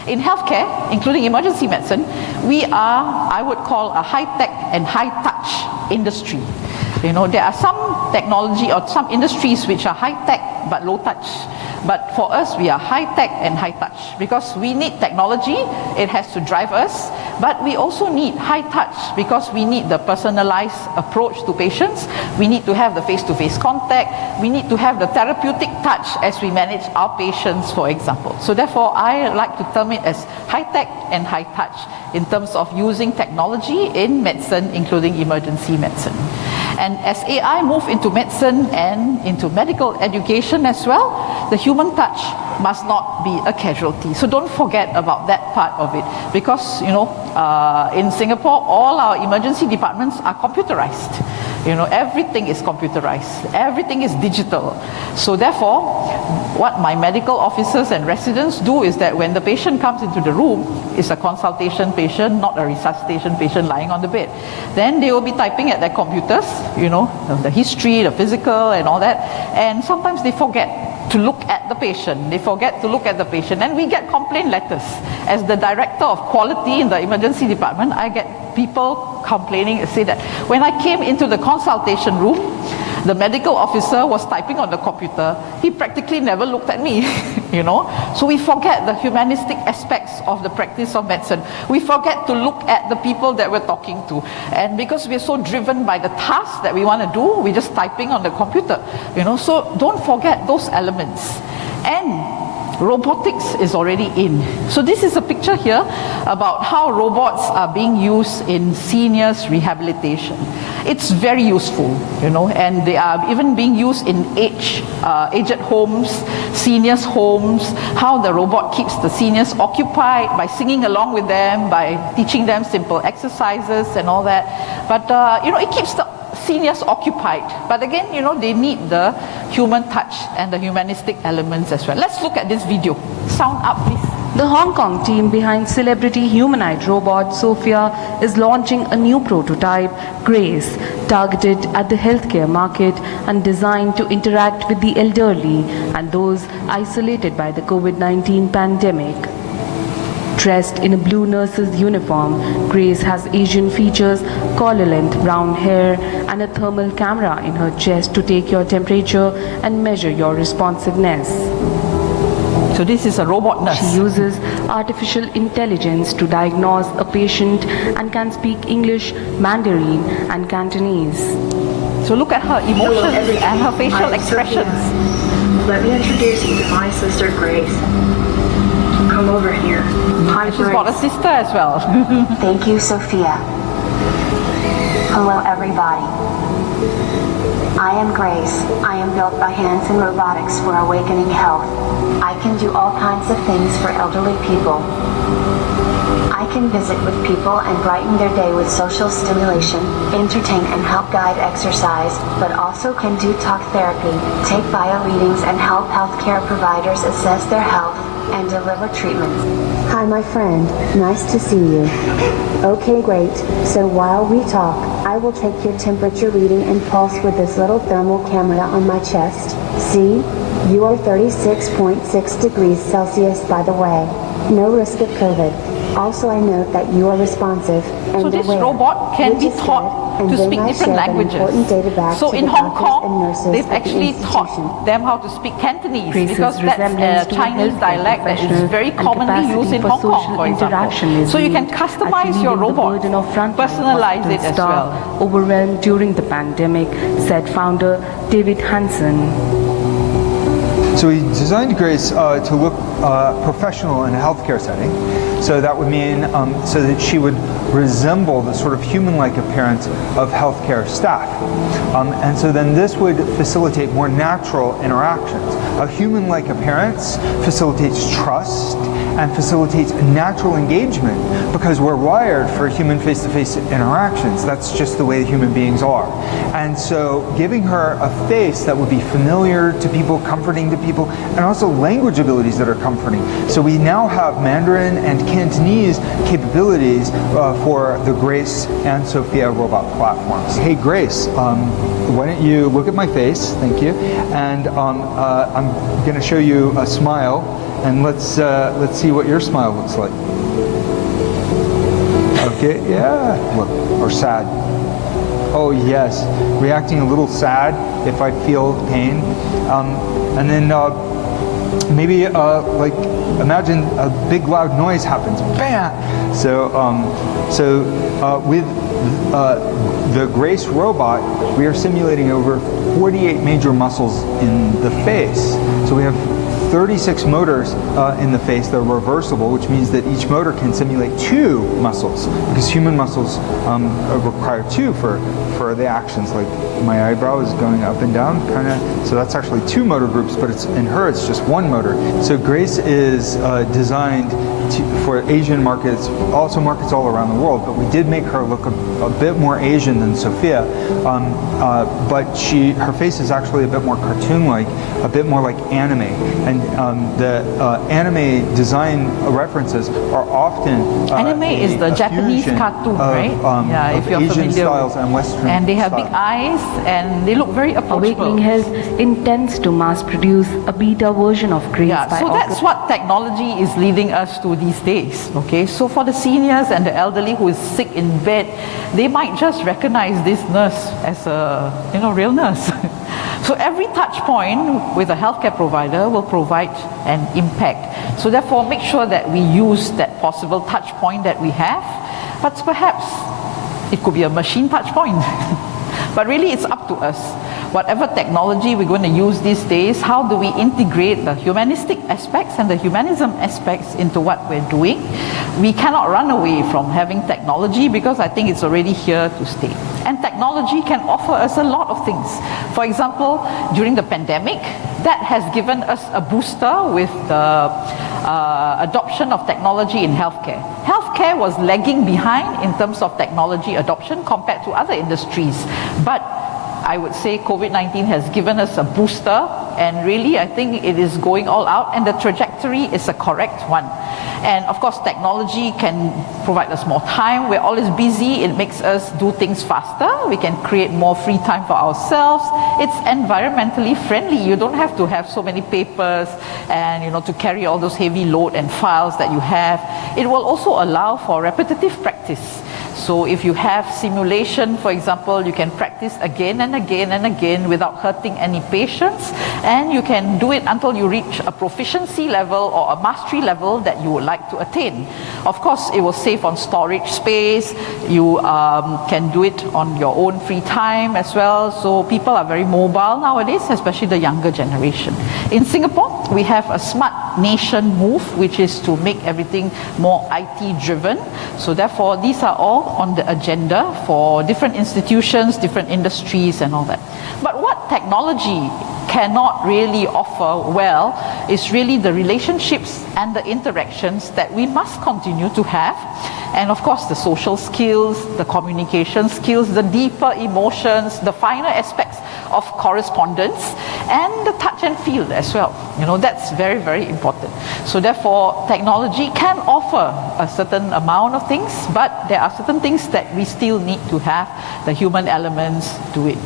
In healthcare, including emergency medicine, we are, I would call, a high-tech and high-touch industry. There are some technology or some industries which are high-tech but low-touch. But for us, we are high-tech and high-touch, because we need technology, it has to drive us, but we also need high-touch because we need the personalized approach to patients. We need to have the face-to-face contact. We need to have the therapeutic touch as we manage our patients, for example. So therefore, I like to term it as high-tech and high-touch in terms of using technology in medicine, including emergency medicine. And as AI move into medicine and into medical education as well, the human touch must not be a casualty. So don't forget about that part of it, because in Singapore, all our emergency departments are computerized. Everything is computerized, everything is digital. So therefore, what my medical officers and residents do is that when the patient comes into the room, it's a consultation patient, not a resuscitation patient lying on the bed. Then they will be typing at their computers, the history, the physical and all that. And sometimes they forget to look at the patient. They forget to look at the patient. And we get complaint letters. As the director of quality in the emergency department, I get people complaining, say that when I came into the consultation room, the medical officer was typing on the computer. He practically never looked at me, So we forget the humanistic aspects of the practice of medicine. We forget to look at the people that we're talking to. And because we're so driven by the task that we want to do, we're just typing on the computer, So don't forget those elements. And robotics is already in. So this is a picture here about how robots are being used in seniors rehabilitation. It's very useful, and they are even being used in aged homes, seniors homes, how the robot keeps the seniors occupied by singing along with them, by teaching them simple exercises and all that. But, it keeps the seniors occupied. But again, they need the human touch and the humanistic elements as well. Let's look at this video. Sound up, please. The Hong Kong team behind celebrity humanoid robot Sophia is launching a new prototype, Grace, targeted at the healthcare market and designed to interact with the elderly and those isolated by the COVID-19 pandemic. Dressed in a blue nurse's uniform, Grace has Asian features, collar-length brown hair, and a thermal camera in her chest to take your temperature and measure your responsiveness. So this is a robot nurse. She uses artificial intelligence to diagnose a patient and can speak English, Mandarin, and Cantonese. So look at her emotions and her facial expressions. Let me introduce you to my sister Grace. Come over here. Hi, She's got a sister as well. Thank you, Sophia. Hello, everybody. I am Grace. I am built by Hands and Robotics for Awakening Health. I can do all kinds of things for elderly people. I can visit with people and brighten their day with social stimulation, entertain and help guide exercise, but also can do talk therapy, take bio readings and help healthcare providers assess their health and deliver treatments. Hi, my friend. Nice to see you. Okay, great. So while we talk, I will take your temperature reading and pulse with this little thermal camera on my chest. See? You are 36.6 degrees Celsius, by the way. No risk of COVID. Also, I note that you are responsive and So this aware, robot can which be is good, taught and to then speak I different share that languages. important data back So to in the Hong doctors and Kong, nurses they've at the actually institution. taught them how to speak Cantonese Grace's because that's resemblance a to a Chinese healthcare dialect that is professional very and commonly used capacity in for Hong Kong, social for interaction example. is So you can viewed customize as your relieving the robot, burden of frontline personalize it hospital as staff well. overwhelmed during the pandemic, said founder David Hansen. So we designed Grace to look professional in a healthcare setting. So that would mean so that she would resemble the sort of human-like appearance of healthcare staff. And so then this would facilitate more natural interactions. A human-like appearance facilitates trust and facilitates natural engagement because we're wired for human face-to-face interactions. That's just the way human beings are. And so giving her a face that would be familiar to people, comforting to people, and also language abilities that are comforting. So we now have Mandarin and Cantonese capabilities for the Grace and Sophia robot platforms. Hey Grace, why don't you look at my face, thank you, and I'm going to show you a smile, and let's see what your smile looks like. Okay, yeah, look, or sad. Oh yes, reacting a little sad if I feel pain, and then maybe like imagine a big loud noise happens, bam. So with the Grace robot, we are simulating over 48 major muscles in the face. So we have 36 motors in the face. They're reversible, which means that each motor can simulate 2 muscles, because human muscles require 2 for the actions. Like my eyebrow is going up and down, kind of. So that's actually 2 motor groups, but in her it's just 1 motor. So Grace is designed for Asian markets, also markets all around the world. But we did make her look a bit more Asian than Sophia, but her face is actually a bit more cartoon-like, a bit more like anime. And the anime design references are often anime is the Japanese cartoon, right? Yeah, if you're Asian familiar. styles and Western and they have styles. big eyes and they look very approachable. Awakening Health intends to mass produce a beta version of Grace by So August. that's what technology is leading us to these days. Okay, so for the seniors and the elderly who is sick in bed, they might just recognize this nurse as a real nurse. So every touch point with a healthcare provider will provide an impact. So therefore, make sure that we use that possible touch point that we have, but perhaps it could be a machine touch point. But really, it's up to us. Whatever technology we're going to use these days, how do we integrate the humanistic aspects and the humanism aspects into what we're doing? We cannot run away from having technology because I think it's already here to stay. And technology can offer us a lot of things. For example, during the pandemic, that has given us a booster with the adoption of technology in healthcare. Healthcare was lagging behind in terms of technology adoption compared to other industries. But I would say COVID-19 has given us a booster, and really I think it is going all out, and the trajectory is a correct one. And of course, technology can provide us more time. We're always busy. It makes us do things faster. We can create more free time for ourselves. It's environmentally friendly. You don't have to have so many papers and to carry all those heavy load and files that you have. It will also allow for repetitive practice. So if you have simulation, for example, you can practice again and again and again without hurting any patients, and you can do it until you reach a proficiency level or a mastery level that you would like to attain. Of course, it will save on storage space. You can do it on your own free time as well. So people are very mobile nowadays, especially the younger generation. In Singapore, we have a Smart Nation move, which is to make everything more IT driven. So therefore, these are all on the agenda for different institutions, different industries and all that. But what technology cannot really offer well is really the relationships and the interactions that we must continue to have. And of course, the social skills, the communication skills, the deeper emotions, the finer aspects of correspondence, and the touch and feel as well. You know, that's very, very important. So therefore, technology can offer a certain amount of things, but there are certain things that we still need to have the human elements to it.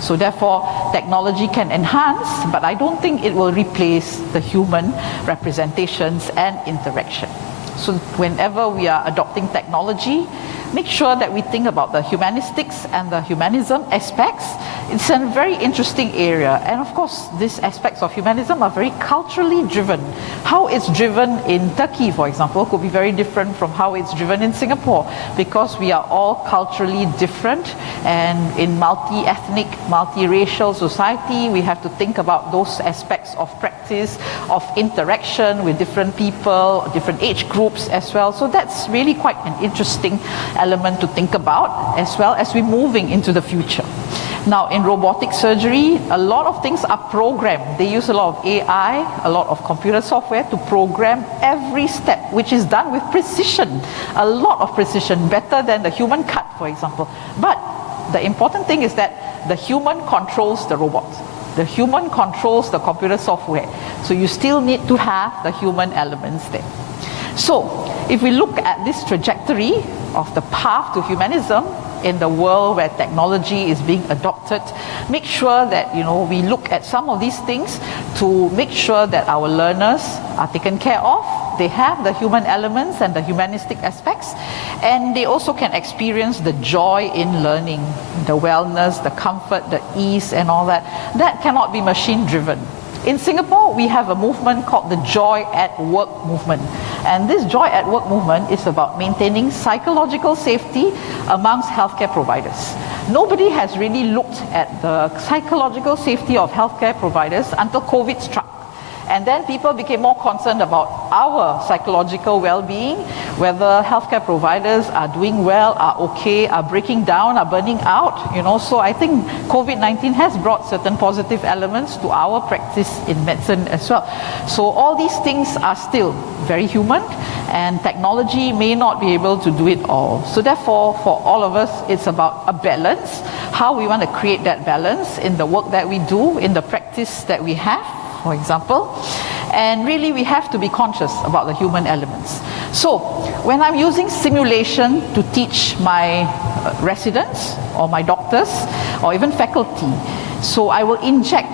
So therefore, technology can enhance, but I don't think it will replace the human representations and interaction. So whenever we are adopting technology, make sure that we think about the humanistics and the humanism aspects. It's a very interesting area. And of course, these aspects of humanism are very culturally driven. How it's driven in Turkey, for example, could be very different from how it's driven in Singapore, because we are all culturally different, and in multi-ethnic, multi-racial society, we have to think about those aspects of practice, of interaction with different people, different age groups as well. So that's really quite an interesting element to think about, as well as we're moving into the future. Now, in robotic surgery, a lot of things are programmed. They use a lot of AI, a lot of computer software to program every step, which is done with precision, a lot of precision, better than the human cut, for example. But the important thing is that the human controls the robot. The human controls the computer software. So you still need to have the human elements there. So, if we look at this trajectory of the path to humanism in the world where technology is being adopted, make sure that, you know, we look at some of these things to make sure that our learners are taken care of. They have the human elements and the humanistic aspects, and they also can experience the joy in learning, the wellness, the comfort, the ease and all that. That cannot be machine driven. In Singapore, we have a movement called the Joy at Work movement. And this Joy at Work movement is about maintaining psychological safety amongst healthcare providers. Nobody has really looked at the psychological safety of healthcare providers until COVID struck. And then people became more concerned about our psychological well-being, whether healthcare providers are doing well, are okay, are breaking down, are burning out, you know. So I think COVID-19 has brought certain positive elements to our practice in medicine as well. So all these things are still very human, and technology may not be able to do it all. So therefore, for all of us, it's about a balance, how we want to create that balance in the work that we do, in the practice that we have, for example. And really we have to be conscious about the human elements. So when I'm using simulation to teach my residents or my doctors or even faculty, so I will inject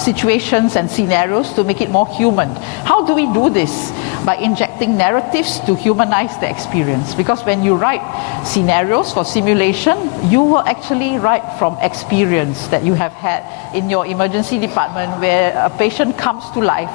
situations and scenarios to make it more human. How do we do this? By injecting narratives to humanize the experience. Because when you write scenarios for simulation, you will actually write from experience that you have had in your emergency department, where a patient comes to life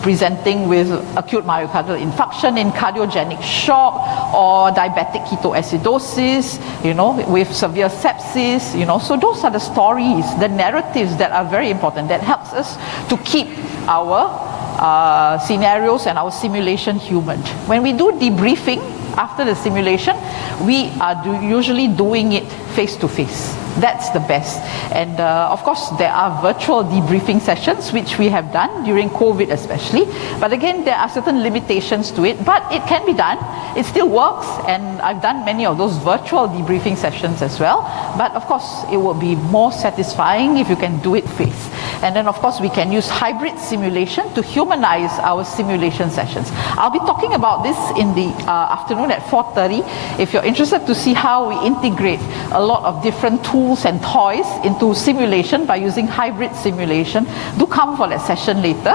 presenting with acute myocardial infarction in cardiogenic shock, or diabetic ketoacidosis, you know, with severe sepsis, you know. So those are the stories, the narratives that are very important, that helps us to keep our scenarios and our simulation human. When we do debriefing after the simulation, we are usually doing it face to face. That's the best. And of course, there are virtual debriefing sessions, which we have done during COVID especially. But again, there are certain limitations to it, but it can be done. It still works, and I've done many of those virtual debriefing sessions as well. But of course, it will be more satisfying if you can do it face. And then of course, we can use hybrid simulation to humanize our simulation sessions. I'll be talking about this in the afternoon at 4:30. If you're interested to see how we integrate a lot of different tools and toys into simulation by using hybrid simulation, do come for that session later.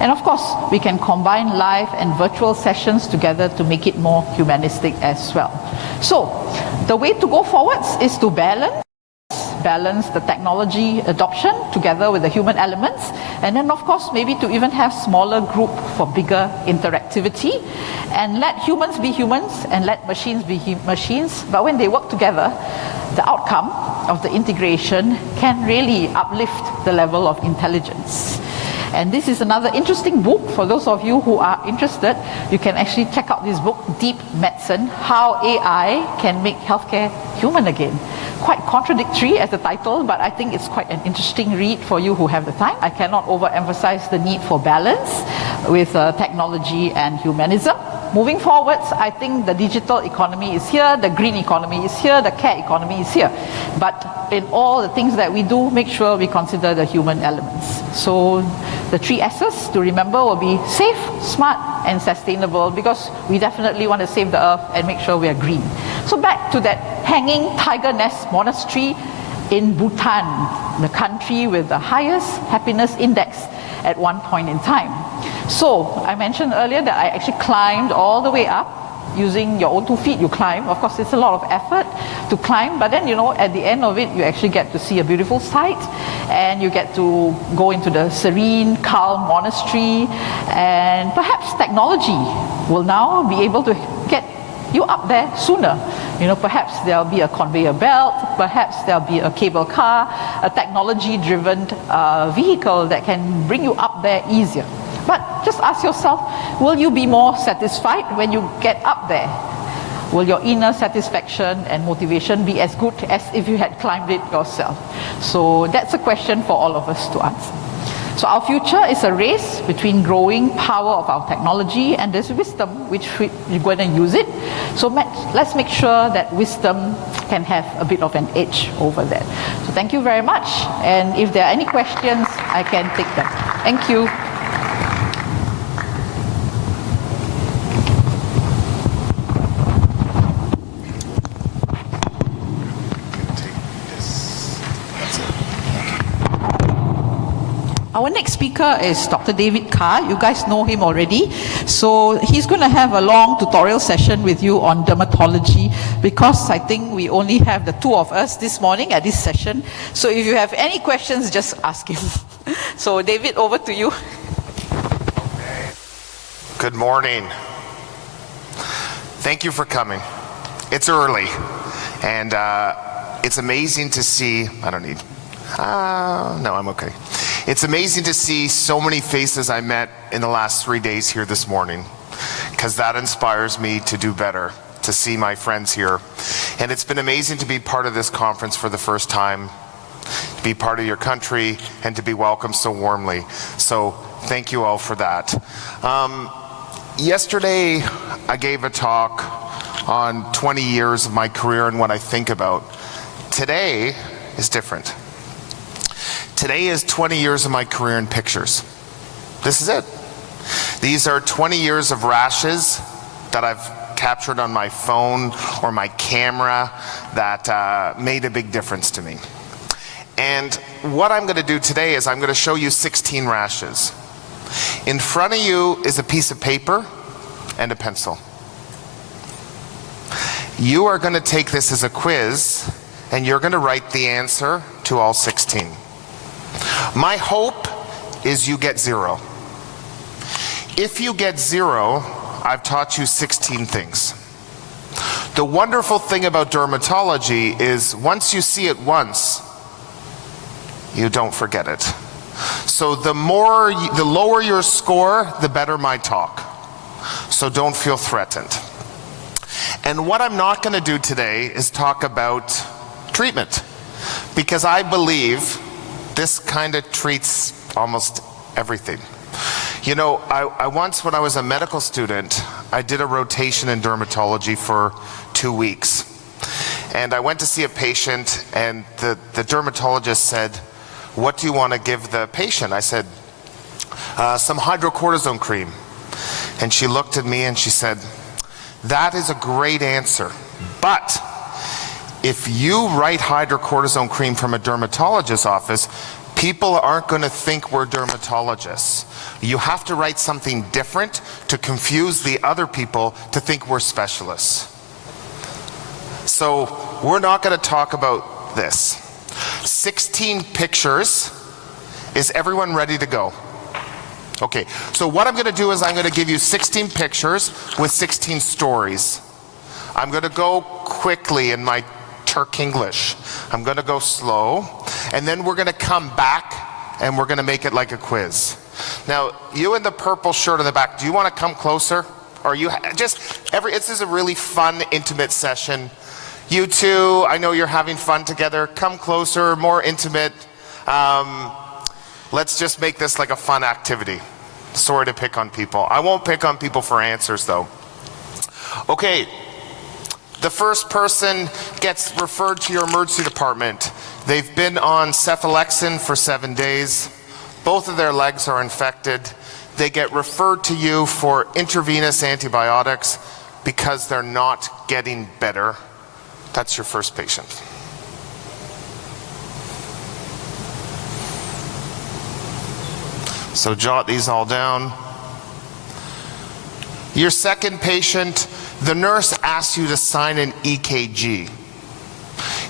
And of course, we can combine live and virtual sessions together to make it more humanistic as well. So, the way to go forwards is to balance the technology adoption together with the human elements, and then of course maybe to even have smaller group for bigger interactivity, and let humans be humans and let machines be machines. But when they work together, the outcome of the integration can really uplift the level of intelligence. And this is another interesting book. For those of you who are interested, you can actually check out this book, Deep Medicine, How AI Can Make Healthcare Human Again. Quite contradictory as the title, but I think it's quite an interesting read for you who have the time. I cannot overemphasize the need for balance with technology and humanism. Moving forwards, I think the digital economy is here, the green economy is here, the care economy is here. But in all the things that we do, make sure we consider the human elements. So the 3 S's to remember will be safe, smart, and sustainable, because we definitely want to save the earth and make sure we are green. So back to that hanging tiger nest monastery in Bhutan, the country with the highest happiness index at one point in time. So I mentioned earlier that I actually climbed all the way up using your own 2 feet. You climb. Of course, it's a lot of effort to climb, but then, you know, at the end of it, you actually get to see a beautiful sight, and you get to go into the serene, calm monastery, and perhaps technology will now be able to get you up there sooner. You know, perhaps there'll be a conveyor belt, perhaps there'll be a cable car, a technology-driven vehicle that can bring you up there easier. But just ask yourself, will you be more satisfied when you get up there? Will your inner satisfaction and motivation be as good as if you had climbed it yourself? So that's a question for all of us to answer. So our future is a race between growing power of our technology and this wisdom, which we're going to use it. So let's make sure that wisdom can have a bit of an edge over that. So thank you very much. And if there are any questions, I can take them. Thank you. Our next speaker is Dr. David Carr. You guys know him already. So he's going to have a long tutorial session with you on dermatology, because I think we only have the 2 of us this morning at this session. So if you have any questions, just ask him. So David, over to you. Good morning. Thank you for coming. It's early, and it's amazing to see, I don't need, no, I'm okay. It's amazing to see so many faces I met in the last 3 days here this morning, because that inspires me to do better, to see my friends here. And it's been amazing to be part of this conference for the first time, to be part of your country, and to be welcomed so warmly. So thank you all for that. Yesterday, I gave a talk on 20 years of my career and what I think about. Today is different. Today is 20 years of my career in pictures. This is it. These are 20 years of rashes that I've captured on my phone or my camera that made a big difference to me. And what I'm going to do today is I'm going to show you 16 rashes. In front of you is a piece of paper and a pencil. You are going to take this as a quiz, and you're going to write the answer to all 16. My hope is you get 0. If you get 0, I've taught you 16 things. The wonderful thing about dermatology is once you see it once, you don't forget it. So the lower your score, the better my talk. So don't feel threatened. And what I'm not going to do today is talk about treatment, because I believe this kind of treats almost everything. You know, I once, when I was a medical student, I did a rotation in dermatology for 2 weeks. And I went to see a patient, and the dermatologist said, "What do you want to give the patient?" I said, "Some hydrocortisone cream." And she looked at me and she said, "That is a great answer, but if you write hydrocortisone cream from a dermatologist's office, people aren't going to think we're dermatologists. You have to write something different to confuse the other people to think we're specialists." So we're not going to talk about this. 16 pictures. Is everyone ready to go? Okay, so what I'm going to do is I'm going to give you 16 pictures with 16 stories. I'm going to go quickly in my Turk English. I'm going to go slow, and then we're going to come back and we're going to make it like a quiz. Now, you in the purple shirt in the back, do you want to come closer? Or you this is a really fun, intimate session. You two, I know you're having fun together. Come closer, more intimate. Let's just make this like a fun activity. Sorry to pick on people. I won't pick on people for answers though. Okay, the first person gets referred to your emergency department. They've been on cephalexin for 7 days. Both of their legs are infected. They get referred to you for intravenous antibiotics because they're not getting better. That's your first patient. So jot these all down. Your second patient, the nurse asks you to sign an EKG.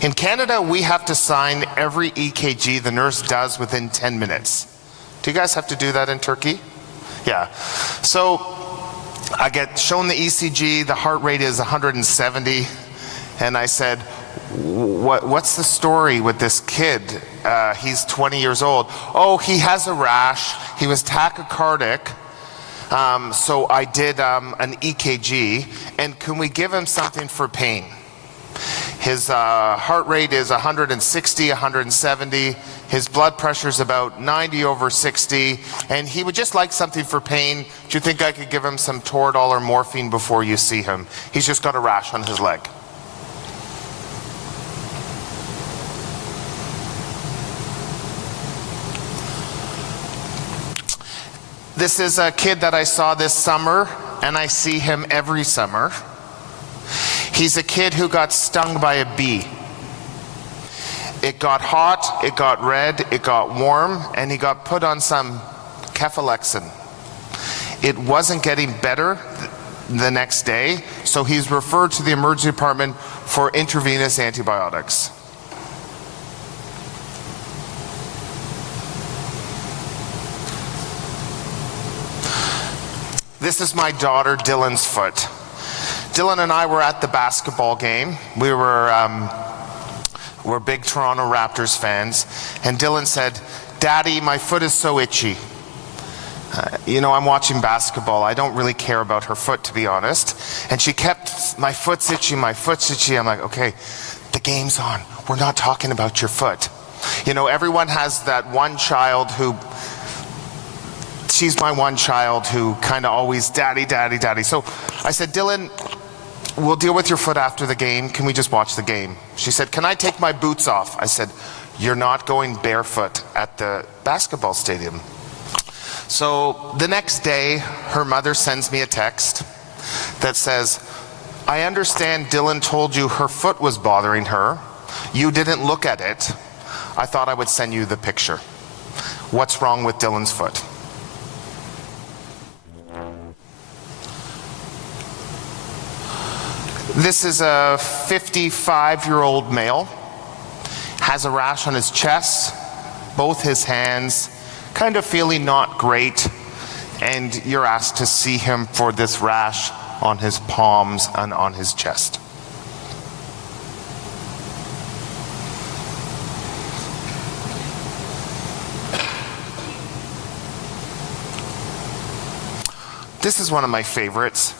In Canada, we have to sign every EKG the nurse does within 10 minutes. Do you guys have to do that in Turkey? Yeah. So I get shown the ECG, the heart rate is 170, and I said, what's the story with this kid? He's 20 years old. Oh, he has a rash. He was tachycardic. So I did an EKG, and can we give him something for pain? His heart rate is 160, 170. His blood pressure is about 90/60, and he would just like something for pain. Do you think I could give him some Toradol or morphine before you see him? He's just got a rash on his leg. This is a kid that I saw this summer, and I see him every summer. He's a kid who got stung by a bee. It got hot, it got red, it got warm, and he got put on some cephalexin. It wasn't getting better the next day, so he's referred to the emergency department for intravenous antibiotics. This is my daughter Dylan's foot. Dylan and I were at the basketball game. We're big Toronto Raptors fans, and Dylan said, "Daddy, my foot is so itchy." I'm watching basketball. I don't really care about her foot, to be honest. And she kept, "My foot's itchy, my foot's itchy." I'm like, okay, the game's on. We're not talking about your foot. Everyone has that one child who, she's my one child who kind of always, "Daddy, daddy, daddy." So I said, "Dylan, we'll deal with your foot after the game. Can we just watch the game?" She said, "Can I take my boots off?" I said, "You're not going barefoot at the basketball stadium." So the next day, her mother sends me a text that says, "I understand Dylan told you her foot was bothering her. You didn't look at it. I thought I would send you the picture. What's wrong with Dylan's foot?" This is a 55-year-old male, has a rash on his chest, both his hands, kind of feeling not great, and you're asked to see him for this rash on his palms and on his chest. This is one of my favorites.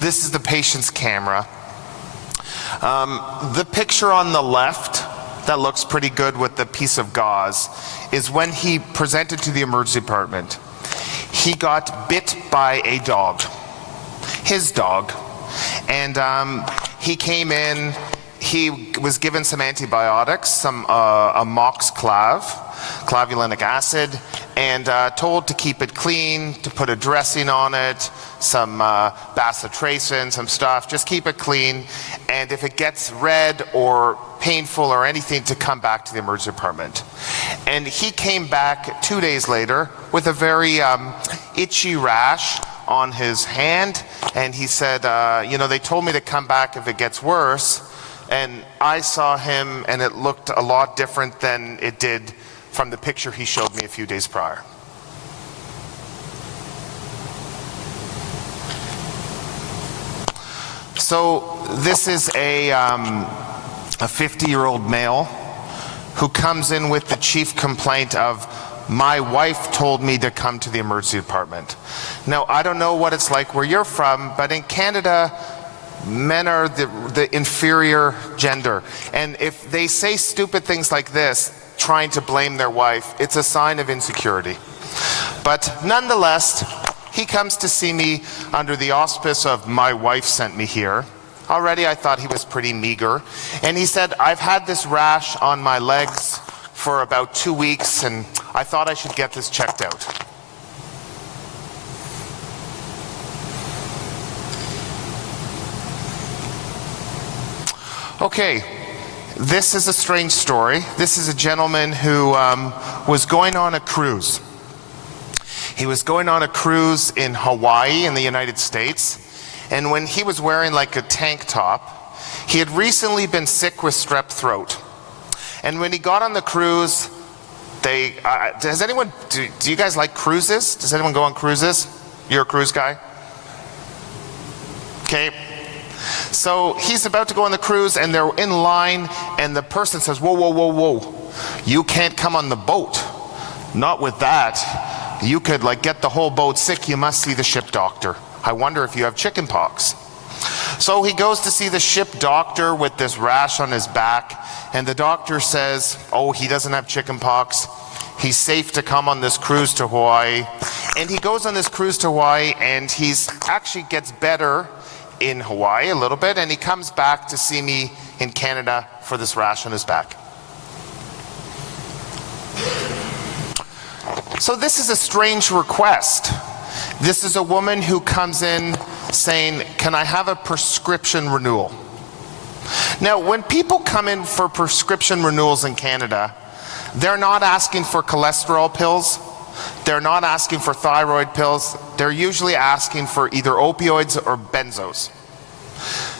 This is the patient's camera. The picture on the left that looks pretty good with the piece of gauze is when he presented to the emergency department. He got bit by a dog, his dog, and he came in, he was given some antibiotics, some amoxiclav, clavulanic acid, and told to keep it clean, to put a dressing on it, some bacitracin, some stuff, just keep it clean, and if it gets red or painful or anything, to come back to the emergency department. And he came back 2 days later with a very itchy rash on his hand, and he said, they told me to come back if it gets worse, and I saw him and it looked a lot different than it did from the picture he showed me a few days prior. So this is a 50-year-old male who comes in with the chief complaint of my wife told me to come to the emergency department. Now, I don't know what it's like where you're from, but in Canada, men are the inferior gender. And if they say stupid things like this, trying to blame their wife, it's a sign of insecurity. But nonetheless, he comes to see me under the auspice of my wife sent me here. Already I thought he was pretty meager. And he said, I've had this rash on my legs for about 2 weeks and I thought I should get this checked out. Okay, this is a strange story. This is a gentleman who was going on a cruise. He was going on a cruise in Hawaii in the United States, and when he was wearing like a tank top, he had recently been sick with strep throat. And when he got on the cruise, do you guys like cruises? Does anyone go on cruises? You're a cruise guy? Okay. So he's about to go on the cruise and they're in line and the person says, whoa, whoa, whoa, whoa. You can't come on the boat. Not with that. You could like get the whole boat sick. You must see the ship doctor. I wonder if you have chicken pox. So he goes to see the ship doctor with this rash on his back, and the doctor says, oh, he doesn't have chicken pox. He's safe to come on this cruise to Hawaii. And he goes on this cruise to Hawaii and he's actually gets better in Hawaii a little bit, and he comes back to see me in Canada for this rash on his back. So this is a strange request. This is a woman who comes in saying, can I have a prescription renewal? Now, when people come in for prescription renewals in Canada, they're not asking for cholesterol pills. They're not asking for thyroid pills. They're usually asking for either opioids or benzos.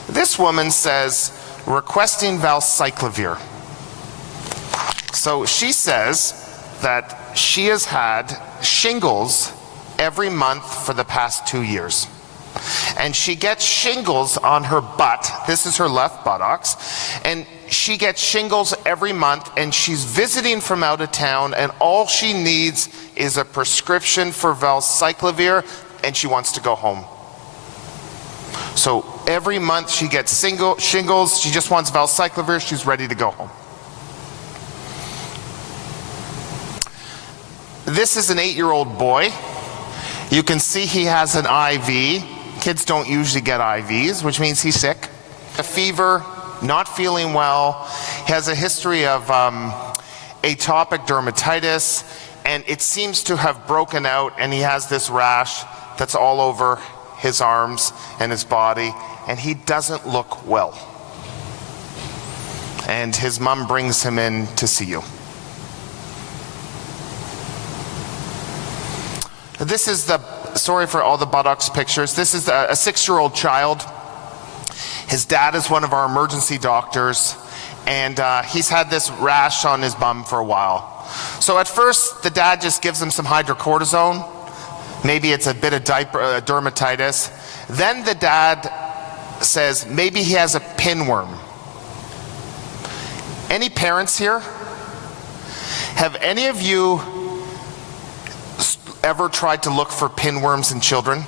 This woman says, requesting valcyclovir. So she says that she has had shingles every month for the past 2 years. And she gets shingles on her butt. This is her left buttocks. And she gets shingles every month, and she's visiting from out of town, and all she needs is a prescription for valcyclovir, and she wants to go home. So every month she gets shingles, she just wants valcyclovir, she's ready to go home. This is an 8-year-old boy. You can see he has an IV. Kids don't usually get IVs, which means he's sick. A fever, not feeling well. He has a history of atopic dermatitis, and it seems to have broken out, and he has this rash that's all over his arms and his body, and he doesn't look well. And his mom brings him in to see you. This is sorry for all the buttocks pictures. This is a 6-year-old child. His dad is one of our emergency doctors, and he's had this rash on his bum for a while. So at first, the dad just gives him some hydrocortisone. Maybe it's a bit of dermatitis. Then the dad says maybe he has a pinworm. Any parents here? Have any of you ever tried to look for pinworms in children?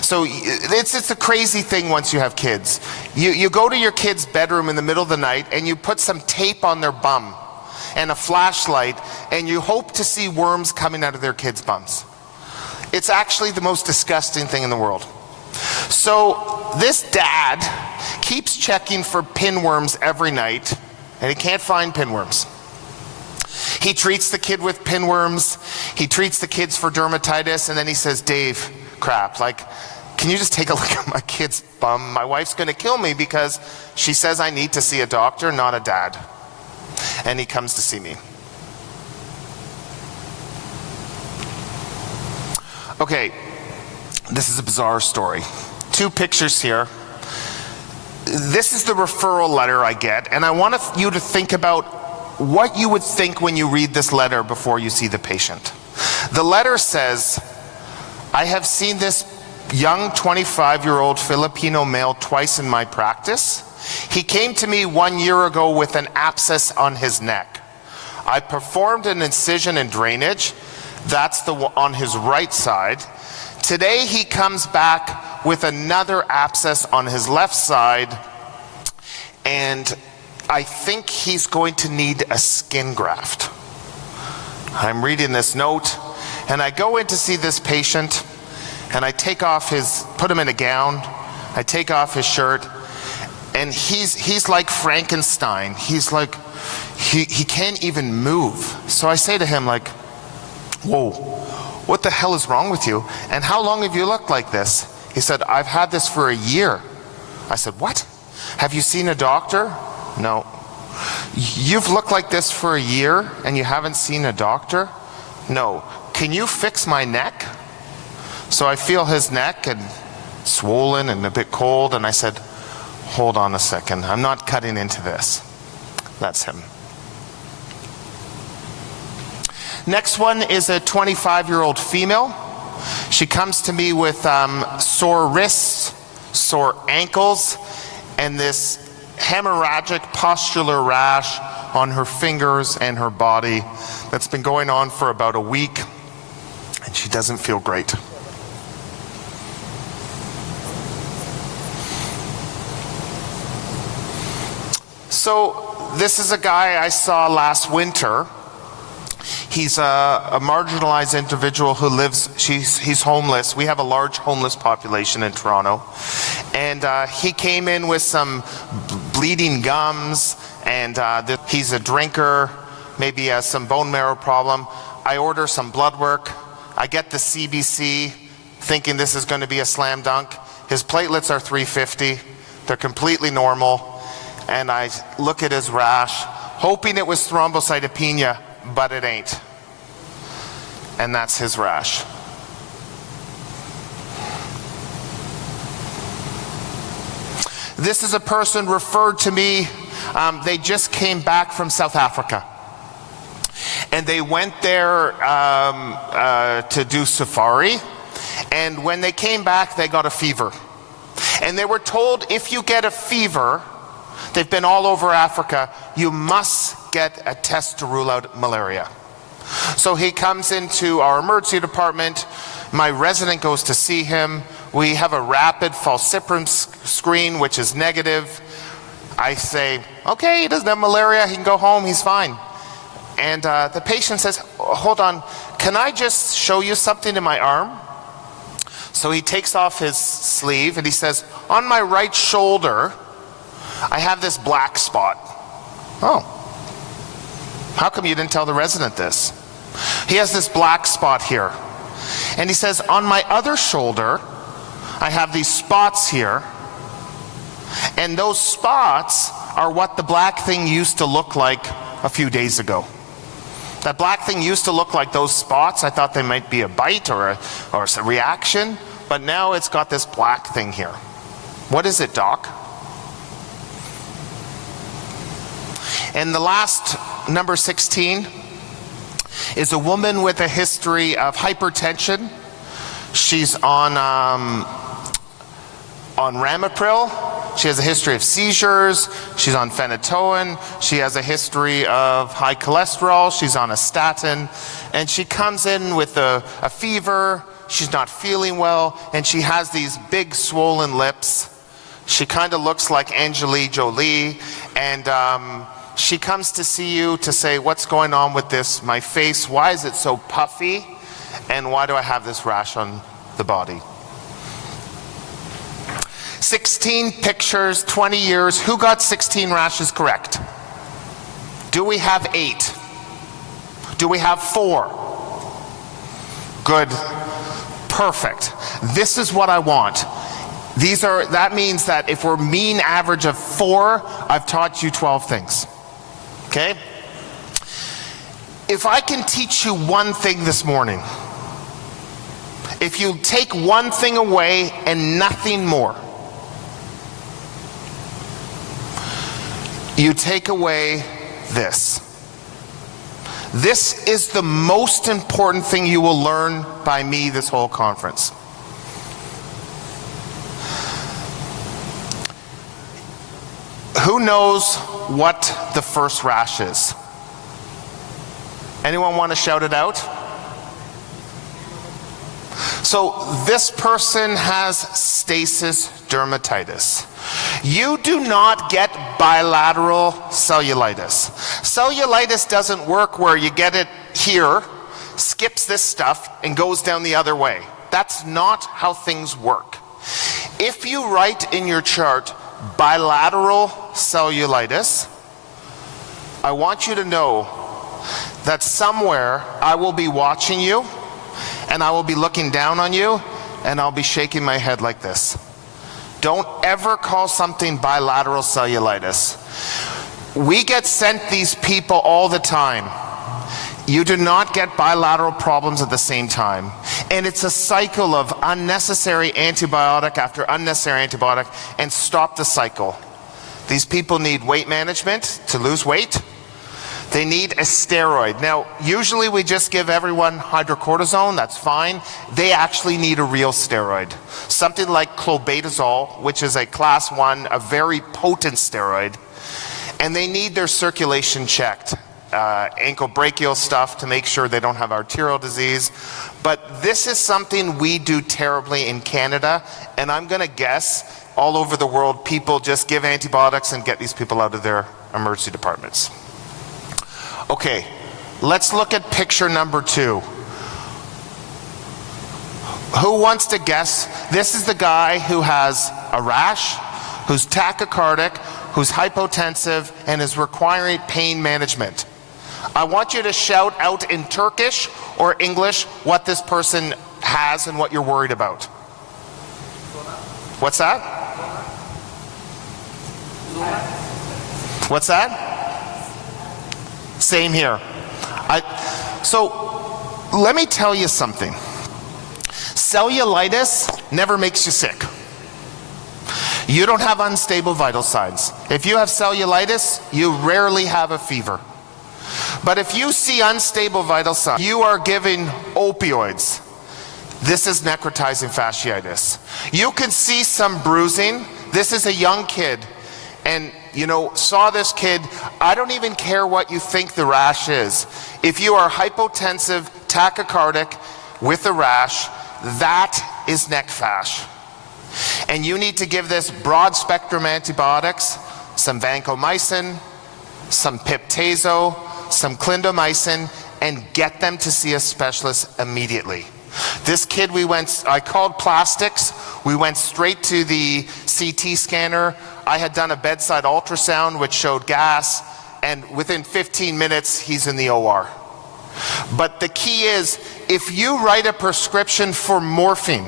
So it's a crazy thing once you have kids. You go to your kid's bedroom in the middle of the night and you put some tape on their bum and a flashlight, and you hope to see worms coming out of their kids' bums. It's actually the most disgusting thing in the world. So this dad keeps checking for pinworms every night, and he can't find pinworms. He treats the kid with pinworms, he treats the kids for dermatitis, and then he says, Dave, crap, like, can you just take a look at my kid's bum? My wife's gonna kill me because she says I need to see a doctor, not a dad. And he comes to see me. Okay, this is a bizarre story. 2 pictures here. This is the referral letter I get, and I want you to think about what you would think when you read this letter before you see the patient. The letter says, I have seen this young 25-year-old Filipino male twice in my practice. He came to me 1 year ago with an abscess on his neck. I performed an incision and drainage. That's on his right side. Today he comes back with another abscess on his left side, and I think he's going to need a skin graft. I'm reading this note, and I go in to see this patient, and I put him in a gown, I take off his shirt, and he's like Frankenstein. He's like, he can't even move. So I say to him like, whoa, what the hell is wrong with you? And how long have you looked like this? He said, I've had this for a year. I said, what? Have you seen a doctor? No. You've looked like this for a year and you haven't seen a doctor? No. Can you fix my neck? So I feel his neck and swollen and a bit cold, and I said, hold on a second, I'm not cutting into this. That's him. Next one is a 25-year-old female. She comes to me with sore wrists, sore ankles, and this hemorrhagic pustular rash on her fingers and her body that's been going on for about a week, and she doesn't feel great. So this is a guy I saw last winter. He's a marginalized individual who lives, he's homeless. We have a large homeless population in Toronto. And he came in with some bleeding gums, and he's a drinker, maybe has some bone marrow problem. I order some blood work. I get the CBC, thinking this is going to be a slam dunk. His platelets are 350. They're completely normal. And I look at his rash, hoping it was thrombocytopenia, but it ain't. And that's his rash. This is a person referred to me. They just came back from South Africa. And they went there to do safari. And when they came back, they got a fever. And they were told, if you get a fever, they've been all over Africa, you must get a test to rule out malaria. So he comes into our emergency department. My resident goes to see him. We have a rapid falciparum screen, which is negative. I say, okay, he doesn't have malaria, he can go home, he's fine. And the patient says, hold on, can I just show you something in my arm? So he takes off his sleeve and he says, on my right shoulder, I have this black spot. Oh, how come you didn't tell the resident this? He has this black spot here. And he says, on my other shoulder, I have these spots here. And those spots are what the black thing used to look like a few days ago. That black thing used to look like those spots. I thought they might be a bite or a reaction, but now it's got this black thing here. What is it, doc? And the last, number 16, is a woman with a history of hypertension. She's on Ramipril. She has a history of seizures. She's on phenytoin. She has a history of high cholesterol. She's on a statin. And she comes in with a fever. She's not feeling well. And she has these big swollen lips. She kind of looks like Angelina Jolie. And she comes to see you to say, what's going on with this, my face? Why is it so puffy? And why do I have this rash on the body? 16 pictures, 20 years. Who got 16 rashes correct? Do we have 8? Do we have 4? Good. Perfect. This is what I want. That means that if we're mean average of 4, I've taught you 12 things. Okay? If I can teach you one thing this morning, if you take one thing away and nothing more, you take away this. This is the most important thing you will learn by me this whole conference. Who knows what the first rash is? Anyone want to shout it out? So this person has stasis dermatitis. You do not get bilateral cellulitis. Cellulitis doesn't work where you get it here, skips this stuff, and goes down the other way. That's not how things work. If you write in your chart bilateral cellulitis, I want you to know that somewhere I will be watching you, and I will be looking down on you, and I'll be shaking my head like this. Don't ever call something bilateral cellulitis. We get sent these people all the time. You do not get bilateral problems at the same time. And it's a cycle of unnecessary antibiotic after unnecessary antibiotic, and stop the cycle. These people need weight management to lose weight. They need a steroid. Now, usually we just give everyone hydrocortisone, that's fine. They actually need a real steroid. Something like clobetasol, which is a class 1, a very potent steroid. And they need their circulation checked. Ankle brachial stuff to make sure they don't have arterial disease. But this is something we do terribly in Canada, and I'm gonna guess all over the world people just give antibiotics and get these people out of their emergency departments. Okay, let's look at picture number 2. Who wants to guess? This is the guy who has a rash, who's tachycardic, who's hypotensive, and is requiring pain management. I want you to shout out in Turkish or English what this person has and what you're worried about. What's that? What's that? Same here. So let me tell you something. Cellulitis never makes you sick. You don't have unstable vital signs. If you have cellulitis, you rarely have a fever. But if you see unstable vital signs, you are giving opioids. This is necrotizing fasciitis. You can see some bruising. This is a young kid, and saw this kid. I don't even care what you think the rash is. If you are hypotensive, tachycardic with a rash, that is neck fash. And you need to give this broad spectrum antibiotics, some vancomycin, some piptazo, some clindamycin, and get them to see a specialist immediately. This kid, I called plastics. We went straight to the CT scanner. I had done a bedside ultrasound which showed gas, and within 15 minutes he's in the OR. But the key is, if you write a prescription for morphine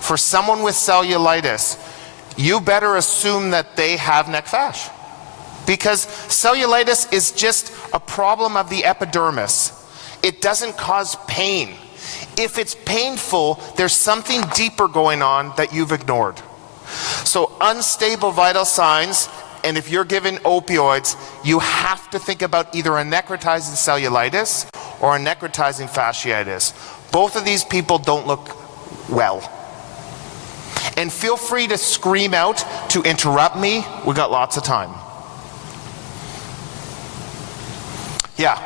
for someone with cellulitis, you better assume that they have neck fash. Because cellulitis is just a problem of the epidermis. It doesn't cause pain. If it's painful, there's something deeper going on that you've ignored. So unstable vital signs, and if you're given opioids, you have to think about either a necrotizing cellulitis or a necrotizing fasciitis. Both of these people don't look well. And feel free to scream out to interrupt me. We got lots of time. Yeah.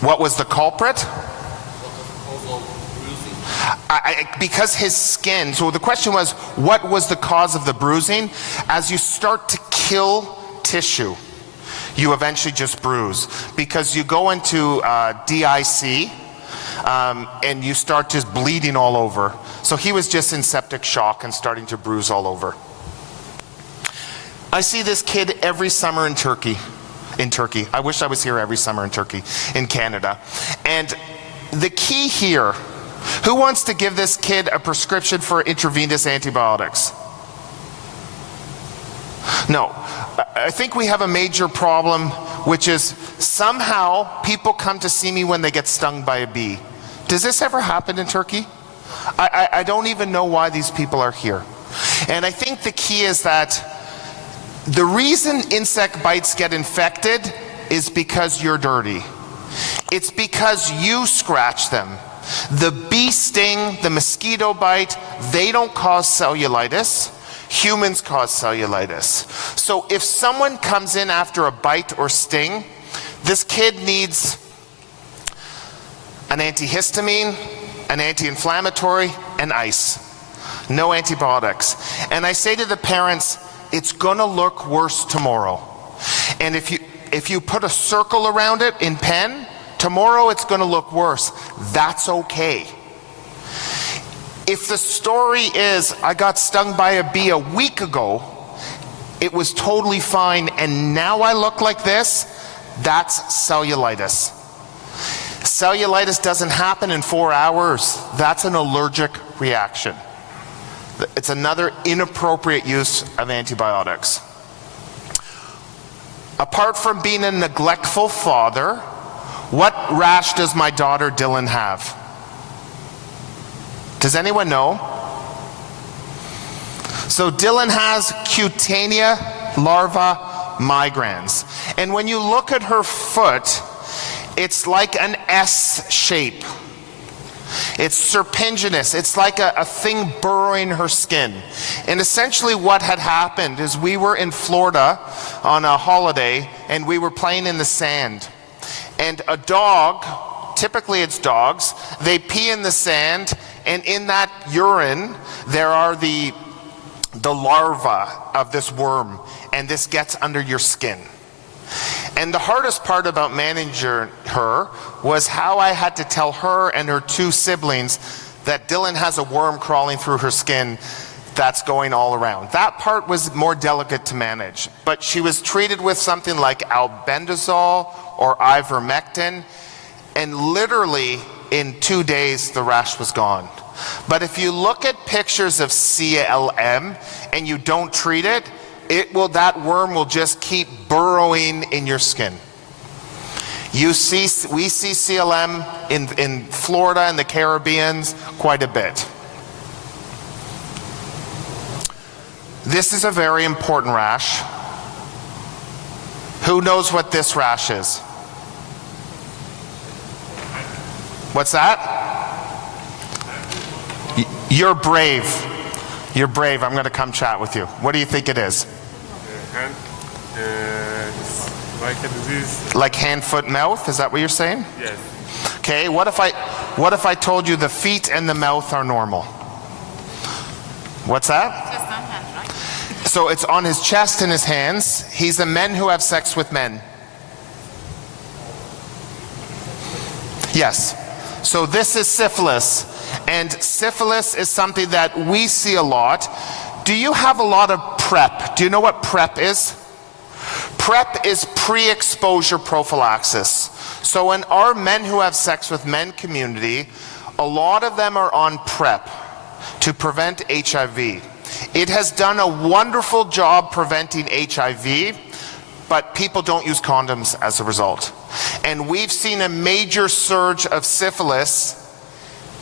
What was the culprit? Because his skin, so the question was, what was the cause of the bruising? As you start to kill tissue, you eventually just bruise. Because you go into DIC, and you start just bleeding all over. So he was just in septic shock and starting to bruise all over. I see this kid every summer in Turkey. I wish I was here every summer in Turkey, in Canada. And the key here, who wants to give this kid a prescription for intravenous antibiotics? No. I think we have a major problem, which is somehow people come to see me when they get stung by a bee. Does this ever happen in Turkey? I don't even know why these people are here. And I think the key is that the reason insect bites get infected is because you're dirty. It's because you scratch them. The bee sting, the mosquito bite, they don't cause cellulitis. Humans cause cellulitis. So if someone comes in after a bite or sting, This kid needs an antihistamine, an anti-inflammatory, and ice. No antibiotics. And I say to the parents, it's gonna look worse tomorrow. And if you put a circle around it in pen, tomorrow it's gonna look worse. That's okay. If the story is, I got stung by a bee a week ago, it was totally fine, and now I look like this, that's cellulitis. Cellulitis doesn't happen in 4 hours. That's an allergic reaction. It's another inappropriate use of antibiotics. Apart from being a neglectful father, what rash does my daughter Dylan have? Does anyone know? So Dylan has cutaneous larva migrans. And when you look at her foot, it's like an S shape. It's serpentinous. It's like a thing burrowing her skin. And essentially what had happened is we were in Florida on a holiday and we were playing in the sand. And a dog, typically it's dogs, they pee in the sand, and in that urine there are the larva of this worm, and this gets under your skin. And the hardest part about managing her was how I had to tell her and her 2 siblings that Dylan has a worm crawling through her skin that's going all around. That part was more delicate to manage, but she was treated with something like albendazole or ivermectin, and literally in 2 days the rash was gone. But if you look at pictures of CLM and you don't treat it, that worm will just keep burrowing in your skin. We see CLM in Florida and the Caribbean quite a bit. This is a very important rash. Who knows what this rash is? What's that? You're brave. You're brave. I'm going to come chat with you. What do you think it is? Hand, like a disease. Like hand, foot, mouth? Is that what you're saying? Yes. Okay. What if I told you the feet and the mouth are normal? What's that? Just on hands, right? So it's on his chest and his hands. He's a men who have sex with men. Yes. So this is syphilis. And syphilis is something that we see a lot. Do you have a lot of PrEP? Do you know what PrEP is? PrEP is pre-exposure prophylaxis. So in our men who have sex with men community, a lot of them are on PrEP to prevent HIV. It has done a wonderful job preventing HIV, but people don't use condoms as a result. And we've seen a major surge of syphilis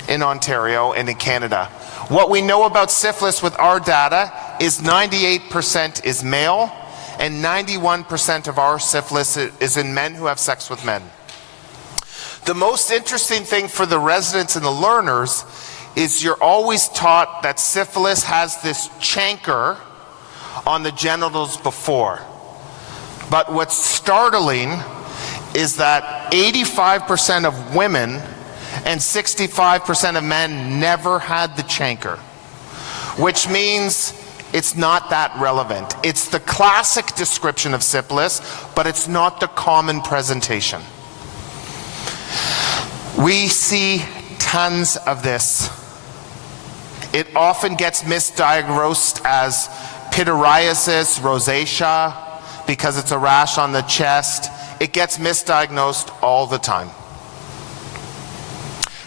in Ontario and in Canada. What we know about syphilis with our data is 98% is male, and 91% of our syphilis is in men who have sex with men. The most interesting thing for the residents and the learners is you're always taught that syphilis has this chancre on the genitals before. But what's startling is that 85% of women and 65% of men never had the chancre, which means it's not that relevant. It's the classic description of syphilis, but it's not the common presentation. We see tons of this. It often gets misdiagnosed as pityriasis rosacea because it's a rash on the chest. It gets misdiagnosed all the time.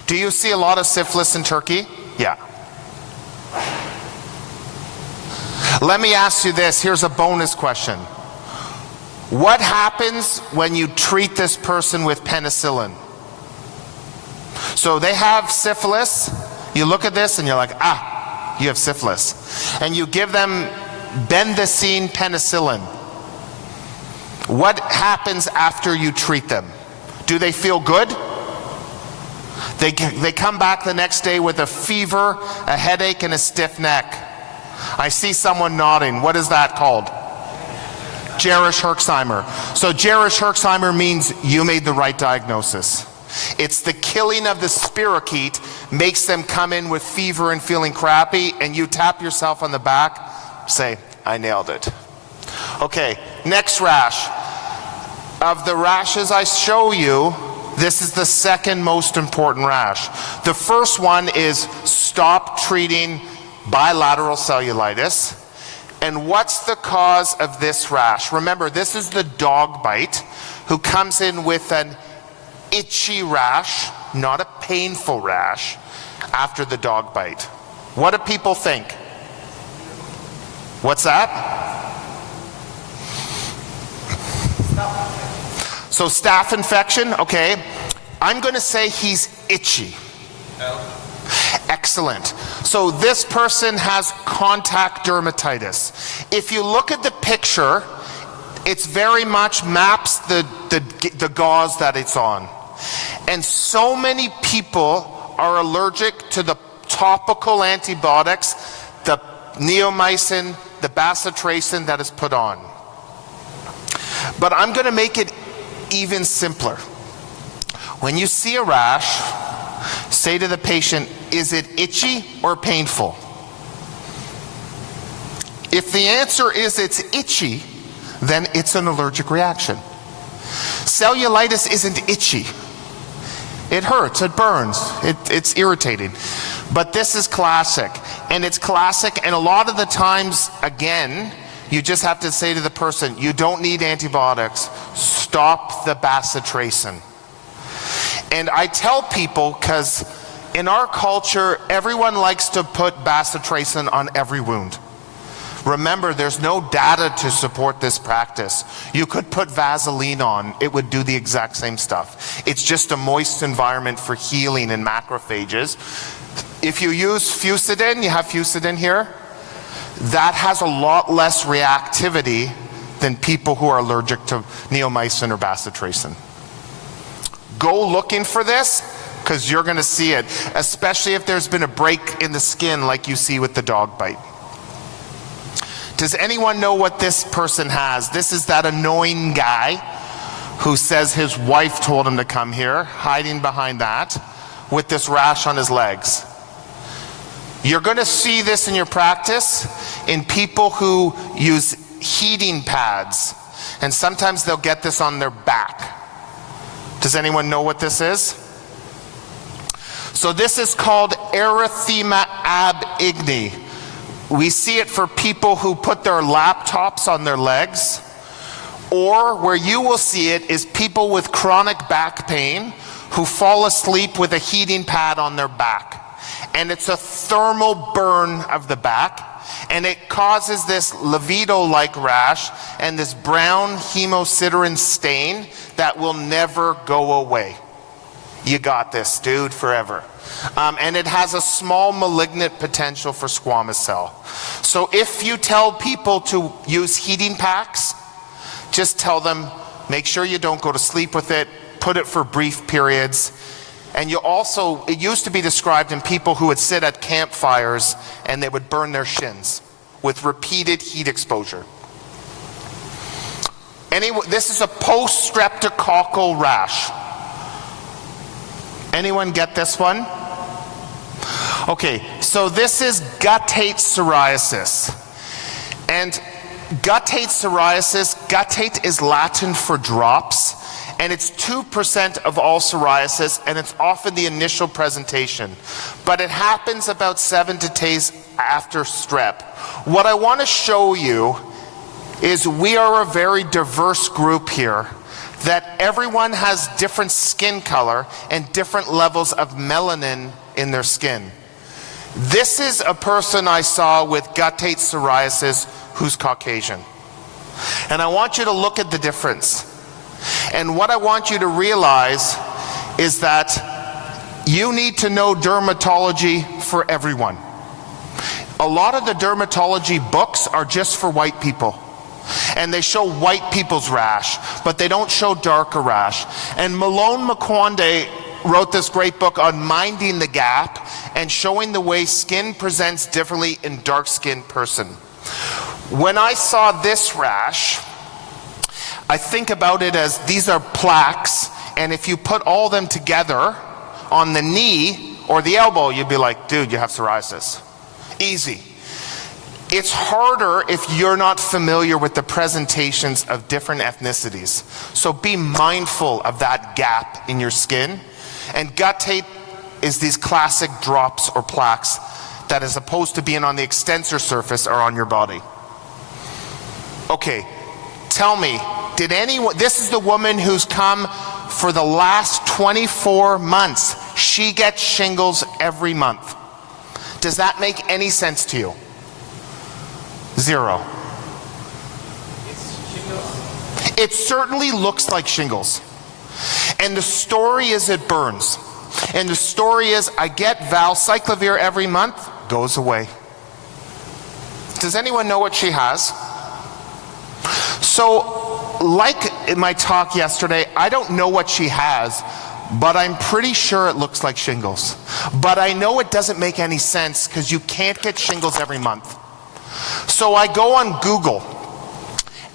Do you see a lot of syphilis in Turkey? Yeah. Let me ask you this. Here's a bonus question. What happens when you treat this person with penicillin? So they have syphilis. You look at this and you're like, ah, you have syphilis. And you give them benzene penicillin. What happens after you treat them? Do they feel good? They come back the next day with a fever, a headache, and a stiff neck. I see someone nodding. What is that called? Gerish Herxheimer. So Gerish Herxheimer means you made the right diagnosis. It's the killing of the spirochete makes them come in with fever and feeling crappy, and you tap yourself on the back, say, I nailed it. Okay, next rash. Of the rashes I show you, this is the second most important rash. The first one is stop treating bilateral cellulitis. And what's the cause of this rash? Remember, this is the dog bite who comes in with an itchy rash, not a painful rash, after the dog bite. What do people think? What's that? So staph infection, okay. I'm going to say he's itchy. Excellent. So this person has contact dermatitis. If you look at the picture, it's very much maps the gauze that it's on. And so many people are allergic to the topical antibiotics, the neomycin, the bacitracin that is put on. But I'm going to make it even simpler. When you see a rash, say to the patient, is it itchy or painful? If the answer is it's itchy, then it's an allergic reaction. Cellulitis isn't itchy. It hurts, it burns, it's irritating. But this is classic, and it's classic, and a lot of the times, again, you just have to say to the person, you don't need antibiotics, stop the bacitracin. And I tell people, because in our culture, everyone likes to put bacitracin on every wound. Remember, there's no data to support this practice. You could put Vaseline on, it would do the exact same stuff. It's just a moist environment for healing in macrophages. If you use Fusidin, you have Fusidin here, that has a lot less reactivity than people who are allergic to neomycin or bacitracin. Go looking for this, because you're going to see it, especially if there's been a break in the skin like you see with the dog bite. Does anyone know what this person has? This is that annoying guy who says his wife told him to come here, hiding behind that, with this rash on his legs. You're going to see this in your practice in people who use heating pads, and sometimes they'll get this on their back. Does anyone know what this is? So this is called erythema ab igni. We see it for people who put their laptops on their legs, or where you will see it is people with chronic back pain who fall asleep with a heating pad on their back. And it's a thermal burn of the back, and it causes this livido-like rash and this brown hemosiderin stain that will never go away. You got this, dude, forever. And it has a small malignant potential for squamous cell. So if you tell people to use heating packs, just tell them, make sure you don't go to sleep with it, put it for brief periods. And you also, it used to be described in people who would sit at campfires and they would burn their shins with repeated heat exposure. This is a post-streptococcal rash. Anyone get this one? Okay, so this is guttate psoriasis. And guttate psoriasis, guttate is Latin for drops, and it's 2% of all psoriasis, and it's often the initial presentation. But it happens about 7 to 10 days after strep. What I want to show you is we are a very diverse group here, that everyone has different skin color and different levels of melanin in their skin. This is a person I saw with guttate psoriasis who's Caucasian. And I want you to look at the difference. And what I want you to realize is that you need to know dermatology for everyone. A lot of the dermatology books are just for white people. And they show white people's rash, but they don't show darker rash. And Malone Makwande wrote this great book on minding the gap and showing the way skin presents differently in dark-skinned person. When I saw this rash, I think about it as these are plaques, and if you put all them together on the knee or the elbow, you'd be like, dude, you have psoriasis. Easy. It's harder if you're not familiar with the presentations of different ethnicities. So be mindful of that gap in your skin. And gut tape is these classic drops or plaques that, as opposed to being on the extensor surface, are on your body. Okay, tell me, did anyone, this is the woman who's come for the last 24 months. She gets shingles every month. Does that make any sense to you? Zero. It certainly looks like shingles. And the story is it burns. And the story is I get valcyclovir every month, goes away. Does anyone know what she has? So, like in my talk yesterday, I don't know what she has, but I'm pretty sure it looks like shingles. But I know it doesn't make any sense because you can't get shingles every month. So I go on Google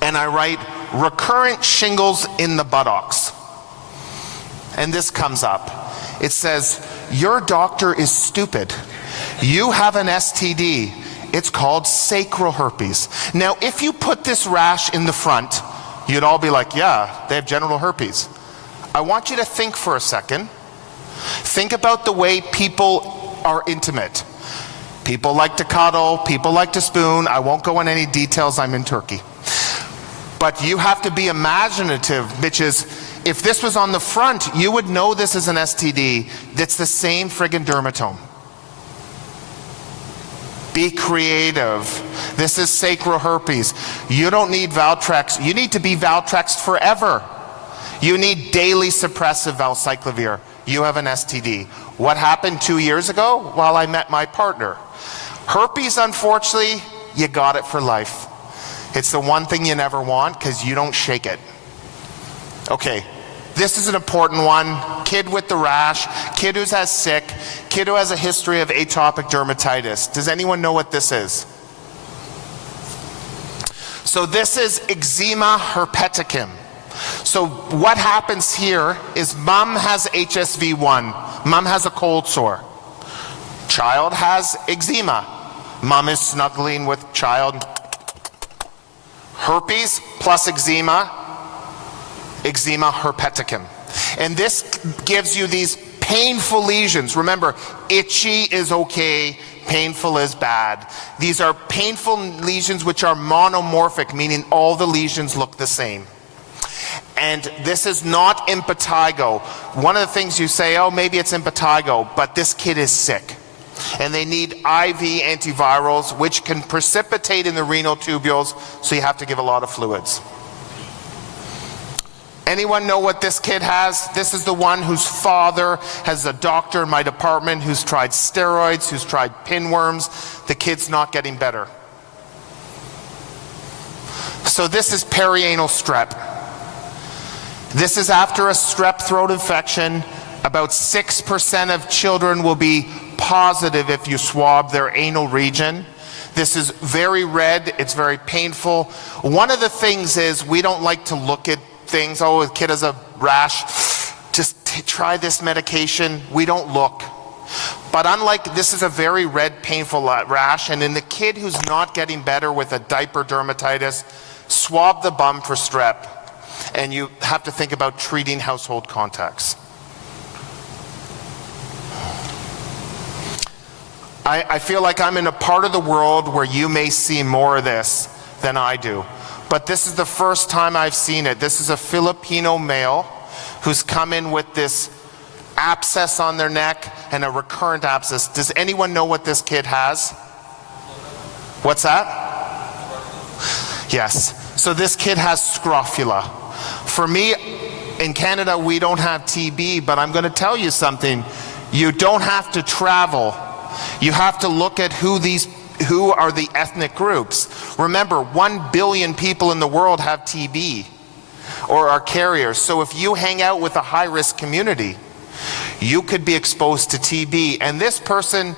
and I write recurrent shingles in the buttocks. And this comes up. It says, your doctor is stupid. You have an STD. It's called sacral herpes. Now, if you put this rash in the front, you'd all be like, yeah, they have genital herpes. I want you to think for a second. Think about the way people are intimate. People like to cuddle, people like to spoon. I won't go in any details, I'm in Turkey. But you have to be imaginative, bitches. If this was on the front, you would know this is an STD that's the same friggin' dermatome. Be creative. This is sacral herpes. You don't need Valtrex. You need to be Valtrexed forever. You need daily suppressive valcyclovir. You have an STD. What happened 2 years ago? Well, I met my partner. Herpes, unfortunately, you got it for life. It's the one thing you never want because you don't shake it. Okay, this is an important one. Kid with the rash, kid who has sick, kid who has a history of atopic dermatitis. Does anyone know what this is? So this is eczema herpeticum. So what happens here is mom has HSV1, mom has a cold sore, child has eczema, mom is snuggling with child. Herpes plus eczema, eczema herpeticum. And this gives you these painful lesions. Remember, itchy is okay, painful is bad. These are painful lesions which are monomorphic, meaning all the lesions look the same. And this is not impetigo. One of the things you say, oh, maybe it's impetigo, but this kid is sick. And they need IV antivirals, which can precipitate in the renal tubules, so you have to give a lot of fluids. Anyone know what this kid has? This is the one whose father has a doctor in my department who's tried steroids, who's tried pinworms. The kid's not getting better. So this is perianal strep. This is after a strep throat infection. About 6% of children will be positive if you swab their anal region. This is very red, it's very painful. One of the things is we don't like to look at things, oh, the kid has a rash, just try this medication. We don't look. But unlike, this is a very red, painful rash, and in the kid who's not getting better with a diaper dermatitis, swab the bum for strep, and you have to think about treating household contacts. I feel like I'm in a part of the world where you may see more of this than I do. But this is the first time I've seen it. This is a Filipino male who's come in with this abscess on their neck and a recurrent abscess. Does anyone know what this kid has? What's that? Yes. So this kid has scrofula. For me, in Canada, we don't have TB, but I'm going to tell you something. You don't have to travel. You have to look at who are the ethnic groups. Remember, 1 billion people in the world have TB or are carriers. So if you hang out with a high-risk community, you could be exposed to TB. And this person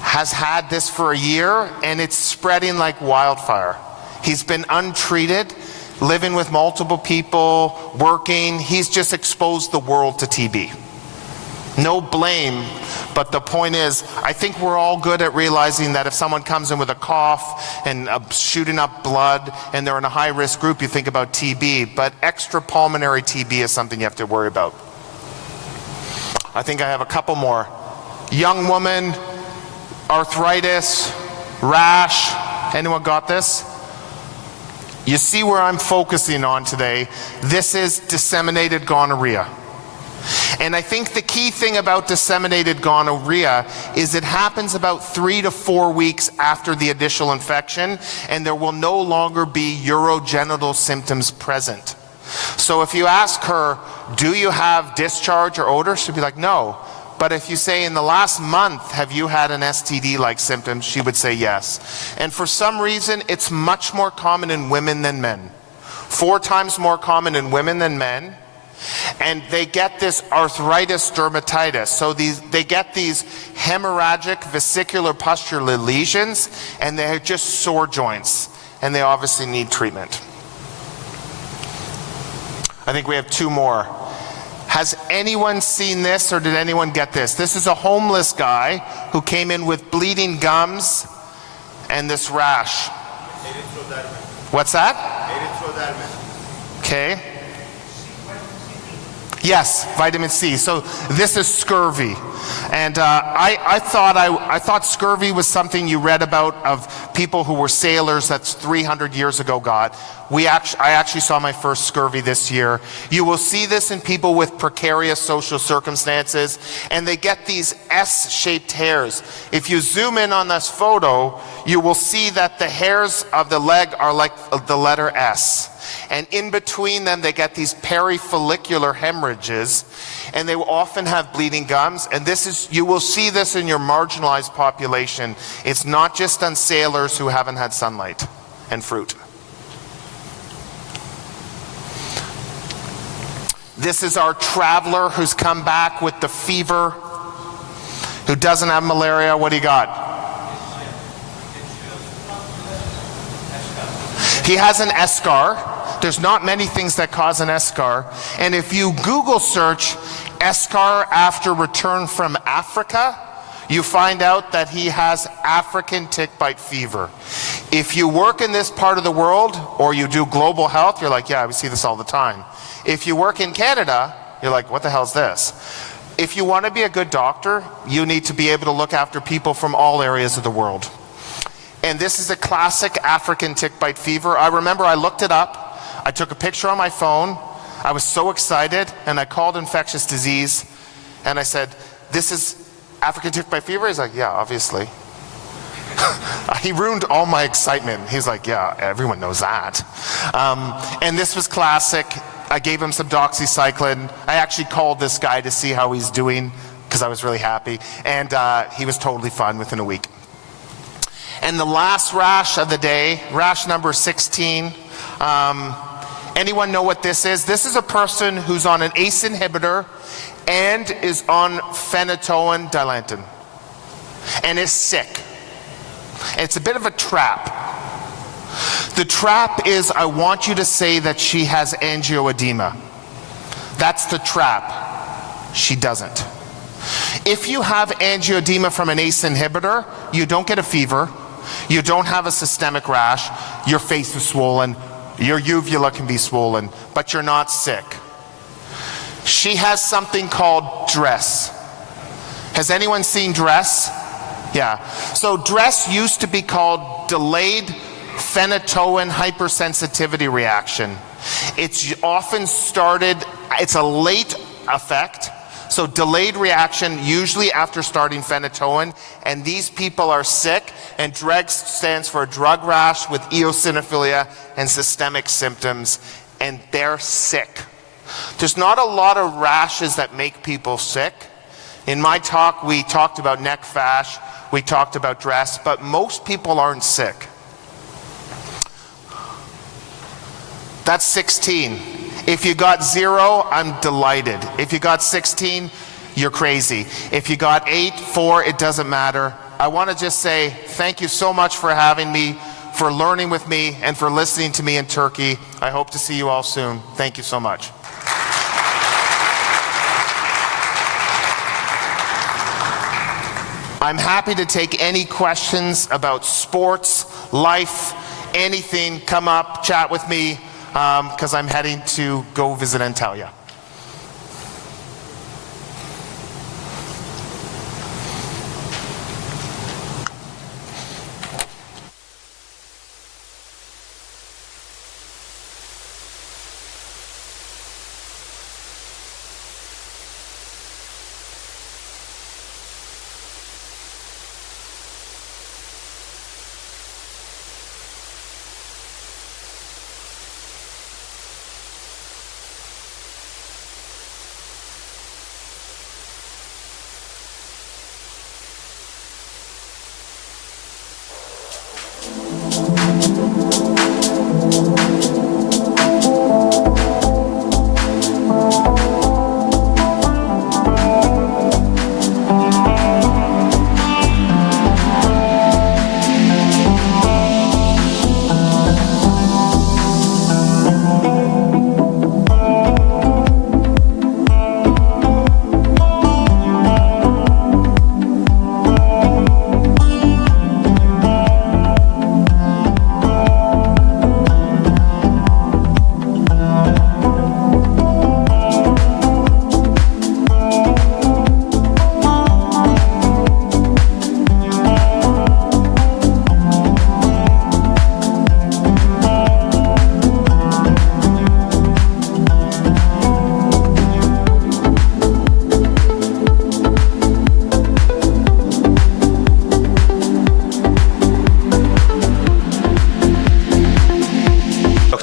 has had this for a year, and it's spreading like wildfire. He's been untreated. living with multiple people, working. He's just exposed the world to TB. No blame, but the point is, I think we're all good at realizing that if someone comes in with a cough and shooting up blood and they're in a high-risk group, you think about TB, but extrapulmonary TB is something you have to worry about. I think I have a couple more. Young woman, arthritis, rash. Anyone got this? You see where I'm focusing on today. This is disseminated gonorrhea. And I think the key thing about disseminated gonorrhea is it happens about 3 to 4 weeks after the initial infection, and there will no longer be urogenital symptoms present. So if you ask her, do you have discharge or odor? She'll be like, no. But if you say, in the last month, have you had an STD-like symptoms? She would say yes. And for some reason, it's much more common in women than men. 4 times more common in women than men. And they get this arthritis dermatitis. So they get these hemorrhagic vesicular pustular lesions, and they're just sore joints. And they obviously need treatment. I think we have 2 more. Has anyone seen this, or did anyone get this? This is a homeless guy who came in with bleeding gums and this rash. What's that? Okay. Yes, vitamin C. So this is scurvy. And I thought scurvy was something you read about of people who were sailors that's 300 years ago got. I actually saw my first scurvy this year. You will see this in people with precarious social circumstances, and they get these S-shaped hairs. If you zoom in on this photo, you will see that the hairs of the leg are like the letter S. And in between them, they get these perifollicular hemorrhages, and they will often have bleeding gums. And you will see this in your marginalized population. It's not just on sailors who haven't had sunlight and fruit. This is our traveler who's come back with the fever, who doesn't have malaria. What do you got? He has an eschar. There's not many things that cause an eschar. And if you Google search eschar after return from Africa, you find out that he has African tick bite fever. If you work in this part of the world, or you do global health, you're like, yeah, we see this all the time. If you work in Canada, you're like, what the hell is this? If you want to be a good doctor, you need to be able to look after people from all areas of the world. And this is a classic African tick bite fever. I remember I looked it up. I took a picture on my phone. I was so excited, and I called infectious disease, and I said, this is African tick bite fever? He's like, yeah, obviously. He ruined all my excitement. He's like, yeah, everyone knows that. And this was classic. I gave him some doxycycline. I actually called this guy to see how he's doing, because I was really happy. And he was totally fine within a week. And the last rash of the day, rash number 16. Anyone know what this is? This is a person who's on an ACE inhibitor and is on phenytoin dilantin and is sick. And it's a bit of a trap. The trap is, I want you to say that she has angioedema. That's the trap. She doesn't. If you have angioedema from an ACE inhibitor, you don't get a fever, you don't have a systemic rash, your face is swollen, your uvula can be swollen, but you're not sick. She has something called DRESS. Has anyone seen DRESS? Yeah. So DRESS used to be called delayed phenytoin hypersensitivity reaction. It's often started, it's a late effect, so delayed reaction usually after starting phenytoin, and these people are sick, and DRESS stands for drug rash with eosinophilia and systemic symptoms, and they're sick. There's not a lot of rashes that make people sick. In my talk, we talked about neck fash, we talked about DRESS, but most people aren't sick. That's 16. If you got 0, I'm delighted. If you got 16, you're crazy. If you got 8, 4, it doesn't matter. I want to just say thank you so much for having me. for learning with me, and for listening to me in Turkey. I hope to see you all soon. Thank you so much. I'm happy to take any questions about sports, life, anything. Come up, chat with me, because I'm heading to go visit Antalya.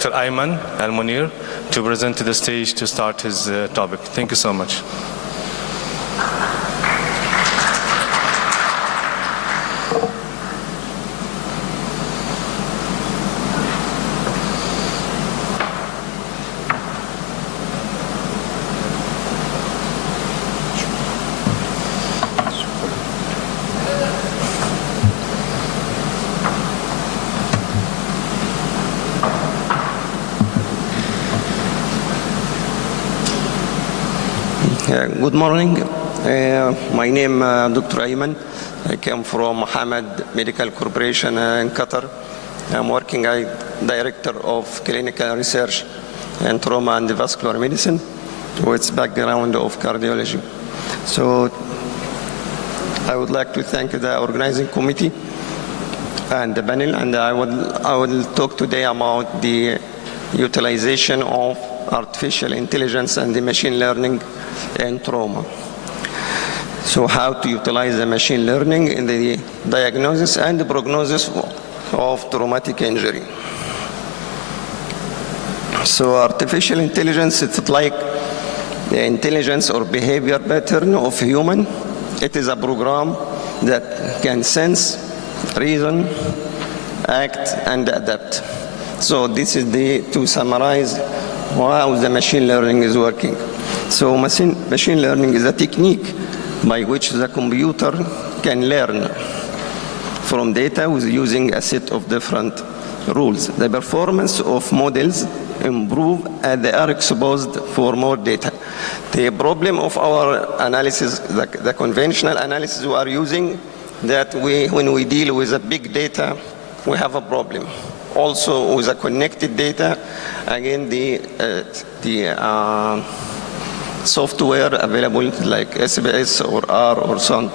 Ayman Al-Munir to present to the stage to start his topic. Thank you so much. Good morning. My name is Dr. Ayman. I come from Mohammed Medical Corporation in Qatar. I'm working as Director of Clinical Research in Trauma and Vascular Medicine with background of cardiology. So I would like to thank the organizing committee and the panel, and I will talk today about the utilization of artificial intelligence and the machine learning in trauma. So how to utilize the machine learning in the diagnosis and the prognosis of traumatic injury. So artificial intelligence, it's like the intelligence or behavior pattern of human. It is a program that can sense, reason, act, and adapt. So this is to summarize how the machine learning is working. So machine learning is a technique by which the computer can learn from data with using a set of different rules. The performance of models improve as they are exposed for more data. The problem of our analysis, the conventional analysis we are using, that when we deal with a big data, we have a problem. Also with a connected data, again the software available like SBS or R or so on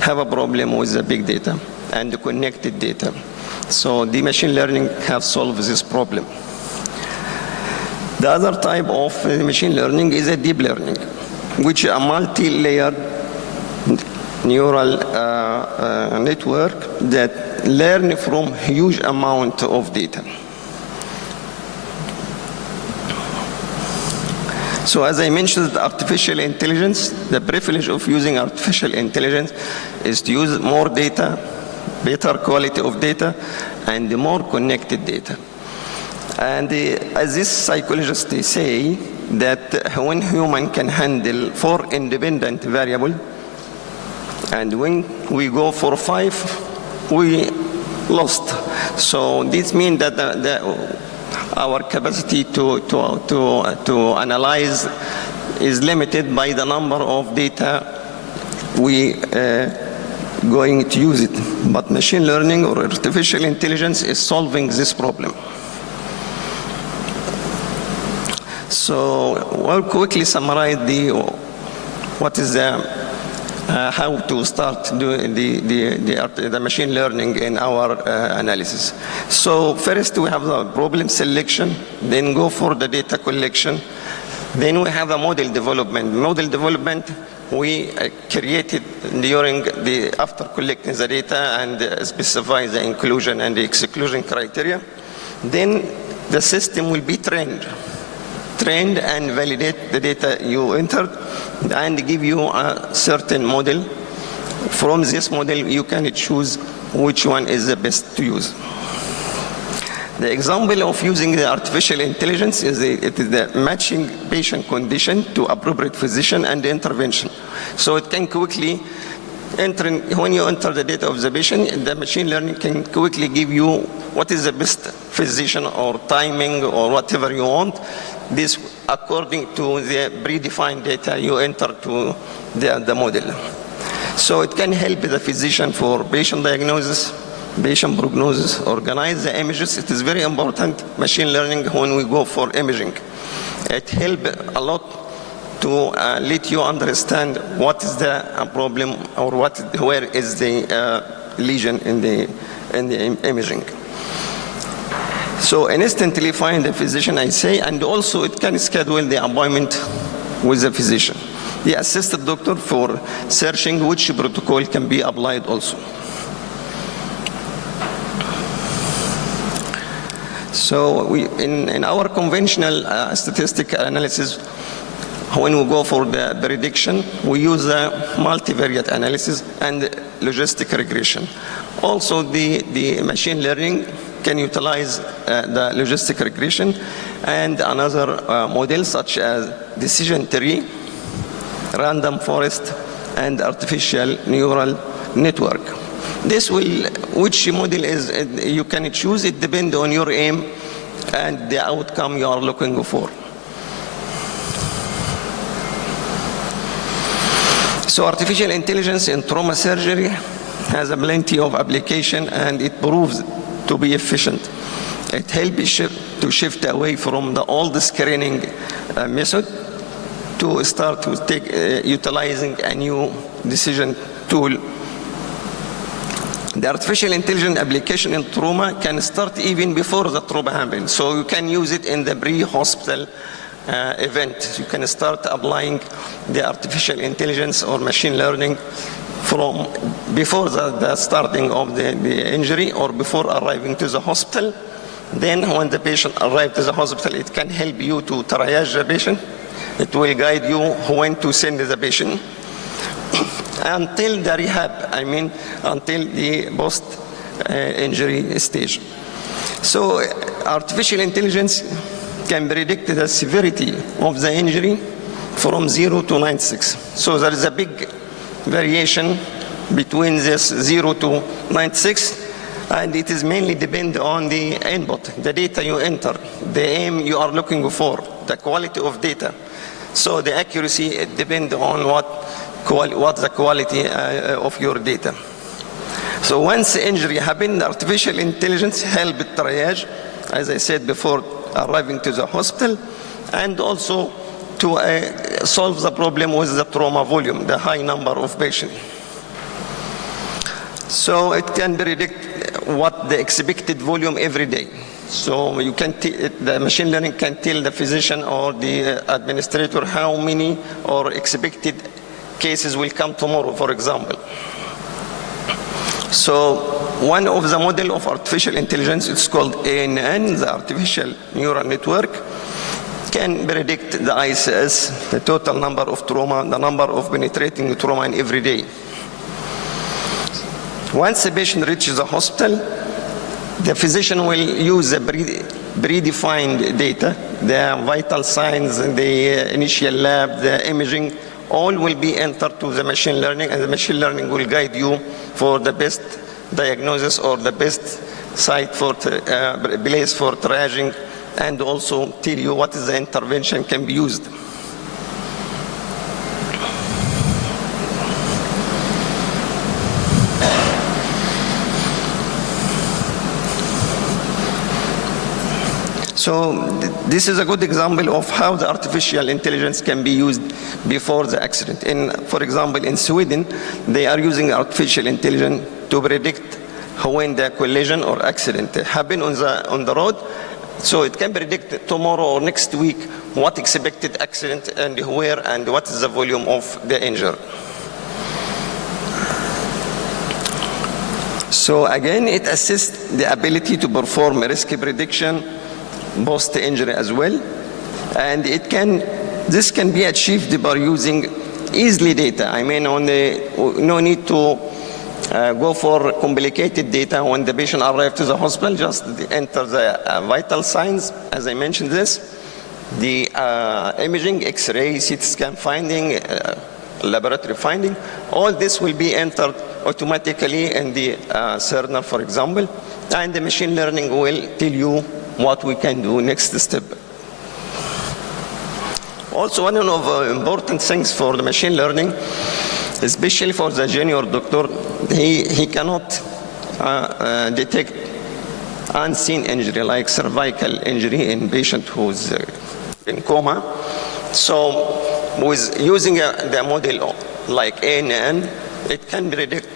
have a problem with the big data and the connected data. So the machine learning has solved this problem. The other type of machine learning is a deep learning, which is a multi-layered neural network that learn from huge amount of data. So as I mentioned, artificial intelligence, the privilege of using artificial intelligence is to use more data, better quality of data, and more connected data. And as this psychologists say, that when human can handle 4 independent variables, and when we go for 5, we lost. So this means that our capacity to analyze is limited by the number of data we going to use it. But machine learning or artificial intelligence is solving this problem. So we'll quickly summarize what is how to start doing the machine learning in our analysis. So first we have the problem selection, then go for the data collection, then we have the model development. Model development we created after collecting the data and specify the inclusion and the exclusion criteria. Then the system will be trained and validate the data you entered and give you a certain model. From this model, you can choose which one is the best to use. The example of using the artificial intelligence is the matching patient condition to appropriate physician and intervention. So it can quickly when you enter the data of the patient, the machine learning can quickly give you what is the best physician or timing or whatever you want. This according to the predefined data you enter to the model. So it can help the physician for patient diagnosis, patient prognosis, organize the images. It is very important, machine learning, when we go for imaging. It helps a lot to let you understand what is the problem or where is the lesion in the imaging. So instantly find the physician, I say, and also it can schedule the appointment with the physician. The assisted doctor for searching which protocol can be applied also. So in our conventional statistical analysis, when we go for the prediction, we use a multivariate analysis and logistic regression. Also, the machine learning can utilize the logistic regression and another model such as decision tree, random forest, and artificial neural network. Which model you can choose, it depends on your aim and the outcome you are looking for. So artificial intelligence in trauma surgery has a plenty of application and it proves to be efficient. It helps to shift away from the old screening method to start with utilizing a new decision tool. The artificial intelligence application in trauma can start even before the trauma happens. So you can use it in the pre-hospital event. You can start applying the artificial intelligence or machine learning from before the starting of the injury or before arriving to the hospital. Then when the patient arrives to the hospital, it can help you to triage the patient. It will guide you when to send the patient until the rehab, until the post-injury stage. So artificial intelligence can predict the severity of the injury from 0 to 96. So there is a big variation between this 0 to 96, and it is mainly depend on the input, the data you enter, the aim you are looking for, the quality of data. So the accuracy, it depends on what's the quality of your data. So once the injury happens, artificial intelligence help triage, as I said before, arriving to the hospital, and also to solve the problem with the trauma volume, the high number of patients. So it can predict what the expected volume every day. So you can the machine learning can tell the physician or the administrator how many or expected cases will come tomorrow, for example. So one of the model of artificial intelligence, it's called ANN, the artificial neural network, can predict the ICS, the total number of trauma, the number of penetrating trauma in every day. Once a patient reaches the hospital, the physician will use the predefined data, the vital signs, the initial lab, the imaging, all will be entered to the machine learning, and the machine learning will guide you for the best diagnosis or the best site for place for triaging, and also tell you what is the intervention can be used. So this is a good example of how the artificial intelligence can be used before the accident. For example, in Sweden, they are using artificial intelligence to predict when the collision or accident happen on the road. So it can predict tomorrow or next week what expected accident and where and what is the volume of the injury. So again, it assists the ability to perform risk prediction post-injury as well, and this can be achieved by using easily data. I mean, no need to go for complicated data when the patient arrives to the hospital. Just enter the vital signs, as I mentioned this, the imaging, X-ray, CT scan finding, laboratory finding. All this will be entered automatically in the Cerner, for example, and the machine learning will tell you what we can do next step. Also, one of the important things for the machine learning, especially for the junior doctor, he cannot detect unseen injury like cervical injury in patient who's in coma. So with using the model like ANN, it can predict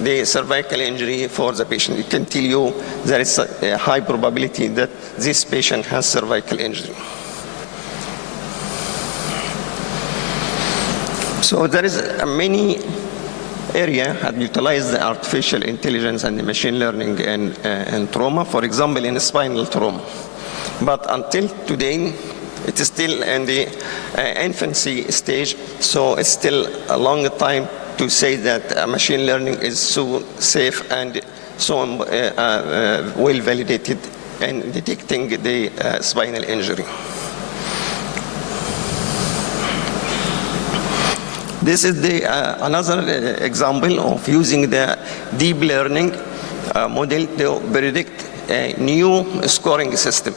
the cervical injury for the patient. It can tell you there is a high probability that this patient has cervical injury. So there is many areas that utilize the artificial intelligence and the machine learning in trauma, for example, in spinal trauma. But until today, it is still in the infancy stage, so it's still a long time to say that machine learning is so safe and so well validated in detecting the spinal injury. This is another example of using the deep learning model to predict a new scoring system.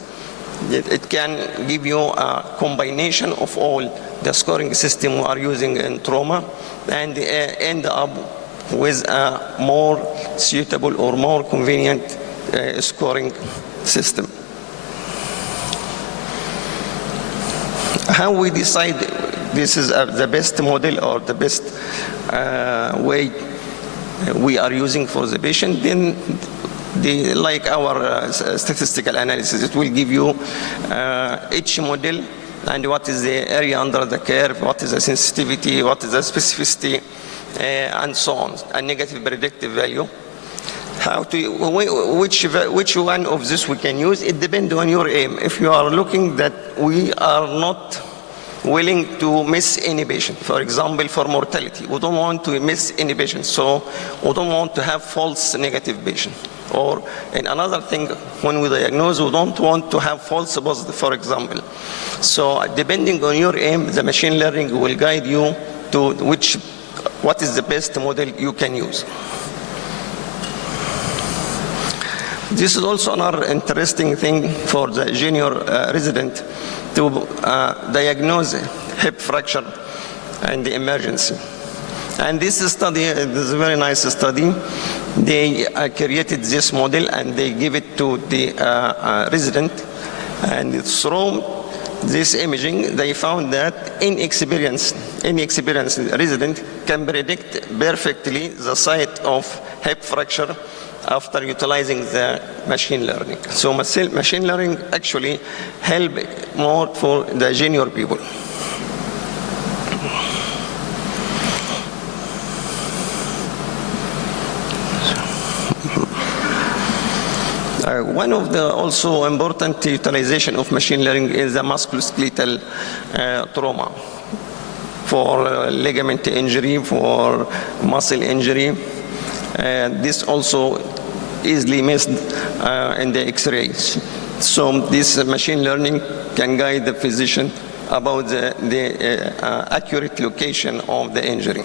It can give you a combination of all the scoring system we are using in trauma and end up with a more suitable or more convenient scoring system. How we decide this is the best model or the best way we are using for the patient, then like our statistical analysis, it will give you each model and what is the area under the curve, what is the sensitivity, what is the specificity, and so on, a negative predictive value. Which one of this we can use, it depends on your aim. If you are looking that we are not willing to miss any patient, for example, for mortality, we don't want to miss any patient, so we don't want to have false negative patient. Or in another thing, when we diagnose, we don't want to have false positive, for example. So depending on your aim, the machine learning will guide you to what is the best model you can use. This is also another interesting thing for the junior resident to diagnose hip fracture in the emergency. And this study is a very nice study. They created this model and they give it to the resident, and through this imaging they found that inexperienced resident can predict perfectly the site of hip fracture after utilizing the machine learning. So machine learning actually help more for the junior people. One of the also important utilization of machine learning is the musculoskeletal trauma for ligament injury, for muscle injury. This also easily missed in the X-rays. So this machine learning can guide the physician about the accurate location of the injury.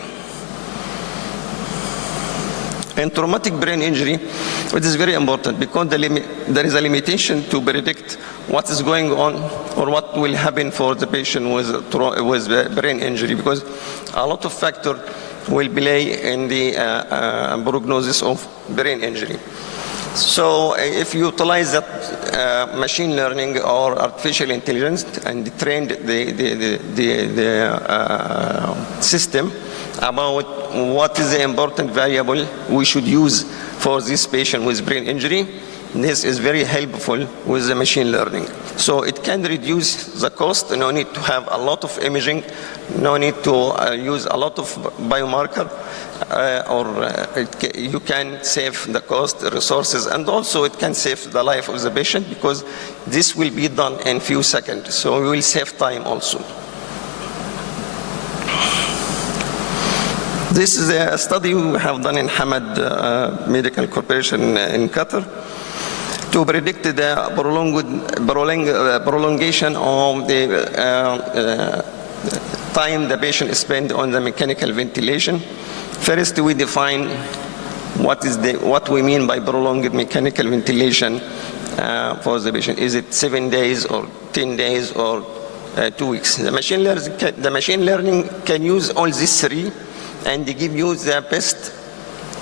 In traumatic brain injury, it is very important because there is a limitation to predict what is going on or what will happen for the patient with brain injury, because a lot of factors will play in the prognosis of brain injury. So if you utilize that machine learning or artificial intelligence and trained the system about what is the important variable we should use for this patient with brain injury, this is very helpful with the machine learning. So it can reduce the cost, no need to have a lot of imaging, no need to use a lot of biomarker, you can save the cost, resources, and also it can save the life of the patient because this will be done in few seconds. So we will save time also. This is a study we have done in Hamad Medical Corporation in Qatar to predict the prolongation of the time the patient spent on the mechanical ventilation. First, we define what we mean by prolonged mechanical ventilation for the patient. Is it 7 days or 10 days or 2 weeks? The machine learning can use all these three and give you the best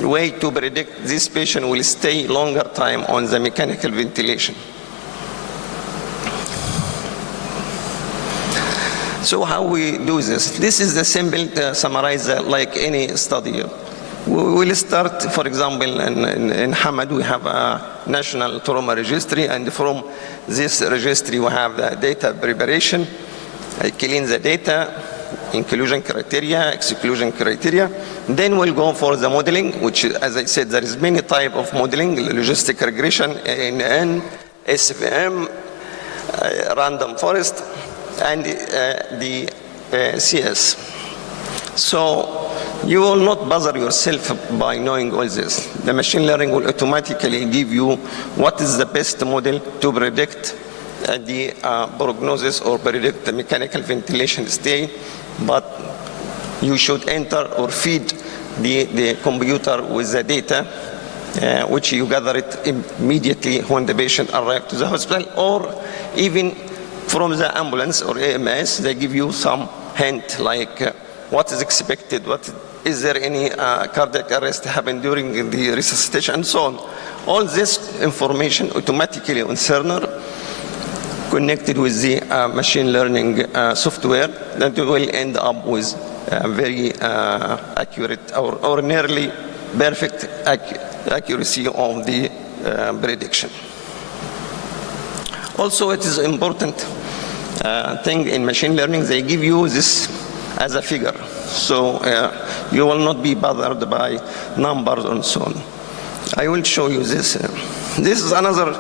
way to predict this patient will stay longer time on the mechanical ventilation. So how we do this? This is the simple summarize like any study. We will start, for example, in Hamad we have a national trauma registry, and from this registry we have the data preparation. I clean the data, inclusion criteria, exclusion criteria. Then we'll go for the modeling, which, as I said, there is many type of modeling: logistic regression, ANN, SVM, random forest, and the CS. So you will not bother yourself by knowing all this. The machine learning will automatically give you what is the best model to predict the prognosis or predict the mechanical ventilation stay, but you should enter or feed the computer with the data which you gather it immediately when the patient arrives to the hospital, or even from the ambulance or AMS, they give you some hint like what is expected, is there any cardiac arrest happen during the resuscitation, and so on. All this information automatically on Cerner connected with the machine learning software that will end up with very accurate or nearly perfect accuracy of the prediction. Also, it is important thing in machine learning, they give you this as a figure. So you will not be bothered by numbers and so on. I will show you this. This is another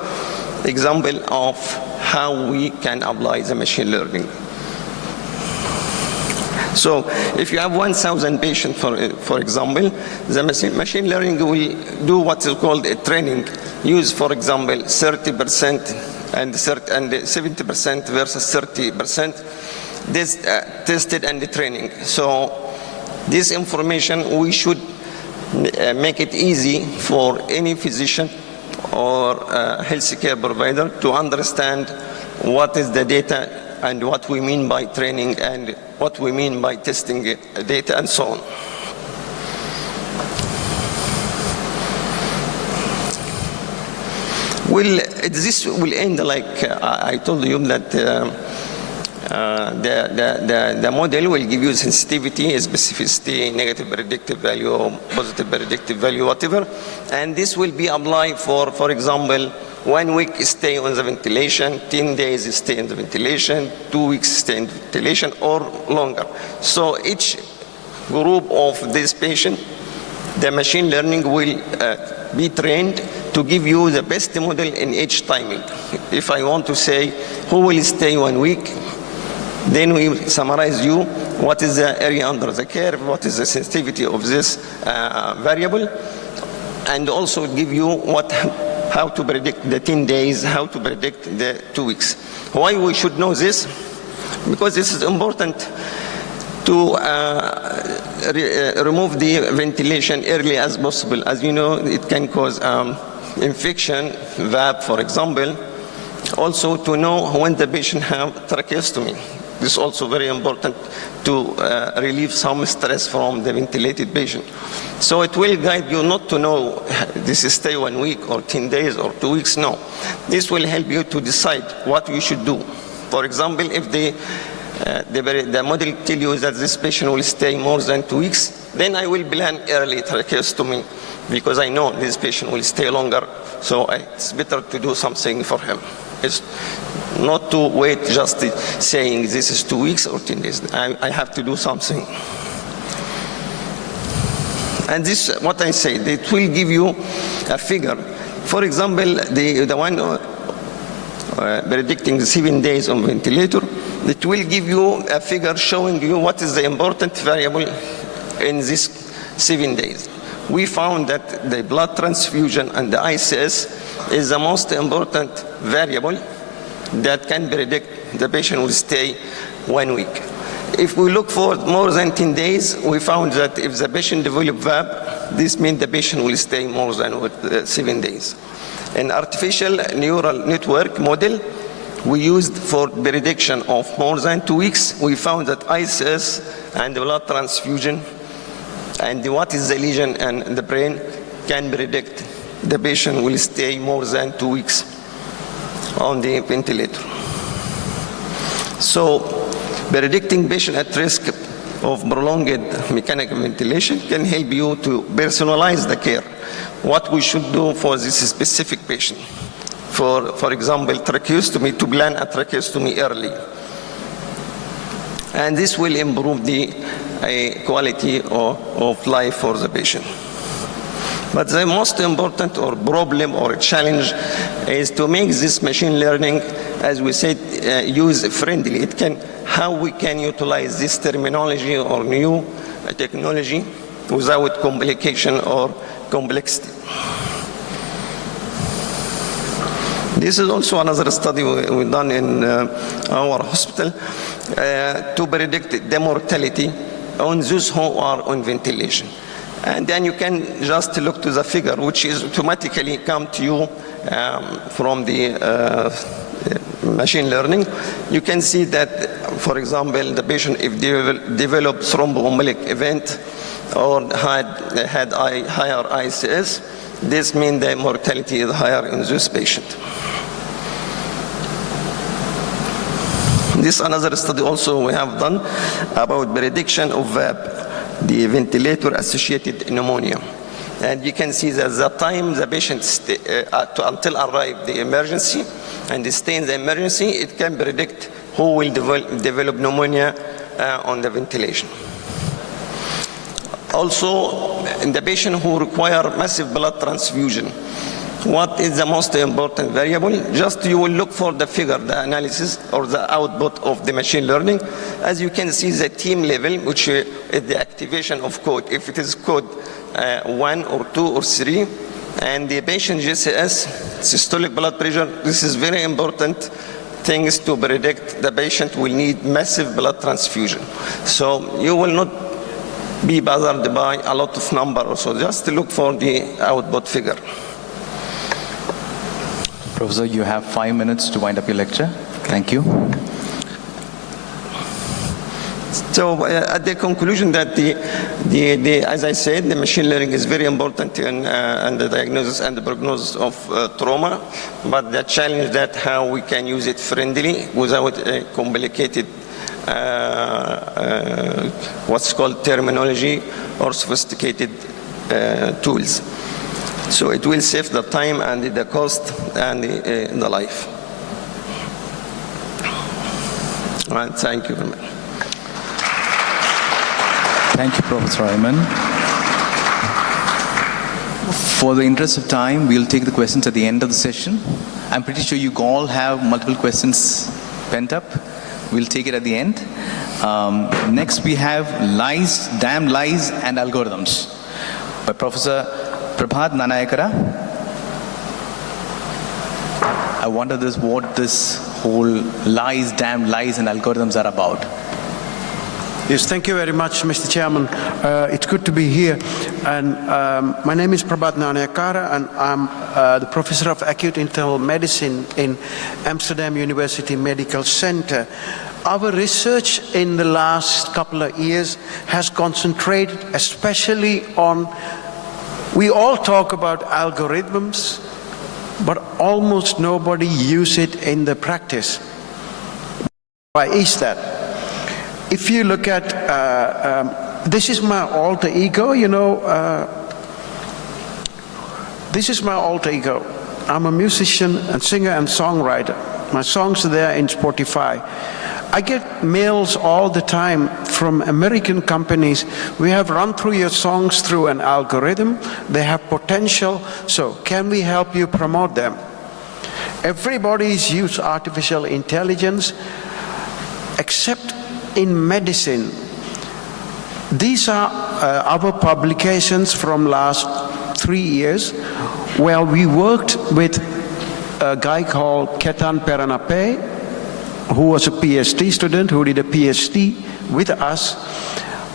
example of how we can apply the machine learning. So if you have 1,000 patients, for example, the machine learning will do what is called a training. Use, for example, 30% and 70% versus 30%. This tested and the training. So this information, we should make it easy for any physician or healthcare provider to understand what is the data and what we mean by training and what we mean by testing data and so on. Well, this will end like I told you that the model will give you sensitivity, specificity, negative predictive value, positive predictive value, whatever, and this will be applied for example, 1 week stay on the ventilation, 10 days stay in the ventilation, 2 weeks stay in ventilation, or longer. So each group of this patient, the machine learning will be trained to give you the best model in each timing. If I want to say who will stay 1 week, then we summarize you what is the area under the curve, what is the sensitivity of this variable, and also give you how to predict the 10 days, how to predict the 2 weeks. Why we should know this? Because this is important to remove the ventilation early as possible. As you know, it can cause infection, VAP, for example. Also, to know when the patient have tracheostomy. This is also very important to relieve some stress from the ventilated patient. So it will guide you not to know this is stay 1 week or 10 days or 2 weeks. No, this will help you to decide what you should do. For example, if the model tell you that this patient will stay more than 2 weeks, then I will plan early tracheostomy because I know this patient will stay longer. So it's better to do something for him. It's not to wait just saying this is 2 weeks or 10 days. I have to do something. And this, what I said, it will give you a figure. For example, the one predicting the 7 days on ventilator, it will give you a figure showing you what is the important variable in these 7 days. We found that the blood transfusion and the ICS is the most important variable that can predict the patient will stay 1 week. If we look for more than 10 days, we found that if the patient develops VAB, this means the patient will stay more than 7 days. An artificial neural network model we used for prediction of more than 2 weeks, we found that ICS and blood transfusion and what is the lesion in the brain can predict the patient will stay more than 2 weeks on the ventilator. So, predicting patient at risk of prolonged mechanical ventilation can help you to personalize the care. What we should do for this specific patient. For example, tracheostomy, to plan a tracheostomy early. And this will improve the quality of life for the patient. But the most important or problem or challenge is to make this machine learning, as we said, user-friendly. How we can utilize this terminology or new technology without complication or complexity. This is also another study we've done in our hospital to predict the mortality on those who are on ventilation. And then you can just look to the figure, which is automatically come to you from the machine learning. You can see that, for example, the patient, if they developed thromboembolic event or had higher ICS, this means the mortality is higher in this patient. This another study also we have done about prediction of VAP, the ventilator-associated pneumonia. And you can see that the time the patient until arrive the emergency and stay in the emergency, it can predict who will develop pneumonia on the ventilation. Also, in the patient who require massive blood transfusion, what is the most important variable? Just you will look for the figure, the analysis or the output of the machine learning. As you can see, the team level, which is the activation of code. If it is code 1 or 2 or 3, and the patient GCS, systolic blood pressure, this is very important things to predict the patient will need massive blood transfusion. So you will not be bothered by a lot of number or so, just look for the output figure. Professor, you have 5 minutes to wind up your lecture. Thank you. So at the conclusion that as I said, the machine learning is very important in the diagnosis and the prognosis of trauma, but the challenge that how we can use it friendly without a complicated what's called terminology or sophisticated tools. So it will save the time and the cost and the life. And thank you very much. Thank you, Professor Ayman. For the interest of time, we'll take the questions at the end of the session. I'm pretty sure you all have multiple questions pent up. We'll take it at the end. Next, we have Lies, Damn Lies and Algorithms by Professor Prabhat Nanayakara. I wonder what this whole lies, damn lies and algorithms are about. Yes, thank you very much, Mr. Chairman. It's good to be here. And my name is Prabhat Nanayakara, and I'm the Professor of Acute Internal Medicine in Amsterdam University Medical Center. Our research in the last couple of years has concentrated especially on, we all talk about algorithms, but almost nobody uses it in the practice. Why is that? If you look at, this is my alter ego, you know, this is my alter ego. I'm a musician and singer and songwriter. My songs are there in Spotify. I get mails all the time from American companies. We have run through your songs through an algorithm. They have potential, so can we help you promote them? Everybody's used artificial intelligence, except in medicine. These are our publications from last 3 years, where we worked with a guy called Ketan Peranape, who was a PhD student, who did a PhD with us,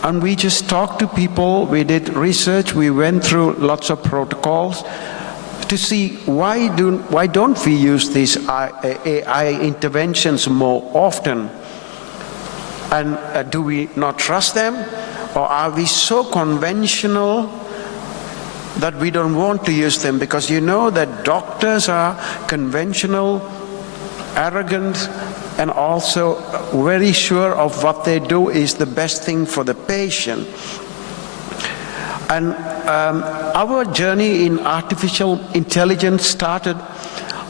and we just talked to people, we did research, we went through lots of protocols to see why don't we use these AI interventions more often? And do we not trust them? Or are we so conventional that we don't want to use them? Because you know that doctors are conventional, arrogant, and also very sure of what they do is the best thing for the patient. And our journey in artificial intelligence started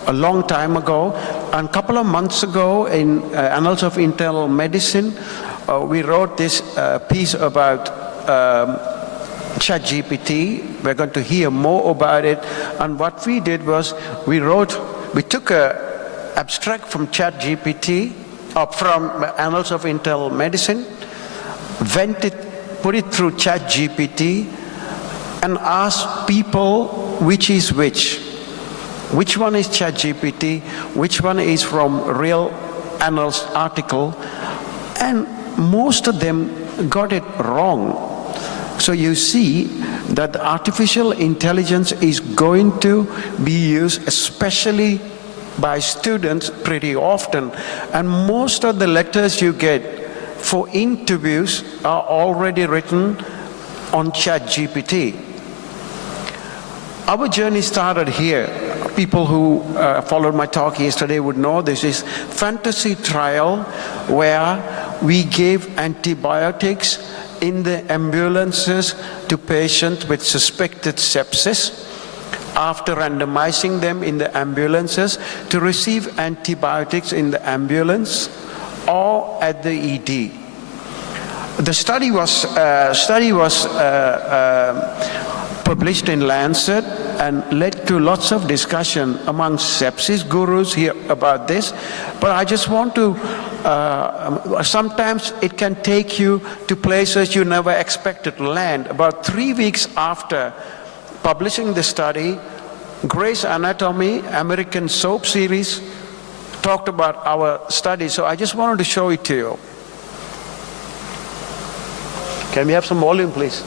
a long time ago. And a couple of months ago in Annals of Internal Medicine, we wrote this piece about ChatGPT. We're going to hear more about it. And what we did was we took a abstract from ChatGPT, from Annals of Internal Medicine, put it through ChatGPT, and asked people which is which. Which one is ChatGPT? Which one is from real Annals article? And most of them got it wrong. So you see that artificial intelligence is going to be used, especially by students, pretty often. And most of the letters you get for interviews are already written on ChatGPT. Our journey started here. People who followed my talk yesterday would know this is fantasy trial where we gave antibiotics in the ambulances to patients with suspected sepsis, after randomizing them in the ambulances to receive antibiotics in the ambulance or at the ED. The study was published in Lancet and led to lots of discussion among sepsis gurus here about this. But I just want to, sometimes it can take you to places you never expected to land. About 3 weeks after publishing the study, Grey's Anatomy, American soap series, talked about our study. So I just wanted to show it to you. Can we have some volume, please?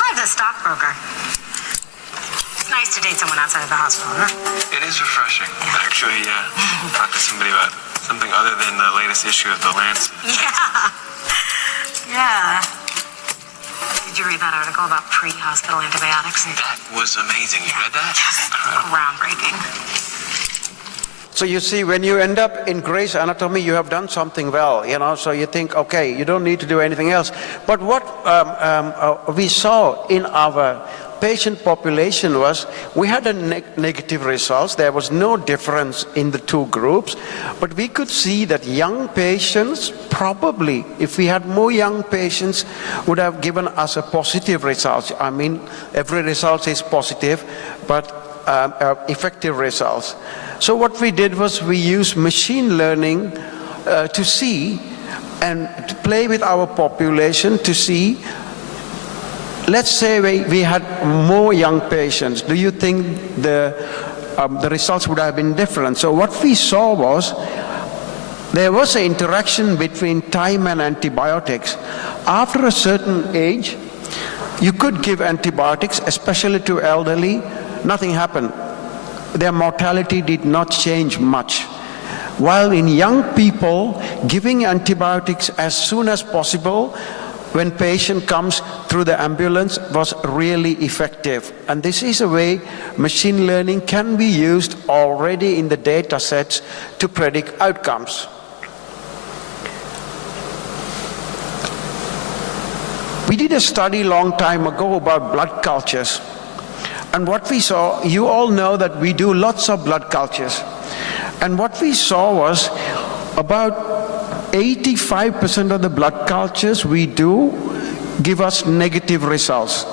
I'm a stockbroker. It's nice to date someone outside of the hospital, huh? It is refreshing, actually, talk to somebody about something other than the latest issue of the Lancet. Yeah. Did you read that article about pre-hospital antibiotics? That was amazing. You read that? Groundbreaking. So you see, when you end up in Grey's Anatomy, you have done something well, you know, so you think, okay, you don't need to do anything else. But what we saw in our patient population was we had a negative results. There was no difference in the two groups, but we could see that young patients probably, if we had more young patients, would have given us a positive result. I mean, every result is positive, but effective results. So what we did was we used machine learning to see and to play with our population to see, let's say we had more young patients. Do you think the the results would have been different. So what we saw was there was an interaction between time and antibiotics. After a certain age, you could give antibiotics, especially to elderly. Nothing happened. Their mortality did not change much. While in young people, giving antibiotics as soon as possible when patient comes through the ambulance was really effective. And this is a way machine learning can be used already in the data sets to predict outcomes. We did a study a long time ago about blood cultures. And what we saw, you all know that we do lots of blood cultures. And what we saw was about 85% of the blood cultures we do give us negative results.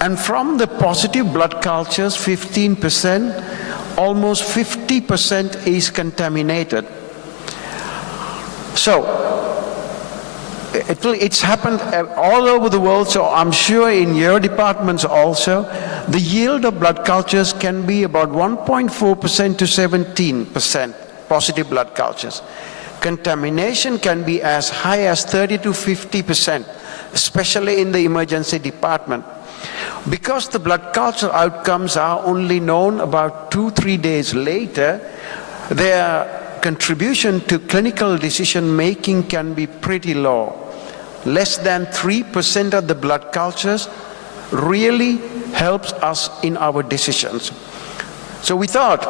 And from the positive blood cultures, 15%, almost 50% is contaminated. So, it's happened all over the world, so I'm sure in your departments also, the yield of blood cultures can be about 1.4% to 17% positive blood cultures. Contamination can be as high as 30 to 50%, especially in the emergency department. Because the blood culture outcomes are only known about 2-3 days later, their contribution to clinical decision making can be pretty low. Less than 3% of the blood cultures really helps us in our decisions. So we thought,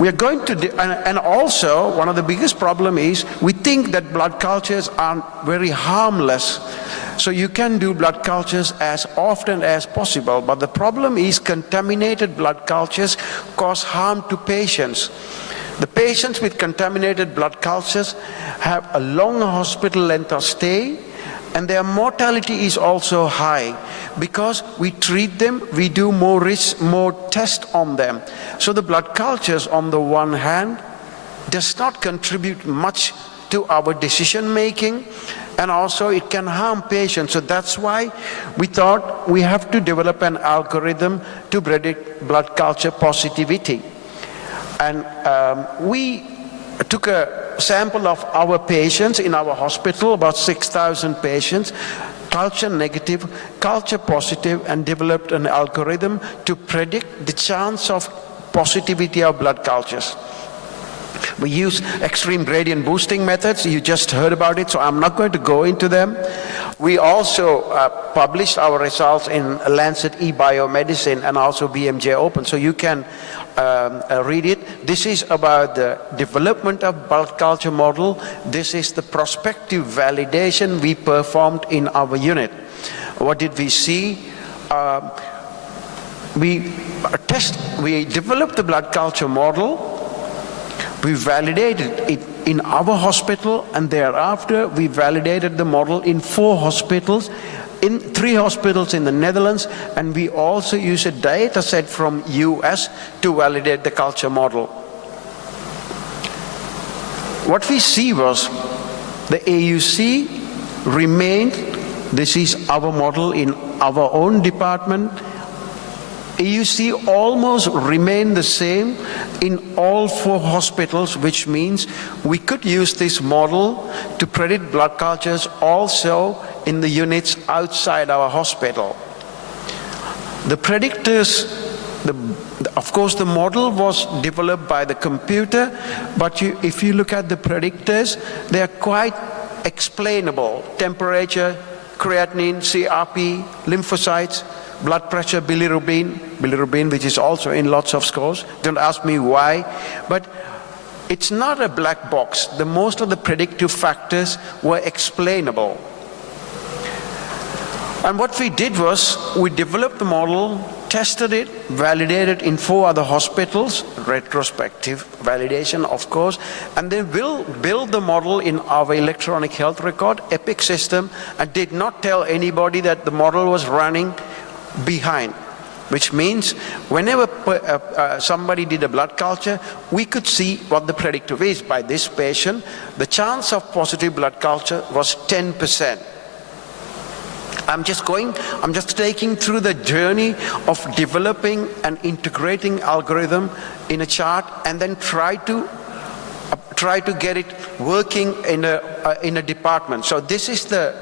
we are going to, and also one of the biggest problem is we think that blood cultures are very harmless. So you can do blood cultures as often as possible, but the problem is contaminated blood cultures cause harm to patients. The patients with contaminated blood cultures have a long hospital length of stay, and their mortality is also high because we treat them, we do more tests on them. So the blood cultures on the one hand does not contribute much to our decision making, and also it can harm patients. So that's why we thought we have to develop an algorithm to predict blood culture positivity. And we took a sample of our patients in our hospital, about 6,000 patients, culture negative, culture positive, and developed an algorithm to predict the chance of positivity of blood cultures. We use extreme gradient boosting methods. You just heard about it, so I'm not going to go into them. We also published our results in Lancet eBiomedicine and also BMJ Open, so you can read it. This is about the development of blood culture model. This is the prospective validation we performed in our unit. What did we see? We developed the blood culture model. We validated it in our hospital, and thereafter we validated the model in 4 hospitals, in 3 hospitals in the Netherlands, and we also use a data set from US to validate the culture model. What we see was the AUC remained, this is our model in our own department, AUC almost remained the same in all 4 hospitals, which means we could use this model to predict blood cultures also in the units outside our hospital. The predictors, of course the model was developed by the computer, but if you look at the predictors, they are quite explainable. Temperature, creatinine, CRP, lymphocytes, blood pressure, bilirubin, which is also in lots of scores. Don't ask me why, but it's not a black box. Most of the predictive factors were explainable. And what we did was, we developed the model, tested it, validated in 4 other hospitals, retrospective validation of course, and then we'll build the model in our electronic health record, EPIC system, and did not tell anybody that the model was running behind, which means whenever somebody did a blood culture, we could see what the predictive is. By this patient, the chance of positive blood culture was 10%. I'm just taking through the journey of developing and integrating algorithm in a chart and then try to get it working in a department. So this is the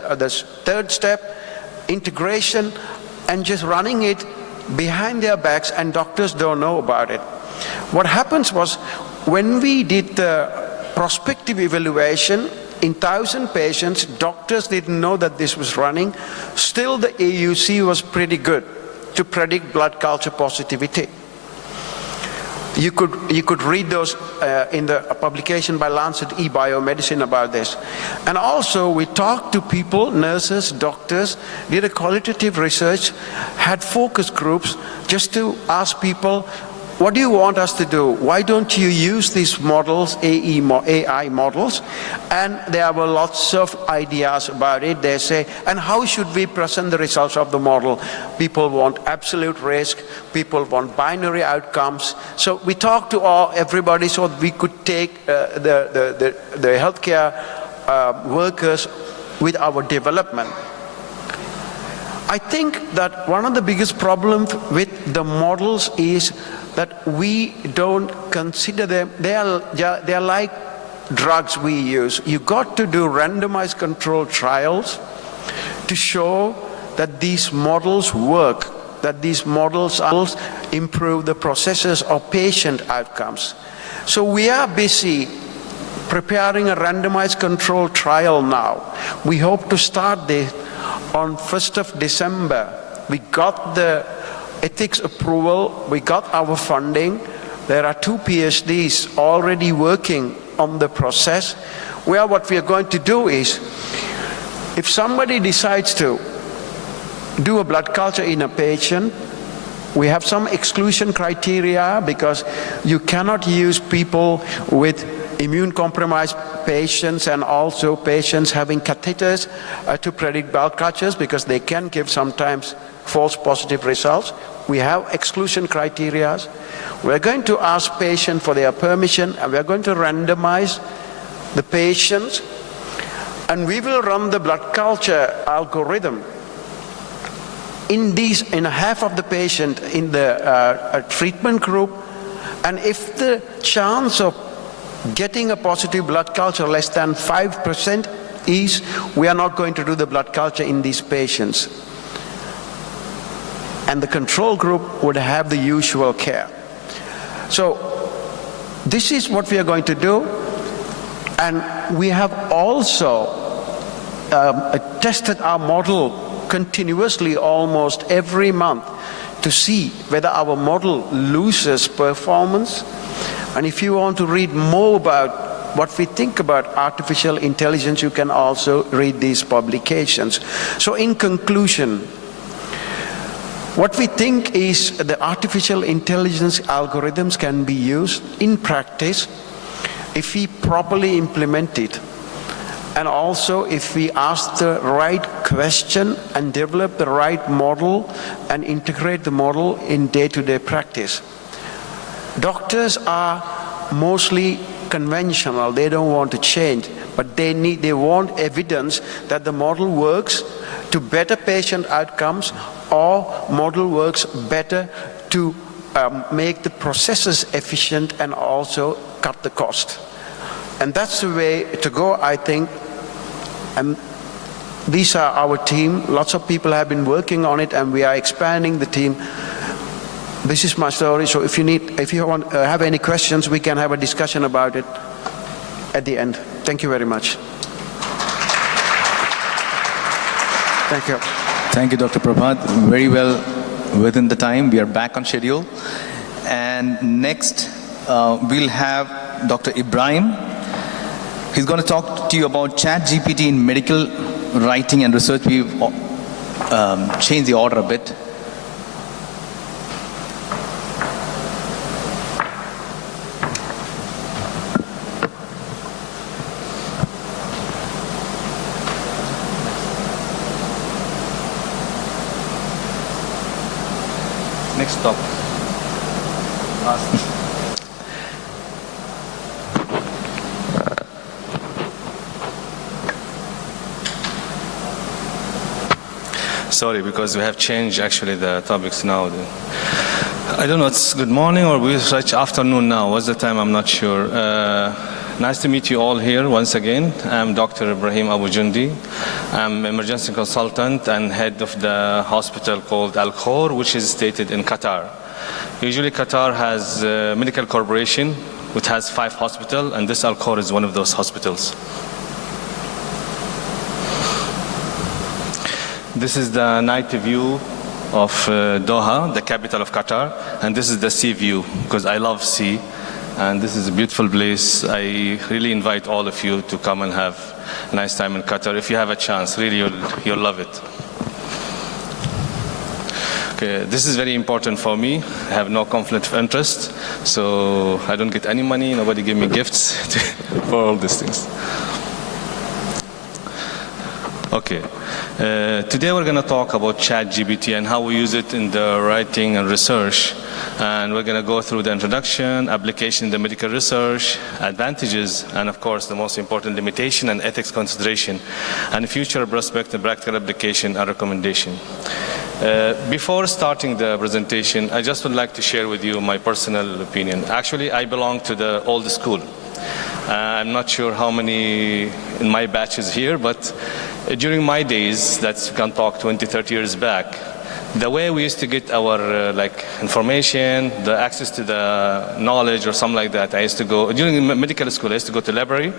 third step, integration, and just running it behind their backs, and doctors don't know about it. What happens was, when we did the prospective evaluation in 1,000 patients, doctors didn't know that this was running. Still, the AUC was pretty good to predict blood culture positivity. You could read those in the publication by Lancet eBiomedicine about this. And also, we talked to people, nurses, doctors, did a qualitative research, had focus groups just to ask people, what do you want us to do? Why don't you use these models, AI models? And there were lots of ideas about it. They say, and how should we present the results of the model? People want absolute risk. People want binary outcomes. So we talked to everybody so we could take the healthcare workers with our development. I think that one of the biggest problems with the models is that we don't consider them. They are like drugs we use. You got to do randomized controlled trials to show that these models work, that these models improve the processes of patient outcomes. So we are busy preparing a randomized controlled trial now. We hope to start this on 1st of December. We got the ethics approval, we got our funding. There are 2 PhDs already working on the process, where what we are going to do is, if somebody decides to do a blood culture in a patient, we have some exclusion criteria, because you cannot use people with immune-compromised patients and also patients having catheters to predict blood cultures, because they can give sometimes false positive results. We have exclusion criteria. We're going to ask patients for their permission, and we're going to randomize the patients, and we will run the blood culture algorithm in half of the patient in the treatment group. And if the chance of getting a positive blood culture less than 5% is, we are not going to do the blood culture in these patients. And the control group would have the usual care. So this is what we are going to do. And we have also tested our model continuously almost every month to see whether our model loses performance. And if you want to read more about what we think about artificial intelligence, you can also read these publications. So in conclusion, what we think is the artificial intelligence algorithms can be used in practice if we properly implement it, and also if we ask the right question and develop the right model and integrate the model in day-to-day practice. Doctors are mostly conventional. They don't want to change, but they want evidence that the model works to better patient outcomes, or model works better to make the processes efficient and also cut the cost. And that's the way to go, I think. And these are our team. Lots of people have been working on it, and we are expanding the team. This is my story. So if you want have any questions, we can have a discussion about it at the end. Thank you very much. Thank you. Thank you, Dr. Prabhat. Very well within the time. We are back on schedule. And next, we'll have Dr. Ibrahim. He's going to talk to you about ChatGPT in medical writing and research. We've changed the order a bit. Next stop. sorry, because we have changed actually the topics now. I don't know, it's good morning or we reach afternoon now. What's the time? I'm not sure. Nice to meet you all here once again. I'm Dr. Ibrahim Abu Jundi. I'm emergency consultant and head of the hospital called Al Khor, which is stated in Qatar. Usually Qatar has a medical corporation which has 5 hospitals, and this Al Khor is one of those hospitals. This is the night view of Doha, the capital of Qatar, and this is the sea view, because I love sea, and this is a beautiful place. I really invite all of you to come and have a nice time in Qatar. If you have a chance, really you'll love it. Okay, this is very important for me. I have no conflict of interest, so I don't get any money, nobody give me gifts for all these things. Okay. Today we're going to talk about ChatGPT and how we use it in the writing and research. And we're going to go through the introduction, application in the medical research, advantages, and of course the most important, limitation and ethics consideration, and future prospect and practical application and recommendation. Before starting the presentation, I just would like to share with you my personal opinion. Actually, I belong to the old school. I'm not sure how many in my batch is here, but during my days, that's you can talk 20, 30 years back, the way we used to get our information, the access to the knowledge or something like that, I used to go, during medical school, I used to go to the library,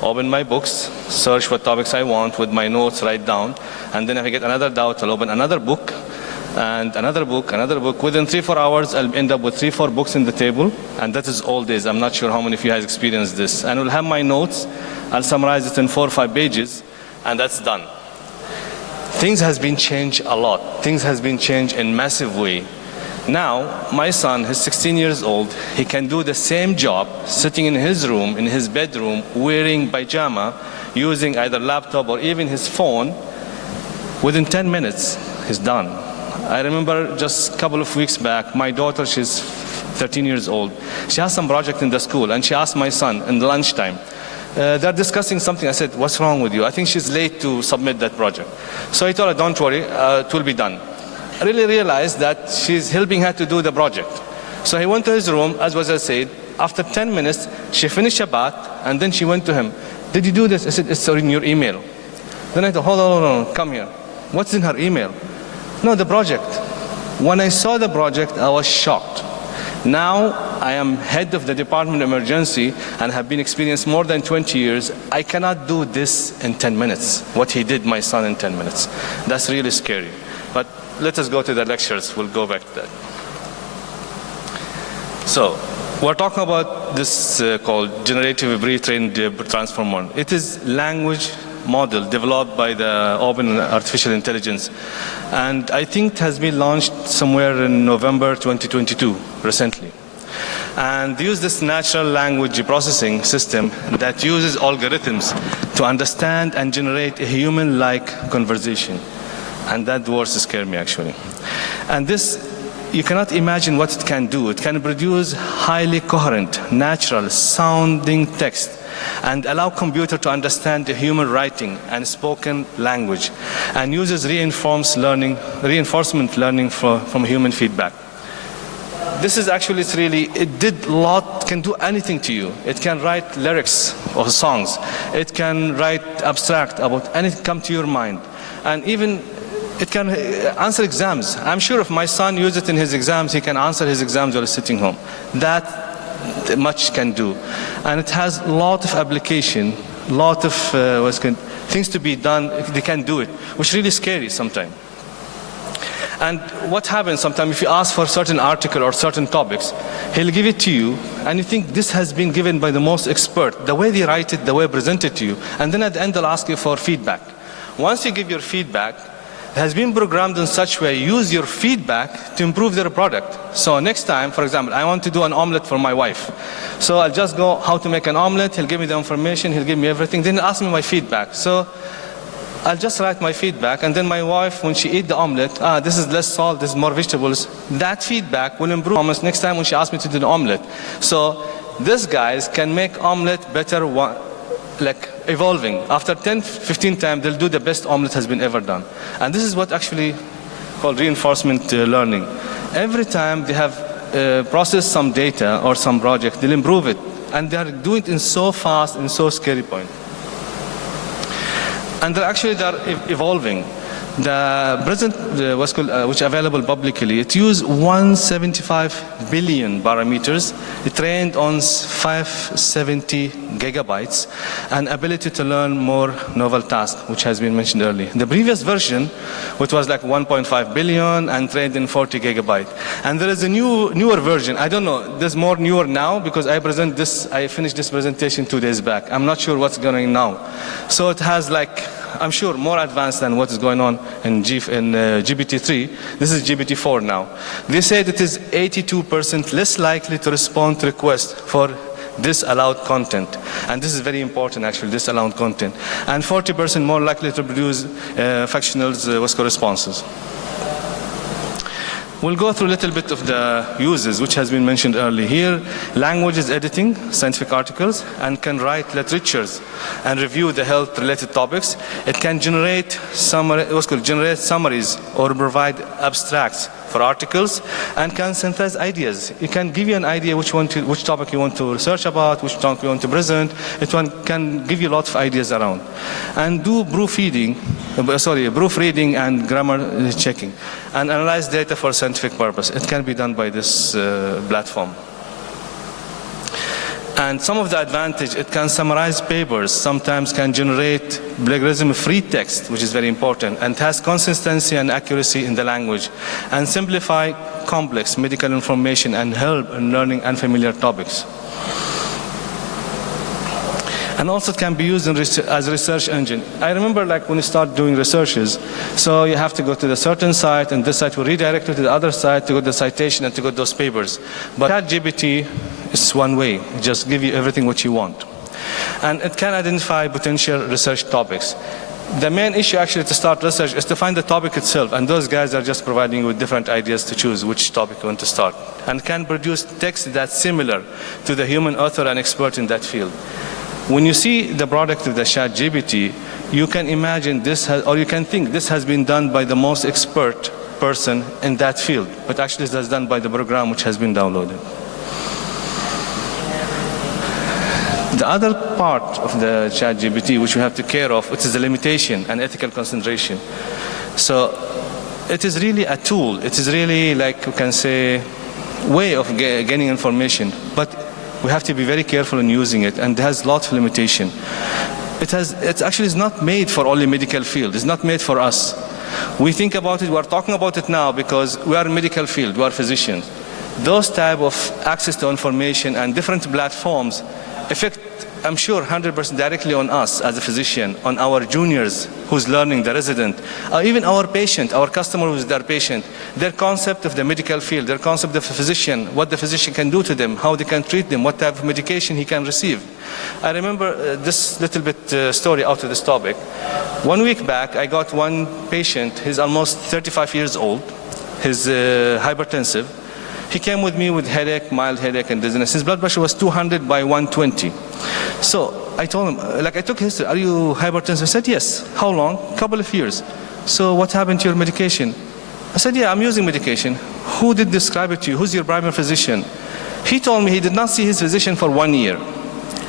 open my books, search what topics I want with my notes, write down, and then if I get another doubt, I'll open another book, and another book, another book. Within 3-4 hours, I'll end up with 3-4 books in the table, and that is all days. I'm not sure how many of you guys experienced this. And I'll have my notes, I'll summarize it in 4 or 5 pages, and that's done. Things has been changed a lot. Things has been changed in massive way. Now, my son, he's 16 years old, he can do the same job sitting in his room, in his bedroom, wearing pajama, using either laptop or even his phone. Within 10 minutes, he's done. I remember just a couple of weeks back, my daughter, she's 13 years old. She has some project in the school, and she asked my son in the lunchtime, they're discussing something. I said, what's wrong with you? I think she's late to submit that project. So I told her, don't worry, it will be done. I really realized that she's helping her to do the project. So he went to his room, as was I said. After 10 minutes, she finished a bath, and then she went to him. Did you do this? I said, it's in your email. Then I thought, hold on, come here. What's in her email? No, the project. When I saw the project, I was shocked. Now, I am head of the Department of Emergency and have been experienced more than 20 years. I cannot do this in 10 minutes, what he did, my son, in 10 minutes. That's really scary. But let us go to the lectures. We'll go back to that. So, we're talking about this called Generative Pre-trained Transformer. It is language model developed by the Open Artificial Intelligence. And I think it has been launched somewhere in November 2022, recently. And they use this natural language processing system that uses algorithms to understand and generate a human-like conversation. And that word scared me, actually. And this, you cannot imagine what it can do. It can produce highly coherent, natural sounding text and allow computer to understand the human writing and spoken language, and uses reinforcement learning from human feedback. This is actually, can do anything to you. It can write lyrics or songs. It can write abstract about anything come to your mind. And even it can answer exams. I'm sure if my son uses it in his exams, he can answer his exams while he's sitting home. That much can do. And it has a lot of application, lot of things to be done. They can do it, which is really scary sometimes. And what happens sometimes, if you ask for a certain article or certain topics, he'll give it to you, and you think this has been given by the most expert, the way they write it, the way presented to you, and then at the end they'll ask you for feedback. Once you give your feedback, it has been programmed in such a way, use your feedback to improve their product. So next time, for example, I want to do an omelet for my wife. So I'll just go how to make an omelet, he'll give me the information, he'll give me everything, then he'll ask me my feedback. So I'll just write my feedback, and then my wife, when she eats the omelet, this is less salt, this is more vegetables, that feedback will improve almost next time when she asks me to do the omelet. So these guys can make omelet better like evolving. After 10, 15 times, they'll do the best omelet has been ever done. And this is what actually called reinforcement learning. Every time they have processed some data or some project, they'll improve it. And they are doing it in so fast and so scary point. And they're evolving. The present, which are available publicly, it uses 175 billion parameters. It trained on 570 gigabytes, and ability to learn more novel tasks, which has been mentioned earlier. The previous version, which was like 1.5 billion and trained in 40 gigabytes. And there is a newer version. I don't know, there's more newer now because I finished this presentation 2 days back. I'm not sure what's going on now. So it has like, I'm sure, more advanced than what is going on in GPT-3. This is GPT-4 now. They said it is 82% less likely to respond to requests for disallowed content. And this is very important, actually, disallowed content. And 40% more likely to produce factional responses. We'll go through a little bit of the uses, which has been mentioned earlier here. Language is editing scientific articles and can write literatures and review the health-related topics. It can generate summaries or provide abstracts for articles, and can synthesize ideas. It can give you an idea which topic you want to research about, which topic you want to present. Can give you lots of ideas around. And do proofreading and grammar checking, and analyze data for scientific purpose. It can be done by this platform. And some of the advantage, it can summarize papers, sometimes can generate plagiarism-free text, which is very important, and has consistency and accuracy in the language, and simplify complex medical information and help in learning unfamiliar topics. And also it can be used as a research engine. I remember like when you start doing researches, so you have to go to the certain site, and this site will redirect you to the other site to get the citation and to get those papers. But ChatGPT is one way. It just give you everything what you want. And it can identify potential research topics. The main issue actually to start research is to find the topic itself, and those guys are just providing you with different ideas to choose which topic you want to start. And can produce text that's similar to the human author and expert in that field. When you see the product of the ChatGPT, you can imagine or you can think this has been done by the most expert person in that field, but actually it is done by the program which has been downloaded. The other part of the ChatGPT which we have to care of, it is the limitation and ethical consideration. So it is really a tool. It is really, like you can say, way of gaining information, but we have to be very careful in using it, and it has lots of limitation. It actually is not made for only medical field. It's not made for us. We think about it, we're talking about it now because we are in medical field, we are physicians. Those type of access to information and different platforms affect, I'm sure, 100% directly on us as a physician, on our juniors who's learning, the resident, or even our patient, our customer who's their patient. Their concept of the medical field, their concept of a physician, what the physician can do to them, how they can treat them, what type of medication he can receive. I remember this little bit story out of this topic. 1 week back, I got one patient, he's almost 35 years old, he's hypertensive. He came with me with headache, mild headache and dizziness. His blood pressure was 200 by 120. So I told him, like I took history, are you hypertensive? He said, yes. How long? A couple of years. So what happened to your medication? I said, yeah, I'm using medication. Who did describe it to you? Who's your primary physician? He told me he did not see his physician for 1 year.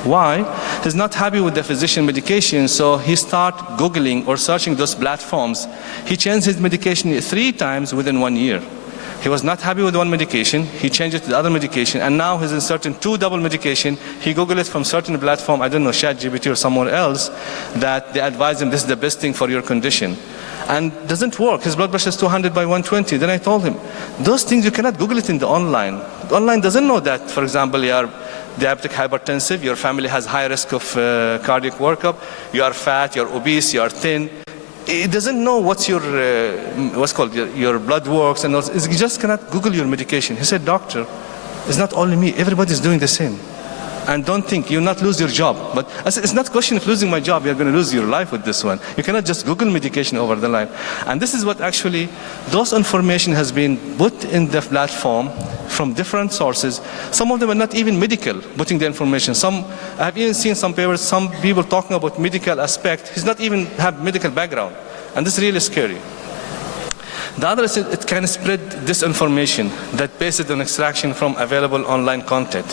Why? He's not happy with the physician medication, so he started Googling or searching those platforms. He changed his medication 3 times within 1 year. He was not happy with one medication, he changed it to the other medication, and now he's inserting 2 double medication. He Googled it from certain platform, I don't know, ChatGPT or somewhere else, that they advise him this is the best thing for your condition. And doesn't work. His blood pressure is 200 by 120. Then I told him, those things you cannot Google it in the online. The online doesn't know that, for example, you are diabetic hypertensive, your family has high risk of cardiac workup, you are fat, you're obese, you are thin. It doesn't know what's your, your blood works, and also, you just cannot Google your medication. He said, doctor, it's not only me, everybody's doing the same. And don't think you'll not lose your job. But I said, it's not a question of losing my job. You're going to lose your life with this one. You cannot just Google medication over the line. And this is what actually, those information has been put in the platform from different sources. Some of them are not even medical, putting the information. Some, I've even seen some papers, some people talking about medical aspect. He's not even have medical background. And this is really scary. The other is it can spread disinformation that based on extraction from available online content.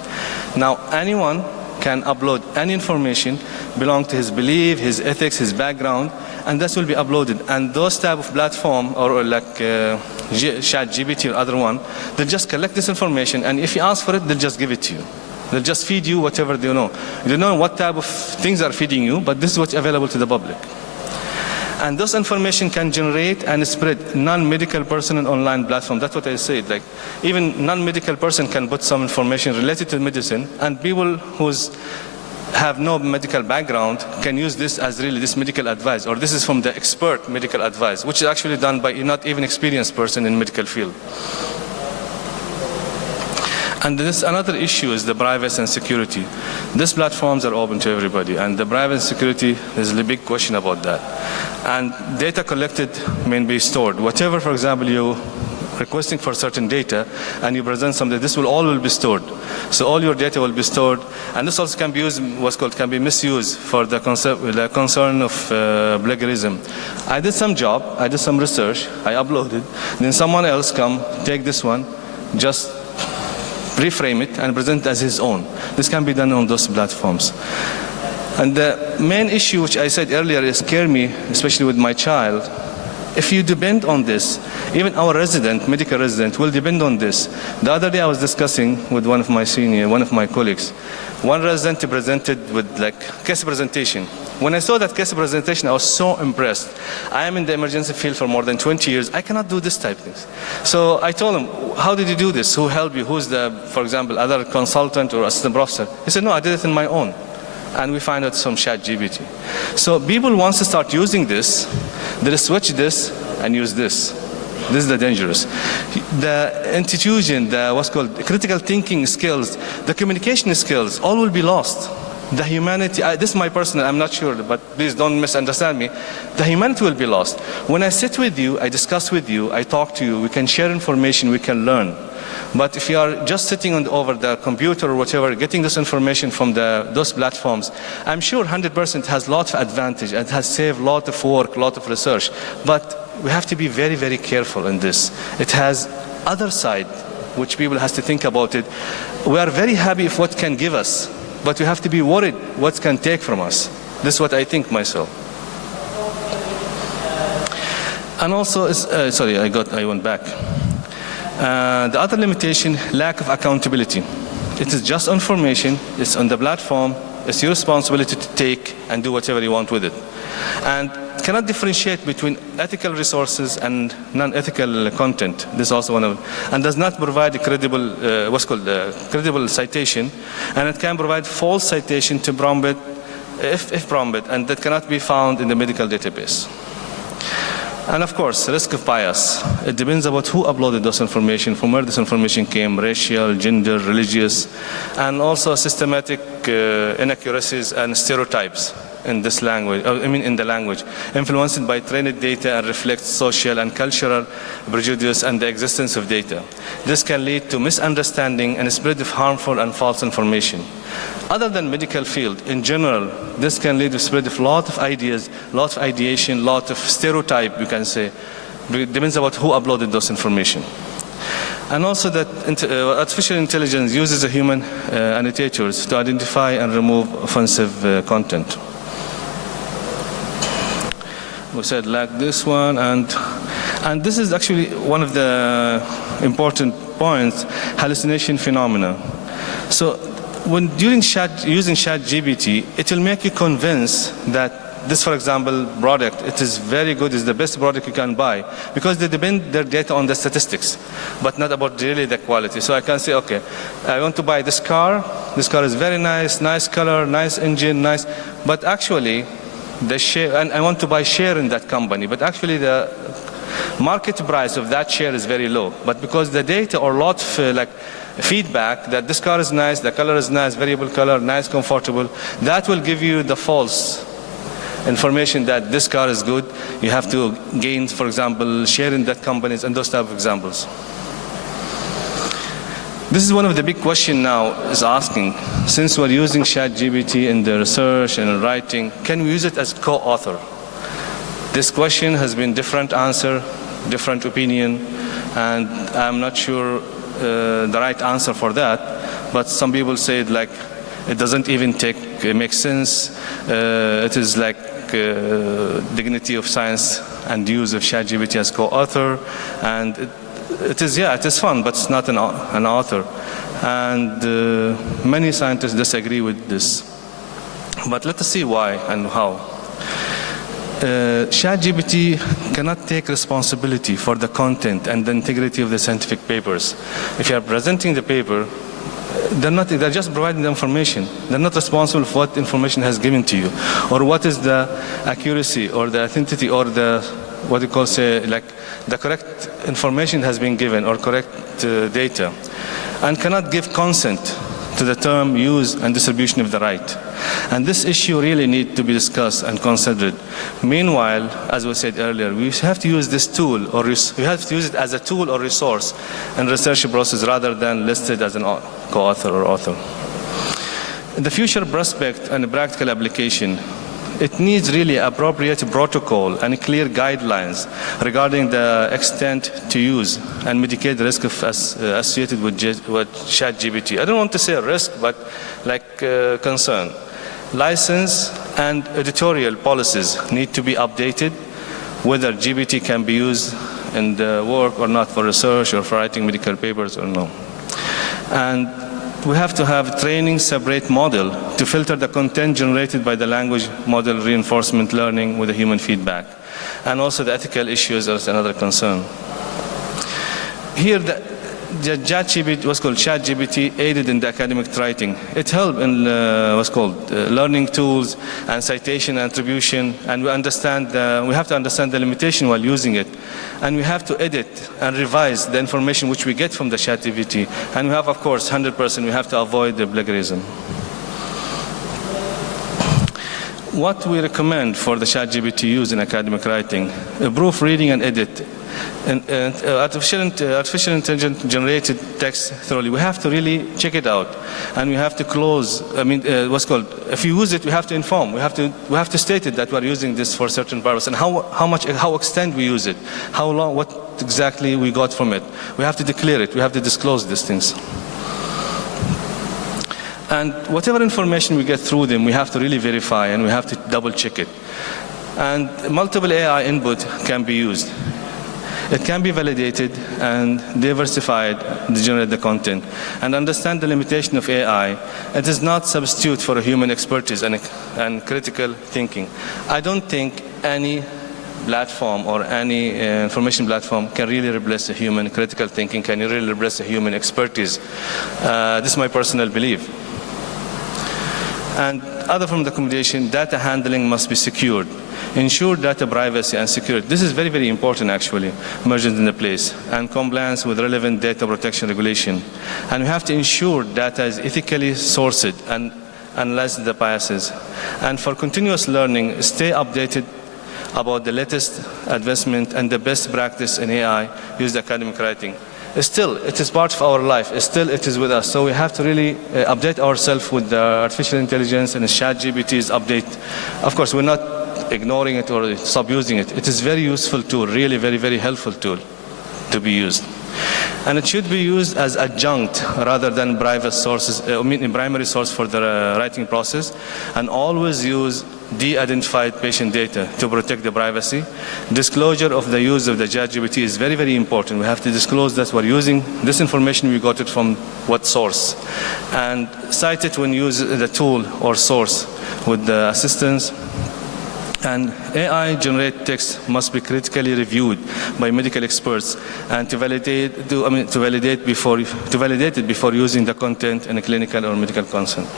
Now, anyone can upload any information belong to his belief, his ethics, his background, and this will be uploaded. And those type of platform, or like ChatGPT or other one, they'll just collect this information, and if you ask for it, they'll just give it to you. They'll just feed you whatever they know. You don't know what type of things are feeding you, but this is what's available to the public. And this information can generate and spread non-medical person in online platform. That's what I said. Like, even non-medical person can put some information related to medicine, and people who have no medical background can use this as really this medical advice, or this is from the expert medical advice, which is actually done by not even experienced person in medical field. And this another issue is the privacy and security. These platforms are open to everybody, and the privacy and security is a big question about that. And data collected may be stored. Whatever, for example, you requesting for certain data and you present something, this will all be stored. So all your data will be stored, and this also can be used, can be misused for the concern of plagiarism. I did some job, I did some research, I uploaded, then someone else come, take this one, just reframe it and present it as his own. This can be done on those platforms. And the main issue, which I said earlier, scared me, especially with my child. If you depend on this, even our resident, medical resident, will depend on this. The other day I was discussing with one of my colleagues. One resident presented with case presentation. When I saw that case presentation, I was so impressed. I am in the emergency field for more than 20 years. I cannot do this type of things. So I told him, how did you do this? Who helped you? Who's the, for example, other consultant or assistant professor? He said, no, I did it on my own. And we find out some ChatGPT. So people want to start using this, they'll switch this and use this. This is the dangerous. The institution, the what's called critical thinking skills, the communication skills, all will be lost. The humanity, this is my personal, I'm not sure, but please don't misunderstand me. The humanity will be lost. When I sit with you, I discuss with you, I talk to you, we can share information, we can learn. But if you are just sitting over the computer or whatever, getting this information from those platforms, I'm sure 100% has lots of advantage and has saved a lot of work, a lot of research. But we have to be very, very careful in this. It has other side, which people has to think about it. We are very happy if what can give us, but we have to be worried what can take from us. This is what I think myself. And also, sorry, I went back. The other limitation, lack of accountability. It is just information, it's on the platform, it's your responsibility to take and do whatever you want with it. And cannot differentiate between ethical resources and non-ethical content. This is also one of them. And does not provide a credible, credible citation, and it can provide false citation to prompt, if prompted, and that cannot be found in the medical database. And of course, risk of bias. It depends about who uploaded this information, from where this information came, racial, gender, religious, and also systematic inaccuracies and stereotypes in this language, in the language, influenced by trained data and reflects social and cultural prejudice and the existence of data. This can lead to misunderstanding and spread of harmful and false information. Other than medical field, in general, this can lead to spread of lot of ideas, lot of ideation, lot of stereotype, you can say. It depends about who uploaded those information. And also that artificial intelligence uses a human annotators to identify and remove offensive content. We said like this one, and this is actually one of the important points, hallucination phenomena. So when using ChatGPT, it will make you convinced that this, for example, product, it is very good, it's the best product you can buy, because they depend their data on the statistics, but not about really the quality. So I can say, okay, I want to buy this car is very nice, nice color, nice engine, nice, but actually, the share, and I want to buy share in that company, but actually the market price of that share is very low. But because the data or lot of feedback that this car is nice, the color is nice, variable color, nice, comfortable, that will give you the false information that this car is good. You have to gain, for example, share in that companies and those type of examples. This is one of the big questions now is asking, since we're using ChatGPT in the research and in writing, can we use it as co-author? This question has been different answer, different opinion, and I'm not sure the right answer for that, but some people say it like it doesn't even make sense. It is like dignity of science and use of ChatGPT as co-author, and it is fun, but it's not an author. And many scientists disagree with this. But let us see why and how. ChatGPT cannot take responsibility for the content and the integrity of the scientific papers. If you are presenting the paper, they're just providing the information. They're not responsible for what information has given to you, or what is the accuracy or the authenticity or the what you call the correct information has been given or correct data, and cannot give consent to the term, use, and distribution of the right. And this issue really needs to be discussed and considered. Meanwhile, as we said earlier, we have to use this tool, or we have to use it as a tool or resource in research process rather than listed as an co-author or author. The future prospect and practical application, it needs really appropriate protocol and clear guidelines regarding the extent to use and mitigate the risk associated with ChatGPT. I don't want to say risk, but concern. License and editorial policies need to be updated, whether GPT can be used in the work or not for research or for writing medical papers or no. And we have to have training separate model to filter the content generated by the language model reinforcement learning with the human feedback. And also the ethical issues is another concern. Here the ChatGPT, what's called ChatGPT, aided in the academic writing. It helped in learning tools and citation and attribution, and we have to understand the limitation while using it. And we have to edit and revise the information which we get from the ChatGPT. And we have, of course, 100%, we have to avoid the plagiarism. What we recommend for the ChatGPT use in academic writing, proofreading and edit. Artificial intelligence generated text thoroughly. We have to really check it out, and we have to close. If you use it, we have to inform. We have to state it that we are using this for a certain purpose, and how extent we use it, how long, what exactly we got from it. We have to declare it. We have to disclose these things. And whatever information we get through them, we have to really verify, and we have to double check it. And multiple AI input can be used. It can be validated and diversified to generate the content. And understand the limitation of AI. It is not substitute for a human expertise and critical thinking. I don't think any platform or any information platform can really replace the human critical thinking, can really replace the human expertise. This is my personal belief. And other from the accommodation, data handling must be secured. Ensure data privacy and security. This is very, very important actually, emergent in the place, and compliance with relevant data protection regulation. And we have to ensure data is ethically sourced and analyze the biases. And for continuous learning, stay updated about the latest advancement and the best practice in AI used academic writing. Still, it is part of our life. Still, it is with us. So we have to really update ourselves with the artificial intelligence and ChatGPT's update. Of course, we're not ignoring it or sub-using it. It is a very useful tool, really very, very helpful tool to be used. And it should be used as adjunct rather than private sources, primary source for the writing process, and always use de-identified patient data to protect the privacy. Disclosure of the use of the ChatGPT is very, very important. We have to disclose that we're using this information, we got it from what source. And cite it when you use the tool or source with the assistance. And AI generated text must be critically reviewed by medical experts and to validate it before using the content in a clinical or medical consent.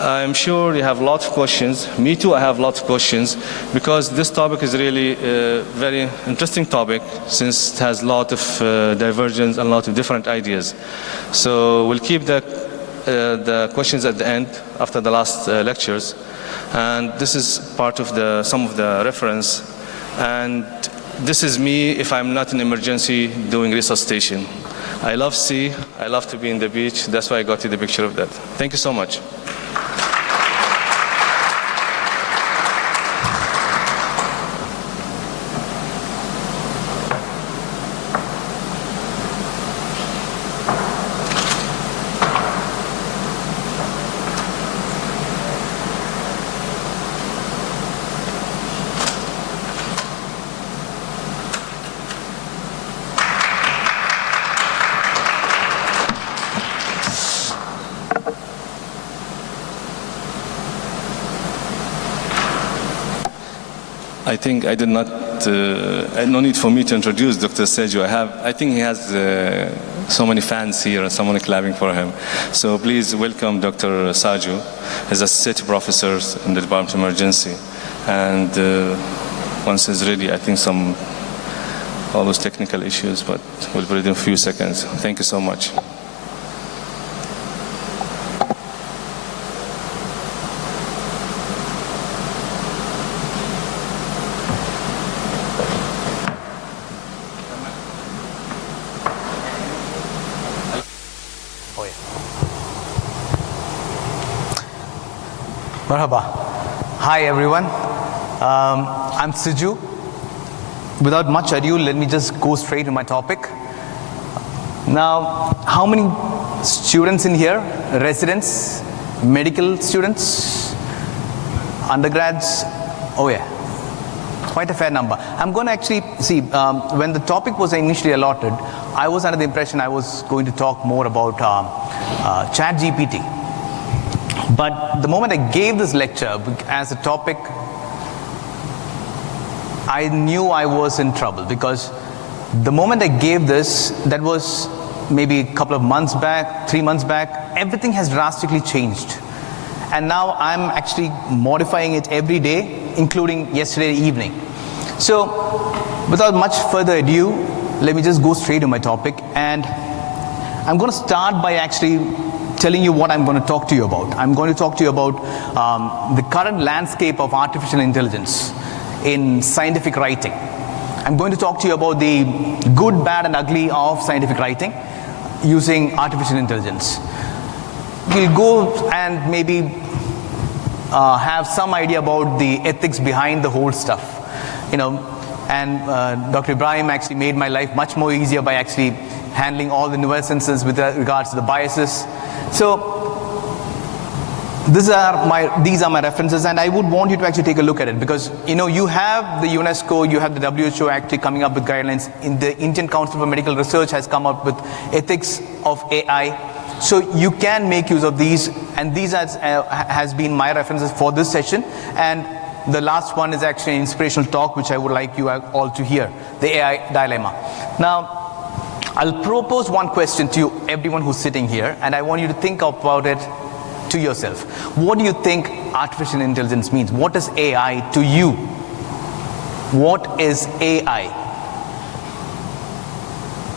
I'm sure you have lots of questions. Me too, I have lots of questions because this topic is really a very interesting topic since it has a lot of divergence and a lot of different ideas. So we'll keep the questions at the end after the last lectures. And this is part of some of the reference. And this is me if I'm not in emergency doing resuscitation. I love sea, I love to be in the beach. That's why I got you the picture of that. Thank you so much. I think I did not, no need for me to introduce Dr. Seju. I think he has so many fans here and someone clapping for him. So please welcome Dr. Saju. He's associate professor in the Department of Emergency. And once he's ready, I think all those technical issues, but we'll put it in a few seconds. Thank you so much. Marhaba. Hi everyone. I'm Siju. Without much ado, let me just go straight to my topic. Now, how many students in here? Residents? Medical students? Undergrads? Oh yeah. Quite a fair number. I'm going to actually see, when the topic was initially allotted, I was under the impression I was going to talk more about ChatGPT. But the moment I gave this lecture as a topic, I knew I was in trouble because the moment I gave this, that was maybe a couple of months back, 3 months back, everything has drastically changed. And now I'm actually modifying it every day, including yesterday evening. So without much further ado, let me just go straight to my topic. And I'm going to start by actually telling you what I'm going to talk to you about. I'm going to talk to you about the current landscape of artificial intelligence in scientific writing. I'm going to talk to you about the good, bad, and ugly of scientific writing using artificial intelligence. We'll go and maybe have some idea about the ethics behind the whole stuff. And Dr. Ibrahim actually made my life much more easier by actually handling all the nuances with regards to the biases. So these are my references, and I would want you to actually take a look at it because you have the UNESCO, you have the WHO actually coming up with guidelines. The Indian Council for Medical Research has come up with ethics of AI. So you can make use of these, and these has been my references for this session. And the last one is actually an inspirational talk which I would like you all to hear, the AI dilemma. Now, I'll propose one question to you, everyone who's sitting here, and I want you to think about it to yourself. What do you think artificial intelligence means? What is AI to you? What is AI?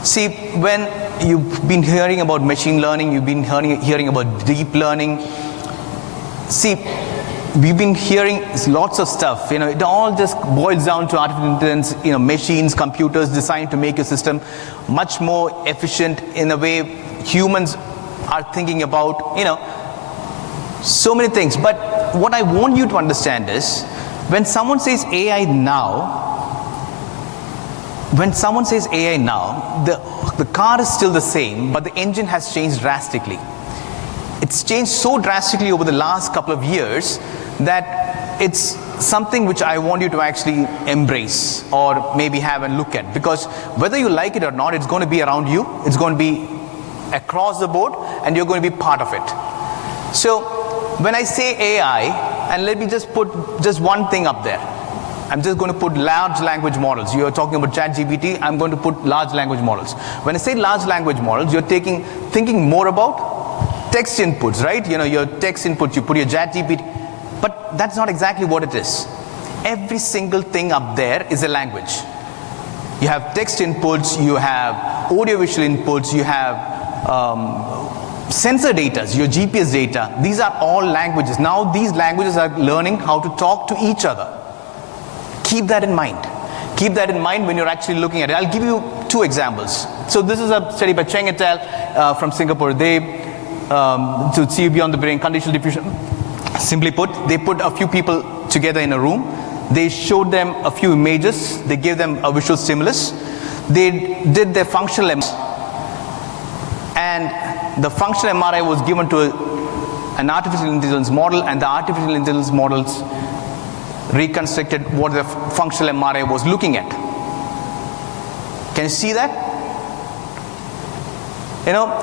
See, when you've been hearing about machine learning, you've been hearing about deep learning. See, we've been hearing lots of stuff. It all just boils down to artificial intelligence, machines, computers designed to make a system much more efficient in a way humans are thinking about, so many things. But what I want you to understand is, when someone says AI now, the car is still the same, but the engine has changed drastically. It's changed so drastically over the last couple of years that it's something which I want you to actually embrace or maybe have a look at, because whether you like it or not, it's going to be around you, it's going to be across the board, and you're going to be part of it. So when I say AI, and let me just put just one thing up there, I'm just going to put large language models. You're talking about ChatGPT, I'm going to put large language models. When I say large language models, you're thinking more about text inputs, right? Your text inputs, you put your ChatGPT, but that's not exactly what it is. Every single thing up there is a language. You have text inputs, you have audiovisual inputs, you have sensor data, your GPS data. These are all languages. Now these languages are learning how to talk to each other. Keep that in mind. Keep that in mind when you're actually looking at it. I'll give you 2 examples. So this is a study by Cheng et al. From Singapore. They, to see beyond the brain, conditional diffusion. Simply put, they put a few people together in a room. They showed them a few images. They gave them a visual stimulus. They did their functional MRI. And the functional MRI was given to an artificial intelligence model, and the artificial intelligence models reconstructed what the functional MRI was looking at. Can you see that?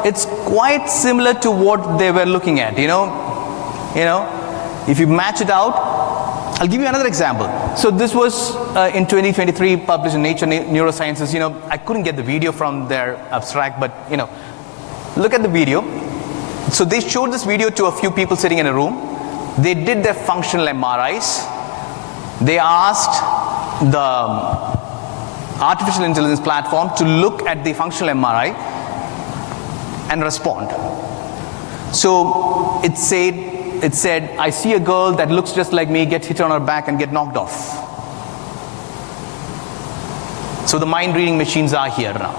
It's quite similar to what they were looking at. If you match it out, I'll give you another example. So this was in 2023 published in Nature Neurosciences. I couldn't get the video from their abstract, but look at the video. So they showed this video to a few people sitting in a room. They did their functional MRIs. They asked the artificial intelligence platform to look at the functional MRI and respond. So it said, I see a girl that looks just like me get hit on her back and get knocked off. So the mind reading machines are here now.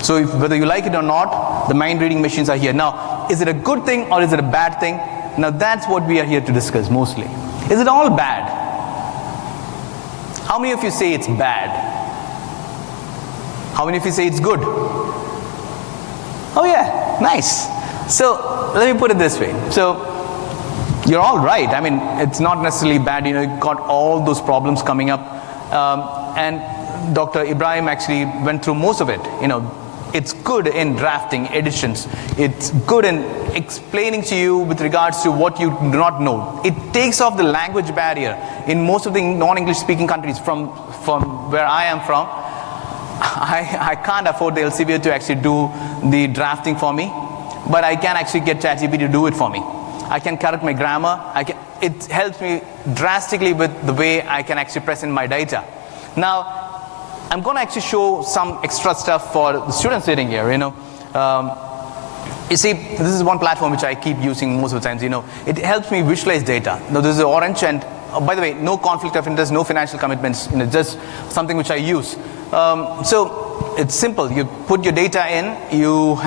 So whether you like it or not, the mind reading machines are here. Now, is it a good thing or is it a bad thing? Now that's what we are here to discuss mostly. Is it all bad? How many of you say it's bad? How many of you say it's good? Oh yeah, nice. So let me put it this way. So you're all right. I mean, it's not necessarily bad. You've got all those problems coming up. And Dr. Ibrahim actually went through most of it. It's good in drafting editions. It's good in explaining to you with regards to what you do not know. It takes off the language barrier. In most of the non-English speaking countries from where I am from, I can't afford the Elsevier to actually do the drafting for me, but I can actually get ChatGPT to do it for me. I can correct my grammar. It helps me drastically with the way I can actually present my data. Now, I'm going to actually show some extra stuff for the students sitting here. You see, this is one platform which I keep using most of the times. It helps me visualize data. Now, this is orange, and by the way, no conflict of interest, no financial commitments. Just something which I use. So it's simple. You put your data in. You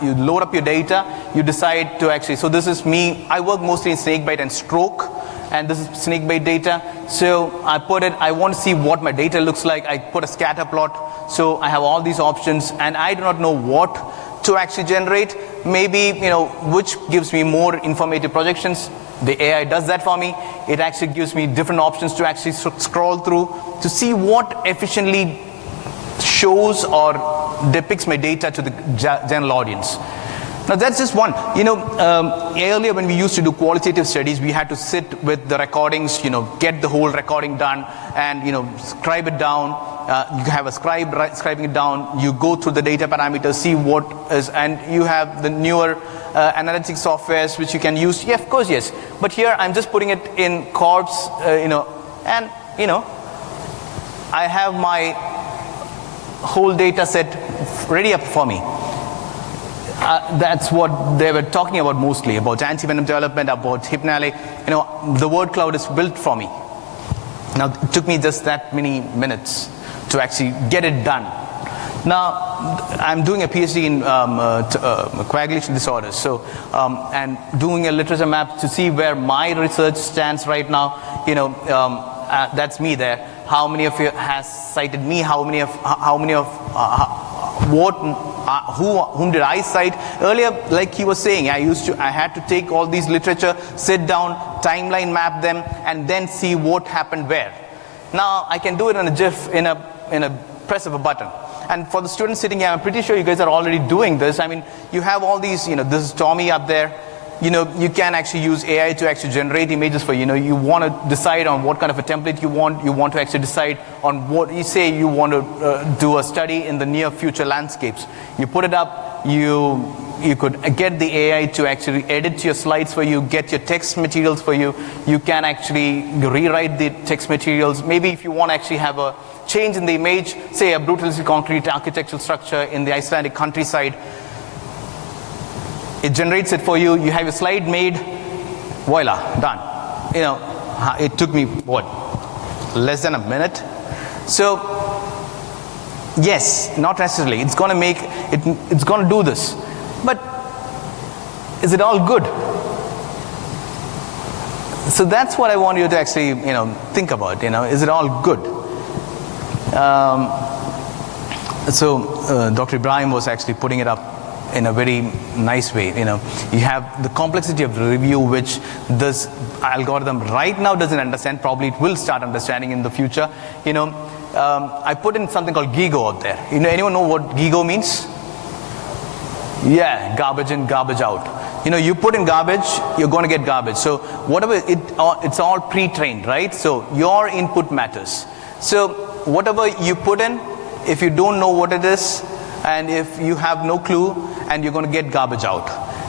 load up your data. You decide to actually. So this is me. I work mostly in snakebite and stroke. And this is snakebite data. So I put it, I want to see what my data looks like. I put a scatter plot. So I have all these options, and I do not know what to actually generate. Maybe, which gives me more informative projections. The AI does that for me. It actually gives me different options to actually scroll through to see what efficiently shows or depicts my data to the general audience. Now that's just one. Earlier when we used to do qualitative studies, we had to sit with the recordings, get the whole recording done and, scribe it down. You have a scribe scribing it down. You go through the data parameters, see what is, and you have the newer analytic softwares which you can use. Yeah, of course, yes. But here I'm just putting it in corpse, and, I have my whole data set ready up for me. That's what they were talking about mostly, about anti-venom development, about hypnale. The word cloud is built for me. Now, it took me just that many minutes to actually get it done. Now, I'm doing a PhD in coagulation disorders, so and doing a literature map to see where my research stands right now. That's me there. How many of you has cited me? Whom did I cite? Earlier, like he was saying, I had to take all these literature, sit down, timeline map them, and then see what happened where. Now I can do it in a GIF, in a press of a button. And for the students sitting here, I'm pretty sure you guys are already doing this. I mean, you have all these, this is Tommy up there. You can actually use AI to actually generate images for you. You want to decide on what kind of a template you want. You want to actually decide on what you say you want to do a study in the near future landscapes. You put it up, you could get the AI to actually edit your slides for you, get your text materials for you. You can actually rewrite the text materials. Maybe if you want to actually have a change in the image, say a brutalistic concrete architectural structure in the Icelandic countryside, it generates it for you. You have your slide made, voila, done. You know, it took me, what, less than a minute? So, yes, not necessarily. It's going to make, it's going to do this. But is it all good? So that's what I want you to actually, think about. Is it all good? Dr. Ibrahim was actually putting it up in a very nice way. You have the complexity of the review, which this algorithm right now doesn't understand. Probably it will start understanding in the future. I put in something called GIGO up there. Anyone know what GIGO means? Yeah, garbage in, garbage out. You put in garbage, you're going to get garbage. So whatever, it's all pre-trained, right? So your input matters. So whatever you put in, if you don't know what it is, and if you have no clue, and you're going to get garbage out.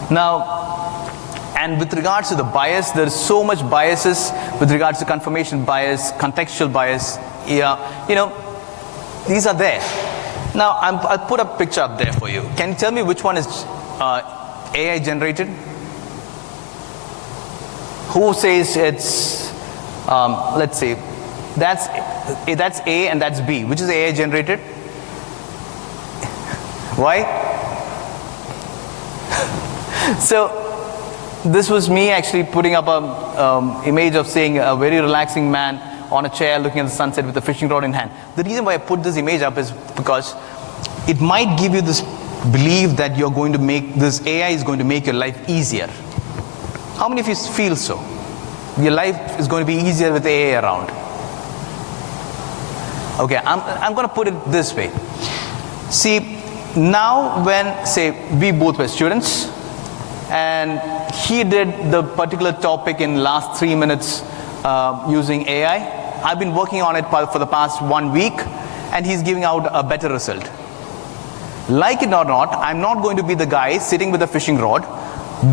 Now, and with regards to the bias, there's so much biases with regards to confirmation bias, contextual bias. These are there. Now, I'll put a picture up there for you. Can you tell me which one is AI generated? Who says it's, let's say, that's A and that's B. Which is AI generated? Why? So, this was me actually putting up an image of seeing a very relaxing man on a chair looking at the sunset with a fishing rod in hand. The reason why I put this image up is because it might give you this belief that you're going to make, this AI is going to make your life easier. How many of you feel so? Your life is going to be easier with AI around. Okay, I'm going to put it this way. See, now when, say, we both were students, and he did the particular topic in last 3 minutes using AI, I've been working on it for the past 1 week, and he's giving out a better result. Like it or not, I'm not going to be the guy sitting with a fishing rod.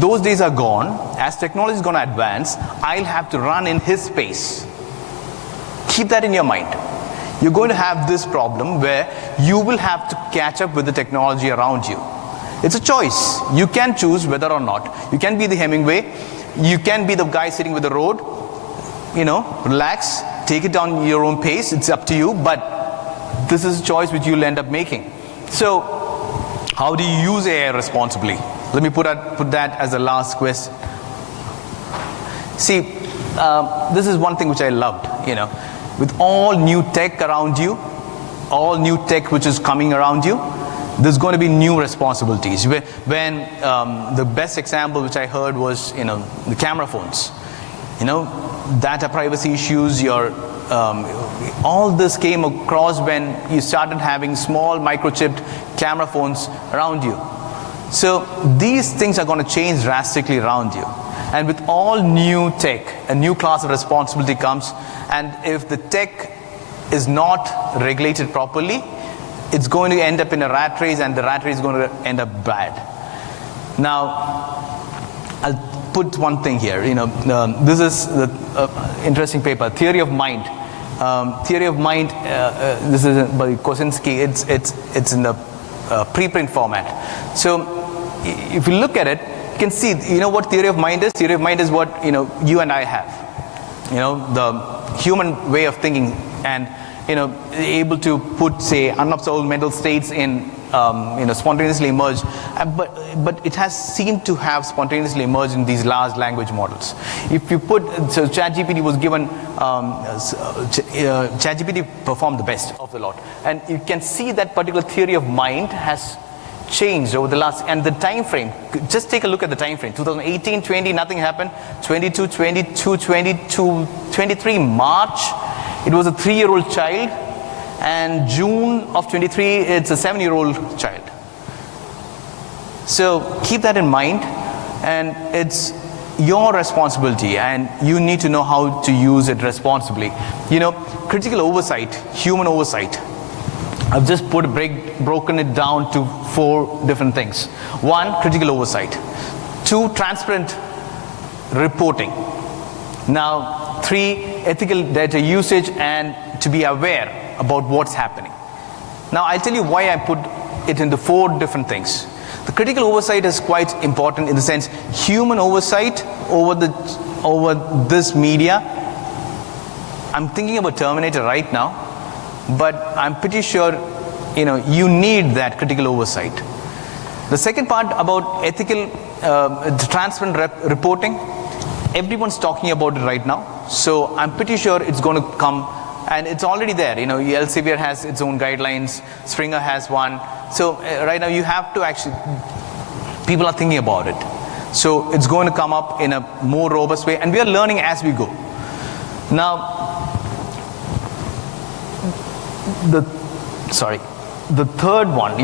Those days are gone. As technology is going to advance, I'll have to run in his space. Keep that in your mind. You're going to have this problem where you will have to catch up with the technology around you. It's a choice. You can choose whether or not. You can be the Hemingway. You can be the guy sitting with the road. Relax, take it down your own pace. It's up to you, but this is a choice which you'll end up making. So, how do you use AI responsibly? Let me put that as the last question. See, this is one thing which I loved, with all new tech around you, all new tech which is coming around you, there's going to be new responsibilities. When the best example which I heard was, the camera phones. Data privacy issues, all this came across when you started having small microchipped camera phones around you. So these things are going to change drastically around you. And with all new tech, a new class of responsibility comes, and if the tech is not regulated properly, it's going to end up in a rat race, and the rat race is going to end up bad. Now, I'll put one thing here. This is the interesting paper, Theory of Mind. Theory of Mind. This is by Kosinski. It's in the preprint format. So, if you look at it, you can see. What theory of mind is? Theory of mind is what you and I have. The human way of thinking, and able to put, say, unobservable mental states in, spontaneously emerge. But it has seemed to have spontaneously emerged in these large language models. If you put, so ChatGPT was given, ChatGPT performed the best of the lot. And you can see that particular theory of mind has changed over the last, and the time frame, just take a look at the time frame. 2018, 20, nothing happened. 22, 22, 22, 23, March, it was a 3-year-old child, and June of 23, it's a 7-year-old child. So keep that in mind, and it's your responsibility, and you need to know how to use it responsibly. Critical oversight, human oversight. I've just broken it down to 4 different things. 1, critical oversight. 2, transparent reporting. Now, 3, ethical data usage and to be aware about what's happening. Now, I'll tell you why I put it into 4 different things. The critical oversight is quite important in the sense human oversight over this media. I'm thinking about Terminator right now, but I'm pretty sure you need that critical oversight. The second part about ethical, transparent reporting, everyone's talking about it right now. So I'm pretty sure it's going to come, and it's already there. Elsevier has its own guidelines, Springer has one. So right now you have to actually, people are thinking about it. So it's going to come up in a more robust way, and we are learning as we go. Now, the third one,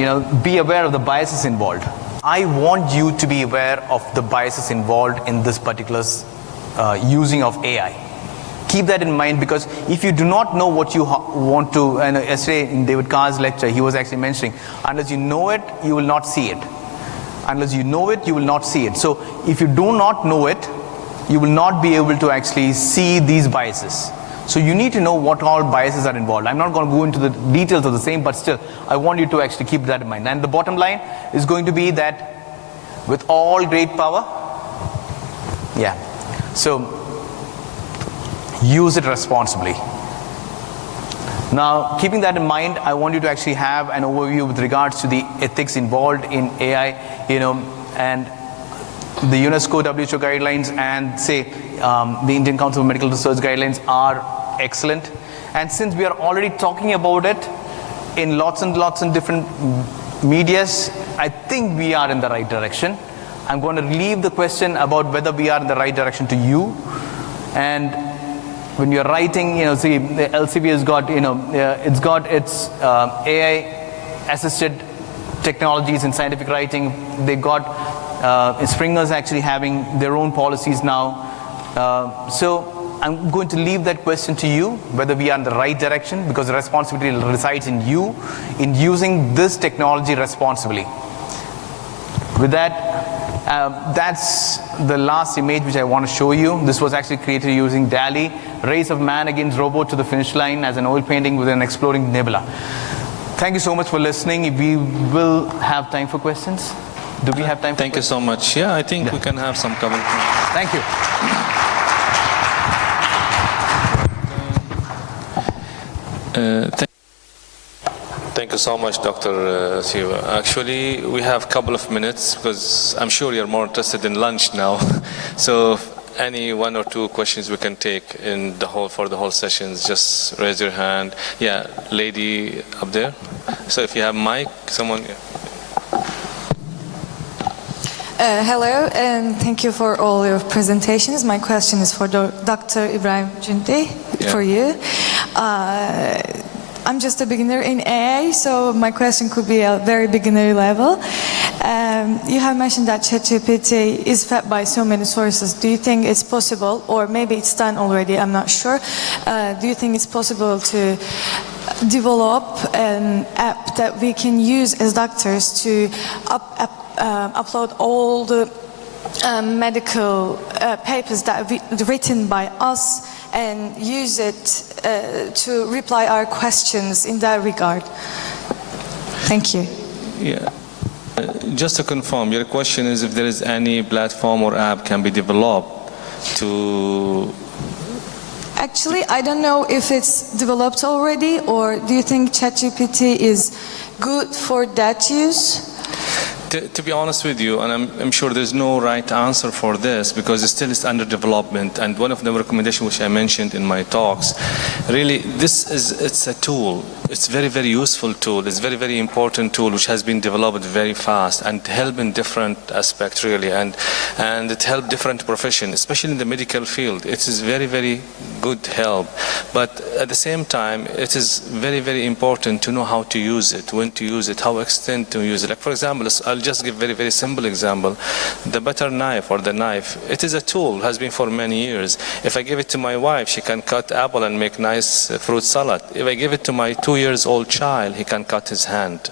be aware of the biases involved. I want you to be aware of the biases involved in this particular using of AI. Keep that in mind, because if you do not know what you want to, and yesterday in David Carr's lecture, he was actually mentioning, unless you know it, you will not see it. Unless you know it, you will not see it. So if you do not know it, you will not be able to actually see these biases. So you need to know what all biases are involved. I'm not going to go into the details of the same, but still, I want you to actually keep that in mind. And the bottom line is going to be that with all great power, so use it responsibly. Now, keeping that in mind, I want you to actually have an overview with regards to the ethics involved in AI, and the UNESCO WHO guidelines and the Indian Council of Medical Research guidelines are excellent. And since we are already talking about it in lots and different medias, I think we are in the right direction. I'm going to leave the question about whether we are in the right direction to you. And when you're writing, the LCB has got, it's got its AI-assisted technologies in scientific writing. They got Springer's actually having their own policies now. So I'm going to leave that question to you, whether we are in the right direction, because the responsibility resides in you, in using this technology responsibly. With that, that's the last image which I want to show you. This was actually created using DALL-E, race of man against robot to the finish line as an oil painting with an exploding nebula. Thank you so much for listening. We will have time for questions. Do we have time for Thank you so much. Yeah, I think we can have some comments. Thank you. Thank you so much, Dr. Siva. Actually, we have a couple of minutes because I'm sure you're more interested in lunch now. So any 1 or 2 questions we can take for the whole sessions, just raise your hand. Yeah, lady up there. So if you have mic, someone. Hello, and thank you for all your presentations. My question is for Dr. Ibrahim Cüneyt, for you. I'm just a beginner in AI, so my question could be a very beginner level. You have mentioned that ChatGPT is fed by so many sources. Do you think it's possible, or maybe it's done already, I'm not sure. Do you think it's possible to develop an app that we can use as doctors to upload all the medical papers that are written by us and use it to reply our questions in that regard? Thank you. Yeah. Just to confirm, your question is if there is any platform or app can be developed to... Actually, I don't know if it's developed already, or do you think ChatGPT is good for that use? To be honest with you, and I'm sure there's no right answer for this because it still is under development, and one of the recommendations which I mentioned in my talks, really it's a tool. It's very, very useful tool. It's very, very important tool which has been developed very fast and help in different aspects really, and it help different professions, especially in the medical field. It is very, very good help, but at the same time it is very, very important to know how to use it, when to use it, how extent to use it. Like for example, I'll just give very, very simple example. The butter knife or the knife, it is a tool, has been for many years. If I give it to my wife, she can cut apple and make nice fruit salad. If I give it to my 2-year-old child, he can cut his hand.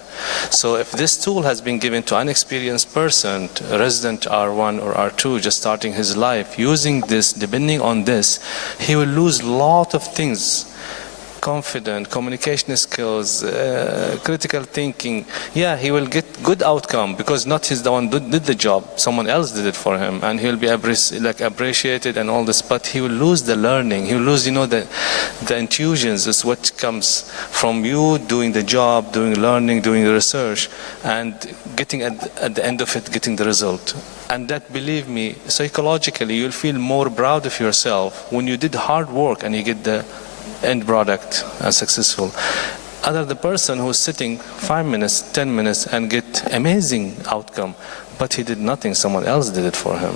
So if this tool has been given to an inexperienced person, a resident R1 or R2, just starting his life, using this, depending on this, he will lose a lot of things. Confident, communication skills, critical thinking. Yeah, he will get good outcome because not he's the one did the job. Someone else did it for him, and he'll be appreciated and all this. But he will lose the learning. He will lose, the intuitions. Is what comes from you doing the job, doing learning, doing the research, and getting at the end of it, getting the result. And that, believe me, psychologically, you'll feel more proud of yourself when you did hard work and you get the end product successful. Other the person who's sitting 5 minutes, 10 minutes and get amazing outcome, but he did nothing, someone else did it for him.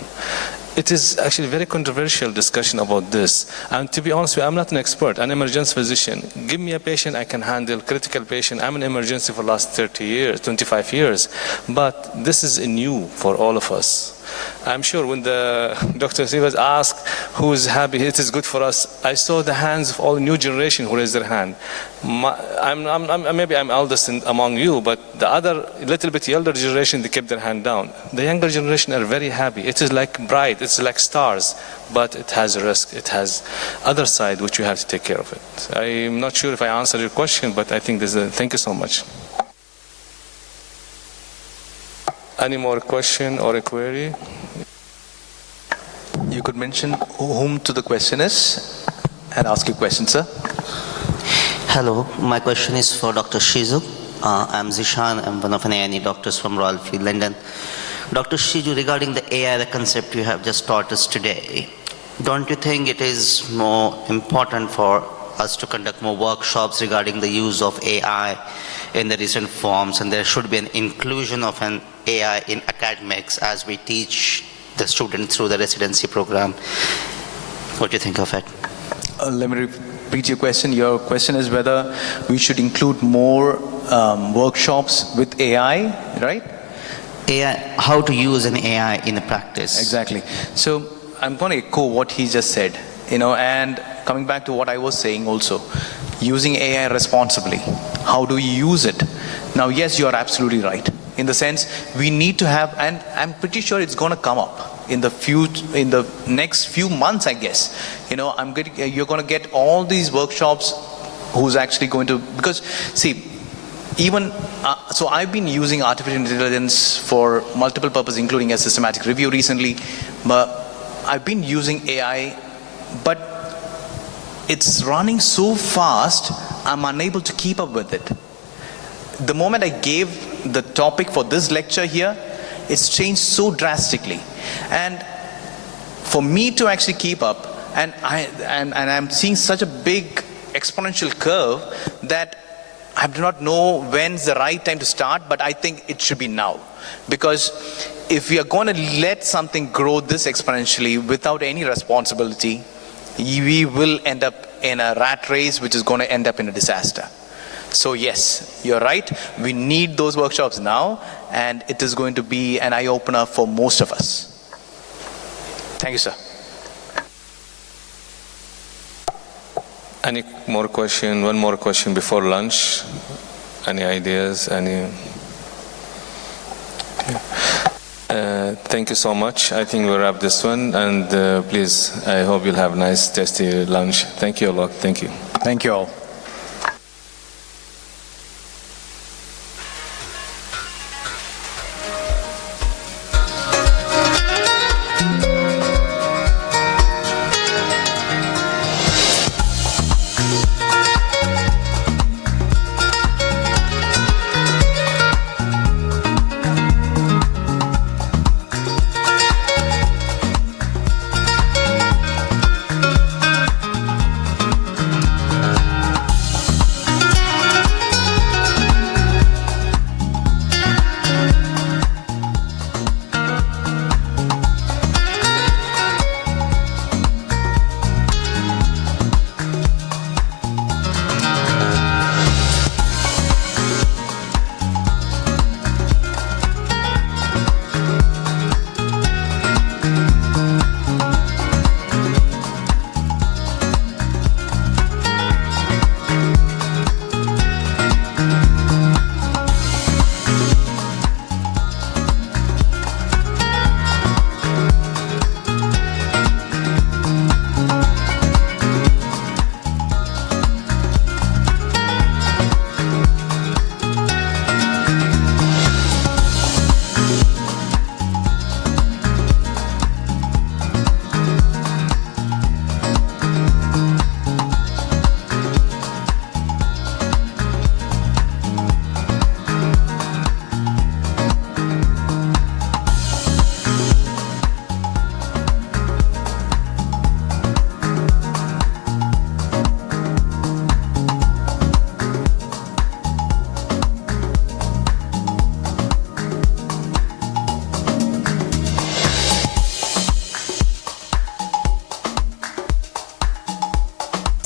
It is actually a very controversial discussion about this. And to be honest with you, I'm not an expert, an emergency physician. Give me a patient I can handle, critical patient. I'm in emergency for the last 30 years, 25 years. But this is new for all of us. I'm sure when the Dr. was asked who is happy, it is good for us, I saw the hands of all new generation who raised their hand. Maybe I'm eldest among you, but the other little bit elder generation, they kept their hand down. The younger generation are very happy. It is like bright, it's like stars, but it has a risk. It has other side which you have to take care of it. I'm not sure if I answered your question, but I think thank you so much. Any more question or a query? You could mention whom to the question is and ask your question, sir. Hello, my question is for Dr. Shizu. I'm Zishan, I'm one of an A&E doctors from Royal Free London. Dr. Shizu, regarding the AI, the concept you have just taught us today, don't you think it is more important for us to conduct more workshops regarding the use of AI in the recent forms, and there should be an inclusion of an AI in academics as we teach the students through the residency program? What do you think of it? Let me repeat your question. Your question is whether we should include more workshops with AI, right? AI, how to use an AI in the practice. Exactly. So I'm going to echo what he just said, and coming back to what I was saying also, using AI responsibly. How do you use it? Now, yes, you are absolutely right. In the sense, we need to have, and I'm pretty sure it's going to come up in the next few months, I guess. You're going to get all these workshops who's actually going to, because see, even, so I've been using artificial intelligence for multiple purposes, including a systematic review recently, but I've been using AI, but it's running so fast, I'm unable to keep up with it. The moment I gave the topic for this lecture here, it's changed so drastically. And for me to actually keep up, and I'm seeing such a big exponential curve that I do not know when's the right time to start, but I think it should be now. Because if we are going to let something grow this exponentially without any responsibility, we will end up in a rat race, which is going to end up in a disaster. So yes, you're right. We need those workshops now, and it is going to be an eye-opener for most of us. Thank you, sir. Any more question? One more question before lunch? Any ideas? Any? Thank you so much. I think we'll wrap this one, and please, I hope you'll have a nice, tasty lunch. Thank you a lot. Thank you. Thank you all.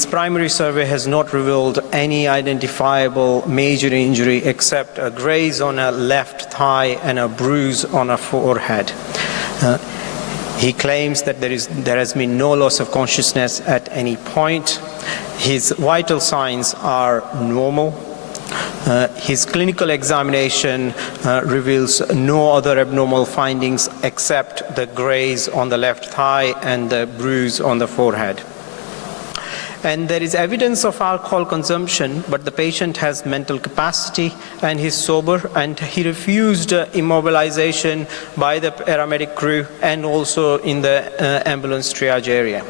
primary survey has not revealed any identifiable major injury except a graze on a left thigh and a bruise on a forehead. He claims that there has been no loss of consciousness at any point. His vital signs are normal. His clinical examination reveals no other abnormal findings except the graze on the left thigh and the bruise on the forehead. And there is evidence of alcohol consumption, but the patient has mental capacity and he's sober, and he refused immobilization by the paramedic crew and also in the ambulance triage area.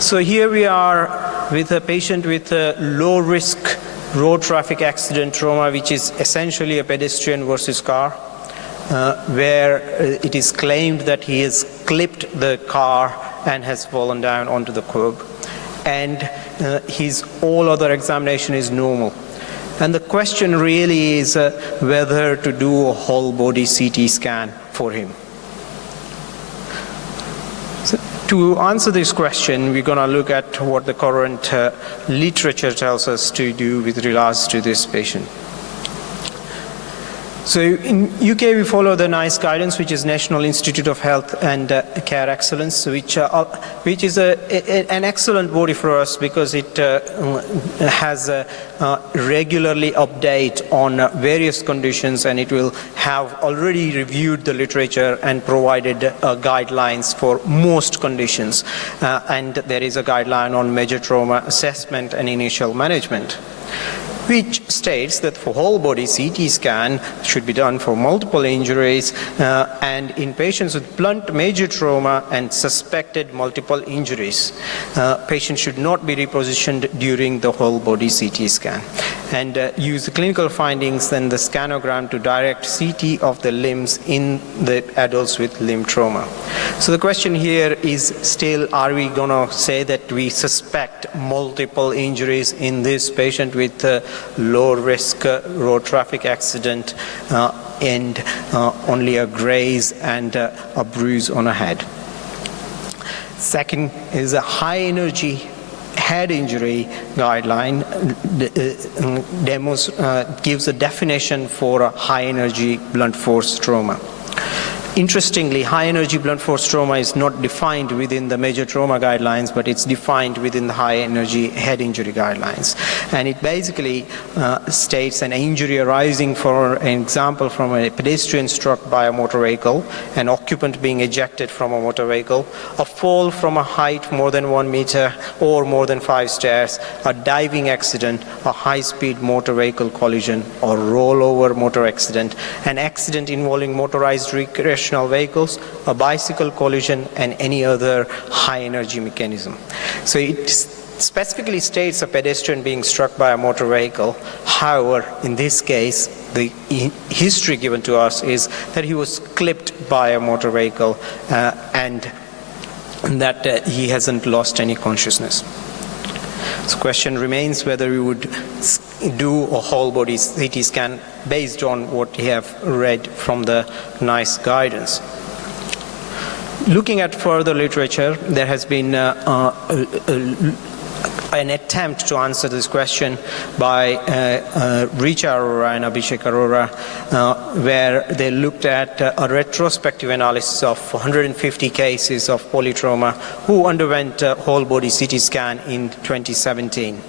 So here we are with a patient with a low risk road traffic accident trauma, which is essentially a pedestrian versus car, where it is claimed that he has clipped the car and has fallen down onto the curb. And his all other examination is normal. And the question really is whether to do a whole body CT scan for him. So to answer this question, we're going to look at what the current literature tells us to do with regards to this patient. So in UK, we follow the NICE guidance, which is National Institute of Health and Care Excellence, which is an excellent body for us because it has regularly update on various conditions, and it will have already reviewed the literature and provided guidelines for most conditions. And there is a guideline on major trauma assessment and initial management, which states that for whole body CT scan should be done for multiple injuries and in patients with blunt major trauma and suspected multiple injuries. Patients should not be repositioned during the whole body CT scan, and use the clinical findings and the scanogram to direct CT of the limbs in the adults with limb trauma. So the question here is still, are we going to say that we suspect multiple injuries in this patient with low risk road traffic accident and only a graze and a bruise on a head? Second is a high energy head injury guideline gives a definition for a high energy blunt force trauma. Interestingly, high energy blunt force trauma is not defined within the major trauma guidelines, but it's defined within the high energy head injury guidelines. And it basically states an injury arising, for an example, from a pedestrian struck by a motor vehicle, an occupant being ejected from a motor vehicle, a fall from a height more than 1 meter or more than 5 stairs, a diving accident, a high-speed motor vehicle collision or rollover motor accident, an accident involving motorized recreational vehicles, a bicycle collision, and any other high-energy mechanism. So it specifically states a pedestrian being struck by a motor vehicle. However, in this case, the history given to us is that he was clipped by a motor vehicle and that he hasn't lost any consciousness. So the question remains whether we would do a whole body CT scan based on what we have read from the NICE guidance. Looking at further literature, there has been an attempt to answer this question by Richa Arora and Abhishek Arora, where they looked at a retrospective analysis of 150 cases of polytrauma who underwent a whole body CT scan in 2017.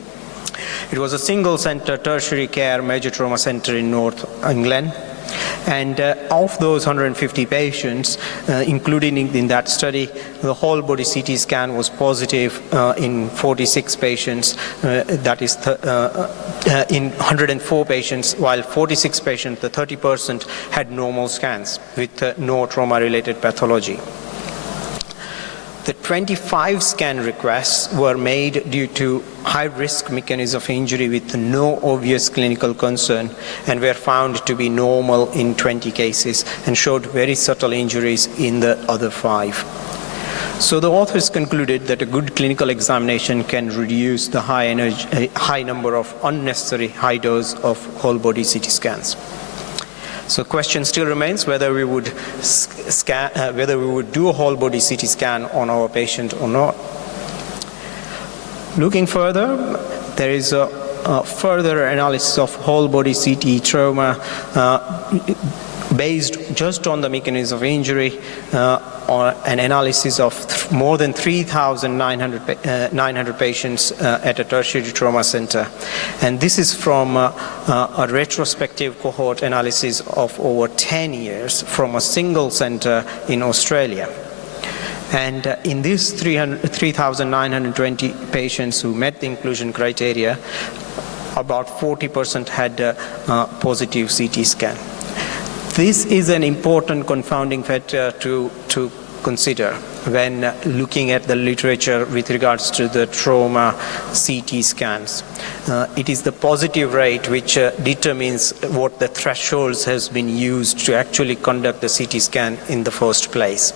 It was a single center tertiary care major trauma center in North England. And of those 150 patients, including in that study, the whole body CT scan was positive in 46 patients, that is in 104 patients, while 46 patients, the 30%, had normal scans with no trauma-related pathology. The 25 scan requests were made due to high-risk mechanism of injury with no obvious clinical concern and were found to be normal in 20 cases and showed very subtle injuries in the other 5. So the authors concluded that a good clinical examination can reduce the high number of unnecessary high dose of whole body CT scans. So the question still remains whether we would do a whole body CT scan on our patient or not. Looking further, there is a further analysis of whole body CT trauma based just on the mechanism of injury, or an analysis of more than 3,900 patients at a tertiary trauma center. And this is from a retrospective cohort analysis of over 10 years from a single center in Australia. And in these 3,920 patients who met the inclusion criteria, about 40% had a positive CT scan. This is an important confounding factor to consider when looking at the literature with regards to the trauma CT scans. It is the positive rate which determines what the thresholds has been used to actually conduct the CT scan in the first place.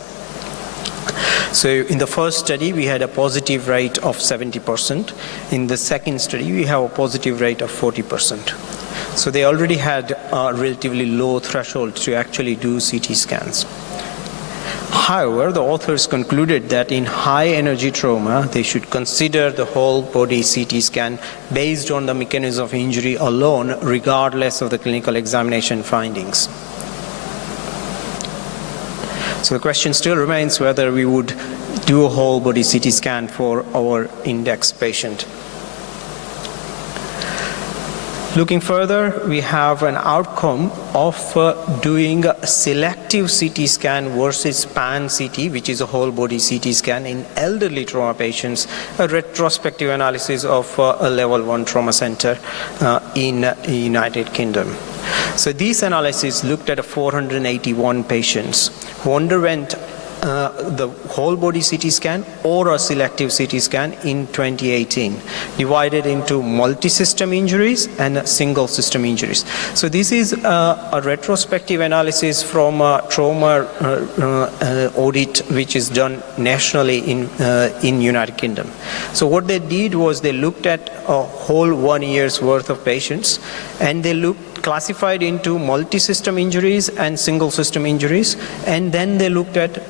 So in the first study, we had a positive rate of 70%. In the second study, we have a positive rate of 40%. So they already had a relatively low threshold to actually do CT scans. However, the authors concluded that in high energy trauma, they should consider the whole body CT scan based on the mechanism of injury alone, regardless of the clinical examination findings. So the question still remains whether we would do a whole body CT scan for our index patient. Looking further, we have an outcome of doing a selective CT scan versus pan-CT, which is a whole body CT scan in elderly trauma patients, a retrospective analysis of a level 1 trauma center in the United Kingdom. So these analyses looked at 481 patients who underwent the whole body CT scan or a selective CT scan in 2018, divided into multi-system injuries and single system injuries. So this is a retrospective analysis from a trauma audit which is done nationally in United Kingdom. So what they did was they looked at a whole 1 year's worth of patients, and they classified into multi-system injuries and single system injuries, and then they looked at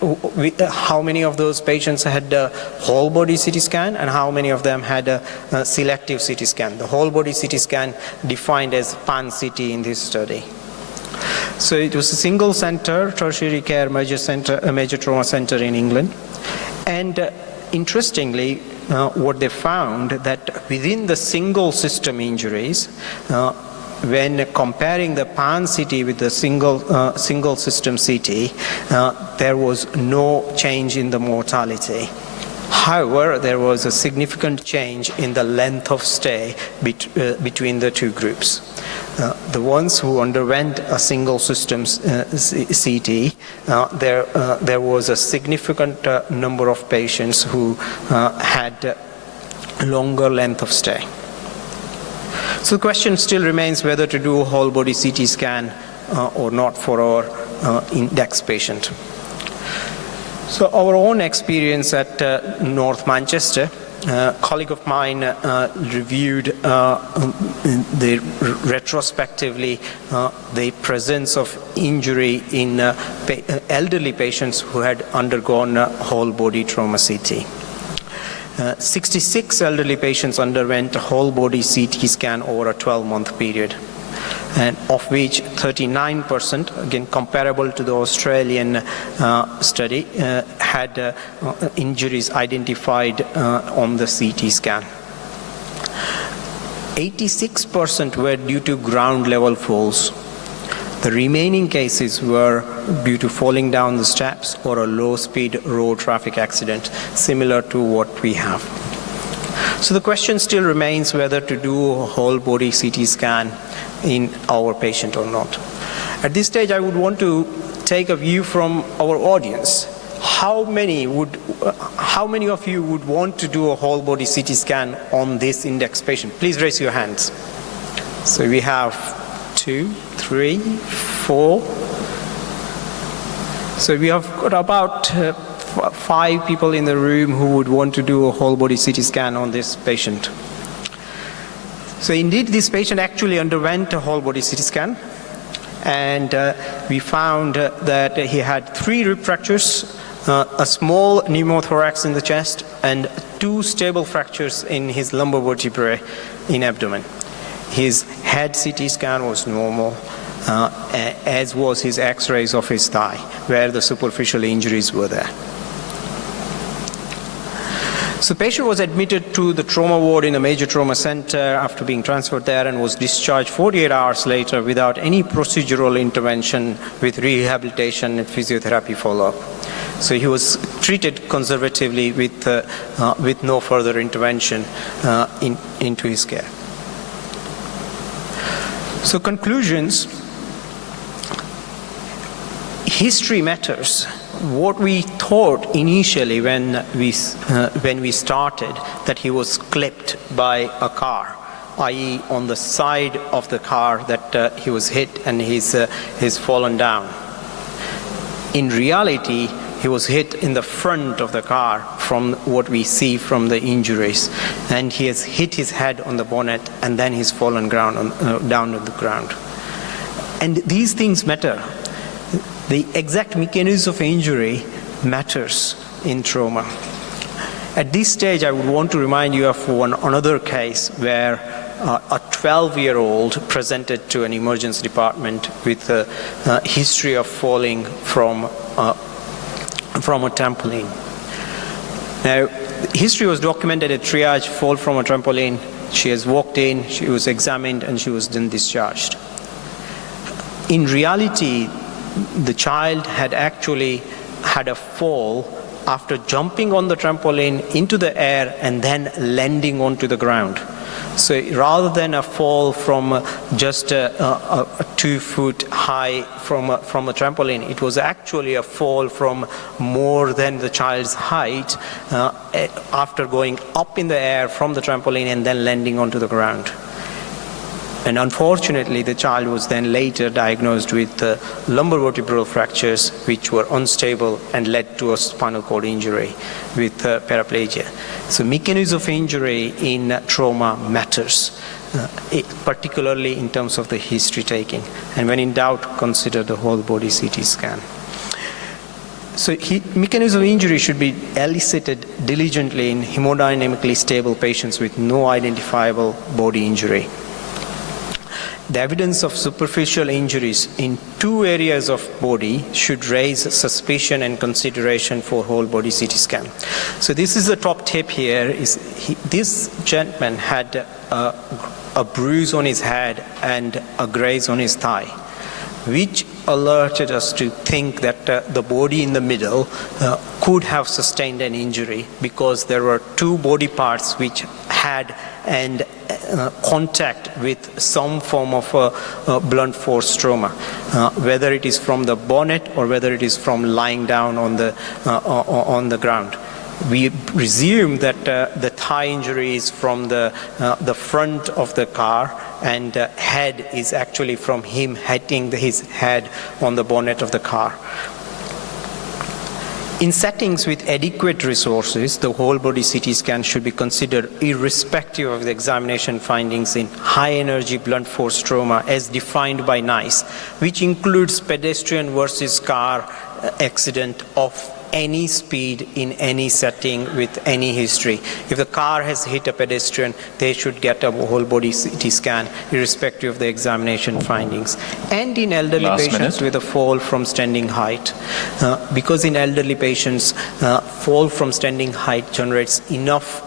how many of those patients had a whole body CT scan and how many of them had a selective CT scan. The whole body CT scan defined as pan-CT in this study. So it was a single center, tertiary care major trauma center in England. And interestingly, what they found that within the single system injuries, when comparing the pan-CT with the single system CT, there was no change in the mortality. However, there was a significant change in the length of stay between the two groups. The ones who underwent a single system CT, there was a significant number of patients who had longer length of stay. So the question still remains whether to do a whole body CT scan or not for our index patient. So our own experience at North Manchester, a colleague of mine reviewed retrospectively the presence of injury in elderly patients who had undergone whole body trauma CT. 66 elderly patients underwent a whole body CT scan over a 12-month period, and of which 39%, again comparable to the Australian study, had injuries identified on the CT scan. 86% were due to ground level falls. The remaining cases were due to falling down the steps or a low-speed road traffic accident, similar to what we have. So the question still remains whether to do a whole body CT scan in our patient or not. At this stage, I would want to take a view from our audience. How many of you would want to do a whole body CT scan on this index patient? Please raise your hands. So we have 2, 3, 4. So we have got about 5 people in the room who would want to do a whole body CT scan on this patient. So indeed, this patient actually underwent a whole body CT scan, and we found that he had 3 rib fractures, a small pneumothorax in the chest, and 2 stable fractures in his lumbar vertebrae in abdomen. His head CT scan was normal, as was his x-rays of his thigh, where the superficial injuries were there. So the patient was admitted to the trauma ward in a major trauma center after being transferred there and was discharged 48 hours later without any procedural intervention with rehabilitation and physiotherapy follow-up. So he was treated conservatively with no further intervention into his care. So conclusions, history matters. What we thought initially when we started that he was clipped by a car, i.e. on the side of the car that he was hit and he's fallen down. In reality, he was hit in the front of the car from what we see from the injuries, and he has hit his head on the bonnet and then he's fallen down on the ground. And these things matter. The exact mechanism of injury matters in trauma. At this stage, I would want to remind you of another case where a 12-year-old presented to an emergency department with a history of falling from a trampoline. Now, history was documented at triage, fall from a trampoline. She has walked in, she was examined, and she was then discharged. In reality, the child had actually had a fall after jumping on the trampoline into the air and then landing onto the ground. So rather than a fall from just a 2 foot high from a trampoline, it was actually a fall from more than the child's height after going up in the air from the trampoline and then landing onto the ground. And unfortunately, the child was then later diagnosed with lumbar-vertebral fractures, which were unstable and led to a spinal cord injury with paraplegia. So mechanism of injury in trauma matters, particularly in terms of the history taking. And when in doubt, consider the whole body CT scan. So mechanism of injury should be elicited diligently in hemodynamically stable patients with no identifiable body injury. The evidence of superficial injuries in 2 areas of body should raise suspicion and consideration for whole body CT scan. So this is the top tip here. This gentleman had a bruise on his head and a graze on his thigh, which alerted us to think that the body in the middle could have sustained an injury because there were 2 body parts which had contact with some form of blunt force trauma, whether it is from the bonnet or whether it is from lying down on the ground. We presume that the thigh injury is from the front of the car, and head is actually from him hitting his head on the bonnet of the car. In settings with adequate resources, the whole body CT scan should be considered irrespective of the examination findings in high energy blunt force trauma as defined by NICE, which includes pedestrian versus car accident of any speed in any setting with any history. If the car has hit a pedestrian, they should get a whole body CT scan irrespective of the examination findings. And in elderly patients with a fall from standing height, because in elderly patients, fall from standing height generates enough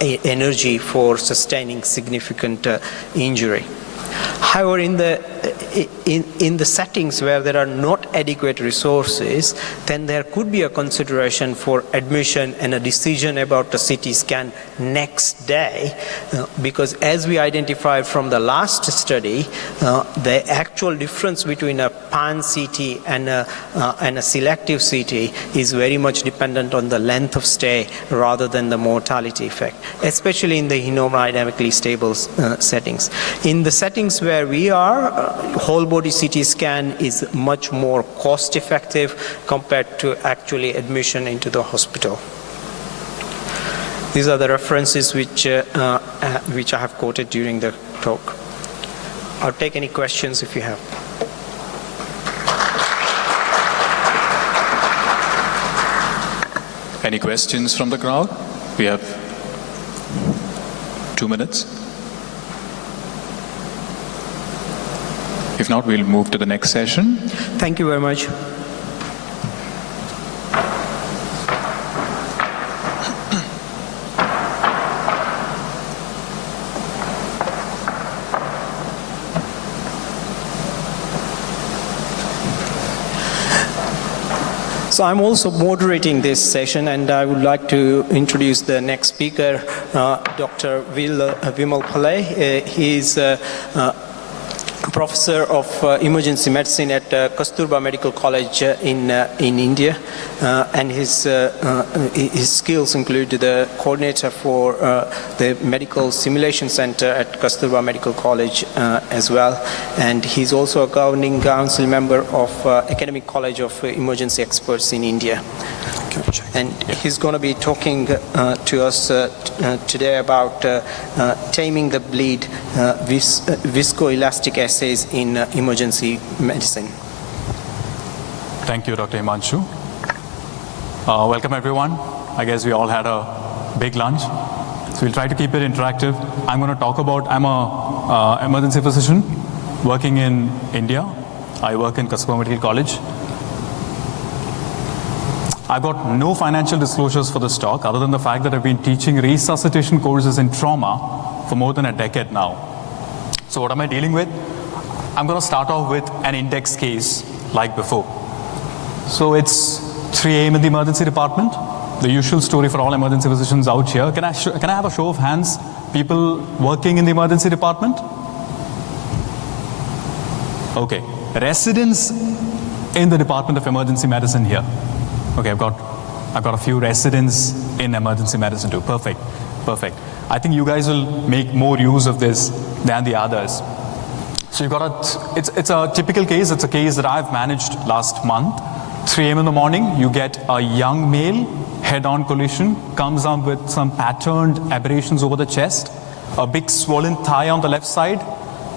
energy for sustaining significant injury. However, in the settings where there are not adequate resources, then there could be a consideration for admission and a decision about the CT scan next day, because as we identified from the last study, the actual difference between a pan CT and a selective CT is very much dependent on the length of stay rather than the mortality effect, especially in the hemodynamically stable settings. In the settings where we are, whole body CT scan is much more cost effective compared to actually admission into the hospital. These are the references which I have quoted during the talk. I'll take any questions if you have. Any questions from the crowd? We have 2 minutes. If not, we'll move to the next session. Thank you very much. So I'm also moderating this session, and I would like to introduce the next speaker, Dr. Vimal Pillai. He is Professor of Emergency Medicine at Kasturba Medical College in India, and his skills include the coordinator for the Medical Simulation Center at Kasturba Medical College as well, and he's also a governing council member of Academic College of Emergency Experts in India. And he's going to be talking to us today about taming the bleed, viscoelastic assays in emergency medicine. Thank you, Dr. Himanshu. Welcome, everyone. I guess we all had a big lunch, so we'll try to keep it interactive. I'm going to talk about, I'm an emergency physician working in India. I work in Kasturba Medical College. I've got no financial disclosures for this talk other than the fact that I've been teaching resuscitation courses in trauma for more than a decade now. So what am I dealing with? I'm going to start off with an index case like before. So it's 3 a.m. in the emergency department. The usual story for all emergency physicians out here. Can I have a show of hands, people working in the emergency department? Okay. Residents in the Department of Emergency Medicine here. Okay, I've got a few residents in emergency medicine too. Perfect. I think you guys will make more use of this than the others. So you've got it's a typical case. It's a case that I've managed last month. 3 a.m. in the morning, you get a young male, head-on collision, comes down with some patterned aberrations over the chest, a big swollen thigh on the left side.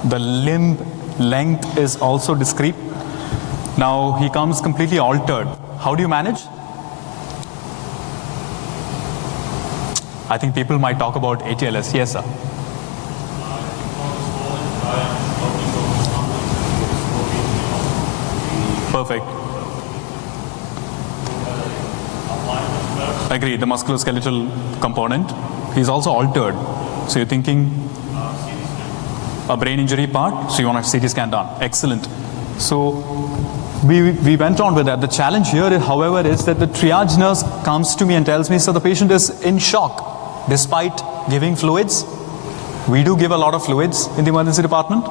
The limb length is also discrete. Now he comes completely altered. How do you manage? I think people might talk about ATLS. Yes, sir. Perfect. Agreed, the musculoskeletal component. He's also altered. So you're thinking a brain injury part, so you want a CT scan done. Excellent. So we went on with that. The challenge here, however, is that the triage nurse comes to me and tells me, so the patient is in shock despite giving fluids. We do give a lot of fluids in the emergency department.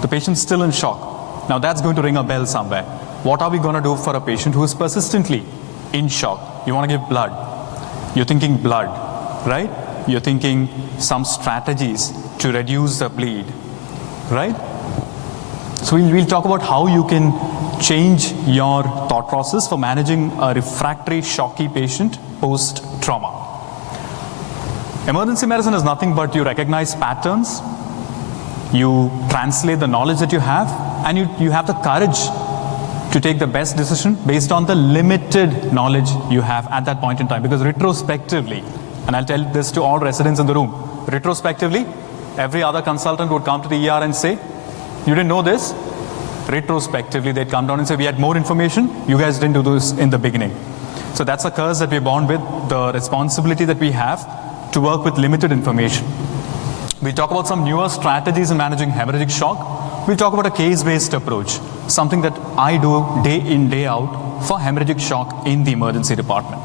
The patient's still in shock. Now that's going to ring a bell somewhere. What are we going to do for a patient who is persistently in shock? You want to give blood. You're thinking blood, right? You're thinking some strategies to reduce the bleed, right? So we'll talk about how you can change your thought process for managing a refractory shocky patient post-trauma. Emergency medicine is nothing but you recognize patterns, you translate the knowledge that you have, and you have the courage to take the best decision based on the limited knowledge you have at that point in time. Because retrospectively, and I'll tell this to all residents in the room, retrospectively, every other consultant would come to the ER and say, you didn't know this? Retrospectively, they'd come down and say, we had more information, you guys didn't do this in the beginning. So that's a curse that we're born with, the responsibility that we have to work with limited information. We'll talk about some newer strategies in managing hemorrhagic shock. We'll talk about a case-based approach, something that I do day in, day out for hemorrhagic shock in the emergency department.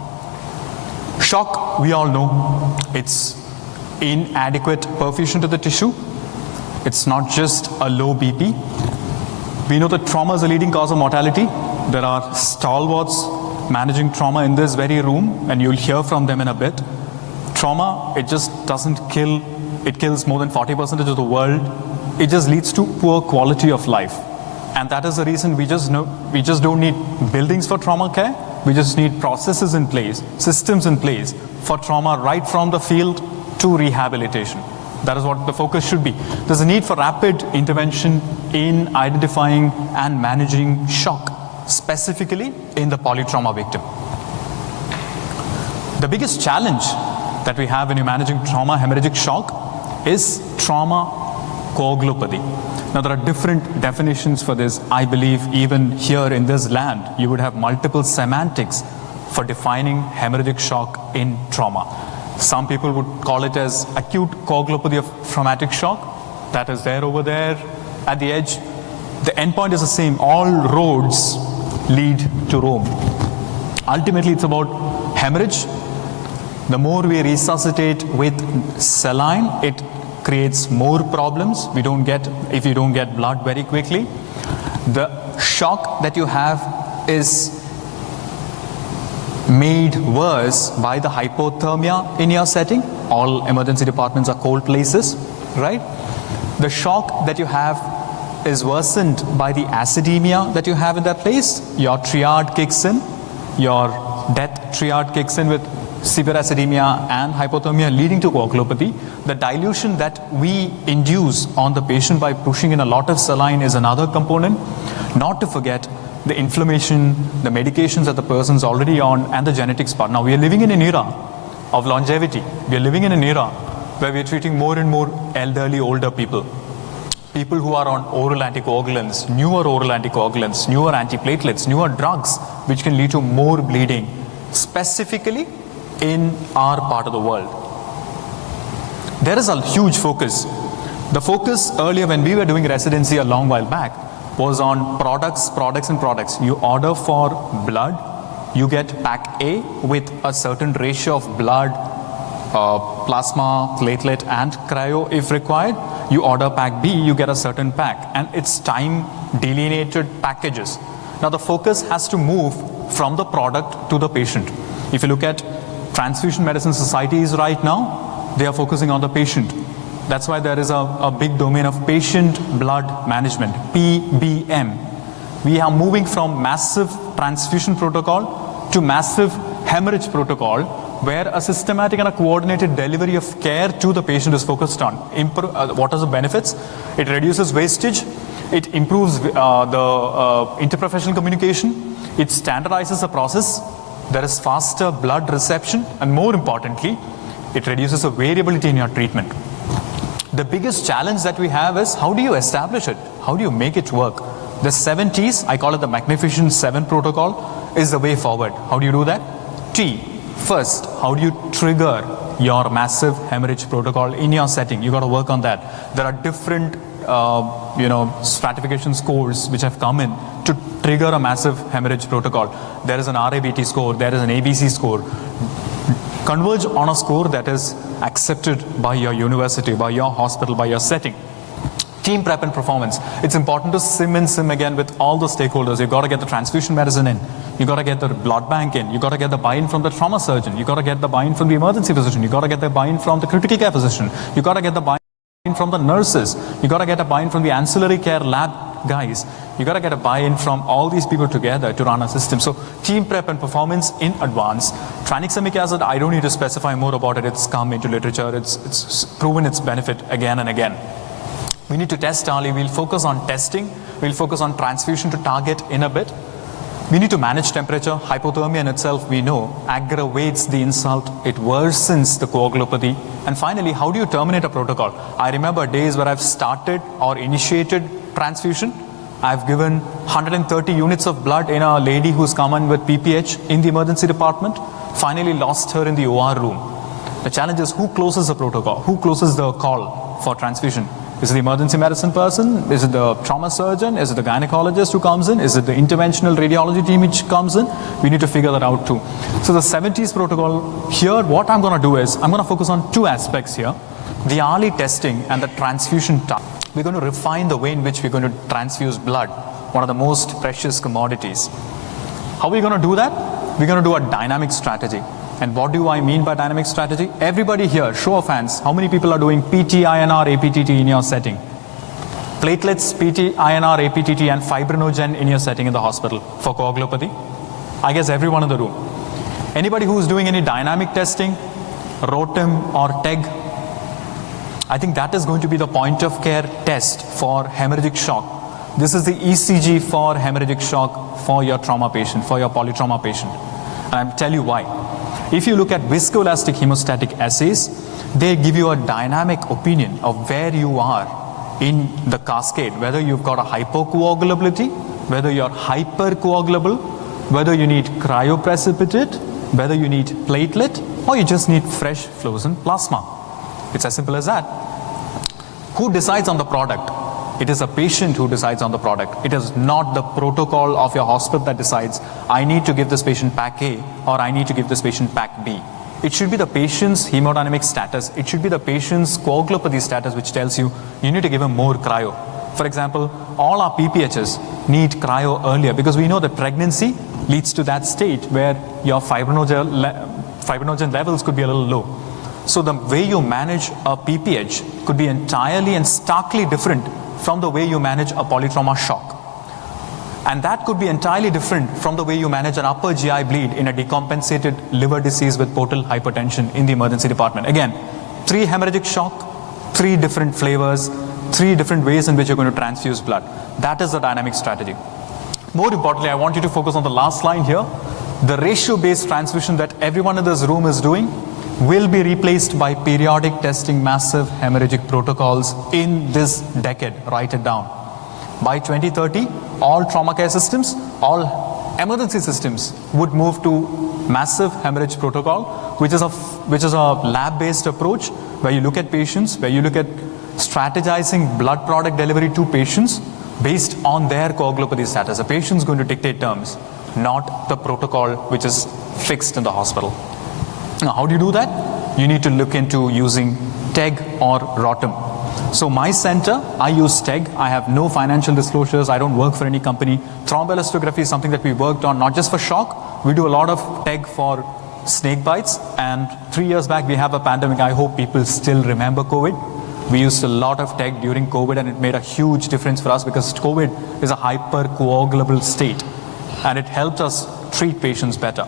Shock, we all know, it's inadequate perfusion to the tissue. It's not just a low BP. We know that trauma is a leading cause of mortality. There are stalwarts managing trauma in this very room, and you'll hear from them in a bit. Trauma, it just doesn't kill, it kills more than 40% of the world. It just leads to poor quality of life. And that is the reason we just don't need buildings for trauma care. We just need processes in place, systems in place for trauma right from the field to rehabilitation. That is what the focus should be. There's a need for rapid intervention in identifying and managing shock, specifically in the polytrauma victim. The biggest challenge that we have when you're managing trauma hemorrhagic shock is trauma coagulopathy. Now there are different definitions for this. I believe even here in this land, you would have multiple semantics for defining hemorrhagic shock in trauma. Some people would call it as acute coagulopathy of traumatic shock. That is there over there at the edge. The endpoint is the same. All roads lead to Rome. Ultimately, it's about hemorrhage. The more we resuscitate with saline, it creates more problems. If you don't get blood very quickly. The shock that you have is made worse by the hypothermia in your setting. All emergency departments are cold places, right? The shock that you have is worsened by the acidemia that you have in that place. Your triad kicks in, your death triad kicks in with severe acidemia and hypothermia leading to coagulopathy. The dilution that we induce on the patient by pushing in a lot of saline is another component. Not to forget the inflammation, the medications that the person's already on, and the genetics part. Now we are living in an era of longevity. We are living in an era where we are treating more and more elderly, older people. People who are on oral anticoagulants, newer oral anticoagulants, newer antiplatelets, newer drugs, which can lead to more bleeding, specifically in our part of the world. There is a huge focus. The focus earlier when we were doing residency a long while back was on products. You order for blood, you get pack A with a certain ratio of blood, plasma, platelet and cryo if required. You order pack B, you get a certain pack, and it's time delineated packages. Now the focus has to move from the product to the patient. If you look at transfusion medicine societies right now, they are focusing on the patient. That's why there is a big domain of patient blood management, PBM. We are moving from massive transfusion protocol to massive hemorrhage protocol, where a systematic and a coordinated delivery of care to the patient is focused on. What are the benefits? It reduces wastage, it improves the interprofessional communication, it standardizes the process, there is faster blood reception, and more importantly, it reduces the variability in your treatment. The biggest challenge that we have is how do you establish it? How do you make it work? The 7 T's, I call it the Magnificent 7 protocol, is the way forward. How do you do that? T, first, how do you trigger your massive hemorrhage protocol in your setting? You got to work on that. There are different stratification scores which have come in to trigger a massive hemorrhage protocol. There is an RABT score, there is an ABC score. Converge on a score that is accepted by your university, by your hospital, by your setting. Team prep and performance. It's important to sim again with all the stakeholders. You've got to get the transfusion medicine in. You've got to get the blood bank in. You've got to get the buy-in from the trauma surgeon. You've got to get the buy-in from the emergency physician. You've got to get the buy-in from the critical care physician. You've got to get the buy-in from the nurses. You've got to get a buy-in from the ancillary care lab guys. You got to get a buy-in from all these people together to run a system. So team prep and performance in advance. Tranexamic acid, I don't need to specify more about it. It's come into literature. It's proven its benefit again and again. We need to test early. We'll focus on testing. We'll focus on transfusion to target in a bit. We need to manage temperature. Hypothermia in itself, we know, aggravates the insult. It worsens the coagulopathy. And finally, how do you terminate a protocol? I remember days where I've started or initiated transfusion. I've given 130 units of blood in a lady who's come in with PPH in the emergency department. Finally lost her in the OR room. The challenge is who closes the protocol? Who closes the call for transfusion? Is it the emergency medicine person? Is it the trauma surgeon? Is it the gynecologist who comes in? Is it the interventional radiology team which comes in? We need to figure that out too. So the 70s protocol here, what I'm going to do is, I'm going to focus on 2 aspects here. The early testing and the transfusion time. We're going to refine the way in which we're going to transfuse blood, one of the most precious commodities. How are we going to do that? We're going to do a dynamic strategy. And what do I mean by dynamic strategy? Everybody here, show of hands, how many people are doing PT, INR, APTT in your setting? Platelets, PT, INR, APTT, and fibrinogen in your setting in the hospital for coagulopathy? I guess everyone in the room. Anybody who's doing any dynamic testing, ROTEM or TEG? I think that is going to be the point of care test for hemorrhagic shock. This is the ECG for hemorrhagic shock for your trauma patient, for your polytrauma patient. And I'll tell you why. If you look at viscoelastic hemostatic assays, they give you a dynamic opinion of where you are in the cascade, whether you've got a hypocoagulability, whether you're hypercoagulable, whether you need cryoprecipitate, whether you need platelet, or you just need fresh frozen plasma. It's as simple as that. Who decides on the product? It is a patient who decides on the product. It is not the protocol of your hospital that decides, I need to give this patient pack A or I need to give this patient pack B. It should be the patient's hemodynamic status. It should be the patient's coagulopathy status which tells you, you need to give him more cryo. For example, all our PPHs need cryo earlier because we know that pregnancy leads to that state where your fibrinogen levels could be a little low. So the way you manage a PPH could be entirely and starkly different from the way you manage a polytrauma shock. And that could be entirely different from the way you manage an upper GI bleed in a decompensated liver disease with portal hypertension in the emergency department. Again, 3 hemorrhagic shock, 3 different flavors, 3 different ways in which you're going to transfuse blood. That is the dynamic strategy. More importantly, I want you to focus on the last line here. The ratio-based transfusion that everyone in this room is doing will be replaced by periodic testing massive hemorrhagic protocols in this decade. Write it down. By 2030, all trauma care systems, all emergency systems would move to massive hemorrhage protocol, which is a lab-based approach where you look at patients, where you look at strategizing blood product delivery to patients based on their coagulopathy status. A patient's going to dictate terms, not the protocol which is fixed in the hospital. Now, how do you do that? You need to look into using TEG or ROTEM. So my center, I use TEG. I have no financial disclosures. I don't work for any company. Thromboelastography is something that we worked on, not just for shock. We do a lot of TEG for snake bites. And 3 years back, we have a pandemic. I hope people still remember COVID. We used a lot of TEG during COVID, and it made a huge difference for us because COVID is a hypercoagulable state, and it helped us treat patients better.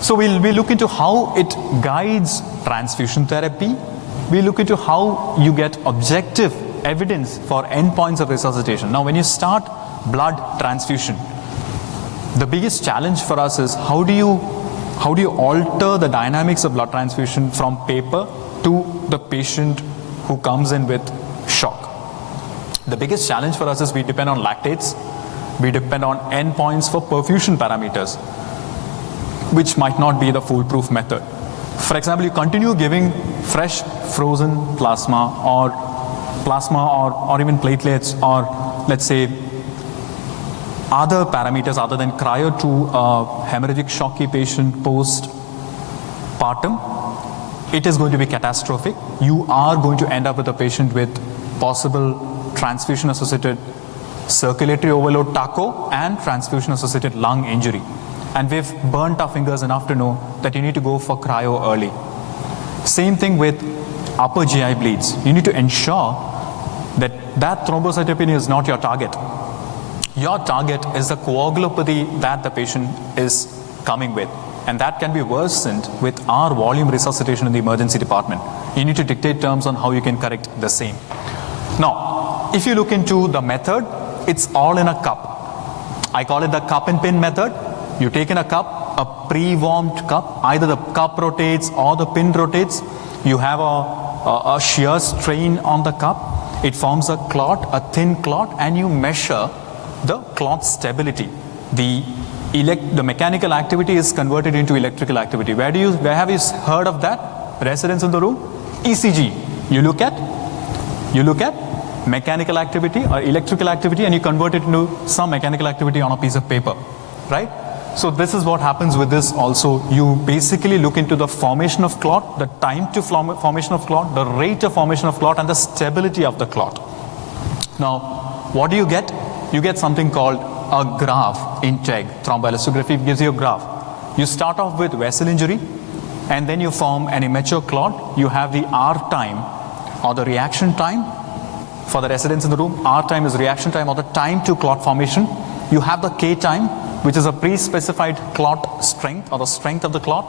So we look into how it guides transfusion therapy. We look into how you get objective evidence for endpoints of resuscitation. Now, when you start blood transfusion, the biggest challenge for us is how do you alter the dynamics of blood transfusion from paper to the patient who comes in with shock. The biggest challenge for us is we depend on lactates. We depend on endpoints for perfusion parameters, which might not be the foolproof method. For example, you continue giving fresh frozen plasma or even platelets, or let's say other parameters other than cryo to a hemorrhagic shocky patient post-partum, it is going to be catastrophic. You are going to end up with a patient with possible transfusion-associated circulatory overload TACO and transfusion-associated lung injury. And we've burnt our fingers enough to know that you need to go for cryo early. Same thing with upper GI bleeds. You need to ensure that thrombocytopenia is not your target. Your target is the coagulopathy that the patient is coming with. And that can be worsened with our volume resuscitation in the emergency department. You need to dictate terms on how you can correct the same. Now, if you look into the method, it's all in a cup. I call it the cup and pin method. You take in a cup, a pre-warmed cup, either the cup rotates or the pin rotates. You have a shear strain on the cup. It forms a clot, a thin clot, and you measure the clot stability. The mechanical activity is converted into electrical activity. Where have you heard of that? Residents in the room? ECG. You look at mechanical activity or electrical activity, and you convert it into some mechanical activity on a piece of paper, right? So this is what happens with this also. You basically look into the formation of clot, the time to formation of clot, the rate of formation of clot, and the stability of the clot. Now, what do you get? You get something called a graph in TEG. Thromboelastography gives you a graph. You start off with vessel injury, and then you form an immature clot. You have the R time or the reaction time. For the residents in the room, R time is reaction time or the time to clot formation. You have the K time, which is a pre-specified clot strength or the strength of the clot.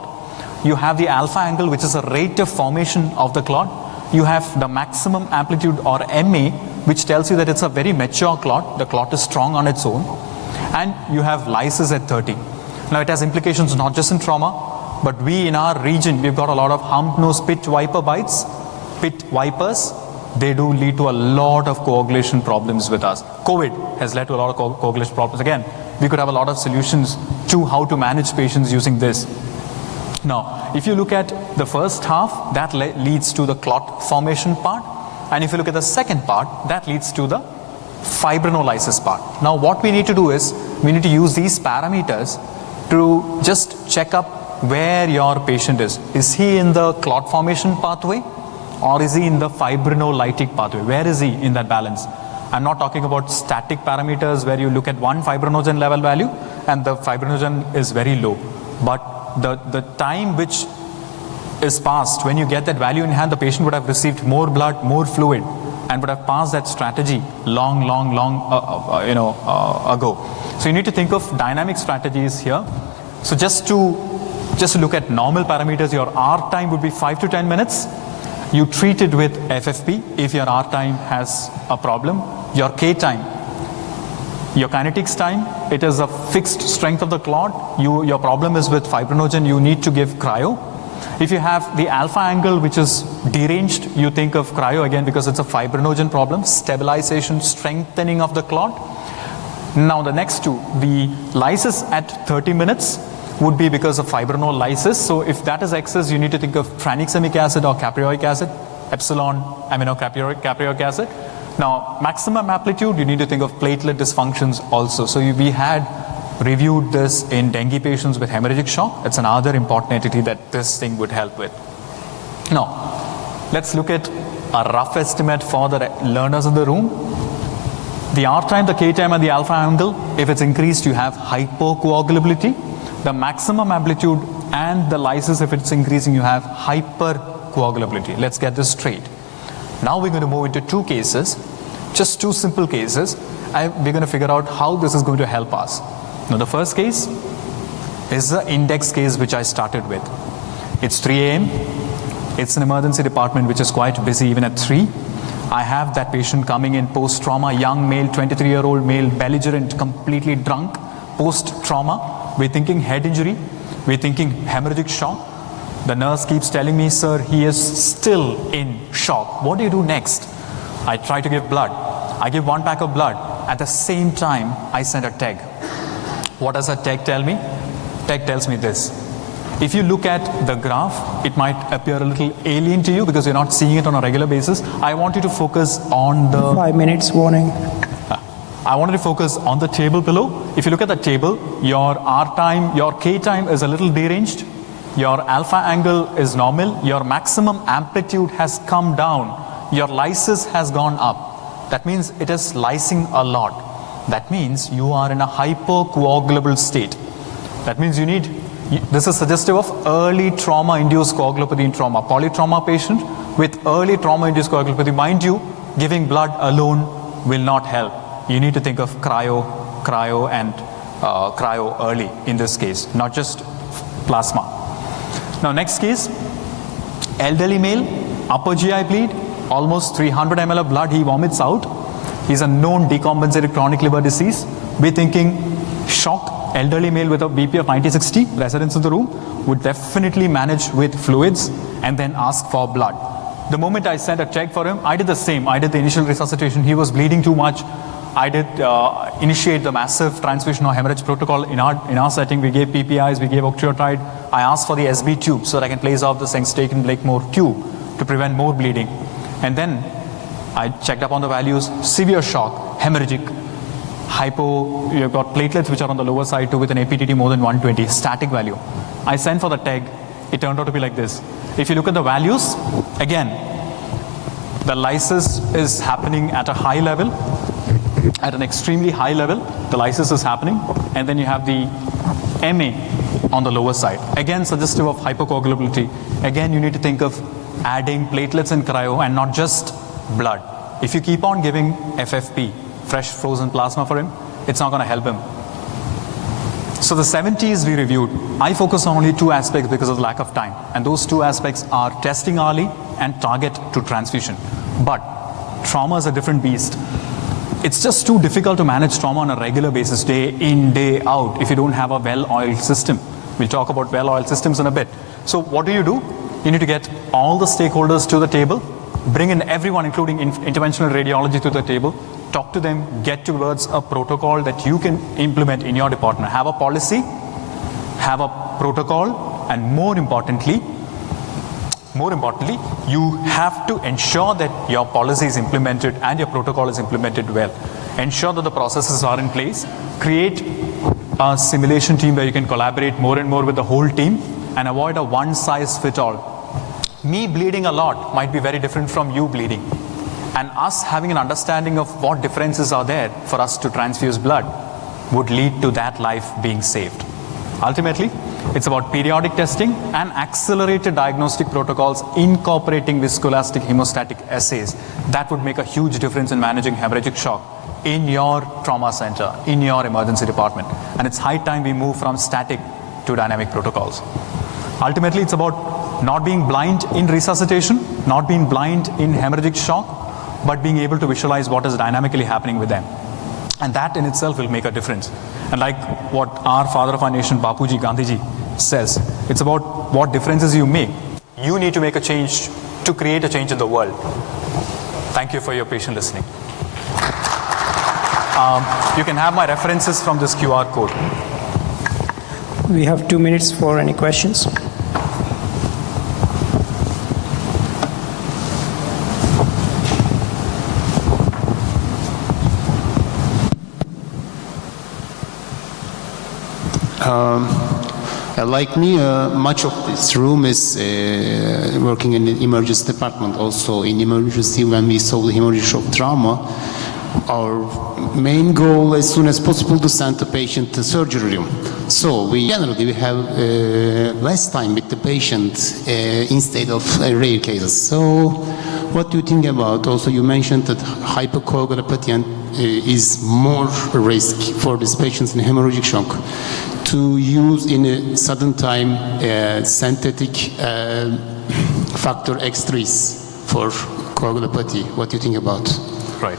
You have the alpha angle, which is a rate of formation of the clot. You have the maximum amplitude or MA, which tells you that it's a very mature clot. The clot is strong on its own. And you have lysis at 30. Now it has implications not just in trauma, but we in our region, we've got a lot of hump nose pit viper bites, pit vipers. They do lead to a lot of coagulation problems with us. COVID has led to a lot of coagulation problems. Again, we could have a lot of solutions to how to manage patients using this. Now, if you look at the first half, that leads to the clot formation part. And if you look at the second part, that leads to the fibrinolysis part. Now, what we need to do is, we need to use these parameters to just check up where your patient is. Is he in the clot formation pathway, or is he in the fibrinolytic pathway? Where is he in that balance? I'm not talking about static parameters where you look at one fibrinogen level value and the fibrinogen is very low. But the time which is passed when you get that value in hand, the patient would have received more blood, more fluid, and would have passed that strategy long ago. So you need to think of dynamic strategies here. So just to look at normal parameters, your R time would be 5 to 10 minutes. You treat it with FFP if your R time has a problem. Your K time, your kinetics time, it is a fixed strength of the clot. Your problem is with fibrinogen, you need to give cryo. If you have the alpha angle which is deranged, you think of cryo again because it's a fibrinogen problem, stabilization, strengthening of the clot. Now the next two, the lysis at 30 minutes would be because of fibrinolysis. So if that is excess, you need to think of tranexamic acid or caprioic acid, epsilon aminocaprioic acid. Now, maximum amplitude, you need to think of platelet dysfunctions also. So we had reviewed this in dengue patients with hemorrhagic shock. That's another important entity that this thing would help with. Now, let's look at a rough estimate for the learners in the room. The R time, the K time, and the alpha angle, if it's increased, you have hypocoagulability. The maximum amplitude and the lysis, if it's increasing, you have hypercoagulability. Let's get this straight. Now we're going to move into two cases, just two simple cases. We're going to figure out how this is going to help us. Now the first case is the index case which I started with. It's 3 a.m. It's an emergency department which is quite busy even at 3. I have that patient coming in post-trauma, young male, 23-year-old male, belligerent, completely drunk, post-trauma. We're thinking head injury. We're thinking hemorrhagic shock. The nurse keeps telling me, sir, he is still in shock. What do you do next? I try to give blood. I give 1 pack of blood. At the same time, I send a TEG. What does a TEG tell me? TEG tells me this. If you look at the graph, it might appear a little alien to you because you're not seeing it on a regular basis. I want you to focus on the... 5 minutes warning. I wanted to focus on the table below. If you look at the table, your R time, your K time is a little deranged. Your alpha angle is normal. Your maximum amplitude has come down. Your lysis has gone up. That means it is lysing a lot. That means you are in a hypocoagulable state. That means you need, this is suggestive of early trauma-induced coagulopathy in trauma. Polytrauma patient with early trauma-induced coagulopathy. Mind you, giving blood alone will not help. You need to think of cryo early in this case, not just plasma. Now next case, elderly male, upper GI bleed, almost 300 ml of blood he vomits out. He's a known decompensated chronic liver disease. We're thinking shock, elderly male with a BP of 90-60, residents in the room, would definitely manage with fluids and then ask for blood. The moment I sent a check for him, I did the same. I did the initial resuscitation. He was bleeding too much. I did initiate the massive transfusion or hemorrhage protocol. In our setting, we gave PPIs, we gave octreotide. I asked for the SB tube so that I can place off the Sengstaken Blakemore tube to prevent more bleeding. And then I checked up on the values, severe shock, hemorrhagic, hypo, you've got platelets which are on the lower side too with an APTT more than 120, static value. I sent for the TEG, it turned out to be like this. If you look at the values, again, the lysis is happening at a high level, at an extremely high level, the lysis is happening, and then you have the MA on the lower side. Again, suggestive of hypocoagulability. Again, you need to think of adding platelets and cryo and not just blood. If you keep on giving FFP, fresh frozen plasma for him, it's not going to help him. So the 70s we reviewed, I focus on only 2 aspects because of the lack of time. And those 2 aspects are testing early and target to transfusion. But trauma is a different beast. It's just too difficult to manage trauma on a regular basis, day in, day out, if you don't have a well-oiled system. We'll talk about well-oiled systems in a bit. So what do? You need to get all the stakeholders to the table, bring in everyone, including interventional radiology, to the table, talk to them, get towards a protocol that you can implement in your department. Have a policy, have a protocol, and more importantly, you have to ensure that your policy is implemented and your protocol is implemented well. Ensure that the processes are in place. Create a simulation team where you can collaborate more and more with the whole team and avoid a one-size-fits-all. Me bleeding a lot might be very different from you bleeding. And us having an understanding of what differences are there for us to transfuse blood would lead to that life being saved. Ultimately, it's about periodic testing and accelerated diagnostic protocols incorporating viscoelastic hemostatic assays. That would make a huge difference in managing hemorrhagic shock in your trauma center, in your emergency department. And it's high time we move from static to dynamic protocols. Ultimately, it's about not being blind in resuscitation, not being blind in hemorrhagic shock, but being able to visualize what is dynamically happening with them. And that in itself will make a difference. And like what our father of our nation, Bapuji Gandhiji, says, it's about what differences you make. You need to make a change to create a change in the world. Thank you for your patient listening. You can have my references from this QR code. We have 2 minutes for any questions. Like me, much of this room is working in the emergency department. Also in emergency, when we solve the hemorrhagic shock trauma, our main goal as soon as possible to send the patient to surgery room. So we generally have less time with the patient instead of rare cases. So what do you think about? Also, you mentioned that hypocoagulopathy is more risk for these patients in hemorrhagic shock. To use in a sudden time synthetic factor X3s for coagulopathy. What do you think about? Right.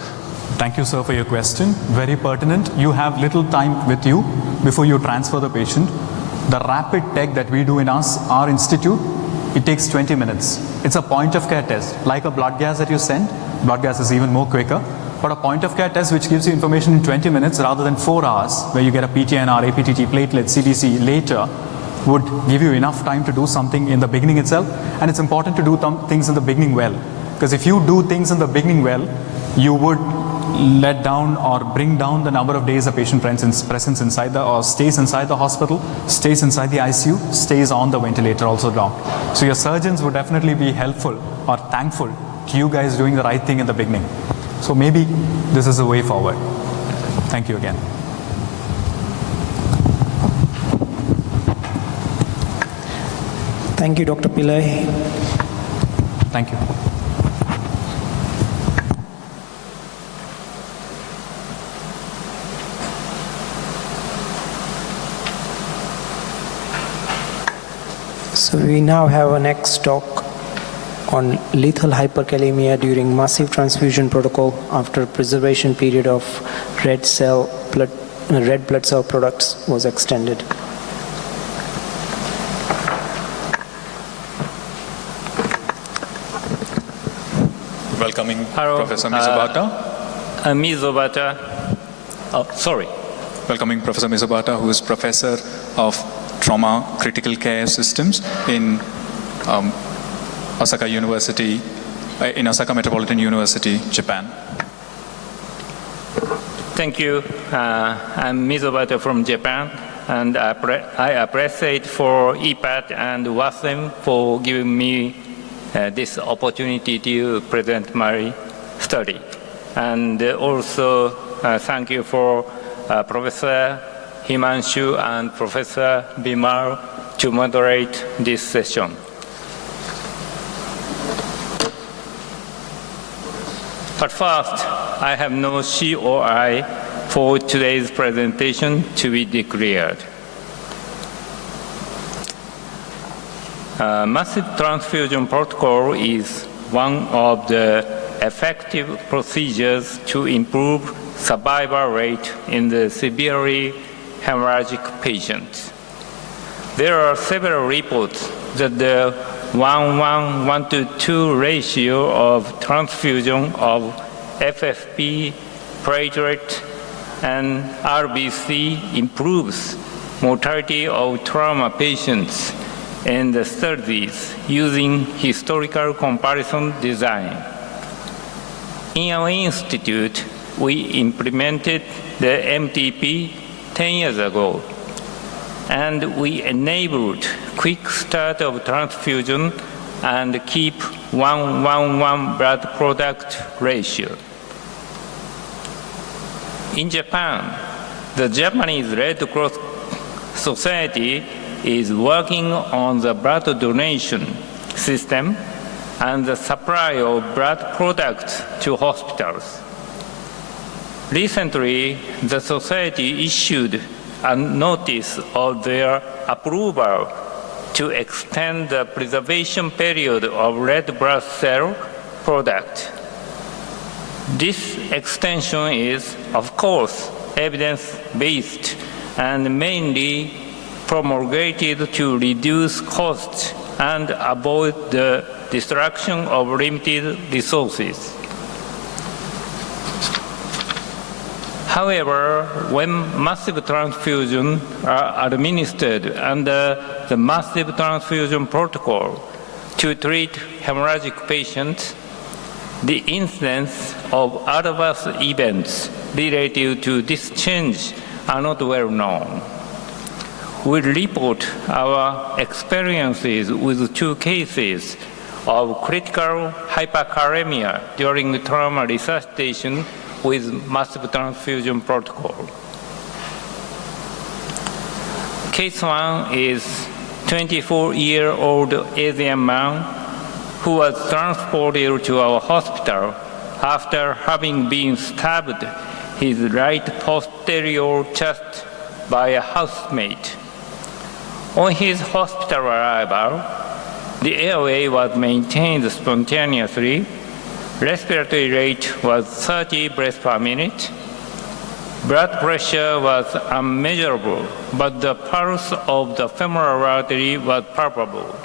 Thank you, sir, for your question. Very pertinent. You have little time with you before you transfer the patient. The rapid tech that we do in our institute, it takes 20 minutes. It's a point of care test. Like a blood gas that you send, blood gas is even more quicker. But a point of care test which gives you information in 20 minutes rather than 4 hours, where you get a PTNR, APTT, platelet, CBC later, would give you enough time to do something in the beginning itself. And it's important to do things in the beginning well. Because if you do things in the beginning well, you would let down or bring down the number of days a patient presence inside or stays inside the hospital, stays inside the ICU, stays on the ventilator also down. So your surgeons would definitely be helpful or thankful to you guys doing the right thing in the beginning. So maybe this is a way forward. Thank you again. Thank you, Dr. Pillai. Thank you. So we now have a next talk on lethal hyperkalemia during massive transfusion protocol after preservation period of red blood cell products was extended. Welcoming Professor Mizobata. Welcoming Professor Mizobata, who is Professor of Trauma Critical Care Systems in Osaka University, in Osaka Metropolitan University, Japan. Thank you. I'm Mizobata from Japan, and I appreciate for EPAT and WASM for giving me this opportunity to present my study. And also thank you for Professor Himanshu and Professor Bimal to moderate this session. But first, I have no COI for today's presentation to be declared. Massive transfusion protocol is one of the effective procedures to improve survival rate in the severely hemorrhagic patients. There are several reports that the 1:2 ratio of transfusion of FFP, platelet, and RBC improves mortality of trauma patients in the studies using historical comparison design. In our institute, we implemented the MTP 10 years ago, and we enabled quick start of transfusion and keep 1:1 blood product ratio. In Japan, the Japanese Red Cross Society is working on the blood donation system and the supply of blood products to hospitals. Recently, the society issued a notice of their approval to extend the preservation period of red blood cell product. This extension is, of course, evidence-based and mainly promulgated to reduce costs and avoid the destruction of limited resources. However, when massive transfusions are administered under the massive transfusion protocol to treat hemorrhagic patients, the incidence of adverse events related to this change are not well known. We report our experiences with 2 cases of critical hyperkalemia during trauma resuscitation with massive transfusion protocol. Case 1 is 24-year-old Asian man who was transported to our hospital after having been stabbed his right posterior chest by a housemate. On his hospital arrival, the airway was maintained spontaneously, respiratory rate was 30 breaths per minute, blood pressure was unmeasurable, but the pulse of the femoral artery was palpable.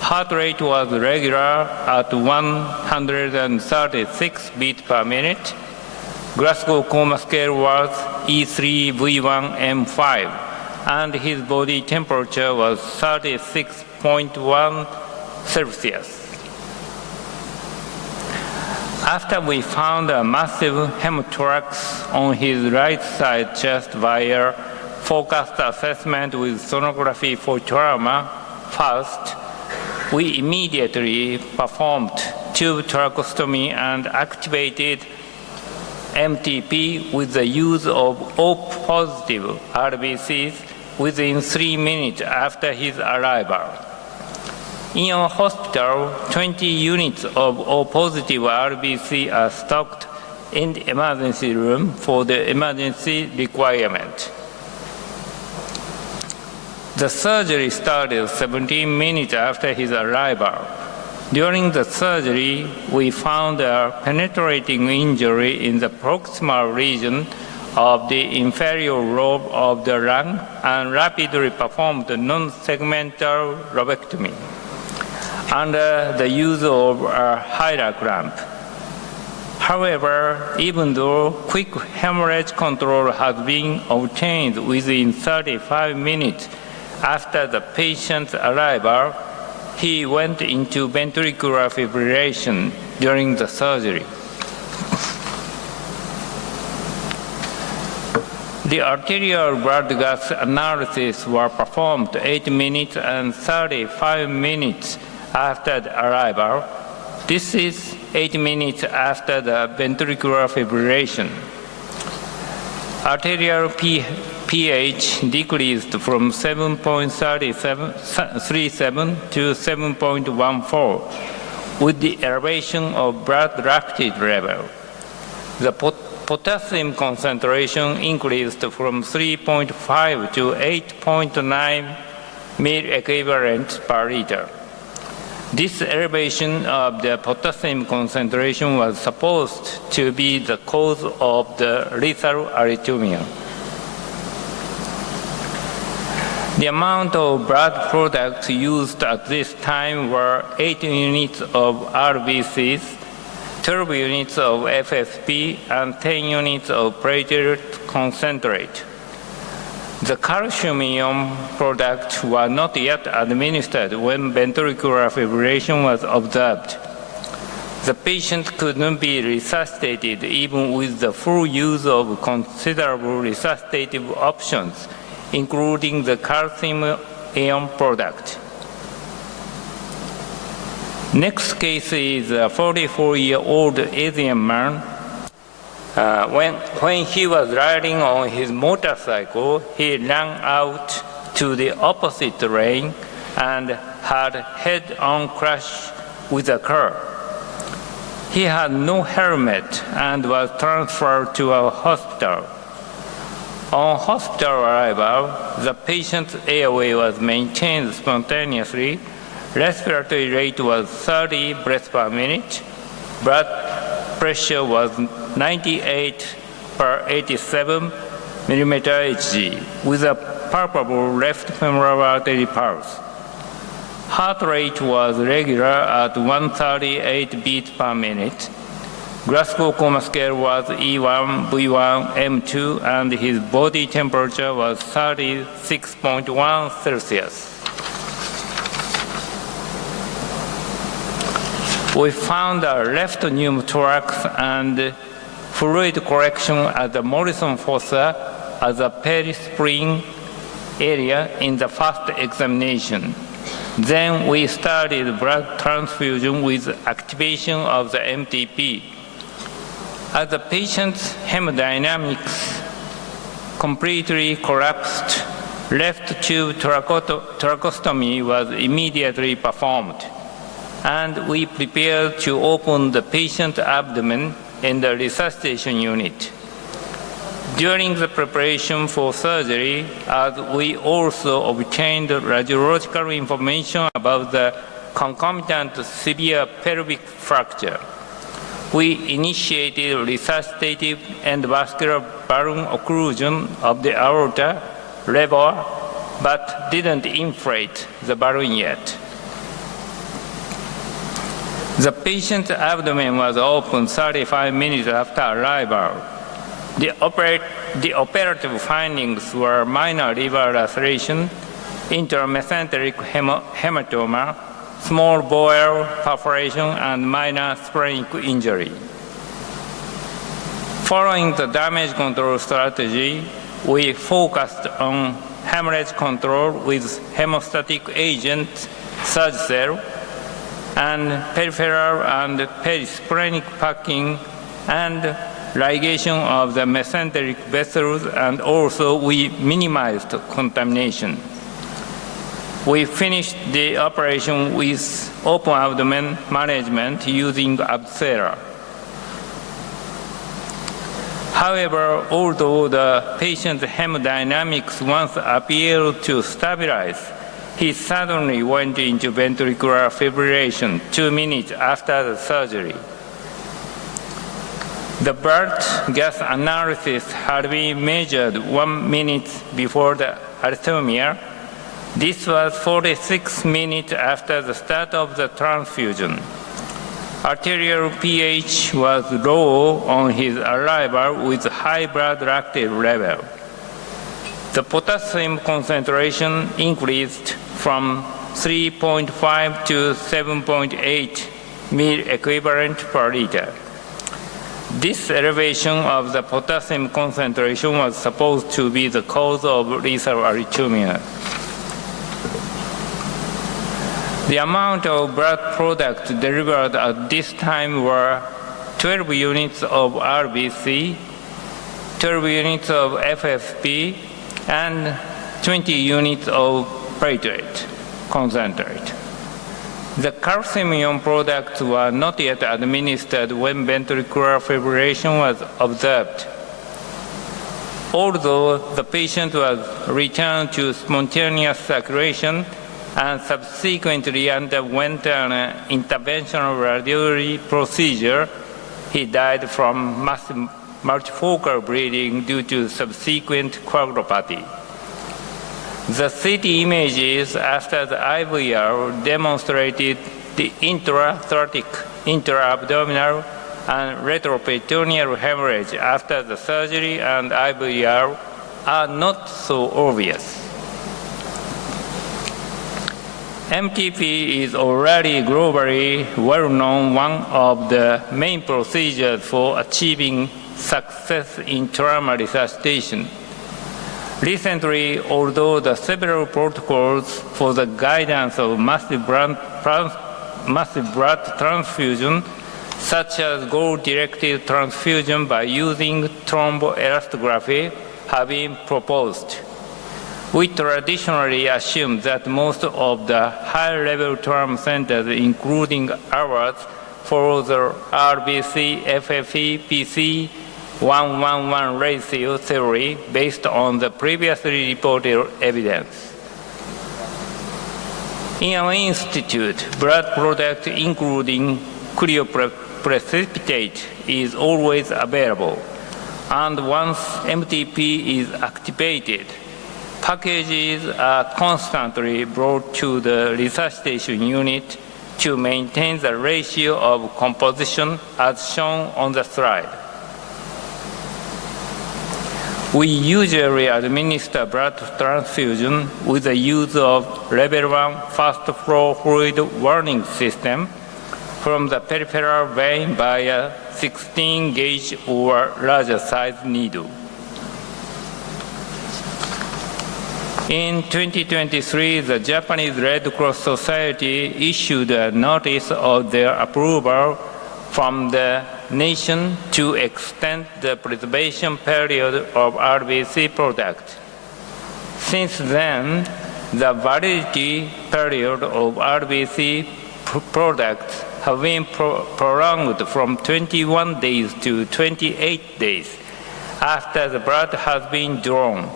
Heart rate was regular at 136 beats per minute. Glasgow Coma Scale was E3V1M5, and his body temperature was 36.1 Celsius. After we found a massive hemothorax on his right side chest via focused assessment with sonography for trauma, first, we immediately performed tube tracheostomy and activated MTP with the use of O-positive RBCs within 3 minutes after his arrival. In our hospital, 20 units of O-positive RBC are stocked in the emergency room for the emergency requirement. The surgery started 17 minutes after his arrival. During the surgery, we found a penetrating injury in the proximal region of the inferior lobe of the lung and rapidly performed a non-segmental lobectomy under the use of a Hyla clamp. However, even though quick hemorrhage control has been obtained within 35 minutes after the patient's arrival, he went into ventricular fibrillation during the surgery. The arterial blood gas analysis were performed 8 minutes and 35 minutes after the arrival. This is 8 minutes after the ventricular fibrillation. Arterial pH decreased from 7.37 to 7.14 with the elevation of blood lactate level. The potassium concentration increased from 3.5 to 8.9 milliequivalent per liter. This elevation of the potassium concentration was supposed to be the cause of the lethal arrhythmia. The amount of blood products used at this time were 8 units of RBCs, 12 units of FFP, and 10 units of platelet concentrate. The calcium-ion products were not yet administered when ventricular fibrillation was observed. The patient could not be resuscitated even with the full use of considerable resuscitative options, including the calcium-ion product. Next case is a 44-year-old Asian man. When he was riding on his motorcycle, he ran out to the opposite lane and had head-on crash with a car. He had no helmet and was transferred to a hospital. On hospital arrival, the patient's airway was maintained spontaneously, respiratory rate was 30 breaths per minute, blood pressure was 98/87 millimeter Hg, with a palpable left femoral artery pulse. Heart rate was regular at 138 beats per minute. Glasgow Coma Scale was E1, V1, M2, and his body temperature was 36.1 Celsius. We found a left pneumothorax and fluid collection at the Morrison fossa as a perispring area in the first examination. Then we started blood transfusion with activation of the MTP. As the patient's hemodynamics completely collapsed, left tube tracheostomy was immediately performed, and we prepared to open the patient's abdomen in the resuscitation unit. During the preparation for surgery, as we also obtained radiological information about the concomitant severe pelvic fracture, we initiated resuscitative endovascular balloon occlusion of the aorta lever, but didn't inflate the balloon yet. The patient's abdomen was opened 35 minutes after arrival. The operative findings were minor liver laceration, intermesenteric hematoma, small bowel perforation, and minor splenic injury. Following the damage control strategy, we focused on hemorrhage control with hemostatic agent, Surgicel, and peripheral and perisplenic packing and ligation of the mesenteric vessels, and also we minimized contamination. We finished the operation with open abdomen management using Acil. However, although the patient's hemodynamics once appeared to stabilize, he suddenly went into ventricular fibrillation 2 minutes after the surgery. The blood gas analysis had been measured 1 minute before the arrhythmia. This was 46 minutes after the start of the transfusion. Arterial pH was low on his arrival with high blood lactate level. The potassium concentration increased from 3.5 to 7.8 ml equivalent per liter. This elevation of the potassium concentration was supposed to be the cause of lethal arrhythmia. The amount of blood product delivered at this time were 12 units of RBC, 12 units of FFP, and 20 units of platelet concentrate. The calcium-ion products were not yet administered when ventricular fibrillation was observed. Although the patient was returned to spontaneous circulation and subsequently underwent an interventional radiology procedure, he died from massive multifocal bleeding due to subsequent coagulopathy. The CT images after the IVR demonstrated the intrathoracic, intra-abdominal, and retroperitoneal hemorrhage after the surgery and IVR are not so obvious. MTP is already globally well-known one of the main procedures for achieving success in trauma resuscitation. Recently, although the several protocols for the guidance of massive blood transfusion, such as goal-directed transfusion by using thromboelastography, have been proposed. We traditionally assume that most of the high-level trauma centers, including ours, follow the RBC, FFE, PC 1:1:1 ratio theory based on the previously reported evidence. In our institute, blood product including cryoprecipitate is always available, and once MTP is activated, packages are constantly brought to the resuscitation unit to maintain the ratio of composition as shown on the slide. We usually administer blood transfusion with the use of level 1 fast flow fluid warning system from the peripheral vein by a 16 gauge or larger size needle. In 2023, the Japanese Red Cross Society issued a notice of their approval from the nation to extend the preservation period of RBC product. Since then, the validity period of RBC products have been prolonged from 21 days to 28 days after the blood has been drawn.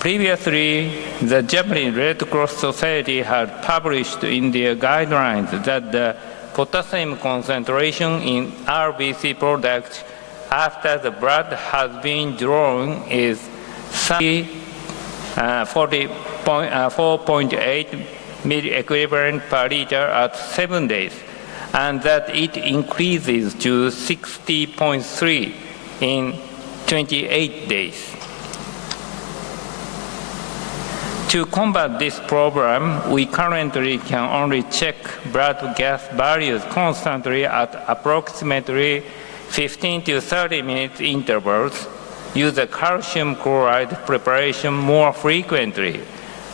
Previously, the Japanese Red Cross Society had published in their guidelines that the potassium concentration in RBC products after the blood has been drawn is 4.8 milliequivalent per liter at 7 days, and that it increases to 60.3 in 28 days. To combat this problem, we currently can only check blood gas values constantly at approximately 15 to 30 minute intervals, use a calcium chloride preparation more frequently,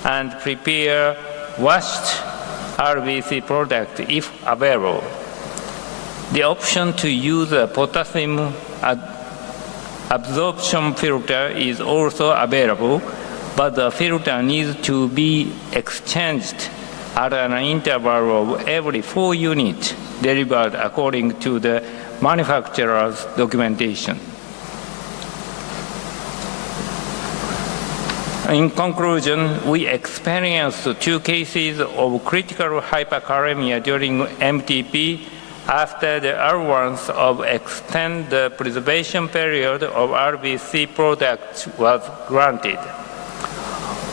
and prepare washed RBC product if available. The option to use a potassium absorption filter is also available, but the filter needs to be exchanged at an interval of every 4 units delivered according to the manufacturer's documentation. In conclusion, we experienced 2 cases of critical hyperkalemia during MTP after the allowance of extend the preservation period of RBC products was granted.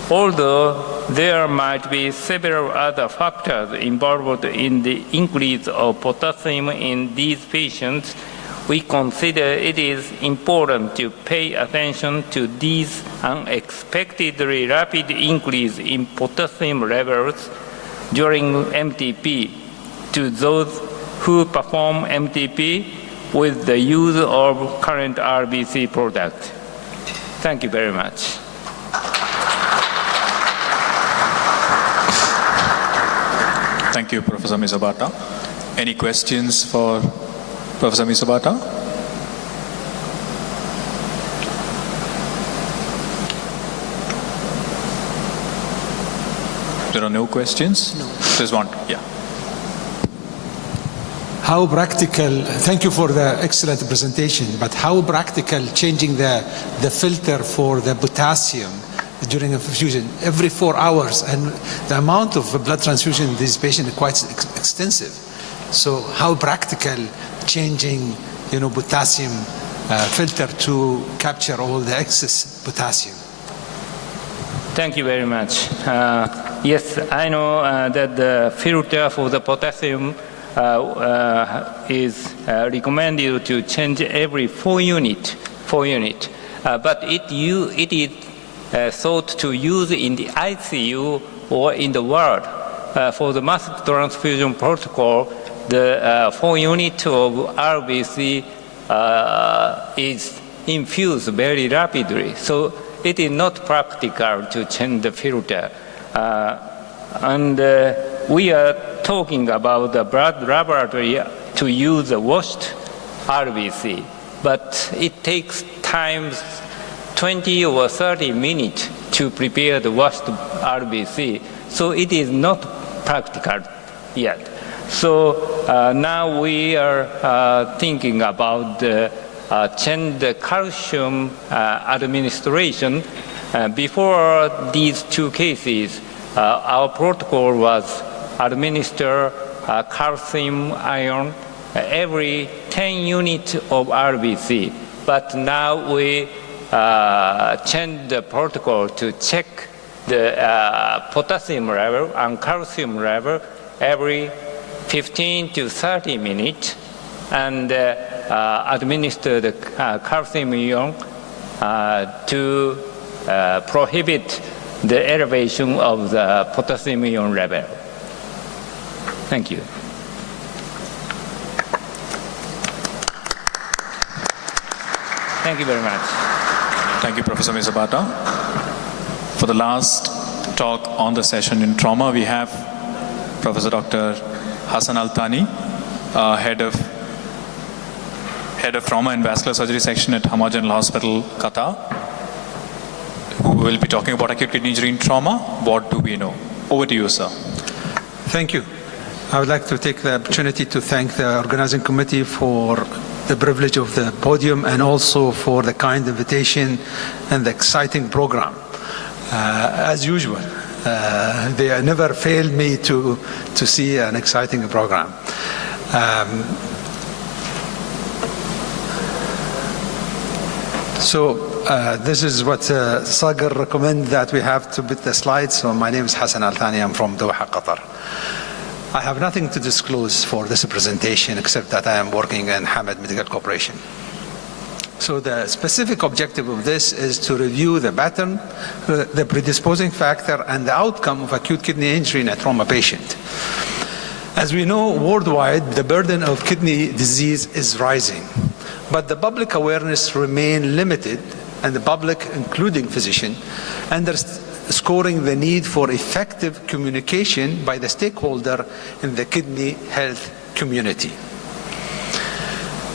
Although there might be several other factors involved in the increase of potassium in these patients, we consider it is important to pay attention to these unexpectedly rapid increase in potassium levels during MTP to those who perform MTP with the use of current RBC product. Thank you very much. Thank you, Professor Misabata. Any questions for Professor Misabata? There are no questions? No. There's one. Yeah. How practical, thank you for the excellent presentation, but how practical changing the filter for the potassium during a perfusion every 4 hours, and the amount of blood transfusion in this patient is quite extensive. So how practical changing, potassium filter to capture all the excess potassium? Thank you very much. Yes, I know that the filter for the potassium is recommended to change every 4 units. But it is thought to use in the ICU or in the ward. For the mass transfusion protocol, the 4 units of RBC is infused very rapidly. So it is not practical to change the filter. And we are talking about the blood laboratory to use the washed RBC, but it takes time 20 or 30 minutes to prepare the washed RBC, so it is not practical yet. So now we are thinking about change the calcium administration. Before these 2 cases, our protocol was administer calcium ion every 10 units of RBC. But now we change the protocol to check the potassium level and calcium level every 15 to 30 minutes and administer the calcium ion to prohibit the elevation of the potassium ion level. Thank you. Thank you very much. Thank you, Professor Mizabata. For the last talk on the session in trauma, we have Professor Dr. Hassan Al-Thani, head of Trauma and Vascular Surgery Section at Hamad General Hospital, Qatar, who will be talking about acute kidney injury in trauma. What do we know? Over to you, sir. Thank you. I would like to take the opportunity to thank the organizing committee for the privilege of the podium and also for the kind invitation and the exciting program. As usual, they never fail me to see an exciting program. This is what Sagar recommended that we have to put the slides. So my name is Hassan Al-Thani. I'm from Doha, Qatar. I have nothing to disclose for this presentation except that I am working in Hamad Medical Corporation. So the specific objective of this is to review the pattern, the predisposing factor, and the outcome of acute kidney injury in a trauma patient. As we know, worldwide, the burden of kidney disease is rising, but the public awareness remains limited, and the public, including physicians, underscoring the need for effective communication by the stakeholder in the kidney health community.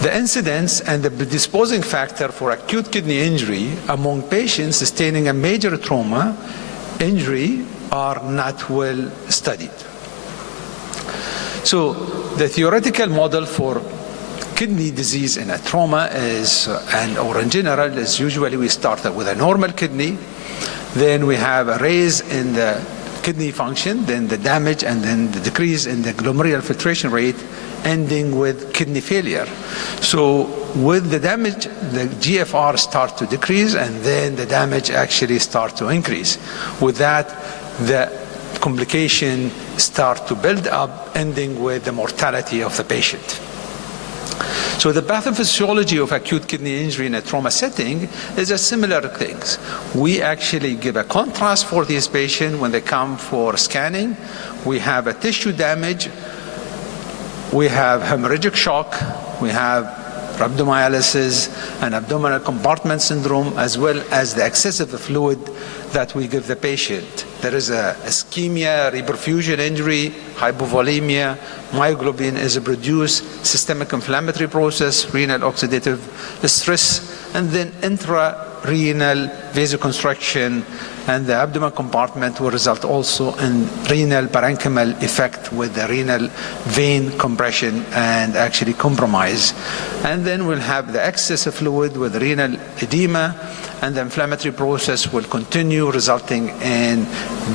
The incidence and the predisposing factor for acute kidney injury among patients sustaining a major trauma injury are not well studied. So the theoretical model for kidney disease in a trauma is, or in general, is usually we start with a normal kidney, then we have a raise in the kidney function, then the damage, and then the decrease in the glomerular filtration rate, ending with kidney failure. So with the damage, the GFR start to decrease, and then the damage actually start to increase. With that, the complication start to build up, ending with the mortality of the patient. So the pathophysiology of acute kidney injury in a trauma setting is a similar thing. We actually give a contrast for these patients when they come for scanning. We have a tissue damage, we have hemorrhagic shock, we have rhabdomyolysis and abdominal compartment syndrome, as well as the excessive fluid that we give the patient. There is a ischemia, reperfusion injury, hypovolemia, myoglobin is produced, systemic inflammatory process, renal oxidative stress, and then intrarenal vasoconstriction, and the abdominal compartment will result also in renal parenchymal effect with the renal vein compression and actually compromise. And then we'll have the excess of fluid with renal edema and the inflammatory process will continue, resulting in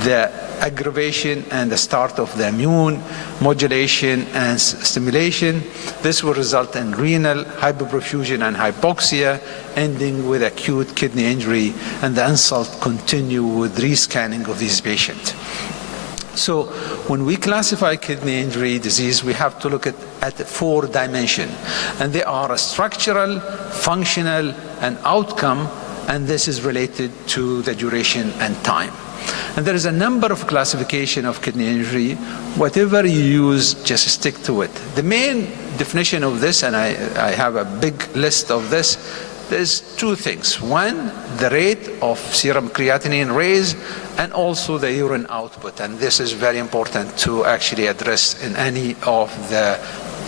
the aggravation and the start of the immune modulation and stimulation. This will result in renal hyperperfusion and hypoxia, ending with acute kidney injury, and the insult continue with rescanning of these patients. So when we classify kidney injury disease, we have to look at 4 dimensions, and they are structural, functional, and outcome, and this is related to the duration and time. And there is a number of classification of kidney injury. Whatever you use, just stick to it. The main definition of this, and I have a big list of this, there's 2 things. One, the rate of serum creatinine raise, and also the urine output. And this is very important to actually address in any of the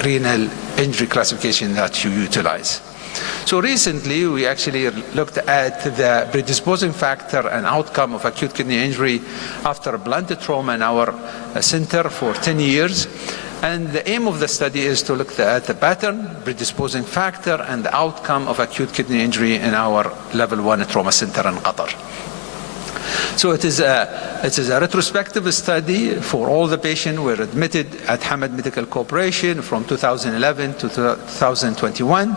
renal injury classification that you utilize. So recently, we actually looked at the predisposing factor and outcome of acute kidney injury after blunt trauma in our center for 10 years. And the aim of the study is to look at the pattern, predisposing factor, and the outcome of acute kidney injury in our level 1 trauma center in Qatar. So it is a retrospective study for all the patients who were admitted at Hamad Medical Corporation from 2011 to 2021.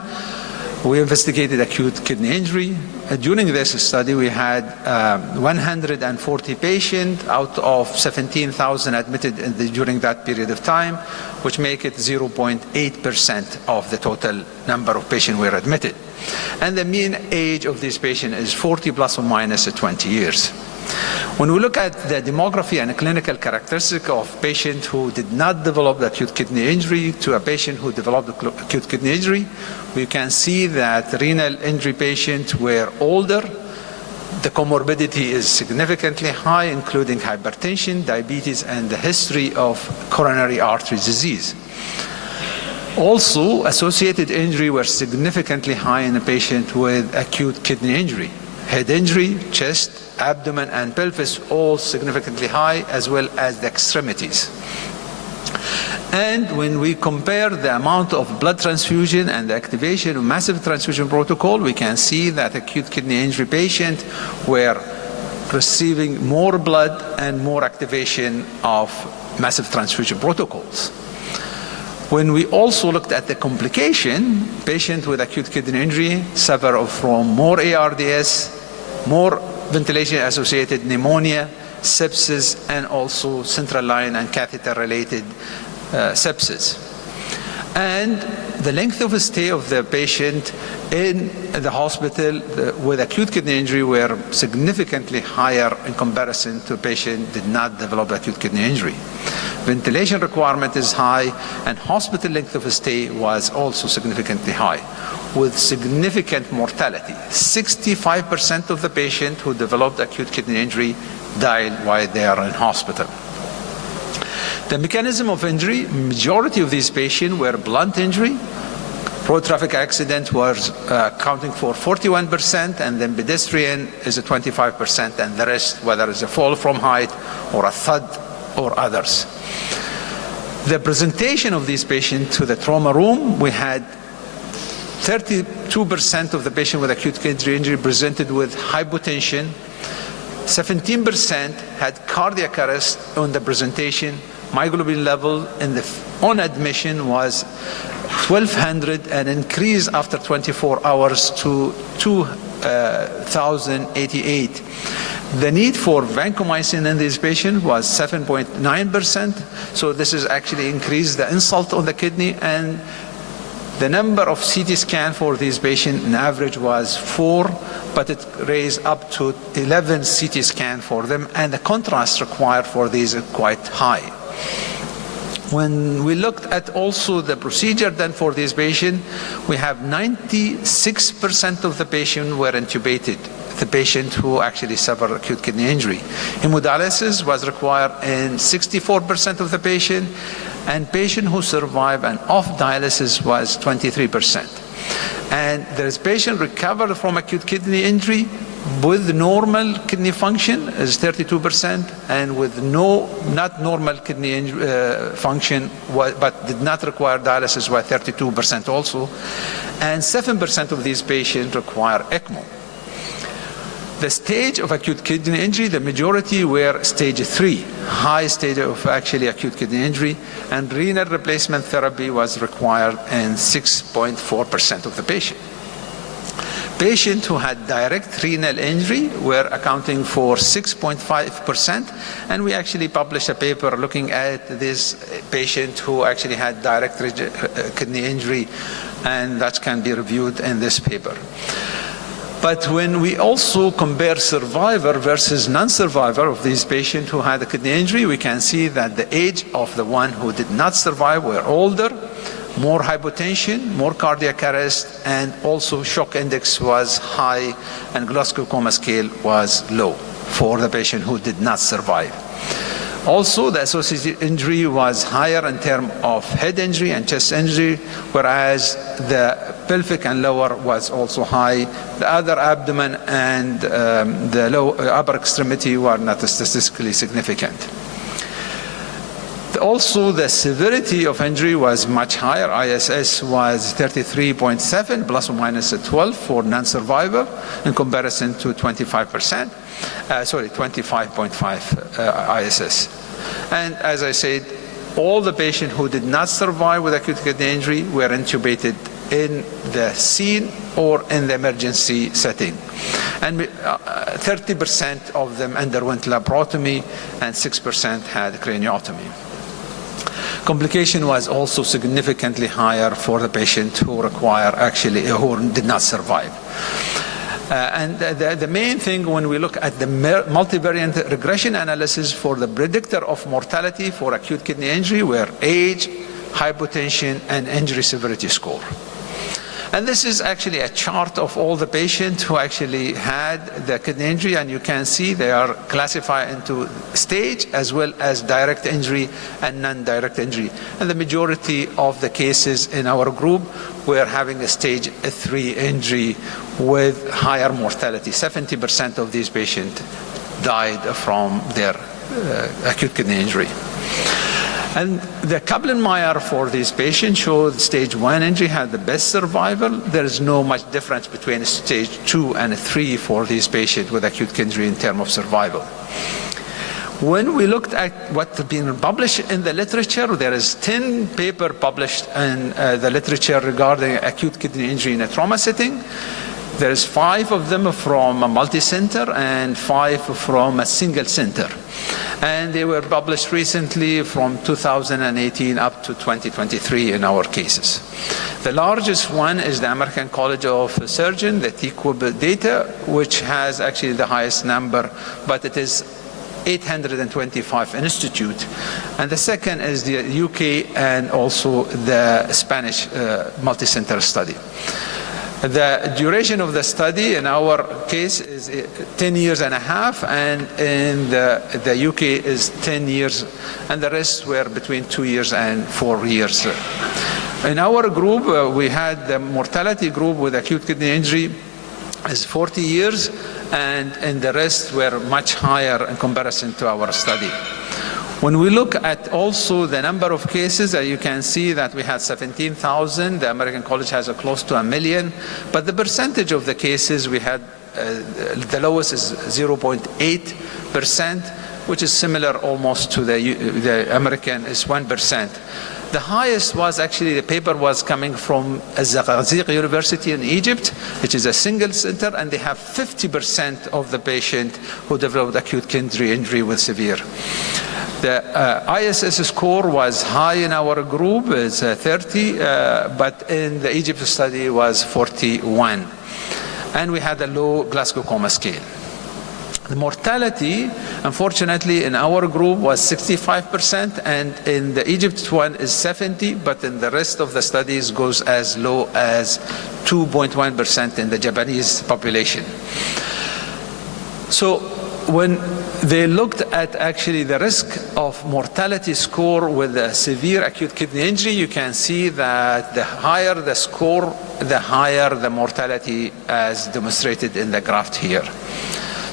We investigated acute kidney injury. During this study, we had 140 patients out of 17,000 admitted during that period of time, which make it 0.8% of the total number of patients who were admitted. And the mean age of this patient is 40 plus or minus 20 years. When we look at the demography and clinical characteristic of patients who did not develop acute kidney injury to a patient who developed acute kidney injury, we can see that renal injury patients were older. The comorbidity is significantly high, including hypertension, diabetes, and the history of coronary artery disease. Also, associated injury were significantly high in a patient with acute kidney injury. Head injury, chest, abdomen, and pelvis all significantly high, as well as the extremities. And when we compare the amount of blood transfusion and the activation of massive transfusion protocol, we can see that acute kidney injury patients were receiving more blood and more activation of massive transfusion protocols. When we also looked at the complication, patients with acute kidney injury suffer from more ARDS, more ventilation-associated pneumonia, sepsis, and also central line and catheter-related sepsis. And the length of stay of the patient in the hospital with acute kidney injury were significantly higher in comparison to a patient did not develop acute kidney injury. Ventilation requirement is high, and hospital length of stay was also significantly high, with significant mortality. 65% of the patients who developed acute kidney injury died while they are in hospital. The mechanism of injury, majority of these patients were blunt injury. Road traffic accident was accounting for 41%, and then pedestrian is 25%, and the rest, whether it's a fall from height or a thud or others. The presentation of these patients to the trauma room, we had 32% of the patients with acute kidney injury presented with hypotension. 17% had cardiac arrest on the presentation. Myoglobin level on admission was 1,200 and increased after 24 hours to 2,088. The need for vancomycin in this patient was 7.9%. So this has actually increased the insult on the kidney, and the number of CT scan for these patients in average was 4, but it raised up to 11 CT scan for them, and the contrast required for these is quite high. When we looked at also the procedure done for this patient, we have 96% of the patients were intubated, the patient who actually suffered acute kidney injury. Hemodialysis was required in 64% of the patient, and patient who survived and off dialysis was 23%. And there is patient recovered from acute kidney injury with normal kidney function is 32%, and with not normal kidney function but did not require dialysis was 32% also, and 7% of these patients require ECMO. The stage of acute kidney injury, the majority were stage 3, high stage of actually acute kidney injury, and renal replacement therapy was required in 6.4% of the patient. Patients who had direct renal injury were accounting for 6.5%, and we actually published a paper looking at this patient who actually had direct kidney injury, and that can be reviewed in this paper. But when we also compare survivor versus non-survivor of these patients who had a kidney injury, we can see that the age of the one who did not survive were older, more hypotension, more cardiac arrest, and also shock index was high, and Glasgow Coma Scale was low for the patient who did not survive. Also, the associated injury was higher in terms of head injury and chest injury, whereas the pelvic and lower was also high. The other abdomen and the upper extremity were not statistically significant. Also, the severity of injury was much higher. ISS was 33.7 plus or minus 12 for non-survivor in comparison to 25%. 25.5 ISS. And as I said, all the patients who did not survive with acute kidney injury were intubated in the scene or in the emergency setting. And 30% of them underwent laparotomy and 6% had craniotomy. Complication was also significantly higher for the patient who who did not survive. And the main thing when we look at the multivariate regression analysis for the predictor of mortality for acute kidney injury were age, hypotension, and injury severity score. And this is actually a chart of all the patients who actually had the kidney injury, and you can see they are classified into stage as well as direct injury and non-direct injury. And the majority of the cases in our group were having a stage 3 injury with higher mortality. 70% of these patients died from their acute kidney injury. And the Kaplan-Meier for these patients showed stage 1 injury had the best survival. There is no much difference between stage 2 and 3 for these patients with acute kidney injury in terms of survival. When we looked at what's been published in the literature, there is 10 papers published in the literature regarding acute kidney injury in a trauma setting. There is 5 of them from a multi-center and 5 from a single center. And they were published recently from 2018 up to 2023 in our cases. The largest one is the American College of Surgeons, the TQIB data, which has actually the highest number, but it is 825 institute. And the second is the UK and also the Spanish multi-center study. The duration of the study in our case is 10 years and a half, and in the UK is 10 years, and the rest were between 2 years and 4 years. In our group, we had the mortality group with acute kidney injury is 40 years, and the rest were much higher in comparison to our study. When we look at also the number of cases, you can see that we had 17,000. The American College has close to 1 million. But the percentage of the cases we had, the lowest is 0.8%, which is similar almost to the American is 1%. The highest was actually, the paper was coming from Al-Zaqiq University in Egypt, which is a single center, and they have 50% of the patient who developed acute kidney injury with severe. The ISS score was high in our group, it's 30, but in the Egypt study was 41. And we had a low Glasgow Coma Scale. The mortality, unfortunately, in our group was 65%, and in the Egypt one is 70, but in the rest of the studies goes as low as 2.1% in the Japanese population. So when they looked at actually the risk of mortality score with a severe acute kidney injury, you can see that the higher the score, the higher the mortality as demonstrated in the graph here.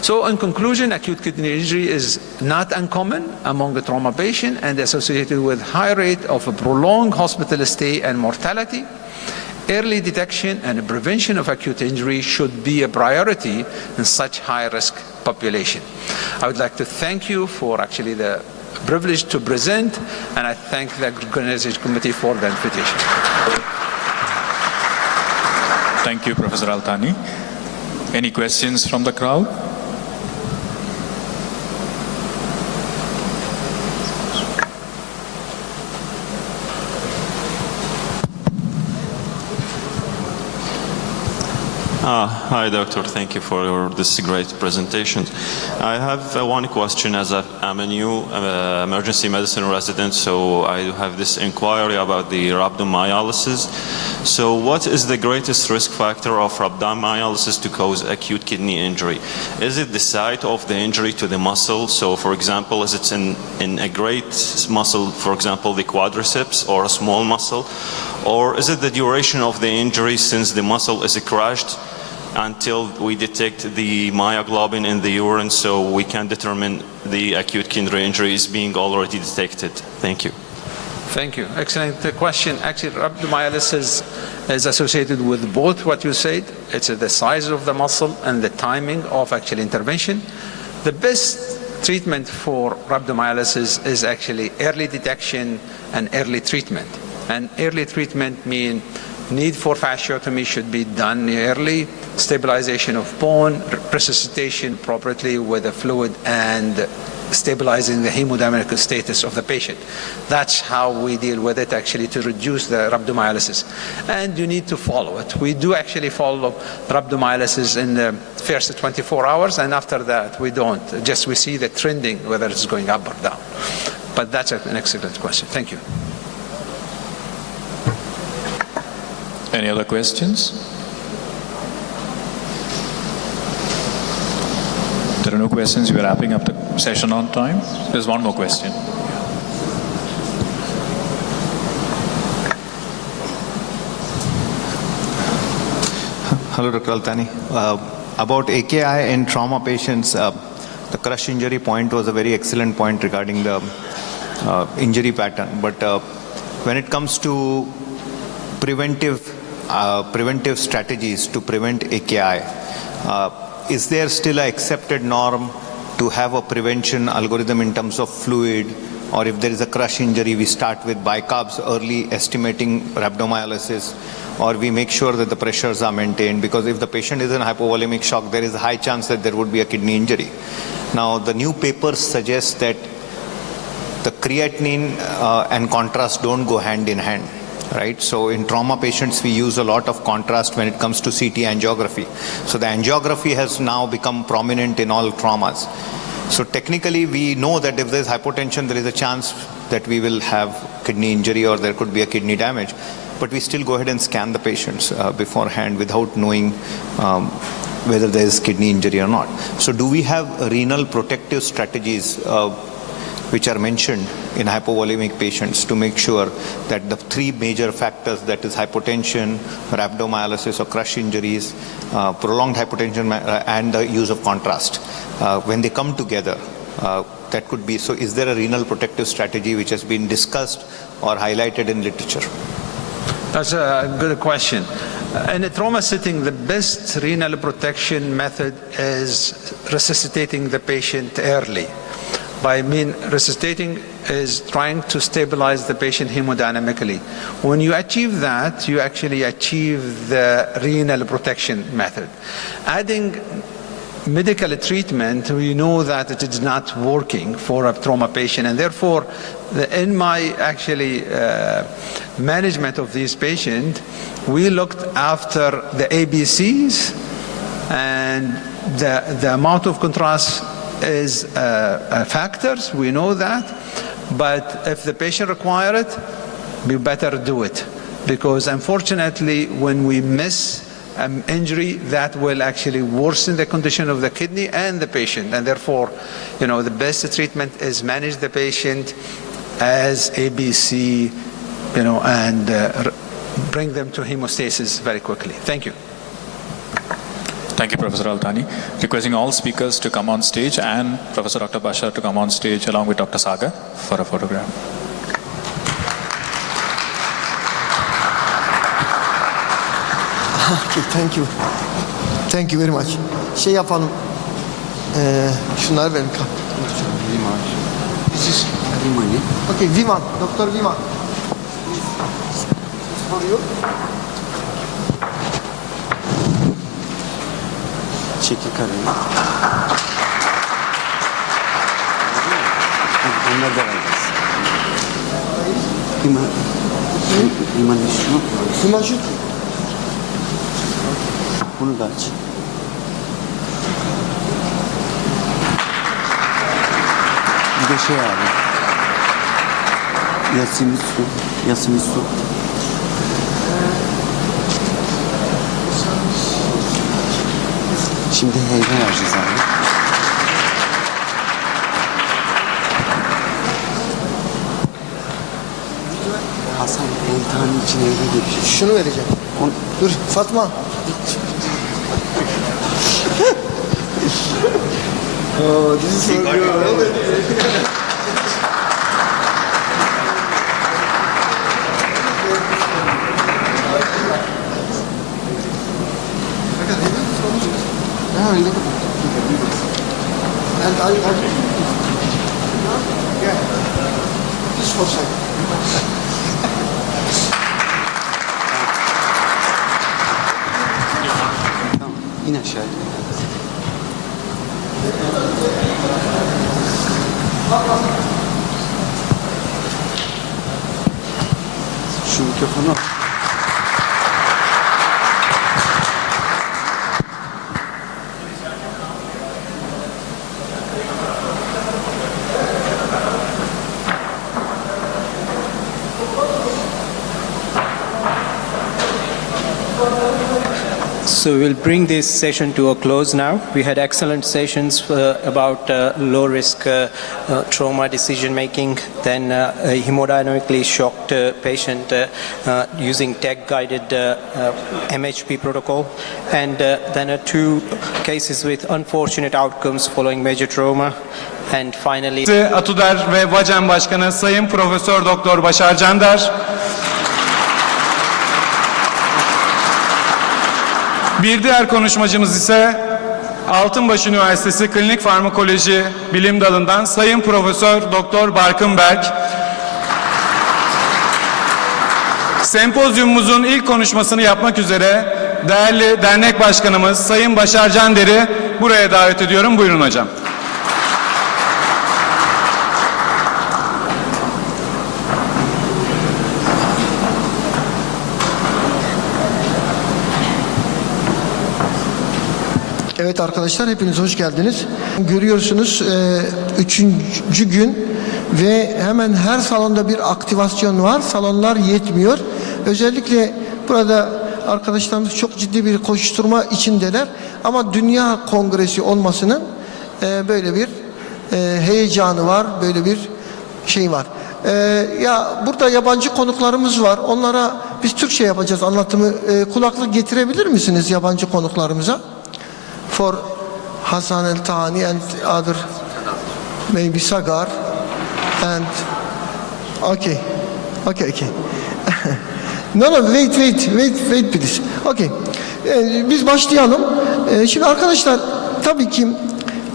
So in conclusion, acute kidney injury is not uncommon among the trauma patient and associated with high rate of a prolonged hospital stay and mortality. Early detection and prevention of acute injury should be a priority in such high-risk population. I would like to thank you for actually the privilege to present, and I thank the organization committee for the invitation. Thank you, Professor Altani. Any questions from the crowd? Hi, Doctor. Thank you for this great presentation. I have one question as I'm a new emergency medicine resident, so I have this inquiry about the rhabdomyolysis. So what is the greatest risk factor of rhabdomyolysis to cause acute kidney injury? Is it the site of the injury to the muscle? So for example, is it in a great muscle, for example, the quadriceps, or a small muscle? Or is it the duration of the injury since the muscle is crushed until we detect the myoglobin in the urine, so we can determine the acute kidney injury is being already detected? Thank you. Thank you. Excellent question. Actually, rhabdomyolysis is associated with both what you said. It's the size of the muscle and the timing of actual intervention. The best treatment for rhabdomyolysis is actually early detection and early treatment. And early treatment means need for fasciotomy should be done early, stabilization of bone, resuscitation properly with the fluid, and stabilizing the hemodynamic status of the patient. That's how we deal with it actually to reduce the rhabdomyolysis. And you need to follow it. We do actually follow rhabdomyolysis in the first 24 hours, and after that we don't. Just we see the trending, whether it's going up or down. But that's an excellent question. Thank you. Any other questions? There are no questions. We are wrapping up the session on time. There's one more question. Hello, Dr. Altani. About AKI in trauma patients, the crush injury point was a very excellent point regarding the injury pattern. But when it comes to preventive strategies to prevent AKI, is there still an accepted norm to have a prevention algorithm in terms of fluid, or if there is a crush injury, we start with bicarbs early, estimating rhabdomyolysis, or we make sure that the pressures are maintained? Because if the patient is in hypovolemic shock, there is a high chance that there would be a kidney injury. Now, the new papers suggest that the creatinine and contrast don't go hand in hand. Right? So in trauma patients, we use a lot of contrast when it comes to CT angiography. So the angiography has now become prominent in all traumas. So technically, we know that if there is hypotension, there is a chance that we will have kidney injury or there could be a kidney damage. But we still go ahead and scan the patients beforehand without knowing whether there is kidney injury or not. So do we have renal protective strategies which are mentioned in hypovolemic patients to make sure that the three major factors, that is hypotension, rhabdomyolysis or crush injuries, prolonged hypotension and the use of contrast, when they come together, that could be, so is there a renal protective strategy which has been discussed or highlighted in literature? That's a good question. In a trauma setting, the best renal protection method is resuscitating the patient early. By resuscitating is trying to stabilize the patient hemodynamically. When you achieve that, you actually achieve the renal protection method. Adding medical treatment, we know that it is not working for a trauma patient, and therefore, in my management of these patients, we looked after the ABCs, and the amount of contrast is factors, we know that, but if the patient requires it, we better do it, because unfortunately when we miss injury, that will actually worsen the condition of the kidney and the patient, and therefore, the best treatment is manage the patient as ABC, and bring them to hemostasis very quickly. Thank you. Thank you, Professor Altani. Requesting all speakers to come on stage and Professor Dr. Bashar to come on stage along with Dr. Sagar for a photograph. Thank you. Thank you very much. Şey yapalım. Şunları verin. This is okay, Viman. Doktor Viman. For you. Çekil karını. Onları da vereceğiz. Liman şunu. Liman şu. Bunu da aç. Bir de şey abi. Yasemin su. Yasemin su. Şimdi heybe vereceğiz abi. Hasan eltanın içine heybe geçiyor. Şunu vereceğim. Dur Fatma. Oh, this is so good. And I yeah, just for a second. Tamam, in aşağıya. Şu mikrofonu al. So we'll bring this session to a close now. We had excellent sessions about low-risk trauma decision-making, then a hemodynamically shocked patient using TEG-guided MHP protocol, and then 2 cases with unfortunate outcomes following major trauma. And finally, Atuder ve Vacem Başkanı Sayın Profesör Doktor Başar Cander. Bir diğer konuşmacımız ise Altınbaş Üniversitesi Klinik Farmakoloji Bilim Dalı'ndan Sayın Profesör Doktor Barkın Berk. Sempozyumumuzun ilk konuşmasını yapmak üzere değerli dernek başkanımız Sayın Başar Cander'i buraya davet ediyorum. Buyurun hocam. Evet arkadaşlar, hepiniz hoş geldiniz. Görüyorsunuz 3. gün ve hemen her salonda bir aktivasyon var. Salonlar yetmiyor. Özellikle burada arkadaşlarımız çok ciddi bir koşturma içindeler. Ama Dünya Kongresi olmasının böyle bir heyecanı var, böyle bir şey var. Ya burada yabancı konuklarımız var. Onlara biz Türkçe yapacağız anlatımı. Kulaklık getirebilir misiniz yabancı konuklarımıza? For Hasan El-Tani and other maybe Sagar and okay. No, wait please. Okay. Biz başlayalım. Şimdi arkadaşlar tabii ki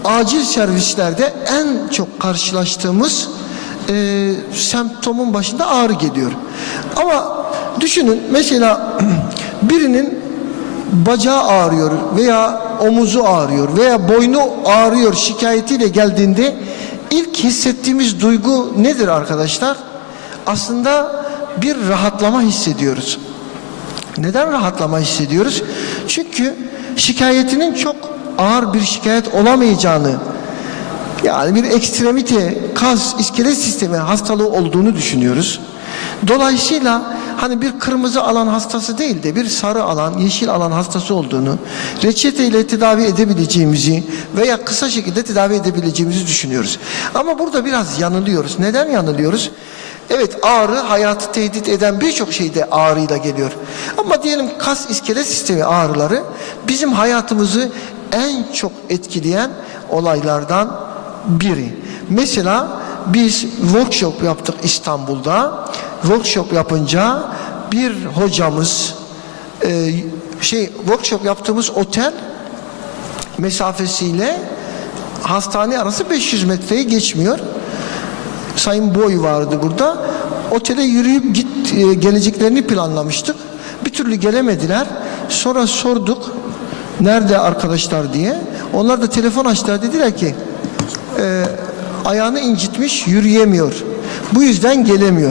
acil servislerde en çok karşılaştığımız semptomun başında ağrı geliyor. Ama düşünün mesela birinin bacağı ağrıyor veya omuzu ağrıyor veya boynu ağrıyor şikayetiyle geldiğinde ilk hissettiğimiz duygu nedir arkadaşlar? Aslında bir rahatlama hissediyoruz. Neden rahatlama hissediyoruz? Çünkü şikayetinin çok ağır bir şikayet olamayacağını, yani bir ekstremite, kas, iskelet sistemi hastalığı olduğunu düşünüyoruz. Dolayısıyla hani bir kırmızı alan hastası değil de bir sarı alan, yeşil alan hastası olduğunu, reçeteyle tedavi edebileceğimizi veya kısa şekilde tedavi edebileceğimizi düşünüyoruz. Ama burada biraz yanılıyoruz. Neden yanılıyoruz? Evet, ağrı hayatı tehdit eden birçok şeyde ağrıyla geliyor. Ama diyelim kas iskelet sistemi ağrıları bizim hayatımızı en çok etkileyen olaylardan biri. Mesela biz workshop yaptık İstanbul'da. Workshop yapınca bir hocamız workshop yaptığımız otel mesafesiyle hastane arası 500 metreyi geçmiyor. Sayın Boy vardı burada. Otele yürüyüp geleceklerini planlamıştık. Bir türlü gelemediler. Sonra sorduk nerede arkadaşlar diye. Onlar da telefon açtılar, dediler ki ayağını incitmiş, yürüyemiyor. Bu yüzden gelemiyor.